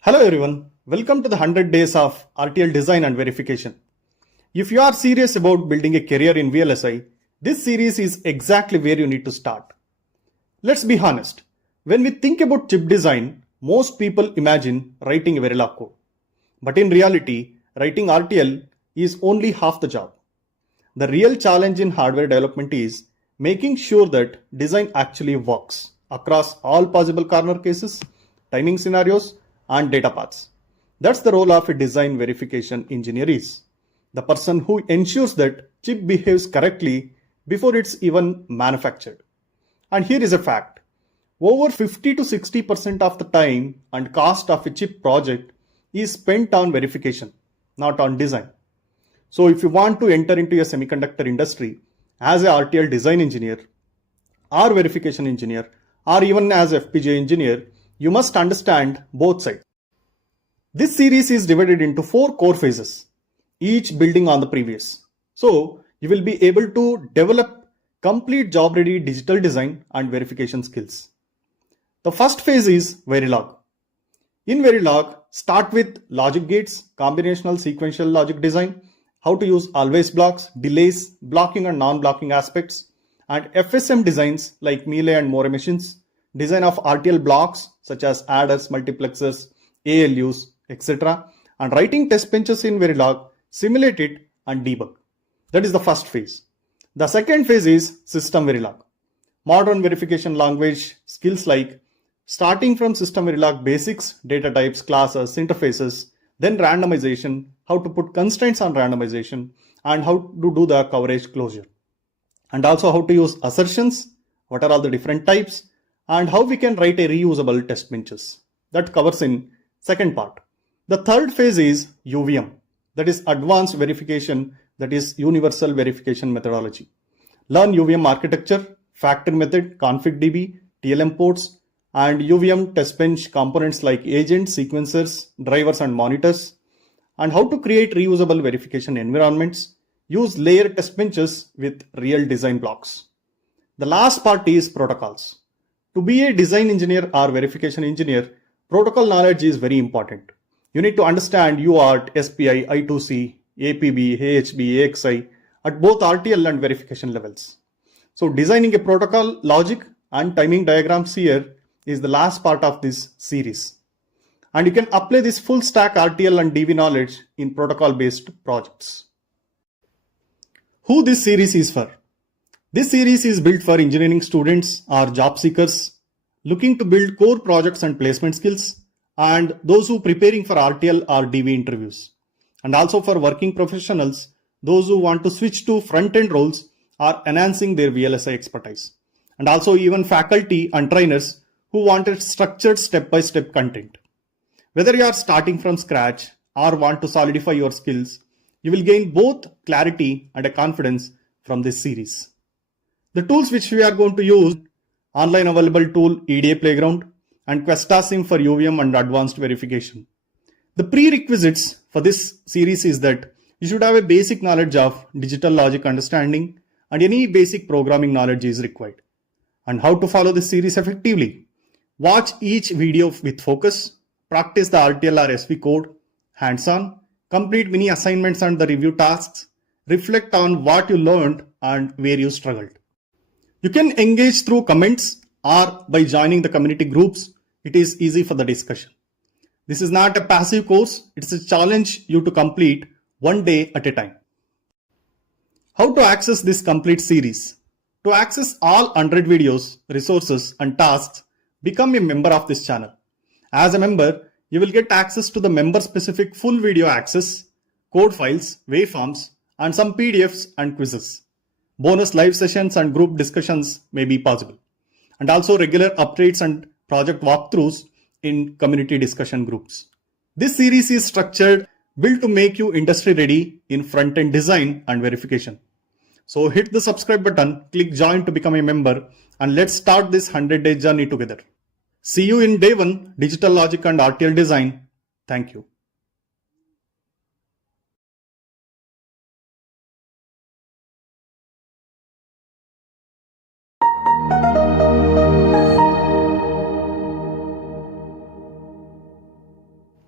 Hello everyone, welcome to the 100 days of RTL design and verification. If you are serious about building a career in VLSI, this series is exactly where you need to start. Let's be honest, when we think about chip design, most people imagine writing a Verilog code. But in reality, writing RTL is only half the job. The real challenge in hardware development is making sure that design actually works across all possible corner cases, timing scenarios, and data paths. That's the role of a design verification engineer is. The person who ensures that chip behaves correctly before it's even manufactured. And here is a fact. Over 50 to 60% of the time and cost of a chip project is spent on verification, not on design. So if you want to enter into a semiconductor industry as a RTL design engineer or verification engineer or even as FPGA engineer, you must understand both sides. This series is divided into 4 core phases, each building on the previous. So you will be able to develop complete job-ready digital design and verification skills. The first phase is Verilog. In Verilog, start with logic gates, combinational sequential logic design, how to use always blocks, delays, blocking and non-blocking aspects, and FSM designs like melee and more machines, design of RTL blocks such as adders, multiplexers, ALUs, etc. and writing test benches in Verilog, simulate it and debug. That is the first phase. The second phase is SystemVerilog. Modern verification language skills like starting from SystemVerilog basics, data types, classes, interfaces, then randomization, how to put constraints on randomization, and how to do the coverage closure. And also how to use assertions, what are all the different types, and how we can write a reusable test benches. That covers in second part. The third phase is UVM, that is advanced verification, that is universal verification methodology. Learn UVM architecture, factor method, config.db, TLM ports, and UVM test bench components like agents, sequencers, drivers, and monitors, and how to create reusable verification environments, use layer test benches with real design blocks. The last part is protocols. To be a design engineer or verification engineer, protocol knowledge is very important. You need to understand UART, SPI, I2C, APB, AHB, AXI at both RTL and verification levels. So designing a protocol logic and timing diagrams here is the last part of this series. And you can apply this full stack RTL and DV knowledge in protocol based projects. Who this series is for? This series is built for engineering students or job seekers looking to build core projects and placement skills, and those who are preparing for RTL or DV interviews, and also for working professionals, those who want to switch to front-end roles or enhancing their VLSI expertise, and also even faculty and trainers who wanted structured step-by-step content. Whether you are starting from scratch or want to solidify your skills, you will gain both clarity and a confidence from this series. The tools which we are going to use: online available tool EDA Playground and QuestaSim for UVM and advanced verification. The prerequisites for this series is that you should have a basic knowledge of digital logic understanding, and any basic programming knowledge is required. And how to follow this series effectively? Watch each video with focus, practice the RTL or SV code, hands-on, complete mini assignments and the review tasks, reflect on what you learned and where you struggled. You can engage through comments or by joining the community groups. It is easy for the discussion. This is not a passive course. It's a challenge you to complete one day at a time. How to access this complete series? To access all 100 videos, resources, and tasks, become a member of this channel. As a member, you will get access to the member-specific full video access, code files, waveforms, and some PDFs and quizzes. Bonus live sessions and group discussions may be possible, and also regular updates and project walkthroughs in community discussion groups. This series is structured, built to make you industry ready in front-end design and verification. So hit the subscribe button, click join to become a member, and let's start this 100-day journey together. See you in day 1, digital logic and RTL design. Thank you.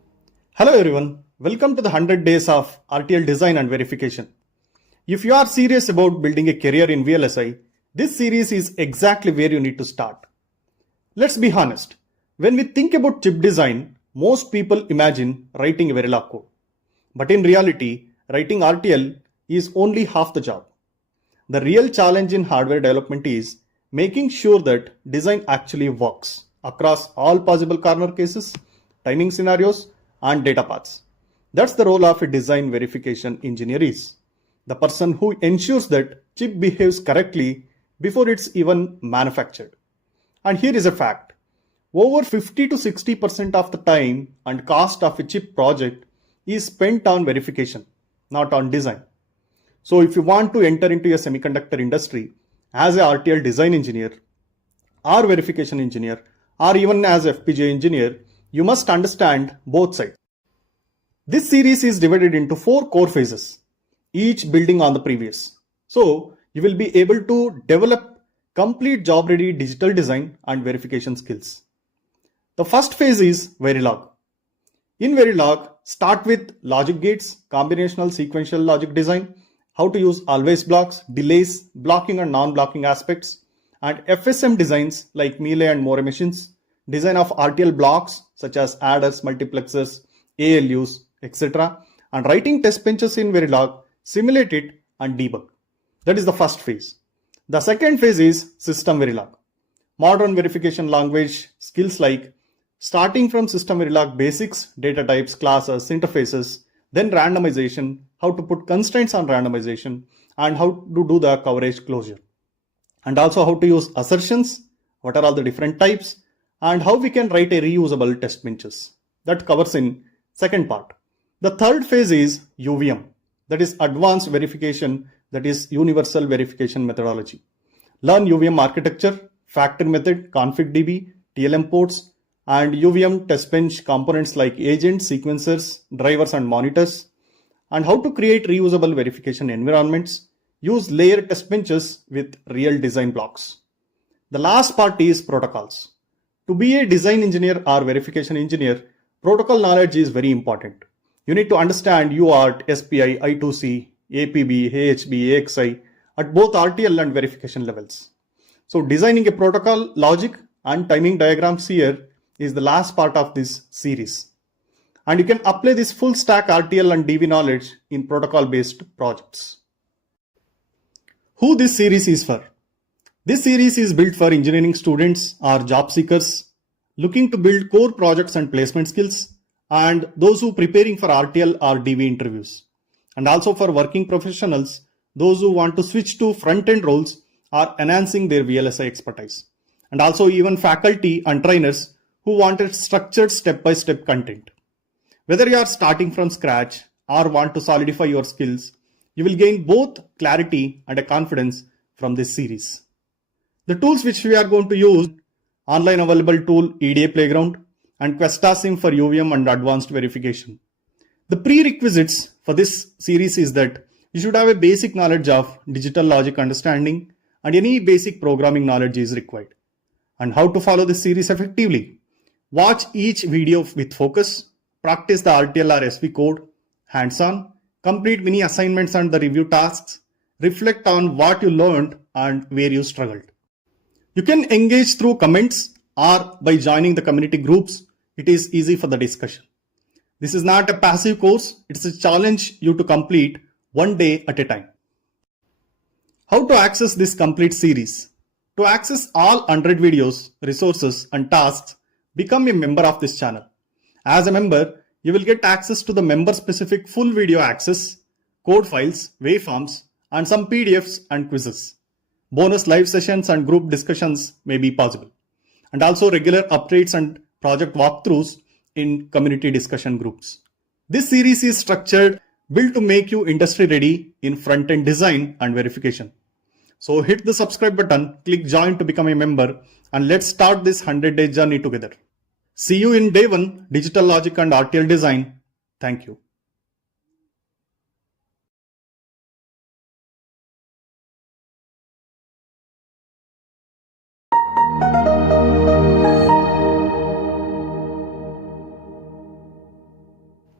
Hello everyone, welcome to the 100 days of RTL design and verification. If you are serious about building a career in VLSI, this series is exactly where you need to start. Let's be honest, when we think about chip design, most people imagine writing a Verilog code. But in reality, writing RTL is only half the job. The real challenge in hardware development is making sure that design actually works across all possible corner cases, timing scenarios, and data paths. That's the role of a design verification engineer is. The person who ensures that chip behaves correctly before it's even manufactured. And here is a fact. Over 50 to 60% of the time and cost of a chip project is spent on verification, not on design. So if you want to enter into a semiconductor industry as a RTL design engineer or verification engineer or even as FPGA engineer, you must understand both sides. This series is divided into 4 core phases, each building on the previous. So you will be able to develop complete job ready digital design and verification skills. The first phase is Verilog. In Verilog, start with logic gates, combinational sequential logic design, how to use always blocks, delays, blocking and non-blocking aspects, and FSM designs like Melee and More machines, design of RTL blocks such as adders, multiplexers, ALUs, etc. And writing test benches in Verilog, simulate it and debug. That is the first phase. The second phase is SystemVerilog. Modern verification language skills like starting from SystemVerilog basics, data types, classes, interfaces, then randomization, how to put constraints on randomization, and how to do the coverage closure. And also how to use assertions, what are all the different types, and how we can write a reusable test benches. That covers in second part. The third phase is UVM, that is advanced verification, that is universal verification methodology. Learn UVM architecture, factor method, config.db, TLM ports, and UVM test bench components like agents, sequencers, drivers, and monitors, and how to create reusable verification environments, use layer test benches with real design blocks. The last part is protocols. To be a design engineer or verification engineer, protocol knowledge is very important. You need to understand UART, SPI, I2C, APB, AHB, AXI at both RTL and verification levels. So designing a protocol logic and timing diagrams here is the last part of this series. And you can apply this full stack RTL and DV knowledge in protocol based projects. Who this series is for? This series is built for engineering students or job seekers looking to build core projects and placement skills, and those who are preparing for RTL or DV interviews. And also for working professionals, those who want to switch to front-end roles or enhancing their VLSI expertise. And also even faculty and trainers who wanted structured step-by-step content. Whether you are starting from scratch or want to solidify your skills, you will gain both clarity and a confidence from this series. The tools which we are going to use, online available tool EDA Playground and QuestaSim for UVM and advanced verification. The prerequisites for this series is that you should have a basic knowledge of digital logic understanding and any basic programming knowledge is required. And how to follow this series effectively? Watch each video with focus, practice the RTL or SV code, hands-on, complete mini assignments and the review tasks, reflect on what you learned and where you struggled. You can engage through comments or by joining the community groups. It is easy for the discussion. This is not a passive course. It's a challenge you to complete one day at a time. How to access this complete series? To access all 100 videos, resources and tasks, become a member of this channel. As a member, you will get access to the member-specific full video access, code files, waveforms, and some PDFs and quizzes. Bonus live sessions and group discussions may be possible. And also regular updates and project walkthroughs in community discussion groups. This series is structured, built to make you industry ready in front-end design and verification. So hit the subscribe button, click join to become a member, and let's start this 100-day journey together. See you in day 1, Digital Logic and RTL Design. Thank you.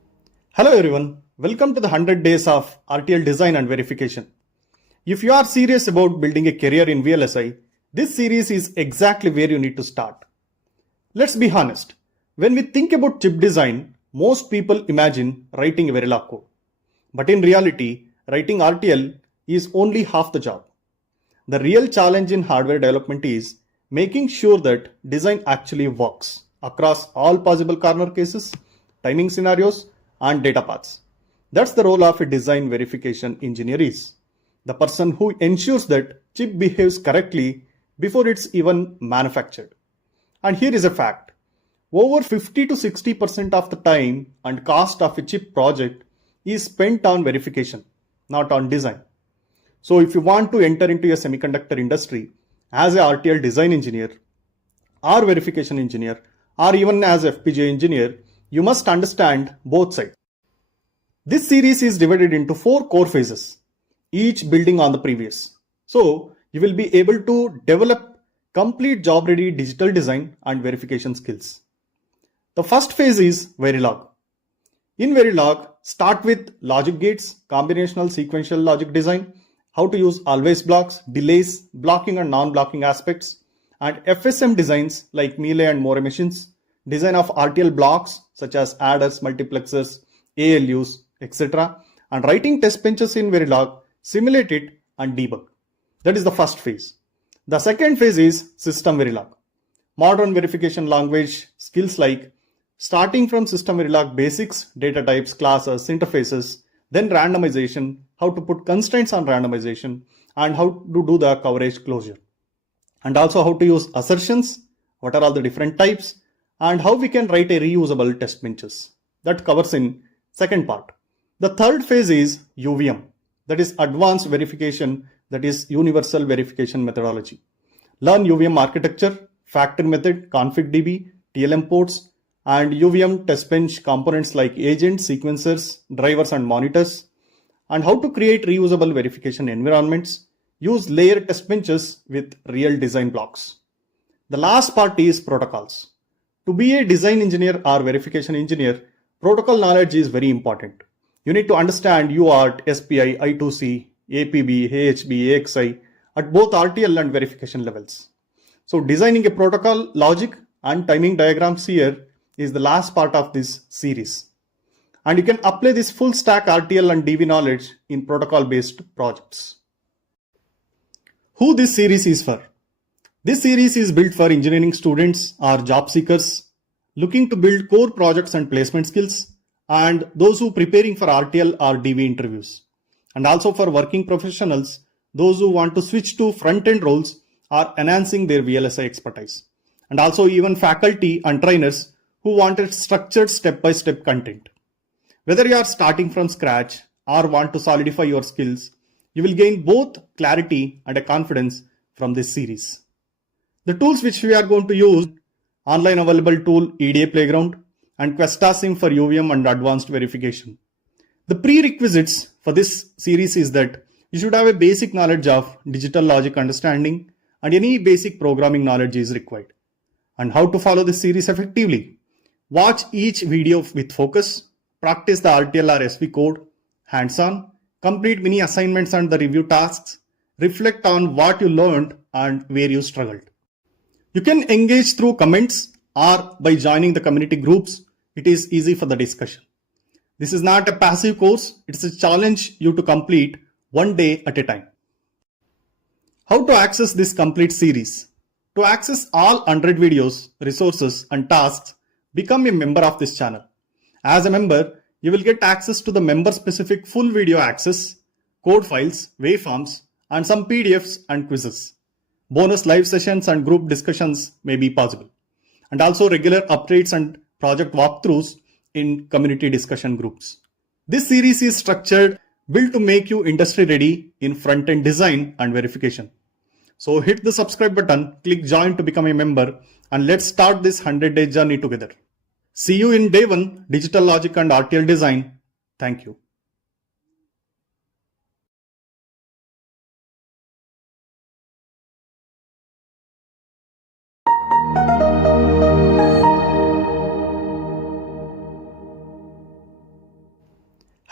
Hello everyone, welcome to the 100 days of RTL design and verification. If you are serious about building a career in VLSI, this series is exactly where you need to start. Let's be honest, when we think about chip design, most people imagine writing a Verilog code. But in reality, writing RTL is only half the job. The real challenge in hardware development is making sure that design actually works across all possible corner cases, timing scenarios, and data paths. That's the role of a design verification engineer is. The person who ensures that chip behaves correctly before it's even manufactured. And here is a fact. Over 50 to 60% of the time and cost of a chip project is spent on verification, not on design. So if you want to enter into a semiconductor industry as a RTL design engineer or verification engineer or even as FPGA engineer, you must understand both sides. This series is divided into 4 core phases, each building on the previous. So you will be able to develop complete job-ready digital design and verification skills. The first phase is Verilog. In Verilog, start with logic gates, combinational sequential logic design, how to use always blocks, delays, blocking and non-blocking aspects, and FSM designs like melee and more machines, design of RTL blocks such as adders, multiplexers, ALUs, etc. and writing test benches in Verilog, simulate it and debug. That is the first phase. The second phase is SystemVerilog. Modern verification language skills like starting from SystemVerilog basics, data types, classes, interfaces, then randomization, how to put constraints on randomization, and how to do the coverage closure. And also how to use assertions, what are all the different types, and how we can write a reusable test benches. That covers in second part. The third phase is UVM, that is advanced verification, that is universal verification methodology. Learn UVM architecture, factor method, config.db, TLM ports, and UVM test bench components like agents, sequencers, drivers, and monitors, and how to create reusable verification environments, use layer test benches with real design blocks. The last part is protocols. To be a design engineer or verification engineer, protocol knowledge is very important. You need to understand UART, SPI, I2C, APB, AHB, AXI at both RTL and verification levels. So designing a protocol logic and timing diagrams here is the last part of this series. And you can apply this full stack RTL and DV knowledge in protocol based projects. Who this series is for? This series is built for engineering students or job seekers looking to build core projects and placement skills, and those who preparing for RTL or DV interviews, and also for working professionals, those who want to switch to front-end roles or enhancing their VLSI expertise, and also even faculty and trainers who wanted structured step-by-step content. Whether you are starting from scratch or want to solidify your skills, you will gain both clarity and a confidence from this series. The tools which we are going to use, online available tool EDA Playground and QuestaSim for UVM and advanced verification. The prerequisites for this series is that you should have a basic knowledge of digital logic understanding and any basic programming knowledge is required. And how to follow this series effectively? Watch each video with focus, practice the RTL or SV code, hands-on, complete mini assignments and the review tasks, reflect on what you learned and where you struggled. You can engage through comments or by joining the community groups. It is easy for the discussion. This is not a passive course. It's a challenge you to complete one day at a time. How to access this complete series? To access all 100 videos, resources and tasks, become a member of this channel. As a member, you will get access to the member-specific full video access, code files, waveforms, and some PDFs and quizzes. Bonus live sessions and group discussions may be possible. And also regular updates and project walkthroughs in community discussion groups. This series is structured, built to make you industry ready in front-end design and verification. So hit the subscribe button, click join to become a member, and let's start this 100-day journey together. See you in day 1, Digital Logic and RTL Design. Thank you.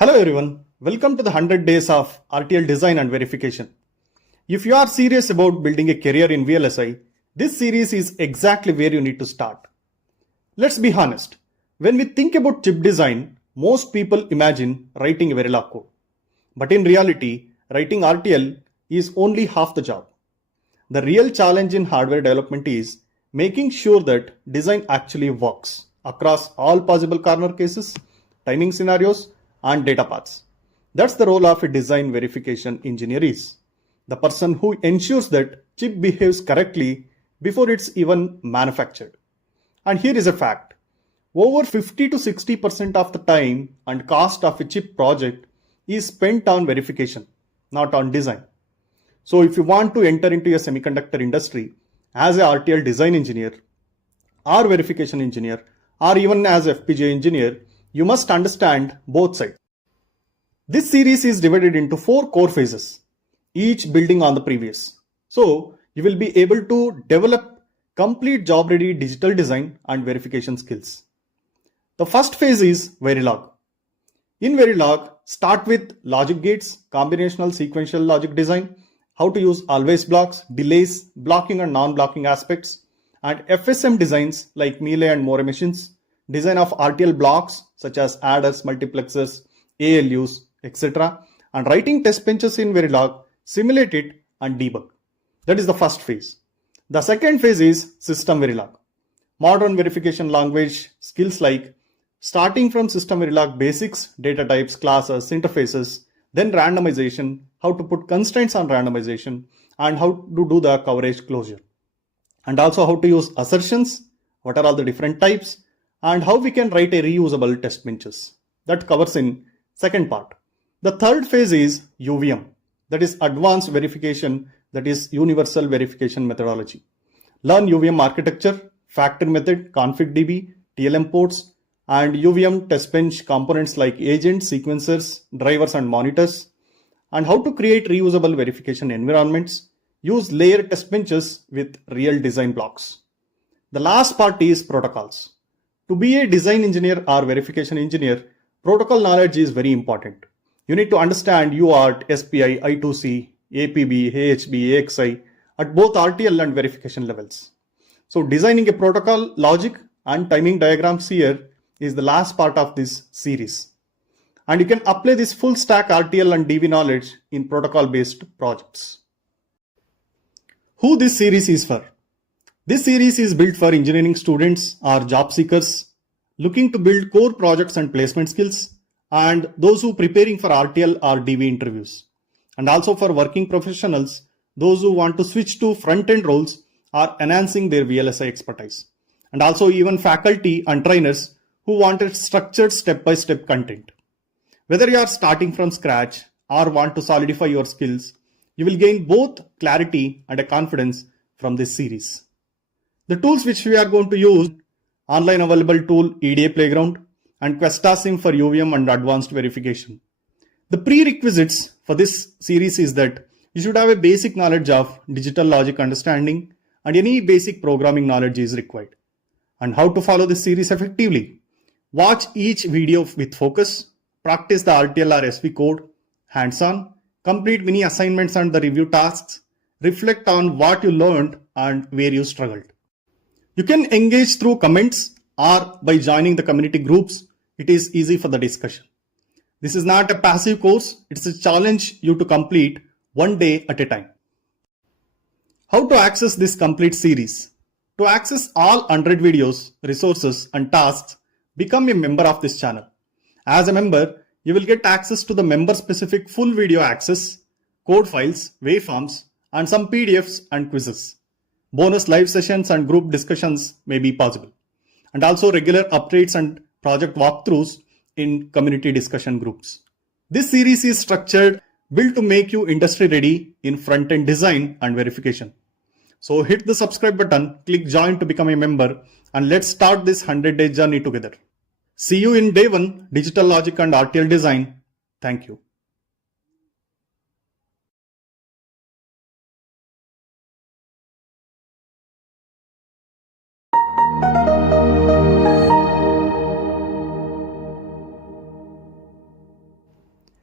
Hello everyone, welcome to the 100 days of RTL design and verification. If you are serious about building a career in VLSI, this series is exactly where you need to start. Let's be honest, when we think about chip design, most people imagine writing a Verilog code. But in reality, writing RTL is only half the job. The real challenge in hardware development is making sure that design actually works across all possible corner cases, timing scenarios, and data paths. That's the role of a design verification engineer is. The person who ensures that chip behaves correctly before it's even manufactured. And here is a fact. Over 50 to 60% of the time and cost of a chip project is spent on verification, not on design. So if you want to enter into a semiconductor industry as a RTL design engineer or verification engineer or even as FPGA engineer, you must understand both sides. This series is divided into 4 core phases, each building on the previous. So you will be able to develop complete job-ready digital design and verification skills. The first phase is Verilog. In Verilog, start with logic gates, combinational sequential logic design, how to use always blocks, delays, blocking and non-blocking aspects, and FSM designs like Melee and More machines, design of RTL blocks such as adders, multiplexers, ALUs, etc. and writing test benches in Verilog, simulate it and debug. That is the first phase. The second phase is SystemVerilog. Modern verification language skills like starting from SystemVerilog basics, data types, classes, interfaces, then randomization, how to put constraints on randomization, and how to do the coverage closure. And also how to use assertions, what are all the different types, and how we can write a reusable test benches. That covers in second part. The third phase is UVM, that is advanced verification, that is universal verification methodology. Learn UVM architecture, factor method, config.db, TLM ports, and UVM test bench components like agents, sequencers, drivers, and monitors, and how to create reusable verification environments, use layer test benches with real design blocks. The last part is protocols. To be a design engineer or verification engineer, protocol knowledge is very important. You need to understand UART, SPI, I2C, APB, AHB, AXI at both RTL and verification levels. So designing a protocol logic and timing diagrams here is the last part of this series. And you can apply this full stack RTL and DV knowledge in protocol based projects. Who this series is for? This series is built for engineering students or job seekers looking to build core projects and placement skills, and those who are preparing for RTL or DV interviews, and also for working professionals, those who want to switch to front-end roles or enhancing their VLSI expertise, and also even faculty and trainers who wanted structured step-by-step content. Whether you are starting from scratch or want to solidify your skills, you will gain both clarity and a confidence from this series. The tools which we are going to use, online available tool EDA Playground and QuestaSim for UVM and advanced verification. The prerequisites for this series is that you should have a basic knowledge of digital logic understanding and any basic programming knowledge is required. And how to follow this series effectively? Watch each video with focus, practice the RTL or SV code, hands-on, complete mini assignments and the review tasks, reflect on what you learned and where you struggled. You can engage through comments or by joining the community groups. It is easy for the discussion. This is not a passive course. It's a challenge you to complete one day at a time. How to access this complete series? To access all 100 videos, resources and tasks, become a member of this channel. As a member, you will get access to the member-specific full video access, code files, waveforms, and some PDFs and quizzes. Bonus live sessions and group discussions may be possible. And also regular updates and project walkthroughs in community discussion groups. This series is structured, built to make you industry ready in front-end design and verification. So hit the subscribe button, click join to become a member, and let's start this 100-day journey together. See you in day 1, digital logic and RTL design. Thank you.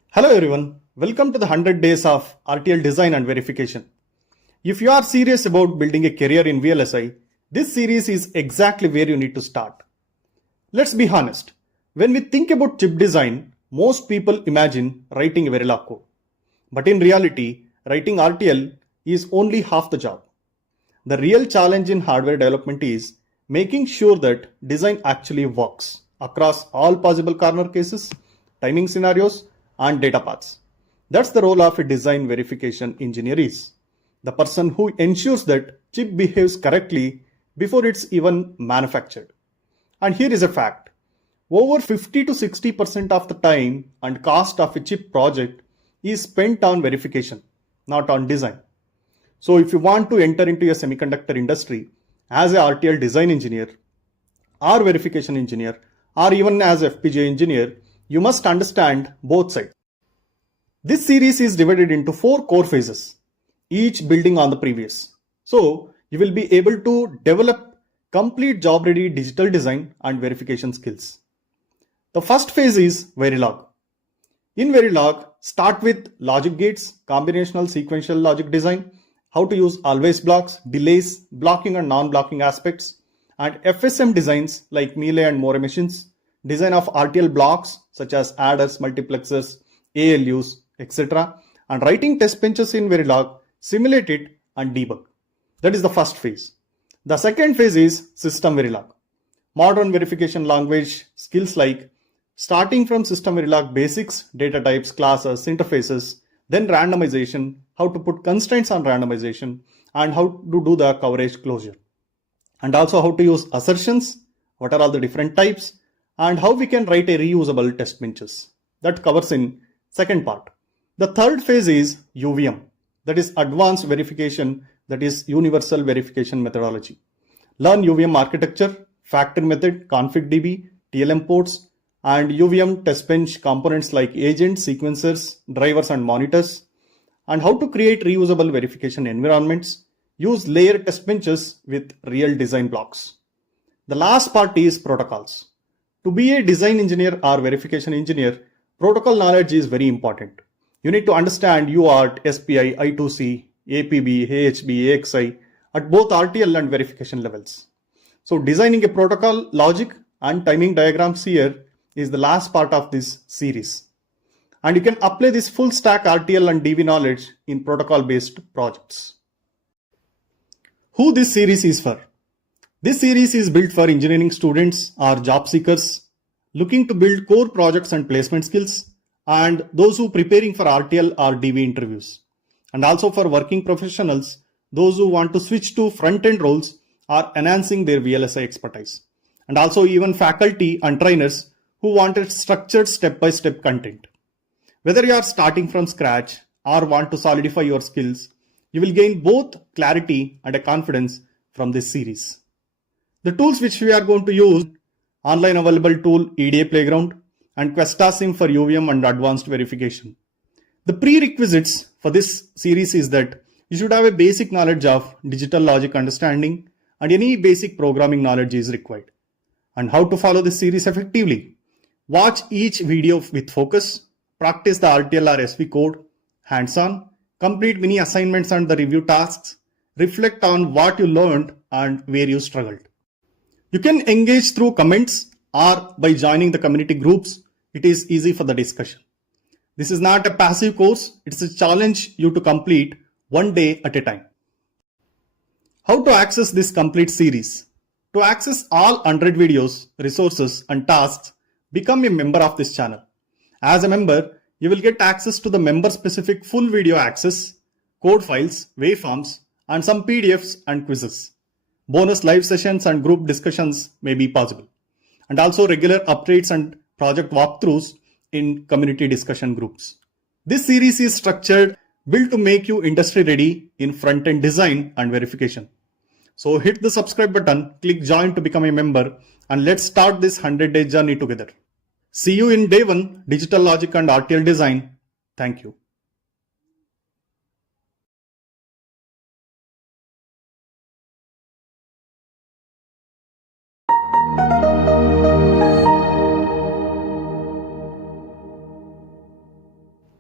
Hello everyone, welcome to the 100 days of RTL design and verification. If you are serious about building a career in VLSI, this series is exactly where you need to start. Let's be honest, when we think about chip design, most people imagine writing a Verilog code. But in reality, writing RTL is only half the job. The real challenge in hardware development is making sure that design actually works across all possible corner cases, timing scenarios, and data paths. That's the role of a design verification engineer is. The person who ensures that chip behaves correctly before it's even manufactured. And here is a fact. Over 50 to 60% of the time and cost of a chip project is spent on verification, not on design. So if you want to enter into a semiconductor industry as a RTL design engineer or verification engineer or even as FPGA engineer, you must understand both sides. This series is divided into 4 core phases, each building on the previous. So you will be able to develop complete job-ready digital design and verification skills. The first phase is Verilog. In Verilog, start with logic gates, combinational sequential logic design, how to use always blocks, delays, blocking and non-blocking aspects, and FSM designs like Melee and More machines, design of RTL blocks such as adders, multiplexers, ALUs, etc. and writing test benches in Verilog, simulate it and debug. That is the first phase. The second phase is SystemVerilog. Modern verification language skills like starting from SystemVerilog basics, data types, classes, interfaces, then randomization, how to put constraints on randomization, and how to do the coverage closure. And also how to use assertions, what are all the different types, and how we can write a reusable test benches. That covers in second part. The third phase is UVM, that is advanced verification, that is universal verification methodology. Learn UVM architecture, factor method, config.db, TLM ports, and UVM test bench components like agents, sequencers, drivers, and monitors, and how to create reusable verification environments, use layer test benches with real design blocks. The last part is protocols. To be a design engineer or verification engineer, protocol knowledge is very important. You need to understand UART, SPI, I2C, APB, AHB, AXI at both RTL and verification levels. So designing a protocol logic and timing diagrams here is the last part of this series. And you can apply this full stack RTL and DV knowledge in protocol based projects. Who this series is for? This series is built for engineering students or job seekers looking to build core projects and placement skills, and those who preparing for RTL or DV interviews, and also for working professionals, those who want to switch to front-end roles or enhancing their VLSI expertise, and also even faculty and trainers who wanted structured step-by-step content. Whether you are starting from scratch or want to solidify your skills, you will gain both clarity and a confidence from this series. The tools which we are going to use, online available tool EDA Playground and QuestaSim for UVM and advanced verification. The prerequisites for this series is that you should have a basic knowledge of digital logic understanding, and any basic programming knowledge is required. And how to follow this series effectively? Watch each video with focus, practice the RTL or SV code, hands-on, complete mini assignments and the review tasks, reflect on what you learned and where you struggled. You can engage through comments or by joining the community groups. It is easy for the discussion. This is not a passive course. It's a challenge you to complete one day at a time. How to access this complete series? To access all 100 videos, resources and tasks, become a member of this channel. As a member, you will get access to the member-specific full video access, code files, waveforms, and some PDFs and quizzes. Bonus live sessions and group discussions may be possible, and also regular updates and project walkthroughs in community discussion groups. This series is structured, built to make you industry ready in front-end design and verification. So hit the subscribe button, click join to become a member, and let's start this 100-day journey together. See you in day 1, digital logic and RTL design. Thank you.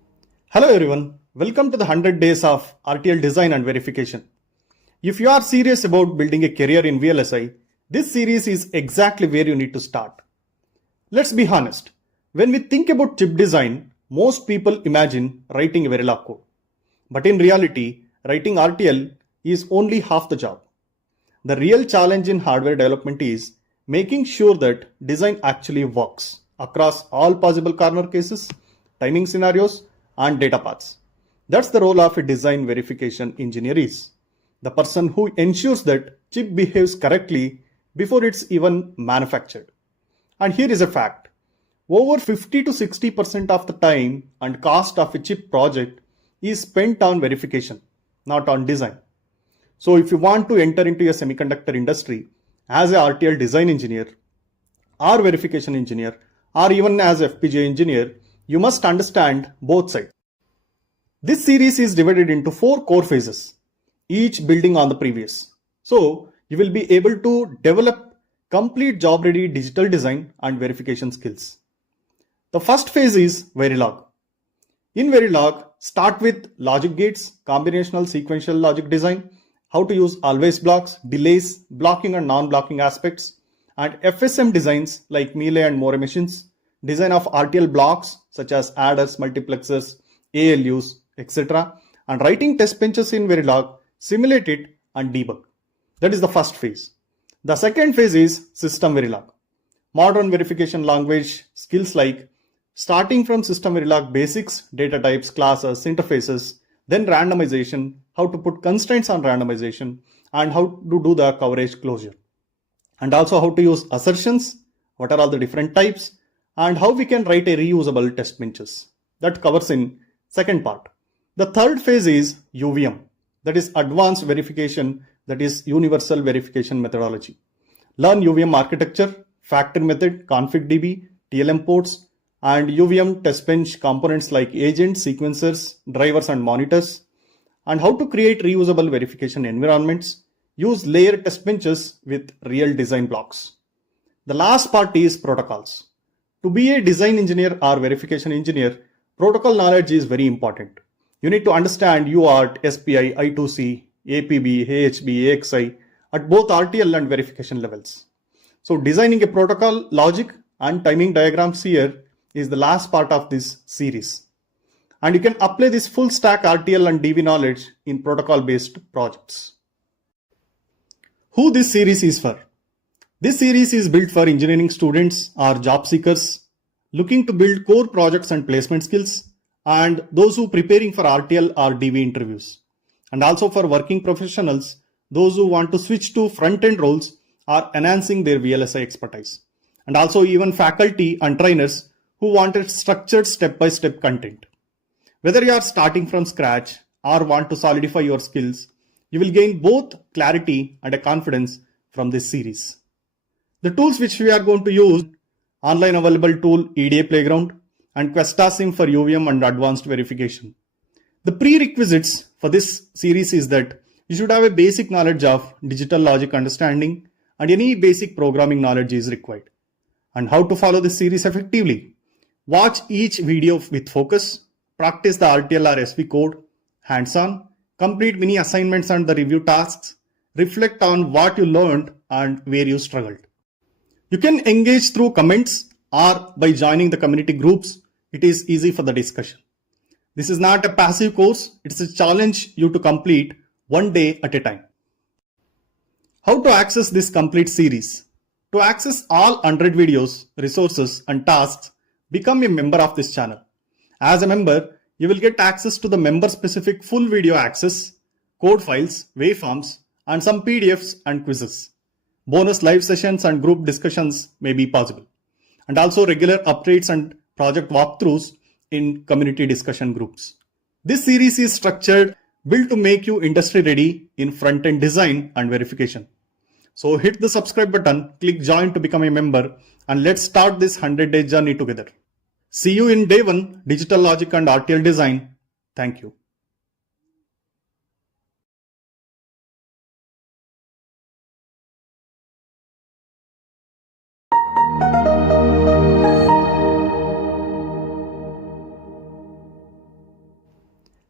Hello everyone, welcome to the 100 days of RTL design and verification. If you are serious about building a career in VLSI, this series is exactly where you need to start. Let's be honest, when we think about chip design, most people imagine writing a Verilog code. But in reality, writing RTL is only half the job. The real challenge in hardware development is making sure that design actually works across all possible corner cases, timing scenarios, and data paths. That's the role of a design verification engineer is. The person who ensures that chip behaves correctly before it's even manufactured. And here is a fact. Over 50 to 60% of the time and cost of a chip project is spent on verification, not on design. So if you want to enter into a semiconductor industry as a RTL design engineer or verification engineer or even as FPGA engineer, you must understand both sides. This series is divided into 4 core phases, each building on the previous. So you will be able to develop complete job-ready digital design and verification skills. The first phase is Verilog. In Verilog, start with logic gates, combinational sequential logic design, how to use always blocks, delays, blocking and non-blocking aspects, and FSM designs like Melee and More machines, design of RTL blocks such as adders, multiplexers, ALUs, etc. and writing test benches in Verilog, simulate it and debug. That is the first phase. The second phase is SystemVerilog. Modern verification language skills like starting from SystemVerilog basics, data types, classes, interfaces, then randomization, how to put constraints on randomization, and how to do the coverage closure. And also how to use assertions, what are all the different types, and how we can write a reusable test benches. That covers in second part. The third phase is UVM, that is advanced verification, that is universal verification methodology. Learn UVM architecture, factor method, config.db, TLM ports, and UVM test bench components like agents, sequencers, drivers, and monitors, and how to create reusable verification environments, use layer test benches with real design blocks. The last part is protocols. To be a design engineer or verification engineer, protocol knowledge is very important. You need to understand UART, SPI, I2C, APB, AHB, AXI at both RTL and verification levels. So designing a protocol logic and timing diagrams here is the last part of this series. And you can apply this full stack RTL and DV knowledge in protocol based projects. Who this series is for? This series is built for engineering students or job seekers looking to build core projects and placement skills, and those who are preparing for RTL or DV interviews, and also for working professionals, those who want to switch to front-end roles or enhancing their VLSI expertise, and also even faculty and trainers who wanted structured step-by-step content. Whether you are starting from scratch or want to solidify your skills, you will gain both clarity and a confidence from this series. The tools which we are going to use, online available tool EDA Playground and QuestaSim for UVM and advanced verification. The prerequisites for this series is that you should have a basic knowledge of digital logic understanding and any basic programming knowledge is required. And how to follow this series effectively? Watch each video with focus, practice the RTL or SV code, hands-on, complete mini assignments and the review tasks, reflect on what you learned and where you struggled. You can engage through comments or by joining the community groups. It is easy for the discussion. This is not a passive course. It's a challenge you to complete one day at a time. How to access this complete series? To access all 100 videos, resources and tasks, become a member of this channel. As a member, you will get access to the member specific full video access, code files, waveforms, and some PDFs and quizzes. Bonus live sessions and group discussions may be possible. And also regular updates and project walkthroughs in community discussion groups. This series is structured, built to make you industry ready in front-end design and verification. So hit the subscribe button, click join to become a member, and let's start this 100-day journey together. See you in day 1, digital logic and RTL design. Thank you.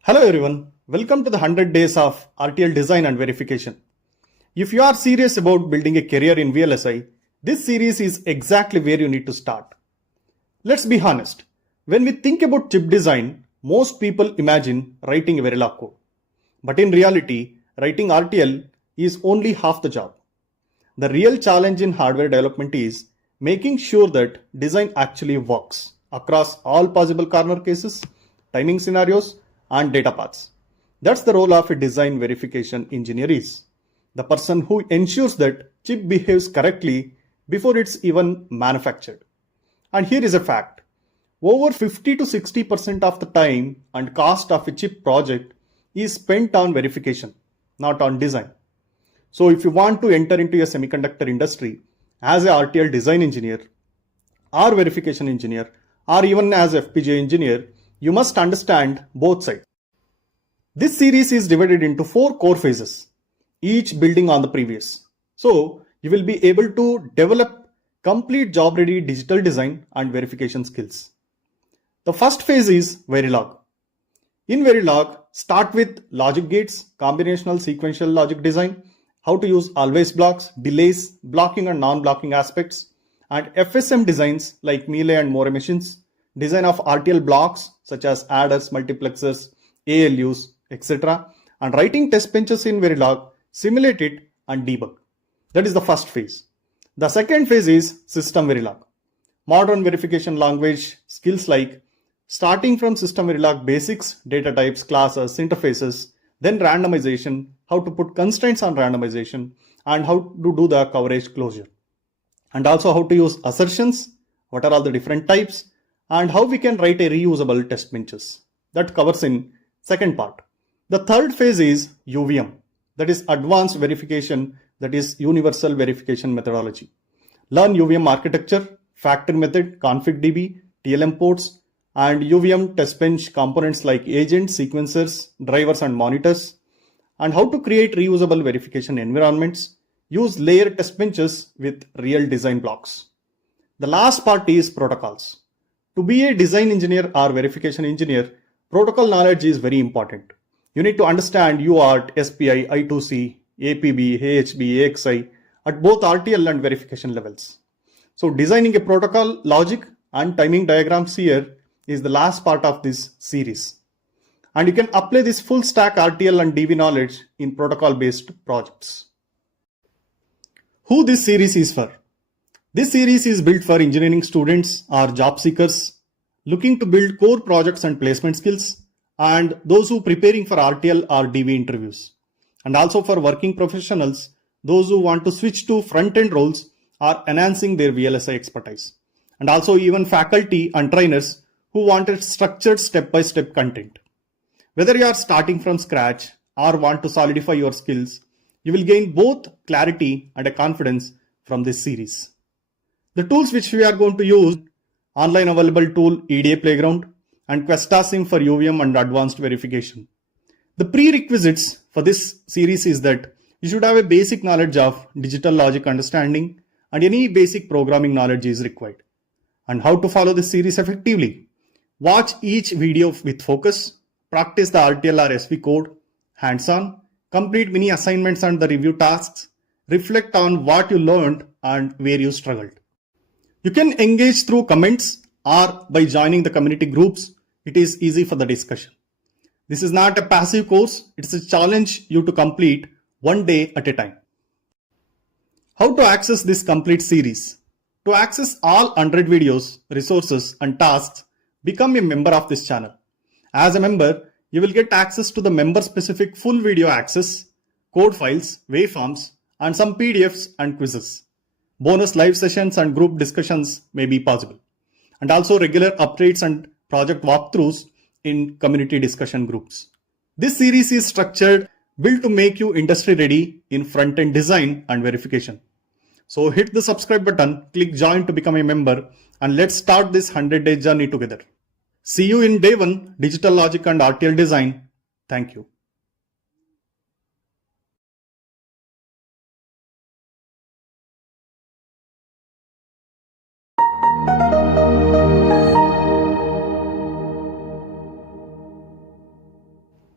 Hello everyone, welcome to the 100 days of RTL design and verification. If you are serious about building a career in VLSI, this series is exactly where you need to start. Let's be honest, when we think about chip design, most people imagine writing a Verilog code. But in reality, writing RTL is only half the job. The real challenge in hardware development is making sure that design actually works across all possible corner cases, timing scenarios, and data paths. That's the role of a design verification engineer is. The person who ensures that chip behaves correctly before it's even manufactured. And here is a fact. Over 50 to 60% of the time and cost of a chip project is spent on verification, not on design. So if you want to enter into a semiconductor industry as a RTL design engineer or verification engineer or even as FPGA engineer, you must understand both sides. This series is divided into 4 core phases, each building on the previous. So you will be able to develop complete job-ready digital design and verification skills. The first phase is Verilog. In Verilog, start with logic gates, combinational sequential logic design, how to use always blocks, delays, blocking and non-blocking aspects, and FSM designs like Melee and More machines, design of RTL blocks such as adders, multiplexers, ALUs, etc. and writing test benches in Verilog, simulate it and debug. That is the first phase. The second phase is SystemVerilog. Modern verification language skills like starting from SystemVerilog basics, data types, classes, interfaces, then randomization, how to put constraints on randomization, and how to do the coverage closure. And also how to use assertions, what are all the different types, and how we can write a reusable test benches. That covers in second part. The third phase is UVM, that is advanced verification, that is universal verification methodology. Learn UVM architecture, factor method, config.db, TLM ports, and UVM test bench components like agents, sequencers, drivers, and monitors, and how to create reusable verification environments, use layer test benches with real design blocks. The last part is protocols. To be a design engineer or verification engineer, protocol knowledge is very important. You need to understand UART, SPI, I2C, APB, AHB, AXI at both RTL and verification levels. So designing a protocol logic and timing diagrams here is the last part of this series. And you can apply this full stack RTL and DV knowledge in protocol based projects. Who this series is for? This series is built for engineering students or job seekers looking to build core projects and placement skills, and those who are preparing for RTL or DV interviews, and also for working professionals, those who want to switch to front-end roles or enhancing their VLSI expertise, and also even faculty and trainers who wanted structured step-by-step content. Whether you are starting from scratch or want to solidify your skills, you will gain both clarity and a confidence from this series. The tools which we are going to use: online available tool EDA Playground and QuestaSim for UVM and advanced verification. The prerequisites for this series is that you should have a basic knowledge of digital logic understanding, and any basic programming knowledge is required. And how to follow this series effectively? Watch each video with focus, practice the RTL or SV code, hands-on, complete mini assignments and the review tasks, reflect on what you learned and where you struggled. You can engage through comments or by joining the community groups. It is easy for the discussion. This is not a passive course. It's a challenge you to complete one day at a time. How to access this complete series? To access all 100 videos, resources, and tasks, become a member of this channel. As a member, you will get access to the member-specific full video access, code files, waveforms, and some PDFs and quizzes. Bonus live sessions and group discussions may be possible, and also regular updates and project walkthroughs in community discussion groups. This series is structured, built to make you industry ready in front-end design and verification. So hit the subscribe button, click join to become a member, and let's start this 100-day journey together. See you in day 1, digital logic and RTL design. Thank you.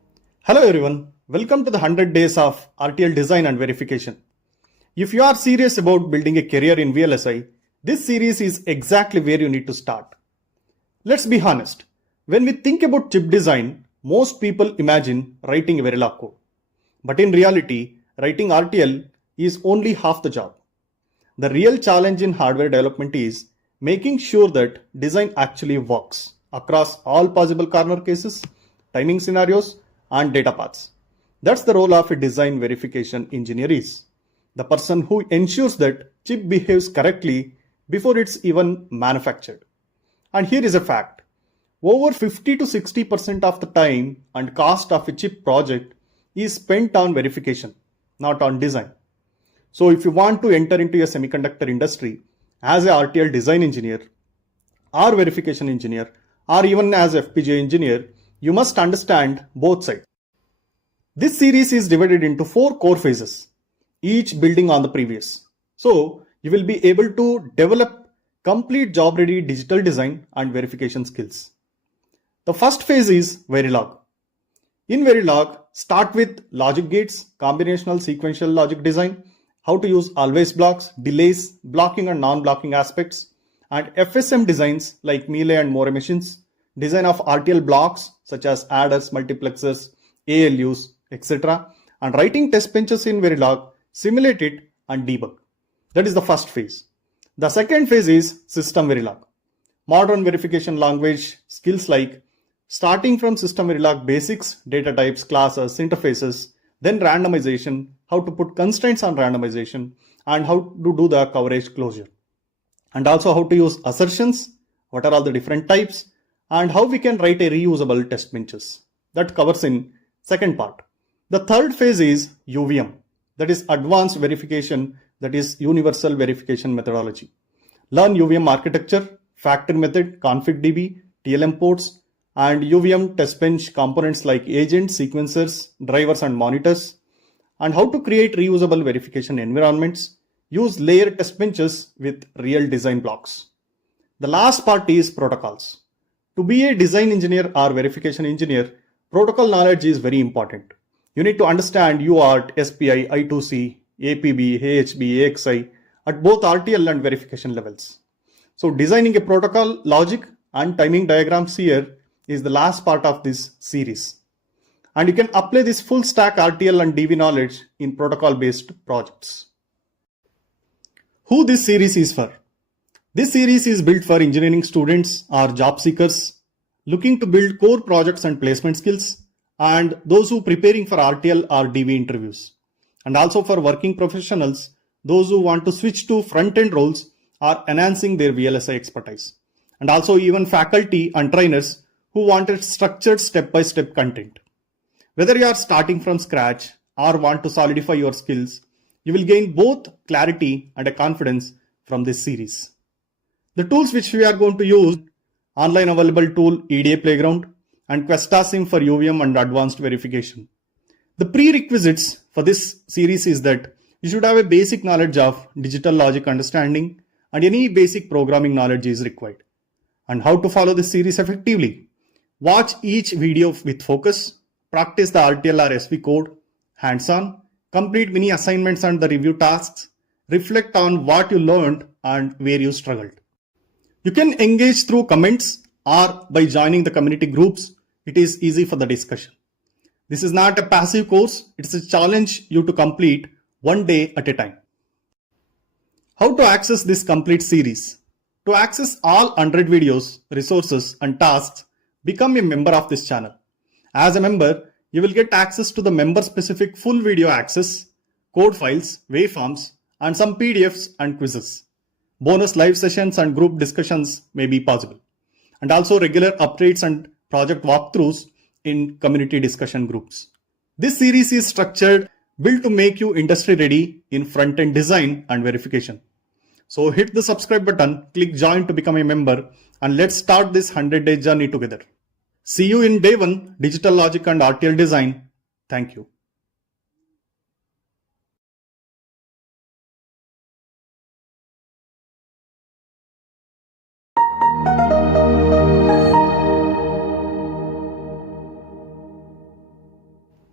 Hello everyone, welcome to the 100 days of RTL design and verification. If you are serious about building a career in VLSI, this series is exactly where you need to start. Let's be honest, when we think about chip design, most people imagine writing a Verilog code. But in reality, writing RTL is only half the job. The real challenge in hardware development is making sure that design actually works across all possible corner cases, timing scenarios, and data paths. That's the role of a design verification engineer is. The person who ensures that chip behaves correctly before it's even manufactured. And here is a fact. Over 50 to 60% of the time and cost of a chip project is spent on verification, not on design. So if you want to enter into a semiconductor industry as a RTL design engineer or verification engineer or even as FPGA engineer, you must understand both sides. This series is divided into 4 core phases, each building on the previous. So you will be able to develop complete job-ready digital design and verification skills. The first phase is Verilog. In Verilog, start with logic gates, combinational sequential logic design, how to use always blocks, delays, blocking and non-blocking aspects, and FSM designs like Melee and More machines, design of RTL blocks such as adders, multiplexers, ALUs, etc. and writing test benches in Verilog, simulate it and debug. That is the first phase. The second phase is SystemVerilog. Modern verification language skills like starting from SystemVerilog basics, data types, classes, interfaces, then randomization, how to put constraints on randomization, and how to do the coverage closure. And also how to use assertions, what are all the different types, and how we can write a reusable test benches. That covers in second part. The third phase is UVM, that is advanced verification, that is universal verification methodology. Learn UVM architecture, factor method, config.db, TLM ports, and UVM test bench components like agents, sequencers, drivers, and monitors, and how to create reusable verification environments, use layer test benches with real design blocks. The last part is protocols. To be a design engineer or verification engineer, protocol knowledge is very important. You need to understand UART, SPI, I2C, APB, AHB, AXI at both RTL and verification levels. So designing a protocol logic and timing diagrams here is the last part of this series. And you can apply this full stack RTL and DV knowledge in protocol based projects. Who this series is for? This series is built for engineering students or job seekers looking to build core projects and placement skills, and those who are preparing for RTL or DV interviews, and also for working professionals, those who want to switch to front-end roles or enhancing their VLSI expertise, and also even faculty and trainers who wanted structured step-by-step content. Whether you are starting from scratch or want to solidify your skills, you will gain both clarity and a confidence from this series. The tools which we are going to use, online available tool EDA Playground and QuestaSim for UVM and advanced verification. The prerequisites for this series is that you should have a basic knowledge of digital logic understanding, and any basic programming knowledge is required. And how to follow this series effectively? Watch each video with focus, practice the RTL or SV code, hands-on, complete mini assignments and the review tasks, reflect on what you learned and where you struggled. You can engage through comments or by joining the community groups. It is easy for the discussion. This is not a passive course. It's a challenge you to complete one day at a time. How to access this complete series? To access all 100 videos, resources and tasks, become a member of this channel. As a member, you will get access to the member specific full video access, code files, waveforms, and some PDFs and quizzes. Bonus live sessions and group discussions may be possible, and also regular updates and project walkthroughs in community discussion groups. This series is structured, built to make you industry ready in front-end design and verification. So hit the subscribe button, click join to become a member, and let's start this 100-day journey together. See you in day 1, digital logic and RTL design. Thank you.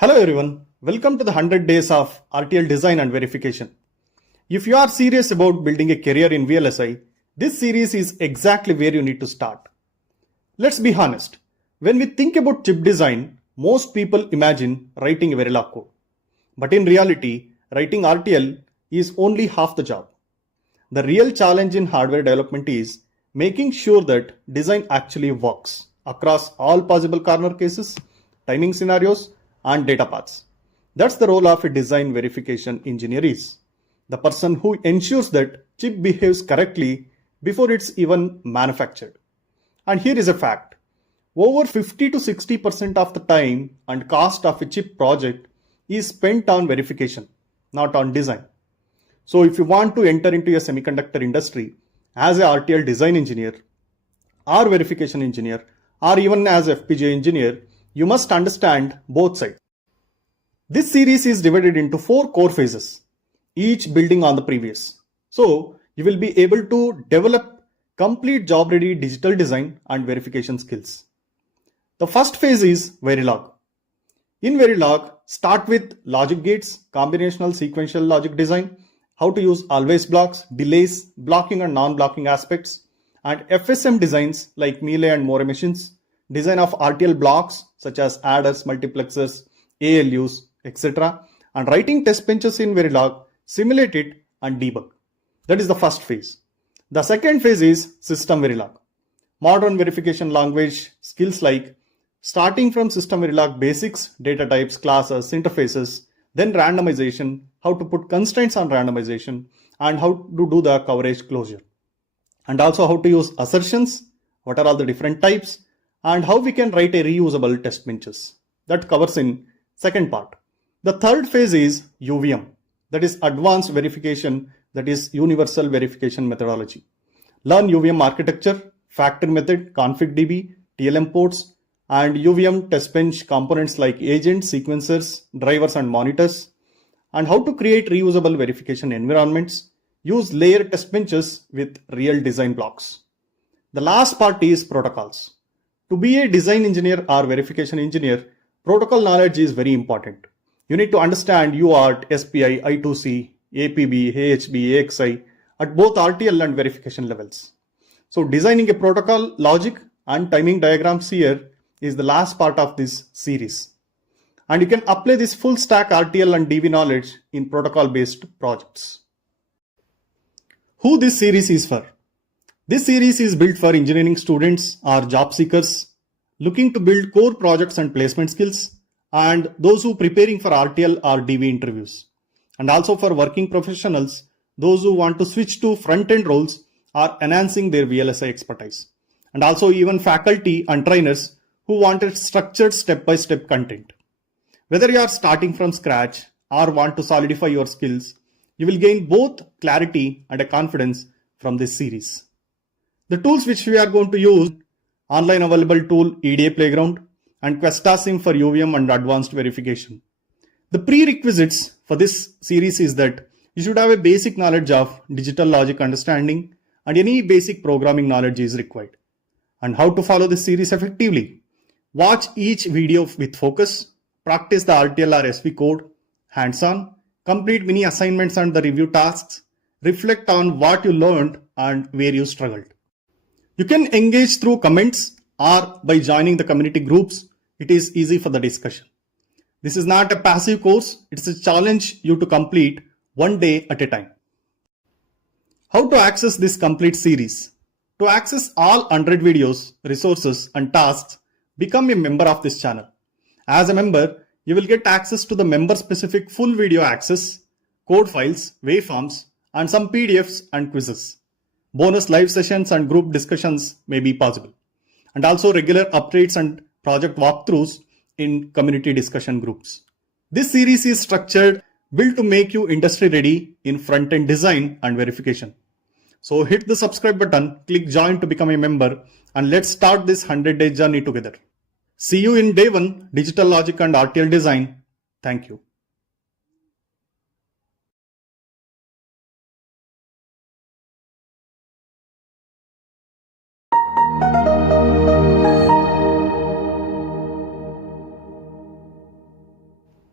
Hello everyone, welcome to the 100 days of RTL design and verification. If you are serious about building a career in VLSI, this series is exactly where you need to start. Let's be honest, when we think about chip design, most people imagine writing a Verilog code. But in reality, writing RTL is only half the job. The real challenge in hardware development is making sure that design actually works across all possible corner cases, timing scenarios, and data paths. That's the role of a design verification engineer is. The person who ensures that chip behaves correctly before it's even manufactured. And here is a fact. Over 50 to 60% of the time and cost of a chip project is spent on verification, not on design. So if you want to enter into a semiconductor industry as a RTL design engineer or verification engineer or even as FPGA engineer, you must understand both sides. This series is divided into 4 core phases, each building on the previous. So you will be able to develop complete job-ready digital design and verification skills. The first phase is Verilog. In Verilog, start with logic gates, combinational sequential logic design, how to use always blocks, delays, blocking and non-blocking aspects, and FSM designs like Melee and More machines, design of RTL blocks such as adders, multiplexers, ALUs, etc. and writing test benches in Verilog, simulate it and debug. That is the first phase. The second phase is SystemVerilog. Modern verification language skills like starting from SystemVerilog basics, data types, classes, interfaces, then randomization, how to put constraints on randomization, and how to do the coverage closure. And also how to use assertions, what are all the different types, and how we can write a reusable test benches. That covers in second part. The third phase is UVM, that is advanced verification, that is universal verification methodology. Learn UVM architecture, factor method, config.db, TLM ports, and UVM test bench components like agents, sequencers, drivers, and monitors, and how to create reusable verification environments, use layered test benches with real design blocks. The last part is protocols. To be a design engineer or verification engineer, protocol knowledge is very important. You need to understand UART, SPI, I2C, APB, AHB, AXI at both RTL and verification levels. So designing a protocol logic and timing diagrams here is the last part of this series. And you can apply this full stack RTL and DV knowledge in protocol based projects. Who this series is for? This series is built for engineering students or job seekers looking to build core projects and placement skills, and those who preparing for RTL or DV interviews, and also for working professionals, those who want to switch to front-end roles or enhancing their VLSI expertise, and also even faculty and trainers who wanted structured step-by-step content. Whether you are starting from scratch or want to solidify your skills, you will gain both clarity and a confidence from this series. The tools which we are going to use, online available tool EDA Playground and QuestaSim for UVM and advanced verification. The prerequisites for this series is that you should have a basic knowledge of digital logic understanding and any basic programming knowledge is required. And how to follow this series effectively? Watch each video with focus, practice the RTL or SV code, hands-on, complete mini assignments and the review tasks, reflect on what you learned and where you struggled. You can engage through comments or by joining the community groups. It is easy for the discussion. This is not a passive course. It's a challenge you to complete one day at a time. How to access this complete series? To access all 100 videos, resources and tasks, become a member of this channel. As a member, you will get access to the member-specific full video access, code files, waveforms, and some PDFs and quizzes. Bonus live sessions and group discussions may be possible. And also regular updates and project walkthroughs in community discussion groups. This series is structured, built to make you industry ready in front-end design and verification. So hit the subscribe button, click join to become a member, and let's start this 100-day journey together. See you in day 1, Digital Logic and RTL Design. Thank you.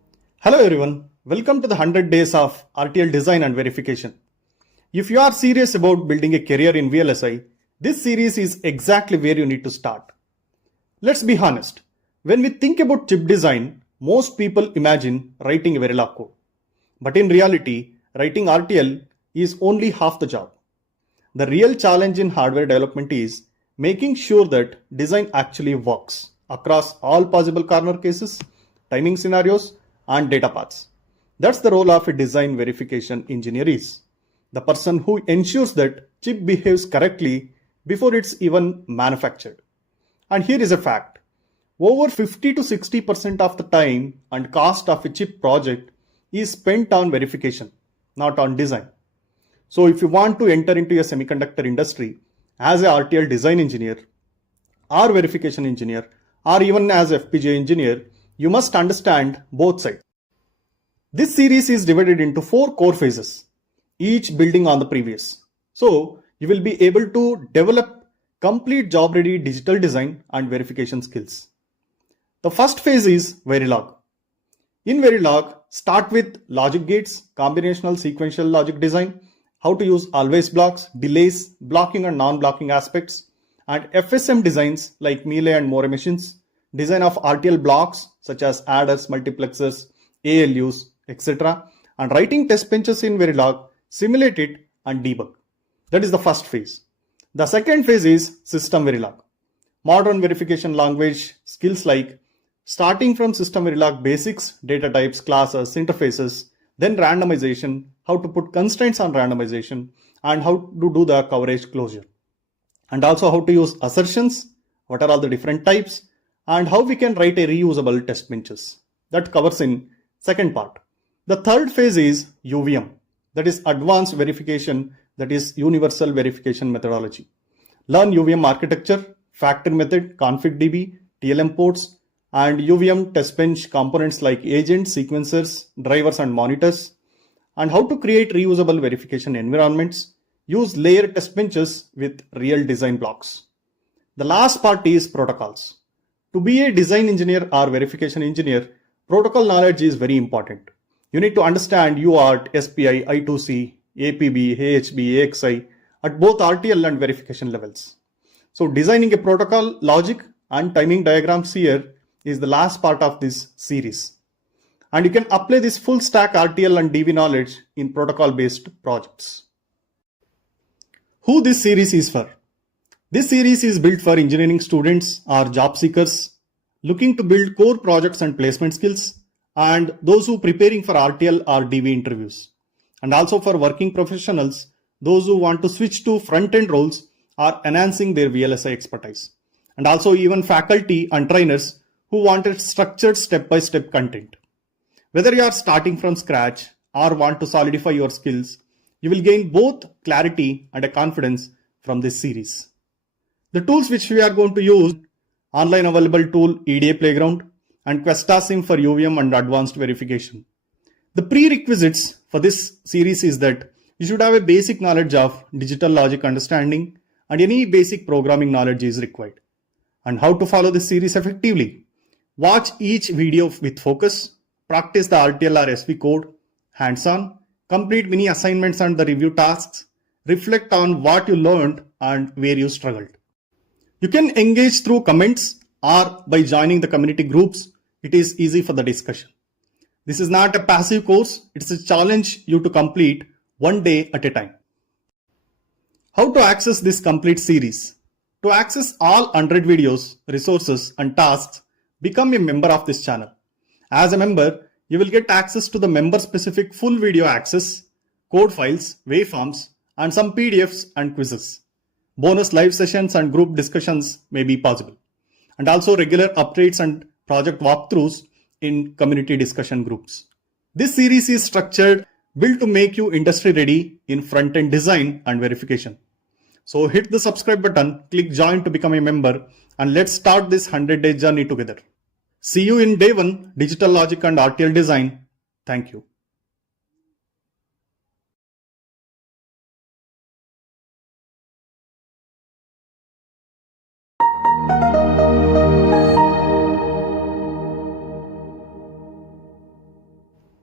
Hello everyone, welcome to the 100 days of RTL design and verification. If you are serious about building a career in VLSI, this series is exactly where you need to start. Let's be honest, when we think about chip design, most people imagine writing a Verilog code. But in reality, writing RTL is only half the job. The real challenge in hardware development is making sure that design actually works across all possible corner cases, timing scenarios, and data paths. That's the role of a design verification engineer is. The person who ensures that chip behaves correctly before it's even manufactured. And here is a fact. Over 50 to 60% of the time and cost of a chip project is spent on verification, not on design. So if you want to enter into a semiconductor industry as a RTL design engineer or verification engineer or even as FPGA engineer, you must understand both sides. This series is divided into 4 core phases, each building on the previous. So you will be able to develop complete job-ready digital design and verification skills. The first phase is Verilog. In Verilog, start with logic gates, combinational sequential logic design, how to use always blocks, delays, blocking and non-blocking aspects, and FSM designs like Melee and More machines, design of RTL blocks such as adders, multiplexers, ALUs, etc. and writing test benches in Verilog, simulate it and debug. That is the first phase. The second phase is SystemVerilog. Modern verification language skills like starting from SystemVerilog basics, data types, classes, interfaces, then randomization, how to put constraints on randomization, and how to do the coverage closure. And also how to use assertions, what are all the different types, and how we can write a reusable test benches. That covers in second part. The third phase is UVM, that is advanced verification, that is universal verification methodology. Learn UVM architecture, factor method, config.db, TLM ports, and UVM test bench components like agents, sequencers, drivers, and monitors, and how to create reusable verification environments, use layer test benches with real design blocks. The last part is protocols. To be a design engineer or verification engineer, protocol knowledge is very important. You need to understand UART, SPI, I2C, APB, AHB, AXI at both RTL and verification levels. So designing a protocol logic and timing diagrams here is the last part of this series. And you can apply this full stack RTL and DV knowledge in protocol based projects. Who this series is for? This series is built for engineering students or job seekers looking to build core projects and placement skills, and those who are preparing for RTL or DV interviews, and also for working professionals, those who want to switch to front-end roles or enhancing their VLSI expertise, and also even faculty and trainers who wanted structured step-by-step content. Whether you are starting from scratch or want to solidify your skills, you will gain both clarity and a confidence from this series. The tools which we are going to use, online available tool EDA Playground and QuestaSim for UVM and advanced verification. The prerequisites for this series is that you should have a basic knowledge of digital logic understanding and any basic programming knowledge is required. And how to follow this series effectively? Watch each video with focus, practice the RTL or SV code, hands-on, complete mini assignments and the review tasks, reflect on what you learned and where you struggled. You can engage through comments or by joining the community groups. It is easy for the discussion. This is not a passive course. It's a challenge you to complete one day at a time. How to access this complete series? To access all 100 videos, resources and tasks, become a member of this channel. As a member, you will get access to the member specific full video access, code files, waveforms, and some PDFs and quizzes. Bonus live sessions and group discussions may be possible. And also regular updates and project walkthroughs in community discussion groups. This series is structured, built to make you industry ready in front-end design and verification. So hit the subscribe button, click join to become a member, and let's start this 100-day journey together. See you in day 1, digital logic and RTL design. Thank you.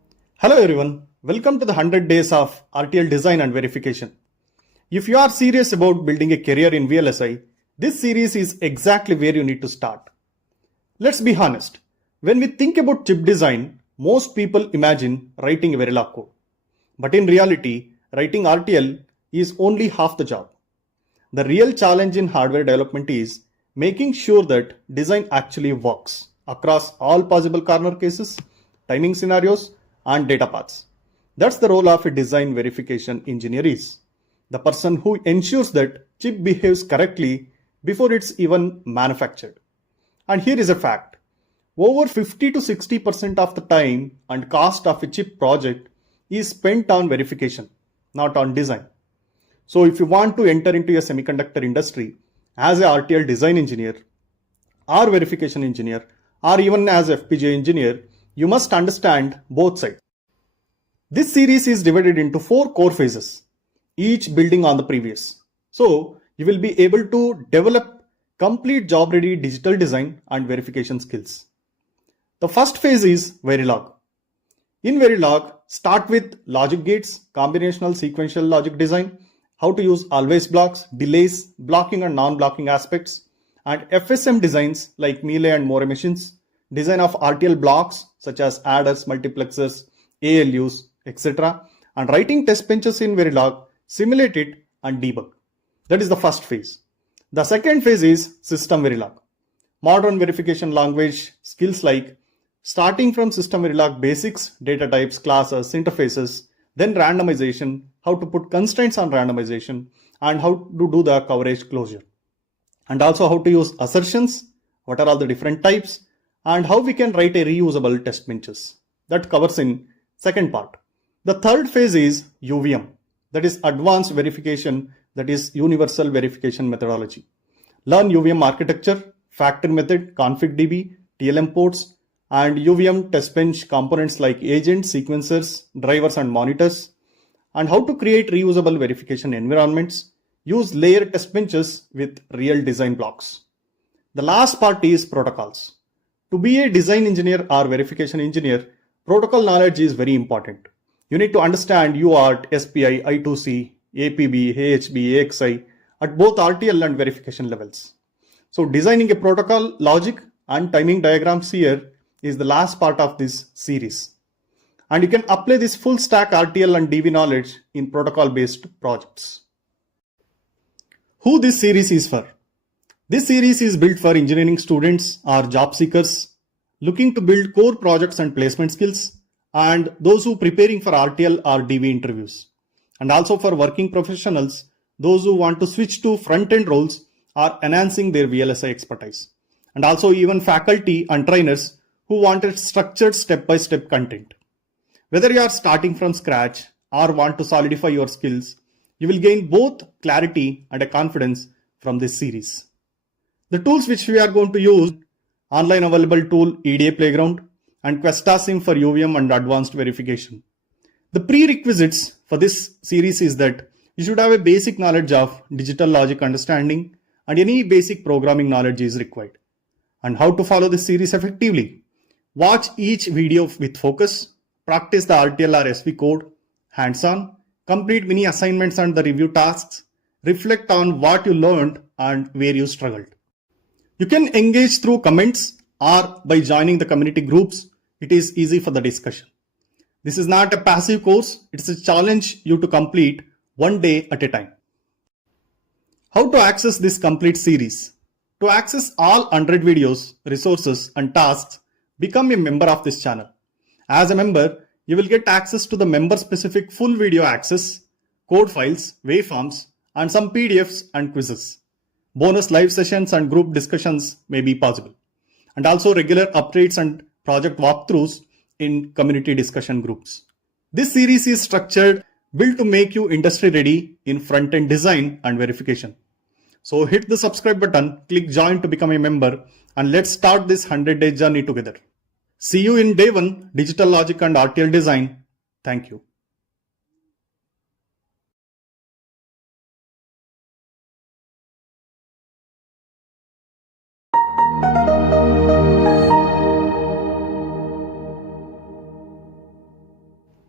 Hello everyone, welcome to the 100 days of RTL design and verification. If you are serious about building a career in VLSI, this series is exactly where you need to start. Let's be honest, when we think about chip design, most people imagine writing a Verilog code. But in reality, writing RTL is only half the job. The real challenge in hardware development is making sure that design actually works across all possible corner cases, timing scenarios, and data paths. That's the role of a design verification engineer is. The person who ensures that chip behaves correctly before it's even manufactured. And here is a fact. Over 50 to 60% of the time and cost of a chip project is spent on verification, not on design. So if you want to enter into a semiconductor industry as a RTL design engineer or verification engineer or even as FPGA engineer, you must understand both sides. This series is divided into 4 core phases, each building on the previous. So you will be able to develop complete job-ready digital design and verification skills. The first phase is Verilog. In Verilog, start with logic gates, combinational sequential logic design, how to use always blocks, delays, blocking and non-blocking aspects, and FSM designs like Melee and More machines, design of RTL blocks such as adders, multiplexers, ALUs, etc. and writing test benches in Verilog, simulate it and debug. That is the first phase. The second phase is SystemVerilog. Modern verification language skills like starting from SystemVerilog basics, data types, classes, interfaces, then randomization, how to put constraints on randomization, and how to do the coverage closure. And also how to use assertions, what are all the different types, and how we can write a reusable test benches. That covers in second part. The third phase is UVM, that is advanced verification, that is universal verification methodology. Learn UVM architecture, factor method, config.db, TLM ports, and UVM test bench components like agents, sequencers, drivers, and monitors, and how to create reusable verification environments, use layer test benches with real design blocks. The last part is protocols. To be a design engineer or verification engineer, protocol knowledge is very important. You need to understand UART, SPI, I2C, APB, AHB, AXI at both RTL and verification levels. So designing a protocol logic and timing diagrams here is the last part of this series. And you can apply this full stack RTL and DV knowledge in protocol based projects. Who this series is for? This series is built for engineering students or job seekers looking to build core projects and placement skills, and those who preparing for RTL or DV interviews, and also for working professionals, those who want to switch to front-end roles or enhancing their VLSI expertise, and also even faculty and trainers who wanted structured step-by-step content. Whether you are starting from scratch or want to solidify your skills, you will gain both clarity and a confidence from this series. The tools which we are going to use, online available tool EDA Playground and QuestaSim for UVM and advanced verification. The prerequisites for this series is that you should have a basic knowledge of digital logic understanding, and any basic programming knowledge is required. And how to follow this series effectively? Watch each video with focus, practice the RTL or SV code, hands-on, complete mini assignments and the review tasks, reflect on what you learned and where you struggled. You can engage through comments or by joining the community groups. It is easy for the discussion. This is not a passive course, it's a challenge you to complete one day at a time. How to access this complete series? To access all 100 videos, resources and tasks, become a member of this channel. As a member, you will get access to the member-specific full video access, code files, waveforms, and some PDFs and quizzes. Bonus live sessions and group discussions may be possible, and also regular updates and project walkthroughs in community discussion groups. This series is structured, built to make you industry ready in front-end design and verification. So hit the subscribe button, click join to become a member, and let's start this 100-day journey together. See you in day 1, digital logic and RTL design. Thank you.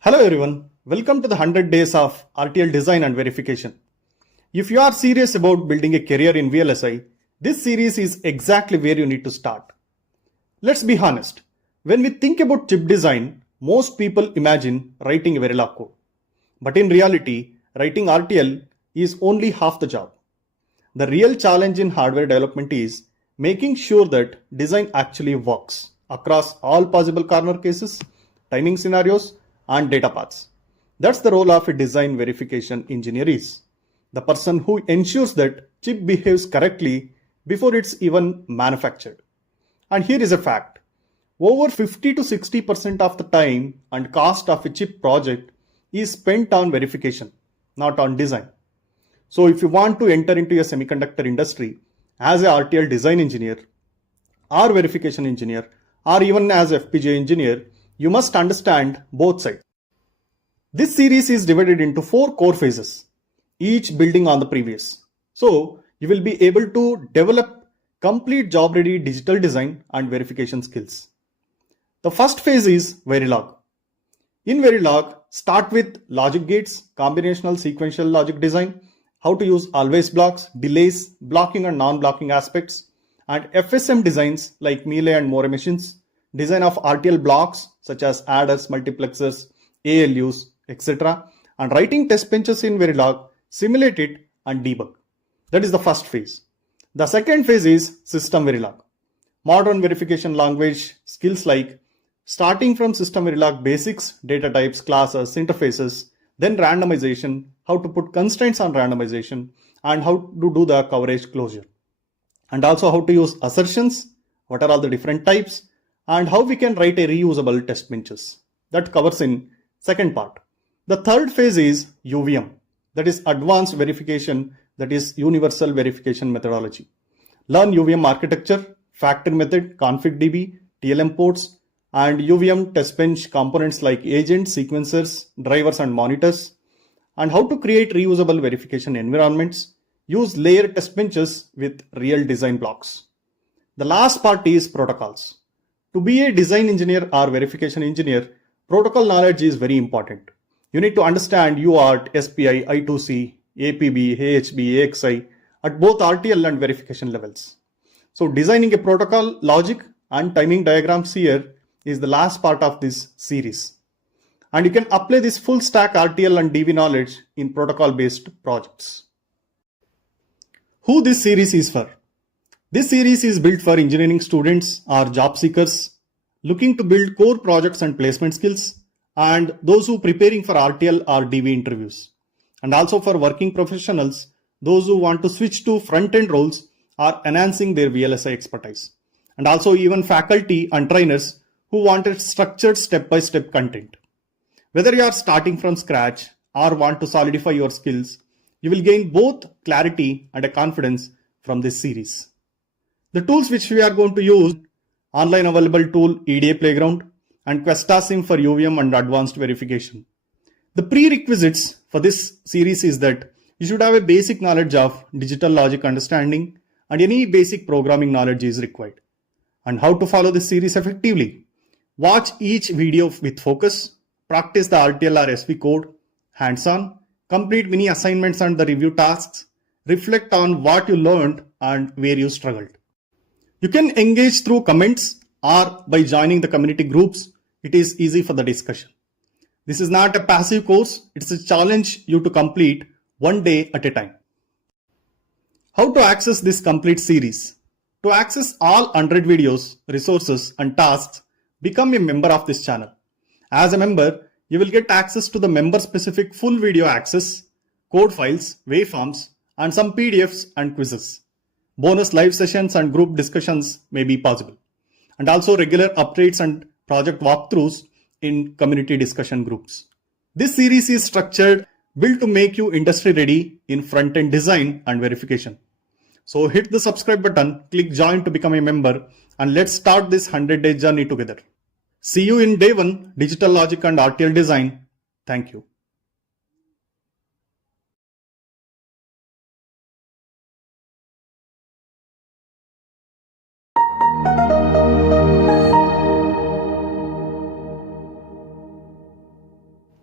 Hello everyone, welcome to the 100 days of RTL design and verification. If you are serious about building a career in VLSI, this series is exactly where you need to start. Let's be honest, when we think about chip design, most people imagine writing a Verilog code. But in reality, writing RTL is only half the job. The real challenge in hardware development is making sure that design actually works across all possible corner cases, timing scenarios, and data paths. That's the role of a design verification engineer is. The person who ensures that chip behaves correctly before it's even manufactured. And here is a fact. Over 50 to 60% of the time and cost of a chip project is spent on verification, not on design. So if you want to enter into a semiconductor industry as a RTL design engineer or verification engineer or even as FPGA engineer, you must understand both sides. This series is divided into 4 core phases, each building on the previous. So you will be able to develop complete job-ready digital design and verification skills. The first phase is Verilog. In Verilog, start with logic gates, combinational sequential logic design, how to use always blocks, delays, blocking and non-blocking aspects, and FSM designs like melee and more machines, design of RTL blocks such as adders, multiplexers, ALUs, etc. and writing test benches in Verilog, simulate it and debug. That is the first phase. The second phase is SystemVerilog. Modern verification language skills like starting from SystemVerilog basics, data types, classes, interfaces, then randomization, how to put constraints on randomization, and how to do the coverage closure. And also how to use assertions, what are all the different types, and how we can write a reusable test benches. That covers in second part. The third phase is UVM, that is advanced verification, that is universal verification methodology. Learn UVM architecture, factor method, config.db, TLM ports, and UVM test bench components like agents, sequencers, drivers, and monitors, and how to create reusable verification environments, use layer test benches with real design blocks. The last part is protocols. To be a design engineer or verification engineer, protocol knowledge is very important. You need to understand UART, SPI, I2C, APB, AHB, AXI at both RTL and verification levels. So designing a protocol logic and timing diagrams here is the last part of this series. And you can apply this full stack RTL and DV knowledge in protocol based projects. Who this series is for? This series is built for engineering students or job seekers looking to build core projects and placement skills, and those who preparing for RTL or DV interviews, and also for working professionals, those who want to switch to front-end roles or enhancing their VLSI expertise, and also even faculty and trainers who wanted structured step-by-step content. Whether you are starting from scratch or want to solidify your skills, you will gain both clarity and a confidence from this series. The tools which we are going to use, online available tool EDA Playground and QuestaSim for UVM and advanced verification. The prerequisites for this series is that you should have a basic knowledge of digital logic understanding and any basic programming knowledge is required. And how to follow this series effectively? Watch each video with focus, practice the RTL or SV code, hands-on, complete mini assignments and the review tasks, reflect on what you learned and where you struggled. You can engage through comments or by joining the community groups. It is easy for the discussion. This is not a passive course. It's a challenge you to complete one day at a time. How to access this complete series? To access all 100 videos, resources and tasks, become a member of this channel. As a member, you will get access to the member-specific full video access, code files, waveforms, and some PDFs and quizzes. Bonus live sessions and group discussions may be possible. And also regular updates and project walkthroughs in community discussion groups. This series is structured, built to make you industry ready in front-end design and verification. So hit the subscribe button, click join to become a member, and let's start this 100-day journey together. See you in day 1, Digital Logic and RTL Design. Thank you.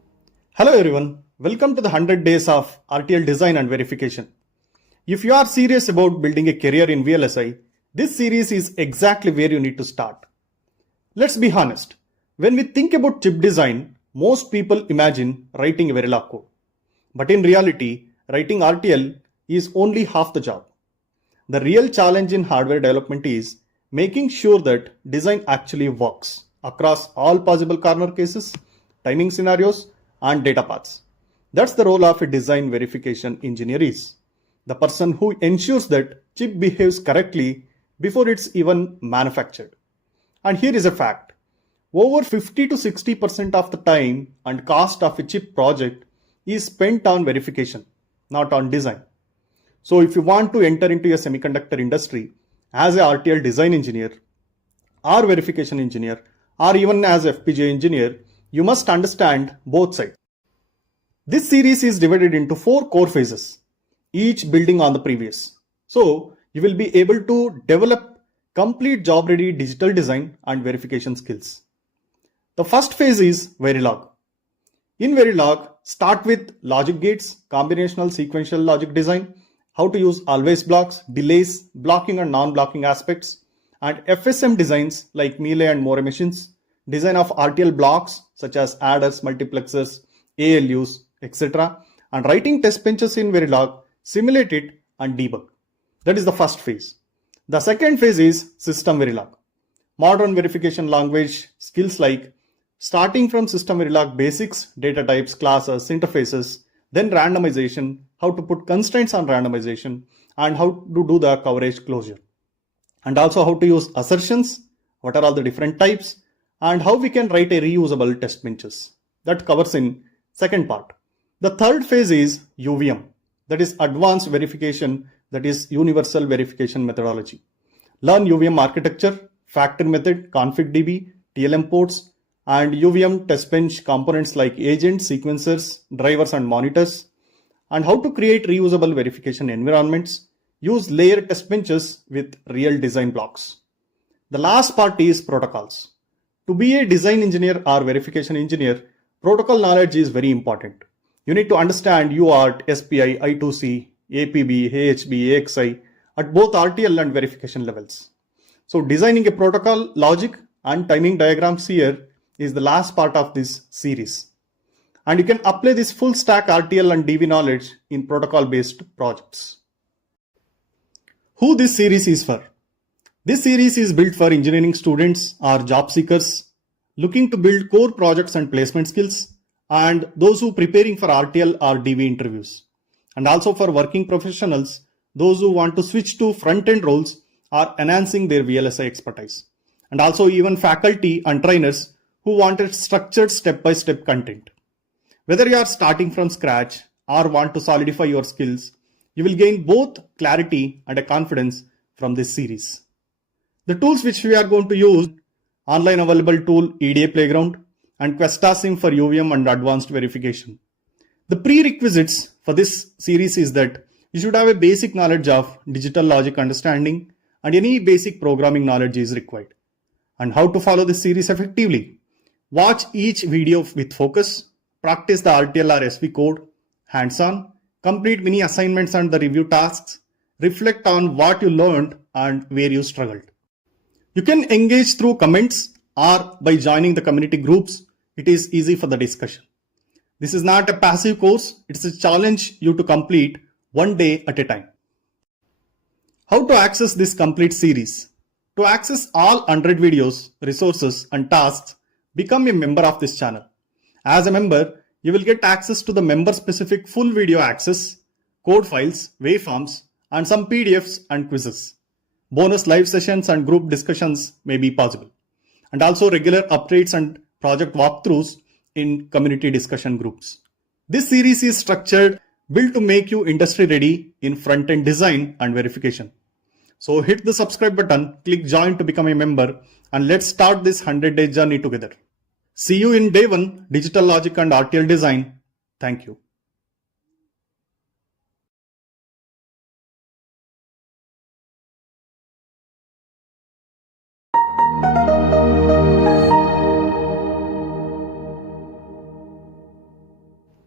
Hello everyone, welcome to the 100 days of RTL design and verification. If you are serious about building a career in VLSI, this series is exactly where you need to start. Let's be honest, when we think about chip design, most people imagine writing a Verilog code. But in reality, writing RTL is only half the job. The real challenge in hardware development is making sure that design actually works across all possible corner cases, timing scenarios, and data paths. That's the role of a design verification engineer is. The person who ensures that chip behaves correctly before it's even manufactured. And here is a fact. Over 50 to 60% of the time and cost of a chip project is spent on verification, not on design. So if you want to enter into a semiconductor industry as a RTL design engineer or verification engineer or even as FPGA engineer, you must understand both sides. This series is divided into 4 core phases, each building on the previous. So you will be able to develop complete job-ready digital design and verification skills. The first phase is Verilog. In Verilog, start with logic gates, combinational sequential logic design, how to use always blocks, delays, blocking and non-blocking aspects, and FSM designs like melee and more machines, design of RTL blocks such as adders, multiplexers, ALUs, etc. and writing test benches in Verilog, simulate it and debug. That is the first phase. The second phase is SystemVerilog. Modern verification language skills like starting from SystemVerilog basics, data types, classes, interfaces, then randomization, how to put constraints on randomization, and how to do the coverage closure. And also how to use assertions, what are all the different types, and how we can write a reusable test benches. That covers in second part. The third phase is UVM, that is advanced verification, that is universal verification methodology. Learn UVM architecture, factor method, config.db, TLM ports, and UVM test bench components like agents, sequencers, drivers, and monitors, and how to create reusable verification environments, use layer test benches with real design blocks. The last part is protocols. To be a design engineer or verification engineer, protocol knowledge is very important. You need to understand UART, SPI, I2C, APB, AHB, AXI at both RTL and verification levels. So designing a protocol logic and timing diagrams here is the last part of this series. And you can apply this full stack RTL and DV knowledge in protocol based projects. Who this series is for? This series is built for engineering students or job seekers looking to build core projects and placement skills, and those who preparing for RTL or DV interviews, and also for working professionals, those who want to switch to front-end roles or enhancing their VLSI expertise, and also even faculty and trainers who wanted structured step-by-step content. Whether you are starting from scratch or want to solidify your skills, you will gain both clarity and a confidence from this series. The tools which we are going to use, online available tool EDA Playground and QuestaSim for UVM and advanced verification. The prerequisites for this series is that you should have a basic knowledge of digital logic understanding and any basic programming knowledge is required. And how to follow this series effectively? Watch each video with focus, practice the RTL or SV code, hands-on, complete mini assignments and the review tasks, reflect on what you learned and where you struggled. You can engage through comments or by joining the community groups. It is easy for the discussion. This is not a passive course. It's a challenge you to complete one day at a time. How to access this complete series? To access all 100 videos, resources and tasks, become a member of this channel. As a member, you will get access to the member-specific full video access, code files, waveforms, and some PDFs and quizzes. Bonus live sessions and group discussions may be possible. And also regular updates and project walkthroughs in community discussion groups. This series is structured, built to make you industry ready in front-end design and verification. So hit the subscribe button, click join to become a member, and let's start this 100-day journey together. See you in day 1, digital logic and RTL design. Thank you.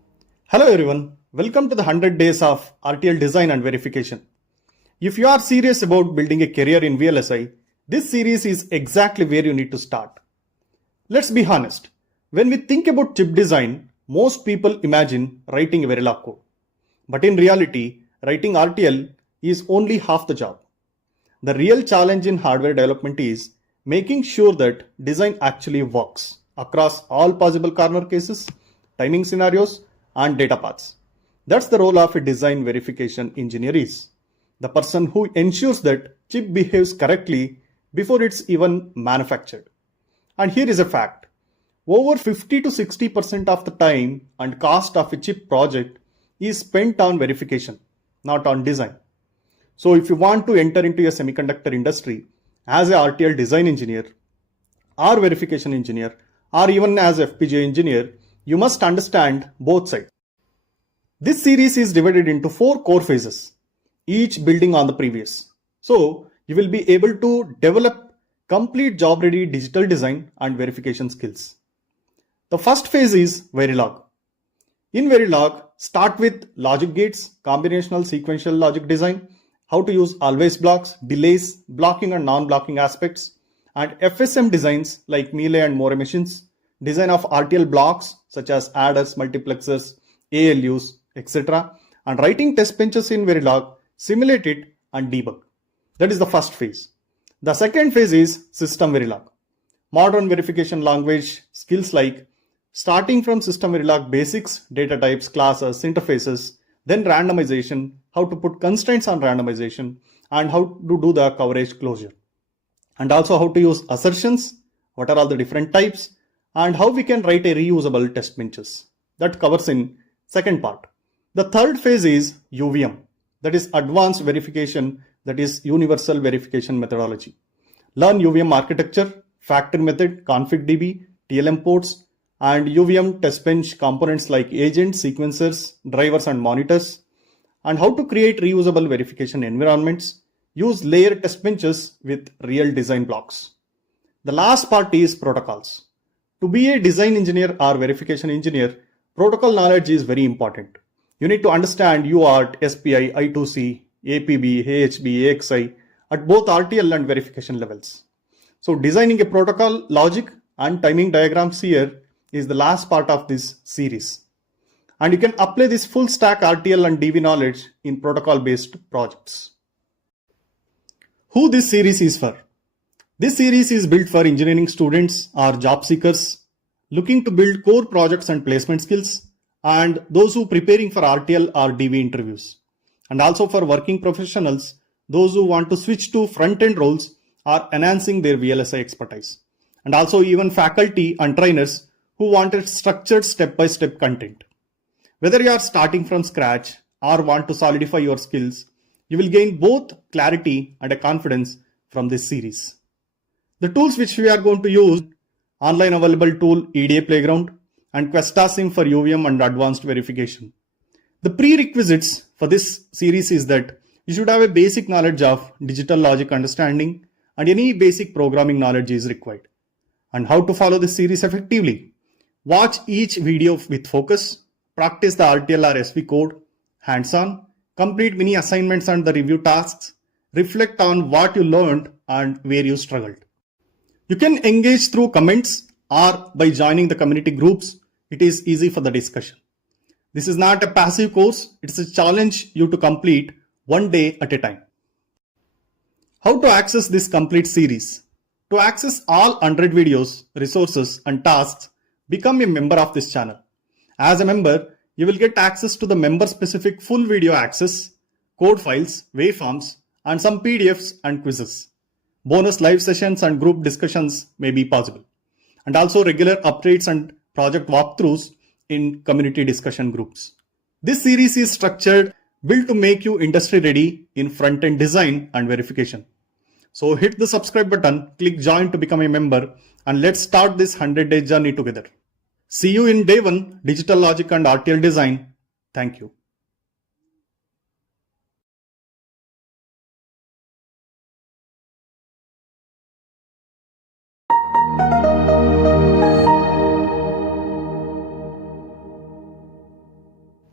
Hello everyone, welcome to the 100 days of RTL design and verification. If you are serious about building a career in VLSI, this series is exactly where you need to start. Let's be honest, when we think about chip design, most people imagine writing a Verilog code. But in reality, writing RTL is only half the job. The real challenge in hardware development is making sure that design actually works across all possible corner cases, timing scenarios, and data paths. That's the role of a design verification engineer is. The person who ensures that chip behaves correctly before it's even manufactured. And here is a fact. Over 50 to 60% of the time and cost of a chip project is spent on verification, not on design. So if you want to enter into a semiconductor industry as a RTL design engineer or verification engineer or even as FPGA engineer, you must understand both sides. This series is divided into 4 core phases, each building on the previous. So you will be able to develop complete job-ready digital design and verification skills. The first phase is Verilog. In Verilog, start with logic gates, combinational sequential logic design, how to use always blocks, delays, blocking and non-blocking aspects, and FSM designs like melee and more machines, design of RTL blocks such as adders, multiplexers, ALUs, etc. and writing test benches in Verilog, simulate it and debug. That is the first phase. The second phase is SystemVerilog. Modern verification language skills like starting from SystemVerilog basics, data types, classes, interfaces, then randomization, how to put constraints on randomization, and how to do the coverage closure. And also how to use assertions, what are all the different types, and how we can write a reusable test benches. That covers in second part. The third phase is UVM, that is advanced verification, that is universal verification methodology. Learn UVM architecture, factory method, config.db, TLM ports, and UVM test bench components like agents, sequencers, drivers, and monitors, and how to create reusable verification environments, use layer test benches with real design blocks. The last part is protocols. To be a design engineer or verification engineer, protocol knowledge is very important. You need to understand UART, SPI, I2C, APB, AHB, AXI at both RTL and verification levels. So designing a protocol logic and timing diagrams here is the last part of this series. And you can apply this full stack RTL and DV knowledge in protocol based projects. Who this series is for? This series is built for engineering students or job seekers looking to build core projects and placement skills, and those who preparing for RTL or DV interviews, and also for working professionals, those who want to switch to front-end roles or enhancing their VLSI expertise, and also even faculty and trainers who wanted structured step-by-step content. Whether you are starting from scratch or want to solidify your skills, you will gain both clarity and a confidence from this series. The tools which we are going to use, online available tool EDA Playground and QuestaSim for UVM and advanced verification. The prerequisites for this series is that you should have a basic knowledge of digital logic understanding and any basic programming knowledge is required. And how to follow this series effectively? Watch each video with focus, practice the RTL or SV code, hands-on, complete mini assignments and the review tasks, reflect on what you learned and where you struggled. You can engage through comments or by joining the community groups. It is easy for the discussion. This is not a passive course. It's a challenge you to complete one day at a time. How to access this complete series? To access all 100 videos, resources and tasks, become a member of this channel. As a member, you will get access to the member specific full video access, code files, waveforms, and some PDFs and quizzes. Bonus live sessions and group discussions may be possible. And also regular updates and project walkthroughs in community discussion groups. This series is structured, built to make you industry ready in front-end design and verification. So hit the subscribe button, click join to become a member, and let's start this 100-day journey together. See you in day 1, digital logic and RTL design. Thank you.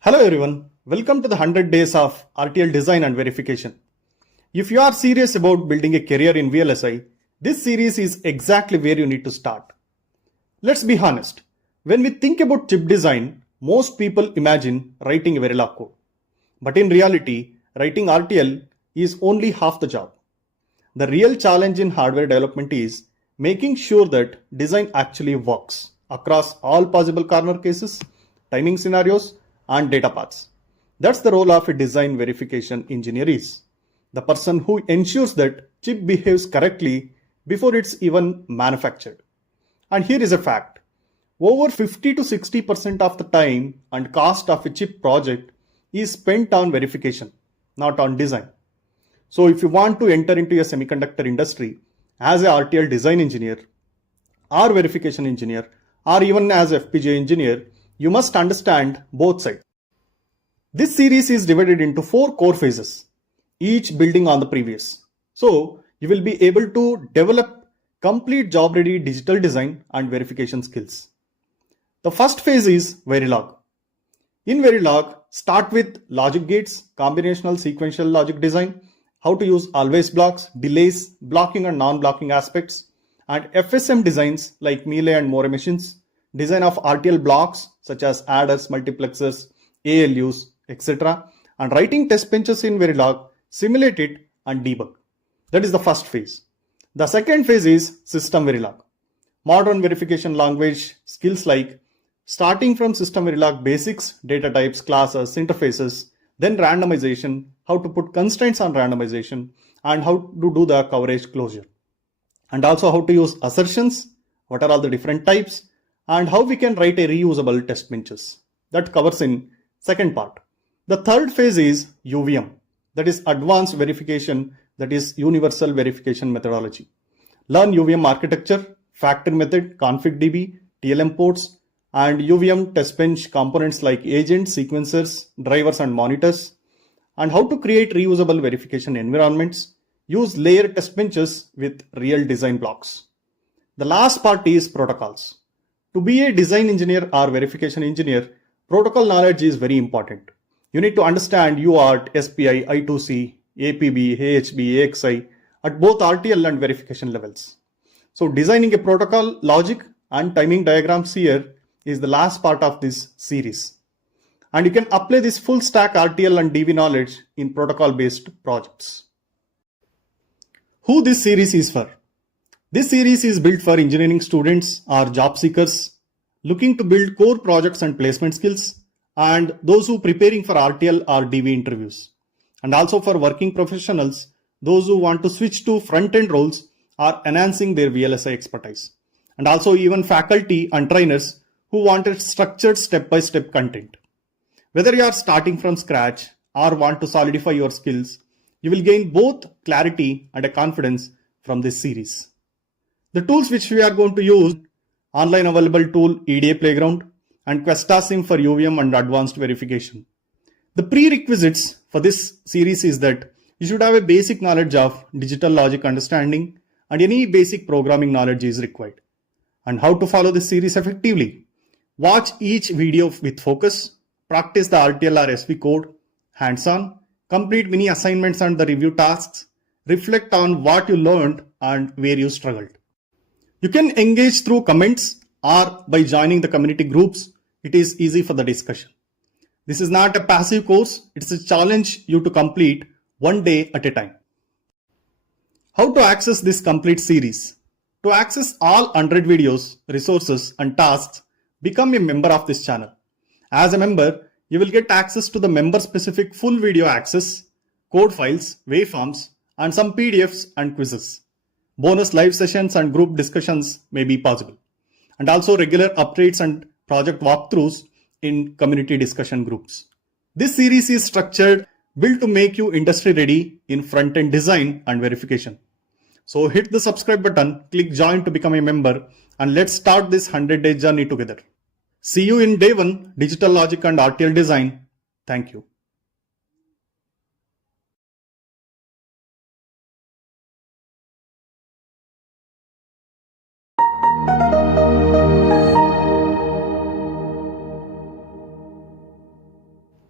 Hello everyone, welcome to the 100 days of RTL design and verification. If you are serious about building a career in VLSI, this series is exactly where you need to start. Let's be honest, when we think about chip design, most people imagine writing a Verilog code. But in reality, writing RTL is only half the job. The real challenge in hardware development is making sure that design actually works across all possible corner cases, timing scenarios, and data paths. That's the role of a design verification engineer is. The person who ensures that chip behaves correctly before it's even manufactured. And here is a fact. Over 50 to 60% of the time and cost of a chip project is spent on verification, not on design. So if you want to enter into a semiconductor industry as a RTL design engineer or verification engineer or even as FPGA engineer, you must understand both sides. This series is divided into 4 core phases, each building on the previous. So you will be able to develop complete job-ready digital design and verification skills. The first phase is Verilog. In Verilog, start with logic gates, combinational sequential logic design, how to use always blocks, delays, blocking and non-blocking aspects, and FSM designs like melee and more machines, design of RTL blocks such as adders, multiplexers, ALUs, etc. and writing test benches in Verilog, simulate it and debug. That is the first phase. The second phase is SystemVerilog. Modern verification language skills like starting from SystemVerilog basics, data types, classes, interfaces, then randomization, how to put constraints on randomization, and how to do the coverage closure. And also how to use assertions, what are all the different types, and how we can write a reusable test benches. That covers in second part. The third phase is UVM, that is advanced verification, that is universal verification methodology. Learn UVM architecture, factor method, config.db, TLM ports, and UVM test bench components like agents, sequencers, drivers, and monitors, and how to create reusable verification environments, use layer test benches with real design blocks. The last part is protocols. To be a design engineer or verification engineer, protocol knowledge is very important. You need to understand UART, SPI, I2C, APB, AHB, AXI at both RTL and verification levels. So designing a protocol logic and timing diagrams here is the last part of this series. And you can apply this full stack RTL and DV knowledge in protocol based projects. Who this series is for? This series is built for engineering students or job seekers looking to build core projects and placement skills, and those who preparing for RTL or DV interviews. And also for working professionals, those who want to switch to front-end roles or enhancing their VLSI expertise. And also even faculty and trainers who wanted structured step-by-step content. Whether you are starting from scratch or want to solidify your skills, you will gain both clarity and a confidence from this series. The tools which we are going to use, online available tool EDA Playground and QuestaSim for UVM and advanced verification. The prerequisites for this series is that you should have a basic knowledge of digital logic understanding and any basic programming knowledge is required. And how to follow this series effectively? Watch each video with focus, practice the RTL or SV code, hands-on, complete mini assignments and the review tasks, reflect on what you learned and where you struggled. You can engage through comments or by joining the community groups. It is easy for the discussion. This is not a passive course. It's a challenge you to complete one day at a time. How to access this complete series? To access all 100 videos, resources and tasks, become a member of this channel. As a member, you will get access to the member-specific full video access, code files, waveforms, and some PDFs and quizzes. Bonus live sessions and group discussions may be possible. And also regular updates and project walkthroughs in community discussion groups. This series is structured, built to make you industry ready in front-end design and verification. So hit the subscribe button, click join to become a member, and let's start this 100-day journey together. See you in day 1, Digital Logic and RTL Design. Thank you.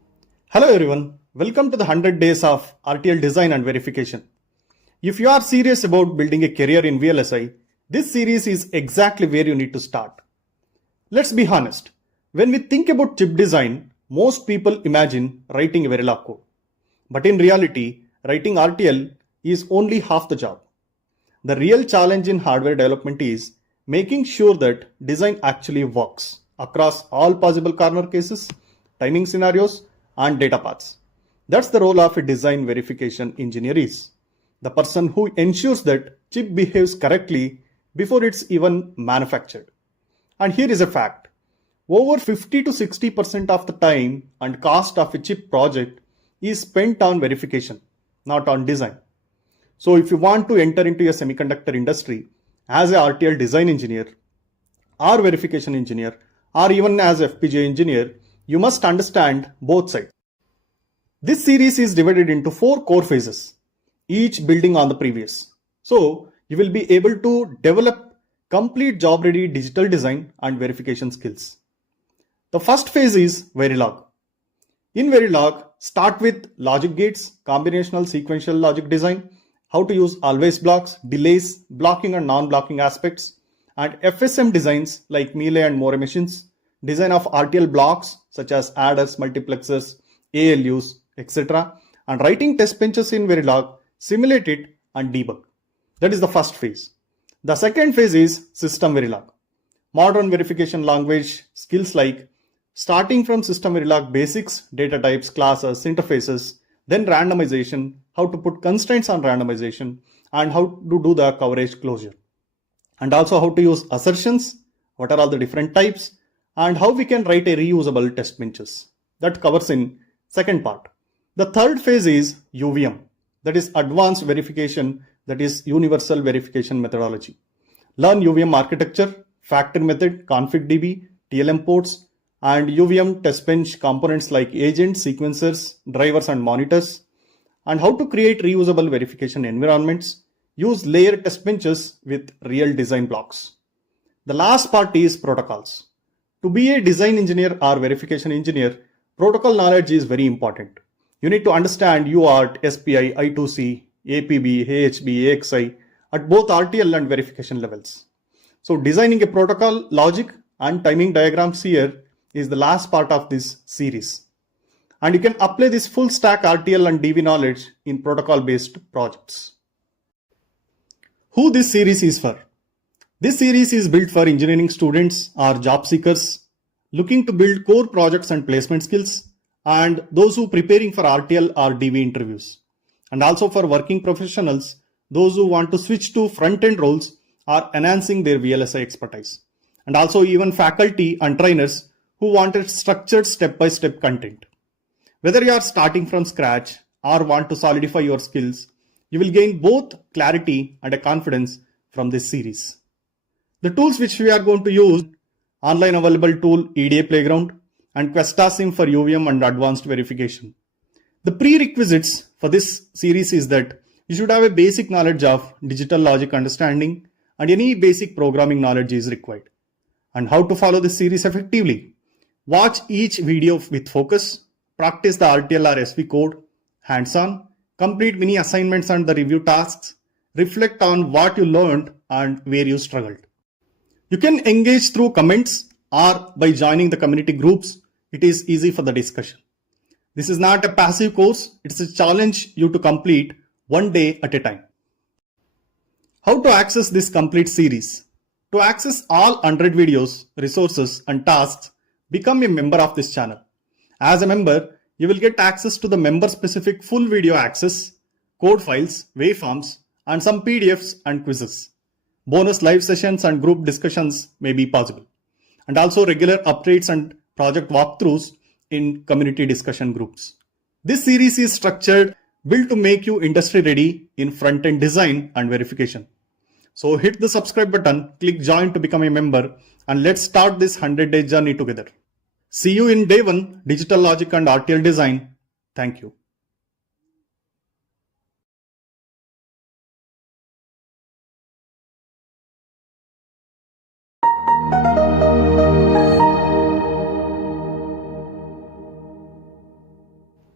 Hello everyone, welcome to the 100 days of RTL design and verification. If you are serious about building a career in VLSI, this series is exactly where you need to start. Let's be honest, when we think about chip design, most people imagine writing a Verilog code. But in reality, writing RTL is only half the job. The real challenge in hardware development is making sure that design actually works across all possible corner cases, timing scenarios, and data paths. That's the role of a design verification engineer is. The person who ensures that chip behaves correctly before it's even manufactured. And here is a fact. Over 50 to 60% of the time and cost of a chip project is spent on verification, not on design. So if you want to enter into a semiconductor industry as a RTL design engineer or verification engineer or even as FPGA engineer, you must understand both sides. This series is divided into 4 core phases, each building on the previous. So you will be able to develop complete job-ready digital design and verification skills. The first phase is Verilog. In Verilog, start with logic gates, combinational sequential logic design, how to use always blocks, delays, blocking and non-blocking aspects, and FSM designs like melee and more machines, design of RTL blocks such as adders, multiplexers, ALUs, etc. and writing test benches in Verilog, simulate it and debug. That is the first phase. The second phase is SystemVerilog. Modern verification language skills like starting from SystemVerilog basics, data types, classes, interfaces, then randomization, how to put constraints on randomization, and how to do the coverage closure. And also how to use assertions, what are all the different types, and how we can write a reusable test benches. That covers in second part. The third phase is UVM, that is advanced verification, that is universal verification methodology. Learn UVM architecture, factor method, config.db, TLM ports, and UVM test bench components like agents, sequencers, drivers, and monitors, and how to create reusable verification environments, use layer test benches with real design blocks. The last part is protocols. To be a design engineer or verification engineer, protocol knowledge is very important. You need to understand UART, SPI, I2C, APB, AHB, AXI at both RTL and verification levels. So designing a protocol logic and timing diagrams here is the last part of this series. And you can apply this full stack RTL and DV knowledge in protocol based projects. Who this series is for? This series is built for engineering students or job seekers looking to build core projects and placement skills, and those who preparing for RTL or DV interviews, and also for working professionals, those who want to switch to front-end roles or enhancing their VLSI expertise, and also even faculty and trainers who wanted structured step-by-step content. Whether you are starting from scratch or want to solidify your skills, you will gain both clarity and a confidence from this series. The tools which we are going to use, online available tool EDA Playground and QuestaSim for UVM and advanced verification. The prerequisites for this series is that you should have a basic knowledge of digital logic understanding and any basic programming knowledge is required. And how to follow this series effectively? Watch each video with focus, practice the RTL or SV code, hands-on, complete mini assignments and the review tasks, reflect on what you learned and where you struggled. You can engage through comments or by joining the community groups. It is easy for the discussion. This is not a passive course. It's a challenge you to complete one day at a time. How to access this complete series? To access all 100 videos, resources and tasks, become a member of this channel. As a member, you will get access to the member-specific full video access, code files, waveforms, and some PDFs and quizzes. Bonus live sessions and group discussions may be possible. And also regular updates and project walkthroughs in community discussion groups. This series is structured, built to make you industry ready in front-end design and verification. So hit the subscribe button, click join to become a member, and let's start this 100-day journey together. See you in day 1, Digital Logic and RTL Design. Thank you.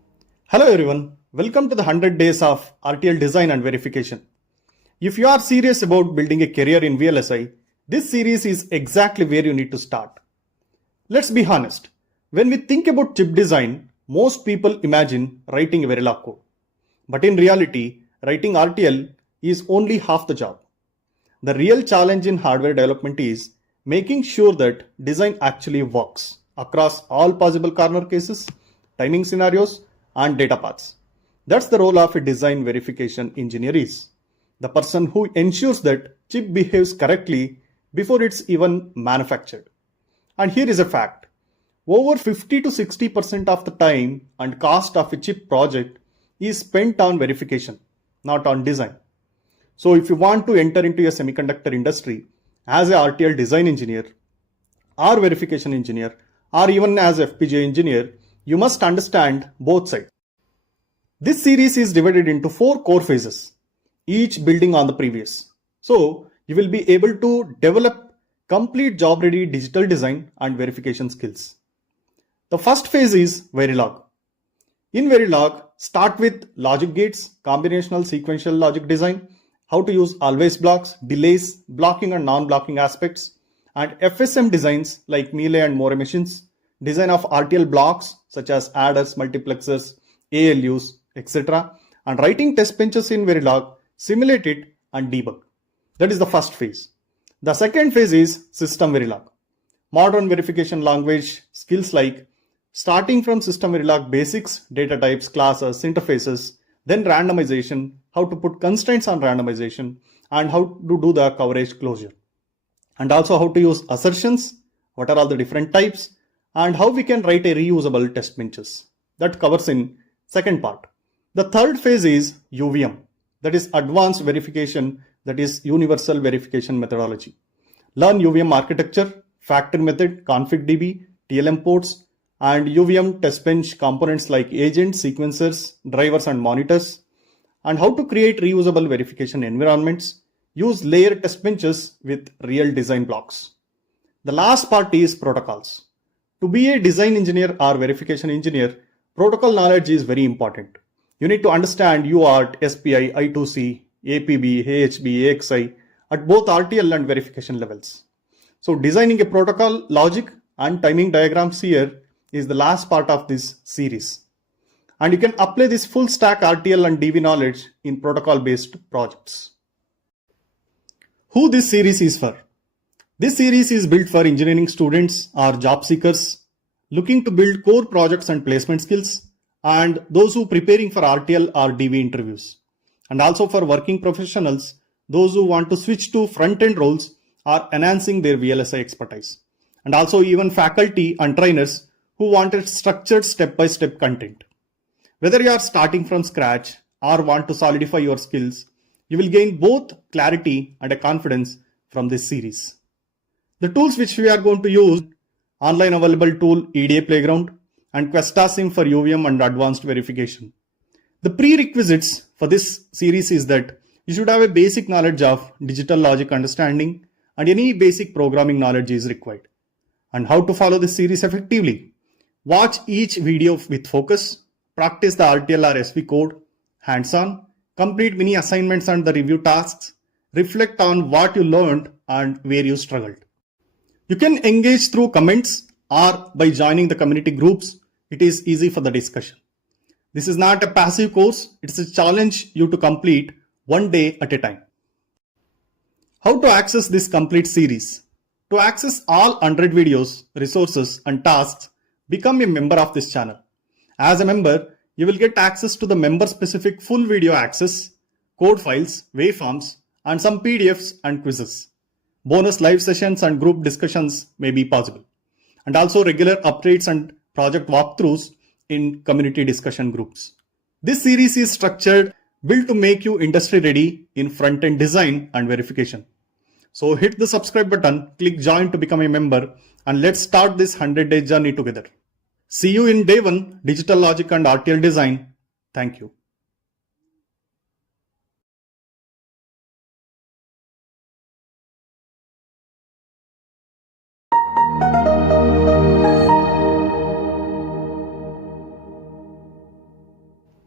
Hello everyone, welcome to the 100 days of RTL design and verification. If you are serious about building a career in VLSI, this series is exactly where you need to start. Let's be honest, when we think about chip design, most people imagine writing a Verilog code. But in reality, writing RTL is only half the job. The real challenge in hardware development is making sure that design actually works across all possible corner cases, timing scenarios, and data paths. That's the role of a design verification engineer is. The person who ensures that chip behaves correctly before it's even manufactured. And here is a fact. Over 50 to 60% of the time and cost of a chip project is spent on verification, not on design. So if you want to enter into a semiconductor industry as a RTL design engineer or verification engineer or even as FPGA engineer, you must understand both sides. This series is divided into 4 core phases, each building on the previous. So you will be able to develop complete job-ready digital design and verification skills. The first phase is Verilog. In Verilog, start with logic gates, combinational sequential logic design, how to use always blocks, delays, blocking and non-blocking aspects, and FSM designs like Melee and More machines, design of RTL blocks such as adders, multiplexers, ALUs, etc. And writing test benches in Verilog, simulate it and debug. That is the first phase. The second phase is SystemVerilog. Modern verification language skills like starting from SystemVerilog basics, data types, classes, interfaces, then randomization, how to put constraints on randomization, and how to do the coverage closure. And also how to use assertions, what are all the different types, and how we can write a reusable test benches. That covers in second part. The third phase is UVM, that is advanced verification, that is universal verification methodology. Learn UVM architecture, factor method, config.db, TLM ports, and UVM test bench components like agents, sequencers, drivers, and monitors, and how to create reusable verification environments, use layer test benches with real design blocks. The last part is protocols. To be a design engineer or verification engineer, protocol knowledge is very important. You need to understand UART, SPI, I2C, APB, AHB, AXI at both RTL and verification levels. So designing a protocol logic and timing diagrams here is the last part of this series. And you can apply this full stack RTL and DV knowledge in protocol based projects. Who this series is for? This series is built for engineering students or job seekers looking to build core projects and placement skills, and those who preparing for RTL or DV interviews, and also for working professionals, those who want to switch to front-end roles or enhancing their VLSI expertise, and also even faculty and trainers who wanted structured step-by-step content. Whether you are starting from scratch or want to solidify your skills, you will gain both clarity and a confidence from this series. The tools which we are going to use, online available tool EDA Playground and QuestaSim for UVM and advanced verification. The prerequisites for this series is that you should have a basic knowledge of digital logic understanding, and any basic programming knowledge is required. And how to follow this series effectively? Watch each video with focus, practice the RTL or SV code, hands-on, complete mini assignments and the review tasks, reflect on what you learned and where you struggled. You can engage through comments or by joining the community groups. It is easy for the discussion. This is not a passive course. It's a challenge you to complete one day at a time. How to access this complete series? To access all 100 videos, resources and tasks, become a member of this channel. As a member, you will get access to the member-specific full video access, code files, waveforms, and some PDFs and quizzes. Bonus live sessions and group discussions may be possible, and also regular updates and project walkthroughs in community discussion groups. This series is structured, built to make you industry ready in front-end design and verification. So hit the subscribe button, click join to become a member, and let's start this 100-day journey together. See you in day 1, digital logic and RTL design. Thank you.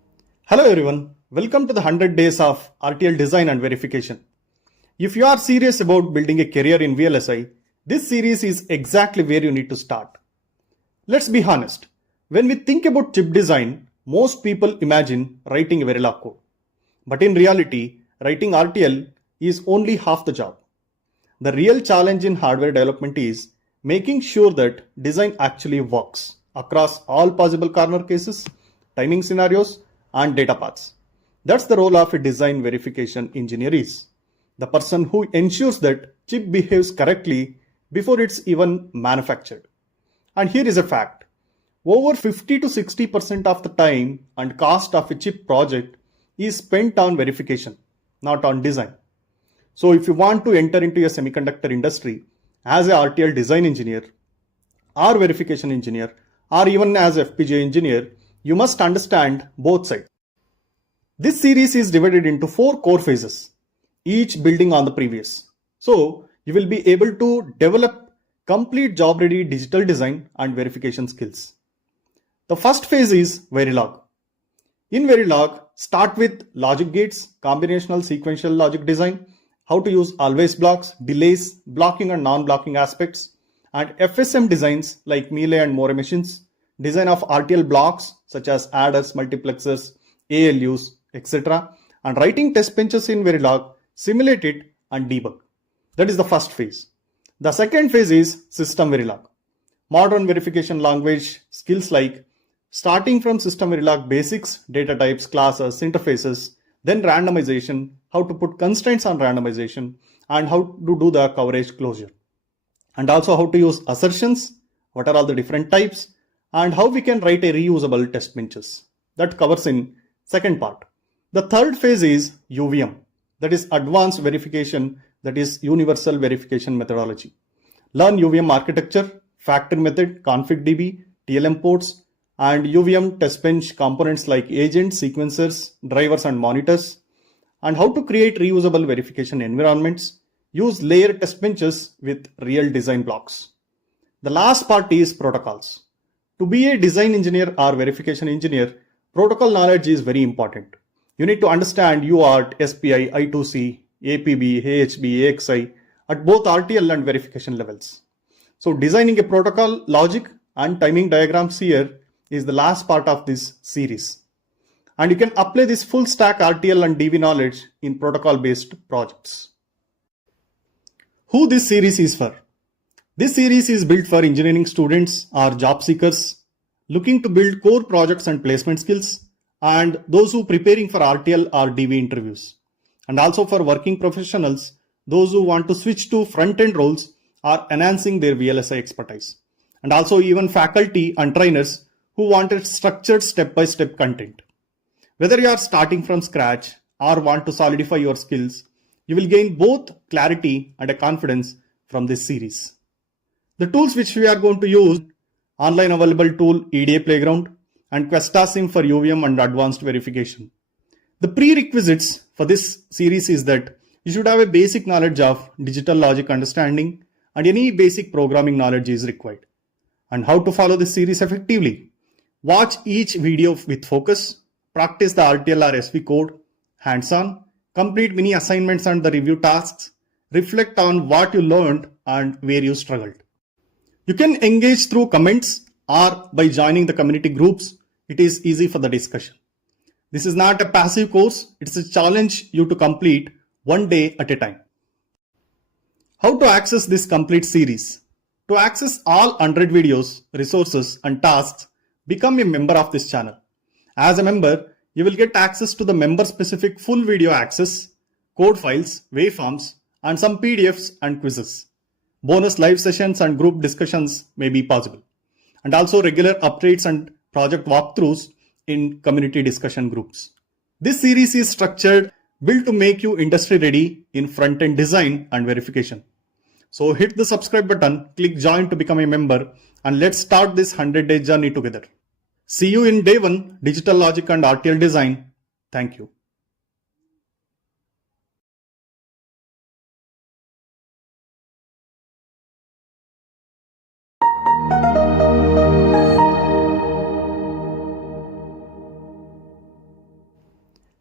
Hello everyone, welcome to the 100 days of RTL design and verification. If you are serious about building a career in VLSI, this series is exactly where you need to start. Let's be honest, when we think about chip design, most people imagine writing a Verilog code. But in reality, writing RTL is only half the job. The real challenge in hardware development is making sure that design actually works across all possible corner cases, timing scenarios, and data paths. That's the role of a design verification engineer is. The person who ensures that chip behaves correctly before it's even manufactured. And here is a fact. Over 50 to 60% of the time and cost of a chip project is spent on verification, not on design. So if you want to enter into a semiconductor industry as a RTL design engineer or verification engineer or even as FPGA engineer, you must understand both sides. This series is divided into 4 core phases, each building on the previous. So you will be able to develop complete job-ready digital design and verification skills. The first phase is Verilog. In Verilog, start with logic gates, combinational sequential logic design, how to use always blocks, delays, blocking and non-blocking aspects, and FSM designs like melee and more machines, design of RTL blocks such as adders, multiplexers, ALUs, etc. and writing test benches in Verilog, simulate it and debug. That is the first phase. The second phase is SystemVerilog. Modern verification language skills like starting from SystemVerilog basics, data types, classes, interfaces, then randomization, how to put constraints on randomization, and how to do the coverage closure. And also how to use assertions, what are all the different types, and how we can write a reusable test benches. That covers in second part. The third phase is UVM, that is advanced verification, that is universal verification methodology. Learn UVM architecture, factory method, config.db, TLM ports, and UVM test bench components like agents, sequencers, drivers, and monitors, and how to create reusable verification environments, use layer test benches with real design blocks. The last part is protocols. To be a design engineer or verification engineer, protocol knowledge is very important. You need to understand UART, SPI, I2C, APB, AHB, AXI at both RTL and verification levels. So designing a protocol logic and timing diagrams here is the last part of this series. And you can apply this full stack RTL and DV knowledge in protocol based projects. Who this series is for? This series is built for engineering students or job seekers looking to build core projects and placement skills, and those who preparing for RTL or DV interviews, and also for working professionals, those who want to switch to front-end roles or enhancing their VLSI expertise, and also even faculty and trainers who wanted structured step-by-step content. Whether you are starting from scratch or want to solidify your skills, you will gain both clarity and a confidence from this series. The tools which we are going to use, online available tool EDA Playground and QuestaSim for UVM and advanced verification. The prerequisites for this series is that you should have a basic knowledge of digital logic understanding and any basic programming knowledge is required. And how to follow this series effectively? Watch each video with focus, practice the RTL or SV code, hands-on, complete mini assignments and the review tasks, reflect on what you learned and where you struggled. You can engage through comments or by joining the community groups. It is easy for the discussion. This is not a passive course. It's a challenge you to complete one day at a time. How to access this complete series? To access all 100 videos, resources and tasks, become a member of this channel. As a member, you will get access to the member specific full video access, code files, waveforms, and some PDFs and quizzes. Bonus live sessions and group discussions may be possible. And also regular updates and project walkthroughs in community discussion groups. This series is structured, built to make you industry ready in front-end design and verification. So hit the subscribe button, click join to become a member, and let's start this 100-day journey together. See you in day 1, digital logic and RTL design. Thank you.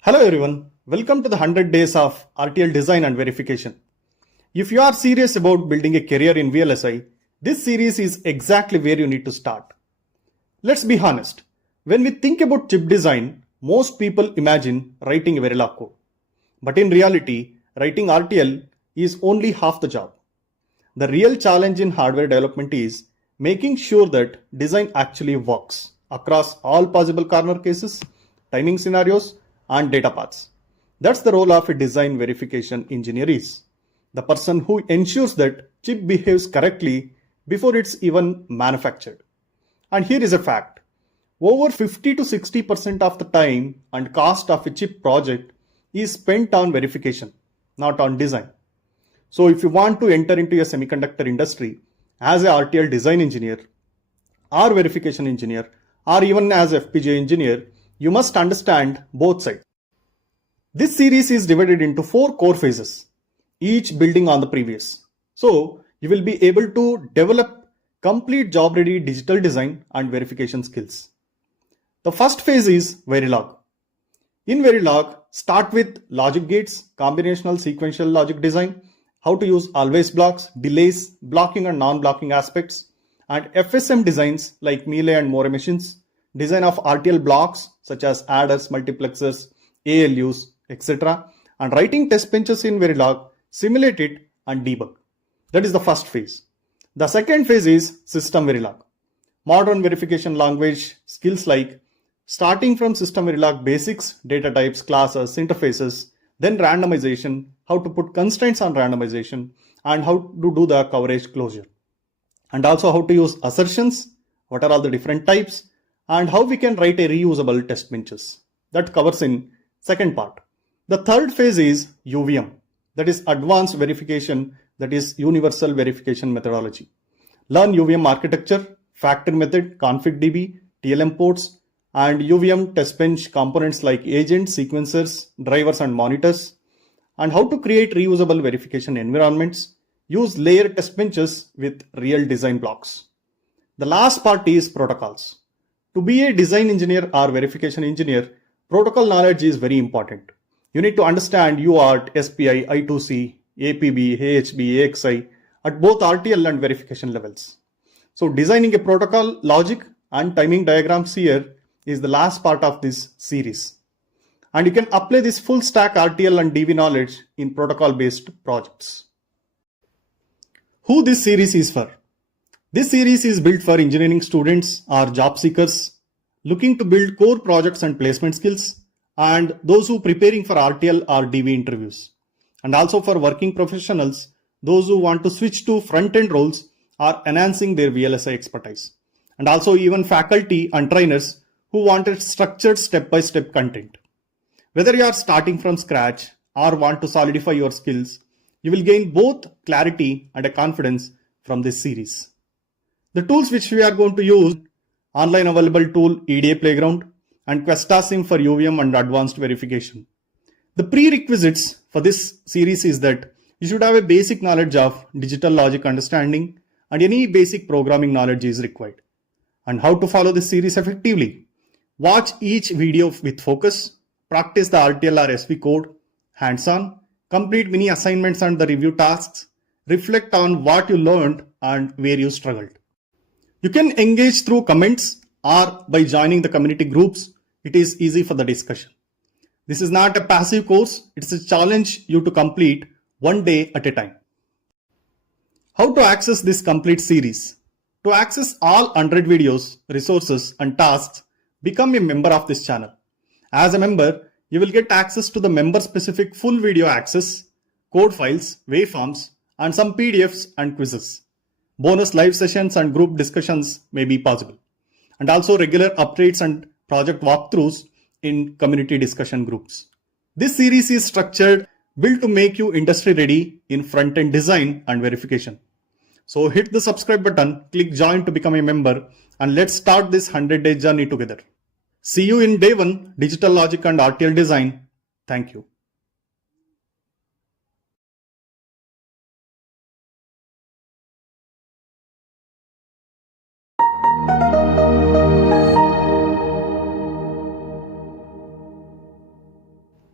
Hello everyone, welcome to the 100 days of RTL design and verification. If you are serious about building a career in VLSI, this series is exactly where you need to start. Let's be honest, when we think about chip design, most people imagine writing a Verilog code. But in reality, writing RTL is only half the job. The real challenge in hardware development is making sure that design actually works across all possible corner cases, timing scenarios, and data paths. That's the role of a design verification engineer is. The person who ensures that chip behaves correctly before it's even manufactured. And here is a fact. Over 50 to 60% of the time and cost of a chip project is spent on verification, not on design. So if you want to enter into a semiconductor industry as a RTL design engineer or verification engineer or even as FPGA engineer, you must understand both sides. This series is divided into 4 core phases, each building on the previous. So you will be able to develop complete job-ready digital design and verification skills. The first phase is Verilog. In Verilog, start with logic gates, combinational sequential logic design, how to use always blocks, delays, blocking and non-blocking aspects, and FSM designs like Melee and More machines, design of RTL blocks such as adders, multiplexers, ALUs, etc. and writing test benches in Verilog, simulate it and debug. That is the first phase. The second phase is SystemVerilog. Modern verification language skills like starting from SystemVerilog basics, data types, classes, interfaces, then randomization, how to put constraints on randomization, and how to do the coverage closure. And also how to use assertions, what are all the different types, and how we can write a reusable test benches. That covers in second part. The third phase is UVM, that is advanced verification, that is universal verification methodology. Learn UVM architecture, factor method, config.db, TLM ports, and UVM test bench components like agents, sequencers, drivers, and monitors, and how to create reusable verification environments, use layer test benches with real design blocks. The last part is protocols. To be a design engineer or verification engineer, protocol knowledge is very important. You need to understand UART, SPI, I2C, APB, AHB, AXI at both RTL and verification levels. So designing a protocol logic and timing diagrams here is the last part of this series. And you can apply this full stack RTL and DV knowledge in protocol based projects. Who this series is for? This series is built for engineering students or job seekers looking to build core projects and placement skills, and those who are preparing for RTL or DV interviews, and also for working professionals, those who want to switch to front-end roles or enhancing their VLSI expertise, and also even faculty and trainers who wanted structured step-by-step content. Whether you are starting from scratch or want to solidify your skills, you will gain both clarity and a confidence from this series. The tools which we are going to use: online available tool EDA Playground and QuestaSim for UVM and advanced verification. The prerequisites for this series is that you should have a basic knowledge of digital logic understanding, and any basic programming knowledge is required. And how to follow this series effectively? Watch each video with focus, practice the RTL or SV code, hands-on, complete mini assignments and the review tasks, reflect on what you learned and where you struggled. You can engage through comments or by joining the community groups. It is easy for the discussion. This is not a passive course. It's a challenge you to complete one day at a time. How to access this complete series? To access all 100 videos, resources, and tasks, become a member of this channel. As a member, you will get access to the member-specific full video access, code files, waveforms, and some PDFs and quizzes. Bonus live sessions and group discussions may be possible, and also regular updates and project walkthroughs in community discussion groups. This series is structured, built to make you industry ready in front-end design and verification. So hit the subscribe button, click join to become a member, and let's start this 100-day journey together. See you in day 1, digital logic and RTL design. Thank you.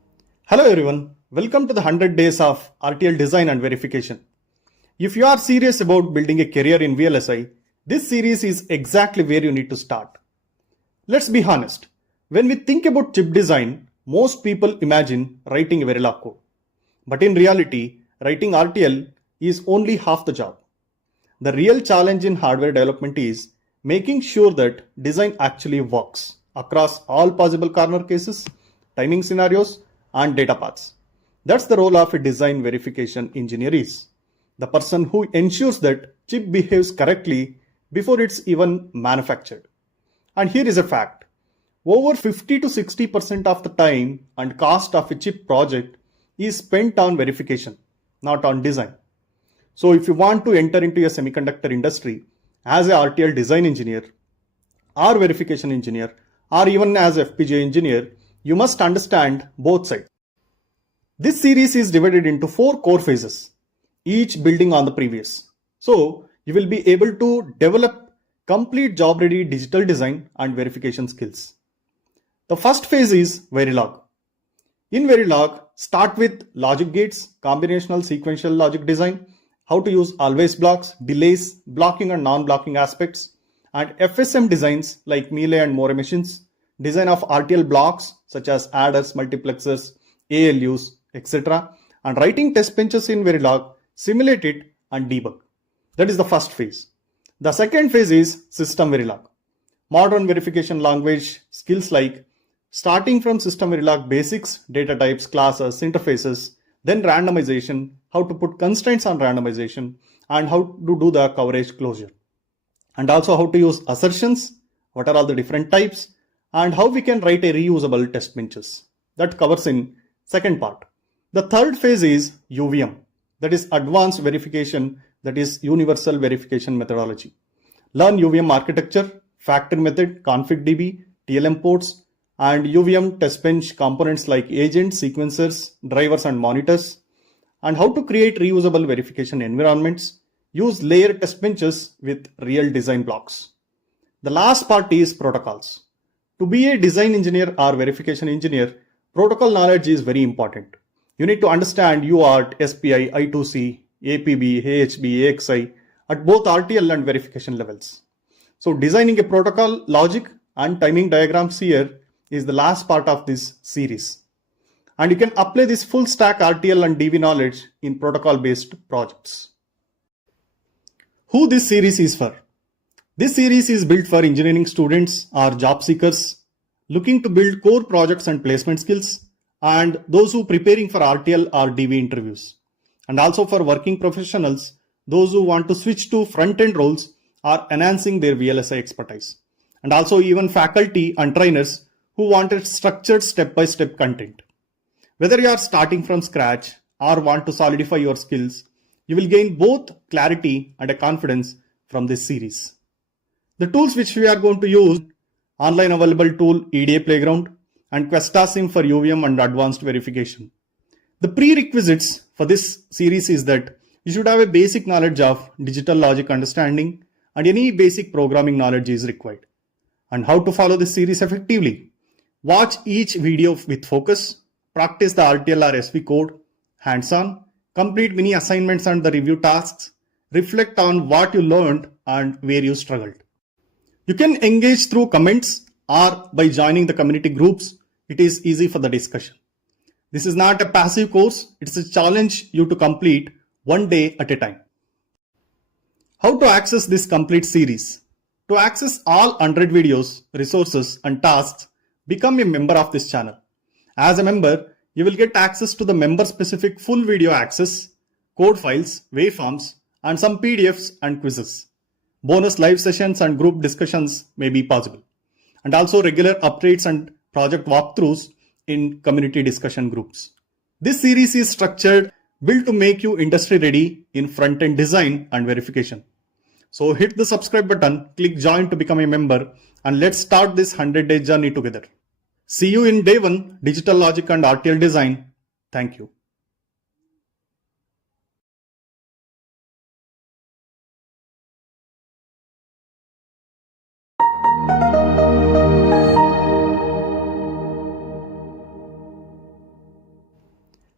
Hello everyone, welcome to the 100 days of RTL design and verification. If you are serious about building a career in VLSI, this series is exactly where you need to start. Let's be honest, when we think about chip design, most people imagine writing a Verilog code. But in reality, writing RTL is only half the job. The real challenge in hardware development is making sure that design actually works across all possible corner cases, timing scenarios, and data paths. That's the role of a design verification engineer is. The person who ensures that chip behaves correctly before it's even manufactured. And here is a fact. Over 50 to 60% of the time and cost of a chip project is spent on verification, not on design. So if you want to enter into a semiconductor industry as a RTL design engineer or verification engineer or even as FPGA engineer, you must understand both sides. This series is divided into 4 core phases, each building on the previous. So you will be able to develop complete job-ready digital design and verification skills. The first phase is Verilog. In Verilog, start with logic gates, combinational sequential logic design, how to use always blocks, delays, blocking and non-blocking aspects, and FSM designs like Melee and More machines, design of RTL blocks such as adders, multiplexers, ALUs, etc. and writing test benches in Verilog, simulate it and debug. That is the first phase. The second phase is SystemVerilog. Modern verification language skills like starting from SystemVerilog basics, data types, classes, interfaces, then randomization, how to put constraints on randomization, and how to do the coverage closure. And also how to use assertions, what are all the different types, and how we can write a reusable test benches. That covers in second part. The third phase is UVM, that is advanced verification, that is universal verification methodology. Learn UVM architecture, factor method, config.db, TLM ports, and UVM test bench components like agents, sequencers, drivers, and monitors, and how to create reusable verification environments, use layer test benches with real design blocks. The last part is protocols. To be a design engineer or verification engineer, protocol knowledge is very important. You need to understand UART, SPI, I2C, APB, AHB, AXI at both RTL and verification levels. So designing a protocol logic and timing diagrams here is the last part of this series. And you can apply this full stack RTL and DV knowledge in protocol based projects. Who this series is for? This series is built for engineering students or job seekers looking to build core projects and placement skills, and those who preparing for RTL or DV interviews, and also for working professionals, those who want to switch to front-end roles or enhancing their VLSI expertise, and also even faculty and trainers who wanted structured step-by-step content. Whether you are starting from scratch or want to solidify your skills, you will gain both clarity and a confidence from this series. The tools which we are going to use, online available tool EDA Playground and QuestaSim for UVM and advanced verification. The prerequisites for this series is that you should have a basic knowledge of digital logic understanding and any basic programming knowledge is required. And how to follow this series effectively? Watch each video with focus, practice the RTL or SV code, hands-on, complete mini assignments and the review tasks, reflect on what you learned and where you struggled. You can engage through comments or by joining the community groups. It is easy for the discussion. This is not a passive course. It's a challenge you to complete one day at a time. How to access this complete series? To access all 100 videos, resources and tasks, become a member of this channel. As a member, you will get access to the member-specific full video access, code files, waveforms, and some PDFs and quizzes. Bonus live sessions and group discussions may be possible. And also regular updates and project walkthroughs in community discussion groups. This series is structured, built to make you industry ready in front-end design and verification. So hit the subscribe button, click join to become a member, and let's start this 100-day journey together. See you in day 1, digital logic and RTL design. Thank you.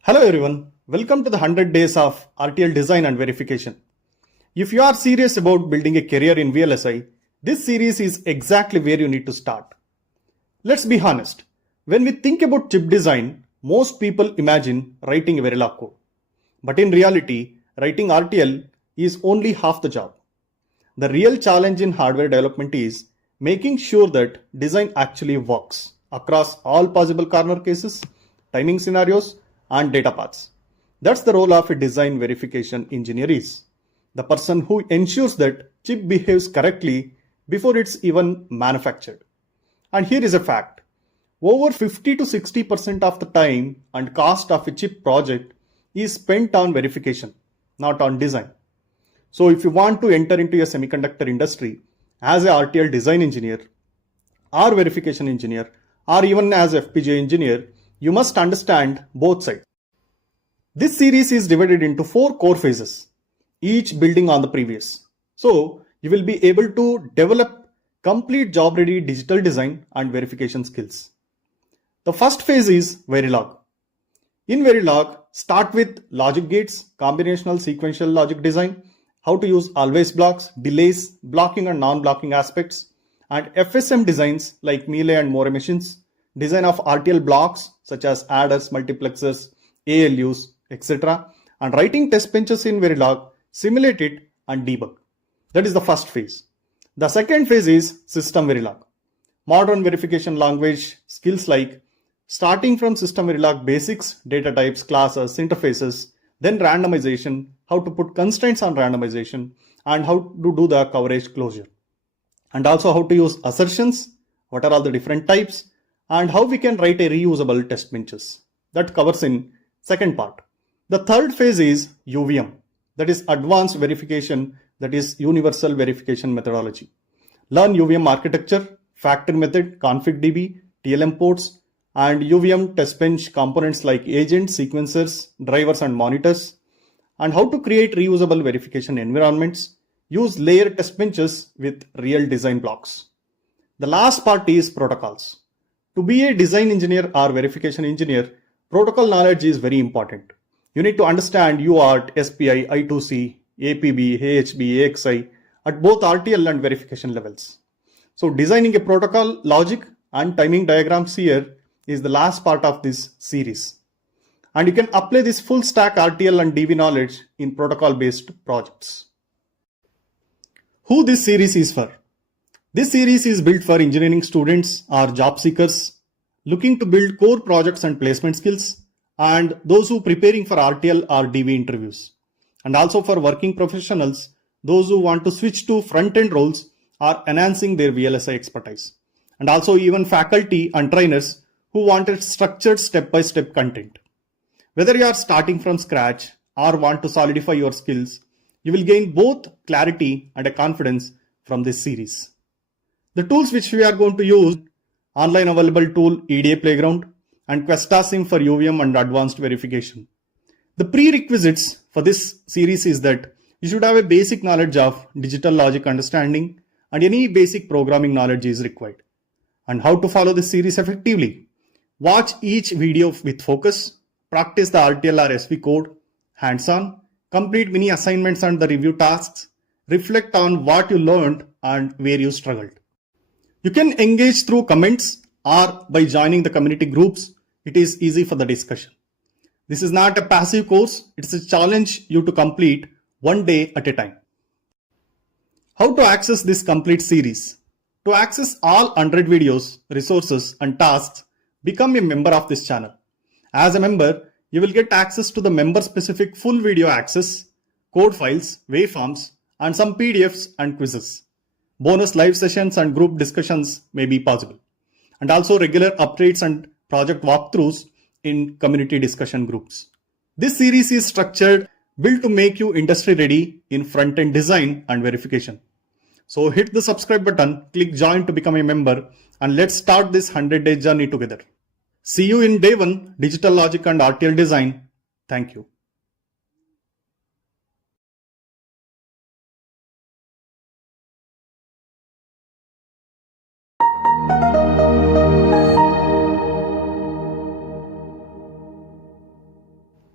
Hello everyone, welcome to the 100 days of RTL design and verification. If you are serious about building a career in VLSI, this series is exactly where you need to start. Let's be honest, when we think about chip design, most people imagine writing a Verilog code. But in reality, writing RTL is only half the job. The real challenge in hardware development is making sure that design actually works across all possible corner cases, timing scenarios, and data paths. That's the role of a design verification engineer is. The person who ensures that chip behaves correctly before it's even manufactured. And here is a fact. Over 50 to 60% of the time and cost of a chip project is spent on verification, not on design. So if you want to enter into a semiconductor industry as a RTL design engineer or verification engineer or even as FPGA engineer, you must understand both sides. This series is divided into 4 core phases, each building on the previous. So you will be able to develop complete job-ready digital design and verification skills. The first phase is Verilog. In Verilog, start with logic gates, combinational sequential logic design, how to use always blocks, delays, blocking and non-blocking aspects, and FSM designs like melee and more machines, design of RTL blocks such as adders, multiplexers, ALUs, etc. and writing test benches in Verilog, simulate it and debug. That is the first phase. The second phase is SystemVerilog. Modern verification language skills like starting from SystemVerilog basics, data types, classes, interfaces, then randomization, how to put constraints on randomization, and how to do the coverage closure. And also how to use assertions, what are all the different types, and how we can write a reusable test benches. That covers in second part. The third phase is UVM, that is advanced verification, that is universal verification methodology. Learn UVM architecture, factor method, config.db, TLM ports, and UVM test bench components like agents, sequencers, drivers, and monitors, and how to create reusable verification environments, use layer test benches with real design blocks. The last part is protocols. To be a design engineer or verification engineer, protocol knowledge is very important. You need to understand UART, SPI, I2C, APB, AHB, AXI at both RTL and verification levels. So designing a protocol logic and timing diagrams here is the last part of this series. And you can apply this full stack RTL and DV knowledge in protocol based projects. Who this series is for? This series is built for engineering students or job seekers looking to build core projects and placement skills, and those who preparing for RTL or DV interviews, and also for working professionals, those who want to switch to front-end roles or enhancing their VLSI expertise, and also even faculty and trainers who wanted structured step-by-step content. Whether you are starting from scratch or want to solidify your skills, you will gain both clarity and a confidence from this series. The tools which we are going to use, online available tool EDA Playground and QuestaSim for UVM and advanced verification. The prerequisites for this series is that you should have a basic knowledge of digital logic understanding and any basic programming knowledge is required. And how to follow this series effectively? Watch each video with focus, practice the RTL or SV code, hands-on, complete mini assignments and the review tasks, reflect on what you learned and where you struggled. You can engage through comments or by joining the community groups. It is easy for the discussion. This is not a passive course. It's a challenge you to complete one day at a time. How to access this complete series? To access all 100 videos, resources and tasks, become a member of this channel. As a member, you will get access to the member-specific full video access, code files, waveforms, and some PDFs and quizzes. Bonus live sessions and group discussions may be possible. And also regular updates and project walkthroughs in community discussion groups. This series is structured, built to make you industry ready in front-end design and verification. So hit the subscribe button, click join to become a member, and let's start this 100-day journey together. See you in day 1, digital logic and RTL design. Thank you.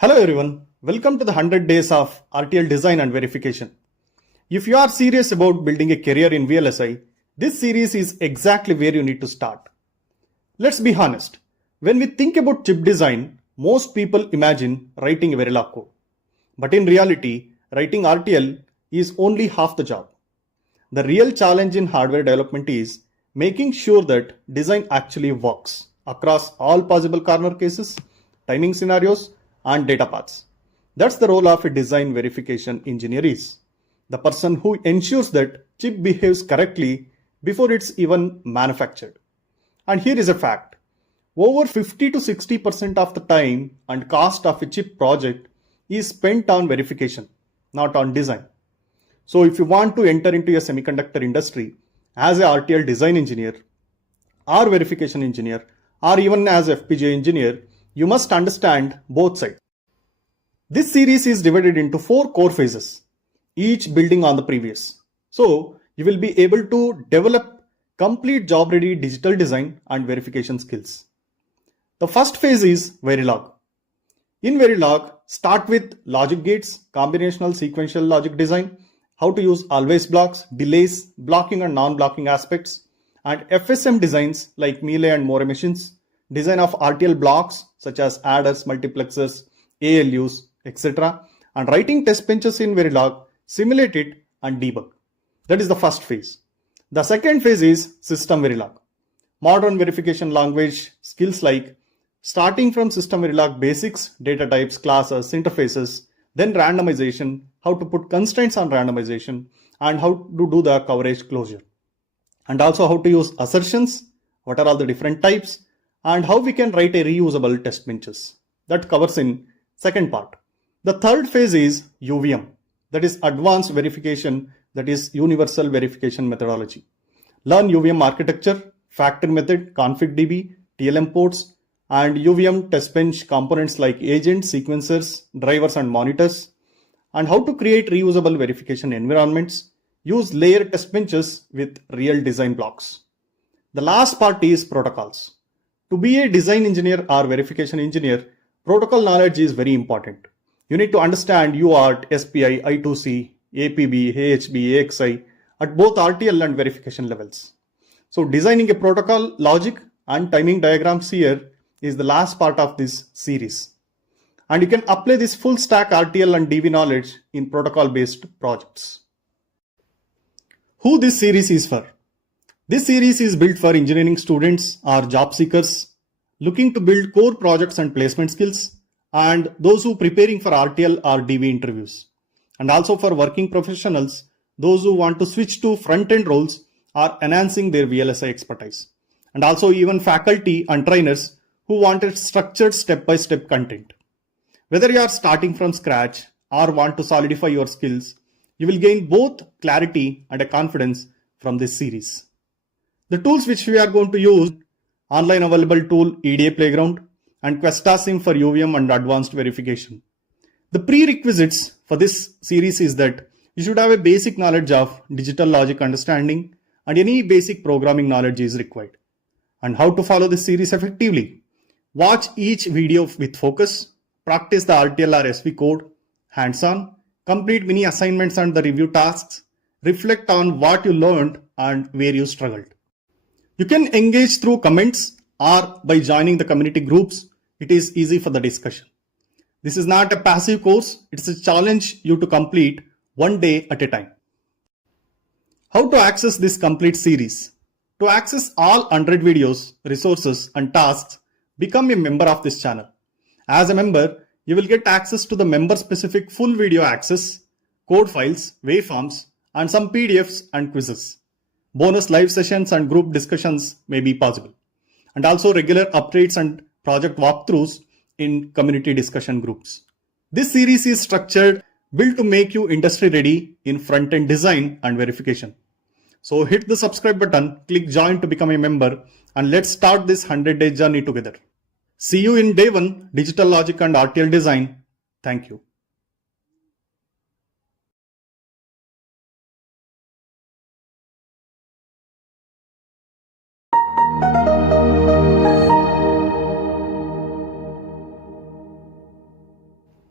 Hello everyone, welcome to the 100 days of RTL design and verification. If you are serious about building a career in VLSI, this series is exactly where you need to start. Let's be honest, when we think about chip design, most people imagine writing a Verilog code. But in reality, writing RTL is only half the job. The real challenge in hardware development is making sure that design actually works across all possible corner cases, timing scenarios, and data paths. That's the role of a design verification engineer is. The person who ensures that chip behaves correctly before it's even manufactured. And here is a fact. Over 50 to 60% of the time and cost of a chip project is spent on verification, not on design. So if you want to enter into a semiconductor industry as a RTL design engineer or verification engineer or even as FPGA engineer, you must understand both sides. This series is divided into 4 core phases, each building on the previous. So you will be able to develop complete job-ready digital design and verification skills. The first phase is Verilog. In Verilog, start with logic gates, combinational sequential logic design, how to use always blocks, delays, blocking and non-blocking aspects, and FSM designs like melee and more machines, design of RTL blocks such as adders, multiplexers, ALUs, etc. and writing test benches in Verilog, simulate it and debug. That is the first phase. The second phase is SystemVerilog. Modern verification language skills like starting from SystemVerilog basics, data types, classes, interfaces, then randomization, how to put constraints on randomization, and how to do the coverage closure. And also how to use assertions, what are all the different types, and how we can write a reusable test benches. That covers in second part. The third phase is UVM, that is advanced verification, that is universal verification methodology. Learn UVM architecture, factor method, config.db, TLM ports, and UVM test bench components like agents, sequencers, drivers, and monitors, and how to create reusable verification environments, use layered test benches with real design blocks. The last part is protocols. To be a design engineer or verification engineer, protocol knowledge is very important. You need to understand UART, SPI, I2C, APB, AHB, AXI at both RTL and verification levels. So designing a protocol logic and timing diagrams here is the last part of this series. And you can apply this full stack RTL and DV knowledge in protocol based projects. Who this series is for? This series is built for engineering students or job seekers looking to build core projects and placement skills, and those who preparing for RTL or DV interviews, and also for working professionals, those who want to switch to front-end roles or enhancing their VLSI expertise, and also even faculty and trainers who wanted structured step-by-step content. Whether you are starting from scratch or want to solidify your skills, you will gain both clarity and a confidence from this series. The tools which we are going to use, online available tool EDA Playground and QuestaSim for UVM and advanced verification. The prerequisites for this series is that you should have a basic knowledge of digital logic understanding and any basic programming knowledge is required. And how to follow this series effectively? Watch each video with focus, practice the RTL or SV code, hands-on, complete mini assignments and the review tasks, reflect on what you learned and where you struggled. You can engage through comments or by joining the community groups. It is easy for the discussion. This is not a passive course. It's a challenge you to complete one day at a time. How to access this complete series? To access all 100 videos, resources and tasks, become a member of this channel. As a member, you will get access to the member-specific full video access, code files, waveforms, and some PDFs and quizzes. Bonus live sessions and group discussions may be possible. And also regular updates and project walkthroughs in community discussion groups. This series is structured, built to make you industry ready in front-end design and verification. So hit the subscribe button, click join to become a member, and let's start this 100-day journey together. See you in day 1, digital logic and RTL design. Thank you.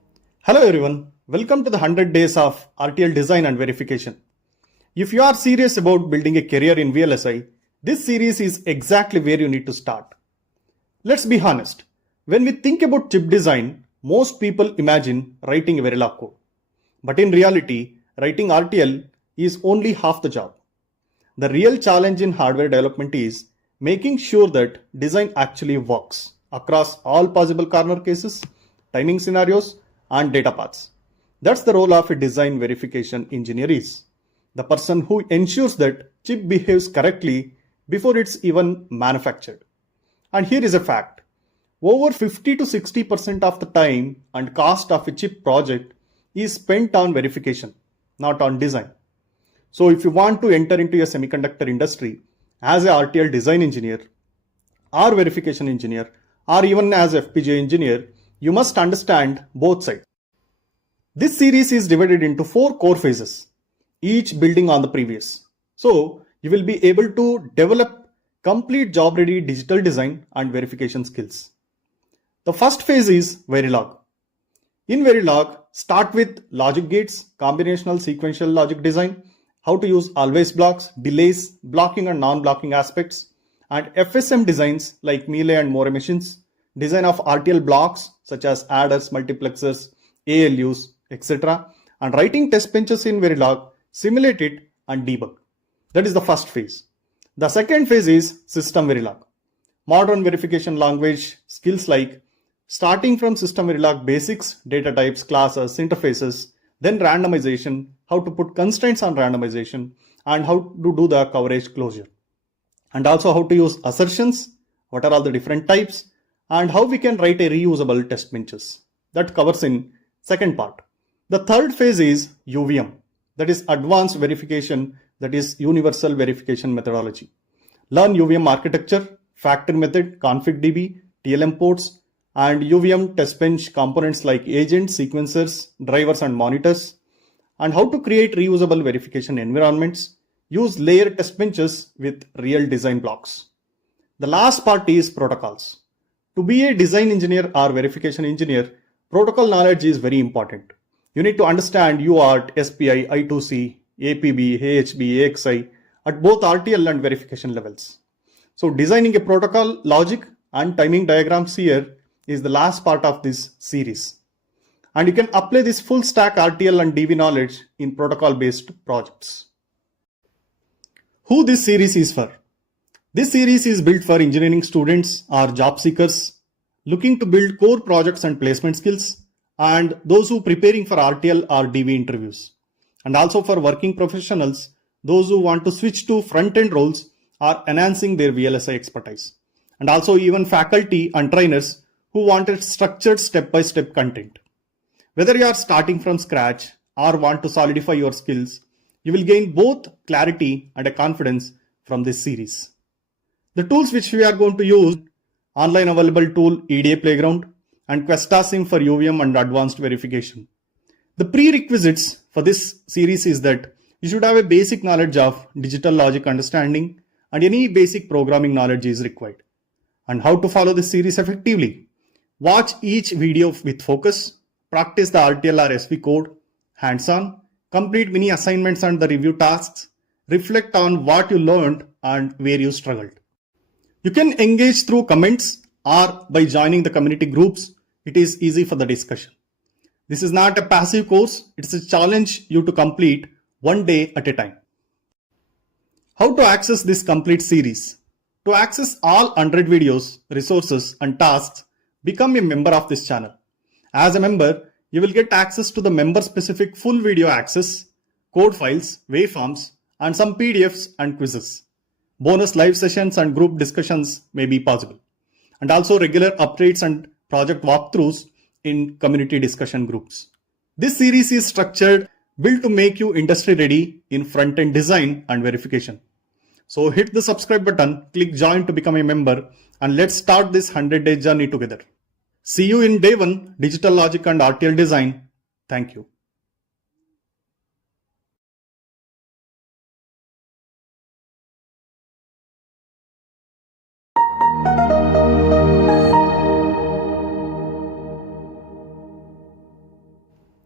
Hello everyone, welcome to the 100 days of RTL design and verification. If you are serious about building a career in VLSI, this series is exactly where you need to start. Let's be honest, when we think about chip design, most people imagine writing a Verilog code. But in reality, writing RTL is only half the job. The real challenge in hardware development is making sure that design actually works across all possible corner cases, timing scenarios, and data paths. That's the role of a design verification engineer is. The person who ensures that chip behaves correctly before it's even manufactured. And here is a fact. Over 50 to 60% of the time and cost of a chip project is spent on verification, not on design. So if you want to enter into a semiconductor industry as a RTL design engineer or verification engineer or even as FPGA engineer, you must understand both sides. This series is divided into 4 core phases, each building on the previous. So you will be able to develop complete job-ready digital design and verification skills. The first phase is Verilog. In Verilog, start with logic gates, combinational sequential logic design, how to use always blocks, delays, blocking and non-blocking aspects, and FSM designs like Melee and More machines, design of RTL blocks such as adders, multiplexers, ALUs, etc. And writing test benches in Verilog, simulate it and debug. That is the first phase. The second phase is SystemVerilog. Modern verification language skills like starting from SystemVerilog basics, data types, classes, interfaces, then randomization, how to put constraints on randomization, and how to do the coverage closure. And also how to use assertions, what are all the different types, and how we can write a reusable test benches. That covers in second part. The third phase is UVM, that is advanced verification, that is universal verification methodology. Learn UVM architecture, factor method, config.db, TLM ports, and UVM test bench components like agents, sequencers, drivers, and monitors, and how to create reusable verification environments, use layer test benches with real design blocks. The last part is protocols. To be a design engineer or verification engineer, protocol knowledge is very important. You need to understand UART, SPI, I2C, APB, AHB, AXI at both RTL and verification levels. So designing a protocol logic and timing diagrams here is the last part of this series. And you can apply this full stack RTL and DV knowledge in protocol based projects. Who this series is for? This series is built for engineering students or job seekers looking to build core projects and placement skills, and those who preparing for RTL or DV interviews, and also for working professionals, those who want to switch to front-end roles or enhancing their VLSI expertise, and also even faculty and trainers who wanted structured step-by-step content. Whether you are starting from scratch or want to solidify your skills, you will gain both clarity and a confidence from this series. The tools which we are going to use, online available tool EDA Playground and QuestaSim for UVM and advanced verification. The prerequisites for this series is that you should have a basic knowledge of digital logic understanding and any basic programming knowledge is required. And how to follow this series effectively? Watch each video with focus, practice the RTL or SV code, hands-on, complete mini assignments and the review tasks, reflect on what you learned and where you struggled. You can engage through comments or by joining the community groups. It is easy for the discussion. This is not a passive course. It's a challenge you to complete one day at a time. How to access this complete series? To access all 100 videos, resources and tasks, become a member of this channel. As a member, you will get access to the member-specific full video access, code files, waveforms, and some PDFs and quizzes. Bonus live sessions and group discussions may be possible. And also regular updates and project walkthroughs in community discussion groups. This series is structured, built to make you industry ready in front-end design and verification. So hit the subscribe button, click join to become a member, and let's start this 100-day journey together. See you in day 1, digital logic and RTL design. Thank you.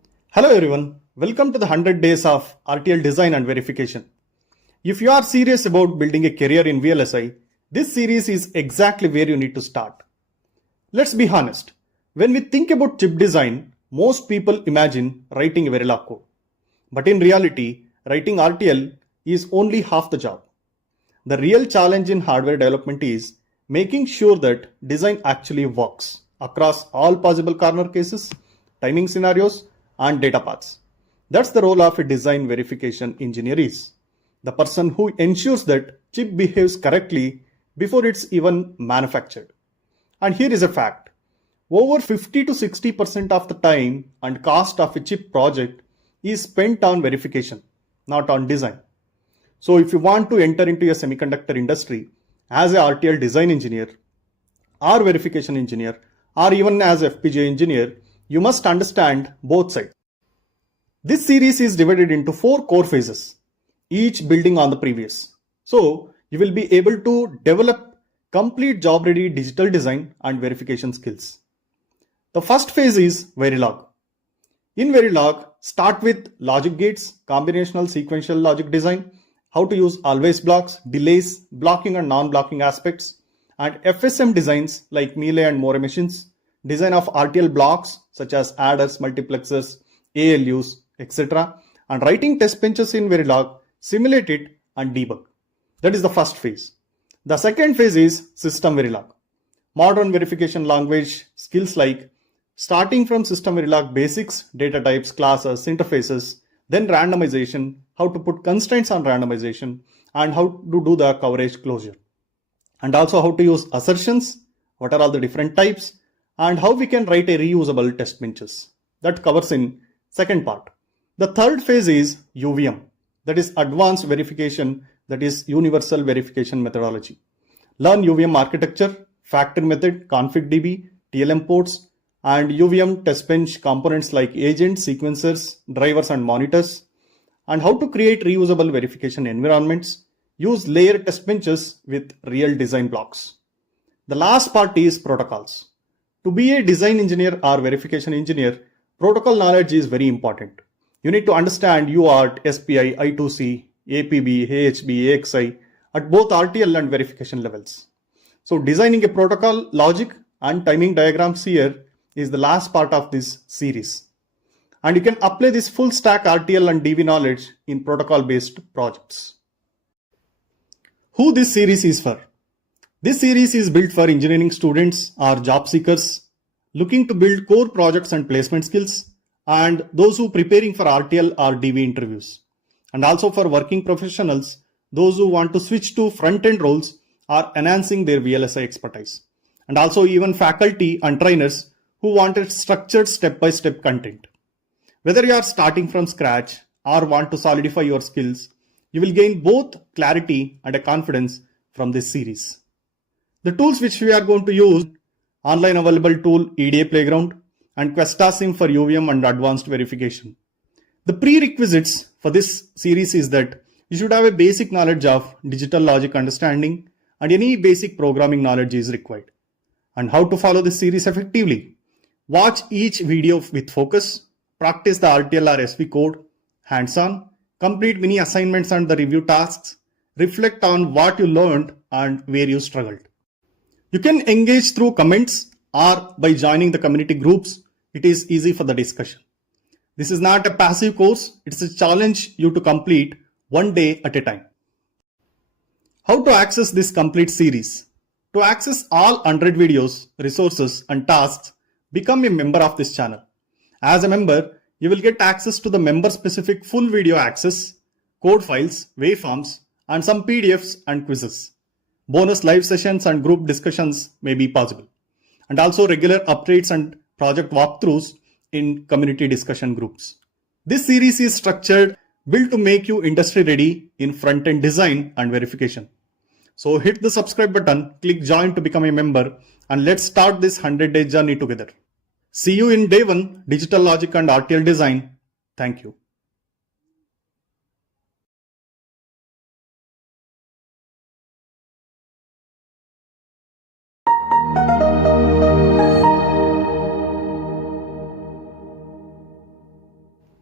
Hello everyone, welcome to the 100 days of RTL design and verification. If you are serious about building a career in VLSI, this series is exactly where you need to start. Let's be honest, when we think about chip design, most people imagine writing a Verilog code. But in reality, writing RTL is only half the job. The real challenge in hardware development is making sure that design actually works across all possible corner cases, timing scenarios, and data paths. That's the role of a design verification engineer is. The person who ensures that chip behaves correctly before it's even manufactured. And here is a fact. Over 50 to 60% of the time and cost of a chip project is spent on verification, not on design. So if you want to enter into a semiconductor industry as a RTL design engineer or verification engineer or even as FPGA engineer, you must understand both sides. This series is divided into 4 core phases, each building on the previous. So you will be able to develop complete job-ready digital design and verification skills. The first phase is Verilog. In Verilog, start with logic gates, combinational sequential logic design, how to use always blocks, delays, blocking and non-blocking aspects, and FSM designs like melee and more machines, design of RTL blocks such as adders, multiplexers, ALUs, etc. and writing test benches in Verilog, simulate it and debug. That is the first phase. The second phase is SystemVerilog. Modern verification language skills like starting from SystemVerilog basics, data types, classes, interfaces, then randomization, how to put constraints on randomization, and how to do the coverage closure. And also how to use assertions, what are all the different types, and how we can write a reusable test benches. That covers in second part. The third phase is UVM, that is advanced verification, that is universal verification methodology. Learn UVM architecture, factor method, config.db, TLM ports, and UVM test bench components like agents, sequencers, drivers, and monitors, and how to create reusable verification environments, use layered test benches with real design blocks. The last part is protocols. To be a design engineer or verification engineer, protocol knowledge is very important. You need to understand UART, SPI, I2C, APB, AHB, AXI at both RTL and verification levels. So designing a protocol logic and timing diagrams here is the last part of this series. And you can apply this full stack RTL and DV knowledge in protocol based projects. Who this series is for? This series is built for engineering students or job seekers looking to build core projects and placement skills, and those who preparing for RTL or DV interviews, and also for working professionals, those who want to switch to front-end roles or enhancing their VLSI expertise, and also even faculty and trainers who wanted structured step-by-step content. Whether you are starting from scratch or want to solidify your skills, you will gain both clarity and a confidence from this series. The tools which we are going to use, online available tool EDA Playground and QuestaSim for UVM and advanced verification. The prerequisites for this series is that you should have a basic knowledge of digital logic understanding and any basic programming knowledge is required. And how to follow this series effectively? Watch each video with focus, practice the RTL or SV code, hands-on, complete mini assignments and the review tasks, reflect on what you learned and where you struggled. You can engage through comments or by joining the community groups. It is easy for the discussion. This is not a passive course. It's a challenge you to complete one day at a time. How to access this complete series? To access all 100 videos, resources and tasks, become a member of this channel. As a member, you will get access to the member specific full video access, code files, waveforms, and some PDFs and quizzes. Bonus live sessions and group discussions may be possible. And also regular updates and project walkthroughs in community discussion groups. This series is structured, built to make you industry ready in front-end design and verification. So hit the subscribe button, click join to become a member, and let's start this 100-day journey together. See you in day 1, digital logic and RTL design. Thank you.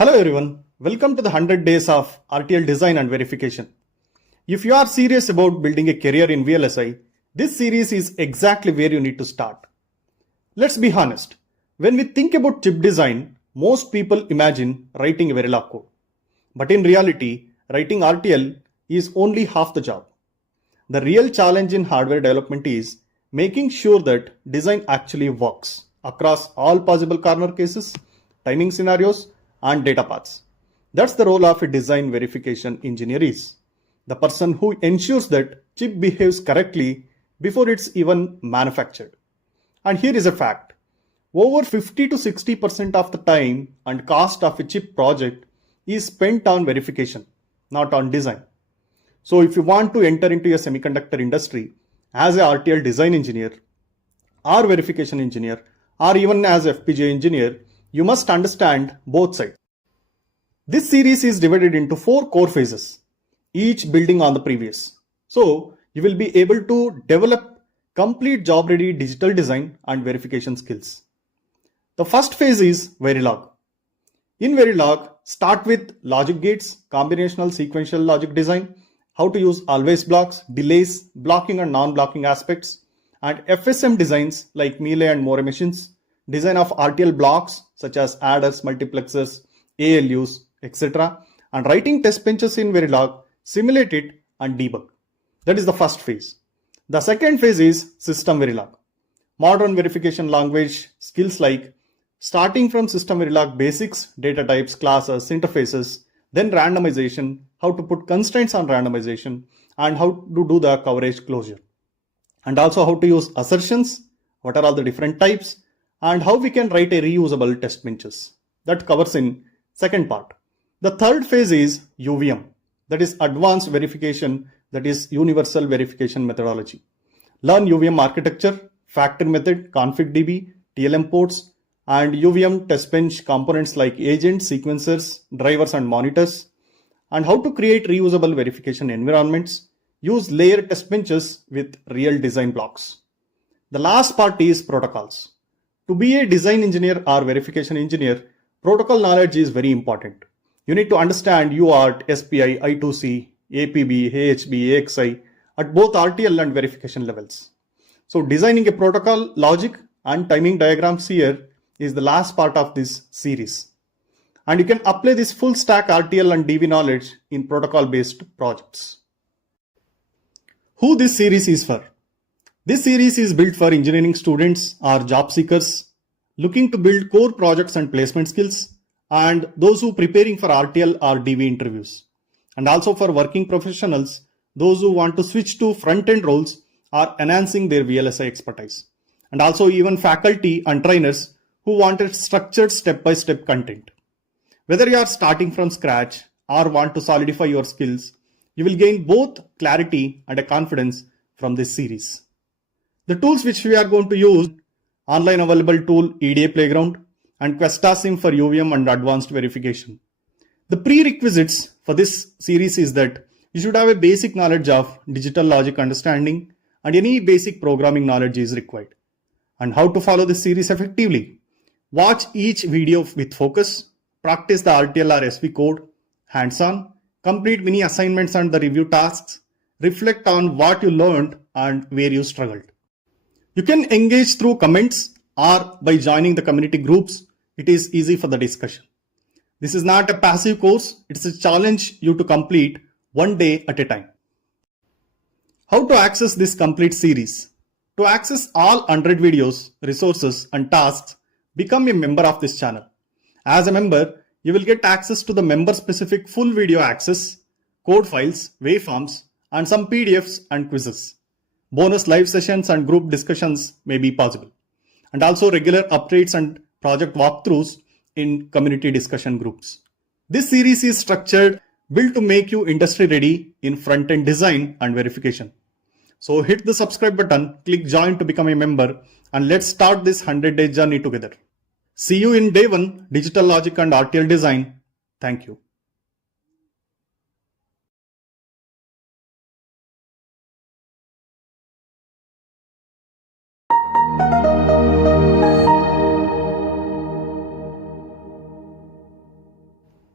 Hello everyone, welcome to the 100 days of RTL design and verification. If you are serious about building a career in VLSI, this series is exactly where you need to start. Let's be honest, when we think about chip design, most people imagine writing a Verilog code. But in reality, writing RTL is only half the job. The real challenge in hardware development is making sure that design actually works across all possible corner cases, timing scenarios, and data paths. That's the role of a design verification engineer is. The person who ensures that chip behaves correctly before it's even manufactured. And here is a fact. Over 50 to 60% of the time and cost of a chip project is spent on verification, not on design. So if you want to enter into a semiconductor industry as a RTL design engineer or verification engineer or even as FPGA engineer, you must understand both sides. This series is divided into 4 core phases, each building on the previous. So you will be able to develop complete job-ready digital design and verification skills. The first phase is Verilog. In Verilog, start with logic gates, combinational sequential logic design, how to use always blocks, delays, blocking and non-blocking aspects, and FSM designs like Melee and More machines, design of RTL blocks such as adders, multiplexers, ALUs, etc. and writing test benches in Verilog, simulate it and debug. That is the first phase. The second phase is SystemVerilog. Modern verification language skills like starting from SystemVerilog basics, data types, classes, interfaces, then randomization, how to put constraints on randomization, and how to do the coverage closure. And also how to use assertions, what are all the different types, and how we can write a reusable test benches. That covers in second part. The third phase is UVM, that is advanced verification, that is universal verification methodology. Learn UVM architecture, factor method, config.db, TLM ports, and UVM test bench components like agents, sequencers, drivers, and monitors, and how to create reusable verification environments, use layered test benches with real design blocks. The last part is protocols. To be a design engineer or verification engineer, protocol knowledge is very important. You need to understand UART, SPI, I2C, APB, AHB, AXI at both RTL and verification levels. So designing a protocol logic and timing diagrams here is the last part of this series. And you can apply this full stack RTL and DV knowledge in protocol based projects. Who this series is for? This series is built for engineering students or job seekers looking to build core projects and placement skills, and those who preparing for RTL or DV interviews, and also for working professionals, those who want to switch to front-end roles or enhancing their VLSI expertise, and also even faculty and trainers who wanted structured step-by-step content. Whether you are starting from scratch or want to solidify your skills, you will gain both clarity and a confidence from this series. The tools which we are going to use, online available tool EDA Playground and QuestaSim for UVM and advanced verification. The prerequisites for this series is that you should have a basic knowledge of digital logic understanding and any basic programming knowledge is required. And how to follow this series effectively? Watch each video with focus, practice the RTL or SV code, hands-on, complete mini assignments and the review tasks, reflect on what you learned and where you struggled. You can engage through comments or by joining the community groups. It is easy for the discussion. This is not a passive course. It's a challenge you to complete one day at a time. How to access this complete series? To access all 100 videos, resources and tasks, become a member of this channel. As a member, you will get access to the member-specific full video access, code files, waveforms, and some PDFs and quizzes. Bonus live sessions and group discussions may be possible. And also regular updates and project walkthroughs in community discussion groups. This series is structured, built to make you industry ready in front-end design and verification. So hit the subscribe button, click join to become a member, and let's start this 100-day journey together. See you in day 1, digital logic and RTL design. Thank you.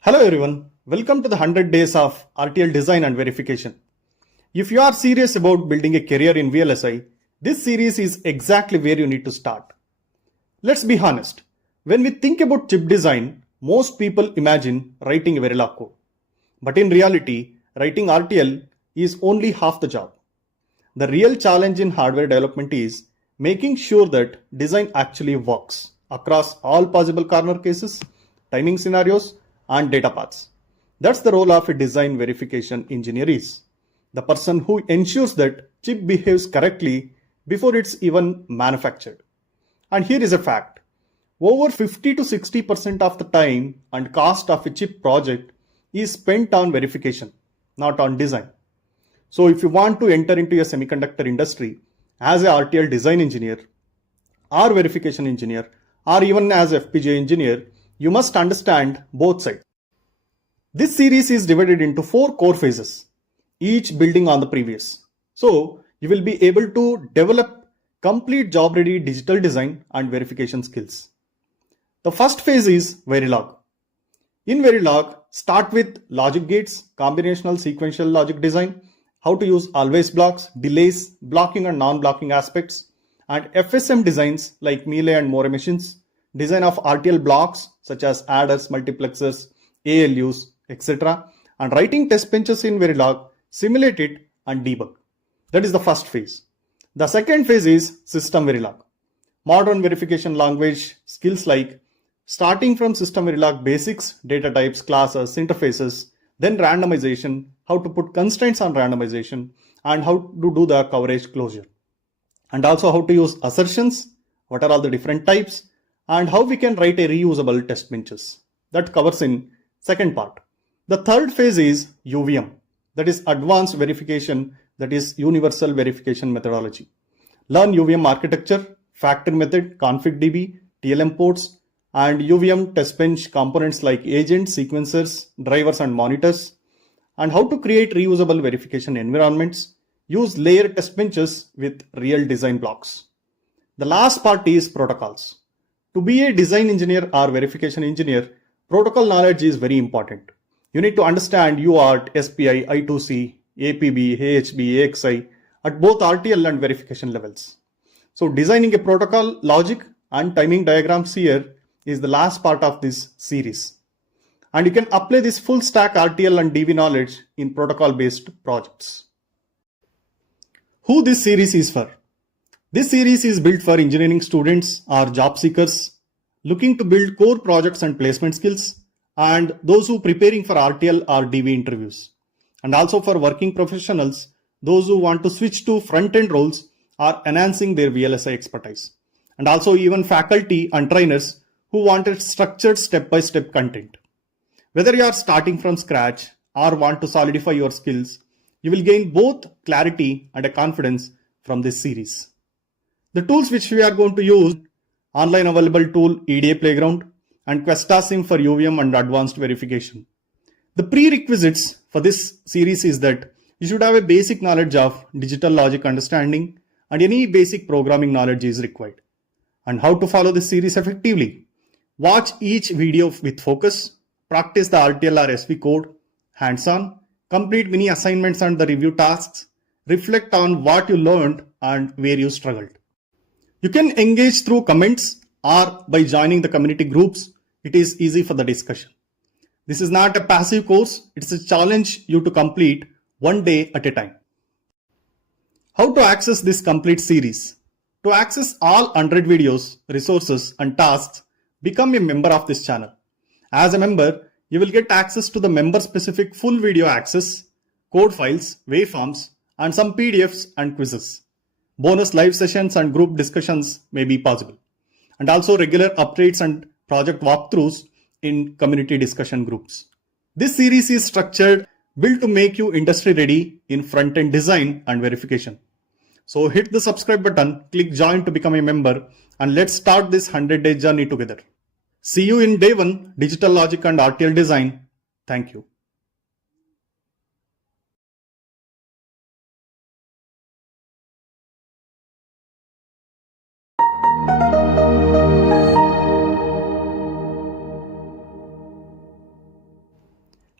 Hello everyone, welcome to the 100 days of RTL design and verification. If you are serious about building a career in VLSI, this series is exactly where you need to start. Let's be honest, when we think about chip design, most people imagine writing a Verilog code. But in reality, writing RTL is only half the job. The real challenge in hardware development is making sure that design actually works across all possible corner cases, timing scenarios, and data paths. That's the role of a design verification engineer is. The person who ensures that chip behaves correctly before it's even manufactured. And here is a fact. Over 50 to 60% of the time and cost of a chip project is spent on verification, not on design. So if you want to enter into a semiconductor industry as a RTL design engineer or verification engineer or even as FPGA engineer, you must understand both sides. This series is divided into 4 core phases, each building on the previous. So you will be able to develop complete job-ready digital design and verification skills. The first phase is Verilog. In Verilog, start with logic gates, combinational sequential logic design, how to use always blocks, delays, blocking and non-blocking aspects, and FSM designs like melee and more machines, design of RTL blocks such as adders, multiplexers, ALUs, etc. and writing test benches in Verilog, simulate it and debug. That is the first phase. The second phase is SystemVerilog. Modern verification language skills like starting from SystemVerilog basics, data types, classes, interfaces, then randomization, how to put constraints on randomization, and how to do the coverage closure. And also how to use assertions, what are all the different types, and how we can write a reusable test benches. That covers in second part. The third phase is UVM, that is advanced verification, that is universal verification methodology. Learn UVM architecture, factor method, config.db, TLM ports, and UVM test bench components like agents, sequencers, drivers, and monitors, and how to create reusable verification environments, use layer test benches with real design blocks. The last part is protocols. To be a design engineer or verification engineer, protocol knowledge is very important. You need to understand UART, SPI, I2C, APB, AHB, AXI at both RTL and verification levels. So designing a protocol logic and timing diagrams here is the last part of this series. And you can apply this full stack RTL and DV knowledge in protocol based projects. Who this series is for? This series is built for engineering students or job seekers looking to build core projects and placement skills, and those who are preparing for RTL or DV interviews. And also for working professionals, those who want to switch to front-end roles or enhancing their VLSI expertise. And also even faculty and trainers who wanted structured step-by-step content. Whether you are starting from scratch or want to solidify your skills, you will gain both clarity and a confidence from this series. The tools which we are going to use, online available tool EDA Playground and QuestaSim for UVM and advanced verification. The prerequisites for this series is that you should have a basic knowledge of digital logic understanding and any basic programming knowledge is required. And how to follow this series effectively? Watch each video with focus, practice the RTL or SV code, hands-on, complete mini assignments and the review tasks, reflect on what you learned and where you struggled. You can engage through comments or by joining the community groups. It is easy for the discussion. This is not a passive course, it's a challenge you to complete one day at a time. How to access this complete series? To access all 100 videos, resources and tasks, become a member of this channel. As a member, you will get access to the member-specific full video access, code files, waveforms, and some PDFs and quizzes. Bonus live sessions and group discussions may be possible. And also regular updates and project walkthroughs in community discussion groups. This series is structured, built to make you industry ready in front-end design and verification. So hit the subscribe button, click join to become a member, and let's start this 100-day journey together. See you in day 1, Digital Logic and RTL Design. Thank you.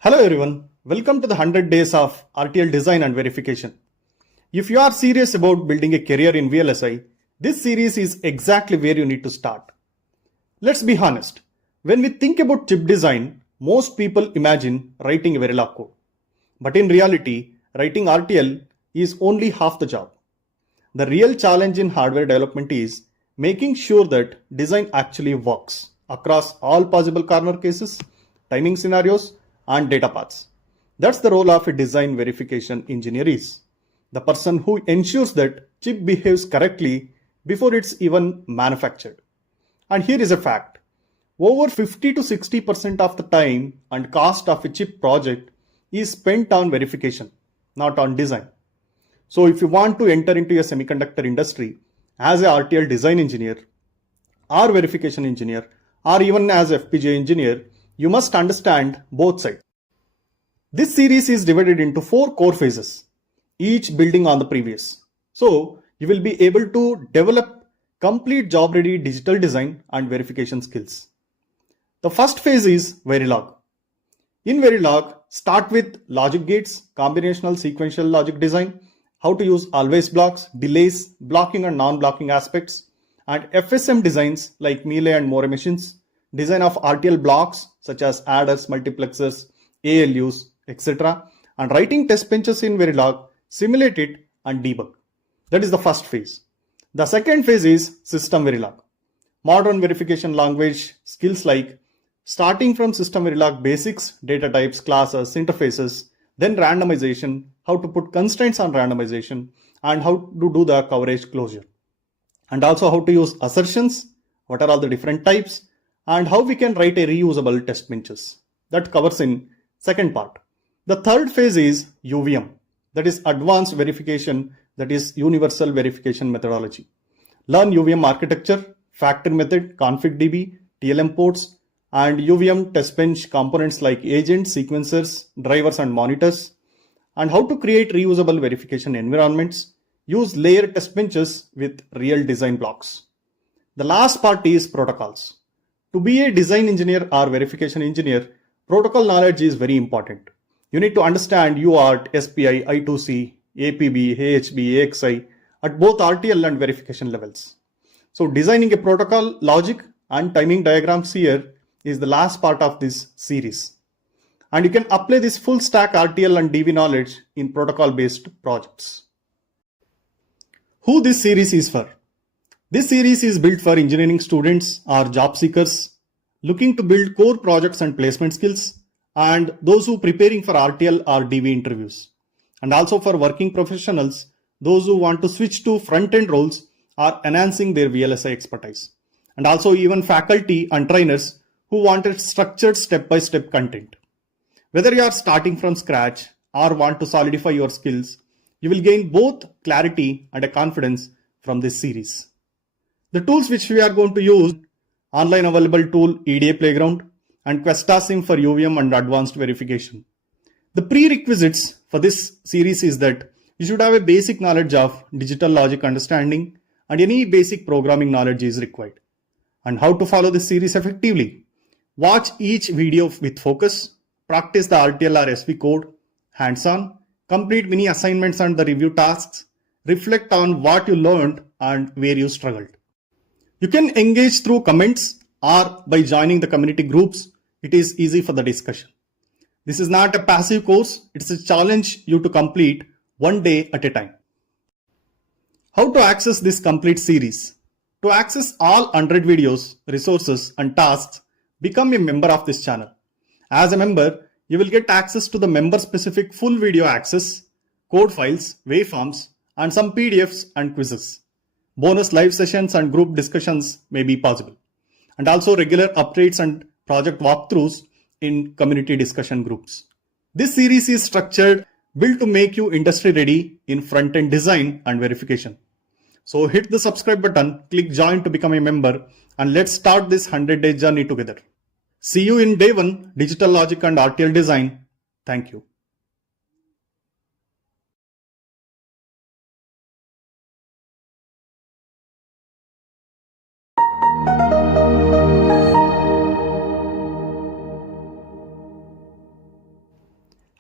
Hello everyone, welcome to the 100 days of RTL design and verification. If you are serious about building a career in VLSI, this series is exactly where you need to start. Let's be honest, when we think about chip design, most people imagine writing a Verilog code. But in reality, writing RTL is only half the job. The real challenge in hardware development is making sure that design actually works across all possible corner cases, timing scenarios, and data paths. That's the role of a design verification engineer is. The person who ensures that chip behaves correctly before it's even manufactured. And here is a fact. Over 50 to 60% of the time and cost of a chip project is spent on verification, not on design. So if you want to enter into a semiconductor industry as a RTL design engineer or verification engineer or even as FPGA engineer, you must understand both sides. This series is divided into 4 core phases, each building on the previous. So you will be able to develop complete job-ready digital design and verification skills. The first phase is Verilog. In Verilog, start with logic gates, combinational sequential logic design, how to use always blocks, delays, blocking and non-blocking aspects, and FSM designs like melee and more machines, design of RTL blocks such as adders, multiplexers, ALUs, etc. and writing test benches in Verilog, simulate it and debug. That is the first phase. The second phase is SystemVerilog. Modern verification language skills like starting from SystemVerilog basics, data types, classes, interfaces, then randomization, how to put constraints on randomization, and how to do the coverage closure. And also how to use assertions, what are all the different types, and how we can write a reusable test benches. That covers in second part. The third phase is UVM, that is advanced verification, that is universal verification methodology. Learn UVM architecture, factory method, config.db, TLM ports, and UVM test bench components like agents, sequencers, drivers, and monitors, and how to create reusable verification environments, use layer test benches with real design blocks. The last part is protocols. To be a design engineer or verification engineer, protocol knowledge is very important. You need to understand UART, SPI, I2C, APB, AHB, AXI at both RTL and verification levels. So designing a protocol logic and timing diagrams here is the last part of this series. And you can apply this full stack RTL and DV knowledge in protocol based projects. Who this series is for? This series is built for engineering students or job seekers looking to build core projects and placement skills, and those who preparing for RTL or DV interviews, and also for working professionals, those who want to switch to front-end roles or enhancing their VLSI expertise, and also even faculty and trainers who wanted structured step-by-step content. Whether you are starting from scratch or want to solidify your skills, you will gain both clarity and a confidence from this series. The tools which we are going to use, online available tool EDA Playground and QuestaSim for UVM and advanced verification. The prerequisites for this series is that you should have a basic knowledge of digital logic understanding and any basic programming knowledge is required. And how to follow this series effectively? Watch each video with focus, practice the RTL or SV code, hands-on, complete mini assignments and the review tasks, reflect on what you learned and where you struggled. You can engage through comments or by joining the community groups. It is easy for the discussion. This is not a passive course. It's a challenge you to complete one day at a time. How to access this complete series? To access all 100 videos, resources and tasks, become a member of this channel. As a member, you will get access to the member-specific full video access, code files, waveforms, and some PDFs and quizzes. Bonus live sessions and group discussions may be possible. And also regular updates and project walkthroughs in community discussion groups. This series is structured, built to make you industry ready in front-end design and verification. So hit the subscribe button, click join to become a member, and let's start this 100-day journey together. See you in day 1, Digital Logic and RTL Design. Thank you.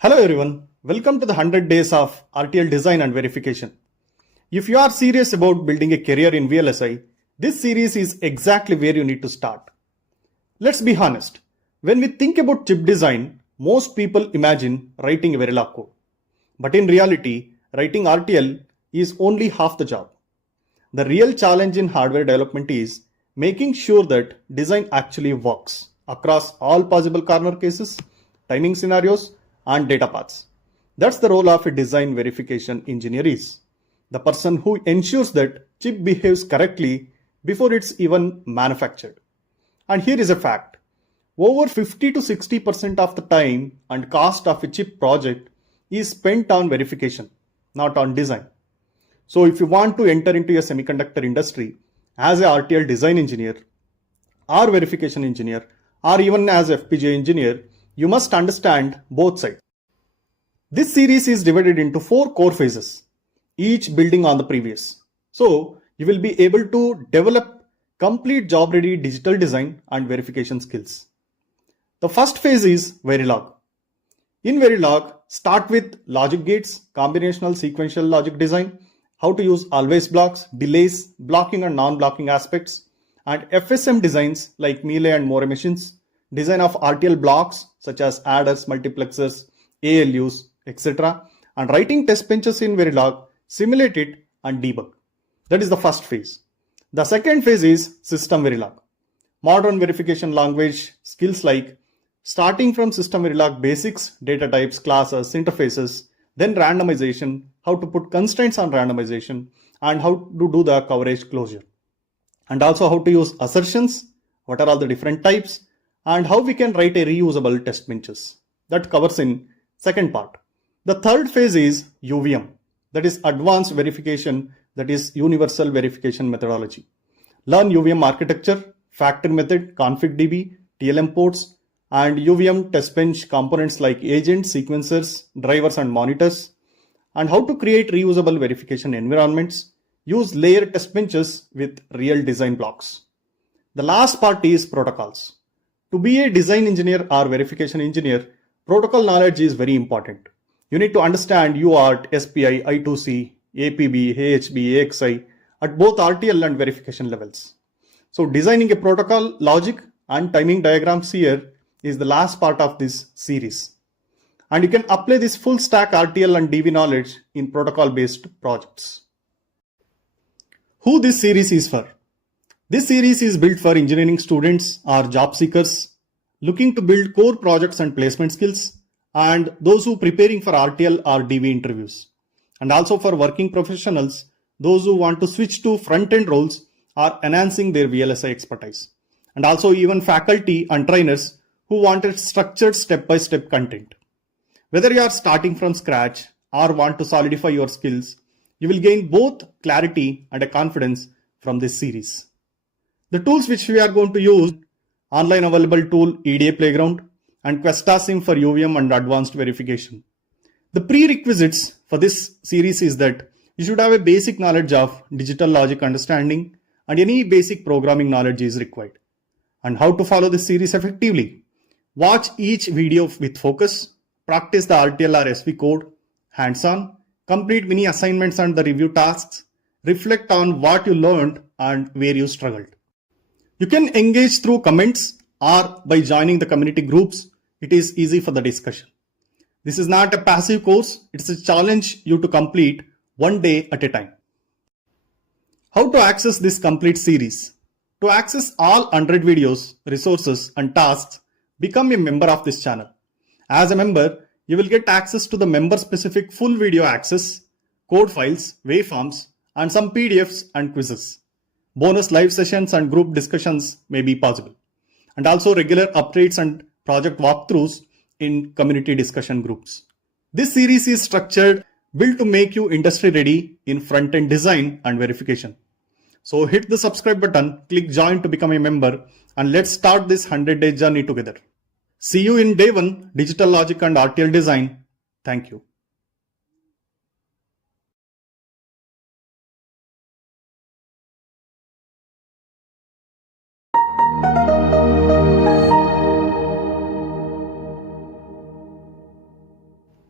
Hello everyone, welcome to the 100 days of RTL design and verification. If you are serious about building a career in VLSI, this series is exactly where you need to start. Let's be honest, when we think about chip design, most people imagine writing a Verilog code. But in reality, writing RTL is only half the job. The real challenge in hardware development is making sure that design actually works across all possible corner cases, timing scenarios, and data paths. That's the role of a design verification engineer is. The person who ensures that chip behaves correctly before it's even manufactured. And here is a fact. Over 50 to 60% of the time and cost of a chip project is spent on verification, not on design. So if you want to enter into a semiconductor industry as a RTL design engineer or verification engineer or even as FPGA engineer, you must understand both sides. This series is divided into 4 core phases, each building on the previous. So you will be able to develop complete job-ready digital design and verification skills. The first phase is Verilog. In Verilog, start with logic gates, combinational sequential logic design, how to use always blocks, delays, blocking and non-blocking aspects, and FSM designs like melee and more machines, design of RTL blocks such as adders, multiplexers, ALUs, etc. and writing test benches in Verilog, simulate it and debug. That is the first phase. The second phase is SystemVerilog. Modern verification language skills like starting from SystemVerilog basics, data types, classes, interfaces, then randomization, how to put constraints on randomization, and how to do the coverage closure. And also how to use assertions, what are all the different types, and how we can write a reusable test benches. That covers in second part. The third phase is UVM, that is advanced verification, that is universal verification methodology. Learn UVM architecture, factor method, config.db, TLM ports, and UVM test bench components like agents, sequencers, drivers, and monitors, and how to create reusable verification environments, use layered test benches with real design blocks. The last part is protocols. To be a design engineer or verification engineer, protocol knowledge is very important. You need to understand UART, SPI, I2C, APB, AHB, AXI at both RTL and verification levels. So designing a protocol logic and timing diagrams here is the last part of this series. And you can apply this full stack RTL and DV knowledge in protocol based projects. Who this series is for? This series is built for engineering students or job seekers looking to build core projects and placement skills, and those who preparing for RTL or DV interviews, and also for working professionals, those who want to switch to front-end roles or enhancing their VLSI expertise, and also even faculty and trainers who wanted structured step-by-step content. Whether you are starting from scratch or want to solidify your skills, you will gain both clarity and a confidence from this series. The tools which we are going to use, online available tool EDA Playground and QuestaSim for UVM and advanced verification. The prerequisites for this series is that you should have a basic knowledge of digital logic understanding and any basic programming knowledge is required. And how to follow this series effectively? Watch each video with focus, practice the RTL or SV code, hands-on, complete mini assignments and the review tasks, reflect on what you learned and where you struggled. You can engage through comments or by joining the community groups. It is easy for the discussion. This is not a passive course. It's a challenge you to complete one day at a time. How to access this complete series? To access all 100 videos, resources and tasks, become a member of this channel. As a member, you will get access to the member-specific full video access, code files, waveforms, and some PDFs and quizzes. Bonus live sessions and group discussions may be possible. And also regular updates and project walkthroughs in community discussion groups. This series is structured, built to make you industry ready in front-end design and verification. So hit the subscribe button, click join to become a member, and let's start this 100-day journey together. See you in day 1, digital logic and RTL design. Thank you.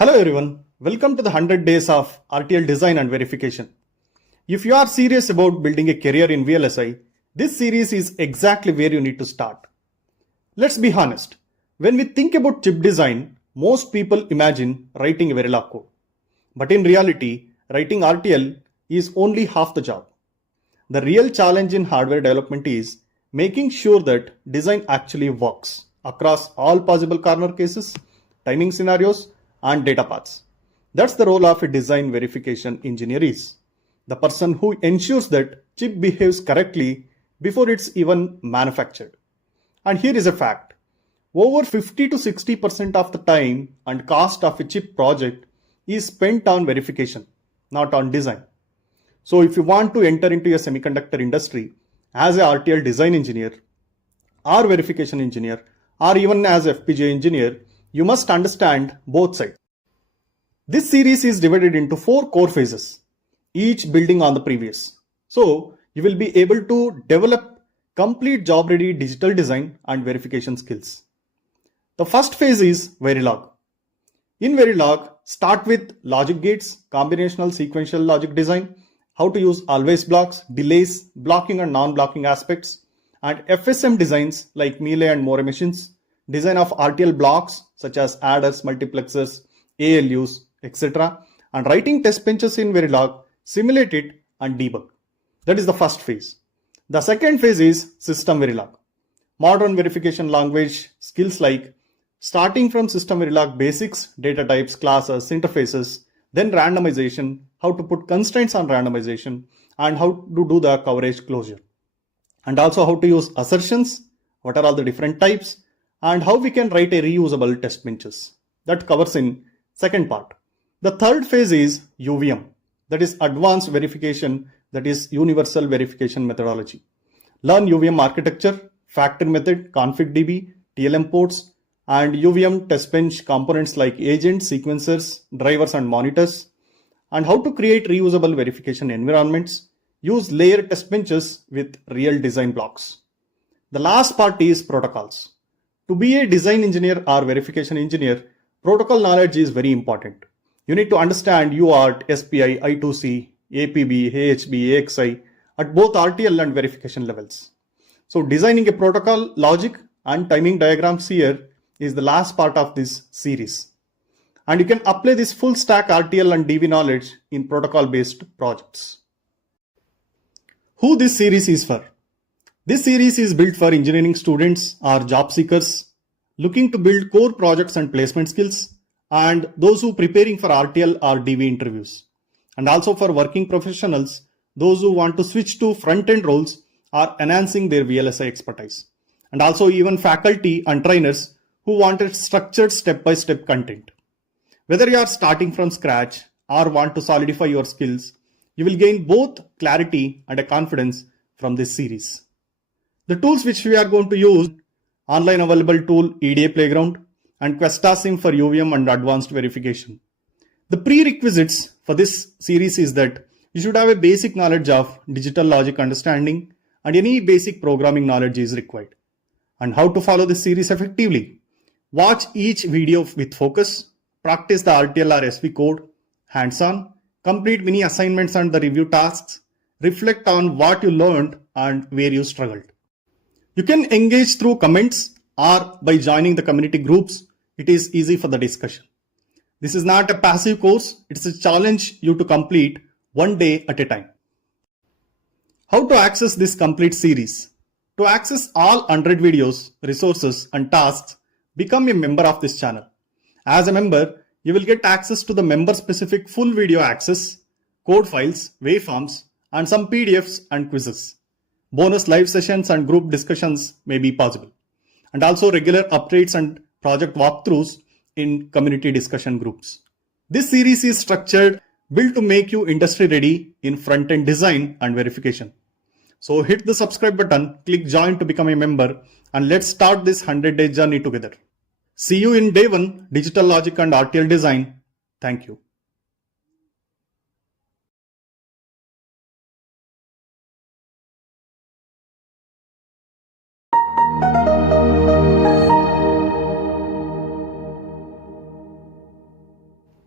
Hello everyone, welcome to the 100 days of RTL design and verification. If you are serious about building a career in VLSI, this series is exactly where you need to start. Let's be honest, when we think about chip design, most people imagine writing a Verilog code. But in reality, writing RTL is only half the job. The real challenge in hardware development is making sure that design actually works across all possible corner cases, timing scenarios, and data paths. That's the role of a design verification engineer is. The person who ensures that chip behaves correctly before it's even manufactured. And here is a fact. Over 50 to 60% of the time and cost of a chip project is spent on verification, not on design. So if you want to enter into a semiconductor industry as a RTL design engineer or verification engineer or even as FPGA engineer, you must understand both sides. This series is divided into 4 core phases, each building on the previous. So you will be able to develop complete job-ready digital design and verification skills. The first phase is Verilog. In Verilog, start with logic gates, combinational sequential logic design, how to use always blocks, delays, blocking and non-blocking aspects, and FSM designs like Melee and More machines, design of RTL blocks such as adders, multiplexers, ALUs, etc. and writing test benches in Verilog, simulate it and debug. That is the first phase. The second phase is SystemVerilog. Modern verification language skills like starting from SystemVerilog basics, data types, classes, interfaces, then randomization, how to put constraints on randomization, and how to do the coverage closure. And also how to use assertions, what are all the different types, and how we can write a reusable test benches. That covers in second part. The third phase is UVM, that is advanced verification, that is universal verification methodology. Learn UVM architecture, factor method, config.db, TLM ports, and UVM test bench components like agents, sequencers, drivers, and monitors, and how to create reusable verification environments, use layer test benches with real design blocks. The last part is protocols. To be a design engineer or verification engineer, protocol knowledge is very important. You need to understand UART, SPI, I2C, APB, AHB, AXI at both RTL and verification levels. So designing a protocol logic and timing diagrams here is the last part of this series. And you can apply this full stack RTL and DV knowledge in protocol based projects. Who this series is for? This series is built for engineering students or job seekers looking to build core projects and placement skills, and those who preparing for RTL or DV interviews, and also for working professionals, those who want to switch to front-end roles or enhancing their VLSI expertise, and also even faculty and trainers who wanted structured step-by-step content. Whether you are starting from scratch or want to solidify your skills, you will gain both clarity and a confidence from this series. The tools which we are going to use, online available tool EDA Playground and QuestaSim for UVM and advanced verification. The prerequisites for this series is that you should have a basic knowledge of digital logic understanding and any basic programming knowledge is required. And how to follow this series effectively? Watch each video with focus, practice the RTL or SV code, hands-on, complete mini assignments and the review tasks, reflect on what you learned and where you struggled. You can engage through comments or by joining the community groups. It is easy for the discussion. This is not a passive course. It's a challenge you to complete one day at a time. How to access this complete series? To access all 100 videos, resources and tasks, become a member of this channel. As a member, you will get access to the member-specific full video access, code files, waveforms, and some PDFs and quizzes. Bonus live sessions and group discussions may be possible. And also regular updates and project walkthroughs in community discussion groups. This series is structured, built to make you industry ready in front-end design and verification. So hit the subscribe button, click join to become a member, and let's start this 100-day journey together. See you in day 1, digital logic and RTL design. Thank you.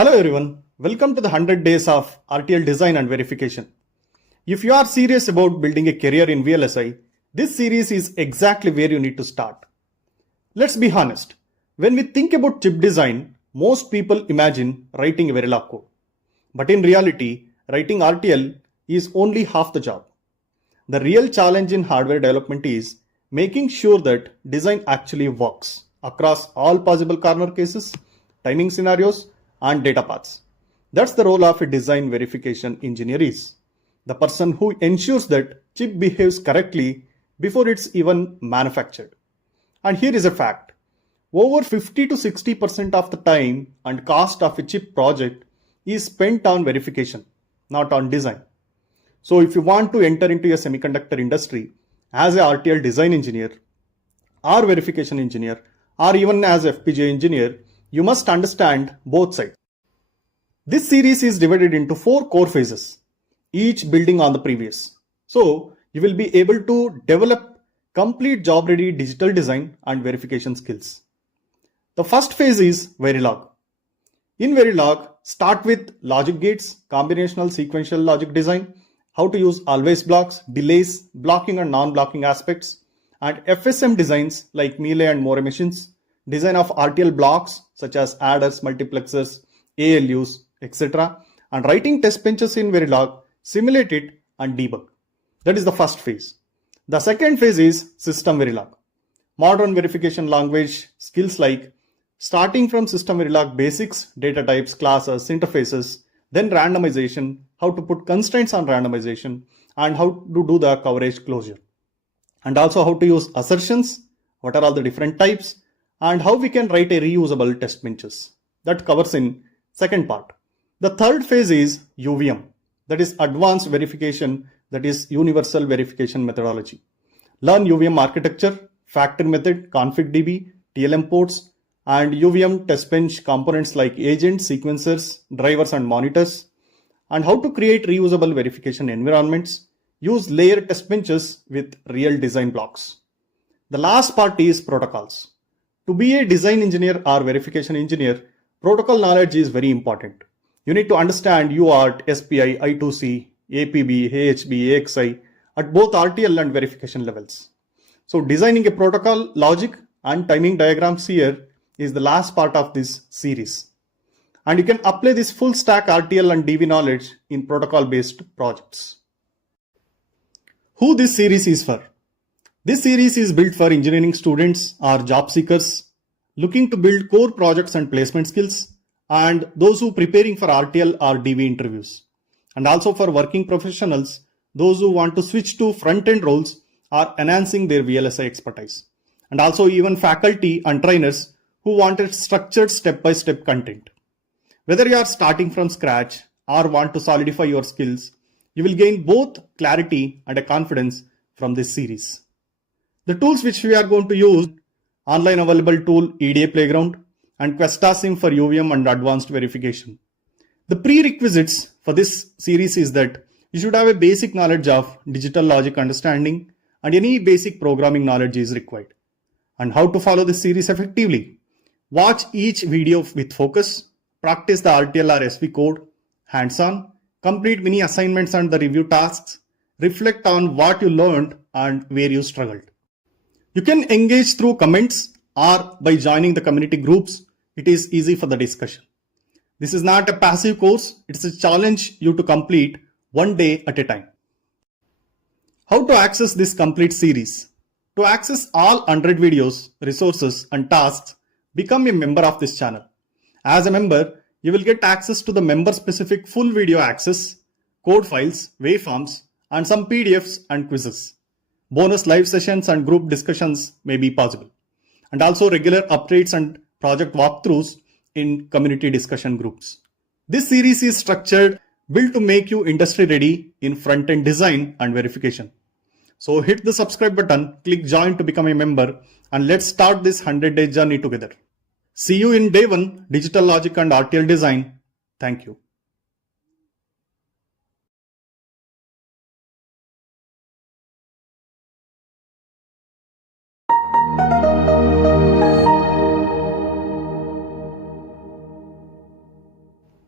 Hello everyone, welcome to the 100 days of RTL design and verification. If you are serious about building a career in VLSI, this series is exactly where you need to start. Let's be honest, when we think about chip design, most people imagine writing a Verilog code. But in reality, writing RTL is only half the job. The real challenge in hardware development is making sure that design actually works across all possible corner cases, timing scenarios, and data paths. That's the role of a design verification engineer is. The person who ensures that chip behaves correctly before it's even manufactured. And here is a fact. Over 50 to 60% of the time and cost of a chip project is spent on verification, not on design. So if you want to enter into a semiconductor industry as a RTL design engineer or verification engineer or even as FPGA engineer, you must understand both sides. This series is divided into 4 core phases, each building on the previous. So you will be able to develop complete job-ready digital design and verification skills. The first phase is Verilog. In Verilog, start with logic gates, combinational sequential logic design, how to use always blocks, delays, blocking and non-blocking aspects, and FSM designs like Melee and More machines, design of RTL blocks such as adders, multiplexers, ALUs, etc. and writing test benches in Verilog, simulate it and debug. That is the first phase. The second phase is SystemVerilog. Modern verification language skills like starting from SystemVerilog basics, data types, classes, interfaces, then randomization, how to put constraints on randomization, and how to do the coverage closure. And also how to use assertions, what are all the different types, and how we can write a reusable test benches. That covers in second part. The third phase is UVM, that is advanced verification, that is universal verification methodology. Learn UVM architecture, factor method, config.db, TLM ports, and UVM test bench components like agents, sequencers, drivers, and monitors, and how to create reusable verification environments, use layer test benches with real design blocks. The last part is protocols. To be a design engineer or verification engineer, protocol knowledge is very important. You need to understand UART, SPI, I2C, APB, AHB, AXI at both RTL and verification levels. So designing a protocol logic and timing diagrams here is the last part of this series. And you can apply this full stack RTL and DV knowledge in protocol based projects. Who this series is for? This series is built for engineering students or job seekers looking to build core projects and placement skills, and those who preparing for RTL or DV interviews, and also for working professionals, those who want to switch to front-end roles or enhancing their VLSI expertise, and also even faculty and trainers who wanted structured step-by-step content. Whether you are starting from scratch or want to solidify your skills, you will gain both clarity and a confidence from this series. The tools which we are going to use, online available tool EDA Playground and QuestaSim for UVM and advanced verification. The prerequisites for this series is that you should have a basic knowledge of digital logic understanding and any basic programming knowledge is required. And how to follow this series effectively? Watch each video with focus, practice the RTL or SV code, hands-on, complete mini assignments and the review tasks, reflect on what you learned and where you struggled. You can engage through comments or by joining the community groups. It is easy for the discussion. This is not a passive course. It's a challenge you to complete one day at a time. How to access this complete series? To access all 100 videos, resources and tasks, become a member of this channel. As a member, you will get access to the member-specific full video access, code files, waveforms, and some PDFs and quizzes. Bonus live sessions and group discussions may be possible. And also regular updates and project walkthroughs in community discussion groups. This series is structured, built to make you industry ready in front-end design and verification. So hit the subscribe button, click join to become a member, and let's start this 100-day journey together. See you in day 1, digital logic and RTL design. Thank you.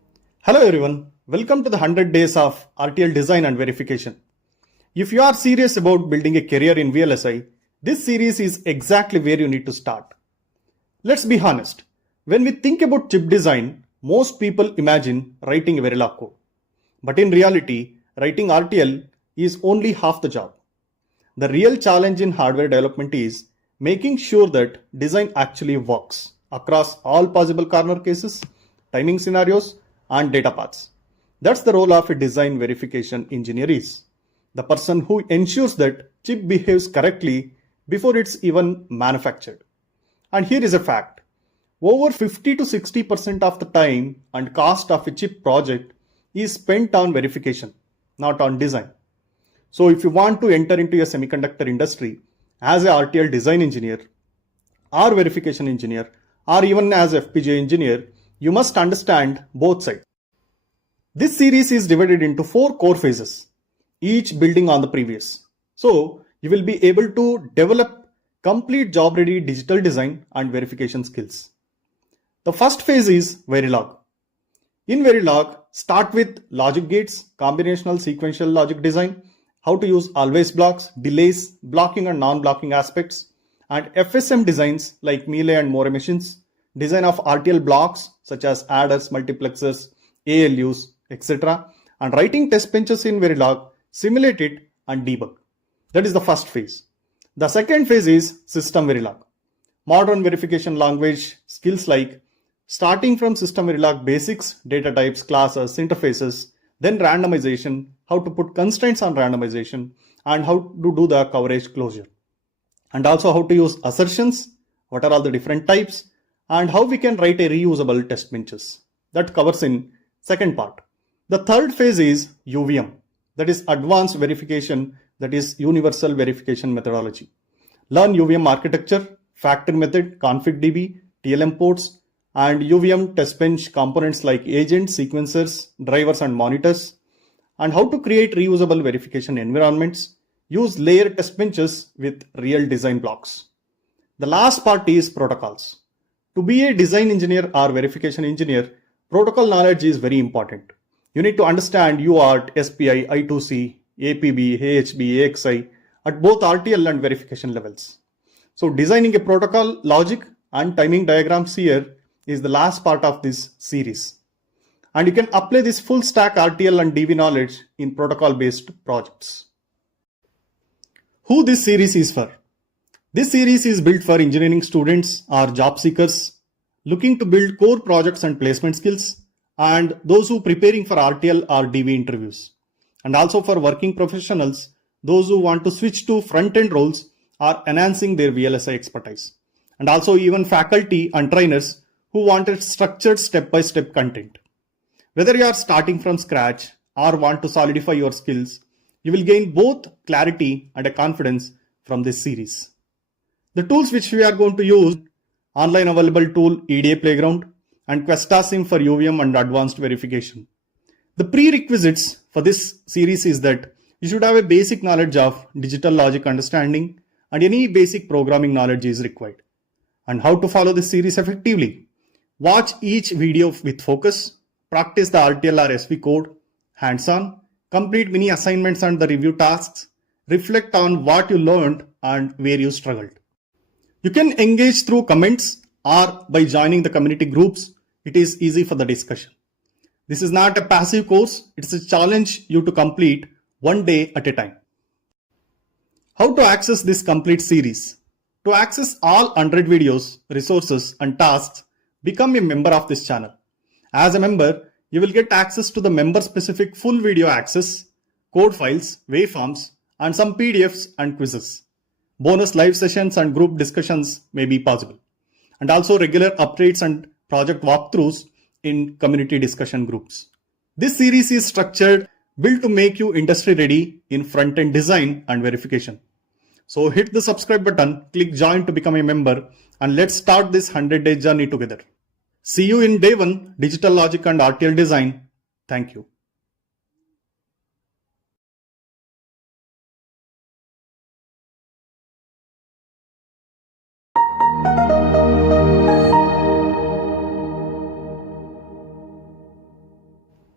Hello everyone, welcome to the 100 days of RTL design and verification. If you are serious about building a career in VLSI, this series is exactly where you need to start. Let's be honest, when we think about chip design, most people imagine writing a Verilog code. But in reality, writing RTL is only half the job. The real challenge in hardware development is making sure that design actually works across all possible corner cases, timing scenarios, and data paths. That's the role of a design verification engineer is. The person who ensures that chip behaves correctly before it's even manufactured. And here is a fact. Over 50 to 60% of the time and cost of a chip project is spent on verification, not on design. So if you want to enter into a semiconductor industry as a RTL design engineer or verification engineer or even as FPGA engineer, you must understand both sides. This series is divided into 4 core phases, each building on the previous. So you will be able to develop complete job-ready digital design and verification skills. The first phase is Verilog. In Verilog, start with logic gates, combinational sequential logic design, how to use always blocks, delays, blocking and non-blocking aspects, and FSM designs like melee and more machines, design of RTL blocks such as adders, multiplexers, ALUs, etc. and writing test benches in Verilog, simulate it and debug. That is the first phase. The second phase is SystemVerilog. Modern verification language skills like starting from SystemVerilog basics, data types, classes, interfaces, then randomization, how to put constraints on randomization, and how to do the coverage closure. And also how to use assertions, what are all the different types, and how we can write a reusable test benches. That covers in second part. The third phase is UVM, that is advanced verification, that is universal verification methodology. Learn UVM architecture, factor method, config.db, TLM ports, and UVM test bench components like agents, sequencers, drivers, and monitors, and how to create reusable verification environments, use layer test benches with real design blocks. The last part is protocols. To be a design engineer or verification engineer, protocol knowledge is very important. You need to understand UART, SPI, I2C, APB, AHB, AXI at both RTL and verification levels. So designing a protocol logic and timing diagrams here is the last part of this series. And you can apply this full stack RTL and DV knowledge in protocol based projects. Who this series is for? This series is built for engineering students or job seekers looking to build core projects and placement skills, and those who preparing for RTL or DV interviews, and also for working professionals, those who want to switch to front-end roles or enhancing their VLSI expertise, and also even faculty and trainers who wanted structured step-by-step content. Whether you are starting from scratch or want to solidify your skills, you will gain both clarity and a confidence from this series. The tools which we are going to use, online available tool EDA Playground and QuestaSim for UVM and advanced verification. The prerequisites for this series is that you should have a basic knowledge of digital logic understanding and any basic programming knowledge is required. And how to follow this series effectively? Watch each video with focus, practice the RTL or SV code, hands-on, complete mini assignments and the review tasks, reflect on what you learned and where you struggled. You can engage through comments or by joining the community groups. It is easy for the discussion. This is not a passive course. It's a challenge you to complete one day at a time. How to access this complete series? To access all 100 videos, resources and tasks, become a member of this channel. As a member, you will get access to the member-specific full video access, code files, waveforms, and some PDFs and quizzes. Bonus live sessions and group discussions may be possible. And also regular updates and project walkthroughs in community discussion groups. This series is structured, built to make you industry ready in front-end design and verification. So hit the subscribe button, click join to become a member, and let's start this 100-day journey together. See you in day 1, Digital Logic and RTL Design. Thank you.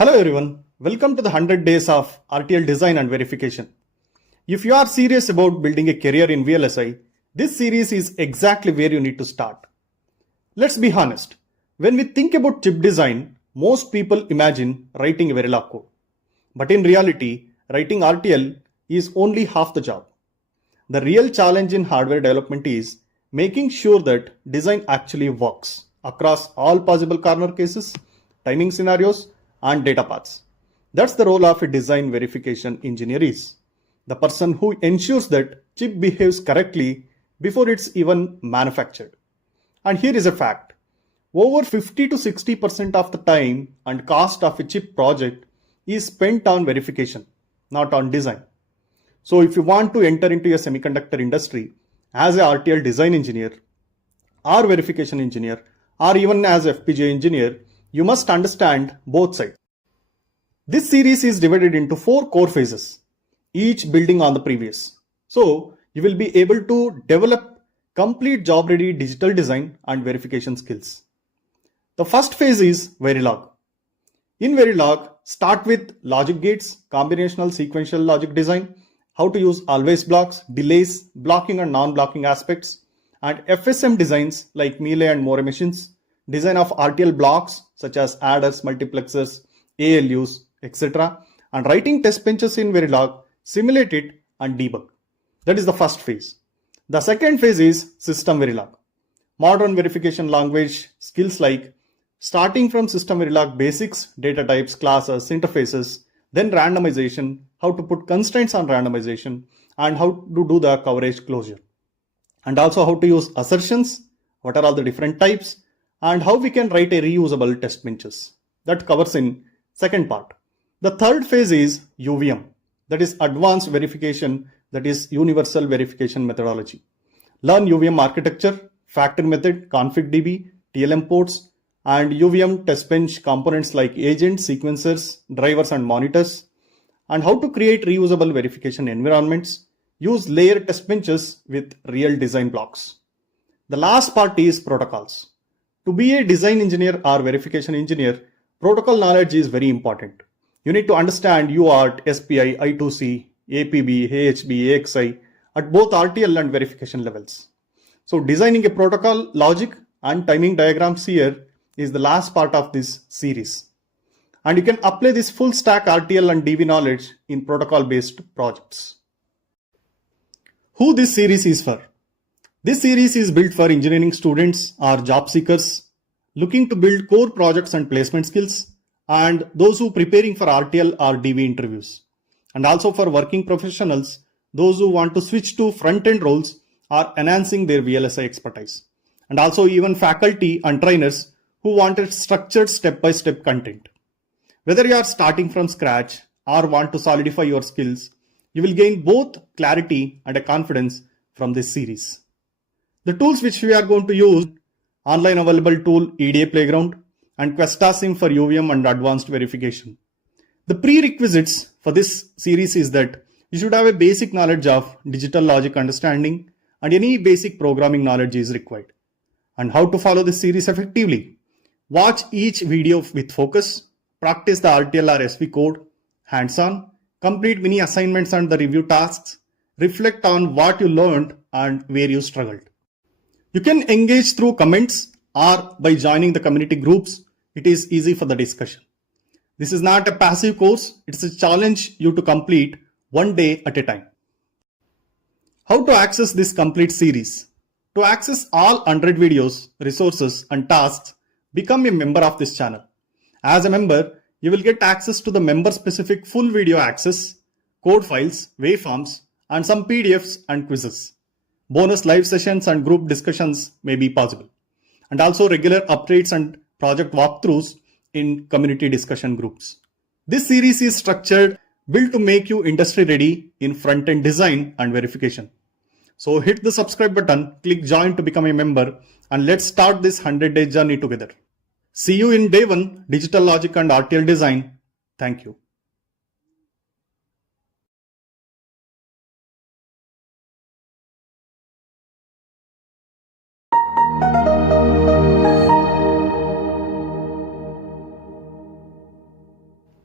Hello everyone, welcome to the 100 days of RTL design and verification. If you are serious about building a career in VLSI, this series is exactly where you need to start. Let's be honest, when we think about chip design, most people imagine writing a Verilog code. But in reality, writing RTL is only half the job. The real challenge in hardware development is making sure that design actually works across all possible corner cases, timing scenarios, and data paths. That's the role of a design verification engineer is. The person who ensures that chip behaves correctly before it's even manufactured. And here is a fact. Over 50 to 60% of the time and cost of a chip project is spent on verification, not on design. So if you want to enter into a semiconductor industry as a RTL design engineer or verification engineer or even as FPGA engineer, you must understand both sides. This series is divided into 4 core phases, each building on the previous. So you will be able to develop complete job-ready digital design and verification skills. The first phase is Verilog. In Verilog, start with logic gates, combinational sequential logic design, how to use always blocks, delays, blocking and non-blocking aspects, and FSM designs like Melee and More machines, design of RTL blocks such as adders, multiplexers, ALUs, etc. and writing test benches in Verilog, simulate it and debug. That is the first phase. The second phase is SystemVerilog. Modern verification language skills like starting from SystemVerilog basics, data types, classes, interfaces, then randomization, how to put constraints on randomization, and how to do the coverage closure. And also how to use assertions, what are all the different types, and how we can write a reusable test benches. That covers in second part. The third phase is UVM, that is advanced verification, that is universal verification methodology. Learn UVM architecture, factory method, config.db, TLM ports, and UVM test bench components like agents, sequencers, drivers, and monitors, and how to create reusable verification environments, use layer test benches with real design blocks. The last part is protocols. To be a design engineer or verification engineer, protocol knowledge is very important. You need to understand UART, SPI, I2C, APB, AHB, AXI at both RTL and verification levels. So designing a protocol logic and timing diagrams here is the last part of this series. And you can apply this full stack RTL and DV knowledge in protocol based projects. Who this series is for? This series is built for engineering students or job seekers looking to build core projects and placement skills, and those who are preparing for RTL or DV interviews, and also for working professionals, those who want to switch to front-end roles or enhancing their VLSI expertise, and also even faculty and trainers who wanted structured step-by-step content. Whether you are starting from scratch or want to solidify your skills, you will gain both clarity and a confidence from this series. The tools which we are going to use, online available tool EDA Playground and QuestaSim for UVM and advanced verification. The prerequisites for this series is that you should have a basic knowledge of digital logic understanding and any basic programming knowledge is required. And how to follow this series effectively? Watch each video with focus, practice the RTL or SV code, hands-on, complete mini assignments and the review tasks, reflect on what you learned and where you struggled. You can engage through comments or by joining the community groups. It is easy for the discussion. This is not a passive course. It's a challenge you to complete one day at a time. How to access this complete series? To access all 100 videos, resources and tasks, become a member of this channel. As a member, you will get access to the member specific full video access, code files, waveforms, and some PDFs and quizzes. Bonus live sessions and group discussions may be possible. And also regular updates and project walkthroughs in community discussion groups. This series is structured, built to make you industry ready in front-end design and verification. So hit the subscribe button, click join to become a member, and let's start this 100-day journey together. See you in day 1, digital logic and RTL design. Thank you.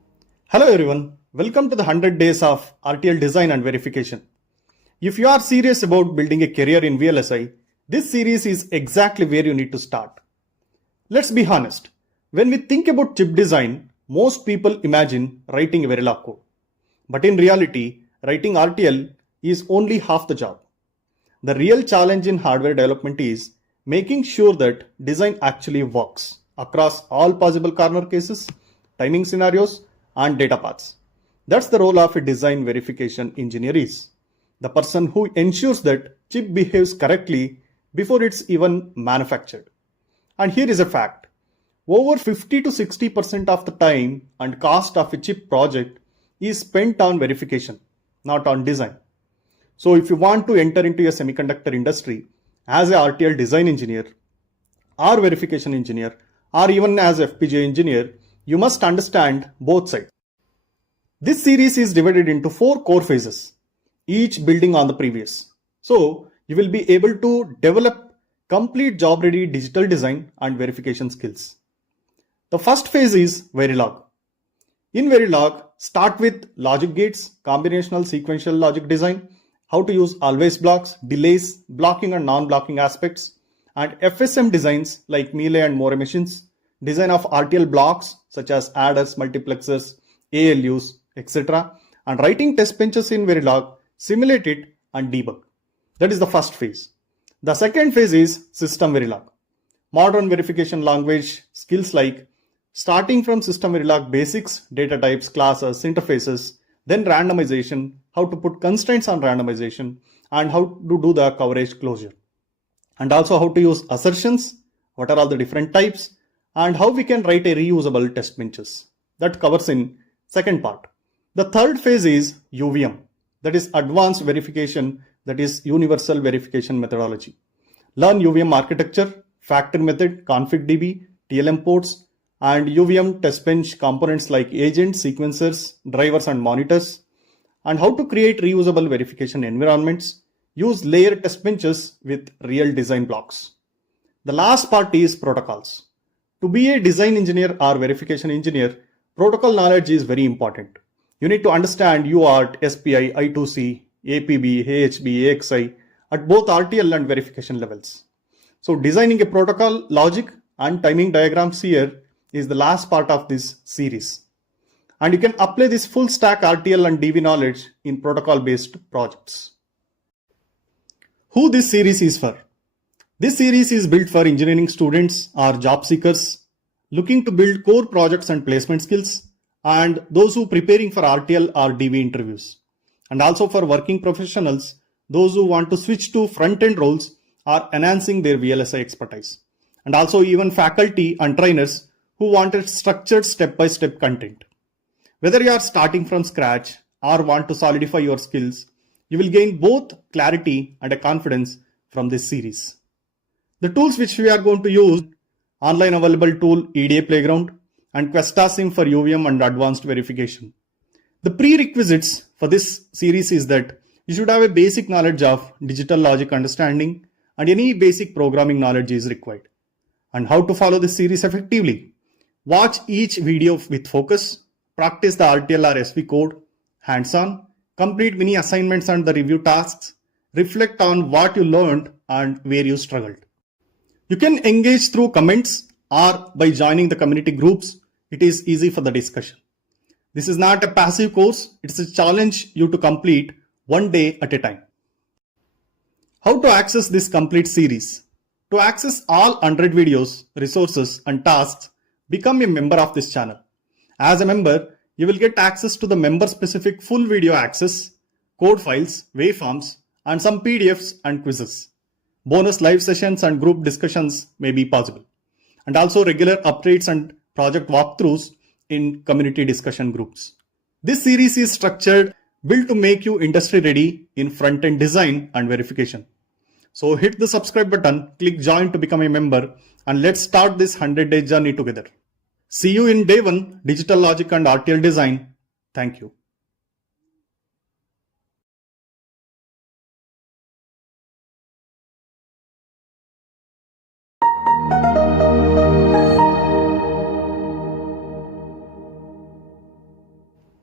Hello everyone, welcome to the 100 days of RTL design and verification. If you are serious about building a career in VLSI, this series is exactly where you need to start. Let's be honest, when we think about chip design, most people imagine writing a Verilog code. But in reality, writing RTL is only half the job. The real challenge in hardware development is making sure that design actually works across all possible corner cases, timing scenarios, and data paths. That's the role of a design verification engineer is. The person who ensures that chip behaves correctly before it's even manufactured. And here is a fact. Over 50 to 60% of the time and cost of a chip project is spent on verification, not on design. So if you want to enter into a semiconductor industry as a RTL design engineer or verification engineer or even as FPGA engineer, you must understand both sides. This series is divided into 4 core phases, each building on the previous. So you will be able to develop complete job-ready digital design and verification skills. The first phase is Verilog. In Verilog, start with logic gates, combinational sequential logic design, how to use always blocks, delays, blocking and non-blocking aspects, and FSM designs like Melee and More machines, design of RTL blocks such as adders, multiplexers, ALUs, etc. and writing test benches in Verilog, simulate it and debug. That is the first phase. The second phase is SystemVerilog. Modern verification language skills like starting from SystemVerilog basics, data types, classes, interfaces, then randomization, how to put constraints on randomization, and how to do the coverage closure. And also how to use assertions, what are all the different types, and how we can write a reusable test benches. That covers in second part. The third phase is UVM, that is advanced verification, that is universal verification methodology. Learn UVM architecture, factor method, config.db, TLM ports, and UVM test bench components like agents, sequencers, drivers, and monitors, and how to create reusable verification environments, use layer test benches with real design blocks. The last part is protocols. To be a design engineer or verification engineer, protocol knowledge is very important. You need to understand UART, SPI, I2C, APB, AHB, AXI at both RTL and verification levels. So designing a protocol logic and timing diagrams here is the last part of this series. And you can apply this full stack RTL and DV knowledge in protocol based projects. Who this series is for? This series is built for engineering students or job seekers looking to build core projects and placement skills, and those who are preparing for RTL or DV interviews, and also for working professionals, those who want to switch to front-end roles or enhancing their VLSI expertise, and also even faculty and trainers who wanted structured step-by-step content. Whether you are starting from scratch or want to solidify your skills, you will gain both clarity and a confidence from this series. The tools which we are going to use, online available tool EDA Playground and QuestaSim for UVM and advanced verification. The prerequisites for this series is that you should have a basic knowledge of digital logic understanding and any basic programming knowledge is required. And how to follow this series effectively? Watch each video with focus, practice the RTL or SV code, hands-on, complete mini assignments and the review tasks, reflect on what you learned and where you struggled. You can engage through comments or by joining the community groups. It is easy for the discussion. This is not a passive course. It's a challenge you to complete one day at a time. How to access this complete series? To access all 100 videos, resources and tasks, become a member of this channel. As a member, you will get access to the member specific full video access, code files, waveforms, and some PDFs and quizzes. Bonus live sessions and group discussions may be possible. And also regular updates and project walkthroughs in community discussion groups. This series is structured, built to make you industry ready in front-end design and verification. So hit the subscribe button, click join to become a member, and let's start this 100-day journey together. See you in day 1, digital logic and RTL design. Thank you.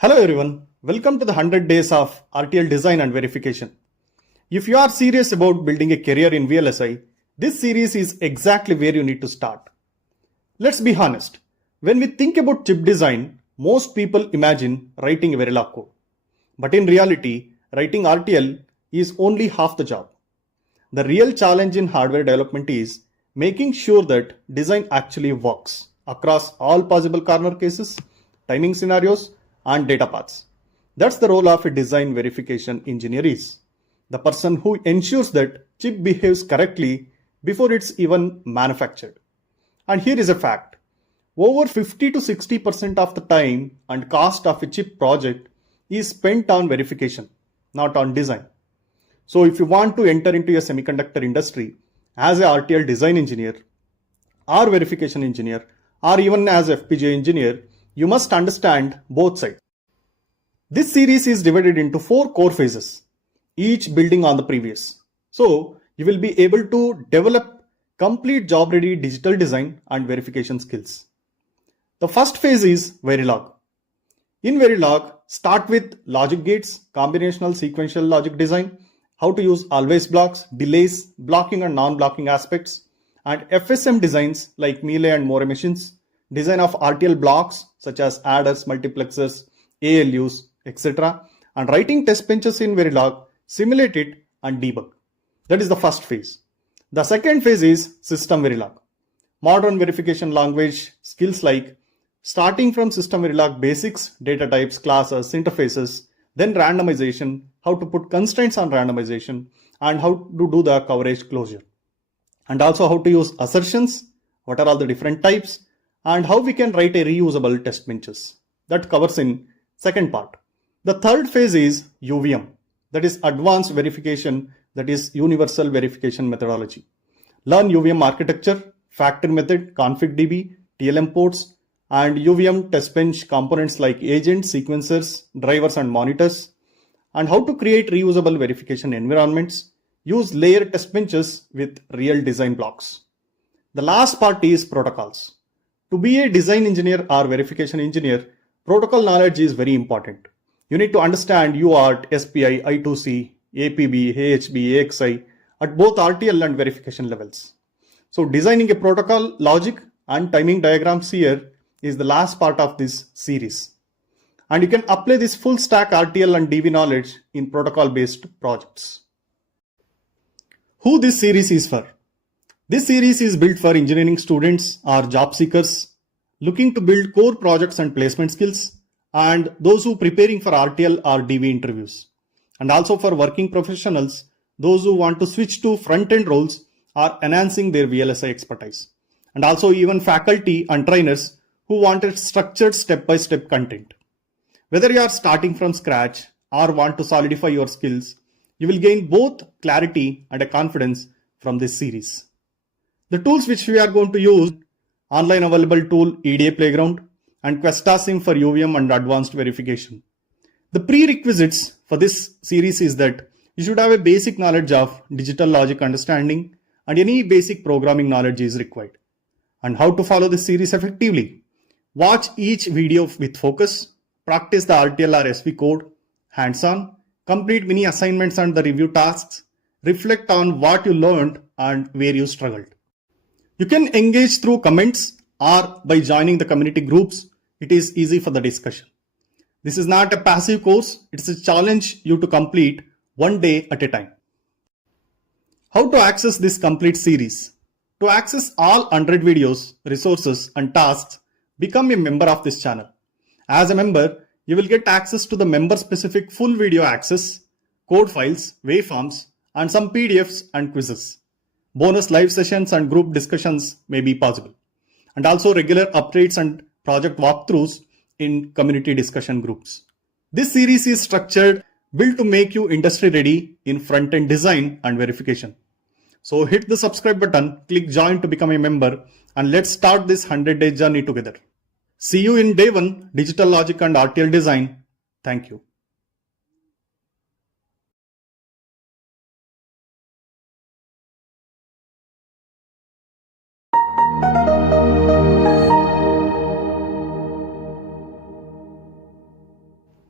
Hello everyone, welcome to the 100 days of RTL design and verification. If you are serious about building a career in VLSI, this series is exactly where you need to start. Let's be honest, when we think about chip design, most people imagine writing a Verilog code. But in reality, writing RTL is only half the job. The real challenge in hardware development is making sure that design actually works across all possible corner cases, timing scenarios, and data paths. That's the role of a design verification engineer is. The person who ensures that chip behaves correctly before it's even manufactured. And here is a fact. Over 50 to 60% of the time and cost of a chip project is spent on verification, not on design. So if you want to enter into a semiconductor industry as a RTL design engineer or verification engineer or even as FPGA engineer, you must understand both sides. This series is divided into 4 core phases, each building on the previous. So you will be able to develop complete job-ready digital design and verification skills. The first phase is Verilog. In Verilog, start with logic gates, combinational sequential logic design, how to use always blocks, delays, blocking and non-blocking aspects, and FSM designs like melee and more machines, design of RTL blocks such as adders, multiplexers, ALUs, etc. and writing test benches in Verilog, simulate it and debug. That is the first phase. The second phase is SystemVerilog. Modern verification language skills like starting from SystemVerilog basics, data types, classes, interfaces, then randomization, how to put constraints on randomization, and how to do the coverage closure. And also how to use assertions, what are all the different types, and how we can write a reusable test benches. That covers in second part. The third phase is UVM, that is advanced verification, that is universal verification methodology. Learn UVM architecture, factor method, config.db, TLM ports, and UVM test bench components like agents, sequencers, drivers, and monitors, and how to create reusable verification environments, use layer test benches with real design blocks. The last part is protocols. To be a design engineer or verification engineer, protocol knowledge is very important. You need to understand UART, SPI, I2C, APB, AHB, AXI at both RTL and verification levels. So designing a protocol logic and timing diagrams here is the last part of this series. And you can apply this full stack RTL and DV knowledge in protocol based projects. Who this series is for? This series is built for engineering students or job seekers looking to build core projects and placement skills, and those who preparing for RTL or DV interviews, and also for working professionals, those who want to switch to front-end roles or enhancing their VLSI expertise, and also even faculty and trainers who wanted structured step-by-step content. Whether you are starting from scratch or want to solidify your skills, you will gain both clarity and a confidence from this series. The tools which we are going to use, online available tool EDA Playground and QuestaSim for UVM and advanced verification. The prerequisites for this series is that you should have a basic knowledge of digital logic understanding and any basic programming knowledge is required. And how to follow this series effectively? Watch each video with focus, practice the RTL or SV code, hands-on, complete mini assignments and the review tasks, reflect on what you learned and where you struggled. You can engage through comments or by joining the community groups. It is easy for the discussion. This is not a passive course. It's a challenge you to complete one day at a time. How to access this complete series? To access all 100 videos, resources and tasks, become a member of this channel. As a member, you will get access to the member specific full video access, code files, waveforms, and some PDFs and quizzes. Bonus live sessions and group discussions may be possible. And also regular updates and project walkthroughs in community discussion groups. This series is structured, built to make you industry ready in front-end design and verification. So hit the subscribe button, click join to become a member, and let's start this 100-day journey together. See you in day 1, digital logic and RTL design. Thank you.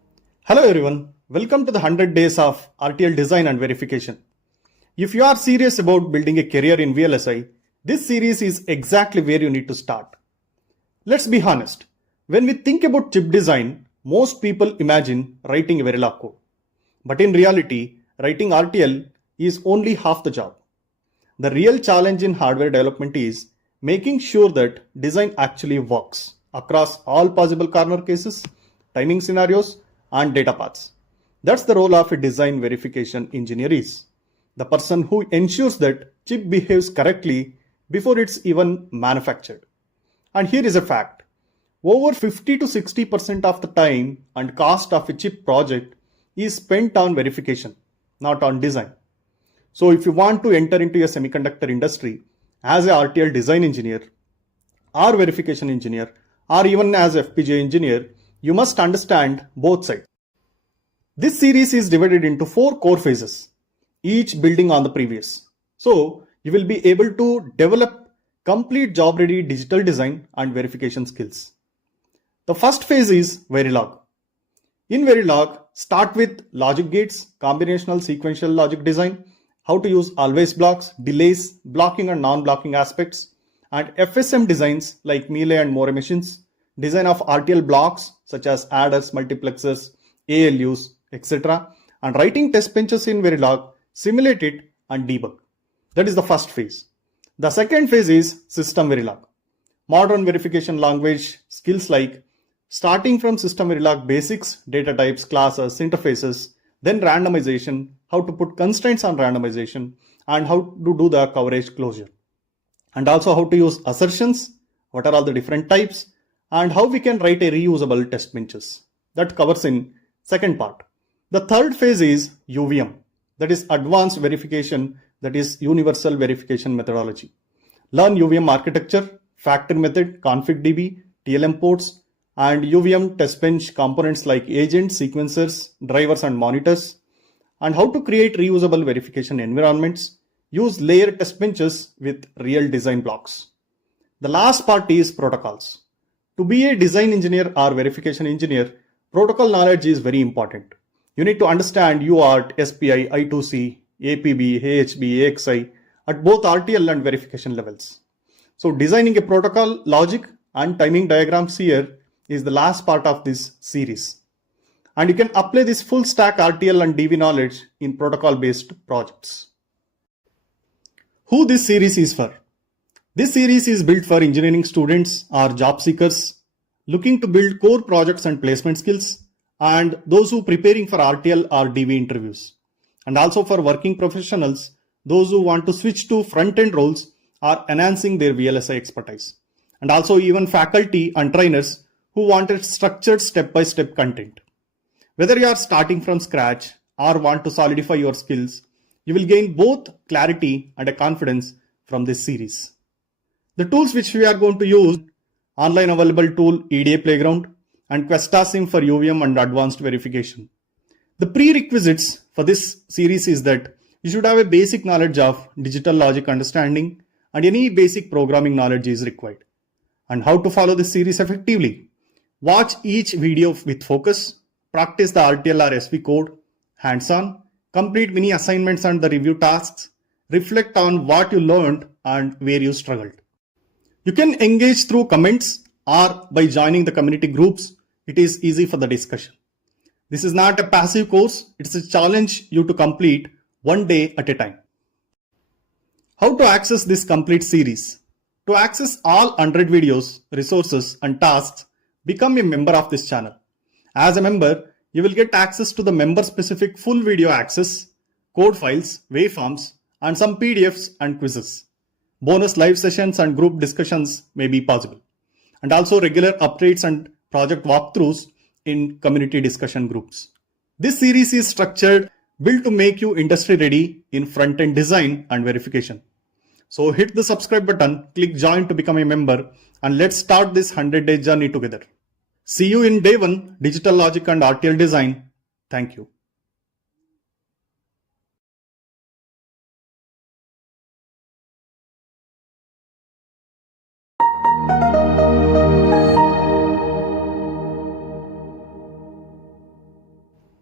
Hello everyone, welcome to the 100 days of RTL design and verification. If you are serious about building a career in VLSI, this series is exactly where you need to start. Let's be honest, when we think about chip design, most people imagine writing a Verilog code. But in reality, writing RTL is only half the job. The real challenge in hardware development is making sure that design actually works across all possible corner cases, timing scenarios, and data paths. That's the role of a design verification engineer is. The person who ensures that chip behaves correctly before it's even manufactured. And here is a fact. Over 50 to 60% of the time and cost of a chip project is spent on verification, not on design. So if you want to enter into a semiconductor industry as a RTL design engineer or verification engineer or even as FPGA engineer, you must understand both sides. This series is divided into 4 core phases, each building on the previous. So you will be able to develop complete job-ready digital design and verification skills. The first phase is Verilog. In Verilog, start with logic gates, combinational sequential logic design, how to use always blocks, delays, blocking and non-blocking aspects, and FSM designs like Melee and More machines, design of RTL blocks such as adders, multiplexers, ALUs, etc. and writing test benches in Verilog, simulate it and debug. That is the first phase. The second phase is SystemVerilog. Modern verification language skills like starting from SystemVerilog basics, data types, classes, interfaces, then randomization, how to put constraints on randomization, and how to do the coverage closure. And also how to use assertions, what are all the different types, and how we can write a reusable test benches. That covers in second part. The third phase is UVM, that is advanced verification, that is universal verification methodology. Learn UVM architecture, factor method, config.db, TLM ports, and UVM test bench components like agents, sequencers, drivers, and monitors, and how to create reusable verification environments, use layer test benches with real design blocks. The last part is protocols. To be a design engineer or verification engineer, protocol knowledge is very important. You need to understand UART, SPI, I2C, APB, AHB, AXI at both RTL and verification levels. So designing a protocol logic and timing diagrams here is the last part of this series. And you can apply this full stack RTL and DV knowledge in protocol based projects. Who this series is for? This series is built for engineering students or job seekers looking to build core projects and placement skills, and those who preparing for RTL or DV interviews, and also for working professionals, those who want to switch to front-end roles or enhancing their VLSI expertise, and also even faculty and trainers who wanted structured step-by-step content. Whether you are starting from scratch or want to solidify your skills, you will gain both clarity and a confidence from this series. The tools which we are going to use, online available tool EDA Playground and QuestaSim for UVM and advanced verification. The prerequisites for this series is that you should have a basic knowledge of digital logic understanding, and any basic programming knowledge is required. And how to follow this series effectively? Watch each video with focus, practice the RTL or SV code, hands-on, complete mini assignments and the review tasks, reflect on what you learned and where you struggled. You can engage through comments or by joining the community groups. It is easy for the discussion. This is not a passive course, it's a challenge you to complete one day at a time. How to access this complete series? To access all 100 videos, resources and tasks, become a member of this channel. As a member, you will get access to the member-specific full video access, code files, waveforms, and some PDFs and quizzes. Bonus live sessions and group discussions may be possible, and also regular updates and project walkthroughs in community discussion groups. This series is structured, built to make you industry ready in front-end design and verification. So hit the subscribe button, click join to become a member, and let's start this 100-day journey together. See you in day 1, digital logic and RTL design. Thank you.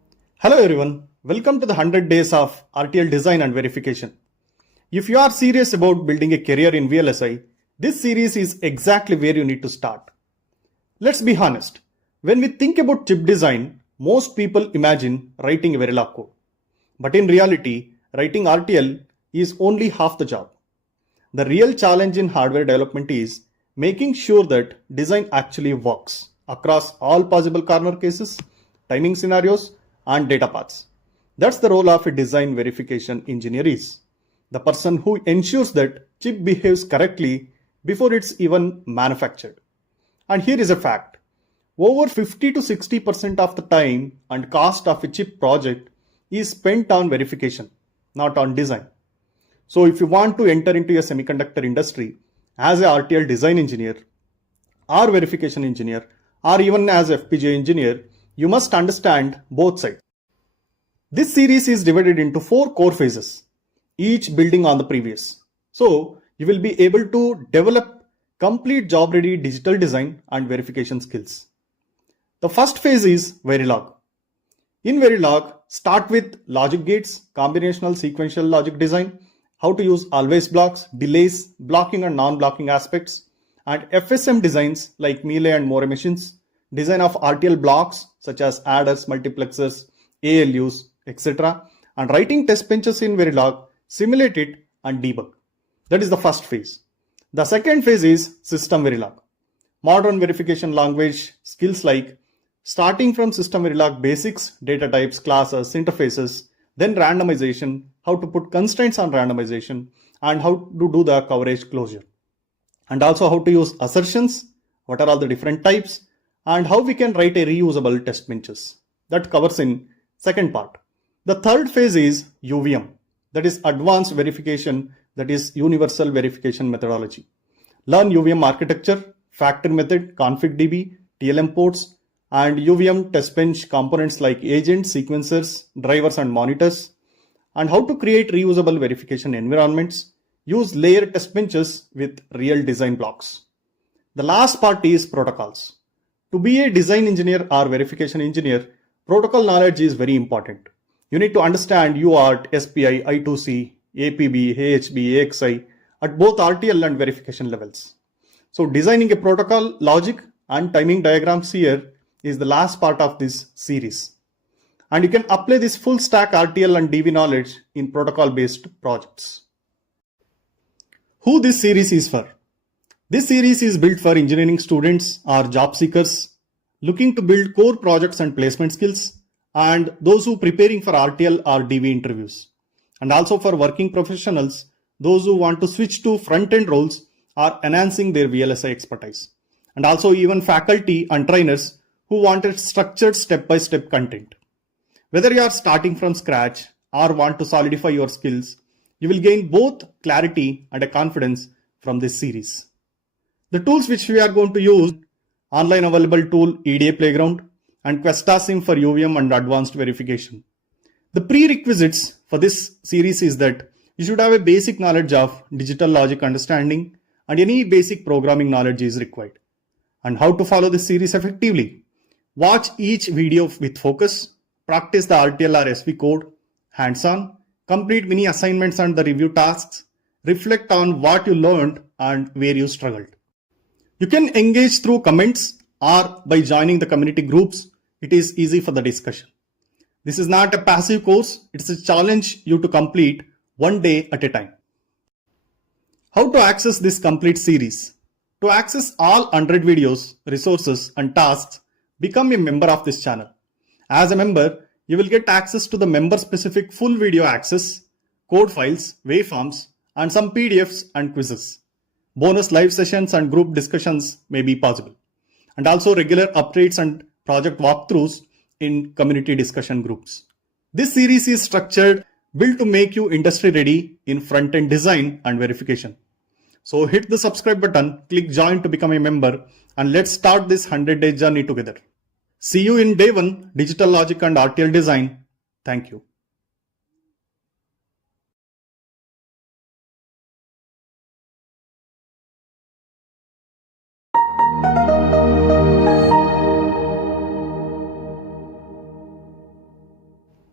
Hello everyone, welcome to the 100 days of RTL design and verification. If you are serious about building a career in VLSI, this series is exactly where you need to start. Let's be honest, when we think about chip design, most people imagine writing a Verilog code. But in reality, writing RTL is only half the job. The real challenge in hardware development is making sure that design actually works across all possible corner cases, timing scenarios, and data paths. That's the role of a design verification engineer is. The person who ensures that chip behaves correctly before it's even manufactured. And here is a fact. Over 50 to 60% of the time and cost of a chip project is spent on verification, not on design. So if you want to enter into a semiconductor industry as a RTL design engineer or verification engineer or even as FPGA engineer, you must understand both sides. This series is divided into 4 core phases, each building on the previous. So you will be able to develop complete job-ready digital design and verification skills. The first phase is Verilog. In Verilog, start with logic gates, combinational sequential logic design, how to use always blocks, delays, blocking and non-blocking aspects, and FSM designs like melee and more machines, design of RTL blocks such as adders, multiplexers, ALUs, etc. and writing test benches in Verilog, simulate it and debug. That is the first phase. The second phase is SystemVerilog. Modern verification language skills like starting from SystemVerilog basics, data types, classes, interfaces, then randomization, how to put constraints on randomization, and how to do the coverage closure. And also how to use assertions, what are all the different types, and how we can write a reusable test benches. That covers in second part. The third phase is UVM, that is advanced verification, that is universal verification methodology. Learn UVM architecture, factor method, config.db, TLM ports, and UVM test bench components like agents, sequencers, drivers, and monitors, and how to create reusable verification environments, use layer test benches with real design blocks. The last part is protocols. To be a design engineer or verification engineer, protocol knowledge is very important. You need to understand UART, SPI, I2C, APB, AHB, AXI at both RTL and verification levels. So designing a protocol logic and timing diagrams here is the last part of this series. And you can apply this full stack RTL and DV knowledge in protocol based projects. Who this series is for? This series is built for engineering students or job seekers looking to build core projects and placement skills, and those who preparing for RTL or DV interviews, and also for working professionals, those who want to switch to front-end roles or enhancing their VLSI expertise, and also even faculty and trainers who wanted structured step-by-step content. Whether you are starting from scratch or want to solidify your skills, you will gain both clarity and a confidence from this series. The tools which we are going to use, online available tool EDA Playground and QuestaSim for UVM and advanced verification. The prerequisites for this series is that you should have a basic knowledge of digital logic understanding and any basic programming knowledge is required. And how to follow this series effectively? Watch each video with focus, practice the RTL or SV code, hands-on, complete mini assignments and the review tasks, reflect on what you learned and where you struggled. You can engage through comments or by joining the community groups. It is easy for the discussion. This is not a passive course. It's a challenge you to complete one day at a time. How to access this complete series? To access all 100 videos, resources and tasks, become a member of this channel. As a member, you will get access to the member-specific full video access, code files, waveforms, and some PDFs and quizzes. Bonus live sessions and group discussions may be possible. And also regular updates and project walkthroughs in community discussion groups. This series is structured, built to make you industry ready in front-end design and verification. So hit the subscribe button, click join to become a member, and let's start this 100-day journey together. See you in day 1, Digital Logic and RTL Design. Thank you.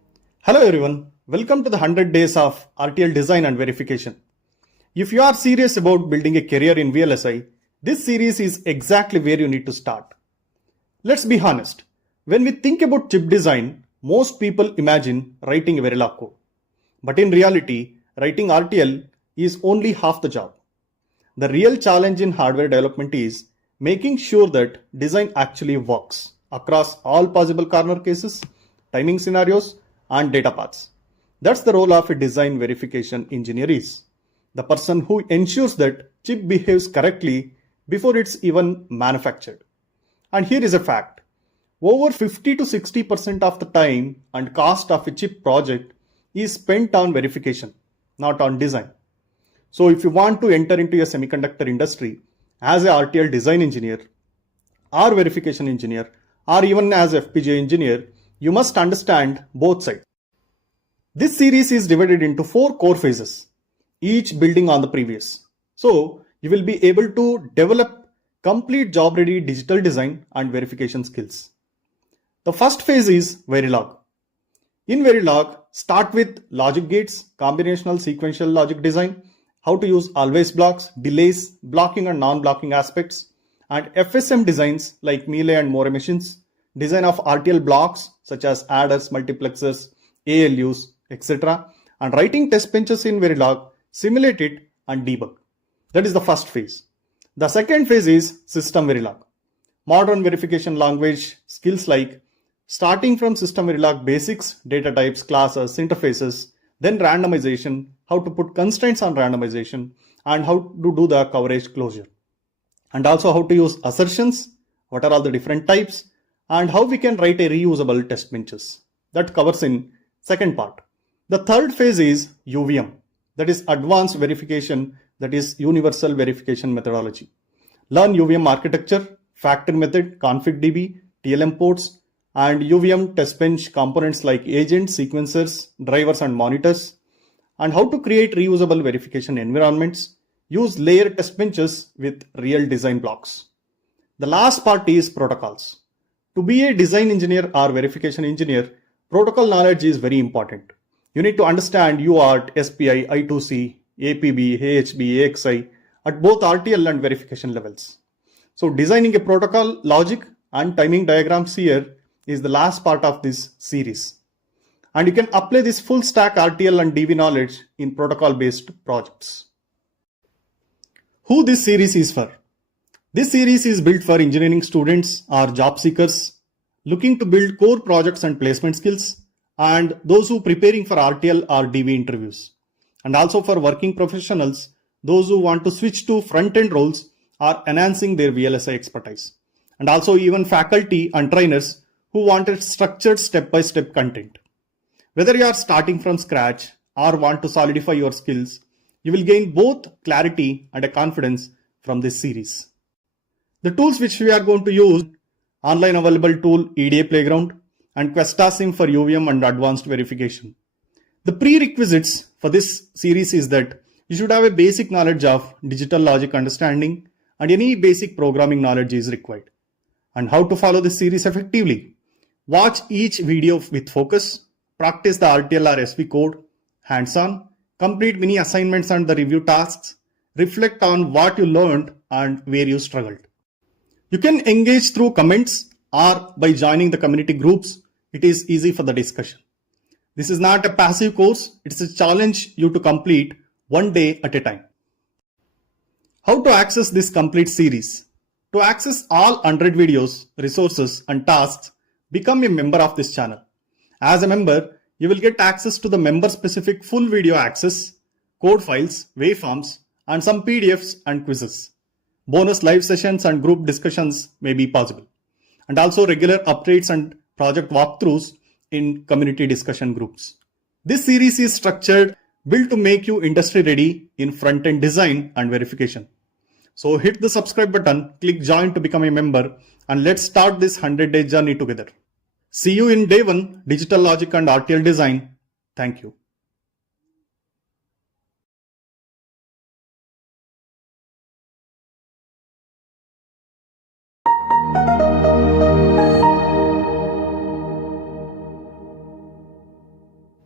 Hello everyone, welcome to the 100 days of RTL design and verification. If you are serious about building a career in VLSI, this series is exactly where you need to start. Let's be honest, when we think about chip design, most people imagine writing a Verilog code. But in reality, writing RTL is only half the job. The real challenge in hardware development is making sure that design actually works across all possible corner cases, timing scenarios, and data paths. That's the role of a design verification engineer is. The person who ensures that chip behaves correctly before it's even manufactured. And here is a fact. Over 50 to 60% of the time and cost of a chip project is spent on verification, not on design. So if you want to enter into a semiconductor industry as a RTL design engineer or verification engineer or even as FPGA engineer, you must understand both sides. This series is divided into 4 core phases, each building on the previous. So you will be able to develop complete job-ready digital design and verification skills. The first phase is Verilog. In Verilog, start with logic gates, combinational sequential logic design, how to use always blocks, delays, blocking and non-blocking aspects, and FSM designs like melee and more machines, design of RTL blocks such as adders, multiplexers, ALUs, etc. and writing test benches in Verilog, simulate it and debug. That is the first phase. The second phase is SystemVerilog. Modern verification language skills like starting from SystemVerilog basics, data types, classes, interfaces, then randomization, how to put constraints on randomization, and how to do the coverage closure. And also how to use assertions, what are all the different types, and how we can write a reusable test benches. That covers in second part. The third phase is UVM, that is advanced verification, that is universal verification methodology. Learn UVM architecture, factor method, config.db, TLM ports, and UVM test bench components like agents, sequencers, drivers, and monitors, and how to create reusable verification environments, use layer test benches with real design blocks. The last part is protocols. To be a design engineer or verification engineer, protocol knowledge is very important. You need to understand UART, SPI, I2C, APB, AHB, AXI at both RTL and verification levels. So designing a protocol logic and timing diagrams here is the last part of this series. And you can apply this full stack RTL and DV knowledge in protocol based projects. Who this series is for? This series is built for engineering students or job seekers looking to build core projects and placement skills, and those who preparing for RTL or DV interviews, and also for working professionals, those who want to switch to front-end roles or enhancing their VLSI expertise, and also even faculty and trainers who wanted structured step-by-step content. Whether you are starting from scratch or want to solidify your skills, you will gain both clarity and a confidence from this series. The tools which we are going to use, online available tool EDA Playground and QuestaSim for UVM and advanced verification. The prerequisites for this series is that you should have a basic knowledge of digital logic understanding and any basic programming knowledge is required. And how to follow this series effectively? Watch each video with focus, practice the RTL or SV code, hands-on, complete mini assignments and the review tasks, reflect on what you learned and where you struggled. You can engage through comments or by joining the community groups. It is easy for the discussion. This is not a passive course. It's a challenge you to complete one day at a time. How to access this complete series? To access all 100 videos, resources and tasks, become a member of this channel. As a member, you will get access to the member-specific full video access, code files, waveforms, and some PDFs and quizzes. Bonus live sessions and group discussions may be possible. And also regular updates and project walkthroughs in community discussion groups. This series is structured, built to make you industry ready in front-end design and verification. So hit the subscribe button, click join to become a member, and let's start this 100-day journey together. See you in day 1, digital logic and RTL design. Thank you.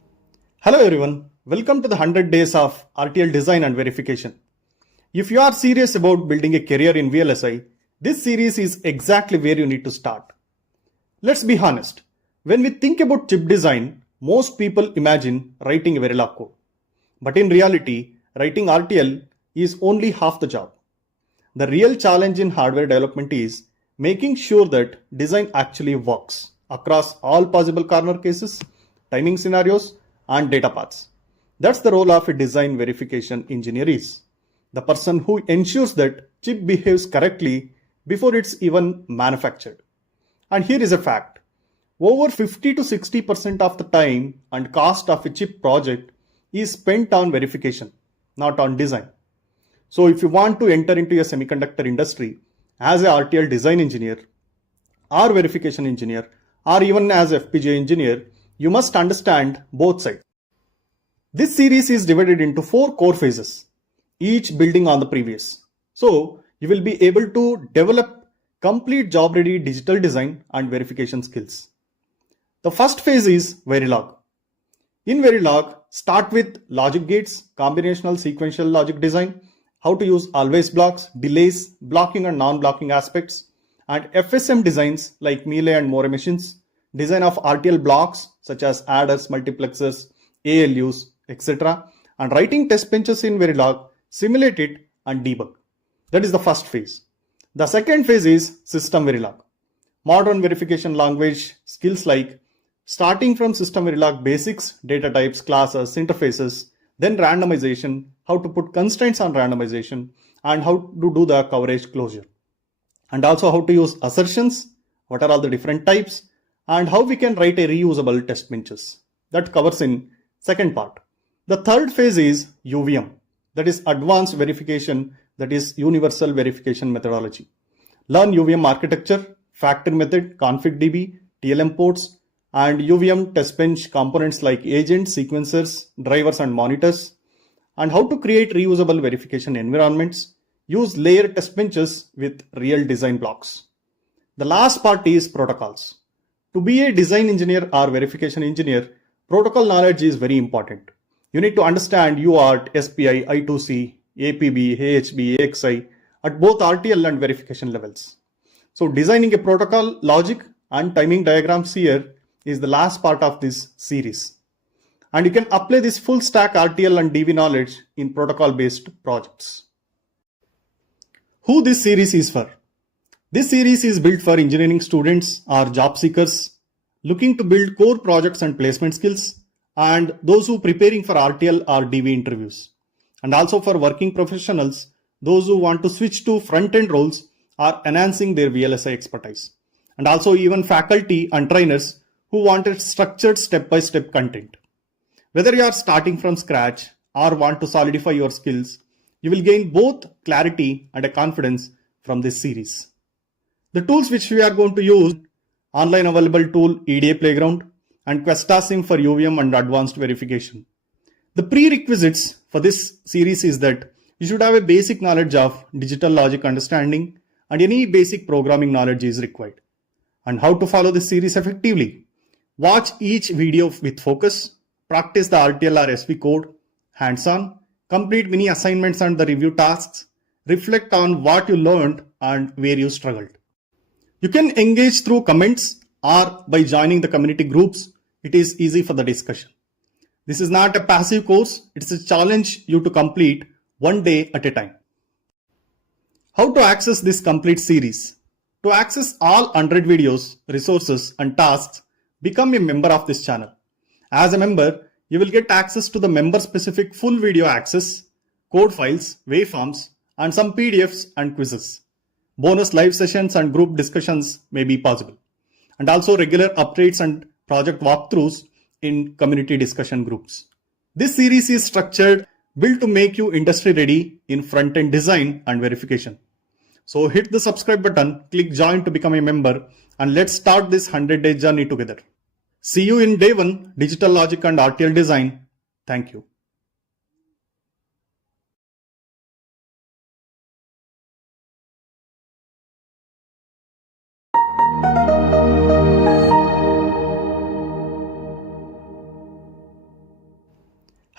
Hello everyone, welcome to the 100 days of RTL design and verification. If you are serious about building a career in VLSI, this series is exactly where you need to start. Let's be honest, when we think about chip design, most people imagine writing a Verilog code. But in reality, writing RTL is only half the job. The real challenge in hardware development is making sure that design actually works across all possible corner cases, timing scenarios, and data paths. That's the role of a design verification engineer is. The person who ensures that chip behaves correctly before it's even manufactured. And here is a fact. Over 50 to 60% of the time and cost of a chip project is spent on verification, not on design. So if you want to enter into a semiconductor industry as a RTL design engineer or verification engineer or even as FPGA engineer, you must understand both sides. This series is divided into 4 core phases, each building on the previous. So you will be able to develop complete job-ready digital design and verification skills. The first phase is Verilog. In Verilog, start with logic gates, combinational sequential logic design, how to use always blocks, delays, blocking and non-blocking aspects, and FSM designs like melee and more machines, design of RTL blocks such as adders, multiplexers, ALUs, etc. and writing test benches in Verilog, simulate it and debug. That is the first phase. The second phase is SystemVerilog. Modern verification language skills like starting from SystemVerilog basics, data types, classes, interfaces, then randomization, how to put constraints on randomization, and how to do the coverage closure. And also how to use assertions, what are all the different types, and how we can write a reusable test benches. That covers in second part. The third phase is UVM, that is advanced verification, that is universal verification methodology. Learn UVM architecture, factor method, config.db, TLM ports, and UVM test bench components like agents, sequencers, drivers, and monitors, and how to create reusable verification environments, use layer test benches with real design blocks. The last part is protocols. To be a design engineer or verification engineer, protocol knowledge is very important. You need to understand UART, SPI, I2C, APB, AHB, AXI at both RTL and verification levels. So designing a protocol logic and timing diagrams here is the last part of this series. And you can apply this full stack RTL and DV knowledge in protocol based projects. Who this series is for? This series is built for engineering students or job seekers looking to build core projects and placement skills, and those who are preparing for RTL or DV interviews. And also for working professionals, those who want to switch to front-end roles or enhancing their VLSI expertise. And also even faculty and trainers who wanted structured step-by-step content. Whether you are starting from scratch or want to solidify your skills, you will gain both clarity and a confidence from this series. The tools which we are going to use, online available tool EDA Playground and QuestaSim for UVM and advanced verification. The prerequisites for this series is that you should have a basic knowledge of digital logic understanding and any basic programming knowledge is required. And how to follow this series effectively? Watch each video with focus, practice the RTL or SV code, hands-on, complete mini assignments and the review tasks, reflect on what you learned and where you struggled. You can engage through comments or by joining the community groups. It is easy for the discussion. This is not a passive course. It's a challenge you to complete one day at a time. How to access this complete series? To access all 100 videos, resources and tasks, become a member of this channel. As a member, you will get access to the member-specific full video access, code files, waveforms, and some PDFs and quizzes. Bonus live sessions and group discussions may be possible. And also regular updates and project walkthroughs in community discussion groups. This series is structured, built to make you industry ready in front-end design and verification. So hit the subscribe button, click join to become a member, and let's start this 100-day journey together. See you in day 1, Digital Logic and RTL Design. Thank you.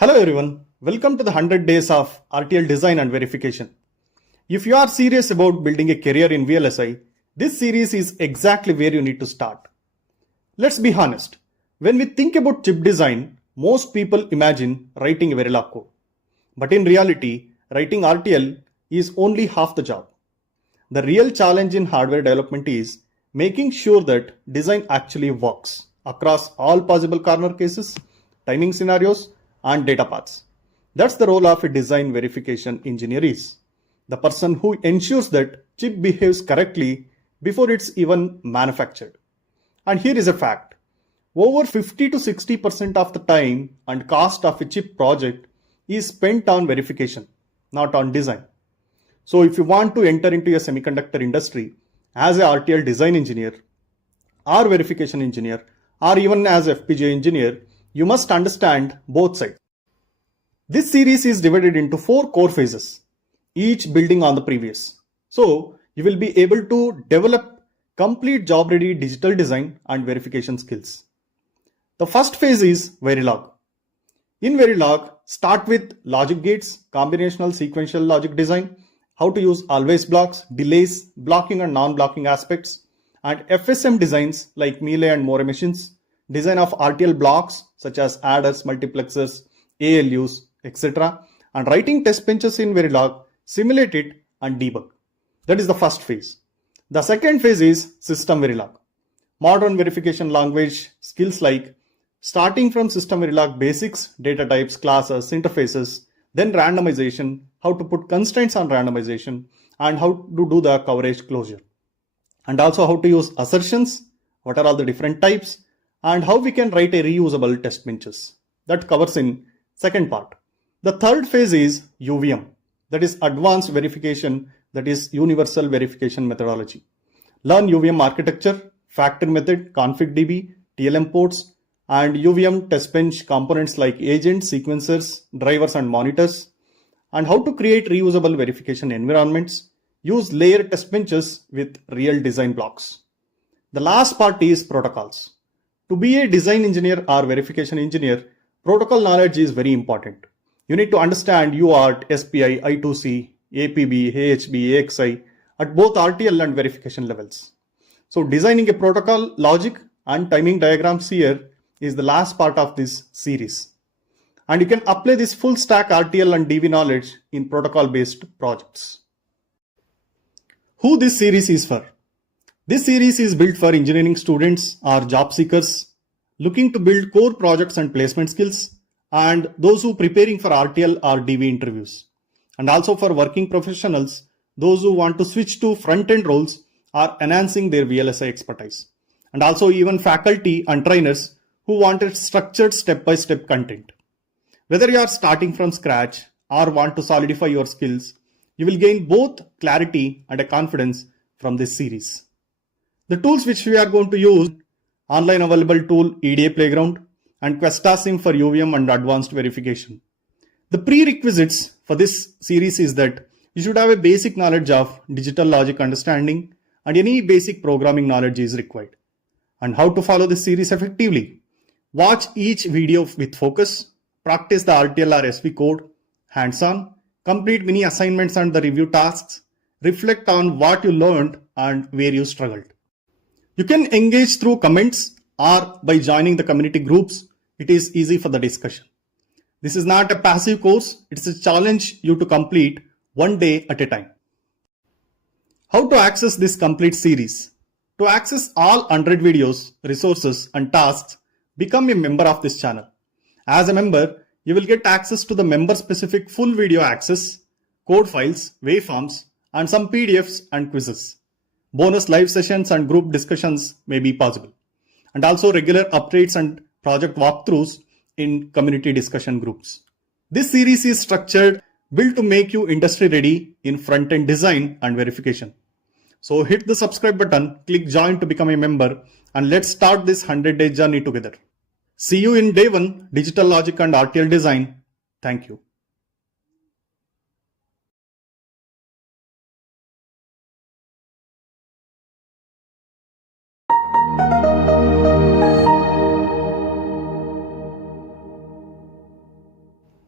Hello everyone, welcome to the 100 days of RTL design and verification. If you are serious about building a career in VLSI, this series is exactly where you need to start. Let's be honest, when we think about chip design, most people imagine writing a Verilog code. But in reality, writing RTL is only half the job. The real challenge in hardware development is making sure that design actually works across all possible corner cases, timing scenarios, and data paths. That's the role of a design verification engineer is. The person who ensures that chip behaves correctly before it's even manufactured. And here is a fact. Over 50 to 60% of the time and cost of a chip project is spent on verification, not on design. So if you want to enter into a semiconductor industry as a RTL design engineer or verification engineer or even as FPGA engineer, you must understand both sides. This series is divided into 4 core phases, each building on the previous. So you will be able to develop complete job-ready digital design and verification skills. The first phase is Verilog. In Verilog, start with logic gates, combinational sequential logic design, how to use always blocks, delays, blocking and non-blocking aspects, and FSM designs like Melee and More machines, design of RTL blocks such as adders, multiplexers, ALUs, etc. and writing test benches in Verilog, simulate it and debug. That is the first phase. The second phase is SystemVerilog. Modern verification language skills like starting from SystemVerilog basics, data types, classes, interfaces, then randomization, how to put constraints on randomization, and how to do the coverage closure. And also how to use assertions, what are all the different types, and how we can write a reusable test benches. That covers in second part. The third phase is UVM, that is advanced verification, that is universal verification methodology. Learn UVM architecture, factor method, config.db, TLM ports, and UVM test bench components like agents, sequencers, drivers, and monitors, and how to create reusable verification environments, use layered test benches with real design blocks. The last part is protocols. To be a design engineer or verification engineer, protocol knowledge is very important. You need to understand UART, SPI, I2C, APB, AHB, AXI at both RTL and verification levels. So designing a protocol logic and timing diagrams here is the last part of this series. And you can apply this full stack RTL and DV knowledge in protocol based projects. Who this series is for? This series is built for engineering students or job seekers looking to build core projects and placement skills, and those who are preparing for RTL or DV interviews, and also for working professionals, those who want to switch to front-end roles or enhancing their VLSI expertise, and also even faculty and trainers who wanted structured step-by-step content. Whether you are starting from scratch or want to solidify your skills, you will gain both clarity and a confidence from this series. The tools which we are going to use, online available tool EDA Playground and QuestaSim for UVM and advanced verification. The prerequisites for this series is that you should have a basic knowledge of digital logic understanding and any basic programming knowledge is required. And how to follow this series effectively? Watch each video with focus, practice the RTL or SV code, hands-on, complete mini assignments and the review tasks, reflect on what you learned and where you struggled. You can engage through comments or by joining the community groups. It is easy for the discussion. This is not a passive course. It's a challenge you to complete one day at a time. How to access this complete series? To access all 100 videos, resources and tasks, become a member of this channel. As a member, you will get access to the member-specific full video access, code files, waveforms, and some PDFs and quizzes. Bonus live sessions and group discussions may be possible. And also regular updates and project walkthroughs in community discussion groups. This series is structured, built to make you industry ready in front-end design and verification. So hit the subscribe button, click join to become a member, and let's start this 100-day journey together. See you in day 1, digital logic and RTL design. Thank you.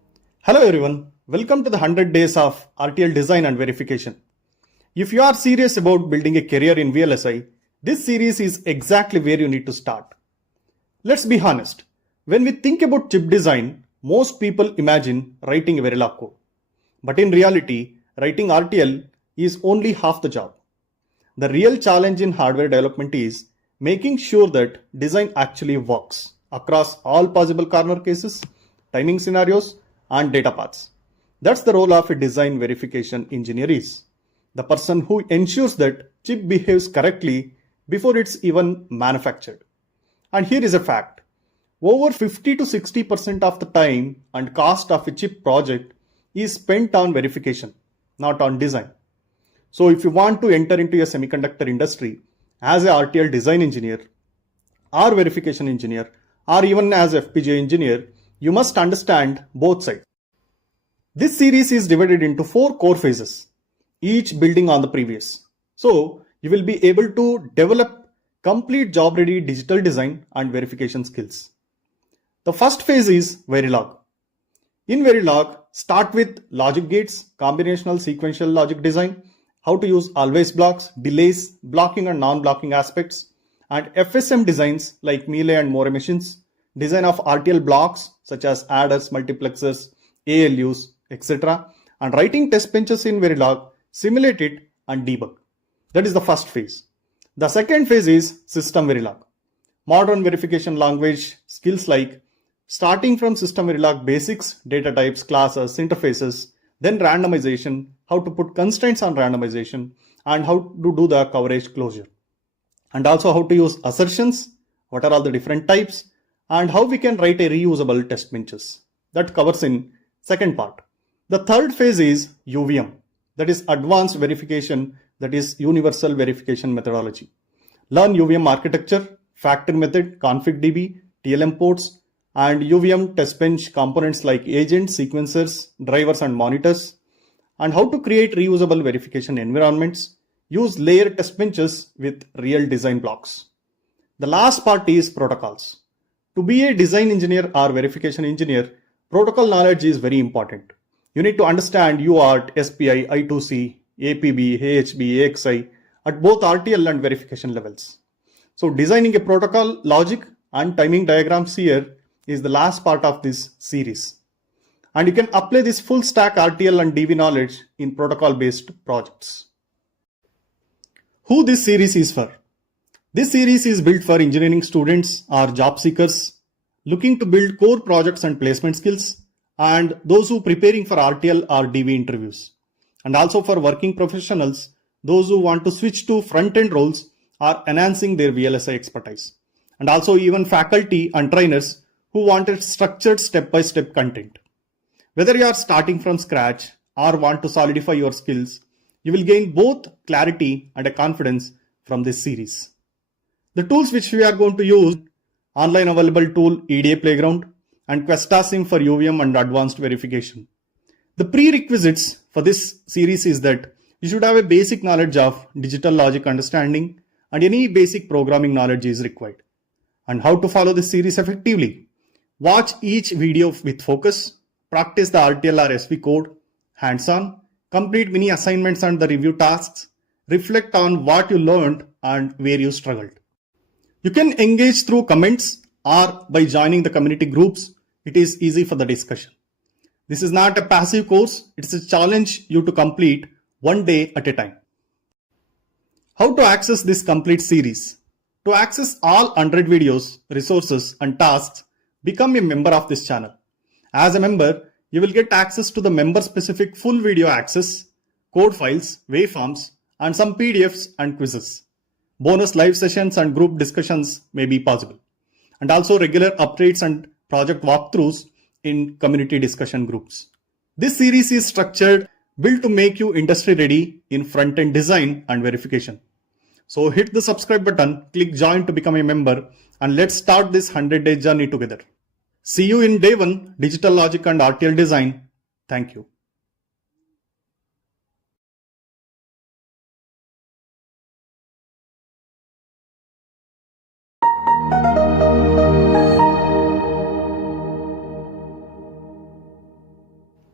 Hello everyone, welcome to the 100 days of RTL design and verification. If you are serious about building a career in VLSI, this series is exactly where you need to start. Let's be honest, when we think about chip design, most people imagine writing a Verilog code. But in reality, writing RTL is only half the job. The real challenge in hardware development is making sure that design actually works across all possible corner cases, timing scenarios, and data paths. That's the role of a design verification engineer is. The person who ensures that chip behaves correctly before it's even manufactured. And here is a fact. Over 50 to 60% of the time and cost of a chip project is spent on verification, not on design. So if you want to enter into a semiconductor industry as a RTL design engineer or verification engineer or even as FPGA engineer, you must understand both sides. This series is divided into 4 core phases, each building on the previous. So you will be able to develop complete job-ready digital design and verification skills. The first phase is Verilog. In Verilog, start with logic gates, combinational sequential logic design, how to use always blocks, delays, blocking and non-blocking aspects, and FSM designs like melee and more machines, design of RTL blocks such as adders, multiplexers, ALUs, etc. and writing test benches in Verilog, simulate it and debug. That is the first phase. The second phase is SystemVerilog. Modern verification language skills like starting from SystemVerilog basics, data types, classes, interfaces, then randomization, how to put constraints on randomization, and how to do the coverage closure. And also how to use assertions, what are all the different types, and how we can write a reusable test benches. That covers in second part. The third phase is UVM, that is advanced verification, that is universal verification methodology. Learn UVM architecture, factor method, config.db, TLM ports, and UVM test bench components like agents, sequencers, drivers, and monitors, and how to create reusable verification environments, use layer test benches with real design blocks. The last part is protocols. To be a design engineer or verification engineer, protocol knowledge is very important. You need to understand UART, SPI, I2C, APB, AHB, AXI at both RTL and verification levels. So designing a protocol logic and timing diagrams here is the last part of this series. And you can apply this full stack RTL and DV knowledge in protocol based projects. Who this series is for? This series is built for engineering students or job seekers looking to build core projects and placement skills, and those who are preparing for RTL or DV interviews. And also for working professionals, those who want to switch to front-end roles or enhancing their VLSI expertise. And also even faculty and trainers who wanted structured step-by-step content. Whether you are starting from scratch or want to solidify your skills, you will gain both clarity and a confidence from this series. The tools which we are going to use, online available tool EDA Playground and QuestaSim for UVM and advanced verification. The prerequisites for this series is that you should have a basic knowledge of digital logic understanding and any basic programming knowledge is required. And how to follow this series effectively? Watch each video with focus, practice the RTL or SV code, hands-on, complete mini assignments and the review tasks, reflect on what you learned and where you struggled. You can engage through comments or by joining the community groups. It is easy for the discussion. This is not a passive course. It's a challenge you to complete one day at a time. How to access this complete series? To access all 100 videos, resources and tasks, become a member of this channel. As a member, you will get access to the member-specific full video access, code files, waveforms, and some PDFs and quizzes. Bonus live sessions and group discussions may be possible. And also regular updates and project walkthroughs in community discussion groups. This series is structured, built to make you industry ready in front-end design and verification. So hit the subscribe button, click join to become a member, and let's start this 100-day journey together. See you in day 1, Digital Logic and RTL Design. Thank you.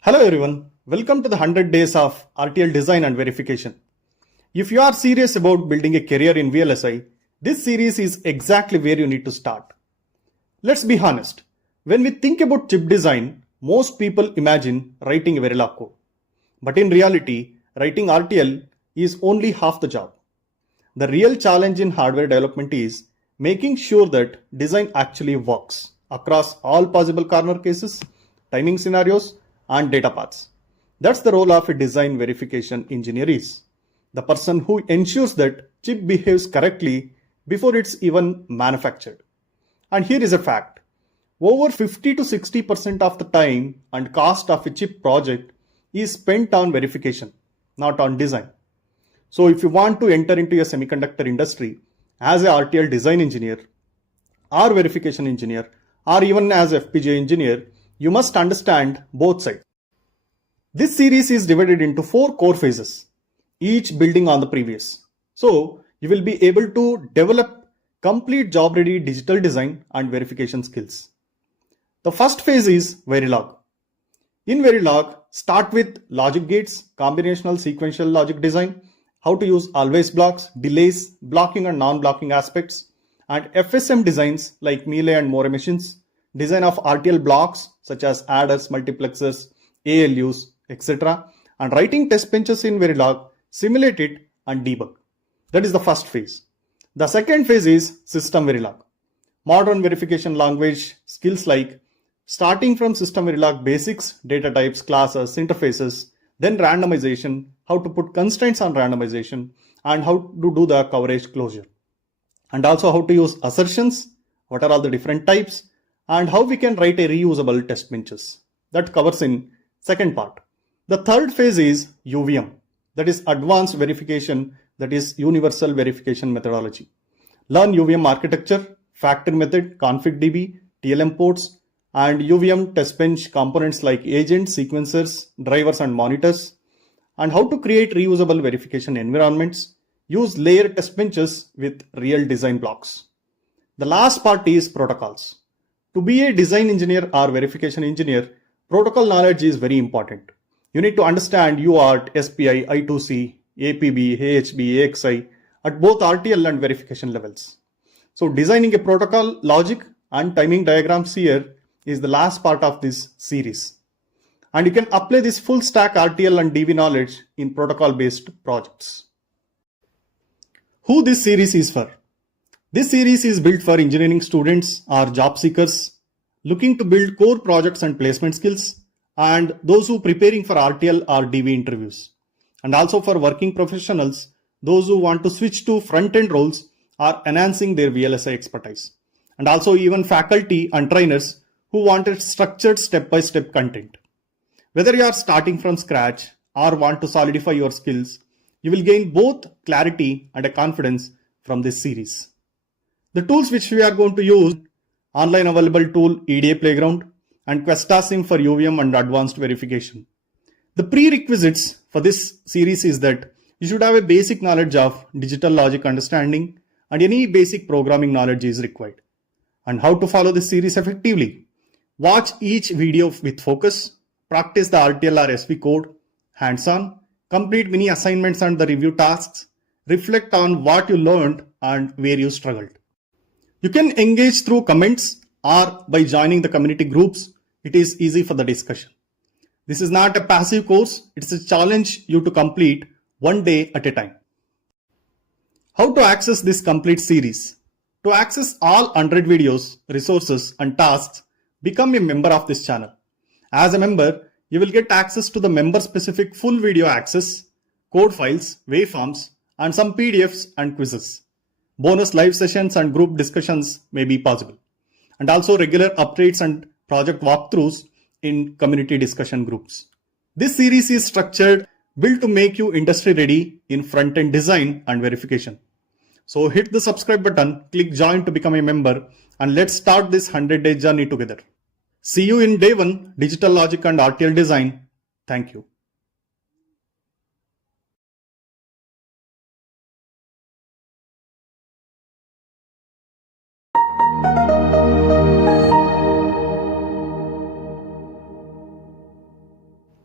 Hello everyone, welcome to the 100 days of RTL design and verification. If you are serious about building a career in VLSI, this series is exactly where you need to start. Let's be honest, when we think about chip design, most people imagine writing a Verilog code. But in reality, writing RTL is only half the job. The real challenge in hardware development is making sure that design actually works across all possible corner cases, timing scenarios, and data paths. That's the role of a design verification engineer is. The person who ensures that chip behaves correctly before it's even manufactured. And here is a fact. Over 50 to 60% of the time and cost of a chip project is spent on verification, not on design. So if you want to enter into a semiconductor industry as a RTL design engineer or verification engineer or even as FPGA engineer, you must understand both sides. This series is divided into 4 core phases, each building on the previous. So you will be able to develop complete job-ready digital design and verification skills. The first phase is Verilog. In Verilog, start with logic gates, combinational sequential logic design, how to use always blocks, delays, blocking and non-blocking aspects, and FSM designs like melee and more machines, design of RTL blocks such as adders, multiplexers, ALUs, etc. and writing test benches in Verilog, simulate it and debug. That is the first phase. The second phase is SystemVerilog. Modern verification language skills like starting from SystemVerilog basics, data types, classes, interfaces, then randomization, how to put constraints on randomization, and how to do the coverage closure. And also how to use assertions, what are all the different types, and how we can write a reusable test benches. That covers in second part. The third phase is UVM, that is advanced verification, that is universal verification methodology. Learn UVM architecture, factor method, config.db, TLM ports, and UVM test bench components like agents, sequencers, drivers, and monitors, and how to create reusable verification environments, use layer test benches with real design blocks. The last part is protocols. To be a design engineer or verification engineer, protocol knowledge is very important. You need to understand UART, SPI, I2C, APB, AHB, AXI at both RTL and verification levels. So designing a protocol logic and timing diagrams here is the last part of this series. And you can apply this full stack RTL and DV knowledge in protocol based projects. Who this series is for? This series is built for engineering students or job seekers looking to build core projects and placement skills, and those who are preparing for RTL or DV interviews, and also for working professionals, those who want to switch to front-end roles or enhancing their VLSI expertise, and also even faculty and trainers who wanted structured step-by-step content. Whether you are starting from scratch or want to solidify your skills, you will gain both clarity and a confidence from this series. The tools which we are going to use, online available tool EDA Playground and QuestaSim for UVM and advanced verification. The prerequisites for this series is that you should have a basic knowledge of digital logic understanding and any basic programming knowledge is required. And how to follow this series effectively? Watch each video with focus, practice the RTL or SV code, hands-on, complete mini assignments and the review tasks, reflect on what you learned and where you struggled. You can engage through comments or by joining the community groups. It is easy for the discussion. This is not a passive course, it's a challenge you to complete one day at a time. How to access this complete series? To access all 100 videos, resources and tasks, become a member of this channel. As a member, you will get access to the member-specific full video access, code files, waveforms, and some PDFs and quizzes. Bonus live sessions and group discussions may be possible. And also regular updates and project walkthroughs in community discussion groups. This series is structured, built to make you industry ready in front-end design and verification. So hit the subscribe button, click join to become a member, and let's start this 100-day journey together. See you in day 1, Digital Logic and RTL Design. Thank you.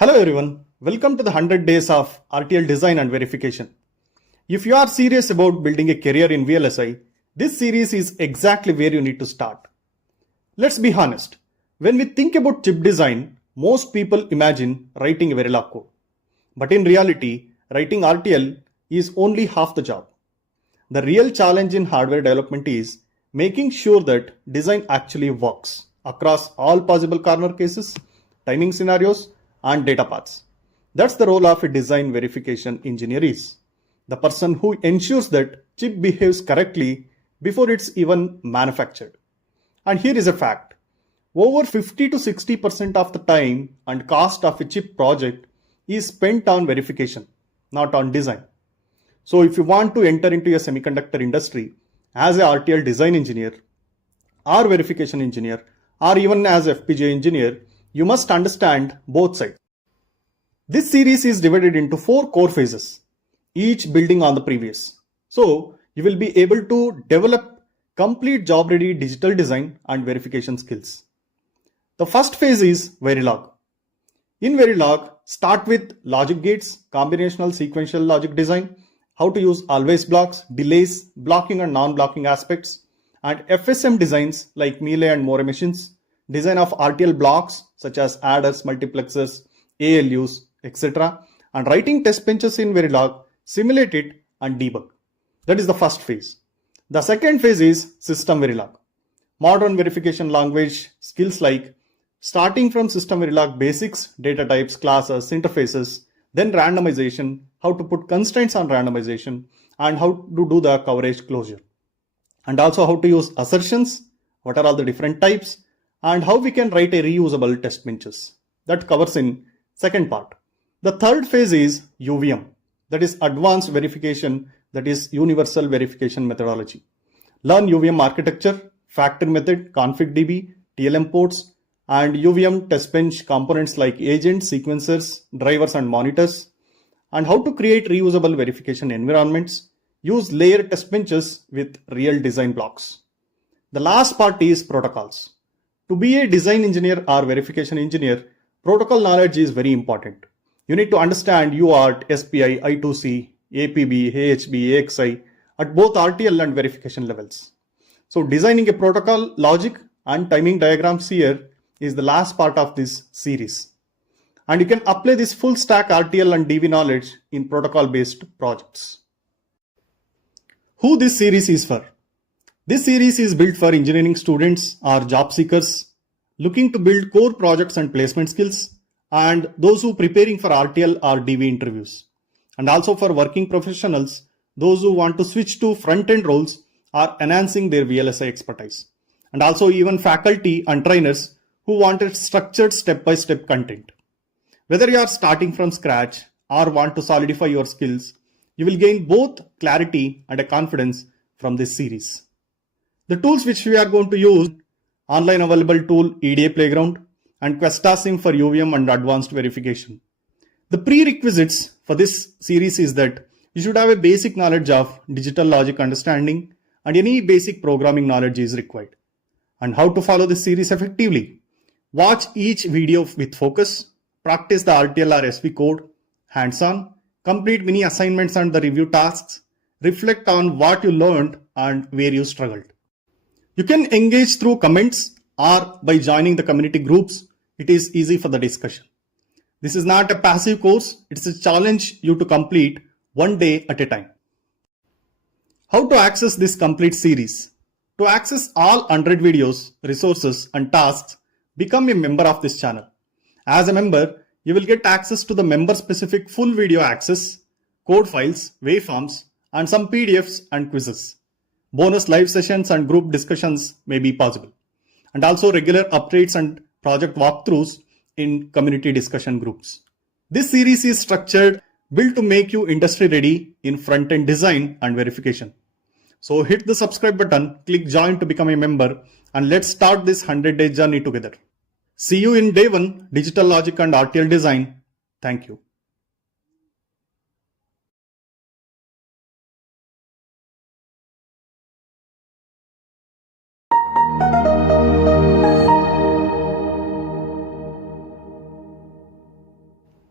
Hello everyone, welcome to the 100 days of RTL design and verification. If you are serious about building a career in VLSI, this series is exactly where you need to start. Let's be honest, when we think about chip design, most people imagine writing a Verilog code. But in reality, writing RTL is only half the job. The real challenge in hardware development is making sure that design actually works across all possible corner cases, timing scenarios, and data paths. That's the role of a design verification engineer is. The person who ensures that chip behaves correctly before it's even manufactured. And here is a fact. Over 50 to 60% of the time and cost of a chip project is spent on verification, not on design. So if you want to enter into a semiconductor industry as a RTL design engineer or verification engineer or even as FPGA engineer, you must understand both sides. This series is divided into 4 core phases, each building on the previous. So you will be able to develop complete job-ready digital design and verification skills. The first phase is Verilog. In Verilog, start with logic gates, combinational sequential logic design, how to use always blocks, delays, blocking and non-blocking aspects, and FSM designs like Melee and More machines, design of RTL blocks such as adders, multiplexers, ALUs, etc. and writing test benches in Verilog, simulate it and debug. That is the first phase. The second phase is SystemVerilog. Modern verification language skills like starting from SystemVerilog basics, data types, classes, interfaces, then randomization, how to put constraints on randomization, and how to do the coverage closure. And also how to use assertions, what are all the different types, and how we can write a reusable test benches. That covers in second part. The third phase is UVM, that is advanced verification, that is universal verification methodology. Learn UVM architecture, factor method, config.db, TLM ports, and UVM test bench components like agents, sequencers, drivers, and monitors, and how to create reusable verification environments, use layered test benches with real design blocks. The last part is protocols. To be a design engineer or verification engineer, protocol knowledge is very important. You need to understand UART, SPI, I2C, APB, AHB, AXI at both RTL and verification levels. So designing a protocol logic and timing diagrams here is the last part of this series. And you can apply this full stack RTL and DV knowledge in protocol based projects. Who this series is for? This series is built for engineering students or job seekers looking to build core projects and placement skills, and those who are preparing for RTL or DV interviews, and also for working professionals, those who want to switch to front-end roles or enhancing their VLSI expertise, and also even faculty and trainers who wanted structured step-by-step content. Whether you are starting from scratch or want to solidify your skills, you will gain both clarity and a confidence from this series. The tools which we are going to use: online available tool EDA Playground and QuestaSim for UVM and advanced verification. The prerequisites for this series is that you should have a basic knowledge of digital logic understanding, and any basic programming knowledge is required. And how to follow this series effectively? Watch each video with focus, practice the RTL or SV code, hands-on, complete mini assignments and the review tasks, reflect on what you learned and where you struggled. You can engage through comments or by joining the community groups. It is easy for the discussion. This is not a passive course. It's a challenge you to complete one day at a time. How to access this complete series? To access all 100 videos, resources, and tasks, become a member of this channel. As a member, you will get access to the member-specific full video access, code files, waveforms, and some PDFs and quizzes. Bonus live sessions and group discussions may be possible, and also regular updates and project walkthroughs in community discussion groups. This series is structured, built to make you industry ready in front-end design and verification. So hit the subscribe button, click join to become a member, and let's start this 100-day journey together. See you in day 1, digital logic and RTL design. Thank you.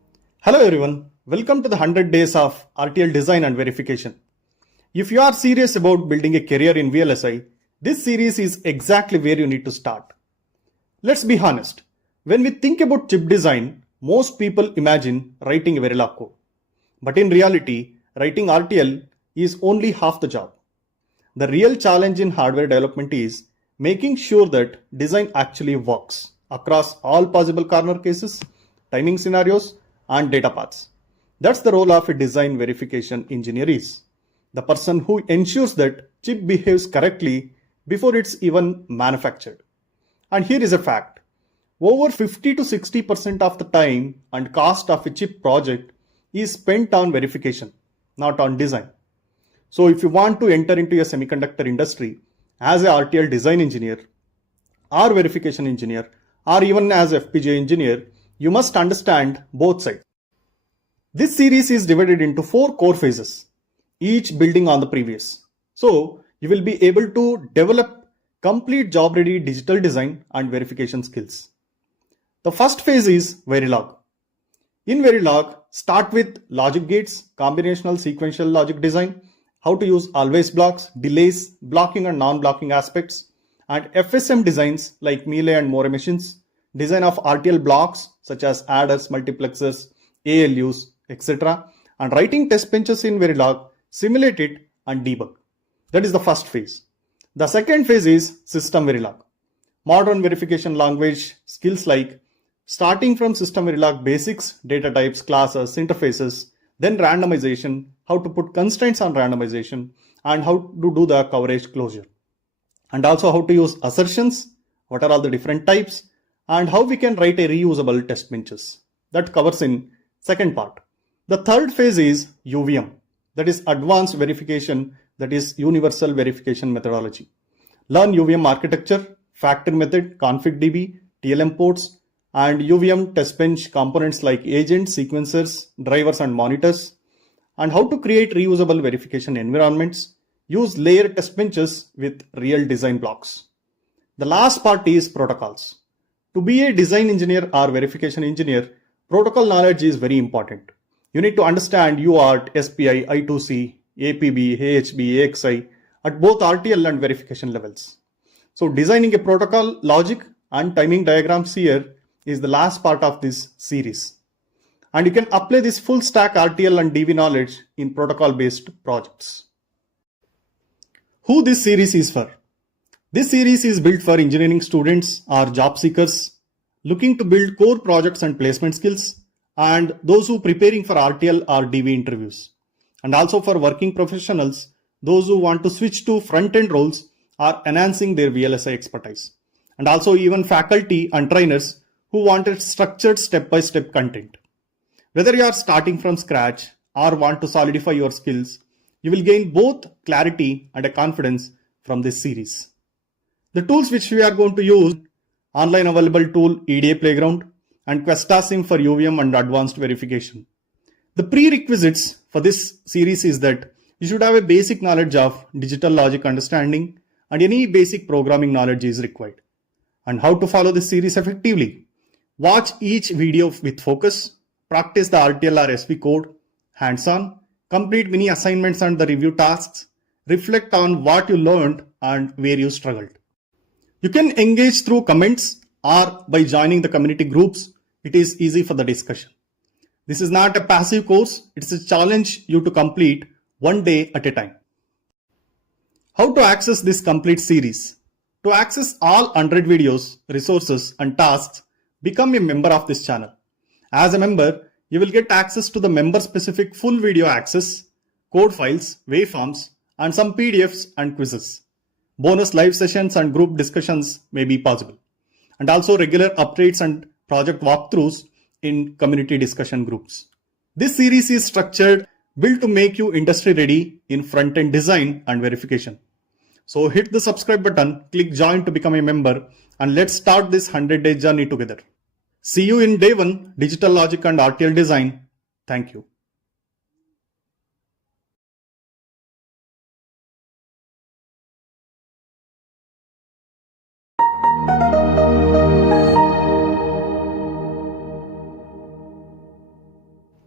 Hello everyone, welcome to the 100 days of RTL design and verification. If you are serious about building a career in VLSI, this series is exactly where you need to start. Let's be honest, when we think about chip design, most people imagine writing a Verilog code. But in reality, writing RTL is only half the job. The real challenge in hardware development is making sure that design actually works across all possible corner cases, timing scenarios, and data paths. That's the role of a design verification engineer is. The person who ensures that chip behaves correctly before it's even manufactured. And here is a fact. Over 50 to 60% of the time and cost of a chip project is spent on verification, not on design. So if you want to enter into a semiconductor industry as a RTL design engineer or verification engineer or even as FPGA engineer, you must understand both sides. This series is divided into 4 core phases, each building on the previous. So you will be able to develop complete job-ready digital design and verification skills. The first phase is Verilog. In Verilog, start with logic gates, combinational sequential logic design, how to use always blocks, delays, blocking and non-blocking aspects, and FSM designs like Melee and More machines, design of RTL blocks such as adders, multiplexers, ALUs, etc. and writing test benches in Verilog, simulate it and debug. That is the first phase. The second phase is SystemVerilog. Modern verification language skills like starting from SystemVerilog basics, data types, classes, interfaces, then randomization, how to put constraints on randomization, and how to do the coverage closure. And also how to use assertions, what are all the different types, and how we can write a reusable test benches. That covers in second part. The third phase is UVM, that is advanced verification, that is universal verification methodology. Learn UVM architecture, factor method, config.db, TLM ports, and UVM test bench components like agents, sequencers, drivers, and monitors, and how to create reusable verification environments, use layer test benches with real design blocks. The last part is protocols. To be a design engineer or verification engineer, protocol knowledge is very important. You need to understand UART, SPI, I2C, APB, AHB, AXI at both RTL and verification levels. So designing a protocol logic and timing diagrams here is the last part of this series. And you can apply this full stack RTL and DV knowledge in protocol based projects. Who this series is for? This series is built for engineering students or job seekers looking to build core projects and placement skills, and those who are preparing for RTL or DV interviews. And also for working professionals, those who want to switch to front-end roles or enhancing their VLSI expertise. And also even faculty and trainers who wanted structured step-by-step content. Whether you are starting from scratch or want to solidify your skills, you will gain both clarity and a confidence from this series. The tools which we are going to use, online available tool EDA Playground and QuestaSim for UVM and advanced verification. The prerequisites for this series is that you should have a basic knowledge of digital logic understanding and any basic programming knowledge is required. And how to follow this series effectively? Watch each video with focus, practice the RTL or SV code, hands-on, complete mini assignments and the review tasks, reflect on what you learned and where you struggled. You can engage through comments or by joining the community groups. It is easy for the discussion. This is not a passive course. It is a challenge you to complete one day at a time. How to access this complete series? To access all 100 videos, resources and tasks, become a member of this channel. As a member, you will get access to the member-specific full video access, code files, waveforms, and some PDFs and quizzes. Bonus live sessions and group discussions may be possible. And also regular updates and project walkthroughs in community discussion groups. This series is structured, built to make you industry ready in front-end design and verification. So hit the subscribe button, click join to become a member, and let's start this 100-day journey together. See you in day 1, Digital Logic and RTL Design. Thank you.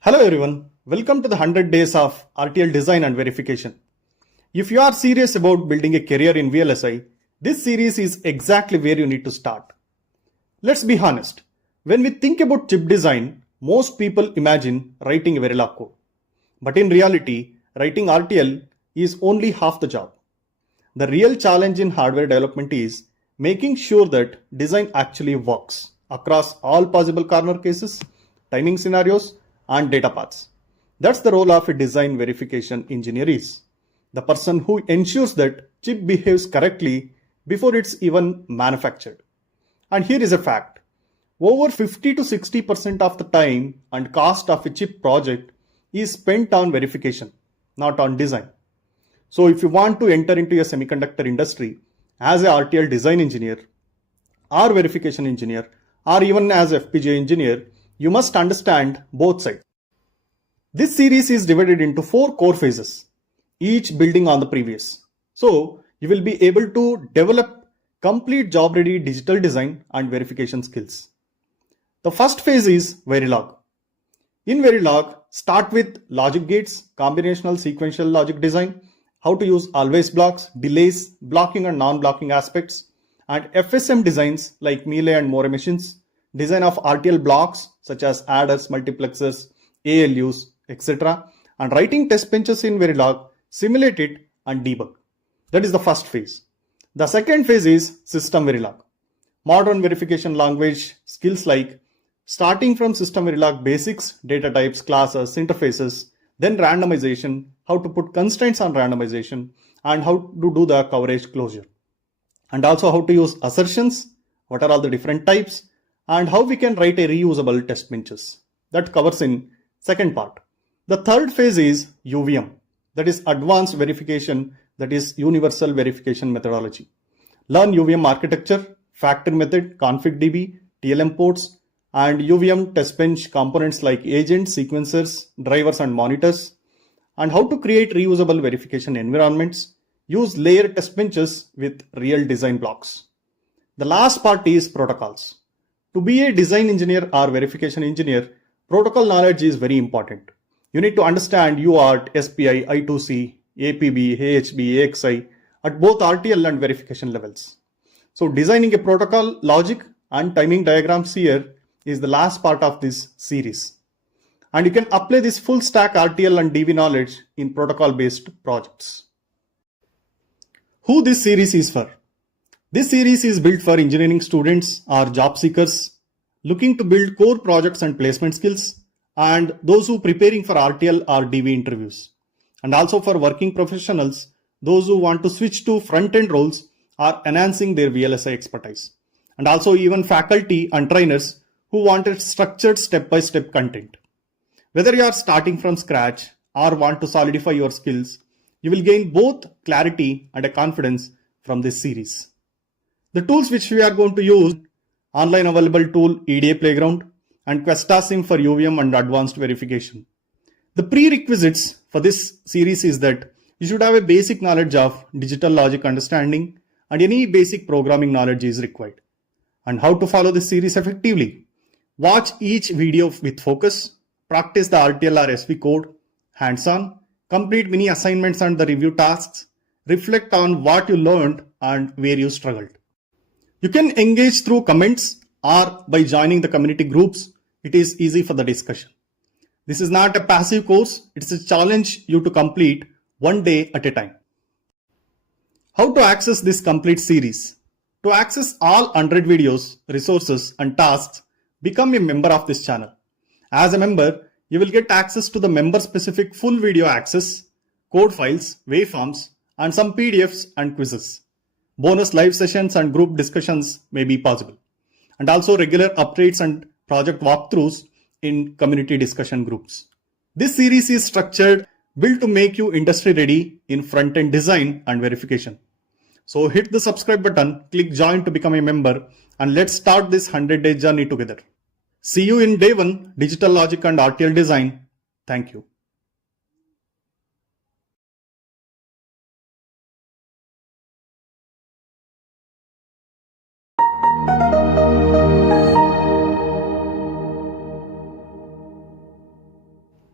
Hello everyone, welcome to the 100 days of RTL design and verification. If you are serious about building a career in VLSI, this series is exactly where you need to start. Let's be honest, when we think about chip design, most people imagine writing a Verilog code. But in reality, writing RTL is only half the job. The real challenge in hardware development is making sure that design actually works across all possible corner cases, timing scenarios, and data paths. That's the role of a design verification engineer is. The person who ensures that chip behaves correctly before it's even manufactured. And here is a fact. Over 50 to 60% of the time and cost of a chip project is spent on verification, not on design. So if you want to enter into a semiconductor industry as a RTL design engineer or verification engineer or even as FPGA engineer, you must understand both sides. This series is divided into 4 core phases, each building on the previous. So you will be able to develop complete job-ready digital design and verification skills. The first phase is Verilog. In Verilog, start with logic gates, combinational sequential logic design, how to use always blocks, delays, blocking and non-blocking aspects, and FSM designs like melee and more machines, design of RTL blocks such as adders, multiplexers, ALUs, etc. and writing test benches in Verilog, simulate it and debug. That is the first phase. The second phase is SystemVerilog. Modern verification language skills like starting from SystemVerilog basics, data types, classes, interfaces, then randomization, how to put constraints on randomization, and how to do the coverage closure. And also how to use assertions, what are all the different types, and how we can write a reusable test benches. That covers in second part. The third phase is UVM, that is advanced verification, that is universal verification methodology. Learn UVM architecture, factor method, config.db, TLM ports, and UVM test bench components like agents, sequencers, drivers, and monitors, and how to create reusable verification environments, use layer test benches with real design blocks. The last part is protocols. To be a design engineer or verification engineer, protocol knowledge is very important. You need to understand UART, SPI, I2C, APB, AHB, AXI at both RTL and verification levels. So designing a protocol logic and timing diagrams here is the last part of this series. And you can apply this full stack RTL and DV knowledge in protocol based projects. Who this series is for? This series is built for engineering students or job seekers looking to build core projects and placement skills, and those who preparing for RTL or DV interviews, and also for working professionals, those who want to switch to front-end roles or enhancing their VLSI expertise, and also even faculty and trainers who wanted structured step-by-step content. Whether you are starting from scratch or want to solidify your skills, you will gain both clarity and a confidence from this series. The tools which we are going to use, online available tool EDA Playground and QuestaSim for UVM and advanced verification. The prerequisites for this series is that you should have a basic knowledge of digital logic understanding and any basic programming knowledge is required. And how to follow this series effectively? Watch each video with focus, practice the RTL or SV code, hands-on, complete mini assignments and the review tasks, reflect on what you learned and where you struggled. You can engage through comments or by joining the community groups. It is easy for the discussion. This is not a passive course. It's a challenge you to complete one day at a time. How to access this complete series? To access all 100 videos, resources and tasks, become a member of this channel. As a member, you will get access to the member-specific full video access, code files, waveforms, and some PDFs and quizzes. Bonus live sessions and group discussions may be possible. And also regular updates and project walkthroughs in community discussion groups. This series is structured, built to make you industry ready in front-end design and verification. So hit the subscribe button, click join to become a member, and let's start this 100-day journey together. See you in day 1, Digital Logic and RTL Design. Thank you.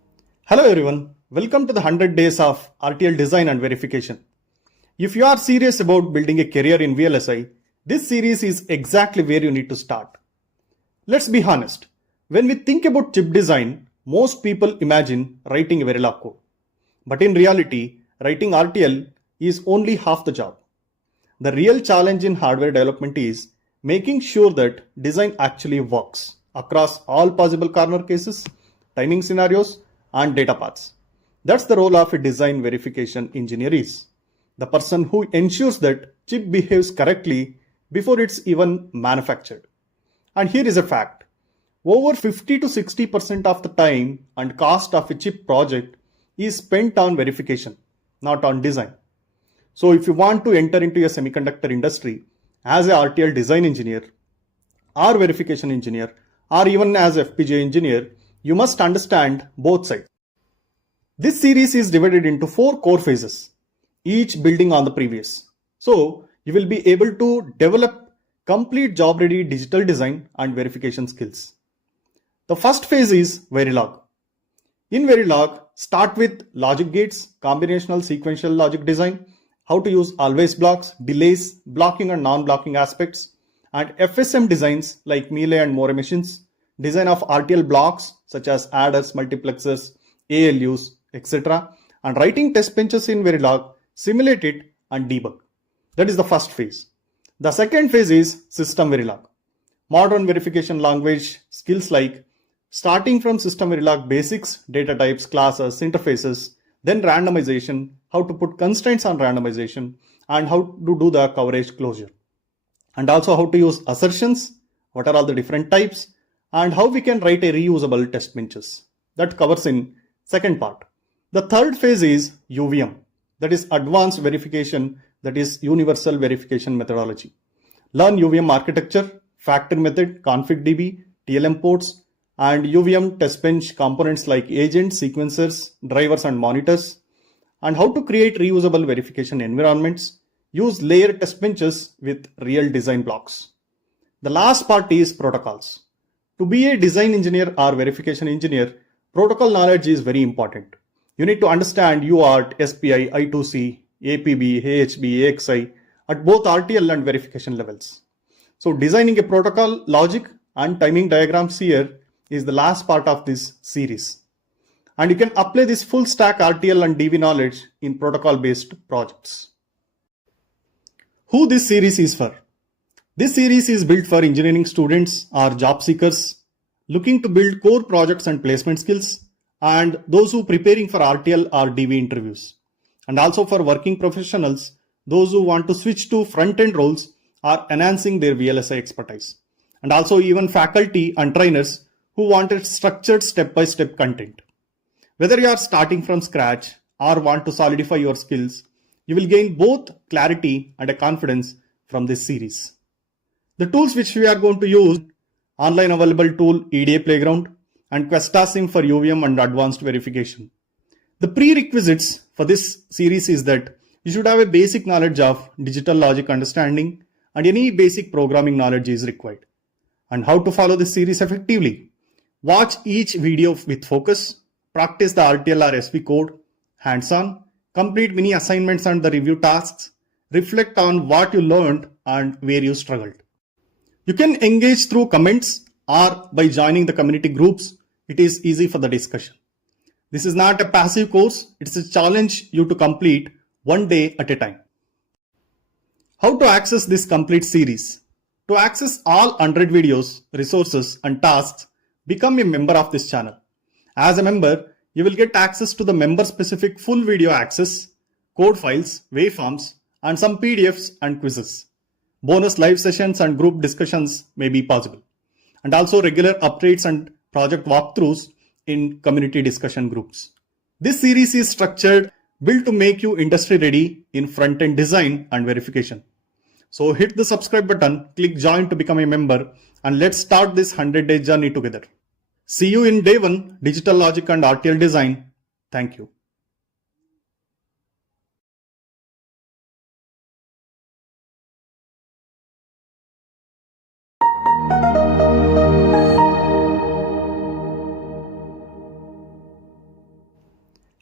Hello everyone, welcome to the 100 days of RTL design and verification. If you are serious about building a career in VLSI, this series is exactly where you need to start. Let's be honest, when we think about chip design, most people imagine writing a Verilog code. But in reality, writing RTL is only half the job. The real challenge in hardware development is making sure that design actually works across all possible corner cases, timing scenarios, and data paths. That's the role of a design verification engineer is. The person who ensures that chip behaves correctly before it's even manufactured. And here is a fact. Over 50 to 60% of the time and cost of a chip project is spent on verification, not on design. So if you want to enter into a semiconductor industry as a RTL design engineer or verification engineer or even as FPGA engineer, you must understand both sides. This series is divided into 4 core phases, each building on the previous. So you will be able to develop complete job-ready digital design and verification skills. The first phase is Verilog. In Verilog, start with logic gates, combinational sequential logic design, how to use always blocks, delays, blocking and non-blocking aspects, and FSM designs like melee and more machines, design of RTL blocks such as adders, multiplexers, ALUs, etc. and writing test benches in Verilog, simulate it and debug. That is the first phase. The second phase is SystemVerilog. Modern verification language skills like starting from SystemVerilog basics, data types, classes, interfaces, then randomization, how to put constraints on randomization, and how to do the coverage closure. And also how to use assertions, what are all the different types, and how we can write a reusable test benches. That covers in second part. The third phase is UVM, that is advanced verification, that is universal verification methodology. Learn UVM architecture, factor method, config.db, TLM ports, and UVM test bench components like agents, sequencers, drivers, and monitors, and how to create reusable verification environments, use layered test benches with real design blocks. The last part is protocols. To be a design engineer or verification engineer, protocol knowledge is very important. You need to understand UART, SPI, I2C, APB, AHB, AXI at both RTL and verification levels. So designing a protocol logic and timing diagrams here is the last part of this series. And you can apply this full stack RTL and DV knowledge in protocol based projects. Who this series is for? This series is built for engineering students or job seekers looking to build core projects and placement skills, and those who preparing for RTL or DV interviews, and also for working professionals, those who want to switch to front-end roles or enhancing their VLSI expertise, and also even faculty and trainers who wanted structured step-by-step content. Whether you are starting from scratch or want to solidify your skills, you will gain both clarity and a confidence from this series. The tools which we are going to use, online available tool EDA Playground and QuestaSim for UVM and advanced verification. The prerequisites for this series is that you should have a basic knowledge of digital logic understanding and any basic programming knowledge is required. And how to follow this series effectively? Watch each video with focus, practice the RTL or SV code, hands-on, complete mini assignments and the review tasks, reflect on what you learned and where you struggled. You can engage through comments or by joining the community groups. It is easy for the discussion. This is not a passive course. It's a challenge you to complete one day at a time. How to access this complete series? To access all 100 videos, resources and tasks, become a member of this channel. As a member, you will get access to the member-specific full video access, code files, waveforms, and some PDFs and quizzes. Bonus live sessions and group discussions may be possible. And also regular updates and project walkthroughs in community discussion groups. This series is structured, built to make you industry ready in front-end design and verification. So hit the subscribe button, click join to become a member, and let's start this 100-day journey together. See you in day 1, Digital Logic and RTL Design. Thank you.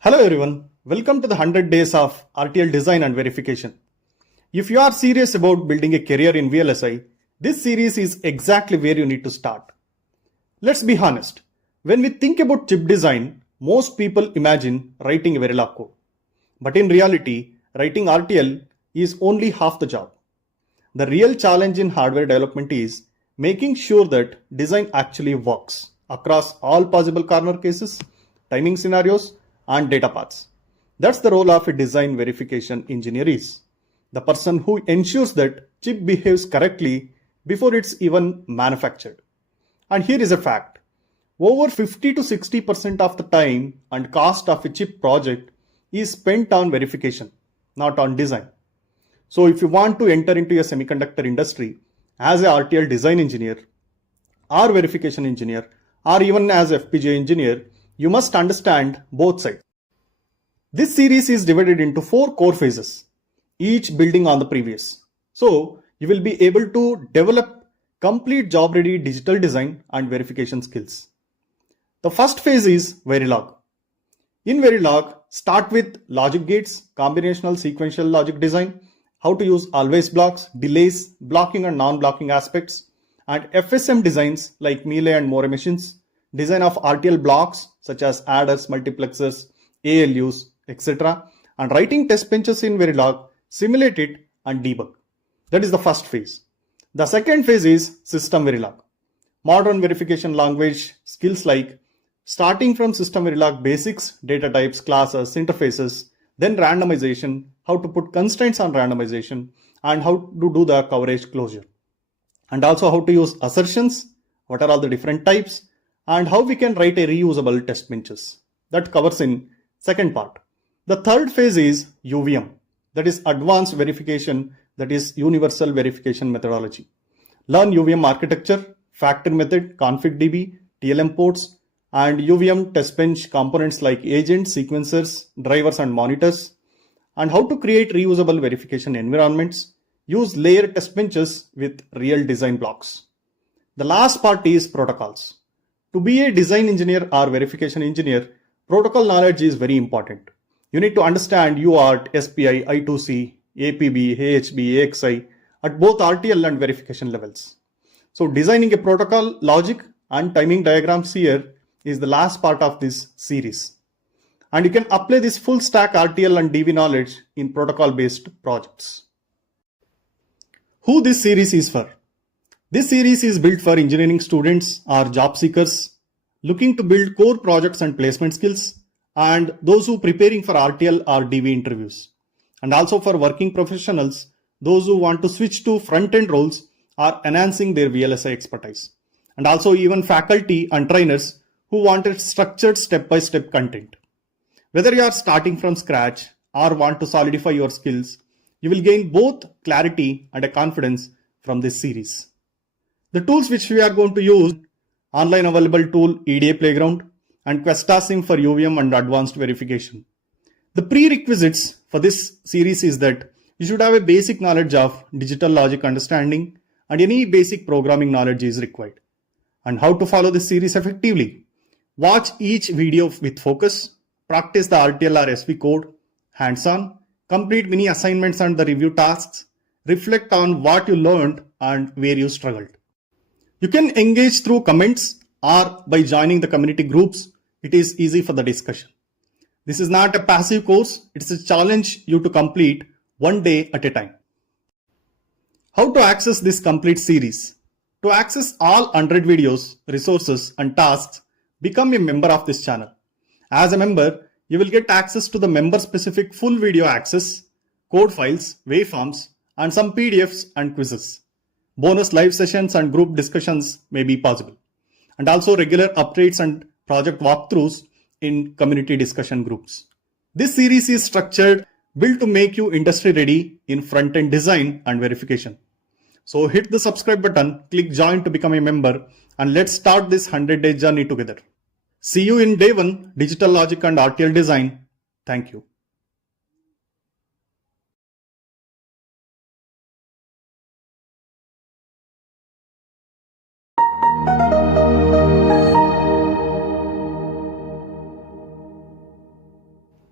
Hello everyone, welcome to the 100 days of RTL design and verification. If you are serious about building a career in VLSI, this series is exactly where you need to start. Let's be honest, when we think about chip design, most people imagine writing a Verilog code. But in reality, writing RTL is only half the job. The real challenge in hardware development is making sure that design actually works across all possible corner cases, timing scenarios, and data paths. That's the role of a design verification engineer is. The person who ensures that chip behaves correctly before it's even manufactured. And here is a fact. Over 50 to 60% of the time and cost of a chip project is spent on verification, not on design. So if you want to enter into a semiconductor industry as a RTL design engineer or verification engineer or even as FPGA engineer, you must understand both sides. This series is divided into 4 core phases, each building on the previous. So you will be able to develop complete job-ready digital design and verification skills. The first phase is Verilog. In Verilog, start with logic gates, combinational sequential logic design, how to use always blocks, delays, blocking and non-blocking aspects, and FSM designs like Melee and More machines, design of RTL blocks such as adders, multiplexers, ALUs, etc. and writing test benches in Verilog, simulate it and debug. That is the first phase. The second phase is SystemVerilog. Modern verification language skills like starting from SystemVerilog basics, data types, classes, interfaces, then randomization, how to put constraints on randomization, and how to do the coverage closure. And also how to use assertions, what are all the different types, and how we can write a reusable test benches. That covers in second part. The third phase is UVM, that is advanced verification, that is universal verification methodology. Learn UVM architecture, factor method, config.db, TLM ports, and UVM test bench components like agents, sequencers, drivers, and monitors, and how to create reusable verification environments, use layered test benches with real design blocks. The last part is protocols. To be a design engineer or verification engineer, protocol knowledge is very important. You need to understand UART, SPI, I2C, APB, AHB, AXI at both RTL and verification levels. So designing a protocol logic and timing diagrams here is the last part of this series. And you can apply this full stack RTL and DV knowledge in protocol based projects. Who this series is for? This series is built for engineering students or job seekers looking to build core projects and placement skills, and those who are preparing for RTL or DV interviews, and also for working professionals, those who want to switch to front-end roles or enhancing their VLSI expertise, and also even faculty and trainers who wanted structured step-by-step content. Whether you are starting from scratch or want to solidify your skills, you will gain both clarity and a confidence from this series. The tools which we are going to use, online available tool EDA Playground and QuestaSim for UVM and advanced verification. The prerequisites for this series is that you should have a basic knowledge of digital logic understanding and any basic programming knowledge is required. And how to follow this series effectively? Watch each video with focus, practice the RTL or SV code, hands-on, complete mini assignments and the review tasks, reflect on what you learned and where you struggled. You can engage through comments or by joining the community groups. It is easy for the discussion. This is not a passive course. It's a challenge you to complete one day at a time. How to access this complete series? To access all 100 videos, resources and tasks, become a member of this channel. As a member, you will get access to the member-specific full video access, code files, waveforms, and some PDFs and quizzes. Bonus live sessions and group discussions may be possible. And also regular updates and project walkthroughs in community discussion groups. This series is structured, built to make you industry ready in front-end design and verification. So hit the subscribe button, click join to become a member, and let's start this 100-day journey together. See you in day 1, digital logic and RTL design. Thank you.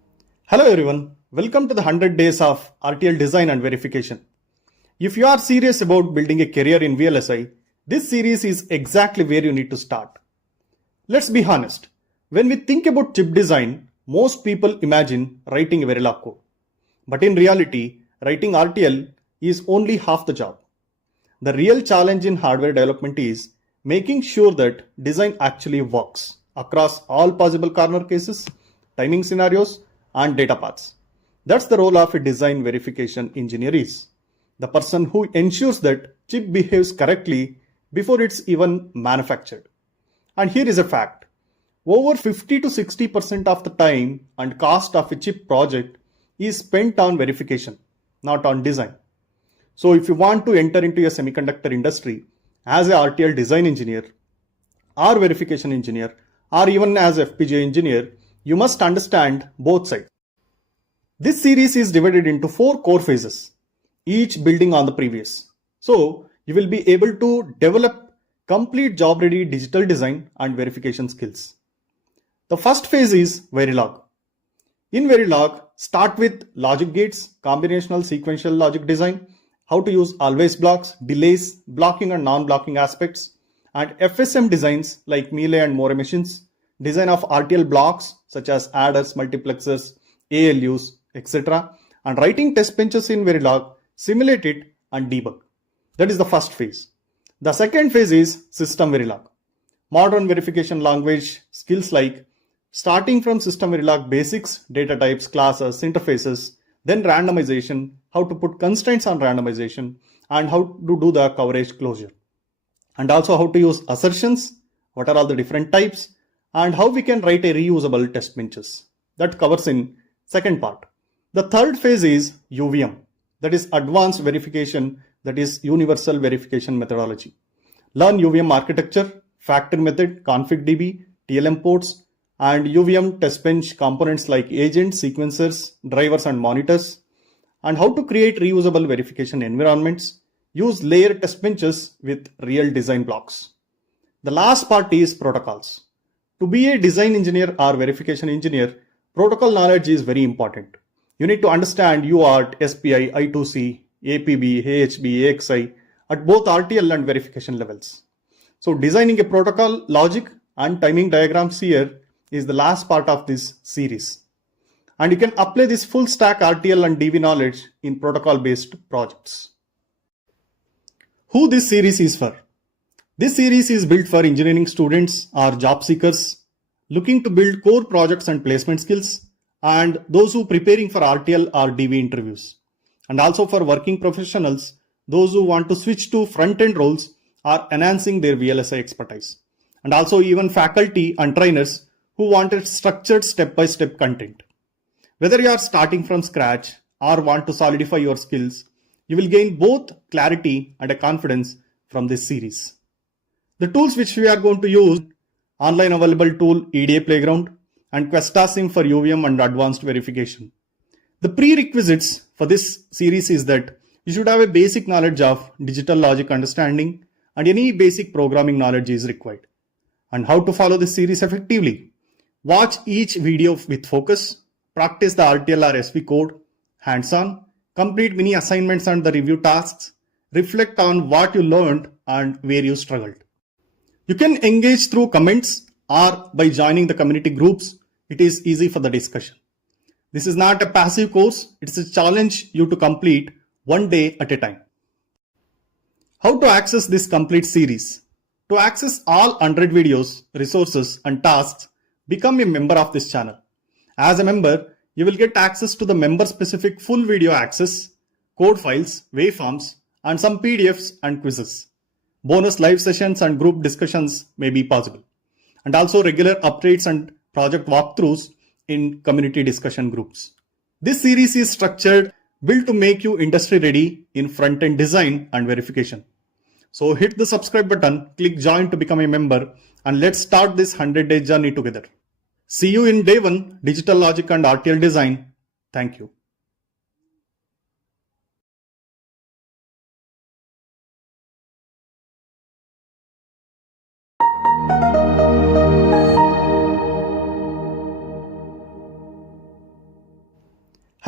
Hello everyone, welcome to the 100 days of RTL design and verification. If you are serious about building a career in VLSI, this series is exactly where you need to start. Let's be honest, when we think about chip design, most people imagine writing a Verilog code. But in reality, writing RTL is only half the job. The real challenge in hardware development is making sure that design actually works across all possible corner cases, timing scenarios, and data paths. That's the role of a design verification engineer is. The person who ensures that chip behaves correctly before it's even manufactured. And here is a fact. Over 50 to 60% of the time and cost of a chip project is spent on verification, not on design. So if you want to enter into a semiconductor industry as a RTL design engineer or verification engineer or even as FPGA engineer, you must understand both sides. This series is divided into 4 core phases, each building on the previous. So you will be able to develop complete job-ready digital design and verification skills. The first phase is Verilog. In Verilog, start with logic gates, combinational sequential logic design, how to use always blocks, delays, blocking and non-blocking aspects, and FSM designs like Melee and More machines, design of RTL blocks such as adders, multiplexers, ALUs, etc. and writing test benches in Verilog, simulate it and debug. That is the first phase. The second phase is SystemVerilog. Modern verification language skills like starting from SystemVerilog basics, data types, classes, interfaces, then randomization, how to put constraints on randomization, and how to do the coverage closure. And also how to use assertions, what are all the different types, and how we can write a reusable test benches. That covers in second part. The third phase is UVM, that is advanced verification, that is universal verification methodology. Learn UVM architecture, factor method, config.db, TLM ports, and UVM test bench components like agents, sequencers, drivers, and monitors, and how to create reusable verification environments, use layer test benches with real design blocks. The last part is protocols. To be a design engineer or verification engineer, protocol knowledge is very important. You need to understand UART, SPI, I2C, APB, AHB, AXI at both RTL and verification levels. So designing a protocol logic and timing diagrams here is the last part of this series. And you can apply this full stack RTL and DV knowledge in protocol based projects. Who this series is for? This series is built for engineering students or job seekers looking to build core projects and placement skills, and those who preparing for RTL or DV interviews, and also for working professionals, those who want to switch to front-end roles or enhancing their VLSI expertise, and also even faculty and trainers who wanted structured step-by-step content. Whether you are starting from scratch or want to solidify your skills, you will gain both clarity and a confidence from this series. The tools which we are going to use, online available tool EDA Playground and QuestaSim for UVM and advanced verification. The prerequisites for this series is that you should have a basic knowledge of digital logic understanding and any basic programming knowledge is required. And how to follow this series effectively? Watch each video with focus, practice the RTL or SV code, hands-on, complete mini assignments and the review tasks, reflect on what you learned and where you struggled. You can engage through comments or by joining the community groups. It is easy for the discussion. This is not a passive course. It's a challenge you to complete one day at a time. How to access this complete series? To access all 100 videos, resources and tasks, become a member of this channel. As a member, you will get access to the member-specific full video access, code files, waveforms, and some PDFs and quizzes. Bonus live sessions and group discussions may be possible. And also regular updates and project walkthroughs in community discussion groups. This series is structured, built to make you industry ready in front-end design and verification. So hit the subscribe button, click join to become a member, and let's start this 100-day journey together. See you in day 1, digital logic and RTL design. Thank you.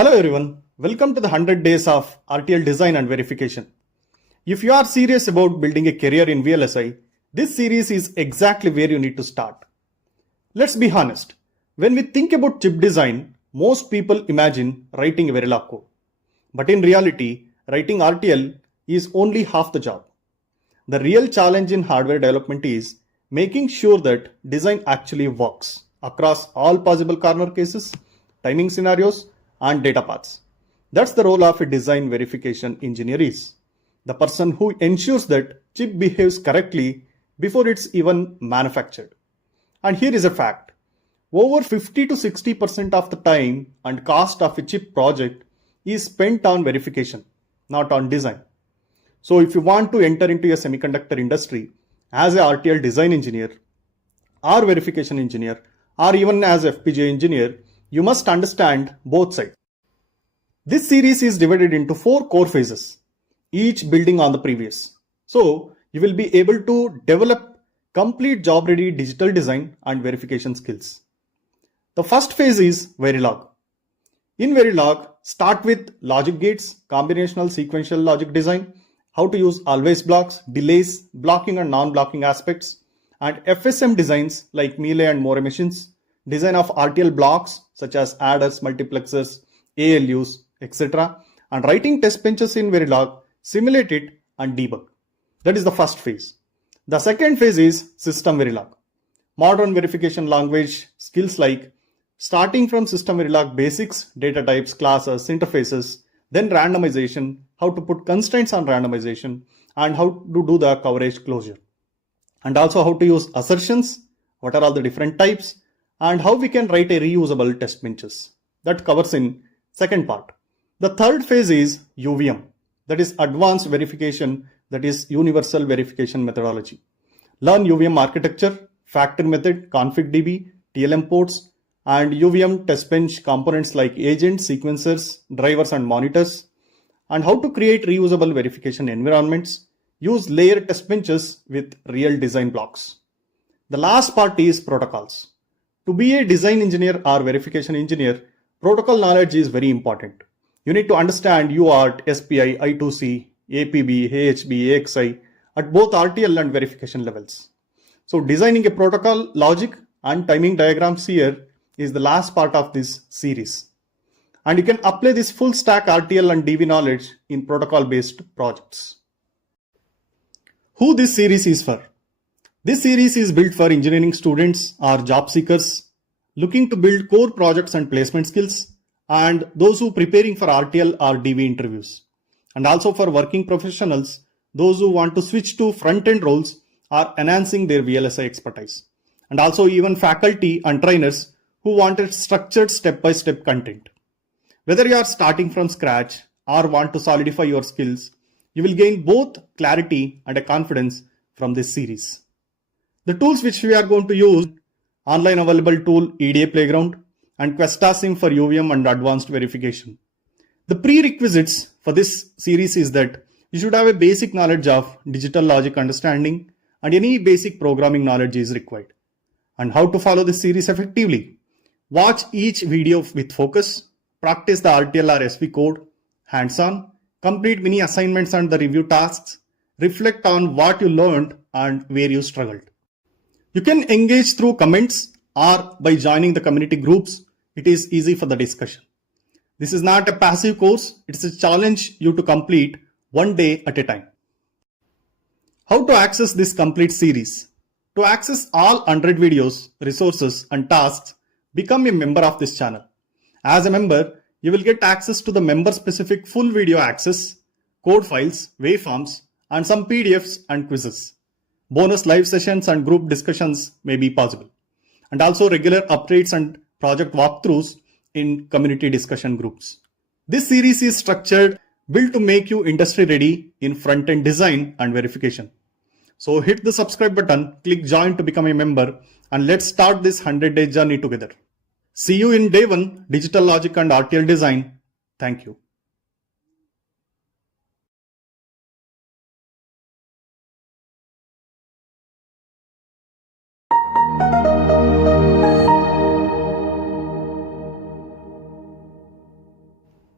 Hello everyone, welcome to the 100 days of RTL design and verification. If you are serious about building a career in VLSI, this series is exactly where you need to start. Let's be honest, when we think about chip design, most people imagine writing a Verilog code. But in reality, writing RTL is only half the job. The real challenge in hardware development is making sure that design actually works across all possible corner cases, timing scenarios, and data paths. That's the role of a design verification engineer is. The person who ensures that chip behaves correctly before it's even manufactured. And here is a fact. Over 50 to 60% of the time and cost of a chip project is spent on verification, not on design. So if you want to enter into a semiconductor industry as a RTL design engineer or verification engineer or even as FPGA engineer, you must understand both sides. This series is divided into 4 core phases, each building on the previous. So you will be able to develop complete job-ready digital design and verification skills. The first phase is Verilog. In Verilog, start with logic gates, combinational sequential logic design, how to use always blocks, delays, blocking and non-blocking aspects, and FSM designs like melee and more machines, design of RTL blocks such as adders, multiplexers, ALUs, etc. and writing test benches in Verilog, simulate it and debug. That is the first phase. The second phase is SystemVerilog. Modern verification language skills like starting from SystemVerilog basics, data types, classes, interfaces, then randomization, how to put constraints on randomization, and how to do the coverage closure. And also how to use assertions, what are all the different types, and how we can write a reusable test benches. That covers in second part. The third phase is UVM, that is advanced verification, that is universal verification methodology. Learn UVM architecture, factor method, config.db, TLM ports, and UVM test bench components like agents, sequencers, drivers, and monitors, and how to create reusable verification environments, use layer test benches with real design blocks. The last part is protocols. To be a design engineer or verification engineer, protocol knowledge is very important. You need to understand UART, SPI, I2C, APB, AHB, AXI at both RTL and verification levels. So designing a protocol logic and timing diagrams here is the last part of this series. And you can apply this full stack RTL and DV knowledge in protocol based projects. Who this series is for? This series is built for engineering students or job seekers looking to build core projects and placement skills, and those who preparing for RTL or DV interviews. And also for working professionals, those who want to switch to front-end roles or enhancing their VLSI expertise. And also even faculty and trainers who wanted structured step-by-step content. Whether you are starting from scratch or want to solidify your skills, you will gain both clarity and a confidence from this series. The tools which we are going to use, online available tool EDA Playground and QuestaSim for UVM and advanced verification. The prerequisites for this series is that you should have a basic knowledge of digital logic understanding and any basic programming knowledge is required. And how to follow this series effectively? Watch each video with focus, practice the RTL or SV code, hands-on, complete mini assignments and the review tasks, reflect on what you learned and where you struggled. You can engage through comments or by joining the community groups. It is easy for the discussion. This is not a passive course. It's a challenge you to complete one day at a time. How to access this complete series? To access all 100 videos, resources and tasks, become a member of this channel. As a member, you will get access to the member-specific full video access, code files, waveforms, and some PDFs and quizzes. Bonus live sessions and group discussions may be possible. And also regular updates and project walkthroughs in community discussion groups. This series is structured, built to make you industry ready in front-end design and verification. So hit the subscribe button, click join to become a member, and let's start this 100-day journey together. See you in day 1, Digital Logic and RTL Design. Thank you.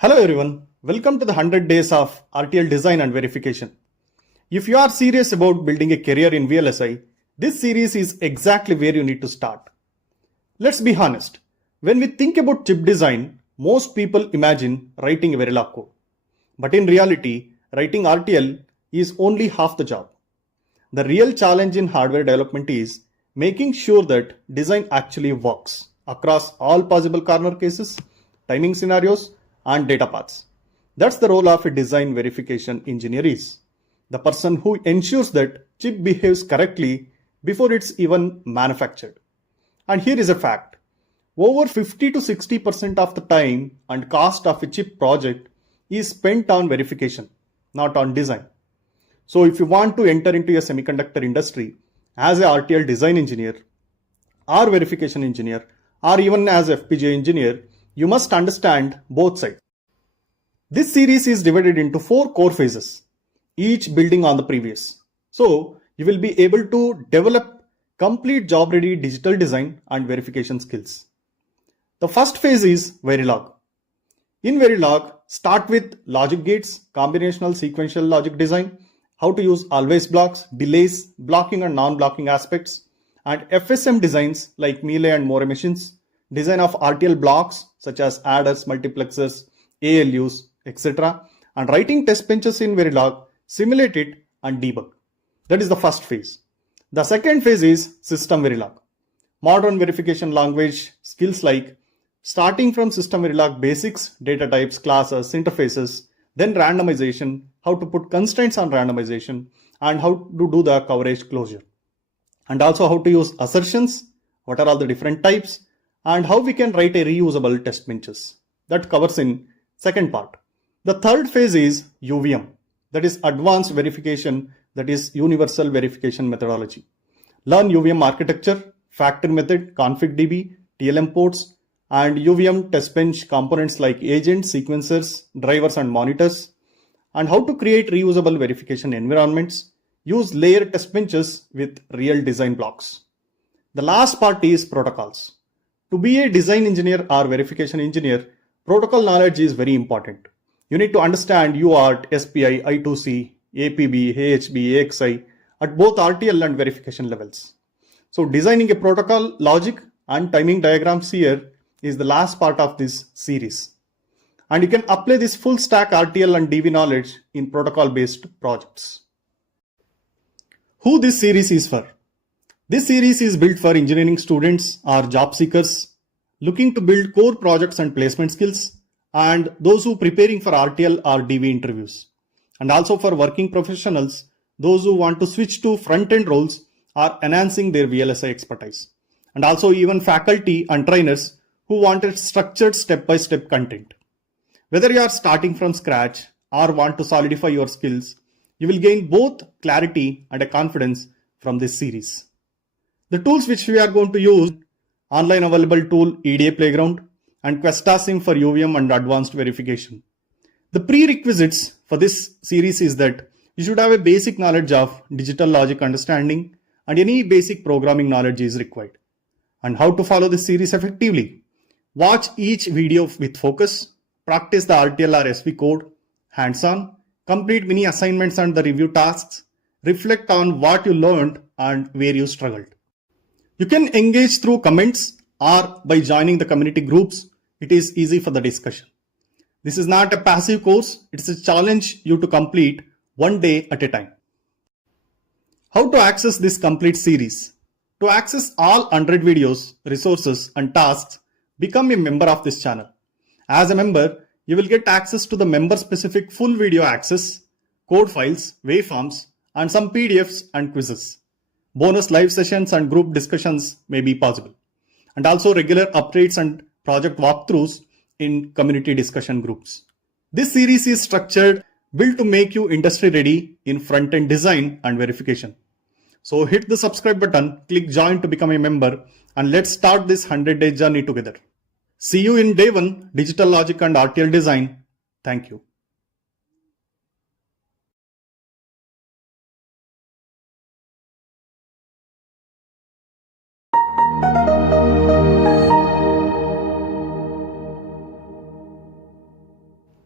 Hello everyone, welcome to the 100 days of RTL design and verification. If you are serious about building a career in VLSI, this series is exactly where you need to start. Let's be honest, when we think about chip design, most people imagine writing a Verilog code. But in reality, writing RTL is only half the job. The real challenge in hardware development is making sure that design actually works across all possible corner cases, timing scenarios, and data paths. That's the role of a design verification engineer is. The person who ensures that chip behaves correctly before it's even manufactured. And here is a fact. Over 50 to 60% of the time and cost of a chip project is spent on verification, not on design. So if you want to enter into a semiconductor industry as a RTL design engineer or verification engineer or even as FPGA engineer, you must understand both sides. This series is divided into 4 core phases, each building on the previous. So you will be able to develop complete job-ready digital design and verification skills. The first phase is Verilog. In Verilog, start with logic gates, combinational sequential logic design, how to use always blocks, delays, blocking and non-blocking aspects, and FSM designs like melee and more machines, design of RTL blocks such as adders, multiplexers, ALUs, etc. and writing test benches in Verilog, simulate it and debug. That is the first phase. The second phase is SystemVerilog. Modern verification language skills like starting from SystemVerilog basics, data types, classes, interfaces, then randomization, how to put constraints on randomization, and how to do the coverage closure. And also how to use assertions, what are all the different types, and how we can write a reusable test benches. That covers in second part. The third phase is UVM, that is advanced verification, that is universal verification methodology. Learn UVM architecture, factor method, config.db, TLM ports, and UVM test bench components like agents, sequencers, drivers, and monitors, and how to create reusable verification environments, use layered test benches with real design blocks. The last part is protocols. To be a design engineer or verification engineer, protocol knowledge is very important. You need to understand UART, SPI, I2C, APB, AHB, AXI at both RTL and verification levels. So designing a protocol logic and timing diagrams here is the last part of this series. And you can apply this full stack RTL and DV knowledge in protocol based projects. Who this series is for? This series is built for engineering students or job seekers looking to build core projects and placement skills, and those who preparing for RTL or DV interviews, and also for working professionals, those who want to switch to front-end roles or enhancing their VLSI expertise, and also even faculty and trainers who wanted structured step-by-step content. Whether you are starting from scratch or want to solidify your skills, you will gain both clarity and a confidence from this series. The tools which we are going to use, online available tool EDA Playground and QuestaSim for UVM and advanced verification. The prerequisites for this series is that you should have a basic knowledge of digital logic understanding and any basic programming knowledge is required. And how to follow this series effectively? Watch each video with focus, practice the RTL or SV code, hands-on, complete mini assignments and the review tasks, reflect on what you learned and where you struggled. You can engage through comments or by joining the community groups. It is easy for the discussion. This is not a passive course. It's a challenge you to complete one day at a time. How to access this complete series? To access all 100 videos, resources and tasks, become a member of this channel. As a member, you will get access to the member specific full video access, code files, waveforms, and some PDFs and quizzes. Bonus live sessions and group discussions may be possible. And also regular updates and project walkthroughs in community discussion groups. This series is structured, built to make you industry ready in front-end design and verification. So hit the subscribe button, click join to become a member, and let's start this 100-day journey together. See you in day 1, digital logic and RTL design. Thank you.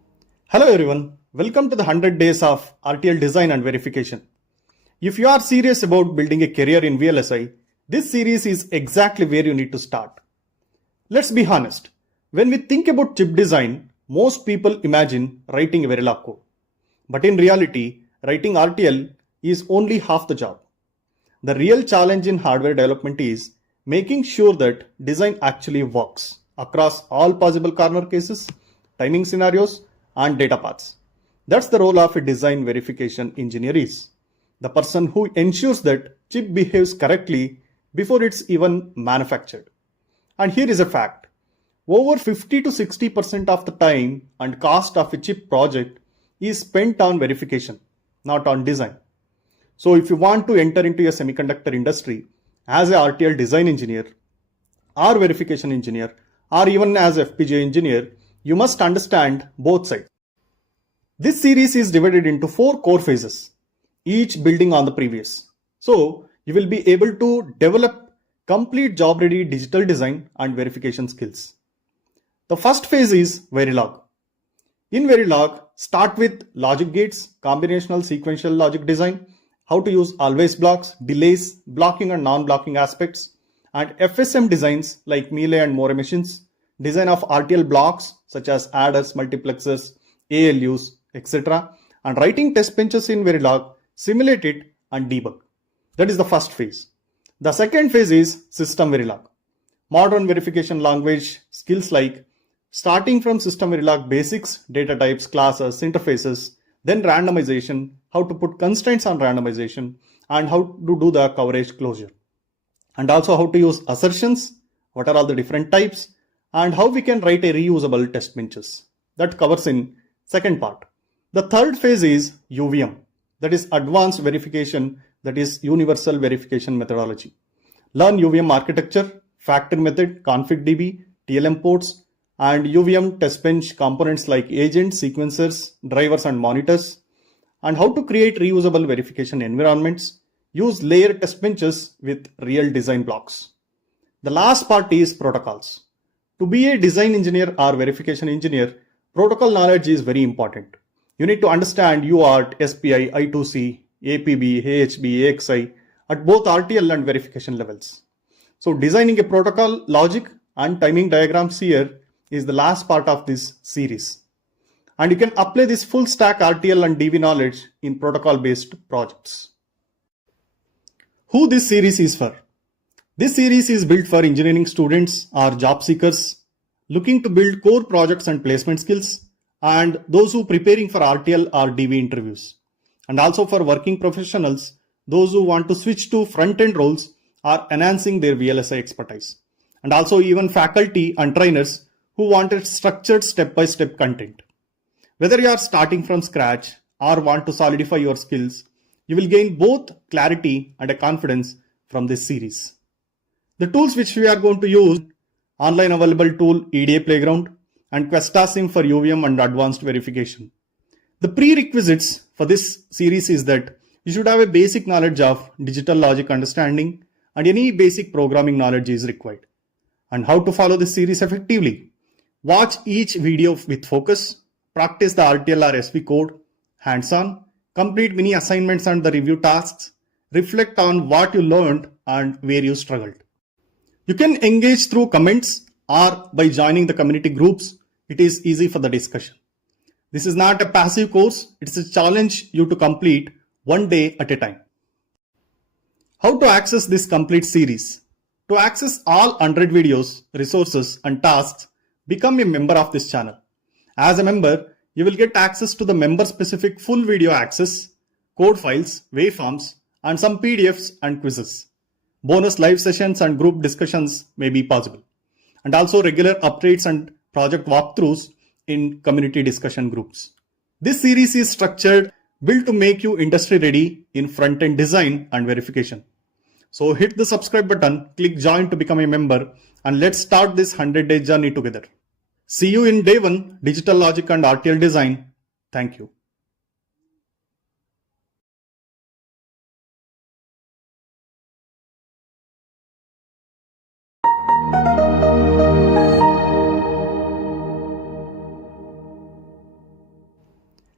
Hello everyone, welcome to the 100 days of RTL design and verification. If you are serious about building a career in VLSI, this series is exactly where you need to start. Let's be honest, when we think about chip design, most people imagine writing a Verilog code. But in reality, writing RTL is only half the job. The real challenge in hardware development is making sure that design actually works across all possible corner cases, timing scenarios, and data paths. That's the role of a design verification engineer is. The person who ensures that chip behaves correctly before it's even manufactured. And here is a fact. Over 50 to 60% of the time and cost of a chip project is spent on verification, not on design. So if you want to enter into a semiconductor industry as a RTL design engineer or verification engineer or even as FPGA engineer, you must understand both sides. This series is divided into 4 core phases, each building on the previous. So you will be able to develop complete job-ready digital design and verification skills. The first phase is Verilog. In Verilog, start with logic gates, combinational sequential logic design, how to use always blocks, delays, blocking and non-blocking aspects, and FSM designs like melee and more machines, design of RTL blocks such as adders, multiplexers, ALUs, etc. and writing test benches in Verilog, simulate it and debug. That is the first phase. The second phase is SystemVerilog. Modern verification language skills like starting from SystemVerilog basics, data types, classes, interfaces, then randomization, how to put constraints on randomization, and how to do the coverage closure. And also how to use assertions, what are all the different types, and how we can write a reusable test benches. That covers in second part. The third phase is UVM, that is advanced verification, that is universal verification methodology. Learn UVM architecture, factor method, config.db, TLM ports, and UVM test bench components like agents, sequencers, drivers, and monitors, and how to create reusable verification environments, use layer test benches with real design blocks. The last part is protocols. To be a design engineer or verification engineer, protocol knowledge is very important. You need to understand UART, SPI, I2C, APB, AHB, AXI at both RTL and verification levels. So designing a protocol logic and timing diagrams here is the last part of this series. And you can apply this full stack RTL and DV knowledge in protocol based projects. Who this series is for? This series is built for engineering students or job seekers looking to build core projects and placement skills, and those who are preparing for RTL or DV interviews. And also for working professionals, those who want to switch to front-end roles or enhancing their VLSI expertise. And also even faculty and trainers who wanted structured step-by-step content. Whether you are starting from scratch or want to solidify your skills, you will gain both clarity and a confidence from this series. The tools which we are going to use, online available tool EDA Playground and QuestaSim for UVM and advanced verification. The prerequisites for this series is that you should have a basic knowledge of digital logic understanding and any basic programming knowledge is required. And how to follow this series effectively? Watch each video with focus, practice the RTL or SV code, hands-on, complete mini assignments and the review tasks, reflect on what you learned and where you struggled. You can engage through comments or by joining the community groups. It is easy for the discussion. This is not a passive course. It is a challenge you to complete one day at a time. How to access this complete series? To access all 100 videos, resources and tasks, become a member of this channel. As a member, you will get access to the member-specific full video access, code files, waveforms, and some PDFs and quizzes. Bonus live sessions and group discussions may be possible. And also regular updates and project walkthroughs in community discussion groups. This series is structured, built to make you industry ready in front-end design and verification. So hit the subscribe button, click join to become a member, and let's start this 100-day journey together. See you in day 1, Digital Logic and RTL Design. Thank you.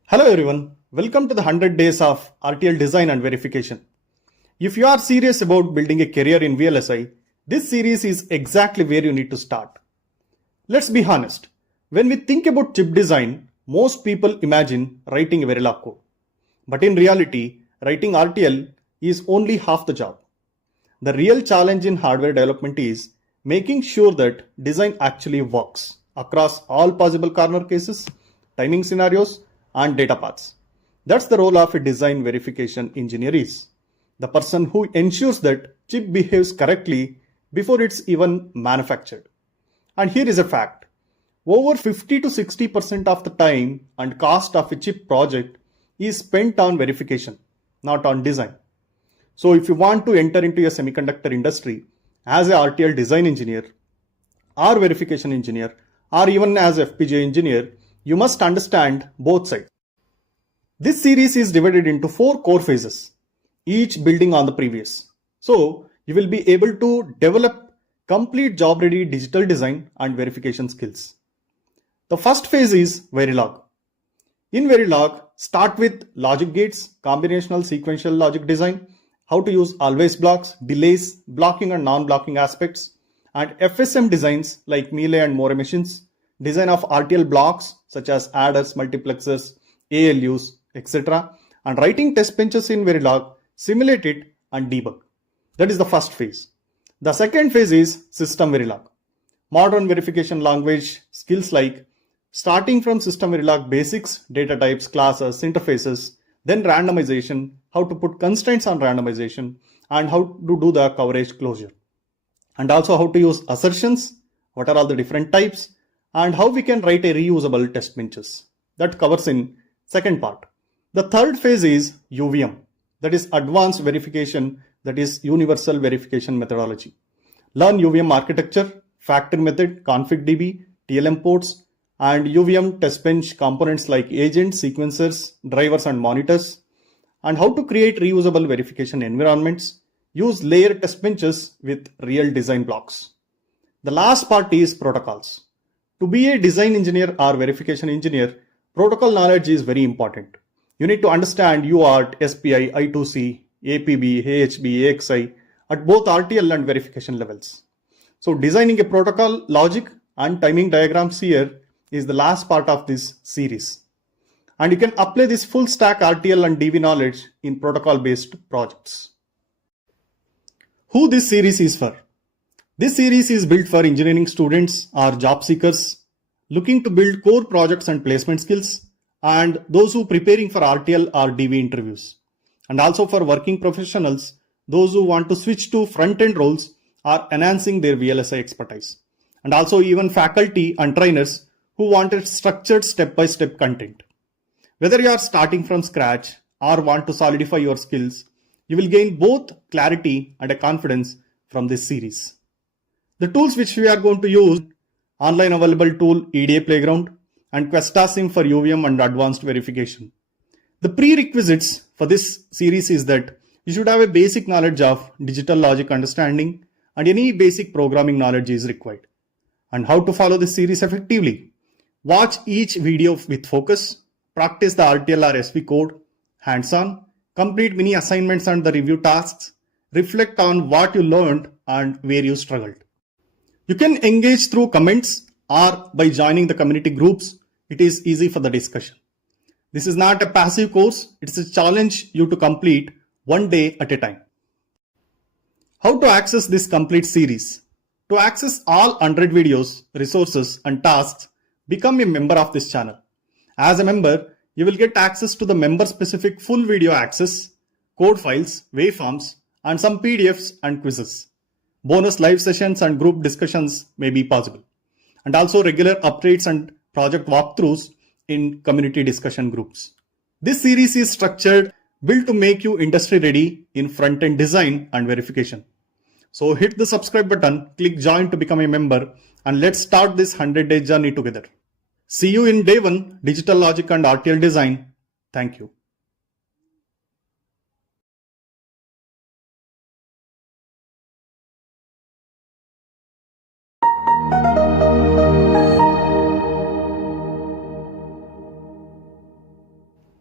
Hello everyone, welcome to the 100 days of RTL design and verification. If you are serious about building a career in VLSI, this series is exactly where you need to start. Let's be honest, when we think about chip design, most people imagine writing a Verilog code. But in reality, writing RTL is only half the job. The real challenge in hardware development is making sure that design actually works across all possible corner cases, timing scenarios, and data paths. That's the role of a design verification engineer is. The person who ensures that chip behaves correctly before it's even manufactured. And here is a fact. Over 50 to 60% of the time and cost of a chip project is spent on verification, not on design. So if you want to enter into a semiconductor industry as a RTL design engineer or verification engineer or even as FPGA engineer, you must understand both sides. This series is divided into 4 core phases, each building on the previous. So you will be able to develop complete job-ready digital design and verification skills. The first phase is Verilog. In Verilog, start with logic gates, combinational sequential logic design, how to use always blocks, delays, blocking and non-blocking aspects, and FSM designs like melee and more machines, design of RTL blocks such as adders, multiplexers, ALUs, etc. and writing test benches in Verilog, simulate it and debug. That is the first phase. The second phase is SystemVerilog. Modern verification language skills like starting from SystemVerilog basics, data types, classes, interfaces, then randomization, how to put constraints on randomization, and how to do the coverage closure. And also how to use assertions, what are all the different types, and how we can write a reusable test benches. That covers in second part. The third phase is UVM, that is advanced verification, that is universal verification methodology. Learn UVM architecture, factor method, config.db, TLM ports, and UVM test bench components like agents, sequencers, drivers, and monitors, and how to create reusable verification environments, use layer test benches with real design blocks. The last part is protocols. To be a design engineer or verification engineer, protocol knowledge is very important. You need to understand UART, SPI, I2C, APB, AHB, AXI at both RTL and verification levels. So designing a protocol logic and timing diagrams here is the last part of this series. And you can apply this full stack RTL and DV knowledge in protocol based projects. Who this series is for? This series is built for engineering students or job seekers looking to build core projects and placement skills, and those who preparing for RTL or DV interviews, and also for working professionals, those who want to switch to front-end roles or enhancing their VLSI expertise, and also even faculty and trainers who wanted structured step-by-step content. Whether you are starting from scratch or want to solidify your skills, you will gain both clarity and a confidence from this series. The tools which we are going to use, online available tool EDA Playground and QuestaSim for UVM and advanced verification. The prerequisites for this series is that you should have a basic knowledge of digital logic understanding and any basic programming knowledge is required. And how to follow this series effectively? Watch each video with focus, practice the RTL or SV code, hands-on, complete mini assignments and the review tasks, reflect on what you learned and where you struggled. You can engage through comments or by joining the community groups. It is easy for the discussion. This is not a passive course. It's a challenge you to complete one day at a time. How to access this complete series? To access all 100 videos, resources and tasks, become a member of this channel. As a member, you will get access to the member-specific full video access, code files, waveforms, and some PDFs and quizzes. Bonus live sessions and group discussions may be possible. And also regular updates and project walkthroughs in community discussion groups. This series is structured, built to make you industry ready in front-end design and verification. So hit the subscribe button, click join to become a member, and let's start this 100-day journey together. See you in day 1, Digital Logic and RTL Design. Thank you.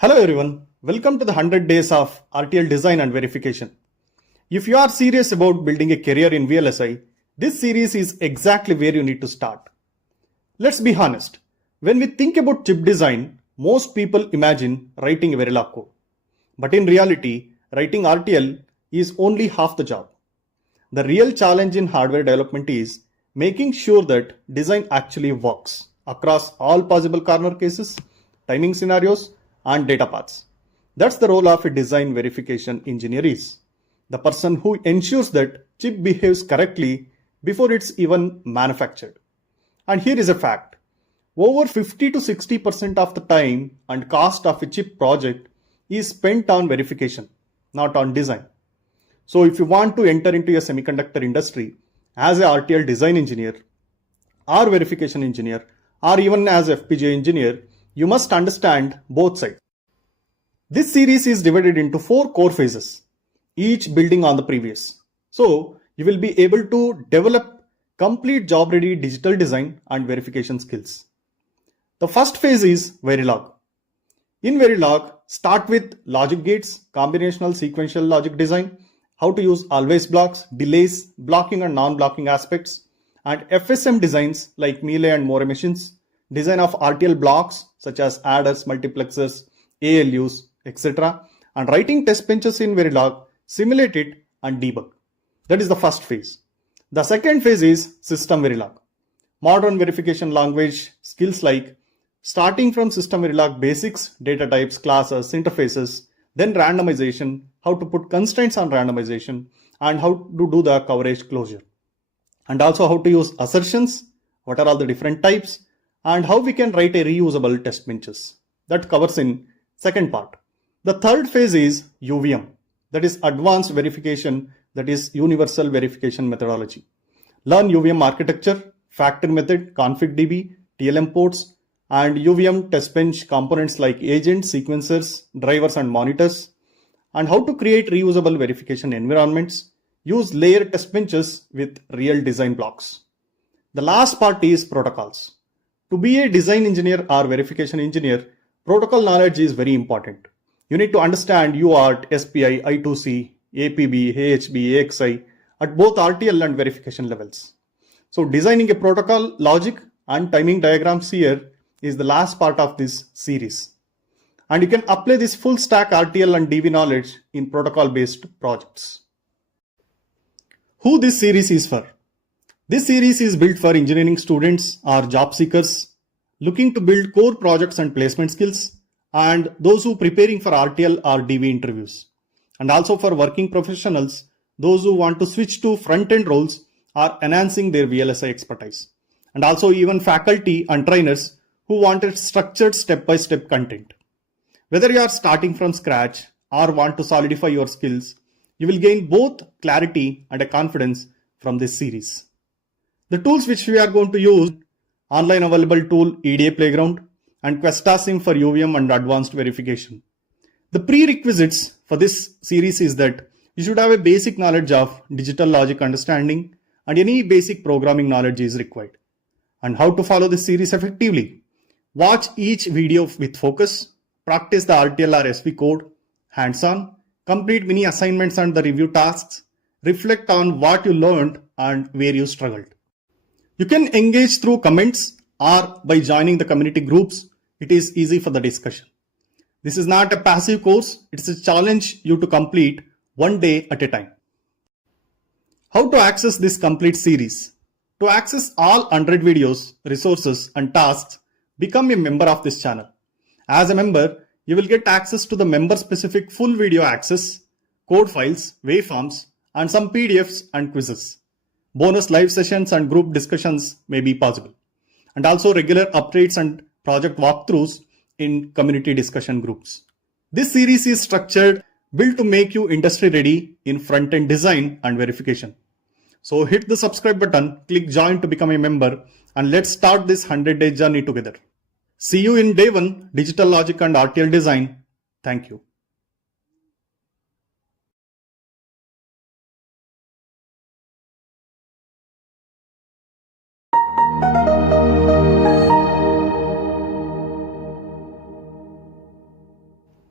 Hello everyone, welcome to the 100 days of RTL design and verification. If you are serious about building a career in VLSI, this series is exactly where you need to start. Let's be honest, when we think about chip design, most people imagine writing a Verilog code. But in reality, writing RTL is only half the job. The real challenge in hardware development is making sure that design actually works across all possible corner cases, timing scenarios, and data paths. That's the role of a design verification engineer is. The person who ensures that chip behaves correctly before it's even manufactured. And here is a fact. Over 50 to 60% of the time and cost of a chip project is spent on verification, not on design. So if you want to enter into a semiconductor industry as a RTL design engineer or verification engineer or even as FPGA engineer, you must understand both sides. This series is divided into 4 core phases, each building on the previous. So you will be able to develop complete job-ready digital design and verification skills. The first phase is Verilog. In Verilog, start with logic gates, combinational sequential logic design, how to use always blocks, delays, blocking and non-blocking aspects, and FSM designs like melee and more machines, design of RTL blocks such as adders, multiplexers, ALUs, etc. and writing test benches in Verilog, simulate it and debug. That is the first phase. The second phase is SystemVerilog. Modern verification language skills like starting from SystemVerilog basics, data types, classes, interfaces, then randomization, how to put constraints on randomization, and how to do the coverage closure. And also how to use assertions, what are all the different types, and how we can write a reusable test benches. That covers in second part. The third phase is UVM, that is advanced verification, that is universal verification methodology. Learn UVM architecture, factor method, config.db, TLM ports, and UVM test bench components like agents, sequencers, drivers, and monitors, and how to create reusable verification environments, use layered test benches with real design blocks. The last part is protocols. To be a design engineer or verification engineer, protocol knowledge is very important. You need to understand UART, SPI, I2C, APB, AHB, AXI at both RTL and verification levels. So designing a protocol logic and timing diagrams here is the last part of this series. And you can apply this full stack RTL and DV knowledge in protocol based projects. Who this series is for? This series is built for engineering students or job seekers looking to build core projects and placement skills, and those who preparing for RTL or DV interviews, and also for working professionals, those who want to switch to front-end roles or enhancing their VLSI expertise, and also even faculty and trainers who wanted structured step-by-step content. Whether you are starting from scratch or want to solidify your skills, you will gain both clarity and a confidence from this series. The tools which we are going to use, online available tool EDA Playground and QuestaSim for UVM and advanced verification. The prerequisites for this series is that you should have a basic knowledge of digital logic understanding and any basic programming knowledge is required. And how to follow this series effectively? Watch each video with focus, practice the RTL or SV code, hands-on, complete mini assignments and the review tasks, reflect on what you learned and where you struggled. You can engage through comments or by joining the community groups. It is easy for the discussion. This is not a passive course. It's a challenge you to complete one day at a time. How to access this complete series? To access all 100 videos, resources and tasks, become a member of this channel. As a member, you will get access to the member-specific full video access, code files, waveforms, and some PDFs and quizzes. Bonus live sessions and group discussions may be possible. And also regular updates and project walkthroughs in community discussion groups. This series is structured, built to make you industry ready in front-end design and verification. So hit the subscribe button, click join to become a member, and let's start this 100-day journey together. See you in day 1, digital logic and RTL design. Thank you.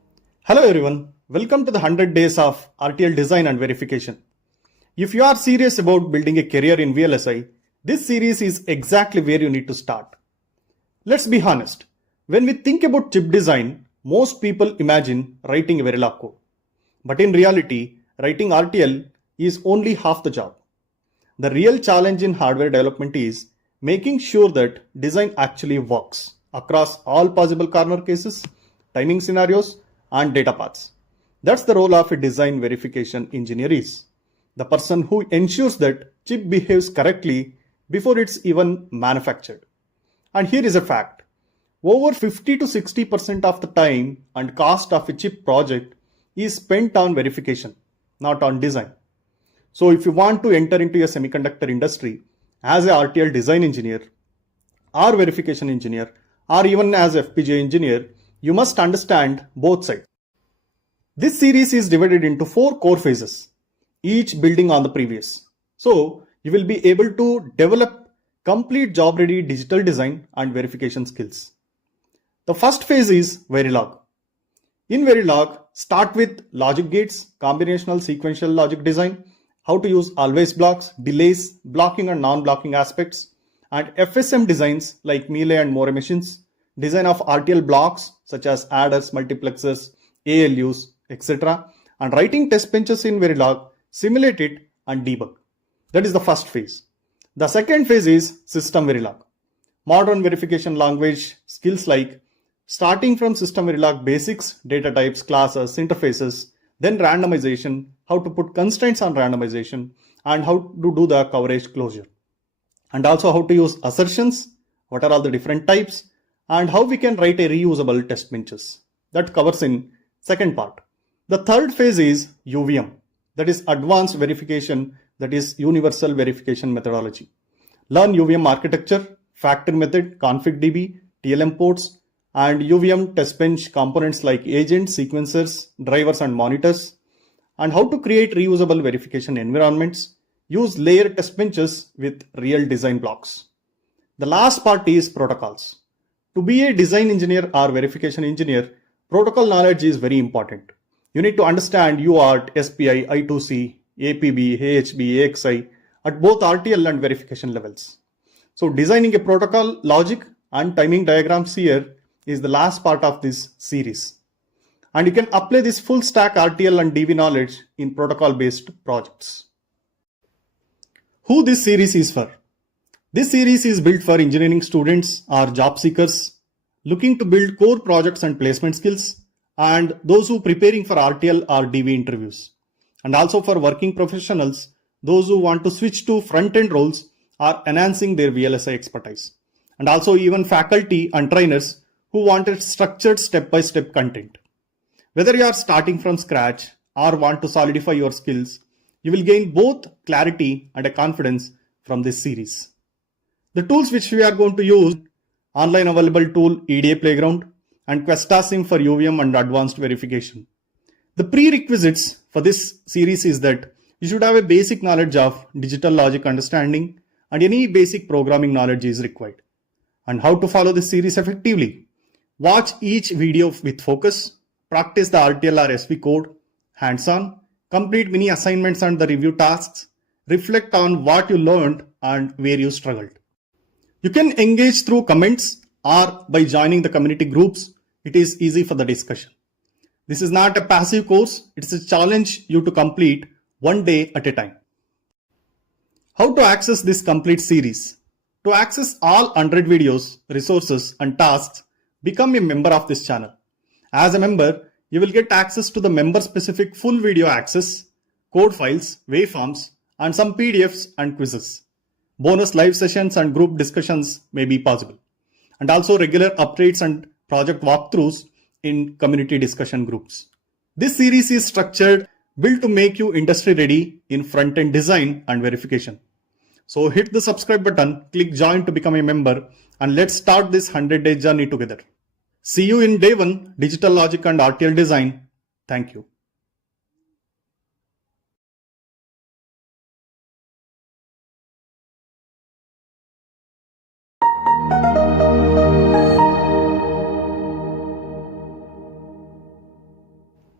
Hello everyone, welcome to the 100 days of RTL design and verification. If you are serious about building a career in VLSI, this series is exactly where you need to start. Let's be honest, when we think about chip design, most people imagine writing a Verilog code. But in reality, writing RTL is only half the job. The real challenge in hardware development is making sure that design actually works across all possible corner cases, timing scenarios, and data paths. That's the role of a design verification engineer is. The person who ensures that chip behaves correctly before it's even manufactured. And here is a fact. Over 50 to 60% of the time and cost of a chip project is spent on verification, not on design. So if you want to enter into a semiconductor industry as a RTL design engineer or verification engineer or even as FPGA engineer, you must understand both sides. This series is divided into 4 core phases, each building on the previous. So you will be able to develop complete job-ready digital design and verification skills. The first phase is Verilog. In Verilog, start with logic gates, combinational sequential logic design, how to use always blocks, delays, blocking and non-blocking aspects, and FSM designs like Melee and More machines, design of RTL blocks such as adders, multiplexers, ALUs, etc. and writing test benches in Verilog, simulate it and debug. That is the first phase. The second phase is SystemVerilog. Modern verification language skills like starting from SystemVerilog basics, data types, classes, interfaces, then randomization, how to put constraints on randomization, and how to do the coverage closure. And also how to use assertions, what are all the different types, and how we can write a reusable test benches. That covers in second part. The third phase is UVM, that is advanced verification, that is universal verification methodology. Learn UVM architecture, factor method, config.db, TLM ports, and UVM test bench components like agents, sequencers, drivers, and monitors, and how to create reusable verification environments, use layer test benches with real design blocks. The last part is protocols. To be a design engineer or verification engineer, protocol knowledge is very important. You need to understand UART, SPI, I2C, APB, AHB, AXI at both RTL and verification levels. So designing a protocol logic and timing diagrams here is the last part of this series. And you can apply this full stack RTL and DV knowledge in protocol based projects. Who this series is for? This series is built for engineering students or job seekers looking to build core projects and placement skills, and those who are preparing for RTL or DV interviews, and also for working professionals, those who want to switch to front-end roles or enhancing their VLSI expertise, and also even faculty and trainers who wanted structured step-by-step content. Whether you are starting from scratch or want to solidify your skills, you will gain both clarity and a confidence from this series. The tools which we are going to use: online available tool EDA Playground and QuestaSim for UVM and advanced verification. The prerequisites for this series is that you should have a basic knowledge of digital logic understanding, and any basic programming knowledge is required. And how to follow this series effectively? Watch each video with focus, practice the RTL or SV code, hands-on, complete mini assignments and the review tasks, reflect on what you learned and where you struggled. You can engage through comments or by joining the community groups. It is easy for the discussion. This is not a passive course. It is a challenge you to complete one day at a time. How to access this complete series? To access all 100 videos, resources and tasks, become a member of this channel. As a member, you will get access to the member specific full video access, code files, waveforms, and some PDFs and quizzes. Bonus live sessions and group discussions may be possible, and also regular updates and project walkthroughs in community discussion groups. This series is structured, built to make you industry ready in front-end design and verification. So hit the subscribe button, click join to become a member, and let's start this 100-day journey together. See you in day 1, digital logic and RTL design. Thank you.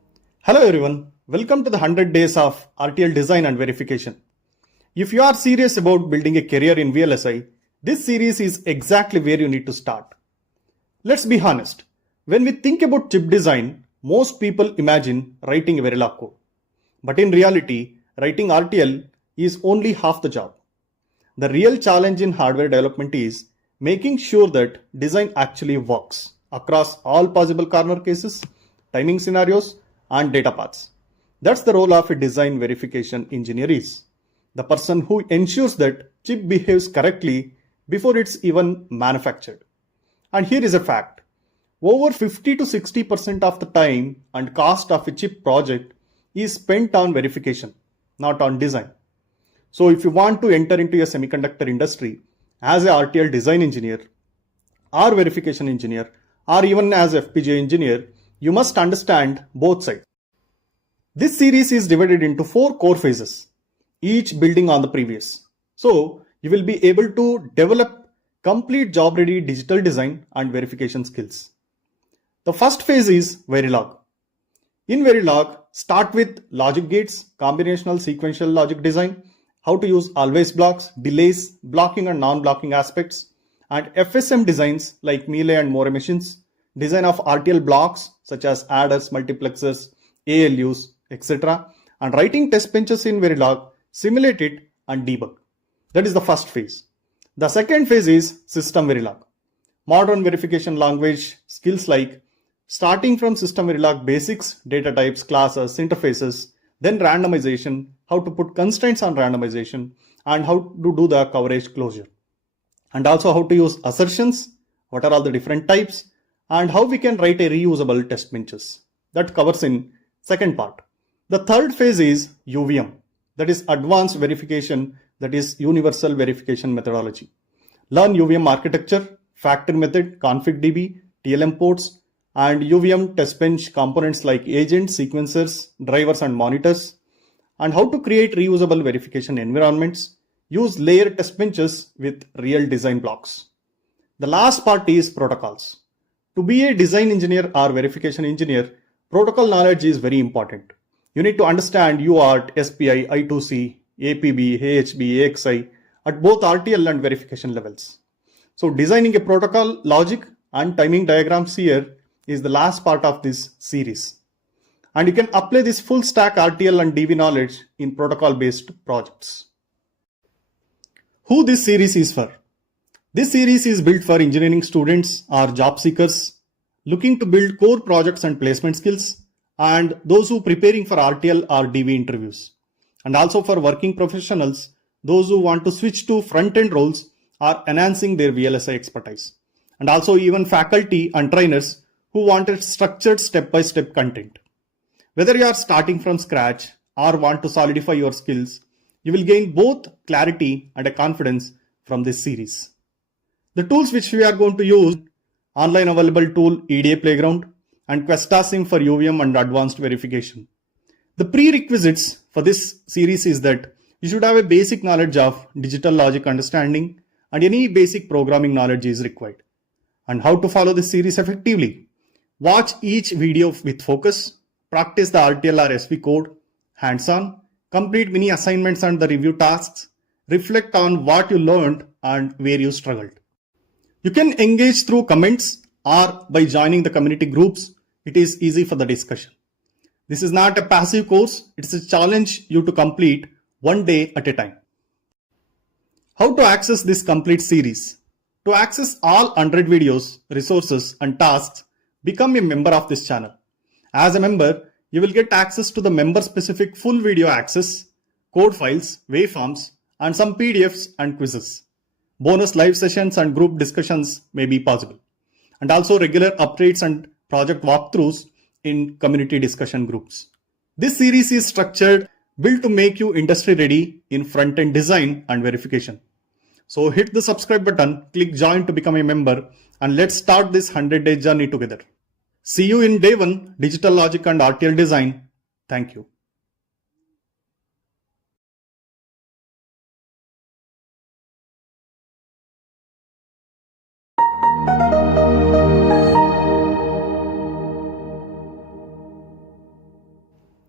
Hello everyone, welcome to the 100 days of RTL design and verification. If you are serious about building a career in VLSI, this series is exactly where you need to start. Let's be honest, when we think about chip design, most people imagine writing a Verilog code. But in reality, writing RTL is only half the job. The real challenge in hardware development is making sure that design actually works across all possible corner cases, timing scenarios, and data paths. That's the role of a design verification engineer is. The person who ensures that chip behaves correctly before it's even manufactured. And here is a fact. Over 50 to 60% of the time and cost of a chip project is spent on verification, not on design. So if you want to enter into a semiconductor industry as a RTL design engineer or verification engineer or even as FPGA engineer, you must understand both sides. This series is divided into 4 core phases, each building on the previous. So you will be able to develop complete job-ready digital design and verification skills. The first phase is Verilog. In Verilog, start with logic gates, combinational sequential logic design, how to use always blocks, delays, blocking and non-blocking aspects, and FSM designs like Melee and More machines, design of RTL blocks such as adders, multiplexers, ALUs, etc. and writing test benches in Verilog, simulate it and debug. That is the first phase. The second phase is SystemVerilog. Modern verification language skills like starting from SystemVerilog basics, data types, classes, interfaces, then randomization, how to put constraints on randomization, and how to do the coverage closure. And also how to use assertions, what are all the different types, and how we can write a reusable test benches. That covers in second part. The third phase is UVM, that is advanced verification, that is universal verification methodology. Learn UVM architecture, factor method, config.db, TLM ports, and UVM test bench components like agents, sequencers, drivers, and monitors, and how to create reusable verification environments, use layered test benches with real design blocks. The last part is protocols. To be a design engineer or verification engineer, protocol knowledge is very important. You need to understand UART, SPI, I2C, APB, AHB, AXI at both RTL and verification levels. So designing a protocol logic and timing diagrams here is the last part of this series. And you can apply this full stack RTL and DV knowledge in protocol based projects. Who this series is for? This series is built for engineering students or job seekers looking to build core projects and placement skills, and those who are preparing for RTL or DV interviews, and also for working professionals, those who want to switch to front-end roles or enhancing their VLSI expertise, and also even faculty and trainers who wanted structured step-by-step content. Whether you are starting from scratch or want to solidify your skills, you will gain both clarity and a confidence from this series. The tools which we are going to use, online available tool EDA Playground and QuestaSim for UVM and advanced verification. The prerequisites for this series is that you should have a basic knowledge of digital logic understanding, and any basic programming knowledge is required. And how to follow this series effectively? Watch each video with focus, practice the RTL or SV code, hands-on, complete mini assignments and the review tasks, reflect on what you learned and where you struggled. You can engage through comments or by joining the community groups. It is easy for the discussion. This is not a passive course. It's a challenge you to complete one day at a time. How to access this complete series? To access all 100 videos, resources and tasks, become a member of this channel. As a member, you will get access to the member specific full video access, code files, waveforms, and some PDFs and quizzes. Bonus live sessions and group discussions may be possible, and also regular updates and project walkthroughs in community discussion groups. This series is structured, built to make you industry ready in front-end design and verification. So hit the subscribe button, click join to become a member, and let's start this 100-day journey together. See you in day 1, digital logic and RTL design. Thank you.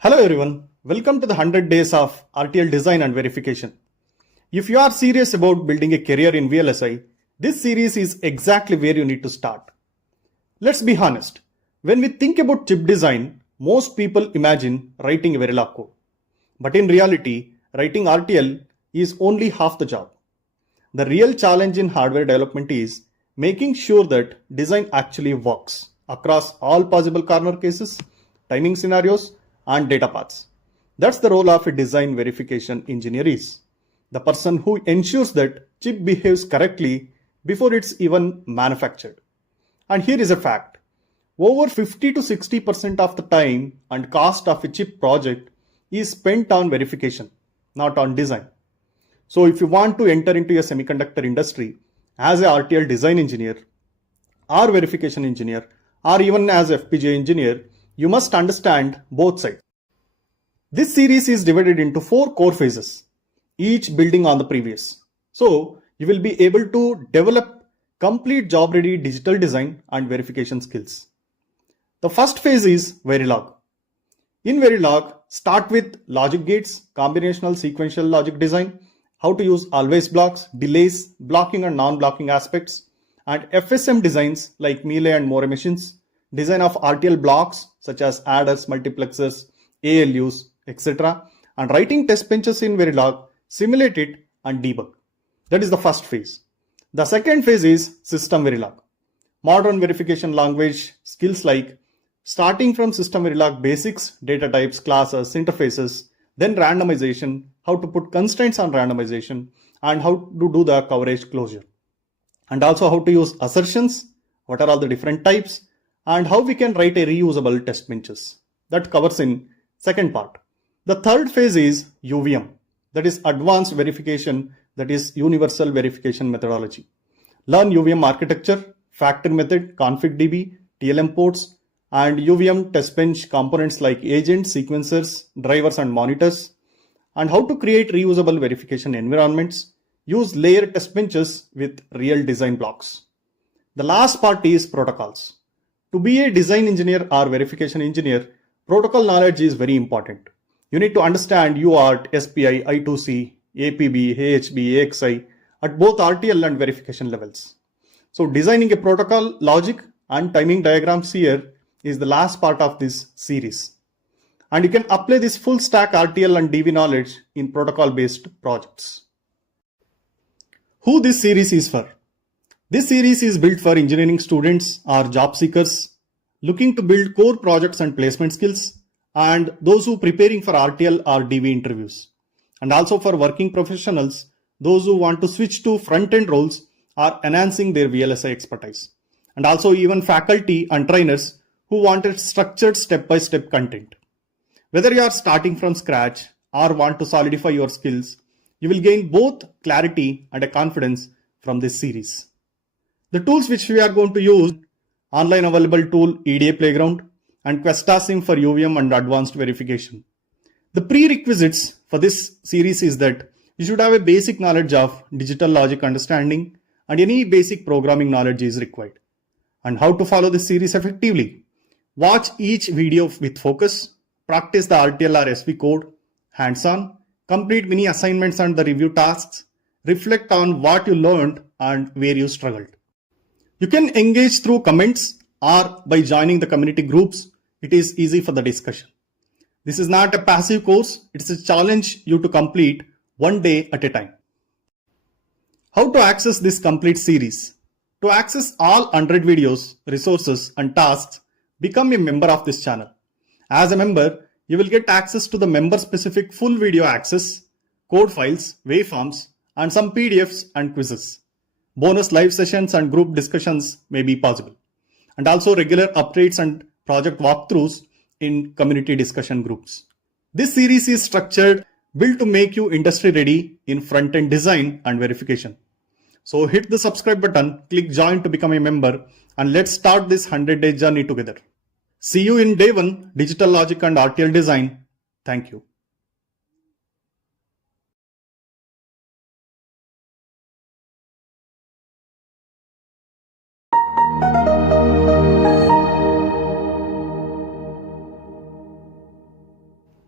Hello everyone, welcome to the 100 days of RTL design and verification. If you are serious about building a career in VLSI, this series is exactly where you need to start. Let's be honest, when we think about chip design, most people imagine writing a Verilog code. But in reality, writing RTL is only half the job. The real challenge in hardware development is making sure that design actually works across all possible corner cases, timing scenarios, and data paths. That's the role of a design verification engineer is. The person who ensures that chip behaves correctly before it's even manufactured. And here is a fact. Over 50 to 60% of the time and cost of a chip project is spent on verification, not on design. So if you want to enter into a semiconductor industry as a RTL design engineer or verification engineer or even as FPGA engineer, you must understand both sides. This series is divided into 4 core phases, each building on the previous. So you will be able to develop complete job-ready digital design and verification skills. The first phase is Verilog. In Verilog, start with logic gates, combinational sequential logic design, how to use always blocks, delays, blocking and non-blocking aspects, and FSM designs like melee and more machines, design of RTL blocks such as adders, multiplexers, ALUs, etc. and writing test benches in Verilog, simulate it and debug. That is the first phase. The second phase is SystemVerilog. Modern verification language skills like starting from SystemVerilog basics, data types, classes, interfaces, then randomization, how to put constraints on randomization, and how to do the coverage closure. And also how to use assertions, what are all the different types, and how we can write a reusable test benches. That covers in second part. The third phase is UVM, that is advanced verification, that is universal verification methodology. Learn UVM architecture, factor method, config.db, TLM ports, and UVM test bench components like agents, sequencers, drivers, and monitors, and how to create reusable verification environments, use layer test benches with real design blocks. The last part is protocols. To be a design engineer or verification engineer, protocol knowledge is very important. You need to understand UART, SPI, I2C, APB, AHB, AXI at both RTL and verification levels. So designing a protocol logic and timing diagrams here is the last part of this series. And you can apply this full stack RTL and DV knowledge in protocol based projects. Who this series is for? This series is built for engineering students or job seekers looking to build core projects and placement skills, and those who preparing for RTL or DV interviews. And also for working professionals, those who want to switch to front-end roles or enhancing their VLSI expertise. And also even faculty and trainers who wanted structured step-by-step content. Whether you are starting from scratch or want to solidify your skills, you will gain both clarity and a confidence from this series. The tools which we are going to use, online available tool EDA Playground and QuestaSim for UVM and advanced verification. The prerequisites for this series is that you should have a basic knowledge of digital logic understanding and any basic programming knowledge is required. And how to follow this series effectively? Watch each video with focus, practice the RTL or SV code, hands-on, complete mini assignments and the review tasks, reflect on what you learned and where you struggled. You can engage through comments or by joining the community groups. It is easy for the discussion. This is not a passive course. It's a challenge you to complete one day at a time. How to access this complete series? To access all 100 videos, resources and tasks, become a member of this channel. As a member, you will get access to the member-specific full video access, code files, waveforms, and some PDFs and quizzes. Bonus live sessions and group discussions may be possible. And also regular updates and project walkthroughs in community discussion groups. This series is structured, built to make you industry ready in front-end design and verification. So hit the subscribe button, click join to become a member, and let's start this 100-day journey together. See you in day 1, Digital Logic and RTL Design. Thank you.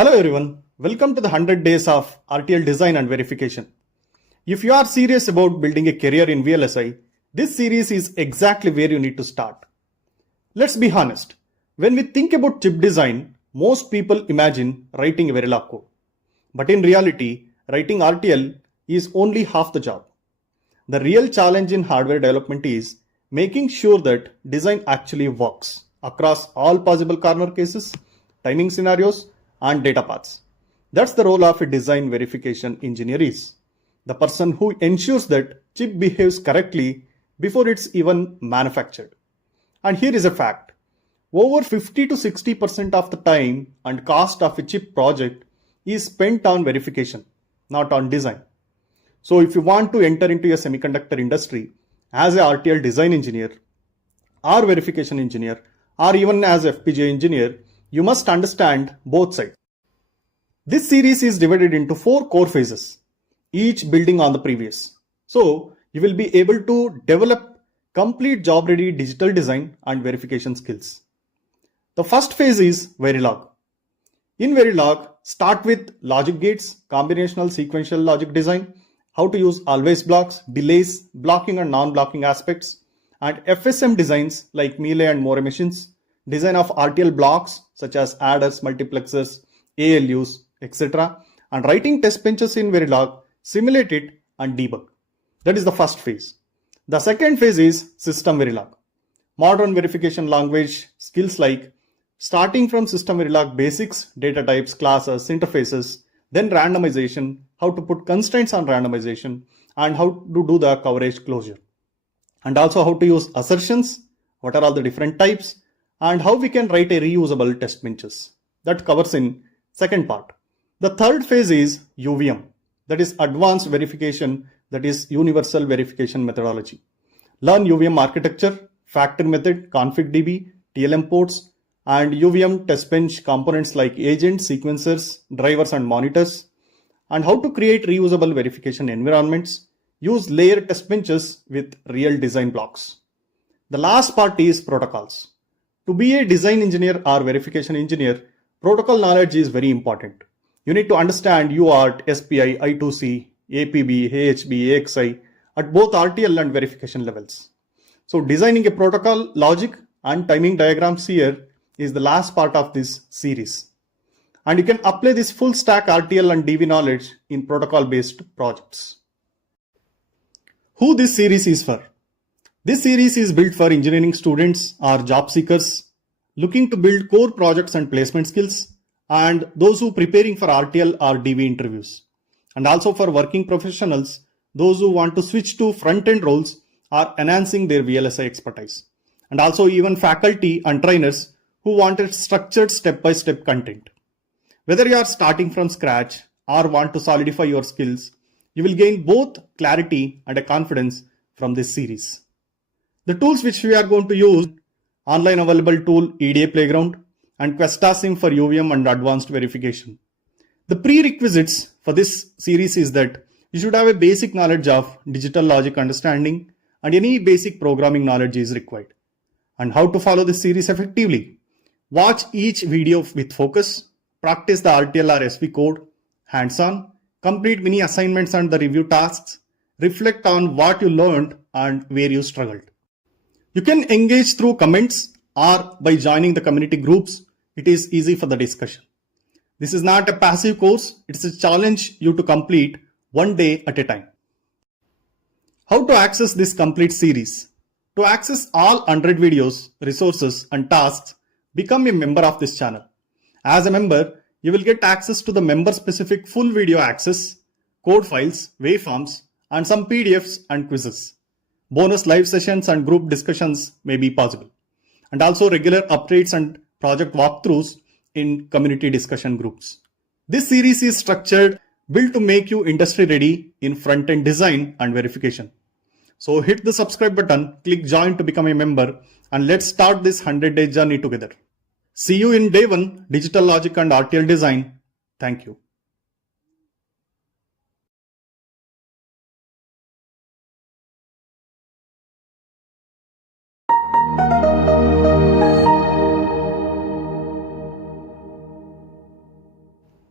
Hello everyone, welcome to the 100 days of RTL design and verification. If you are serious about building a career in VLSI, this series is exactly where you need to start. Let's be honest, when we think about chip design, most people imagine writing a Verilog code. But in reality, writing RTL is only half the job. The real challenge in hardware development is making sure that design actually works across all possible corner cases, timing scenarios, and data paths. That's the role of a design verification engineer is. The person who ensures that chip behaves correctly before it's even manufactured. And here is a fact. Over 50 to 60% of the time and cost of a chip project is spent on verification, not on design. So if you want to enter into a semiconductor industry as a RTL design engineer or verification engineer or even as FPGA engineer, you must understand both sides. This series is divided into 4 core phases, each building on the previous. So you will be able to develop complete job-ready digital design and verification skills. The first phase is Verilog. In Verilog, start with logic gates, combinational sequential logic design, how to use always blocks, delays, blocking and non-blocking aspects, and FSM designs like Melee and More machines, design of RTL blocks such as adders, multiplexers, ALUs, etc. and writing test benches in Verilog, simulate it and debug. That is the first phase. The second phase is SystemVerilog. Modern verification language skills like starting from SystemVerilog basics, data types, classes, interfaces, then randomization, how to put constraints on randomization, and how to do the coverage closure. And also how to use assertions, what are all the different types, and how we can write a reusable test benches. That covers in second part. The third phase is UVM, that is advanced verification, that is universal verification methodology. Learn UVM architecture, factor method, config.db, TLM ports, and UVM test bench components like agents, sequencers, drivers, and monitors, and how to create reusable verification environments, use layer test benches with real design blocks. The last part is protocols. To be a design engineer or verification engineer, protocol knowledge is very important. You need to understand UART, SPI, I2C, APB, AHB, AXI at both RTL and verification levels. So designing a protocol logic and timing diagrams here is the last part of this series. And you can apply this full stack RTL and DV knowledge in protocol based projects. Who this series is for? This series is built for engineering students or job seekers looking to build core projects and placement skills, and those who preparing for RTL or DV interviews, and also for working professionals, those who want to switch to front-end roles or enhancing their VLSI expertise, and also even faculty and trainers who wanted structured step-by-step content. Whether you are starting from scratch or want to solidify your skills, you will gain both clarity and a confidence from this series. The tools which we are going to use, online available tool EDA Playground and QuestaSim for UVM and advanced verification. The prerequisites for this series is that you should have a basic knowledge of digital logic understanding and any basic programming knowledge is required. And how to follow this series effectively? Watch each video with focus, practice the RTL or SV code, hands-on, complete mini assignments and the review tasks, reflect on what you learned and where you struggled. You can engage through comments or by joining the community groups. It is easy for the discussion. This is not a passive course. It's a challenge you to complete one day at a time. How to access this complete series? To access all 100 videos, resources and tasks, become a member of this channel. As a member, you will get access to the member-specific full video access, code files, waveforms, and some PDFs and quizzes. Bonus live sessions and group discussions may be possible. And also regular updates and project walkthroughs in community discussion groups. This series is structured, built to make you industry ready in front-end design and verification. So hit the subscribe button, click join to become a member, and let's start this 100-day journey together. See you in day 1, digital logic and RTL design. Thank you.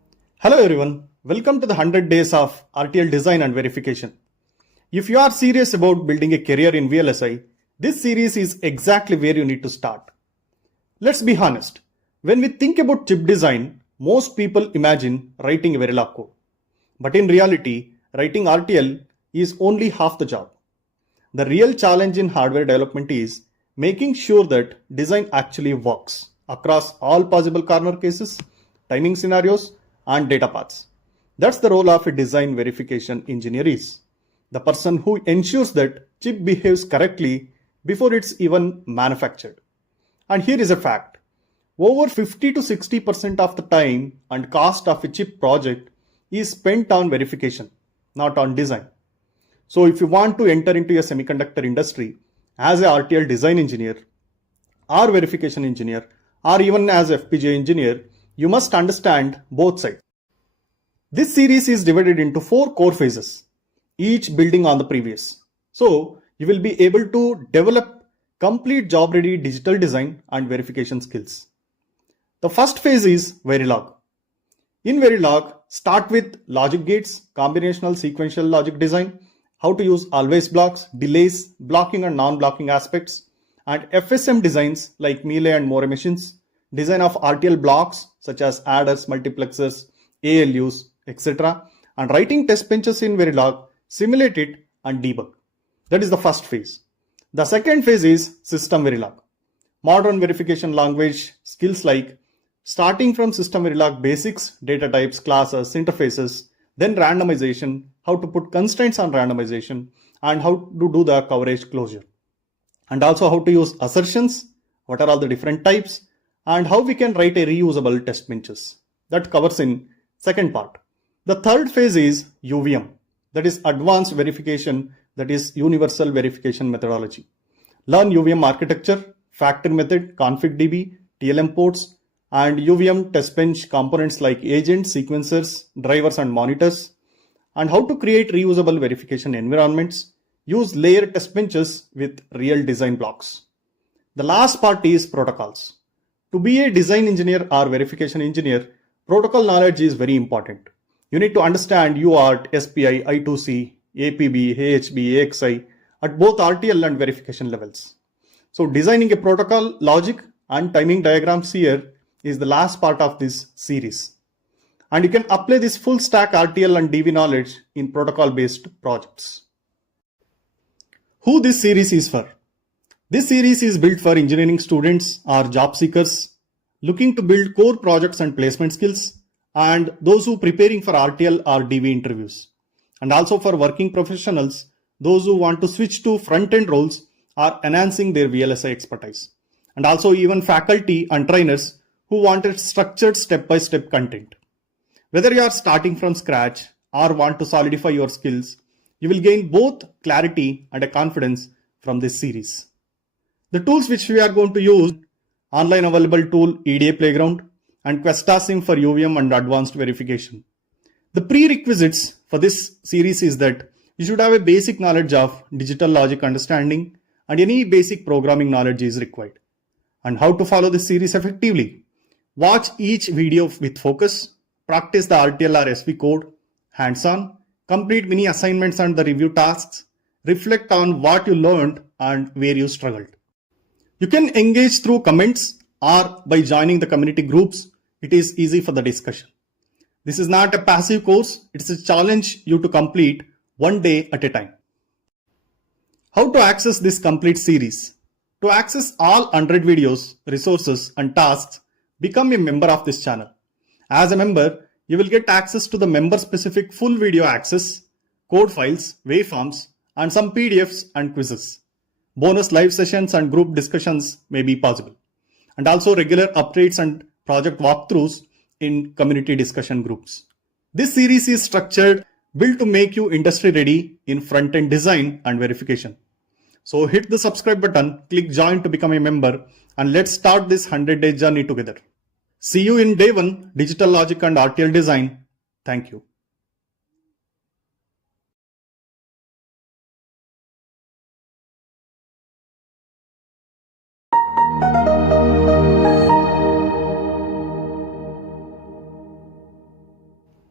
Hello everyone, welcome to the 100 days of RTL design and verification. If you are serious about building a career in VLSI, this series is exactly where you need to start. Let's be honest, when we think about chip design, most people imagine writing a Verilog code. But in reality, writing RTL is only half the job. The real challenge in hardware development is making sure that design actually works across all possible corner cases, timing scenarios, and data paths. That's the role of a design verification engineer is. The person who ensures that chip behaves correctly before it's even manufactured. And here is a fact. Over 50 to 60% of the time and cost of a chip project is spent on verification, not on design. So if you want to enter into a semiconductor industry as a RTL design engineer or verification engineer or even as FPGA engineer, you must understand both sides. This series is divided into 4 core phases, each building on the previous. So you will be able to develop complete job-ready digital design and verification skills. The first phase is Verilog. In Verilog, start with logic gates, combinational sequential logic design, how to use always blocks, delays, blocking and non-blocking aspects, and FSM designs like melee and more machines, design of RTL blocks such as adders, multiplexers, ALUs, etc. and writing test benches in Verilog, simulate it and debug. That is the first phase. The second phase is SystemVerilog. Modern verification language skills like starting from SystemVerilog basics, data types, classes, interfaces, then randomization, how to put constraints on randomization, and how to do the coverage closure. And also how to use assertions, what are all the different types, and how we can write a reusable test benches. That covers in second part. The third phase is UVM, that is advanced verification, that is universal verification methodology. Learn UVM architecture, factor method, config.db, TLM ports, and UVM test bench components like agents, sequencers, drivers, and monitors, and how to create reusable verification environments, use layer test benches with real design blocks. The last part is protocols. To be a design engineer or verification engineer, protocol knowledge is very important. You need to understand UART, SPI, I2C, APB, AHB, AXI at both RTL and verification levels. So designing a protocol logic and timing diagrams here is the last part of this series. And you can apply this full stack RTL and DV knowledge in protocol based projects. Who this series is for? This series is built for engineering students or job seekers looking to build core projects and placement skills, and those who preparing for RTL or DV interviews, and also for working professionals, those who want to switch to front-end roles or enhancing their VLSI expertise, and also even faculty and trainers who wanted structured step-by-step content. Whether you are starting from scratch or want to solidify your skills, you will gain both clarity and a confidence from this series. The tools which we are going to use, online available tool EDA Playground and QuestaSim for UVM and advanced verification. The prerequisites for this series is that you should have a basic knowledge of digital logic understanding and any basic programming knowledge is required. And how to follow this series effectively? Watch each video with focus, practice the RTL or SV code, hands-on, complete mini assignments and the review tasks, reflect on what you learned and where you struggled. You can engage through comments or by joining the community groups. It is easy for the discussion. This is not a passive course. It's a challenge you to complete one day at a time. How to access this complete series? To access all 100 videos, resources and tasks, become a member of this channel. As a member, you will get access to the member-specific full video access, code files, waveforms, and some PDFs and quizzes. Bonus live sessions and group discussions may be possible. And also regular updates and project walkthroughs in community discussion groups. This series is structured, built to make you industry ready in front-end design and verification. So hit the subscribe button, click join to become a member, and let's start this 100-day journey together. See you in day 1, Digital Logic and RTL Design. Thank you.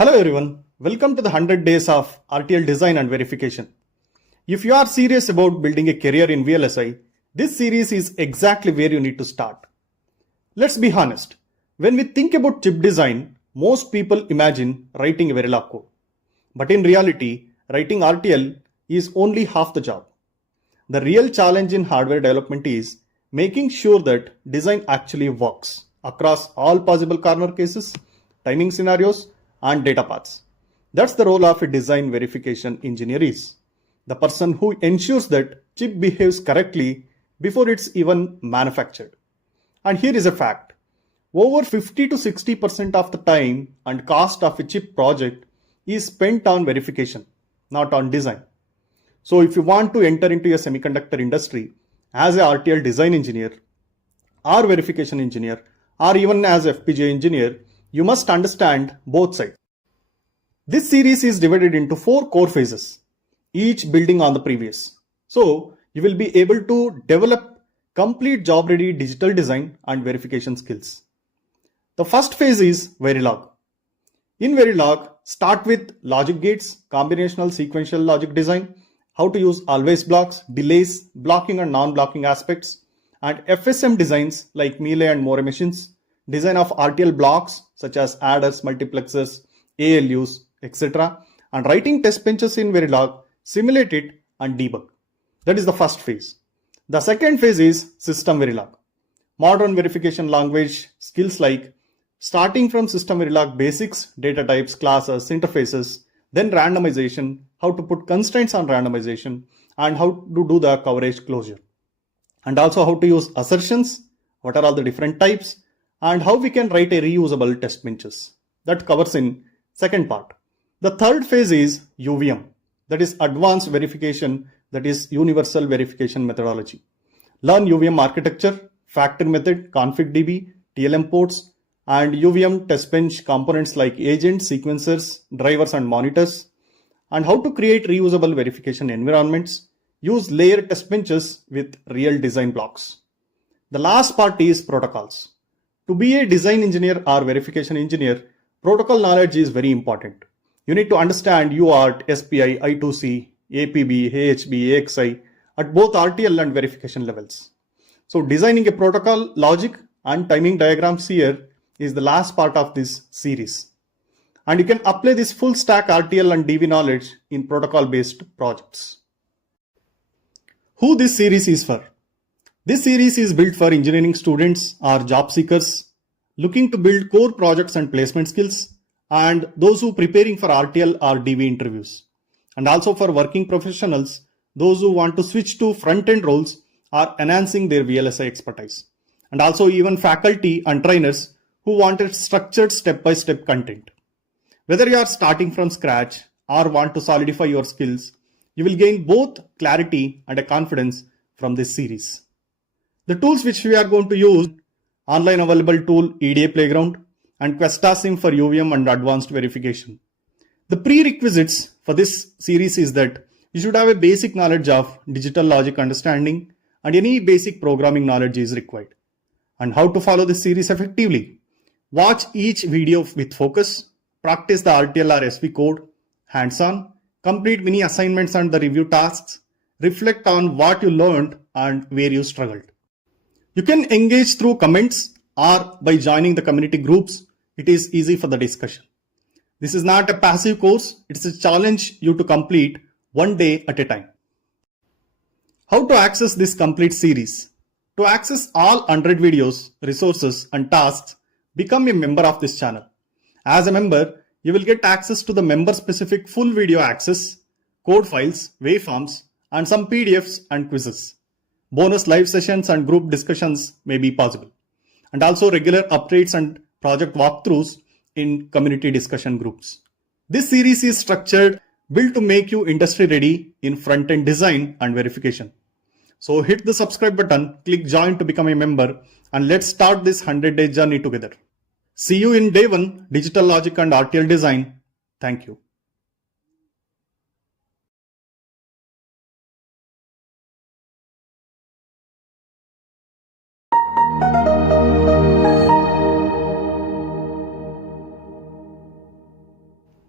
Hello everyone, welcome to the 100 days of RTL design and verification. If you are serious about building a career in VLSI, this series is exactly where you need to start. Let's be honest, when we think about chip design, most people imagine writing a Verilog code. But in reality, writing RTL is only half the job. The real challenge in hardware development is making sure that design actually works across all possible corner cases, timing scenarios, and data paths. That's the role of a design verification engineer is. The person who ensures that chip behaves correctly before it's even manufactured. And here is a fact. Over 50 to 60% of the time and cost of a chip project is spent on verification, not on design. So if you want to enter into a semiconductor industry as a RTL design engineer or verification engineer or even as FPGA engineer, you must understand both sides. This series is divided into 4 core phases, each building on the previous. So you will be able to develop complete job-ready digital design and verification skills. The first phase is Verilog. In Verilog, start with logic gates, combinational sequential logic design, how to use always blocks, delays, blocking and non-blocking aspects, and FSM designs like Melee and More machines, design of RTL blocks such as adders, multiplexers, ALUs, etc. and writing test benches in Verilog, simulate it and debug. That is the first phase. The second phase is SystemVerilog. Modern verification language skills like starting from SystemVerilog basics, data types, classes, interfaces, then randomization, how to put constraints on randomization, and how to do the coverage closure. And also how to use assertions, what are all the different types, and how we can write a reusable test benches. That covers in second part. The third phase is UVM, that is advanced verification, that is universal verification methodology. Learn UVM architecture, factor method, config.db, TLM ports, and UVM test bench components like agents, sequencers, drivers, and monitors, and how to create reusable verification environments, use layered test benches with real design blocks. The last part is protocols. To be a design engineer or verification engineer, protocol knowledge is very important. You need to understand UART, SPI, I2C, APB, AHB, AXI at both RTL and verification levels. So designing a protocol logic and timing diagrams here is the last part of this series. And you can apply this full stack RTL and DV knowledge in protocol based projects. Who this series is for? This series is built for engineering students or job seekers looking to build core projects and placement skills, and those who preparing for RTL or DV interviews, and also for working professionals, those who want to switch to front-end roles or enhancing their VLSI expertise, and also even faculty and trainers who wanted structured step-by-step content. Whether you are starting from scratch or want to solidify your skills, you will gain both clarity and a confidence from this series. The tools which we are going to use, online available tool EDA Playground and QuestaSim for UVM and advanced verification. The prerequisites for this series is that you should have a basic knowledge of digital logic understanding and any basic programming knowledge is required. And how to follow this series effectively? Watch each video with focus, practice the RTL or SV code, hands-on, complete mini assignments and the review tasks, reflect on what you learned and where you struggled. You can engage through comments or by joining the community groups. It is easy for the discussion. This is not a passive course. It's a challenge you to complete one day at a time. How to access this complete series? To access all 100 videos, resources and tasks, become a member of this channel. As a member, you will get access to the member-specific full video access, code files, waveforms, and some PDFs and quizzes. Bonus live sessions and group discussions may be possible. And also regular updates and project walkthroughs in community discussion groups. This series is structured, built to make you industry ready in front-end design and verification. So hit the subscribe button, click join to become a member, and let's start this 100-day journey together. See you in day 1, digital logic and RTL design. Thank you.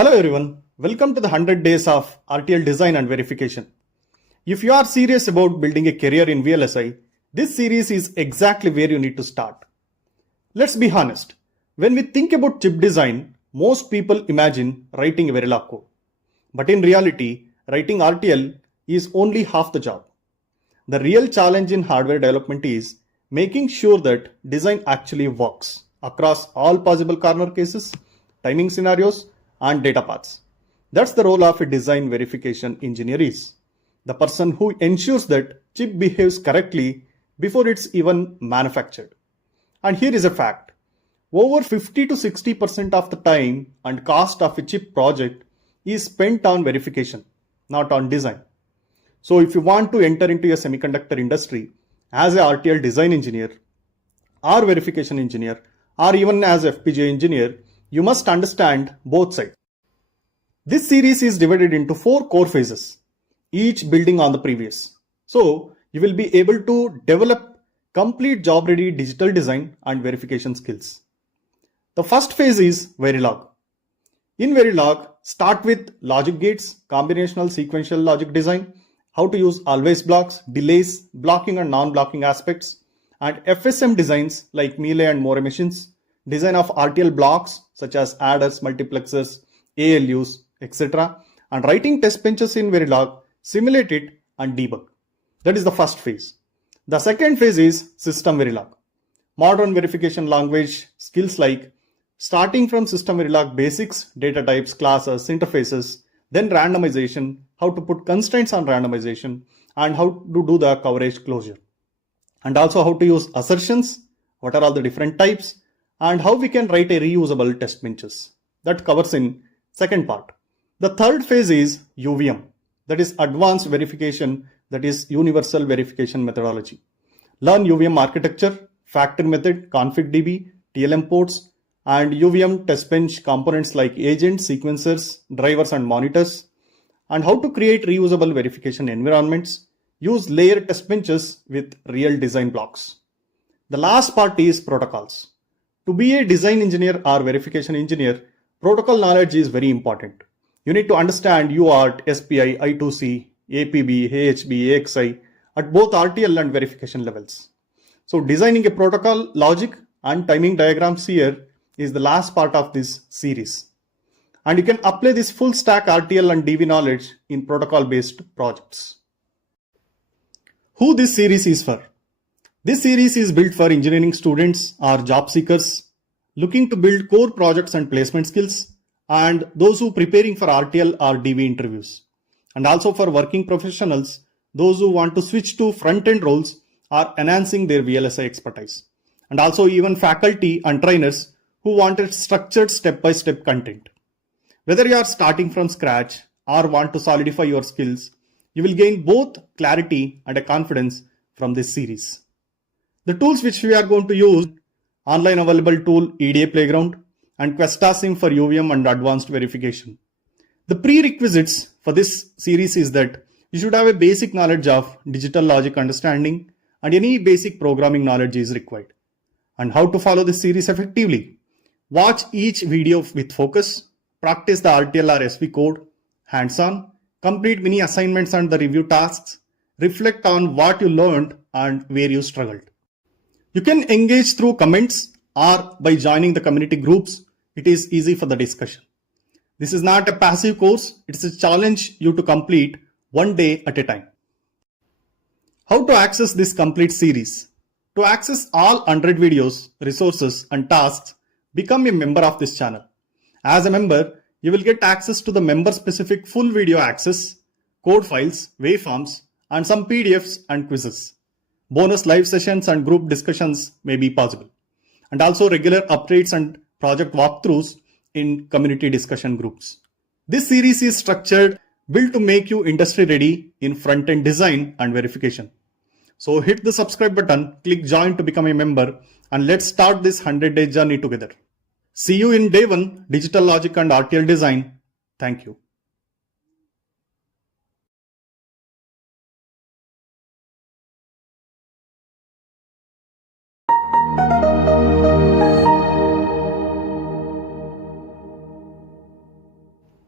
Hello everyone, welcome to the 100 days of RTL design and verification. If you are serious about building a career in VLSI, this series is exactly where you need to start. Let's be honest, when we think about chip design, most people imagine writing a Verilog code. But in reality, writing RTL is only half the job. The real challenge in hardware development is making sure that design actually works across all possible corner cases, timing scenarios, and data paths. That's the role of a design verification engineer is. The person who ensures that chip behaves correctly before it's even manufactured. And here is a fact. Over 50 to 60% of the time and cost of a chip project is spent on verification, not on design. So if you want to enter into a semiconductor industry as a RTL design engineer or verification engineer or even as FPGA engineer, you must understand both sides. This series is divided into 4 core phases, each building on the previous. So you will be able to develop complete job-ready digital design and verification skills. The first phase is Verilog. In Verilog, start with logic gates, combinational sequential logic design, how to use always blocks, delays, blocking and non-blocking aspects, and FSM designs like melee and more machines, design of RTL blocks such as adders, multiplexers, ALUs, etc. and writing test benches in Verilog, simulate it and debug. That is the first phase. The second phase is SystemVerilog. Modern verification language skills like starting from SystemVerilog basics, data types, classes, interfaces, then randomization, how to put constraints on randomization, and how to do the coverage closure. And also how to use assertions, what are all the different types, and how we can write a reusable test benches. That covers in second part. The third phase is UVM, that is advanced verification, that is universal verification methodology. Learn UVM architecture, factor method, config.db, TLM ports, and UVM test bench components like agents, sequencers, drivers, and monitors, and how to create reusable verification environments, use layer test benches with real design blocks. The last part is protocols. To be a design engineer or verification engineer, protocol knowledge is very important. You need to understand UART, SPI, I2C, APB, AHB, AXI at both RTL and verification levels. So designing a protocol logic and timing diagrams here is the last part of this series. And you can apply this full stack RTL and DV knowledge in protocol based projects. Who this series is for? This series is built for engineering students or job seekers looking to build core projects and placement skills, and those who are preparing for RTL or DV interviews. And also for working professionals, those who want to switch to front-end roles or enhancing their VLSI expertise. And also even faculty and trainers who wanted structured step-by-step content. Whether you are starting from scratch or want to solidify your skills, you will gain both clarity and a confidence from this series. The tools which we are going to use, online available tool EDA Playground and QuestaSim for UVM and advanced verification. The prerequisites for this series is that you should have a basic knowledge of digital logic understanding and any basic programming knowledge is required. And how to follow this series effectively? Watch each video with focus, practice the RTL or SV code, hands-on, complete mini assignments and the review tasks, reflect on what you learned and where you struggled. You can engage through comments or by joining the community groups. It is easy for the discussion. This is not a passive course. It's a challenge you to complete one day at a time. How to access this complete series? To access all 100 videos, resources and tasks, become a member of this channel. As a member, you will get access to the member-specific full video access, code files, waveforms, and some PDFs and quizzes. Bonus live sessions and group discussions may be possible. And also regular updates and project walkthroughs in community discussion groups. This series is structured, built to make you industry ready in front-end design and verification. So hit the subscribe button, click join to become a member, and let's start this 100-day journey together. See you in day 1, digital logic and RTL design. Thank you.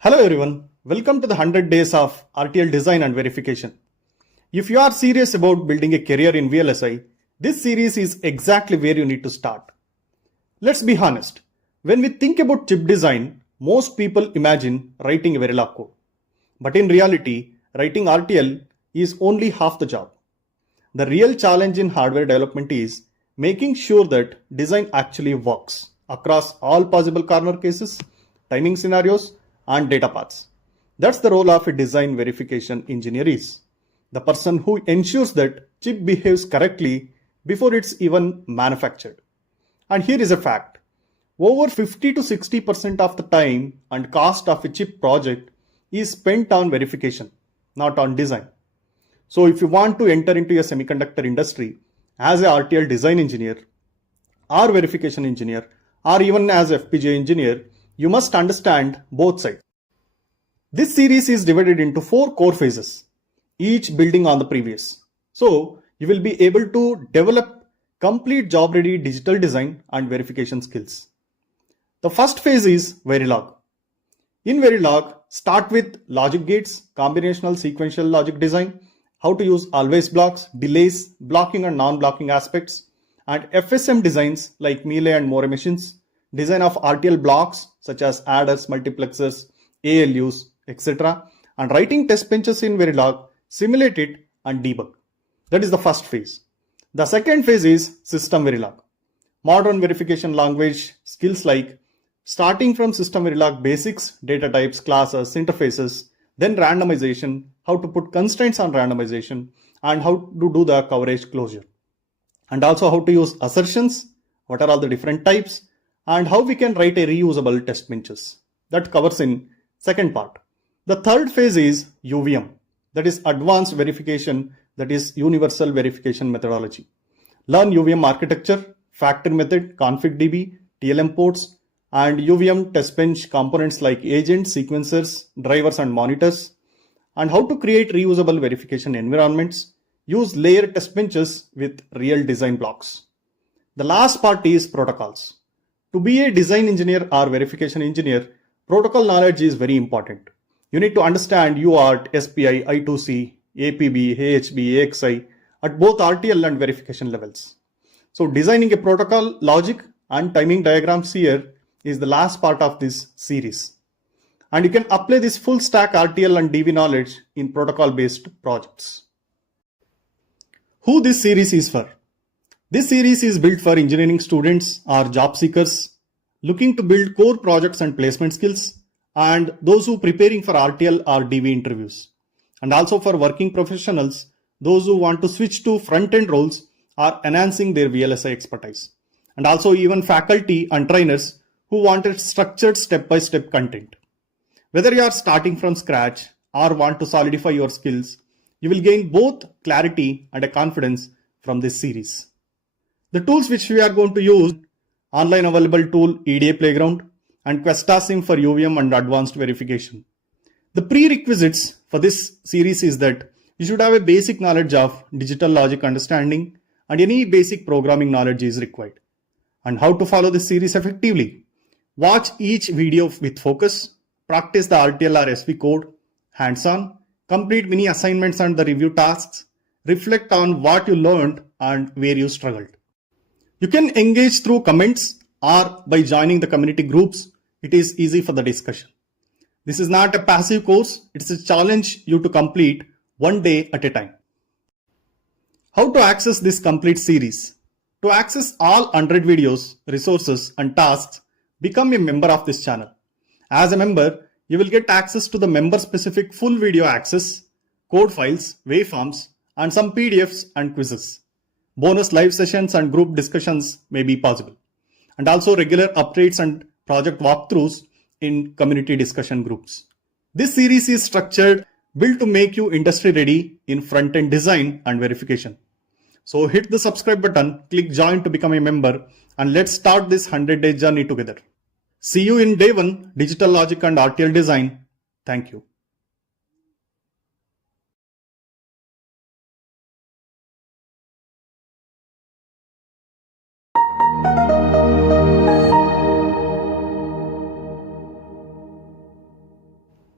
Hello everyone, welcome to the 100 days of RTL design and verification. If you are serious about building a career in VLSI, this series is exactly where you need to start. Let's be honest, when we think about chip design, most people imagine writing a Verilog code. But in reality, writing RTL is only half the job. The real challenge in hardware development is making sure that design actually works across all possible corner cases, timing scenarios, and data paths. That's the role of a design verification engineer is. The person who ensures that chip behaves correctly before it's even manufactured. And here is a fact. Over 50 to 60% of the time and cost of a chip project is spent on verification, not on design. So if you want to enter into a semiconductor industry as a RTL design engineer or verification engineer or even as FPGA engineer, you must understand both sides. This series is divided into 4 core phases, each building on the previous. So you will be able to develop complete job-ready digital design and verification skills. The first phase is Verilog. In Verilog, start with logic gates, combinational sequential logic design, how to use always blocks, delays, blocking and non-blocking aspects, and FSM designs like melee and more machines, design of RTL blocks such as adders, multiplexers, ALUs, etc. and writing test benches in Verilog, simulate it and debug. That is the first phase. The second phase is SystemVerilog. Modern verification language skills like starting from SystemVerilog basics, data types, classes, interfaces, then randomization, how to put constraints on randomization, and how to do the coverage closure. And also how to use assertions, what are all the different types, and how we can write a reusable test benches. That covers in second part. The third phase is UVM, that is advanced verification, that is universal verification methodology. Learn UVM architecture, factor method, config.db, TLM ports, and UVM test bench components like agents, sequencers, drivers, and monitors, and how to create reusable verification environments, use layer test benches with real design blocks. The last part is protocols. To be a design engineer or verification engineer, protocol knowledge is very important. You need to understand UART, SPI, I2C, APB, AHB, AXI at both RTL and verification levels. So designing a protocol logic and timing diagrams here is the last part of this series. And you can apply this full stack RTL and DV knowledge in protocol based projects. Who this series is for? This series is built for engineering students or job seekers looking to build core projects and placement skills, and those who are preparing for RTL or DV interviews. And also for working professionals, those who want to switch to front-end roles or enhancing their VLSI expertise. And also even faculty and trainers who wanted structured step-by-step content. Whether you are starting from scratch or want to solidify your skills, you will gain both clarity and a confidence from this series. The tools which we are going to use, online available tool EDA Playground and QuestaSim for UVM and advanced verification. The prerequisites for this series is that you should have a basic knowledge of digital logic understanding and any basic programming knowledge is required. And how to follow this series effectively? Watch each video with focus, practice the RTL or SV code, hands-on, complete mini assignments and the review tasks, reflect on what you learned and where you struggled. You can engage through comments or by joining the community groups. It is easy for the discussion. This is not a passive course, it's a challenge you to complete one day at a time. How to access this complete series? To access all 100 videos, resources and tasks, become a member of this channel. As a member, you will get access to the member-specific full video access, code files, waveforms, and some PDFs and quizzes. Bonus live sessions and group discussions may be possible. And also regular updates and project walkthroughs in community discussion groups. This series is structured, built to make you industry ready in front-end design and verification. So hit the subscribe button, click join to become a member, and let's start this 100-day journey together. See you in day 1, Digital Logic and RTL Design. Thank you.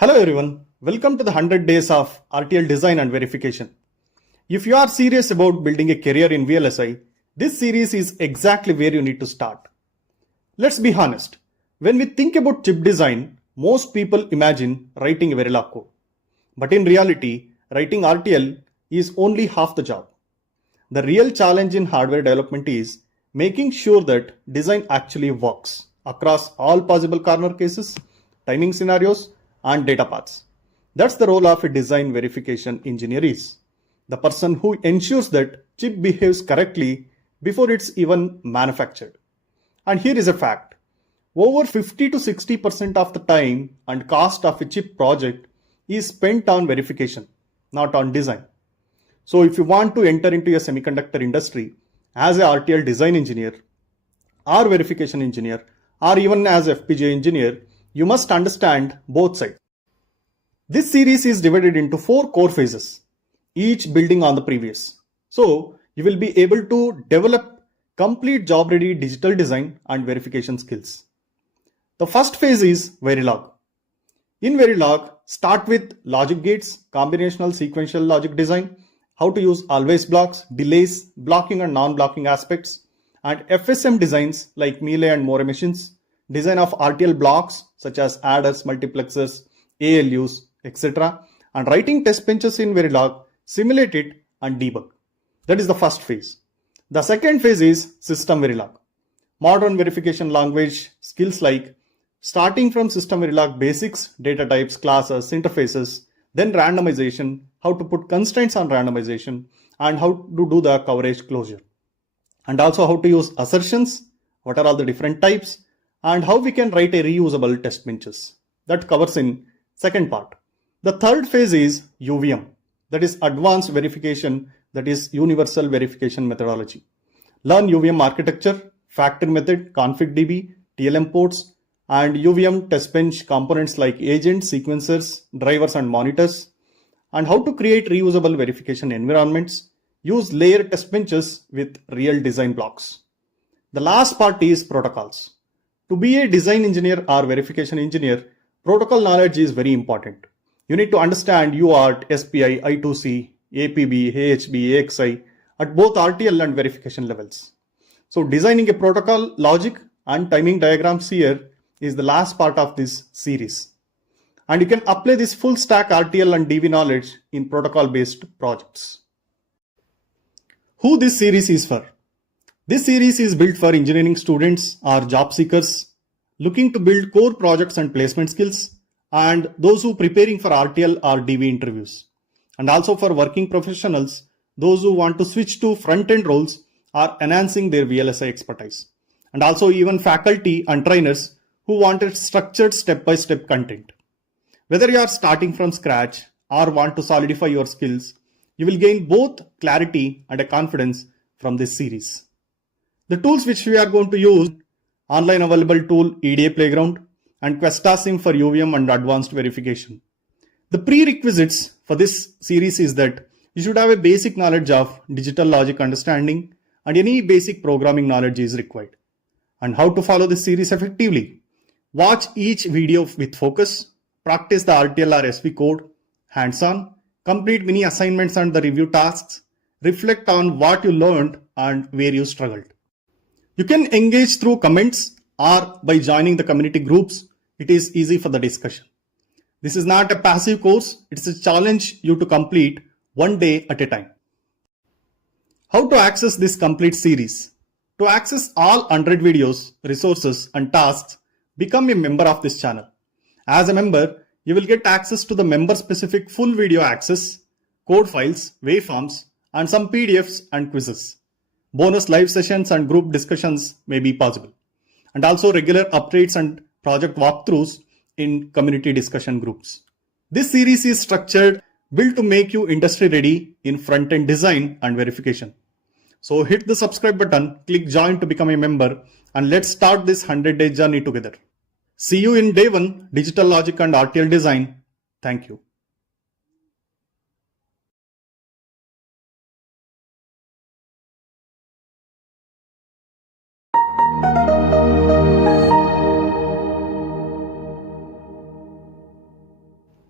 Hello everyone, welcome to the 100 days of RTL design and verification. If you are serious about building a career in VLSI, this series is exactly where you need to start. Let's be honest, when we think about chip design, most people imagine writing a Verilog code. But in reality, writing RTL is only half the job. The real challenge in hardware development is making sure that design actually works across all possible corner cases, timing scenarios, and data paths. That's the role of a design verification engineer is. The person who ensures that chip behaves correctly before it's even manufactured. And here is a fact. Over 50 to 60% of the time and cost of a chip project is spent on verification, not on design. So if you want to enter into a semiconductor industry as a RTL design engineer or verification engineer or even as FPGA engineer, you must understand both sides. This series is divided into 4 core phases, each building on the previous. So you will be able to develop complete job-ready digital design and verification skills. The first phase is Verilog. In Verilog, start with logic gates, combinational sequential logic design, how to use always blocks, delays, blocking and non-blocking aspects, and FSM designs like Melee and More machines, design of RTL blocks such as adders, multiplexers, ALUs, etc. and writing test benches in Verilog, simulate it and debug. That is the first phase. The second phase is SystemVerilog. Modern verification language skills like starting from SystemVerilog basics, data types, classes, interfaces, then randomization, how to put constraints on randomization, and how to do the coverage closure. And also how to use assertions, what are all the different types, and how we can write a reusable test benches. That covers in second part. The third phase is UVM, that is advanced verification, that is universal verification methodology. Learn UVM architecture, factor method, config.db, TLM ports, and UVM test bench components like agents, sequencers, drivers, and monitors, and how to create reusable verification environments, use layered test benches with real design blocks. The last part is protocols. To be a design engineer or verification engineer, protocol knowledge is very important. You need to understand UART, SPI, I2C, APB, AHB, AXI at both RTL and verification levels. So designing a protocol logic and timing diagrams here is the last part of this series. And you can apply this full stack RTL and DV knowledge in protocol based projects. Who this series is for? This series is built for engineering students or job seekers looking to build core projects and placement skills, and those who are preparing for RTL or DV interviews, and also for working professionals, those who want to switch to front-end roles or enhancing their VLSI expertise, and also even faculty and trainers who wanted structured step-by-step content. Whether you are starting from scratch or want to solidify your skills, you will gain both clarity and a confidence from this series. The tools which we are going to use, online available tool EDA Playground and QuestaSim for UVM and advanced verification. The prerequisites for this series is that you should have a basic knowledge of digital logic understanding and any basic programming knowledge is required. And how to follow this series effectively? Watch each video with focus, practice the RTL or SV code, hands-on, complete mini assignments and the review tasks, reflect on what you learned and where you struggled. You can engage through comments or by joining the community groups. It is easy for the discussion. This is not a passive course. It's a challenge you to complete one day at a time. How to access this complete series? To access all 100 videos, resources and tasks, become a member of this channel. As a member, you will get access to the member-specific full video access, code files, waveforms, and some PDFs and quizzes. Bonus live sessions and group discussions may be possible. And also regular updates and project walkthroughs in community discussion groups. This series is structured, built to make you industry ready in front-end design and verification. So hit the subscribe button, click join to become a member, and let's start this 100-day journey together. See you in day 1, Digital Logic and RTL Design. Thank you.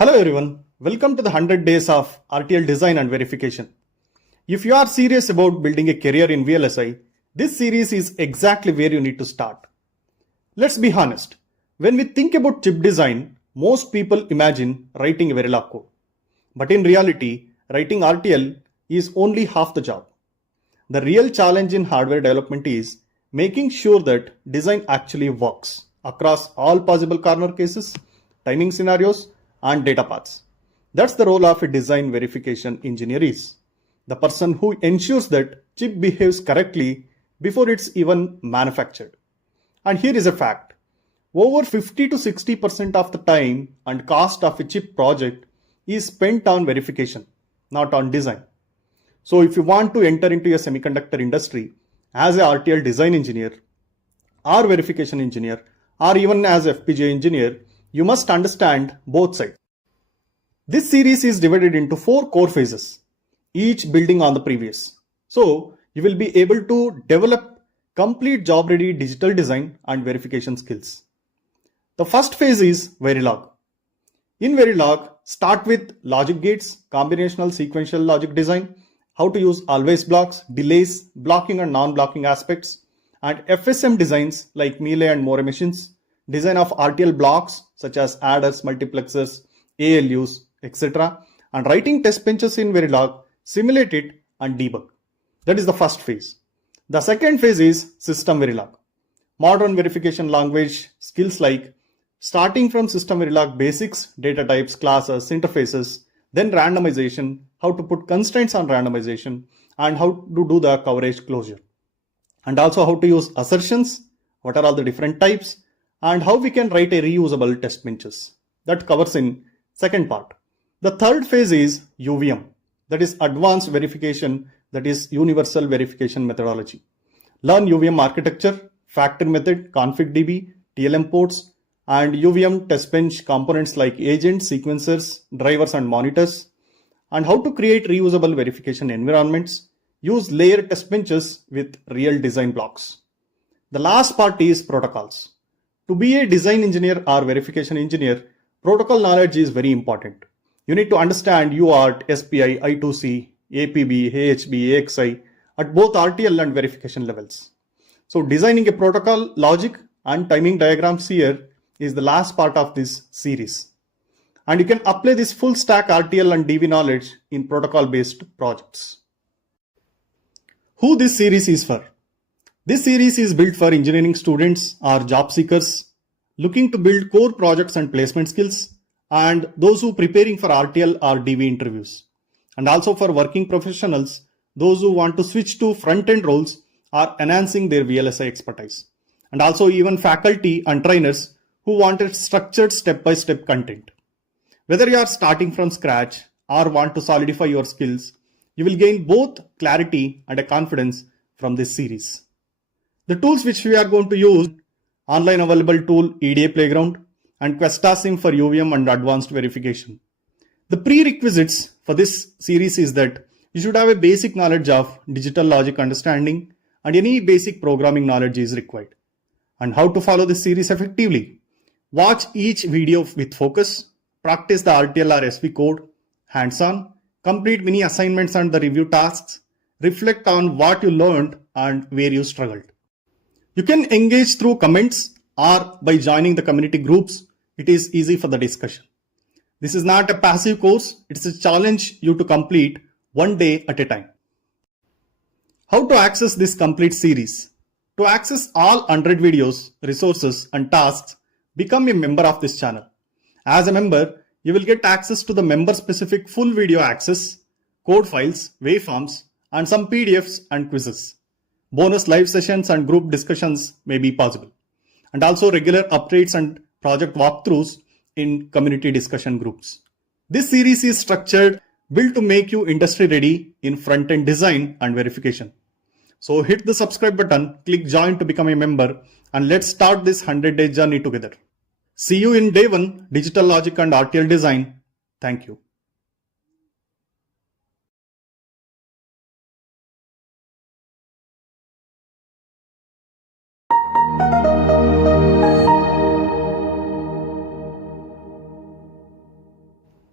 Hello everyone, welcome to the 100 days of RTL design and verification. If you are serious about building a career in VLSI, this series is exactly where you need to start. Let's be honest, when we think about chip design, most people imagine writing a Verilog code. But in reality, writing RTL is only half the job. The real challenge in hardware development is making sure that design actually works across all possible corner cases, timing scenarios, and data paths. That's the role of a design verification engineer is. The person who ensures that chip behaves correctly before it's even manufactured. And here is a fact. Over 50 to 60% of the time and cost of a chip project is spent on verification, not on design. So if you want to enter into a semiconductor industry as a RTL design engineer or verification engineer or even as FPGA engineer, you must understand both sides. This series is divided into 4 core phases, each building on the previous. So you will be able to develop complete job-ready digital design and verification skills. The first phase is Verilog. In Verilog, start with logic gates, combinational sequential logic design, how to use always blocks, delays, blocking and non-blocking aspects, and FSM designs like Melee and More machines, design of RTL blocks such as adders, multiplexers, ALUs, etc. And writing test benches in Verilog, simulate it and debug. That is the first phase. The second phase is SystemVerilog. Modern verification language skills like starting from SystemVerilog basics, data types, classes, interfaces, then randomization, how to put constraints on randomization, and how to do the coverage closure. And also how to use assertions, what are all the different types, and how we can write a reusable test benches. That covers in second part. The third phase is UVM, that is advanced verification, that is universal verification methodology. Learn UVM architecture, factor method, config.db, TLM ports, and UVM test bench components like agents, sequencers, drivers, and monitors, and how to create reusable verification environments, use layered test benches with real design blocks. The last part is protocols. To be a design engineer or verification engineer, protocol knowledge is very important. You need to understand UART, SPI, I2C, APB, AHB, AXI at both RTL and verification levels. So designing a protocol logic and timing diagrams here is the last part of this series. And you can apply this full stack RTL and DV knowledge in protocol based projects. Who this series is for? This series is built for engineering students or job seekers looking to build core projects and placement skills, and those who preparing for RTL or DV interviews, and also for working professionals, those who want to switch to front-end roles or enhancing their VLSI expertise, and also even faculty and trainers who wanted structured step-by-step content. Whether you are starting from scratch or want to solidify your skills, you will gain both clarity and a confidence from this series. The tools which we are going to use, online available tool EDA Playground and QuestaSim for UVM and advanced verification. The prerequisites for this series is that you should have a basic knowledge of digital logic understanding and any basic programming knowledge is required. And how to follow this series effectively? Watch each video with focus, practice the RTL or SV code, hands-on, complete mini assignments and the review tasks, reflect on what you learned and where you struggled. You can engage through comments or by joining the community groups. It is easy for the discussion. This is not a passive course. It's a challenge you to complete one day at a time. How to access this complete series? To access all 100 videos, resources and tasks, become a member of this channel. As a member, you will get access to the member-specific full video access, code files, waveforms, and some PDFs and quizzes. Bonus live sessions and group discussions may be possible. And also regular updates and project walkthroughs in community discussion groups. This series is structured, built to make you industry ready in front-end design and verification. So hit the subscribe button, click join to become a member, and let's start this 100-day journey together. See you in day 1, digital logic and RTL design. Thank you.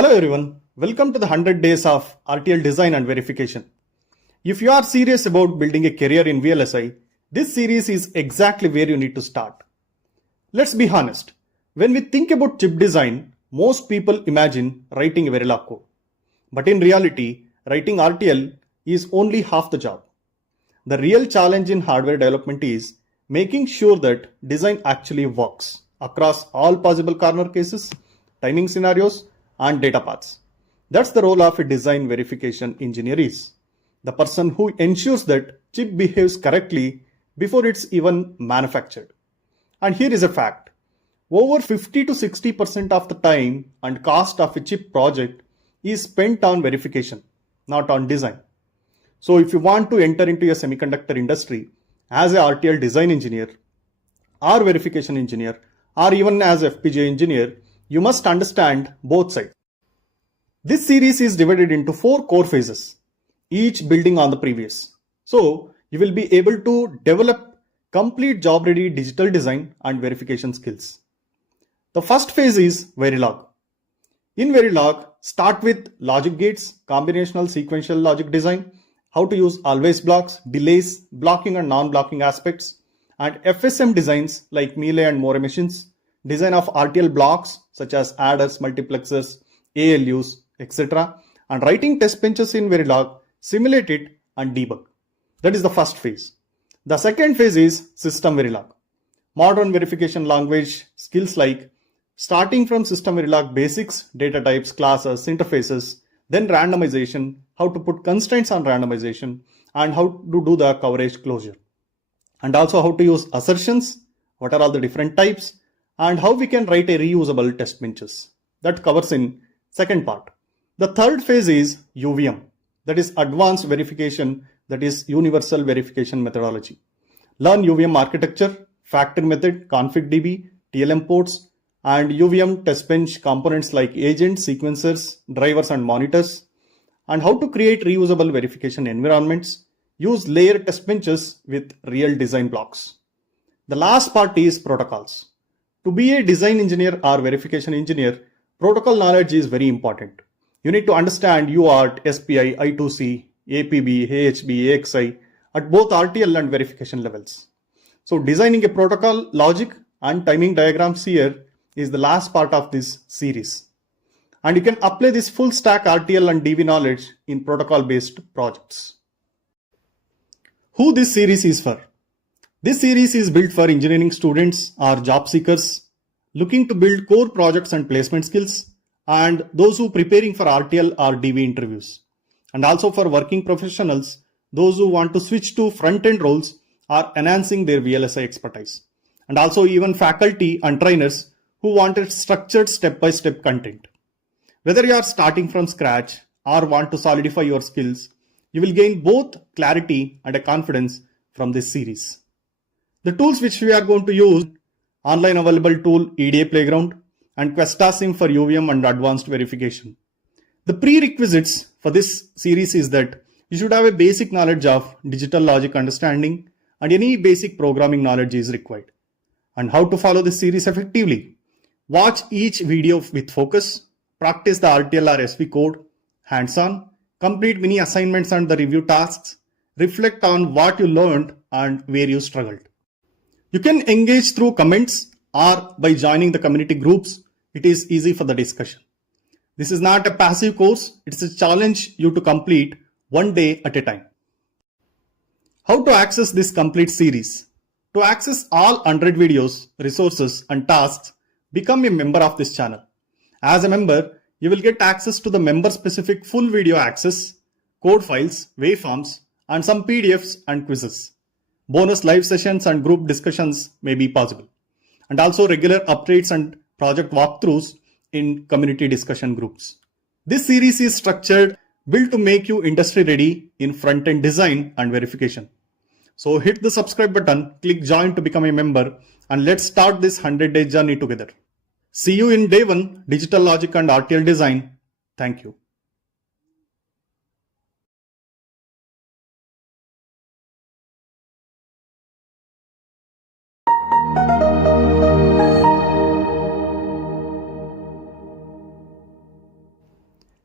Hello everyone, welcome to the 100 days of RTL design and verification. If you are serious about building a career in VLSI, this series is exactly where you need to start. Let's be honest, when we think about chip design, most people imagine writing a Verilog code. But in reality, writing RTL is only half the job. The real challenge in hardware development is making sure that design actually works across all possible corner cases, timing scenarios, and data paths. That's the role of a design verification engineer is. The person who ensures that chip behaves correctly before it's even manufactured. And here is a fact. Over 50 to 60% of the time and cost of a chip project is spent on verification, not on design. So if you want to enter into a semiconductor industry as a RTL design engineer or verification engineer or even as FPGA engineer, you must understand both sides. This series is divided into 4 core phases, each building on the previous. So you will be able to develop complete job-ready digital design and verification skills. The first phase is Verilog. In Verilog, start with logic gates, combinational sequential logic design, how to use always blocks, delays, blocking and non-blocking aspects, and FSM designs like melee and more machines, design of RTL blocks such as adders, multiplexers, ALUs, etc. and writing test benches in Verilog, simulate it and debug. That is the first phase. The second phase is SystemVerilog. Modern verification language skills like starting from SystemVerilog basics, data types, classes, interfaces, then randomization, how to put constraints on randomization, and how to do the coverage closure. And also how to use assertions, what are all the different types, and how we can write a reusable test benches. That covers in second part. The third phase is UVM, that is advanced verification, that is universal verification methodology. Learn UVM architecture, factor method, config.db, TLM ports, and UVM test bench components like agents, sequencers, drivers, and monitors, and how to create reusable verification environments, use layer test benches with real design blocks. The last part is protocols. To be a design engineer or verification engineer, protocol knowledge is very important. You need to understand UART, SPI, I2C, APB, AHB, AXI at both RTL and verification levels. So designing a protocol logic and timing diagrams here is the last part of this series. And you can apply this full stack RTL and DV knowledge in protocol based projects. Who this series is for? This series is built for engineering students or job seekers looking to build core projects and placement skills, and those who are preparing for RTL or DV interviews, and also for working professionals, those who want to switch to front-end roles or enhancing their VLSI expertise, and also even faculty and trainers who wanted structured step-by-step content. Whether you are starting from scratch or want to solidify your skills, you will gain both clarity and a confidence from this series. The tools which we are going to use, online available tool EDA Playground and QuestaSim for UVM and advanced verification. The prerequisites for this series is that you should have a basic knowledge of digital logic understanding and any basic programming knowledge is required. And how to follow this series effectively? Watch each video with focus, practice the RTL or SV code, hands-on, complete mini assignments and the review tasks, reflect on what you learned and where you struggled. You can engage through comments or by joining the community groups. It is easy for the discussion. This is not a passive course. It's a challenge you to complete one day at a time. How to access this complete series? To access all 100 videos, resources and tasks, become a member of this channel. As a member, you will get access to the member-specific full video access, code files, waveforms, and some PDFs and quizzes. Bonus live sessions and group discussions may be possible. And also regular updates and project walkthroughs in community discussion groups. This series is structured, built to make you industry ready in front-end design and verification. So hit the subscribe button, click join to become a member, and let's start this 100-day journey together. See you in day 1, Digital Logic and RTL Design. Thank you.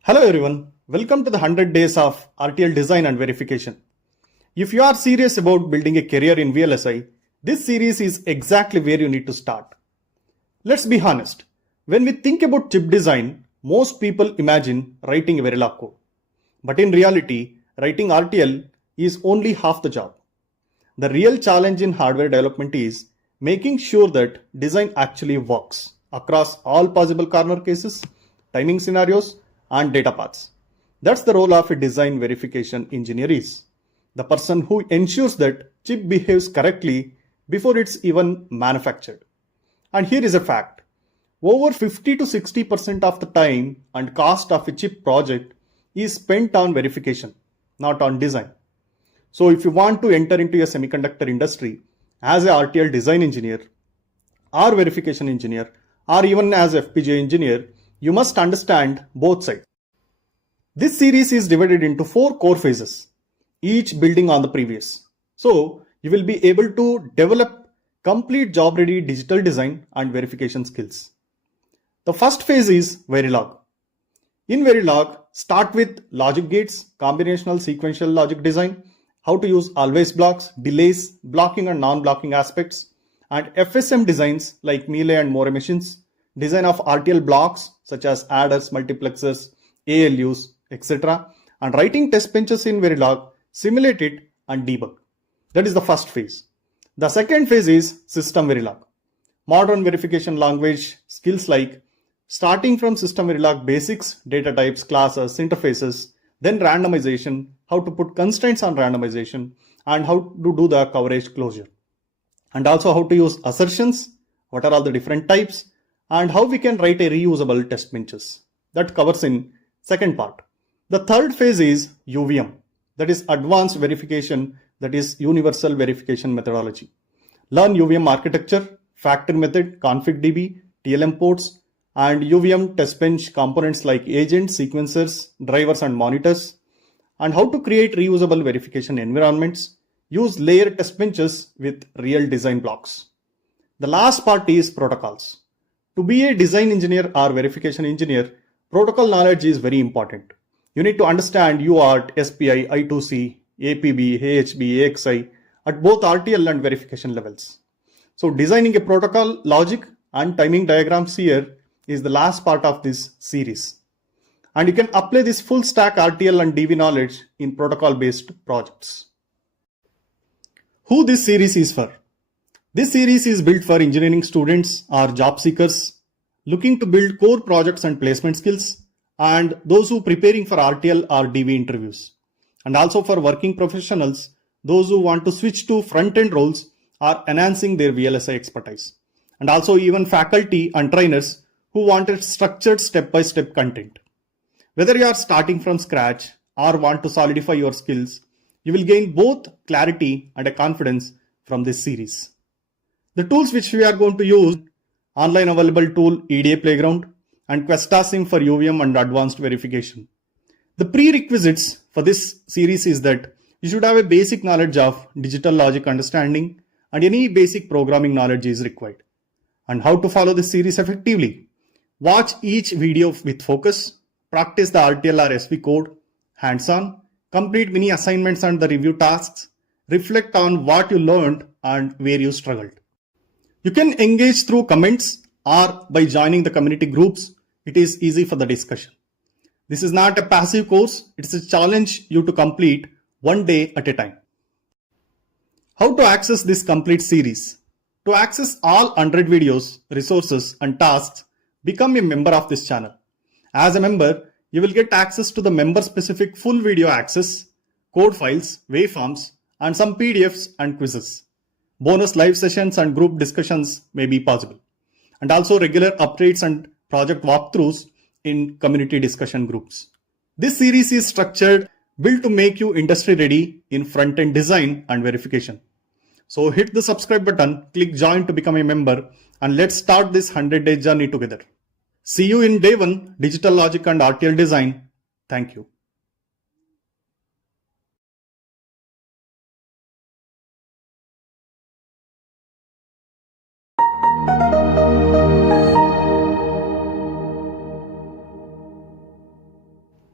Hello everyone, welcome to the 100 days of RTL design and verification. If you are serious about building a career in VLSI, this series is exactly where you need to start. Let's be honest, when we think about chip design, most people imagine writing a Verilog code. But in reality, writing RTL is only half the job. The real challenge in hardware development is making sure that design actually works across all possible corner cases, timing scenarios, and data paths. That's the role of a design verification engineer is. The person who ensures that chip behaves correctly before it's even manufactured. And here is a fact. Over 50 to 60% of the time and cost of a chip project is spent on verification, not on design. So if you want to enter into a semiconductor industry as a RTL design engineer or verification engineer or even as FPGA engineer, you must understand both sides. This series is divided into 4 core phases, each building on the previous. So you will be able to develop complete job-ready digital design and verification skills. The first phase is Verilog. In Verilog, start with logic gates, combinational sequential logic design, how to use always blocks, delays, blocking and non-blocking aspects, and FSM designs like melee and more machines, design of RTL blocks such as adders, multiplexers, ALUs, etc. and writing test benches in Verilog, simulate it and debug. That is the first phase. The second phase is SystemVerilog. Modern verification language skills like starting from SystemVerilog basics, data types, classes, interfaces, then randomization, how to put constraints on randomization, and how to do the coverage closure. And also how to use assertions, what are all the different types, and how we can write a reusable test benches. That covers in second part. The third phase is UVM, that is advanced verification, that is universal verification methodology. Learn UVM architecture, factor method, config.db, TLM ports, and UVM test bench components like agents, sequencers, drivers, and monitors, and how to create reusable verification environments, use layered test benches with real design blocks. The last part is protocols. To be a design engineer or verification engineer, protocol knowledge is very important. You need to understand UART, SPI, I2C, APB, AHB, AXI at both RTL and verification levels. So designing a protocol logic and timing diagrams here is the last part of this series. And you can apply this full stack RTL and DV knowledge in protocol based projects. Who this series is for? This series is built for engineering students or job seekers looking to build core projects and placement skills, and those who preparing for RTL or DV interviews, and also for working professionals, those who want to switch to front-end roles or enhancing their VLSI expertise, and also even faculty and trainers who wanted structured step-by-step content. Whether you are starting from scratch or want to solidify your skills, you will gain both clarity and a confidence from this series. The tools which we are going to use, online available tool EDA Playground and QuestaSim for UVM and advanced verification. The prerequisites for this series is that you should have a basic knowledge of digital logic understanding and any basic programming knowledge is required. And how to follow this series effectively? Watch each video with focus, practice the RTL or SV code, hands-on, complete mini assignments and the review tasks, reflect on what you learned and where you struggled. You can engage through comments or by joining the community groups. It is easy for the discussion. This is not a passive course. It's a challenge you to complete one day at a time. How to access this complete series? To access all 100 videos, resources and tasks, become a member of this channel. As a member, you will get access to the member specific full video access, code files, waveforms, and some PDFs and quizzes. Bonus live sessions and group discussions may be possible. And also regular updates and project walkthroughs in community discussion groups. This series is structured, built to make you industry ready in front-end design and verification. So hit the subscribe button, click join to become a member, and let's start this 100-day journey together. See you in day 1, digital logic and RTL design. Thank you.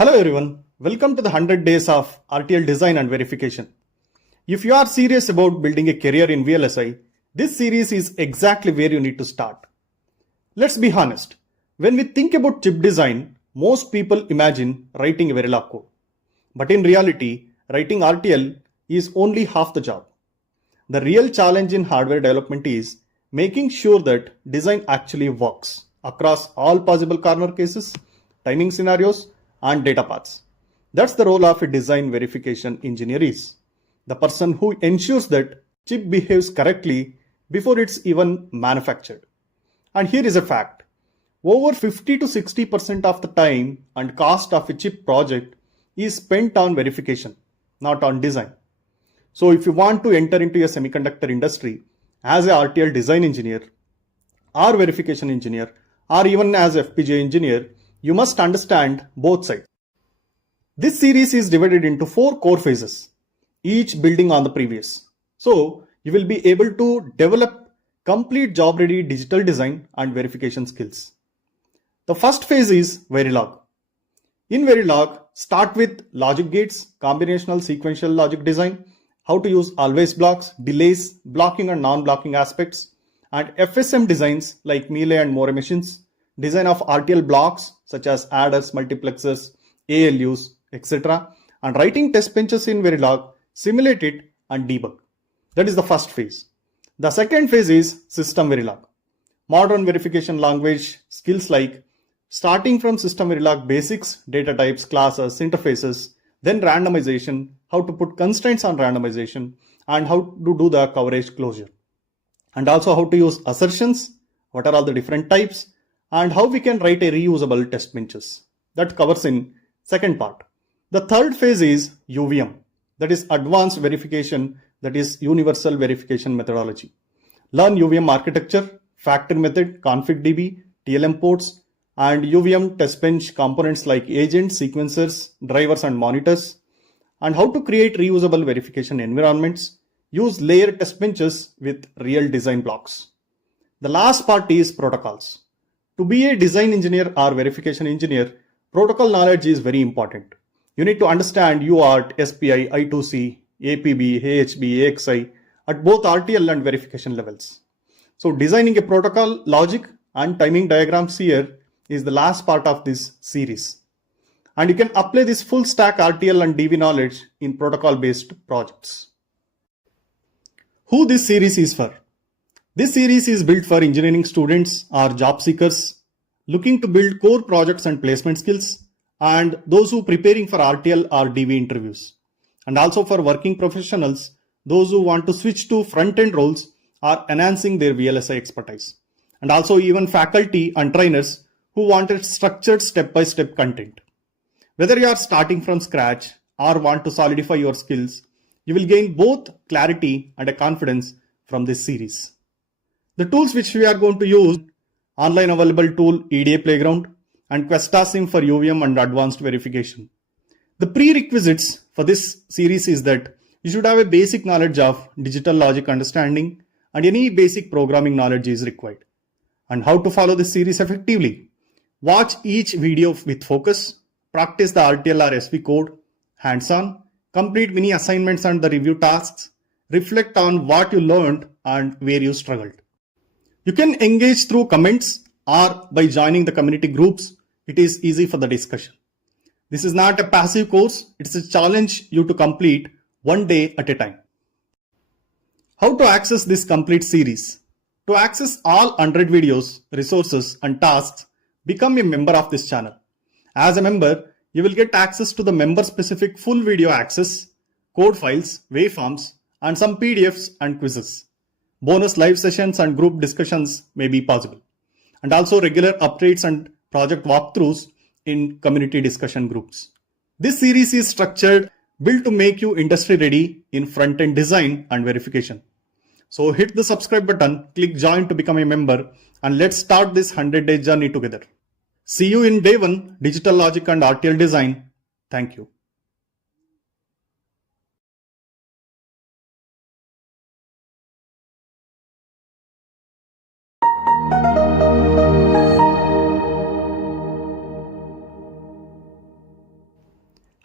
Hello everyone, welcome to the 100 days of RTL design and verification. If you are serious about building a career in VLSI, this series is exactly where you need to start. Let's be honest, when we think about chip design, most people imagine writing a Verilog code. But in reality, writing RTL is only half the job. The real challenge in hardware development is making sure that design actually works across all possible corner cases, timing scenarios, and data paths. That's the role of a design verification engineer is. The person who ensures that chip behaves correctly before it's even manufactured. And here is a fact. Over 50 to 60% of the time and cost of a chip project is spent on verification, not on design. So if you want to enter into a semiconductor industry as a RTL design engineer or verification engineer or even as FPGA engineer, you must understand both sides. This series is divided into 4 core phases, each building on the previous. So you will be able to develop complete job-ready digital design and verification skills. The first phase is Verilog. In Verilog, start with logic gates, combinational sequential logic design, how to use always blocks, delays, blocking and non-blocking aspects, and FSM designs like Melee and More machines, design of RTL blocks such as adders, multiplexers, ALUs, etc. and writing test benches in Verilog, simulate it and debug. That is the first phase. The second phase is SystemVerilog. Modern verification language skills like starting from SystemVerilog basics, data types, classes, interfaces, then randomization, how to put constraints on randomization, and how to do the coverage closure. And also how to use assertions, what are all the different types, and how we can write a reusable test benches. That covers in second part. The third phase is UVM, that is advanced verification, that is universal verification methodology. Learn UVM architecture, factor method, config.db, TLM ports, and UVM test bench components like agents, sequencers, drivers, and monitors, and how to create reusable verification environments, use layered test benches with real design blocks. The last part is protocols. To be a design engineer or verification engineer, protocol knowledge is very important. You need to understand UART, SPI, I2C, APB, AHB, AXI at both RTL and verification levels. So designing a protocol logic and timing diagrams here is the last part of this series. And you can apply this full stack RTL and DV knowledge in protocol based projects. Who this series is for? This series is built for engineering students or job seekers looking to build core projects and placement skills, and those who preparing for RTL or DV interviews, and also for working professionals, those who want to switch to front-end roles or enhancing their VLSI expertise, and also even faculty and trainers who wanted structured step-by-step content. Whether you are starting from scratch or want to solidify your skills, you will gain both clarity and a confidence from this series. The tools which we are going to use, online available tool EDA Playground and QuestaSim for UVM and advanced verification. The prerequisites for this series is that you should have a basic knowledge of digital logic understanding and any basic programming knowledge is required. And how to follow this series effectively? Watch each video with focus, practice the RTL or SV code, hands-on, complete mini assignments and the review tasks, reflect on what you learned and where you struggled. You can engage through comments or by joining the community groups. It is easy for the discussion. This is not a passive course. It's a challenge you to complete one day at a time. How to access this complete series? To access all 100 videos, resources and tasks, become a member of this channel. As a member, you will get access to the member-specific full video access, code files, waveforms, and some PDFs and quizzes. Bonus live sessions and group discussions may be possible. And also regular updates and project walkthroughs in community discussion groups. This series is structured, built to make you industry ready in front-end design and verification. So hit the subscribe button, click join to become a member, and let's start this 100-day journey together. See you in day 1, digital logic and RTL design. Thank you.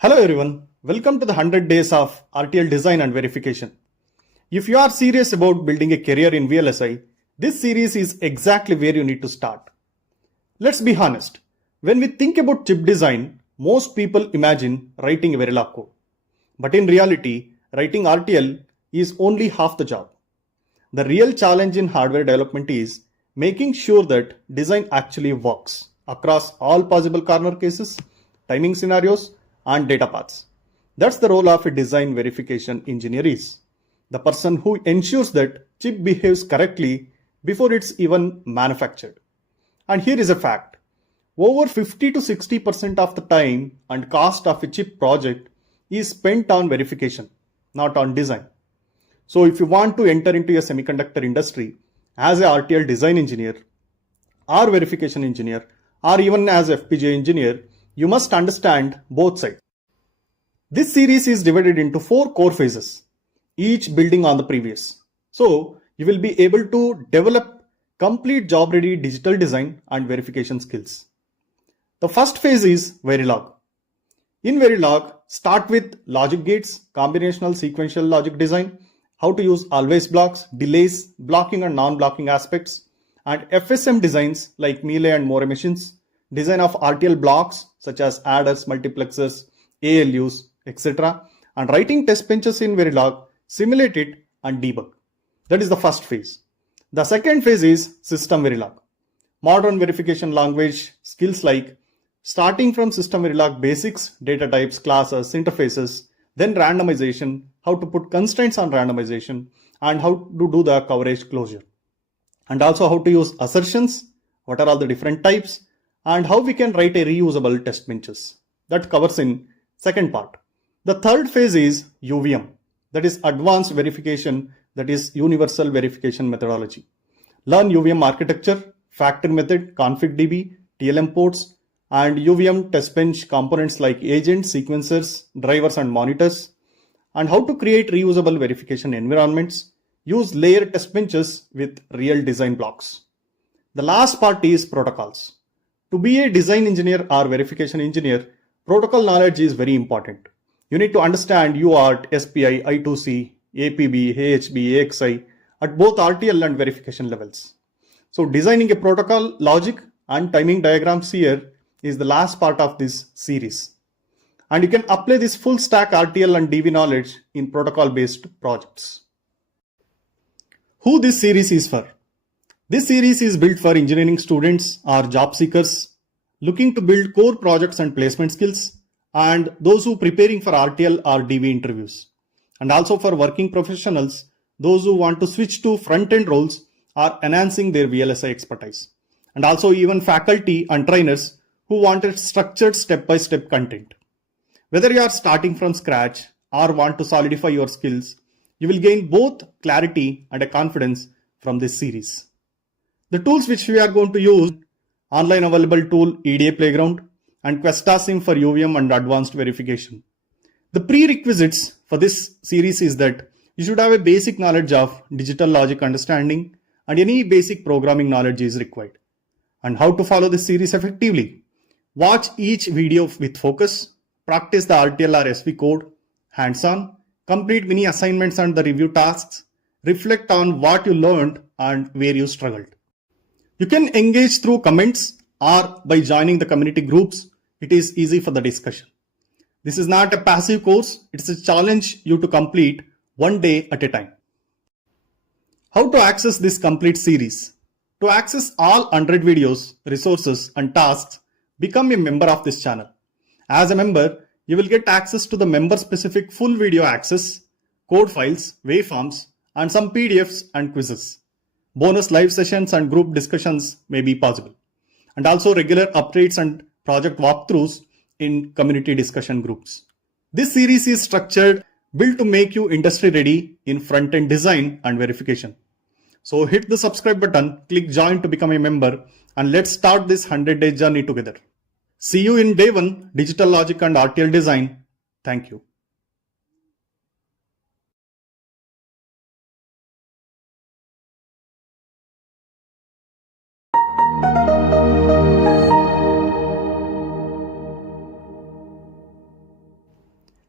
Hello everyone, welcome to the 100 days of RTL design and verification. If you are serious about building a career in VLSI, this series is exactly where you need to start. Let's be honest, when we think about chip design, most people imagine writing a Verilog code. But in reality, writing RTL is only half the job. The real challenge in hardware development is making sure that design actually works across all possible corner cases, timing scenarios, and data paths. That's the role of a design verification engineer is. The person who ensures that chip behaves correctly before it's even manufactured. And here is a fact. Over 50 to 60% of the time and cost of a chip project is spent on verification, not on design. So if you want to enter into a semiconductor industry as a RTL design engineer or verification engineer or even as FPGA engineer, you must understand both sides. This series is divided into 4 core phases, each building on the previous. So you will be able to develop complete job-ready digital design and verification skills. The first phase is Verilog. In Verilog, start with logic gates, combinational sequential logic design, how to use always blocks, delays, blocking and non-blocking aspects, and FSM designs like Melee and More machines, design of RTL blocks such as adders, multiplexers, ALUs, etc. and writing test benches in Verilog, simulate it and debug. That is the first phase. The second phase is SystemVerilog. Modern verification language skills like starting from SystemVerilog basics, data types, classes, interfaces, then randomization, how to put constraints on randomization, and how to do the coverage closure. And also how to use assertions, what are all the different types, and how we can write a reusable test benches. That covers in second part. The third phase is UVM, that is advanced verification, that is universal verification methodology. Learn UVM architecture, factor method, config.db, TLM ports, and UVM test bench components like agents, sequencers, drivers, and monitors, and how to create reusable verification environments, use layer test benches with real design blocks. The last part is protocols. To be a design engineer or verification engineer, protocol knowledge is very important. You need to understand UART, SPI, I2C, APB, AHB, AXI at both RTL and verification levels. So designing a protocol logic and timing diagrams here is the last part of this series. And you can apply this full stack RTL and DV knowledge in protocol based projects. Who this series is for? This series is built for engineering students or job seekers looking to build core projects and placement skills, and those who are preparing for RTL or DV interviews, and also for working professionals, those who want to switch to front-end roles or enhancing their VLSI expertise, and also even faculty and trainers who wanted structured step-by-step content. Whether you are starting from scratch or want to solidify your skills, you will gain both clarity and a confidence from this series. The tools which we are going to use: online available tool EDA Playground and QuestaSim for UVM and advanced verification. The prerequisites for this series is that you should have a basic knowledge of digital logic understanding, and any basic programming knowledge is required. And how to follow this series effectively? Watch each video with focus, practice the RTL or SV code, hands-on, complete mini assignments and the review tasks, reflect on what you learned and where you struggled. You can engage through comments or by joining the community groups. It is easy for the discussion. This is not a passive course. It's a challenge you to complete one day at a time. How to access this complete series? To access all 100 videos, resources, and tasks, become a member of this channel. As a member, you will get access to the member-specific full video access, code files, waveforms, and some PDFs and quizzes. Bonus live sessions and group discussions may be possible, and also regular updates and project walkthroughs in community discussion groups. This series is structured, built to make you industry ready in front-end design and verification. So hit the subscribe button, click join to become a member, and let's start this 100-day journey together. See you in day 1, digital logic and RTL design. Thank you.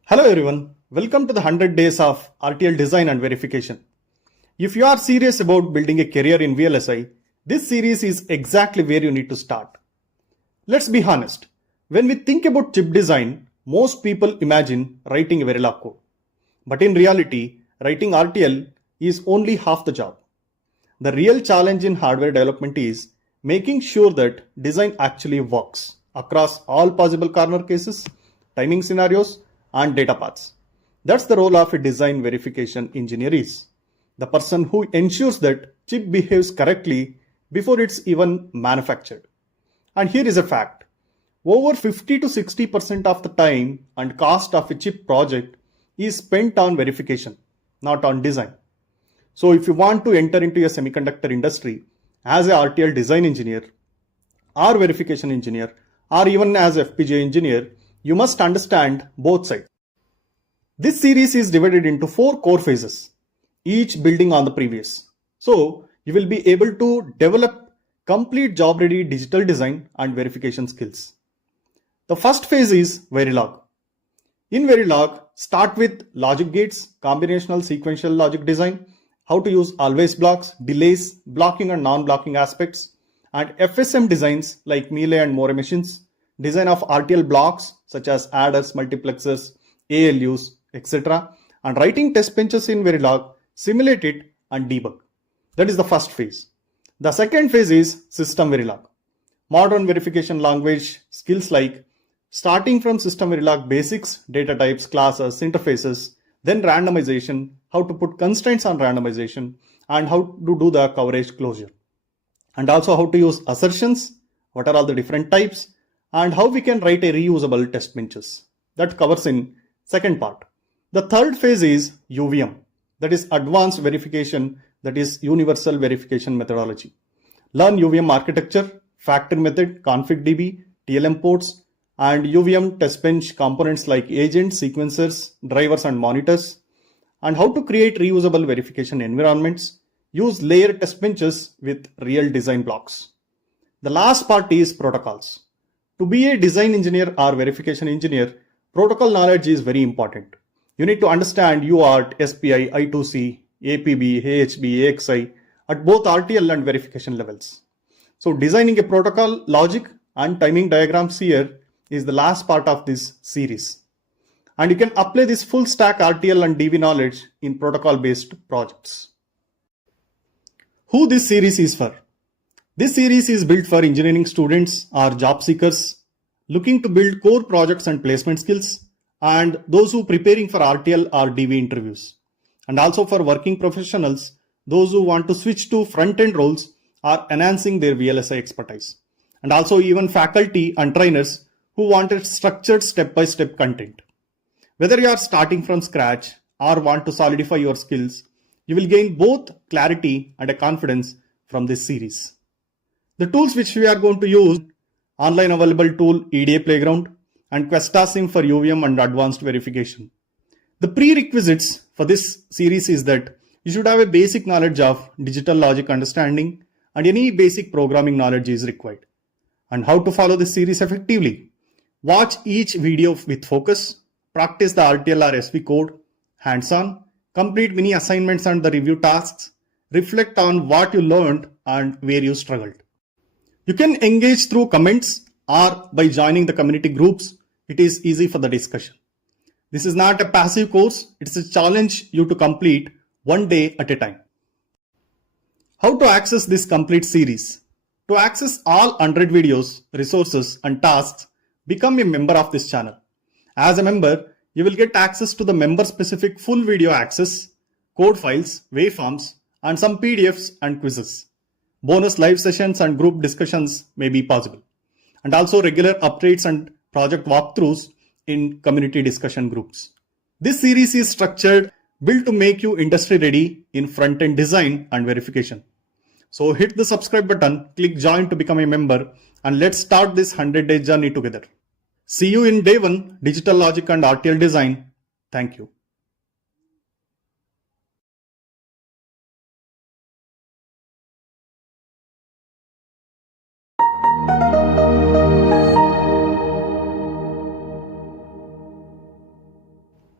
Hello everyone, welcome to the 100 days of RTL design and verification. If you are serious about building a career in VLSI, this series is exactly where you need to start. Let's be honest, when we think about chip design, most people imagine writing a Verilog code. But in reality, writing RTL is only half the job. The real challenge in hardware development is making sure that design actually works across all possible corner cases, timing scenarios, and data paths. That's the role of a design verification engineer is. The person who ensures that chip behaves correctly before it's even manufactured. And here is a fact. Over 50 to 60% of the time and cost of a chip project is spent on verification, not on design. So if you want to enter into a semiconductor industry as a RTL design engineer or verification engineer or even as FPGA engineer, you must understand both sides. This series is divided into 4 core phases, each building on the previous. So you will be able to develop complete job-ready digital design and verification skills. The first phase is Verilog. In Verilog, start with logic gates, combinational sequential logic design, how to use always blocks, delays, blocking and non-blocking aspects, and FSM designs like melee and more machines, design of RTL blocks such as adders, multiplexers, ALUs, etc. and writing test benches in Verilog, simulate it and debug. That is the first phase. The second phase is SystemVerilog. Modern verification language skills like starting from SystemVerilog basics, data types, classes, interfaces, then randomization, how to put constraints on randomization, and how to do the coverage closure. And also how to use assertions, what are all the different types, and how we can write a reusable test benches. That covers in second part. The third phase is UVM, that is advanced verification, that is universal verification methodology. Learn UVM architecture, factory method, config.db, TLM ports, and UVM test bench components like agents, sequencers, drivers, and monitors, and how to create reusable verification environments, use layer test benches with real design blocks. The last part is protocols. To be a design engineer or verification engineer, protocol knowledge is very important. You need to understand UART, SPI, I2C, APB, AHB, AXI at both RTL and verification levels. So designing a protocol logic and timing diagrams here is the last part of this series. And you can apply this full stack RTL and DV knowledge in protocol based projects. Who this series is for? This series is built for engineering students or job seekers looking to build core projects and placement skills, and those who preparing for RTL or DV interviews, and also for working professionals, those who want to switch to front-end roles or enhancing their VLSI expertise, and also even faculty and trainers who wanted structured step-by-step content. Whether you are starting from scratch or want to solidify your skills, you will gain both clarity and a confidence from this series. The tools which we are going to use, online available tool EDA Playground and QuestaSim for UVM and advanced verification. The prerequisites for this series is that you should have a basic knowledge of digital logic understanding and any basic programming knowledge is required. And how to follow this series effectively? Watch each video with focus, practice the RTL or SV code, hands-on, complete mini assignments and the review tasks, reflect on what you learned and where you struggled. You can engage through comments or by joining the community groups. It is easy for the discussion. This is not a passive course. It's a challenge you to complete one day at a time. How to access this complete series? To access all 100 videos, resources and tasks, become a member of this channel. As a member, you will get access to the member specific full video access, code files, waveforms, and some PDFs and quizzes. Bonus live sessions and group discussions may be possible. And also regular updates and project walkthroughs in community discussion groups. This series is structured, built to make you industry ready in front-end design and verification. So hit the subscribe button, click join to become a member, and let's start this 100-day journey together. See you in day 1, Digital Logic and RTL Design. Thank you.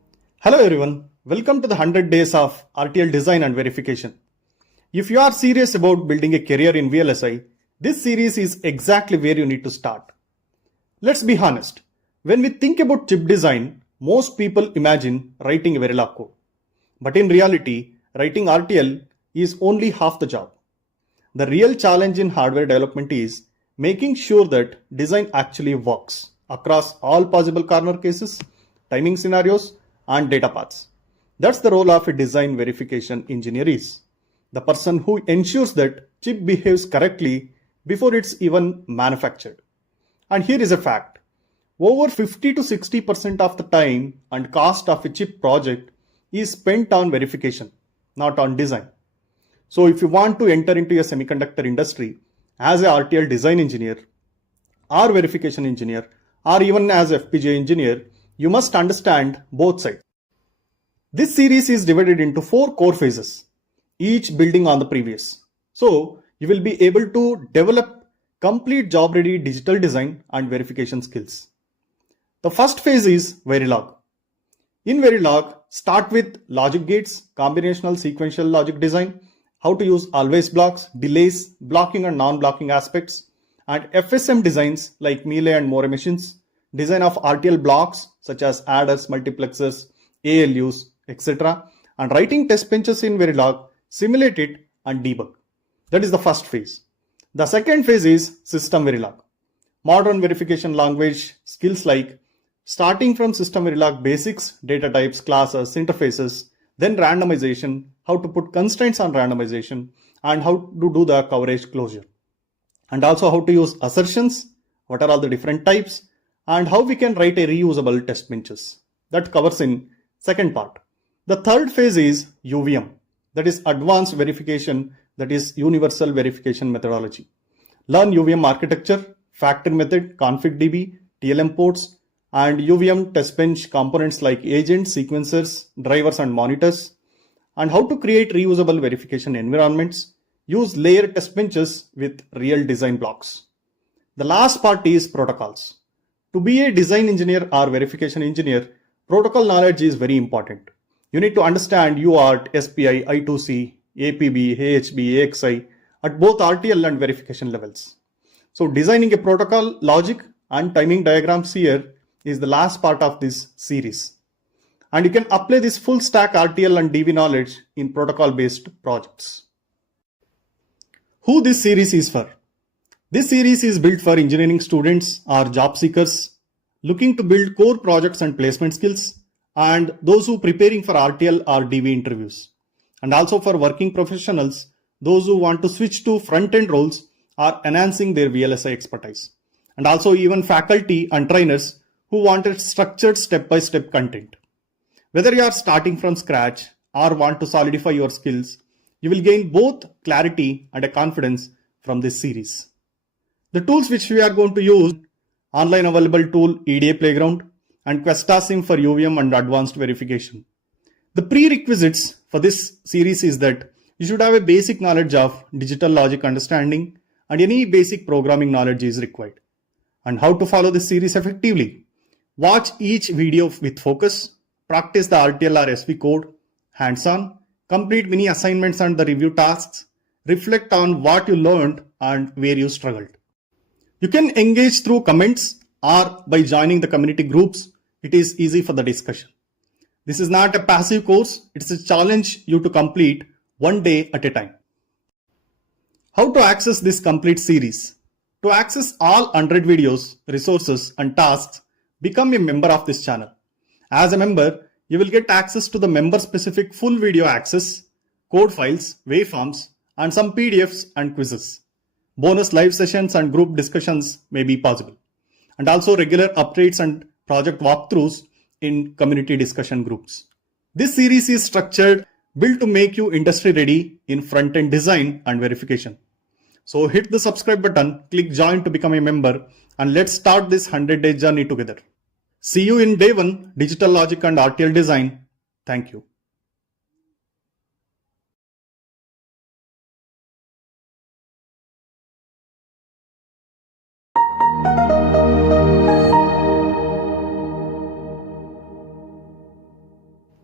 Hello everyone, welcome to the 100 days of RTL design and verification. If you are serious about building a career in VLSI, this series is exactly where you need to start. Let's be honest, when we think about chip design, most people imagine writing a Verilog code. But in reality, writing RTL is only half the job. The real challenge in hardware development is making sure that design actually works across all possible corner cases, timing scenarios, and data paths. That's the role of a design verification engineer is. The person who ensures that chip behaves correctly before it's even manufactured. And here is a fact. Over 50 to 60% of the time and cost of a chip project is spent on verification, not on design. So if you want to enter into a semiconductor industry as a RTL design engineer or verification engineer or even as FPGA engineer, you must understand both sides. This series is divided into 4 core phases, each building on the previous. So you will be able to develop complete job-ready digital design and verification skills. The first phase is Verilog. In Verilog, start with logic gates, combinational sequential logic design, how to use always blocks, delays, blocking and non-blocking aspects, and FSM designs like Melee and More machines, design of RTL blocks such as adders, multiplexers, ALUs, etc. And writing test benches in Verilog, simulate it and debug. That is the first phase. The second phase is SystemVerilog. Modern verification language skills like starting from SystemVerilog basics, data types, classes, interfaces, then randomization, how to put constraints on randomization, and how to do the coverage closure. And also how to use assertions, what are all the different types, and how we can write a reusable test benches. That covers in second part. The third phase is UVM, that is advanced verification, that is universal verification methodology. Learn UVM architecture, factor method, config.db, TLM ports, and UVM test bench components like agents, sequencers, drivers, and monitors, and how to create reusable verification environments, use layer test benches with real design blocks. The last part is protocols. To be a design engineer or verification engineer, protocol knowledge is very important. You need to understand UART, SPI, I2C, APB, AHB, AXI at both RTL and verification levels. So designing a protocol logic and timing diagrams here is the last part of this series. And you can apply this full stack RTL and DV knowledge in protocol based projects. Who this series is for? This series is built for engineering students or job seekers looking to build core projects and placement skills, and those who preparing for RTL or DV interviews, and also for working professionals, those who want to switch to front-end roles or enhancing their VLSI expertise, and also even faculty and trainers who wanted structured step-by-step content. Whether you are starting from scratch or want to solidify your skills, you will gain both clarity and a confidence from this series. The tools which we are going to use, online available tool EDA Playground and QuestaSim for UVM and advanced verification. The prerequisites for this series is that you should have a basic knowledge of digital logic understanding, and any basic programming knowledge is required. And how to follow this series effectively? Watch each video with focus, practice the RTL or SV code, hands-on, complete mini assignments and the review tasks, reflect on what you learned and where you struggled. You can engage through comments or by joining the community groups. It is easy for the discussion. This is not a passive course. It's a challenge you to complete one day at a time. How to access this complete series? To access all 100 videos, resources and tasks, become a member of this channel. As a member, you will get access to the member-specific full video access, code files, waveforms, and some PDFs and quizzes. Bonus live sessions and group discussions may be possible, and also regular updates and project walkthroughs in community discussion groups. This series is structured, built to make you industry ready in front-end design and verification. So hit the subscribe button, click join to become a member, and let's start this 100-day journey together. See you in day 1, digital logic and RTL design. Thank you.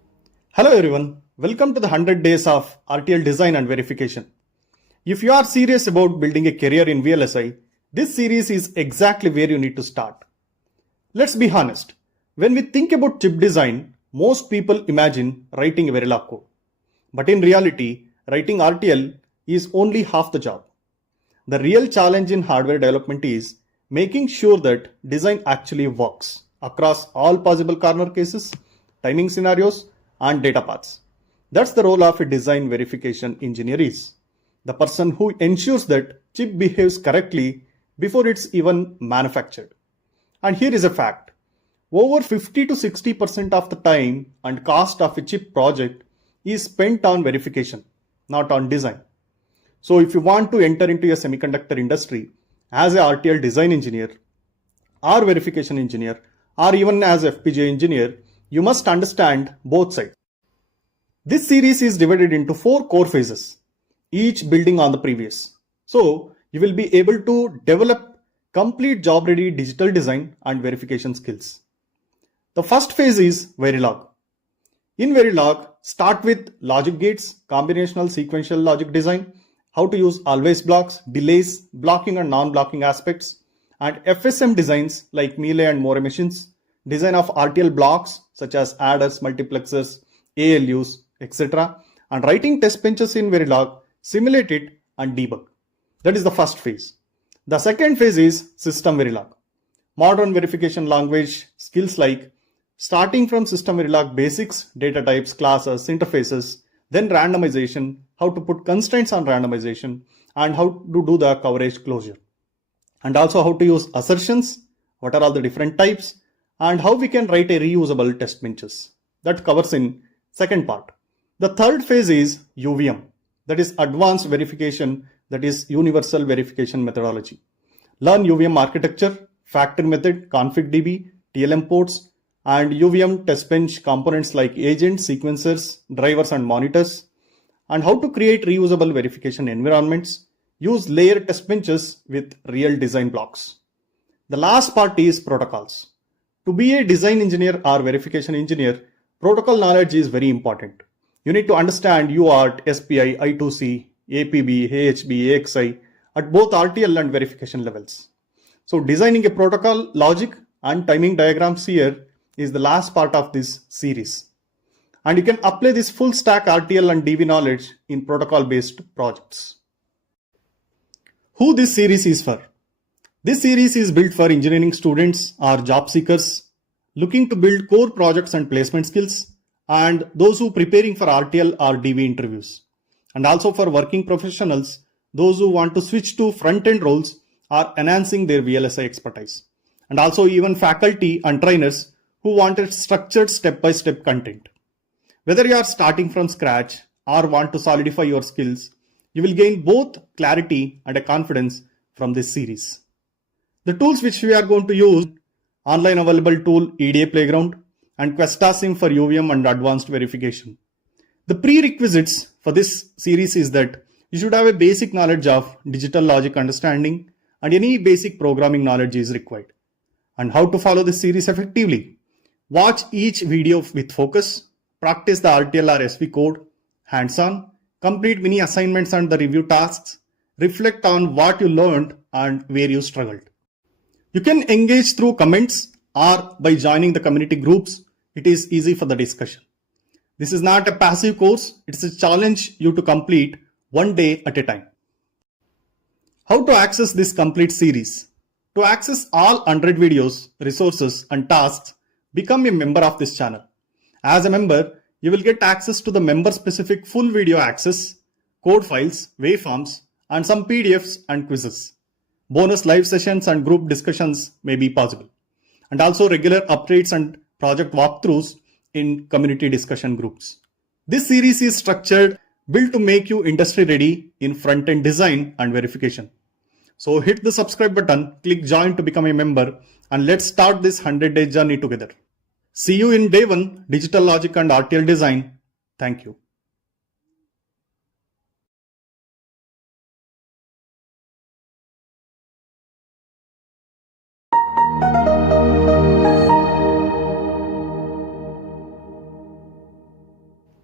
Hello everyone, welcome to the 100 days of RTL design and verification. If you are serious about building a career in VLSI, this series is exactly where you need to start. Let's be honest, when we think about chip design, most people imagine writing a Verilog code. But in reality, writing RTL is only half the job. The real challenge in hardware development is making sure that design actually works across all possible corner cases, timing scenarios, and data paths. That's the role of a design verification engineer is. The person who ensures that chip behaves correctly before it's even manufactured. And here is a fact. Over 50 to 60% of the time and cost of a chip project is spent on verification, not on design. So if you want to enter into a semiconductor industry as a RTL design engineer or verification engineer or even as FPGA engineer, you must understand both sides. This series is divided into 4 core phases, each building on the previous. So you will be able to develop complete job-ready digital design and verification skills. The first phase is Verilog. In Verilog, start with logic gates, combinational sequential logic design, how to use always blocks, delays, blocking and non-blocking aspects, and FSM designs like melee and more machines, design of RTL blocks such as adders, multiplexers, ALUs, etc. and writing test benches in Verilog, simulate it and debug. That is the first phase. The second phase is SystemVerilog. Modern verification language skills like starting from SystemVerilog basics, data types, classes, interfaces, then randomization, how to put constraints on randomization, and how to do the coverage closure. And also how to use assertions, what are all the different types, and how we can write a reusable test benches. That covers in second part. The third phase is UVM, that is advanced verification, that is universal verification methodology. Learn UVM architecture, factor method, config.db, TLM ports, and UVM test bench components like agents, sequencers, drivers, and monitors, and how to create reusable verification environments, use layer test benches with real design blocks. The last part is protocols. To be a design engineer or verification engineer, protocol knowledge is very important. You need to understand UART, SPI, I2C, APB, AHB, AXI at both RTL and verification levels. So designing a protocol logic and timing diagrams here is the last part of this series. And you can apply this full stack RTL and DV knowledge in protocol based projects. Who this series is for? This series is built for engineering students or job seekers looking to build core projects and placement skills, and those who preparing for RTL or DV interviews, and also for working professionals, those who want to switch to front-end roles or enhancing their VLSI expertise, and also even faculty and trainers who wanted structured step-by-step content. Whether you are starting from scratch or want to solidify your skills, you will gain both clarity and a confidence from this series. The tools which we are going to use, online available tool EDA Playground and QuestaSim for UVM and advanced verification. The prerequisites for this series is that you should have a basic knowledge of digital logic understanding and any basic programming knowledge is required. And how to follow this series effectively? Watch each video with focus, practice the RTL or SV code, hands-on, complete mini assignments and the review tasks, reflect on what you learned and where you struggled. You can engage through comments or by joining the community groups. It is easy for the discussion. This is not a passive course. It's a challenge you to complete one day at a time. How to access this complete series? To access all 100 videos, resources and tasks, become a member of this channel. As a member, you will get access to the member-specific full video access, code files, waveforms, and some PDFs and quizzes. Bonus live sessions and group discussions may be possible. And also regular updates and project walkthroughs in community discussion groups. This series is structured, built to make you industry ready in front-end design and verification. So hit the subscribe button, click join to become a member, and let's start this 100-day journey together. See you in day 1, Digital Logic and RTL Design. Thank you.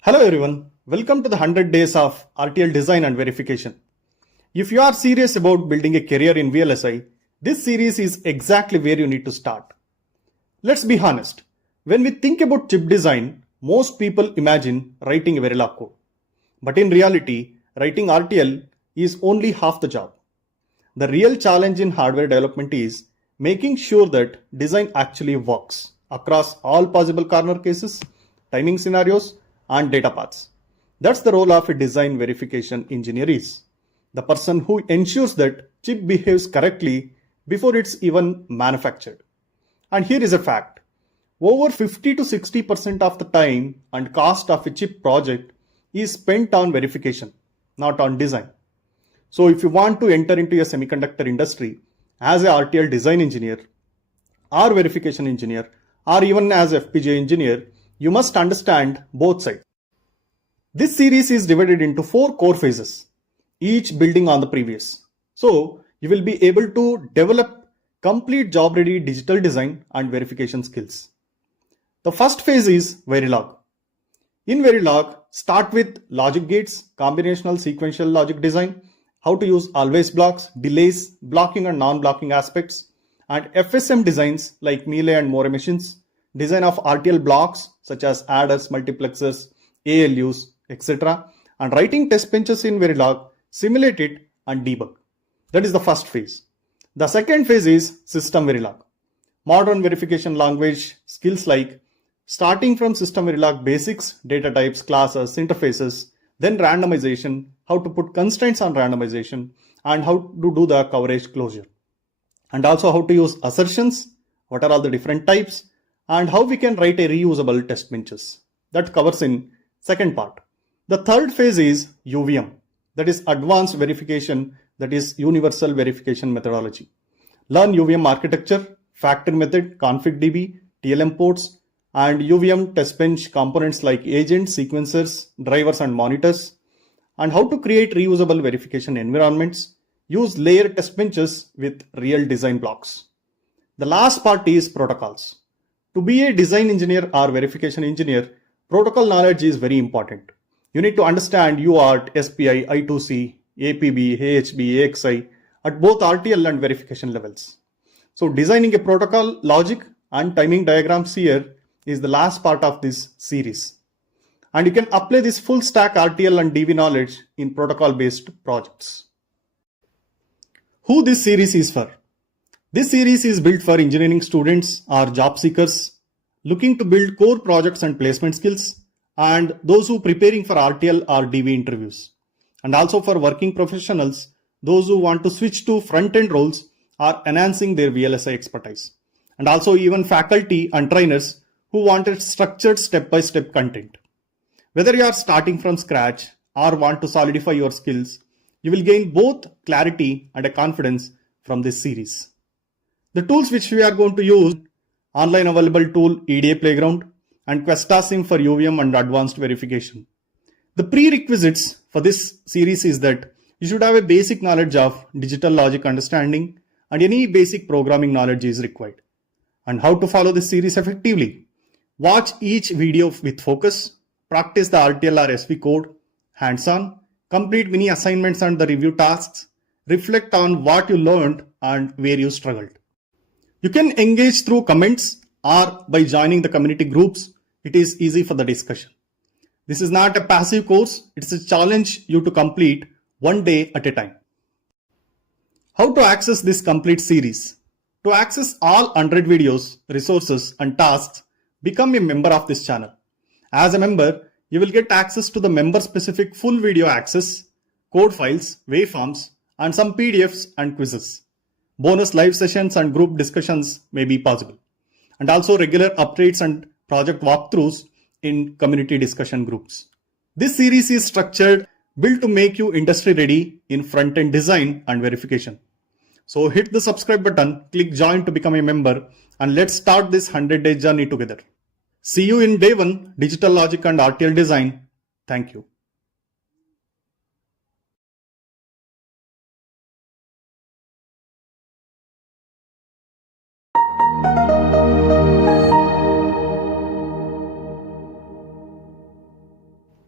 Hello everyone, welcome to the 100 days of RTL design and verification. If you are serious about building a career in VLSI, this series is exactly where you need to start. Let's be honest, when we think about chip design, most people imagine writing a Verilog code. But in reality, writing RTL is only half the job. The real challenge in hardware development is making sure that design actually works across all possible corner cases, timing scenarios, and data paths. That's the role of a design verification engineer is. The person who ensures that chip behaves correctly before it's even manufactured. And here is a fact. Over 50 to 60% of the time and cost of a chip project is spent on verification, not on design. So if you want to enter into a semiconductor industry as a RTL design engineer or verification engineer or even as FPGA engineer, you must understand both sides. This series is divided into 4 core phases, each building on the previous. So you will be able to develop complete job-ready digital design and verification skills. The first phase is Verilog. In Verilog, start with logic gates, combinational sequential logic design, how to use always blocks, delays, blocking and non-blocking aspects, and FSM designs like melee and more machines, design of RTL blocks such as adders, multiplexers, ALUs, etc. and writing test benches in Verilog, simulate it and debug. That is the first phase. The second phase is SystemVerilog. Modern verification language skills like starting from SystemVerilog basics, data types, classes, interfaces, then randomization, how to put constraints on randomization, and how to do the coverage closure. And also how to use assertions, what are all the different types, and how we can write a reusable test benches. That covers in second part. The third phase is UVM, that is advanced verification, that is universal verification methodology. Learn UVM architecture, factor method, config.db, TLM ports, and UVM test bench components like agents, sequencers, drivers, and monitors, and how to create reusable verification environments, use layer test benches with real design blocks. The last part is protocols. To be a design engineer or verification engineer, protocol knowledge is very important. You need to understand UART, SPI, I2C, APB, AHB, AXI at both RTL and verification levels. So designing a protocol logic and timing diagrams here is the last part of this series. And you can apply this full stack RTL and DV knowledge in protocol based projects. Who this series is for? This series is built for engineering students or job seekers looking to build core projects and placement skills, and those who are preparing for RTL or DV interviews, and also for working professionals, those who want to switch to front-end roles or enhancing their VLSI expertise, and also even faculty and trainers who wanted structured step-by-step content. Whether you are starting from scratch or want to solidify your skills, you will gain both clarity and a confidence from this series. The tools which we are going to use, online available tool EDA Playground and QuestaSim for UVM and advanced verification. The prerequisites for this series is that you should have a basic knowledge of digital logic understanding and any basic programming knowledge is required. And how to follow this series effectively? Watch each video with focus, practice the RTL or SV code, hands-on, complete mini assignments and the review tasks, reflect on what you learned and where you struggled. You can engage through comments or by joining the community groups. It is easy for the discussion. This is not a passive course, it's a challenge you to complete one day at a time. How to access this complete series? To access all 100 videos, resources and tasks, become a member of this channel. As a member, you will get access to the member-specific full video access, code files, waveforms, and some PDFs and quizzes. Bonus live sessions and group discussions may be possible. And also regular updates and project walkthroughs in community discussion groups. This series is structured, built to make you industry ready in front-end design and verification. So hit the subscribe button, click join to become a member, and let's start this 100-day journey together. See you in day 1, Digital Logic and RTL Design. Thank you.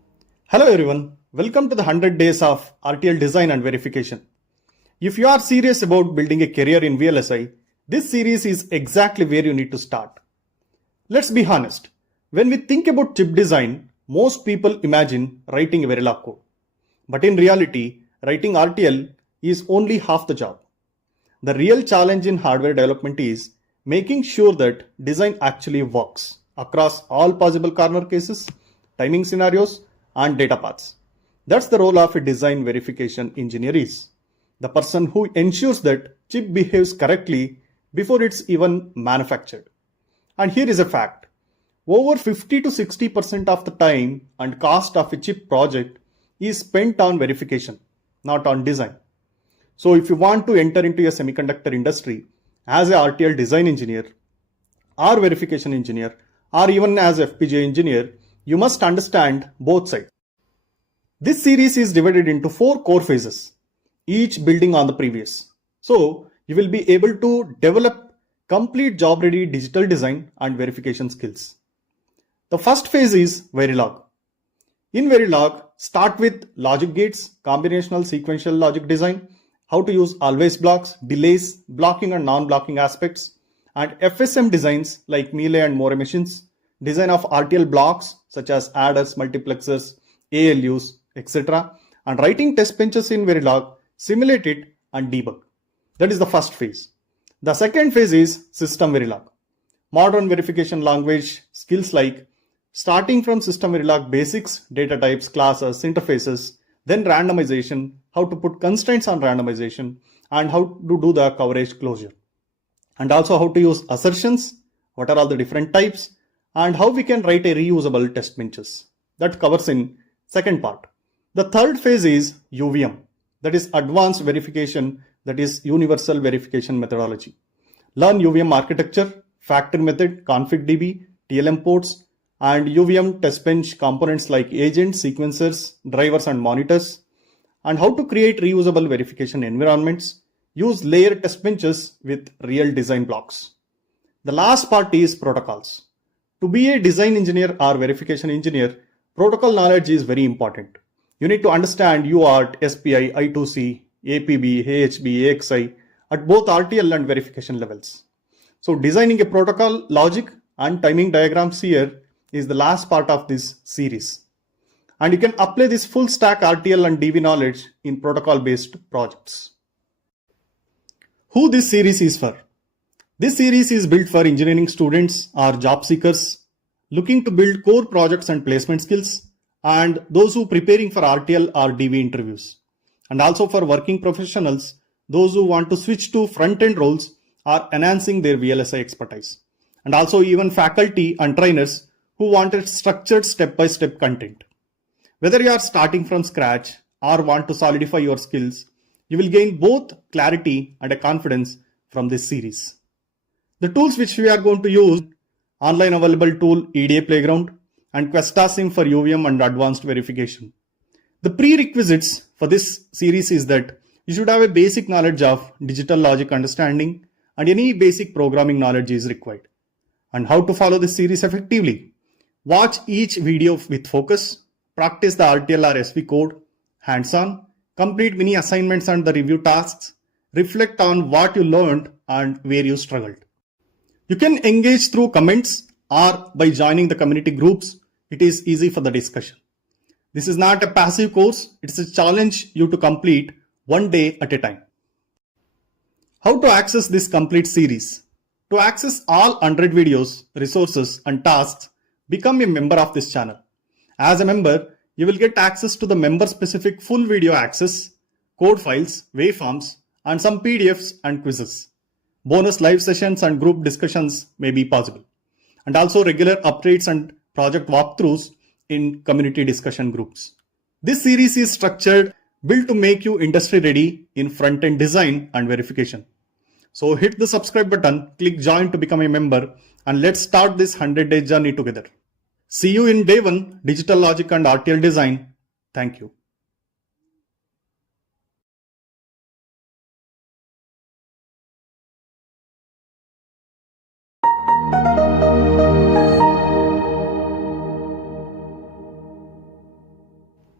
Hello everyone, welcome to the 100 days of RTL design and verification. If you are serious about building a career in VLSI, this series is exactly where you need to start. Let's be honest, when we think about chip design, most people imagine writing a Verilog code. But in reality, writing RTL is only half the job. The real challenge in hardware development is making sure that design actually works across all possible corner cases, timing scenarios, and data paths. That's the role of a design verification engineer is. The person who ensures that chip behaves correctly before it's even manufactured. And here is a fact. Over 50 to 60% of the time and cost of a chip project is spent on verification, not on design. So if you want to enter into a semiconductor industry as a RTL design engineer or verification engineer or even as FPGA engineer, you must understand both sides. This series is divided into 4 core phases, each building on the previous. So you will be able to develop complete job-ready digital design and verification skills. The first phase is Verilog. In Verilog, start with logic gates, combinational sequential logic design, how to use always blocks, delays, blocking and non-blocking aspects, and FSM designs like Melee and More machines, design of RTL blocks such as adders, multiplexers, ALUs, etc. and writing test benches in Verilog, simulate it and debug. That is the first phase. The second phase is SystemVerilog. Modern verification language skills like starting from SystemVerilog basics, data types, classes, interfaces, then randomization, how to put constraints on randomization, and how to do the coverage closure. And also how to use assertions, what are all the different types, and how we can write a reusable test benches. That covers in second part. The third phase is UVM, that is advanced verification, that is universal verification methodology. Learn UVM architecture, factor method, config.db, TLM ports, and UVM test bench components like agents, sequencers, drivers, and monitors, and how to create reusable verification environments, use layer test benches with real design blocks. The last part is protocols. To be a design engineer or verification engineer, protocol knowledge is very important. You need to understand UART, SPI, I2C, APB, AHB, AXI at both RTL and verification levels. So designing a protocol logic and timing diagrams here is the last part of this series. And you can apply this full stack RTL and DV knowledge in protocol based projects. Who this series is for? This series is built for engineering students or job seekers looking to build core projects and placement skills, and those who are preparing for RTL or DV interviews, and also for working professionals, those who want to switch to front-end roles or enhancing their VLSI expertise, and also even faculty and trainers who wanted structured step-by-step content. Whether you are starting from scratch or want to solidify your skills, you will gain both clarity and a confidence from this series. The tools which we are going to use: online available tool EDA Playground and QuestaSim for UVM and advanced verification. The prerequisites for this series is that you should have a basic knowledge of digital logic understanding, and any basic programming knowledge is required. And how to follow this series effectively? Watch each video with focus, practice the RTL or SV code, hands-on, complete mini assignments and the review tasks, reflect on what you learned and where you struggled. You can engage through comments or by joining the community groups. It is easy for the discussion. This is not a passive course. It's a challenge you to complete one day at a time. How to access this complete series? To access all 100 videos, resources, and tasks, become a member of this channel. As a member, you will get access to the member-specific full video access, code files, waveforms, and some PDFs and quizzes. Bonus live sessions and group discussions may be possible, and also regular updates and project walkthroughs in community discussion groups. This series is structured, built to make you industry ready in front-end design and verification. So hit the subscribe button, click join to become a member, and let's start this 100-day journey together. See you in day 1, digital logic and RTL design. Thank you.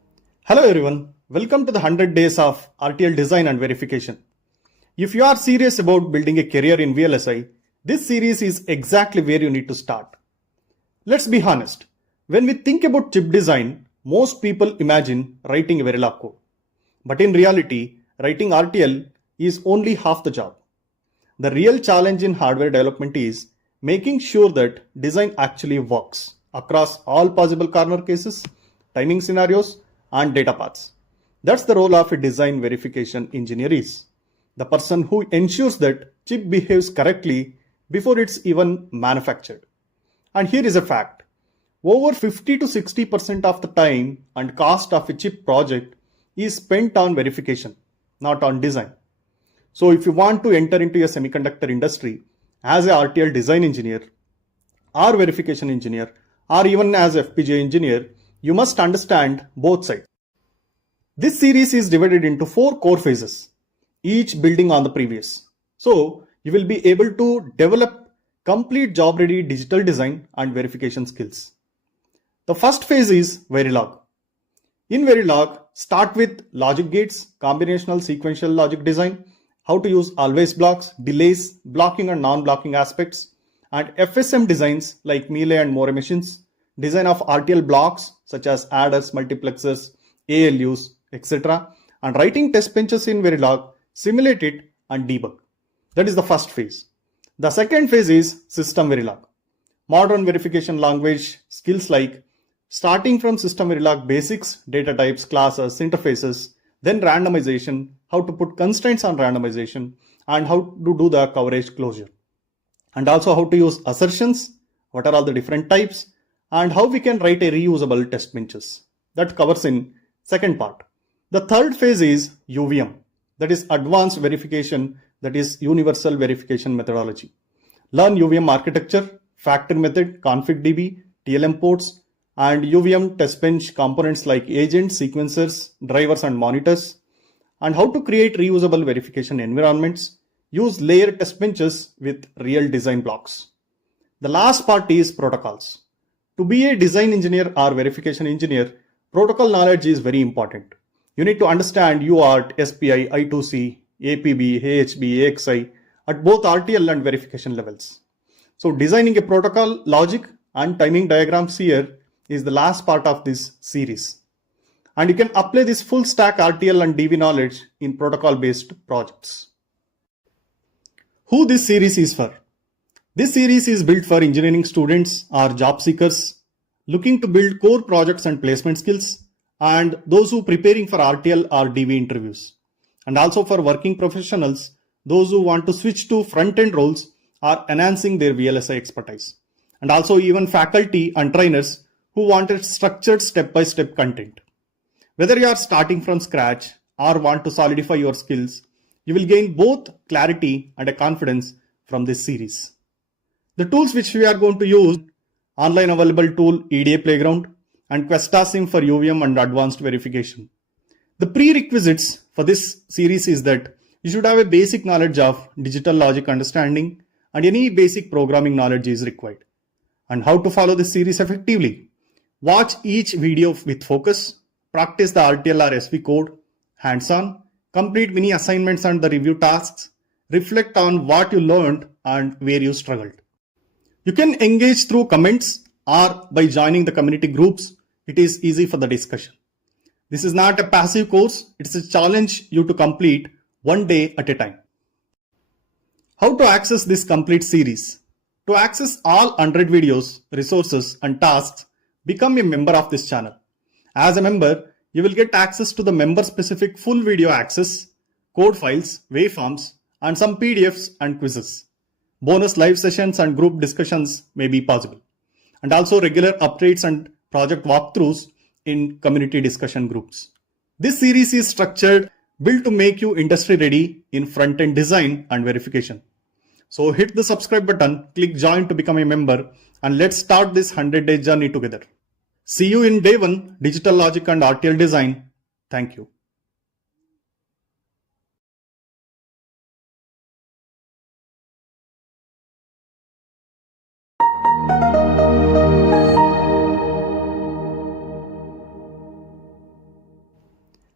Hello everyone, welcome to the 100 days of RTL design and verification. If you are serious about building a career in VLSI, this series is exactly where you need to start. Let's be honest, when we think about chip design, most people imagine writing a Verilog code. But in reality, writing RTL is only half the job. The real challenge in hardware development is making sure that design actually works across all possible corner cases, timing scenarios, and data paths. That's the role of a design verification engineer is. The person who ensures that chip behaves correctly before it's even manufactured. And here is a fact. Over 50 to 60% of the time and cost of a chip project is spent on verification, not on design. So if you want to enter into a semiconductor industry as a RTL design engineer or verification engineer or even as FPGA engineer, you must understand both sides. This series is divided into 4 core phases, each building on the previous. So you will be able to develop complete job ready digital design and verification skills. The first phase is Verilog. In Verilog, start with logic gates, combinational sequential logic design, how to use always blocks, delays, blocking and non-blocking aspects, and FSM designs like Melee and More machines, design of RTL blocks such as adders, multiplexers, ALUs, etc. And writing test benches in Verilog, simulate it and debug. That is the first phase. The second phase is SystemVerilog. Modern verification language skills like starting from SystemVerilog basics, data types, classes, interfaces, then randomization, how to put constraints on randomization, and how to do the coverage closure. And also how to use assertions, what are all the different types, and how we can write a reusable test benches. That covers in second part. The third phase is UVM, that is advanced verification, that is universal verification methodology. Learn UVM architecture, factor method, config.db, TLM ports, and UVM test bench components like agents, sequencers, drivers, and monitors, and how to create reusable verification environments, use layer test benches with real design blocks. The last part is protocols. To be a design engineer or verification engineer, protocol knowledge is very important. You need to understand UART, SPI, I2C, APB, AHB, AXI at both RTL and verification levels. So designing a protocol logic and timing diagrams here is the last part of this series. And you can apply this full stack RTL and DV knowledge in protocol based projects. Who this series is for? This series is built for engineering students or job seekers looking to build core projects and placement skills, and those who are preparing for RTL or DV interviews. And also for working professionals, those who want to switch to front-end roles or enhancing their VLSI expertise. And also even faculty and trainers who wanted structured step-by-step content. Whether you are starting from scratch or want to solidify your skills, you will gain both clarity and a confidence from this series. The tools which we are going to use, online available tool EDA Playground and QuestaSim for UVM and advanced verification. The prerequisites for this series is that you should have a basic knowledge of digital logic understanding and any basic programming knowledge is required. And how to follow this series effectively? Watch each video with focus, practice the RTL or SV code, hands-on, complete mini assignments and the review tasks, reflect on what you learned and where you struggled. You can engage through comments or by joining the community groups. It is easy for the discussion. This is not a passive course. It's a challenge you to complete one day at a time. How to access this complete series? To access all 100 videos, resources and tasks, become a member of this channel. As a member, you will get access to the member specific full video access, code files, waveforms, and some PDFs and quizzes. Bonus live sessions and group discussions may be possible. And also regular updates and project walkthroughs in community discussion groups. This series is structured, built to make you industry ready in front-end design and verification. So hit the subscribe button, click join to become a member, and let's start this 100-day journey together. See you in day 1, digital logic and RTL design. Thank you.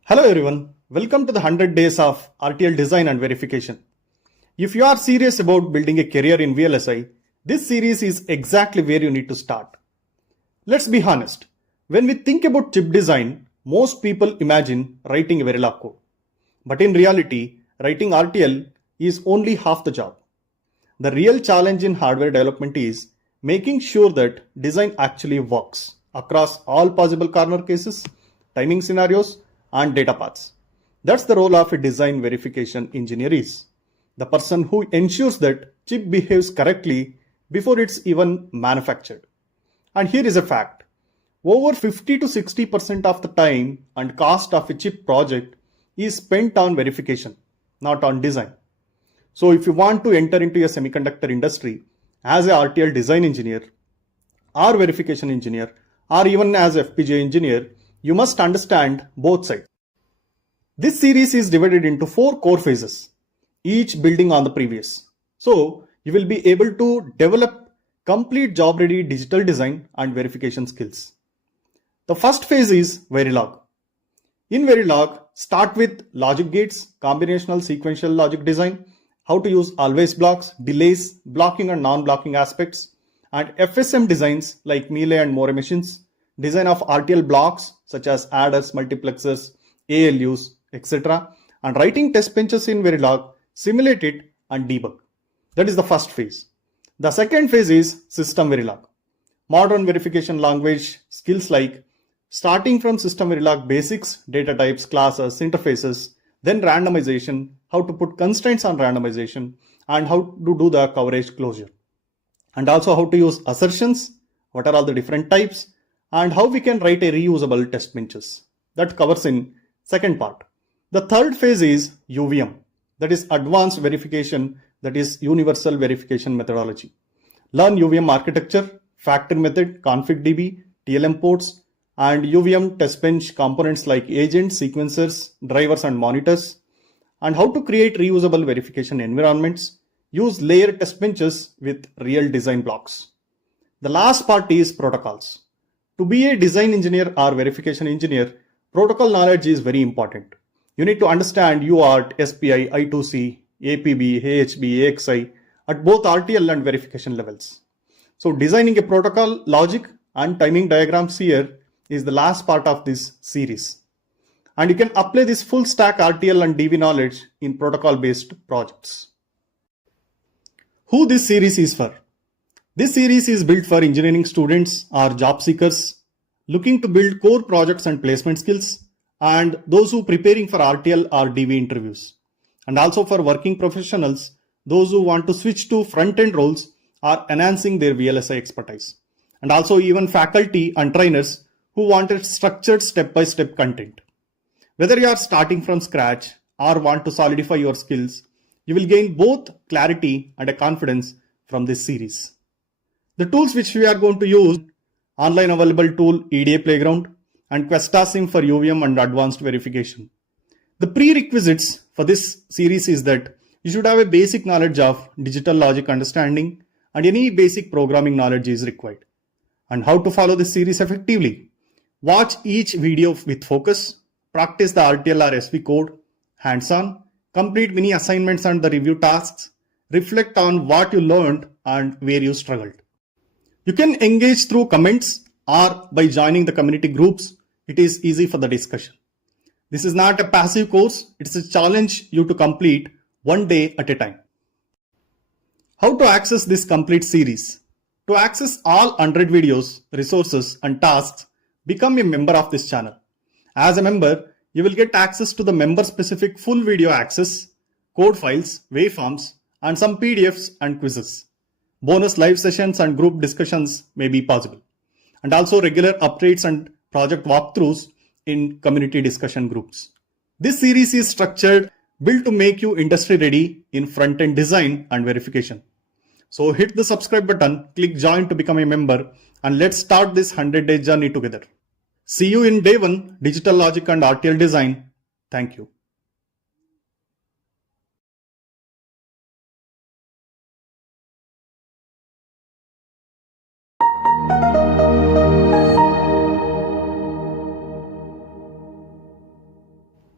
Hello everyone, welcome to the 100 days of RTL design and verification. If you are serious about building a career in VLSI, this series is exactly where you need to start. Let's be honest, when we think about chip design, most people imagine writing a Verilog code. But in reality, writing RTL is only half the job. The real challenge in hardware development is making sure that design actually works across all possible corner cases, timing scenarios, and data paths. That's the role of a design verification engineer is. The person who ensures that chip behaves correctly before it's even manufactured. And here is a fact. Over 50 to 60% of the time and cost of a chip project is spent on verification, not on design. So if you want to enter into a semiconductor industry as a RTL design engineer or verification engineer or even as FPGA engineer, you must understand both sides. This series is divided into 4 core phases, each building on the previous. So you will be able to develop complete job-ready digital design and verification skills. The first phase is Verilog. In Verilog, start with logic gates, combinational sequential logic design, how to use always blocks, delays, blocking and non-blocking aspects, and FSM designs like melee and more machines, design of RTL blocks such as adders, multiplexers, ALUs, etc. and writing test benches in Verilog, simulate it and debug. That is the first phase. The second phase is SystemVerilog. Modern verification language skills like starting from SystemVerilog basics, data types, classes, interfaces, then randomization, how to put constraints on randomization, and how to do the coverage closure. And also how to use assertions, what are all the different types, and how we can write a reusable test benches. That covers in second part. The third phase is UVM, that is advanced verification, that is universal verification methodology. Learn UVM architecture, factory method, config.db, TLM ports, and UVM test bench components like agents, sequencers, drivers, and monitors, and how to create reusable verification environments, use layer test benches with real design blocks. The last part is protocols. To be a design engineer or verification engineer, protocol knowledge is very important. You need to understand UART, SPI, I2C, APB, AHB, AXI at both RTL and verification levels. So designing a protocol logic and timing diagrams here is the last part of this series. And you can apply this full stack RTL and DV knowledge in protocol based projects. Who this series is for? This series is built for engineering students or job seekers looking to build core projects and placement skills, and those who preparing for RTL or DV interviews, and also for working professionals, those who want to switch to front-end roles or enhancing their VLSI expertise, and also even faculty and trainers who wanted structured step-by-step content. Whether you are starting from scratch or want to solidify your skills, you will gain both clarity and a confidence from this series. The tools which we are going to use, online available tool EDA Playground and QuestaSim for UVM and advanced verification. The prerequisites for this series is that you should have a basic knowledge of digital logic understanding and any basic programming knowledge is required. And how to follow this series effectively? Watch each video with focus, practice the RTL or SV code, hands-on, complete mini assignments and the review tasks, reflect on what you learned and where you struggled. You can engage through comments or by joining the community groups. It is easy for the discussion. This is not a passive course. It is a challenge you to complete one day at a time. How to access this complete series? To access all 100 videos, resources and tasks, become a member of this channel. As a member, you will get access to the member-specific full video access, code files, waveforms, and some PDFs and quizzes. Bonus live sessions and group discussions may be possible. And also regular updates and project walkthroughs in community discussion groups. This series is structured, built to make you industry ready in front-end design and verification. So hit the subscribe button, click join to become a member, and let's start this 100-day journey together. See you in day 1, Digital Logic and RTL Design. Thank you.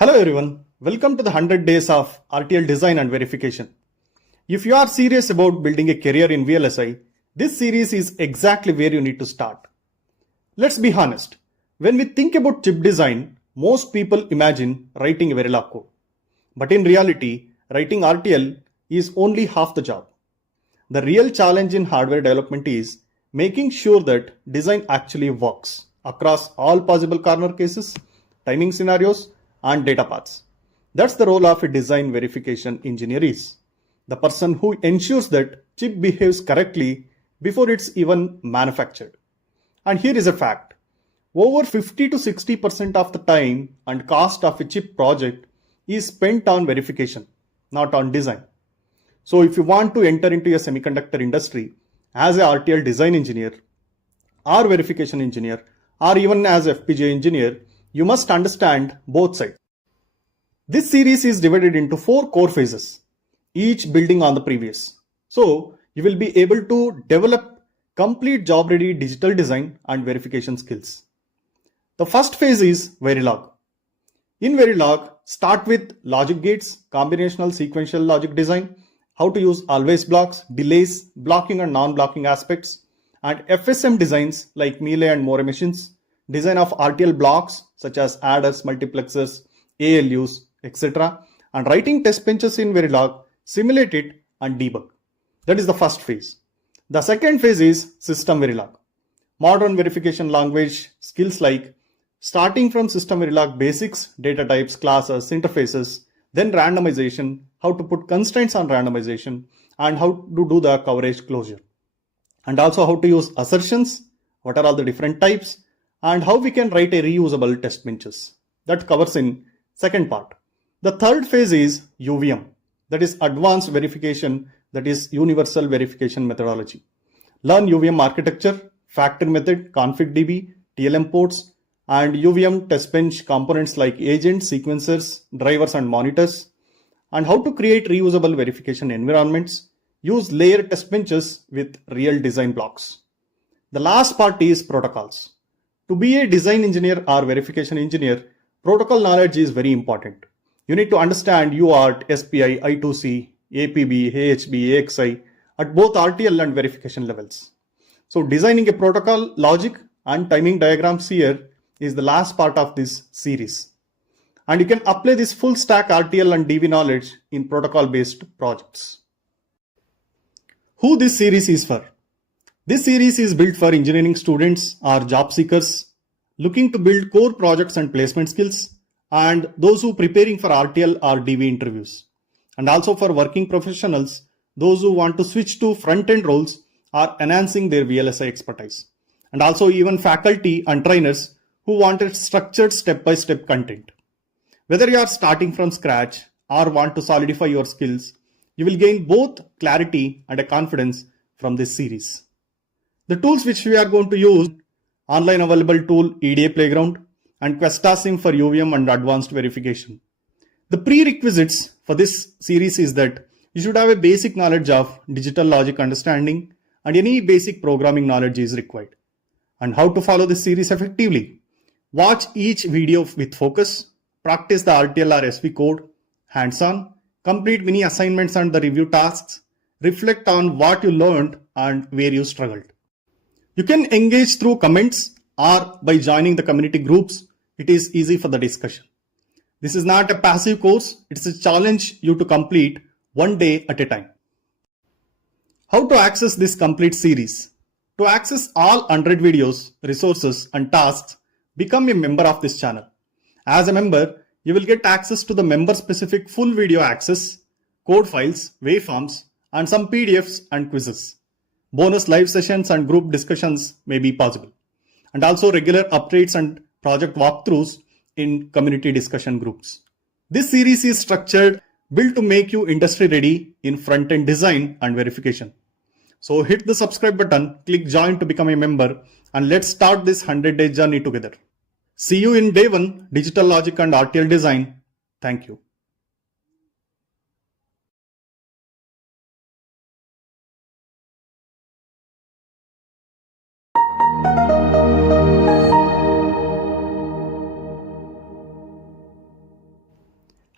Hello everyone, welcome to the 100 days of RTL design and verification. If you are serious about building a career in VLSI, this series is exactly where you need to start. Let's be honest, when we think about chip design, most people imagine writing a Verilog code. But in reality, writing RTL is only half the job. The real challenge in hardware development is making sure that design actually works across all possible corner cases, timing scenarios, and data paths. That's the role of a design verification engineer is. The person who ensures that chip behaves correctly before it's even manufactured. And here is a fact. Over 50 to 60% of the time and cost of a chip project is spent on verification, not on design. So if you want to enter into a semiconductor industry as a RTL design engineer or verification engineer or even as FPGA engineer, you must understand both sides. This series is divided into 4 core phases, each building on the previous. So you will be able to develop complete job-ready digital design and verification skills. The first phase is Verilog. In Verilog, start with logic gates, combinational sequential logic design, how to use always blocks, delays, blocking and non-blocking aspects, and FSM designs like Melee and More machines, design of RTL blocks such as adders, multiplexers, ALUs, etc. and writing test benches in Verilog, simulate it and debug. That is the first phase. The second phase is SystemVerilog. Modern verification language skills like starting from SystemVerilog basics, data types, classes, interfaces, then randomization, how to put constraints on randomization, and how to do the coverage closure. And also how to use assertions, what are all the different types, and how we can write a reusable test benches. That covers in second part. The third phase is UVM, that is advanced verification, that is universal verification methodology. Learn UVM architecture, factor method, config.db, TLM ports, and UVM test bench components like agents, sequencers, drivers, and monitors, and how to create reusable verification environments, use layer test benches with real design blocks. The last part is protocols. To be a design engineer or verification engineer, protocol knowledge is very important. You need to understand UART, SPI, I2C, APB, AHB, AXI at both RTL and verification levels. So designing a protocol logic and timing diagrams here is the last part of this series. And you can apply this full stack RTL and DV knowledge in protocol based projects. Who this series is for? This series is built for engineering students or job seekers looking to build core projects and placement skills, and those who are preparing for RTL or DV interviews, and also for working professionals, those who want to switch to front-end roles or enhancing their VLSI expertise, and also even faculty and trainers who wanted structured step-by-step content. Whether you are starting from scratch or want to solidify your skills, you will gain both clarity and a confidence from this series. The tools which we are going to use, online available tool EDA Playground and QuestaSim for UVM and advanced verification. The prerequisites for this series is that you should have a basic knowledge of digital logic understanding and any basic programming knowledge is required. And how to follow this series effectively? Watch each video with focus, practice the RTL or SV code, hands-on, complete mini assignments and the review tasks, reflect on what you learned and where you struggled. You can engage through comments or by joining the community groups. It is easy for the discussion. This is not a passive course. It's a challenge you to complete one day at a time. How to access this complete series? To access all 100 videos, resources and tasks, become a member of this channel. As a member, you will get access to the member-specific full video access, code files, waveforms, and some PDFs and quizzes. Bonus live sessions and group discussions may be possible. And also regular updates and project walkthroughs in community discussion groups. This series is structured, built to make you industry ready in front-end design and verification. So hit the subscribe button, click join to become a member, and let's start this 100-day journey together. See you in day 1, digital logic and RTL design. Thank you.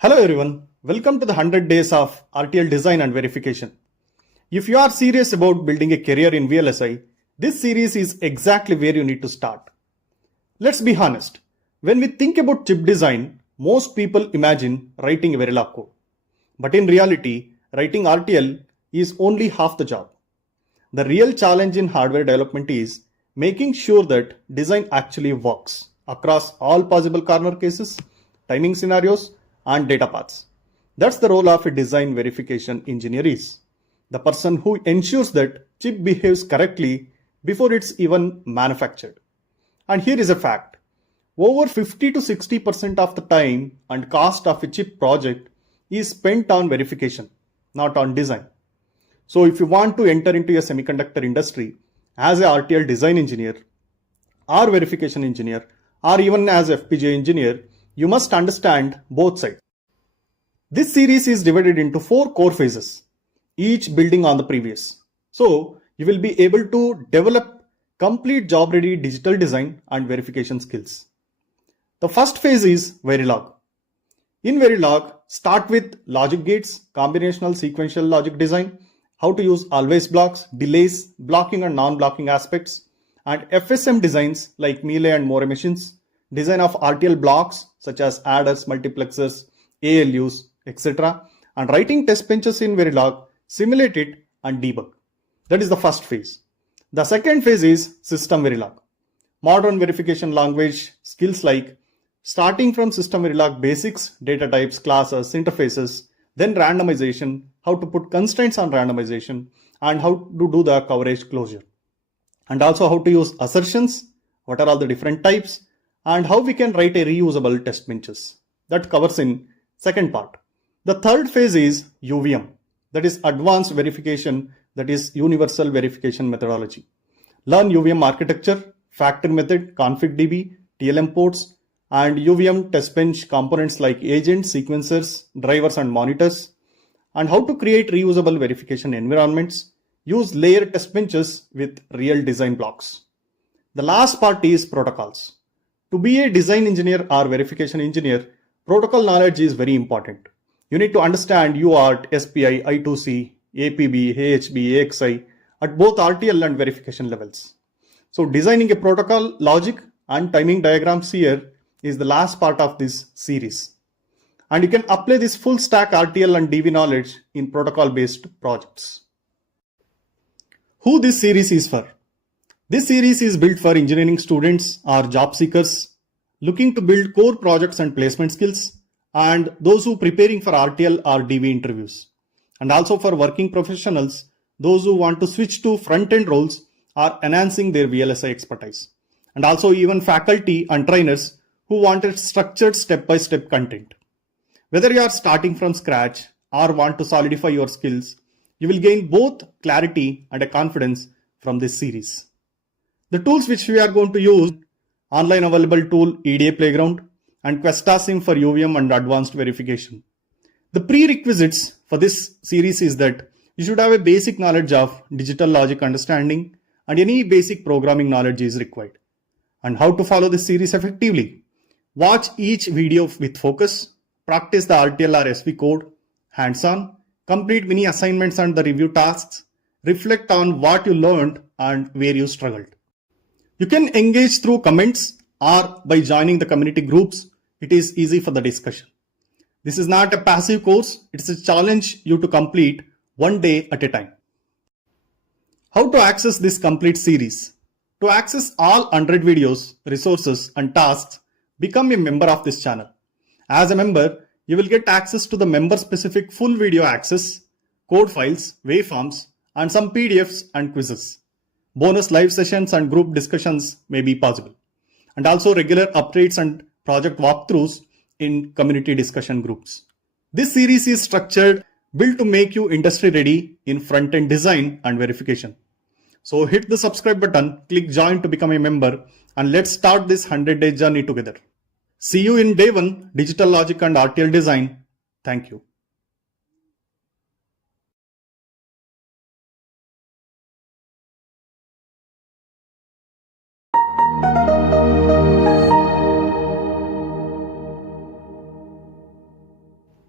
Hello everyone, welcome to the 100 days of RTL design and verification. If you are serious about building a career in VLSI, this series is exactly where you need to start. Let's be honest, when we think about chip design, most people imagine writing a Verilog code. But in reality, writing RTL is only half the job. The real challenge in hardware development is making sure that design actually works across all possible corner cases, timing scenarios, and data paths. That's the role of a design verification engineer is. The person who ensures that chip behaves correctly before it's even manufactured. And here is a fact. Over 50 to 60% of the time and cost of a chip project is spent on verification, not on design. So if you want to enter into a semiconductor industry as a RTL design engineer or verification engineer or even as FPGA engineer, you must understand both sides. This series is divided into 4 core phases, each building on the previous. So you will be able to develop complete job-ready digital design and verification skills. The first phase is Verilog. In Verilog, start with logic gates, combinational sequential logic design, how to use always blocks, delays, blocking and non-blocking aspects, and FSM designs like Melee and More machines, design of RTL blocks such as adders, multiplexers, ALUs, etc. and writing test benches in Verilog, simulate it and debug. That is the first phase. The second phase is SystemVerilog. Modern verification language skills like starting from SystemVerilog basics, data types, classes, interfaces, then randomization, how to put constraints on randomization, and how to do the coverage closure. And also how to use assertions, what are all the different types, and how we can write a reusable test benches. That covers in second part. The third phase is UVM, that is advanced verification, that is universal verification methodology. Learn UVM architecture, factor method, config.db, TLM ports, and UVM test bench components like agents, sequencers, drivers, and monitors, and how to create reusable verification environments, use layered test benches with real design blocks. The last part is protocols. To be a design engineer or verification engineer, protocol knowledge is very important. You need to understand UART, SPI, I2C, APB, AHB, AXI at both RTL and verification levels. So designing a protocol logic and timing diagrams here is the last part of this series. And you can apply this full stack RTL and DV knowledge in protocol based projects. Who this series is for? This series is built for engineering students or job seekers looking to build core projects and placement skills, and those who are preparing for RTL or DV interviews, and also for working professionals, those who want to switch to front-end roles or enhancing their VLSI expertise, and also even faculty and trainers who wanted structured step-by-step content. Whether you are starting from scratch or want to solidify your skills, you will gain both clarity and a confidence from this series. The tools which we are going to use, online available tool EDA Playground and QuestaSim for UVM and advanced verification. The prerequisites for this series is that you should have a basic knowledge of digital logic understanding and any basic programming knowledge is required. And how to follow this series effectively? Watch each video with focus, practice the RTL or SV code, hands-on, complete mini assignments and the review tasks, reflect on what you learned and where you struggled. You can engage through comments or by joining the community groups. It is easy for the discussion. This is not a passive course. It's a challenge you to complete one day at a time. How to access this complete series? To access all 100 videos, resources and tasks, become a member of this channel. As a member, you will get access to the member-specific full video access, code files, waveforms, and some PDFs and quizzes. Bonus live sessions and group discussions may be possible. And also regular updates and project walkthroughs in community discussion groups. This series is structured, built to make you industry ready in front-end design and verification. So hit the subscribe button, click join to become a member, and let's start this 100-day journey together. See you in day 1, digital logic and RTL design. Thank you.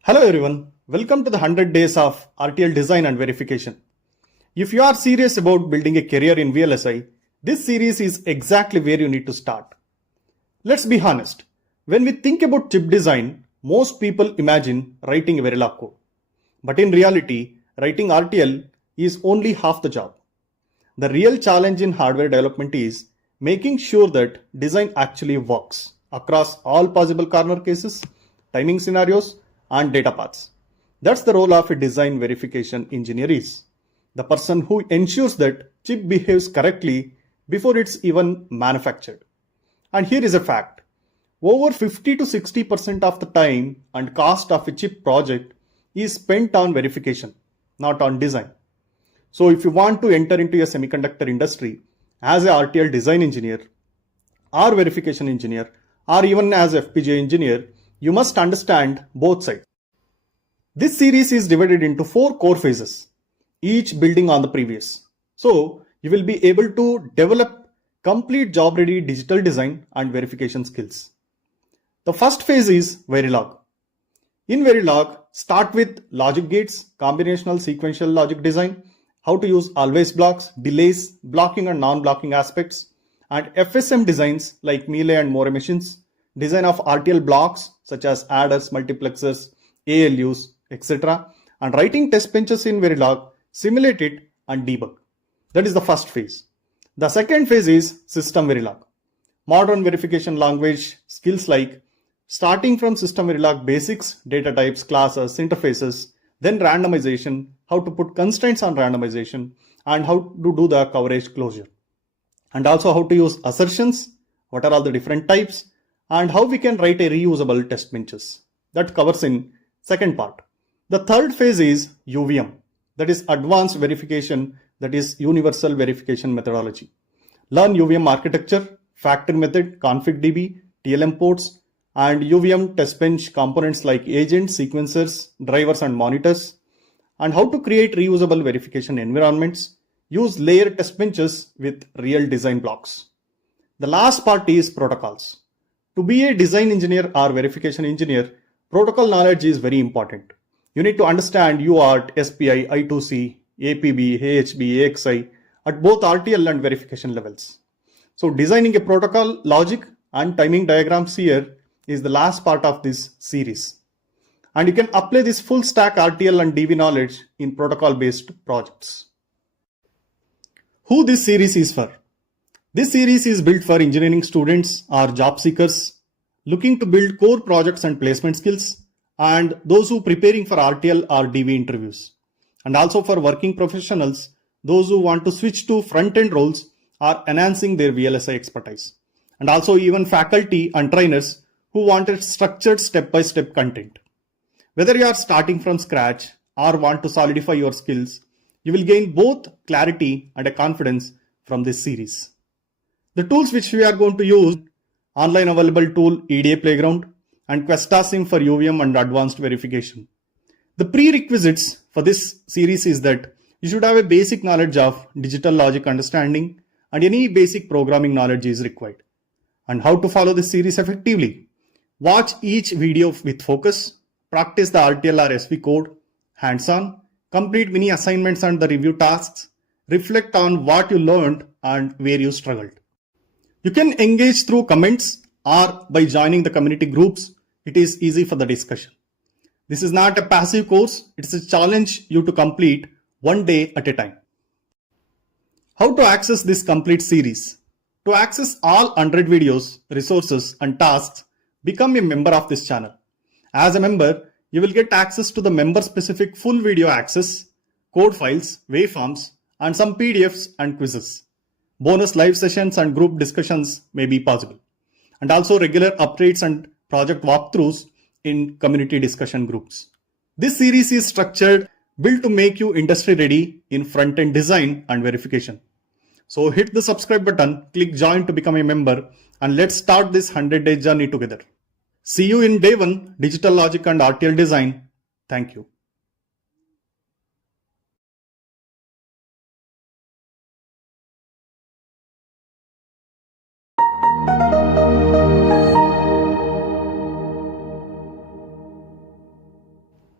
Hello everyone, welcome to the 100 days of RTL design and verification. If you are serious about building a career in VLSI, this series is exactly where you need to start. Let's be honest, when we think about chip design, most people imagine writing a Verilog code. But in reality, writing RTL is only half the job. The real challenge in hardware development is making sure that design actually works across all possible corner cases, timing scenarios, and data paths. That's the role of a design verification engineer is. The person who ensures that chip behaves correctly before it's even manufactured. And here is a fact. Over 50 to 60% of the time and cost of a chip project is spent on verification, not on design. So if you want to enter into a semiconductor industry as a RTL design engineer or verification engineer or even as FPGA engineer, you must understand both sides. This series is divided into 4 core phases, each building on the previous. So you will be able to develop complete job-ready digital design and verification skills. The first phase is Verilog. In Verilog, start with logic gates, combinational sequential logic design, how to use always blocks, delays, blocking and non-blocking aspects, and FSM designs like Melee and More machines, design of RTL blocks such as adders, multiplexers, ALUs, etc. and writing test benches in Verilog, simulate it and debug. That is the first phase. The second phase is SystemVerilog. Modern verification language skills like starting from SystemVerilog basics, data types, classes, interfaces, then randomization, how to put constraints on randomization, and how to do the coverage closure. And also how to use assertions, what are all the different types, and how we can write a reusable test benches. That covers in second part. The third phase is UVM, that is advanced verification, that is universal verification methodology. Learn UVM architecture, factory method, config.db, TLM ports, and UVM test bench components like agents, sequencers, drivers, and monitors, and how to create reusable verification environments, use layer test benches with real design blocks. The last part is protocols. To be a design engineer or verification engineer, protocol knowledge is very important. You need to understand UART, SPI, I2C, APB, AHB, AXI at both RTL and verification levels. So designing a protocol logic and timing diagrams here is the last part of this series. And you can apply this full stack RTL and DV knowledge in protocol based projects. Who this series is for? This series is built for engineering students or job seekers looking to build core projects and placement skills, and those who are preparing for RTL or DV interviews, and also for working professionals, those who want to switch to front-end roles or enhancing their VLSI expertise, and also even faculty and trainers who wanted structured step-by-step content. Whether you are starting from scratch or want to solidify your skills, you will gain both clarity and a confidence from this series. The tools which we are going to use, online available tool EDA Playground and QuestaSim for UVM and advanced verification. The prerequisites for this series is that you should have a basic knowledge of digital logic understanding and any basic programming knowledge is required. And how to follow this series effectively? Watch each video with focus, practice the RTL or SV code, hands-on, complete mini assignments and the review tasks, reflect on what you learned and where you struggled. You can engage through comments or by joining the community groups. It is easy for the discussion. This is not a passive course. It's a challenge you to complete one day at a time. How to access this complete series? To access all 100 videos, resources and tasks, become a member of this channel. As a member, you will get access to the member-specific full video access, code files, waveforms, and some PDFs and quizzes. Bonus live sessions and group discussions may be possible. And also regular updates and project walkthroughs in community discussion groups. This series is structured, built to make you industry ready in front-end design and verification. So hit the subscribe button, click join to become a member, and let's start this 100-day journey together. See you in day 1, digital logic and RTL design. Thank you.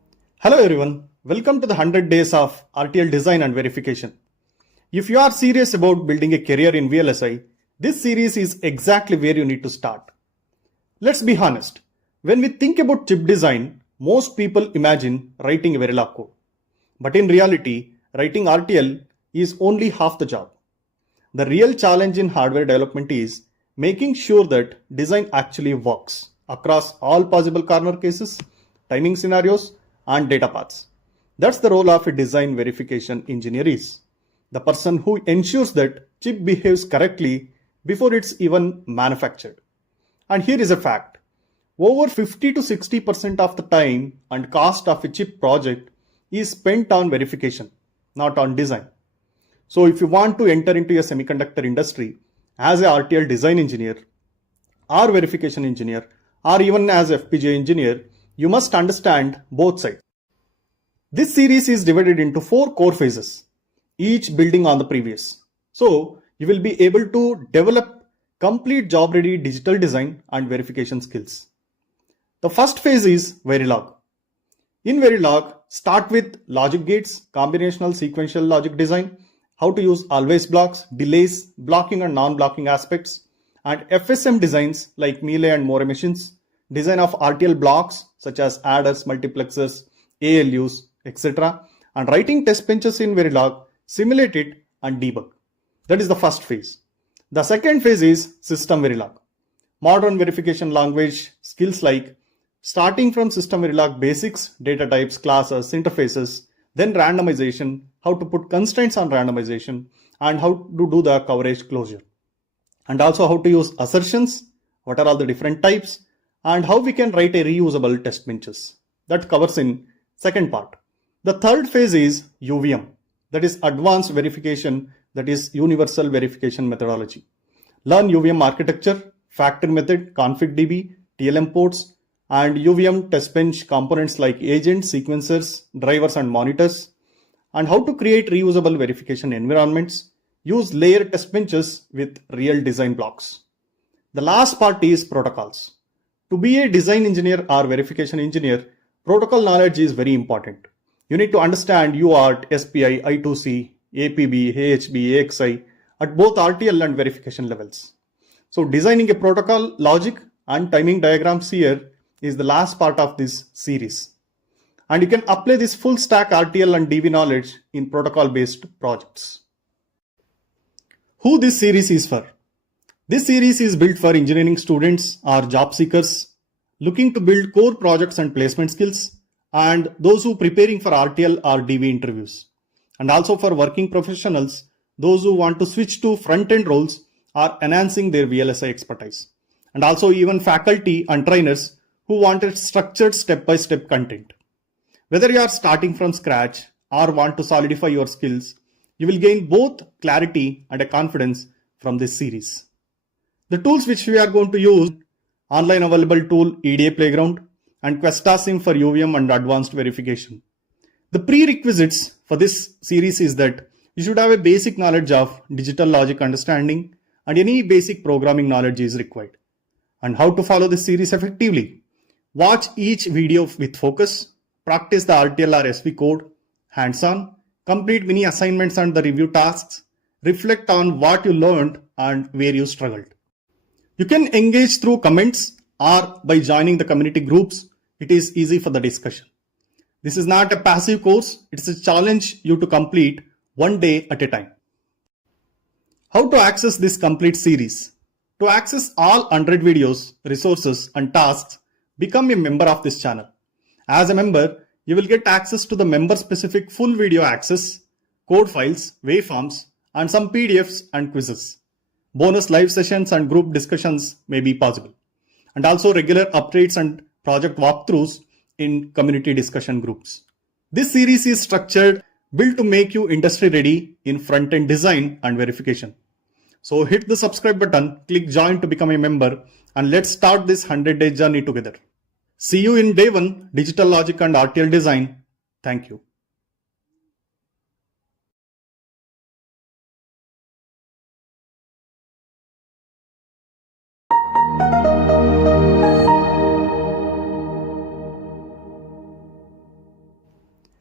Hello everyone, welcome to the 100 days of RTL design and verification. If you are serious about building a career in VLSI, this series is exactly where you need to start. Let's be honest, when we think about chip design, most people imagine writing a Verilog code. But in reality, writing RTL is only half the job. The real challenge in hardware development is making sure that design actually works across all possible corner cases, timing scenarios, and data paths. That's the role of a design verification engineer is. The person who ensures that chip behaves correctly before it's even manufactured. And here is a fact. Over 50 to 60% of the time and cost of a chip project is spent on verification, not on design. So if you want to enter into a semiconductor industry as a RTL design engineer or verification engineer or even as FPGA engineer, you must understand both sides. This series is divided into 4 core phases, each building on the previous. So you will be able to develop complete job-ready digital design and verification skills. The first phase is Verilog. In Verilog, start with logic gates, combinational sequential logic design, how to use always blocks, delays, blocking and non-blocking aspects, and FSM designs like Melee and More machines, design of RTL blocks such as adders, multiplexers, ALUs, etc. and writing test benches in Verilog, simulate it and debug. That is the first phase. The second phase is SystemVerilog. Modern verification language skills like starting from SystemVerilog basics, data types, classes, interfaces, then randomization, how to put constraints on randomization, and how to do the coverage closure. And also how to use assertions, what are all the different types, and how we can write a reusable test benches. That covers in second part. The third phase is UVM, that is advanced verification, that is universal verification methodology. Learn UVM architecture, factor method, config.db, TLM ports, and UVM test bench components like agents, sequencers, drivers, and monitors, and how to create reusable verification environments, use layer test benches with real design blocks. The last part is protocols. To be a design engineer or verification engineer, protocol knowledge is very important. You need to understand UART, SPI, I2C, APB, AHB, AXI at both RTL and verification levels. So designing a protocol logic and timing diagrams here is the last part of this series. And you can apply this full stack RTL and DV knowledge in protocol based projects. Who this series is for? This series is built for engineering students or job seekers looking to build core projects and placement skills, and those who preparing for RTL or DV interviews, and also for working professionals, those who want to switch to front-end roles or enhancing their VLSI expertise, and also even faculty and trainers who wanted structured step-by-step content. Whether you are starting from scratch or want to solidify your skills, you will gain both clarity and a confidence from this series. The tools which we are going to use, online available tool EDA Playground and QuestaSim for UVM and advanced verification. The prerequisites for this series is that you should have a basic knowledge of digital logic understanding and any basic programming knowledge is required. And how to follow this series effectively? Watch each video with focus, practice the RTL or SV code, hands-on, complete mini assignments and the review tasks, reflect on what you learned and where you struggled. You can engage through comments or by joining the community groups. It is easy for the discussion. This is not a passive course. It's a challenge you to complete one day at a time. How to access this complete series? To access all 100 videos, resources and tasks, become a member of this channel. As a member, you will get access to the member-specific full video access, code files, waveforms, and some PDFs and quizzes. Bonus live sessions and group discussions may be possible. And also regular updates and project walkthroughs in community discussion groups. This series is structured, built to make you industry ready in front-end design and verification. So hit the subscribe button, click join to become a member, and let's start this 100-day journey together. See you in day 1, Digital Logic and RTL Design. Thank you.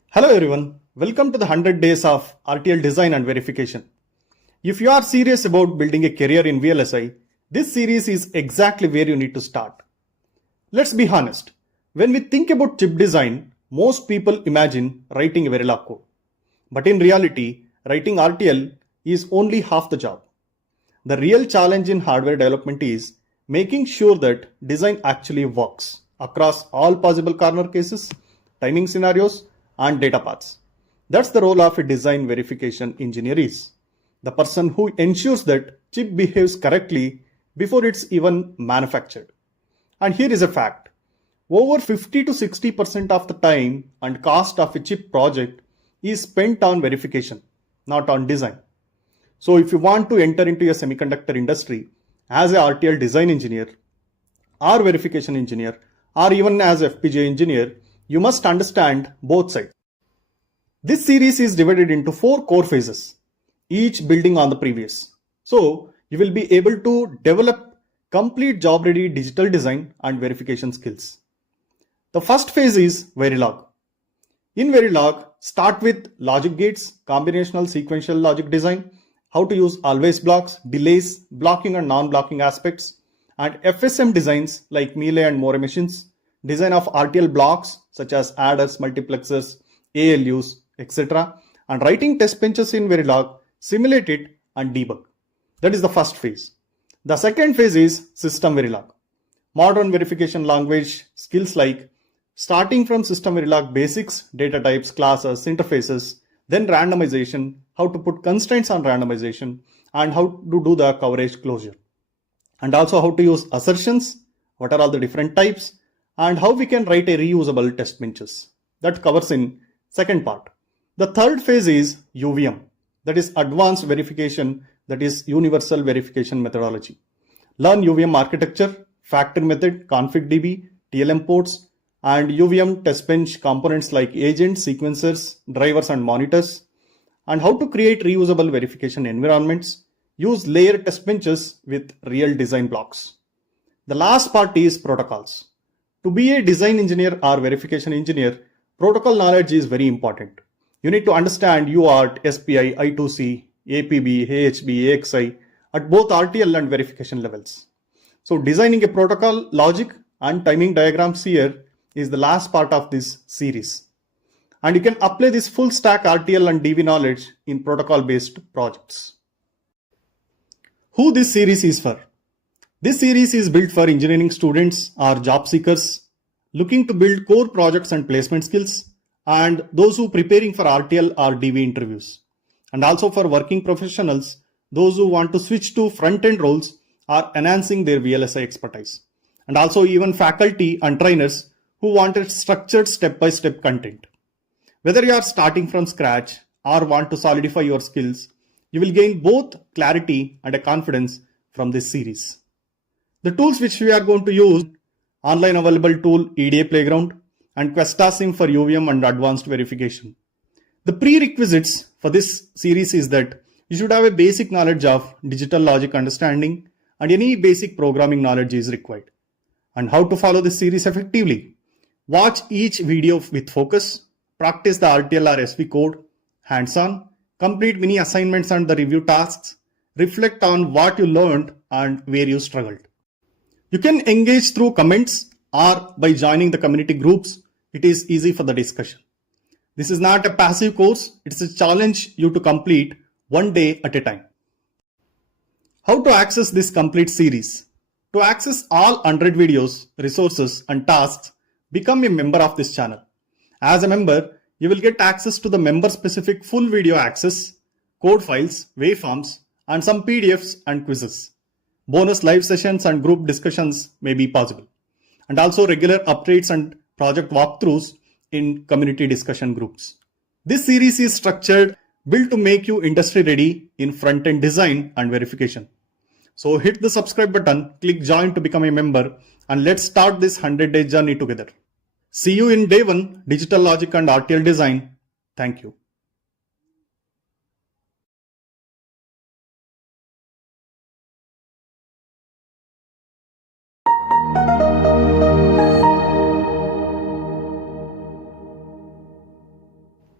Hello everyone, welcome to the 100 days of RTL design and verification. If you are serious about building a career in VLSI, this series is exactly where you need to start. Let's be honest, when we think about chip design, most people imagine writing a Verilog code. But in reality, writing RTL is only half the job. The real challenge in hardware development is making sure that design actually works across all possible corner cases, timing scenarios, and data paths. That's the role of a design verification engineer is. The person who ensures that chip behaves correctly before it's even manufactured. And here is a fact. Over 50 to 60% of the time and cost of a chip project is spent on verification, not on design. So if you want to enter into a semiconductor industry as a RTL design engineer or verification engineer or even as FPGA engineer, you must understand both sides. This series is divided into 4 core phases, each building on the previous. So you will be able to develop complete job-ready digital design and verification skills. The first phase is Verilog. In Verilog, start with logic gates, combinational sequential logic design, how to use always blocks, delays, blocking and non-blocking aspects, and FSM designs like melee and more machines, design of RTL blocks such as adders, multiplexers, ALUs, etc. and writing test benches in Verilog, simulate it and debug. That is the first phase. The second phase is SystemVerilog. Modern verification language skills like starting from SystemVerilog basics, data types, classes, interfaces, then randomization, how to put constraints on randomization, and how to do the coverage closure. And also how to use assertions, what are all the different types, and how we can write a reusable test benches. That covers in second part. The third phase is UVM, that is advanced verification, that is universal verification methodology. Learn UVM architecture, factor method, config.db, TLM ports, and UVM test bench components like agents, sequencers, drivers, and monitors, and how to create reusable verification environments, use layer test benches with real design blocks. The last part is protocols. To be a design engineer or verification engineer, protocol knowledge is very important. You need to understand UART, SPI, I2C, APB, AHB, AXI at both RTL and verification levels. So designing a protocol logic and timing diagrams here is the last part of this series. And you can apply this full stack RTL and DV knowledge in protocol based projects. Who this series is for? This series is built for engineering students or job seekers looking to build core projects and placement skills, and those who are preparing for RTL or DV interviews, and also for working professionals, those who want to switch to front-end roles or enhancing their VLSI expertise, and also even faculty and trainers who wanted structured step-by-step content. Whether you are starting from scratch or want to solidify your skills, you will gain both clarity and a confidence from this series. The tools which we are going to use, online available tool EDA Playground and QuestaSim for UVM and advanced verification. The prerequisites for this series is that you should have a basic knowledge of digital logic understanding and any basic programming knowledge is required. And how to follow this series effectively? Watch each video with focus, practice the RTL or SV code, hands-on, complete mini assignments and the review tasks, reflect on what you learned and where you struggled. You can engage through comments or by joining the community groups. It is easy for the discussion. This is not a passive course. It's a challenge you to complete one day at a time. How to access this complete series? To access all 100 videos, resources and tasks, become a member of this channel. As a member, you will get access to the member-specific full video access, code files, waveforms, and some PDFs and quizzes. Bonus live sessions and group discussions may be possible. And also regular updates and project walkthroughs in community discussion groups. This series is structured, built to make you industry ready in front-end design and verification. So hit the subscribe button, click join to become a member, and let's start this 100-day journey together. See you in day 1, Digital Logic and RTL Design. Thank you.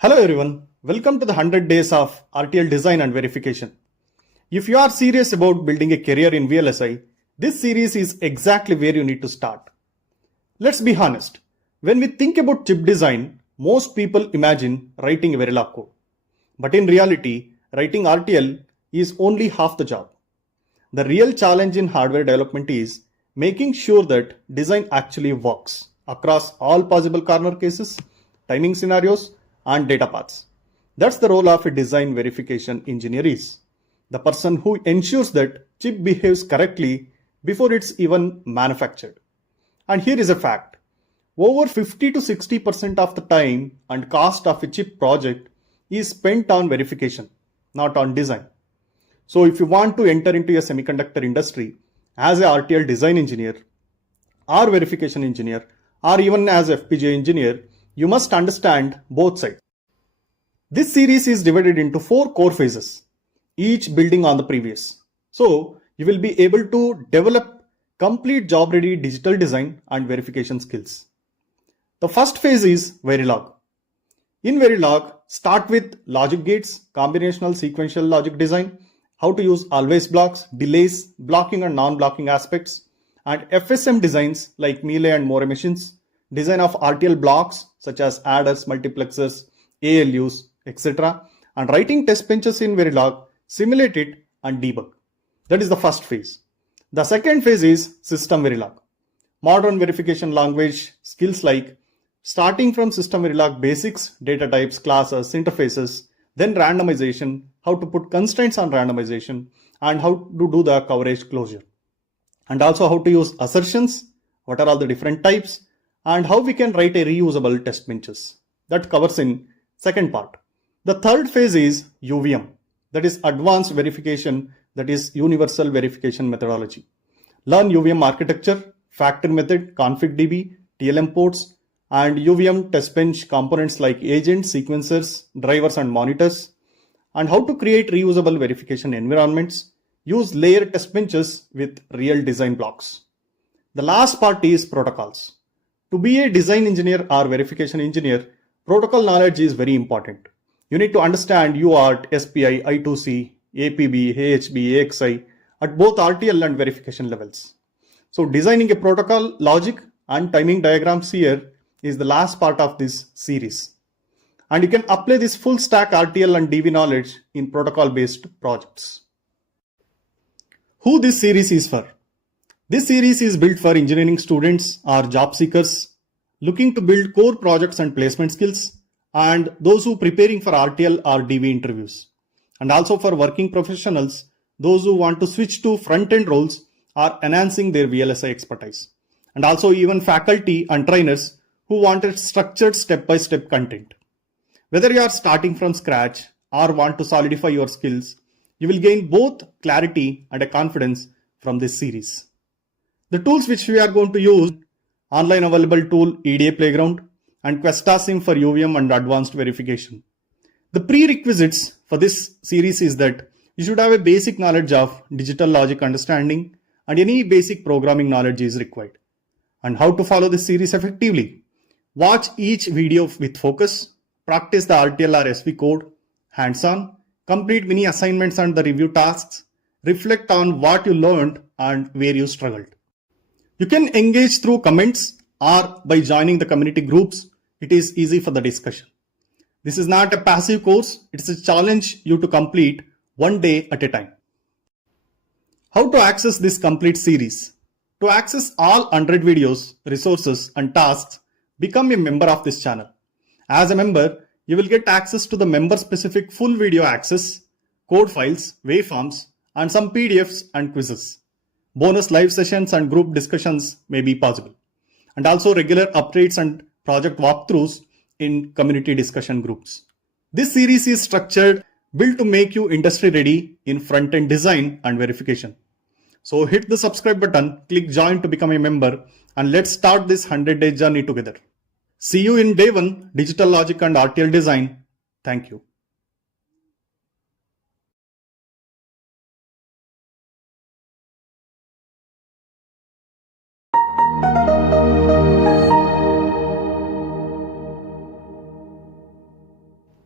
Hello everyone, welcome to the 100 days of RTL design and verification. If you are serious about building a career in VLSI, this series is exactly where you need to start. Let's be honest, when we think about chip design, most people imagine writing a Verilog code. But in reality, writing RTL is only half the job. The real challenge in hardware development is making sure that design actually works across all possible corner cases, timing scenarios, and data paths. That's the role of a design verification engineer is. The person who ensures that chip behaves correctly before it's even manufactured. And here is a fact. Over 50 to 60% of the time and cost of a chip project is spent on verification, not on design. So if you want to enter into a semiconductor industry as a RTL design engineer or verification engineer or even as FPGA engineer, you must understand both sides. This series is divided into 4 core phases, each building on the previous. So you will be able to develop complete job-ready digital design and verification skills. The first phase is Verilog. In Verilog, start with logic gates, combinational sequential logic design, how to use always blocks, delays, blocking and non-blocking aspects, and FSM designs like melee and more machines, design of RTL blocks such as adders, multiplexers, ALUs, etc. and writing test benches in Verilog, simulate it and debug. That is the first phase. The second phase is SystemVerilog. Modern verification language skills like starting from SystemVerilog basics, data types, classes, interfaces, then randomization, how to put constraints on randomization, and how to do the coverage closure. And also how to use assertions, what are all the different types, and how we can write a reusable test benches. That covers in second part. The third phase is UVM, that is advanced verification, that is universal verification methodology. Learn UVM architecture, factor method, config.db, TLM ports, and UVM test bench components like agents, sequencers, drivers, and monitors, and how to create reusable verification environments, use layered test benches with real design blocks. The last part is protocols. To be a design engineer or verification engineer, protocol knowledge is very important. You need to understand UART, SPI, I2C, APB, AHB, AXI at both RTL and verification levels. So designing a protocol logic and timing diagrams here is the last part of this series. And you can apply this full stack RTL and DV knowledge in protocol based projects. Who this series is for? This series is built for engineering students or job seekers looking to build core projects and placement skills, and those who preparing for RTL or DV interviews, and also for working professionals, those who want to switch to front-end roles or enhancing their VLSI expertise, and also even faculty and trainers who wanted structured step-by-step content. Whether you are starting from scratch or want to solidify your skills, you will gain both clarity and a confidence from this series. The tools which we are going to use, online available tool EDA Playground and QuestaSim for UVM and advanced verification. The prerequisites for this series is that you should have a basic knowledge of digital logic understanding and any basic programming knowledge is required. And how to follow this series effectively? Watch each video with focus, practice the RTL or SV code, hands-on, complete mini assignments and the review tasks, reflect on what you learned and where you struggled. You can engage through comments or by joining the community groups. It is easy for the discussion. This is not a passive course. It's a challenge you to complete one day at a time. How to access this complete series? To access all 100 videos, resources and tasks, become a member of this channel. As a member, you will get access to the member-specific full video access, code files, waveforms, and some PDFs and quizzes. Bonus live sessions and group discussions may be possible. And also regular updates and project walkthroughs in community discussion groups. This series is structured, built to make you industry ready in front-end design and verification. So hit the subscribe button, click join to become a member, and let's start this 100-day journey together. See you in day 1, digital logic and RTL design. Thank you.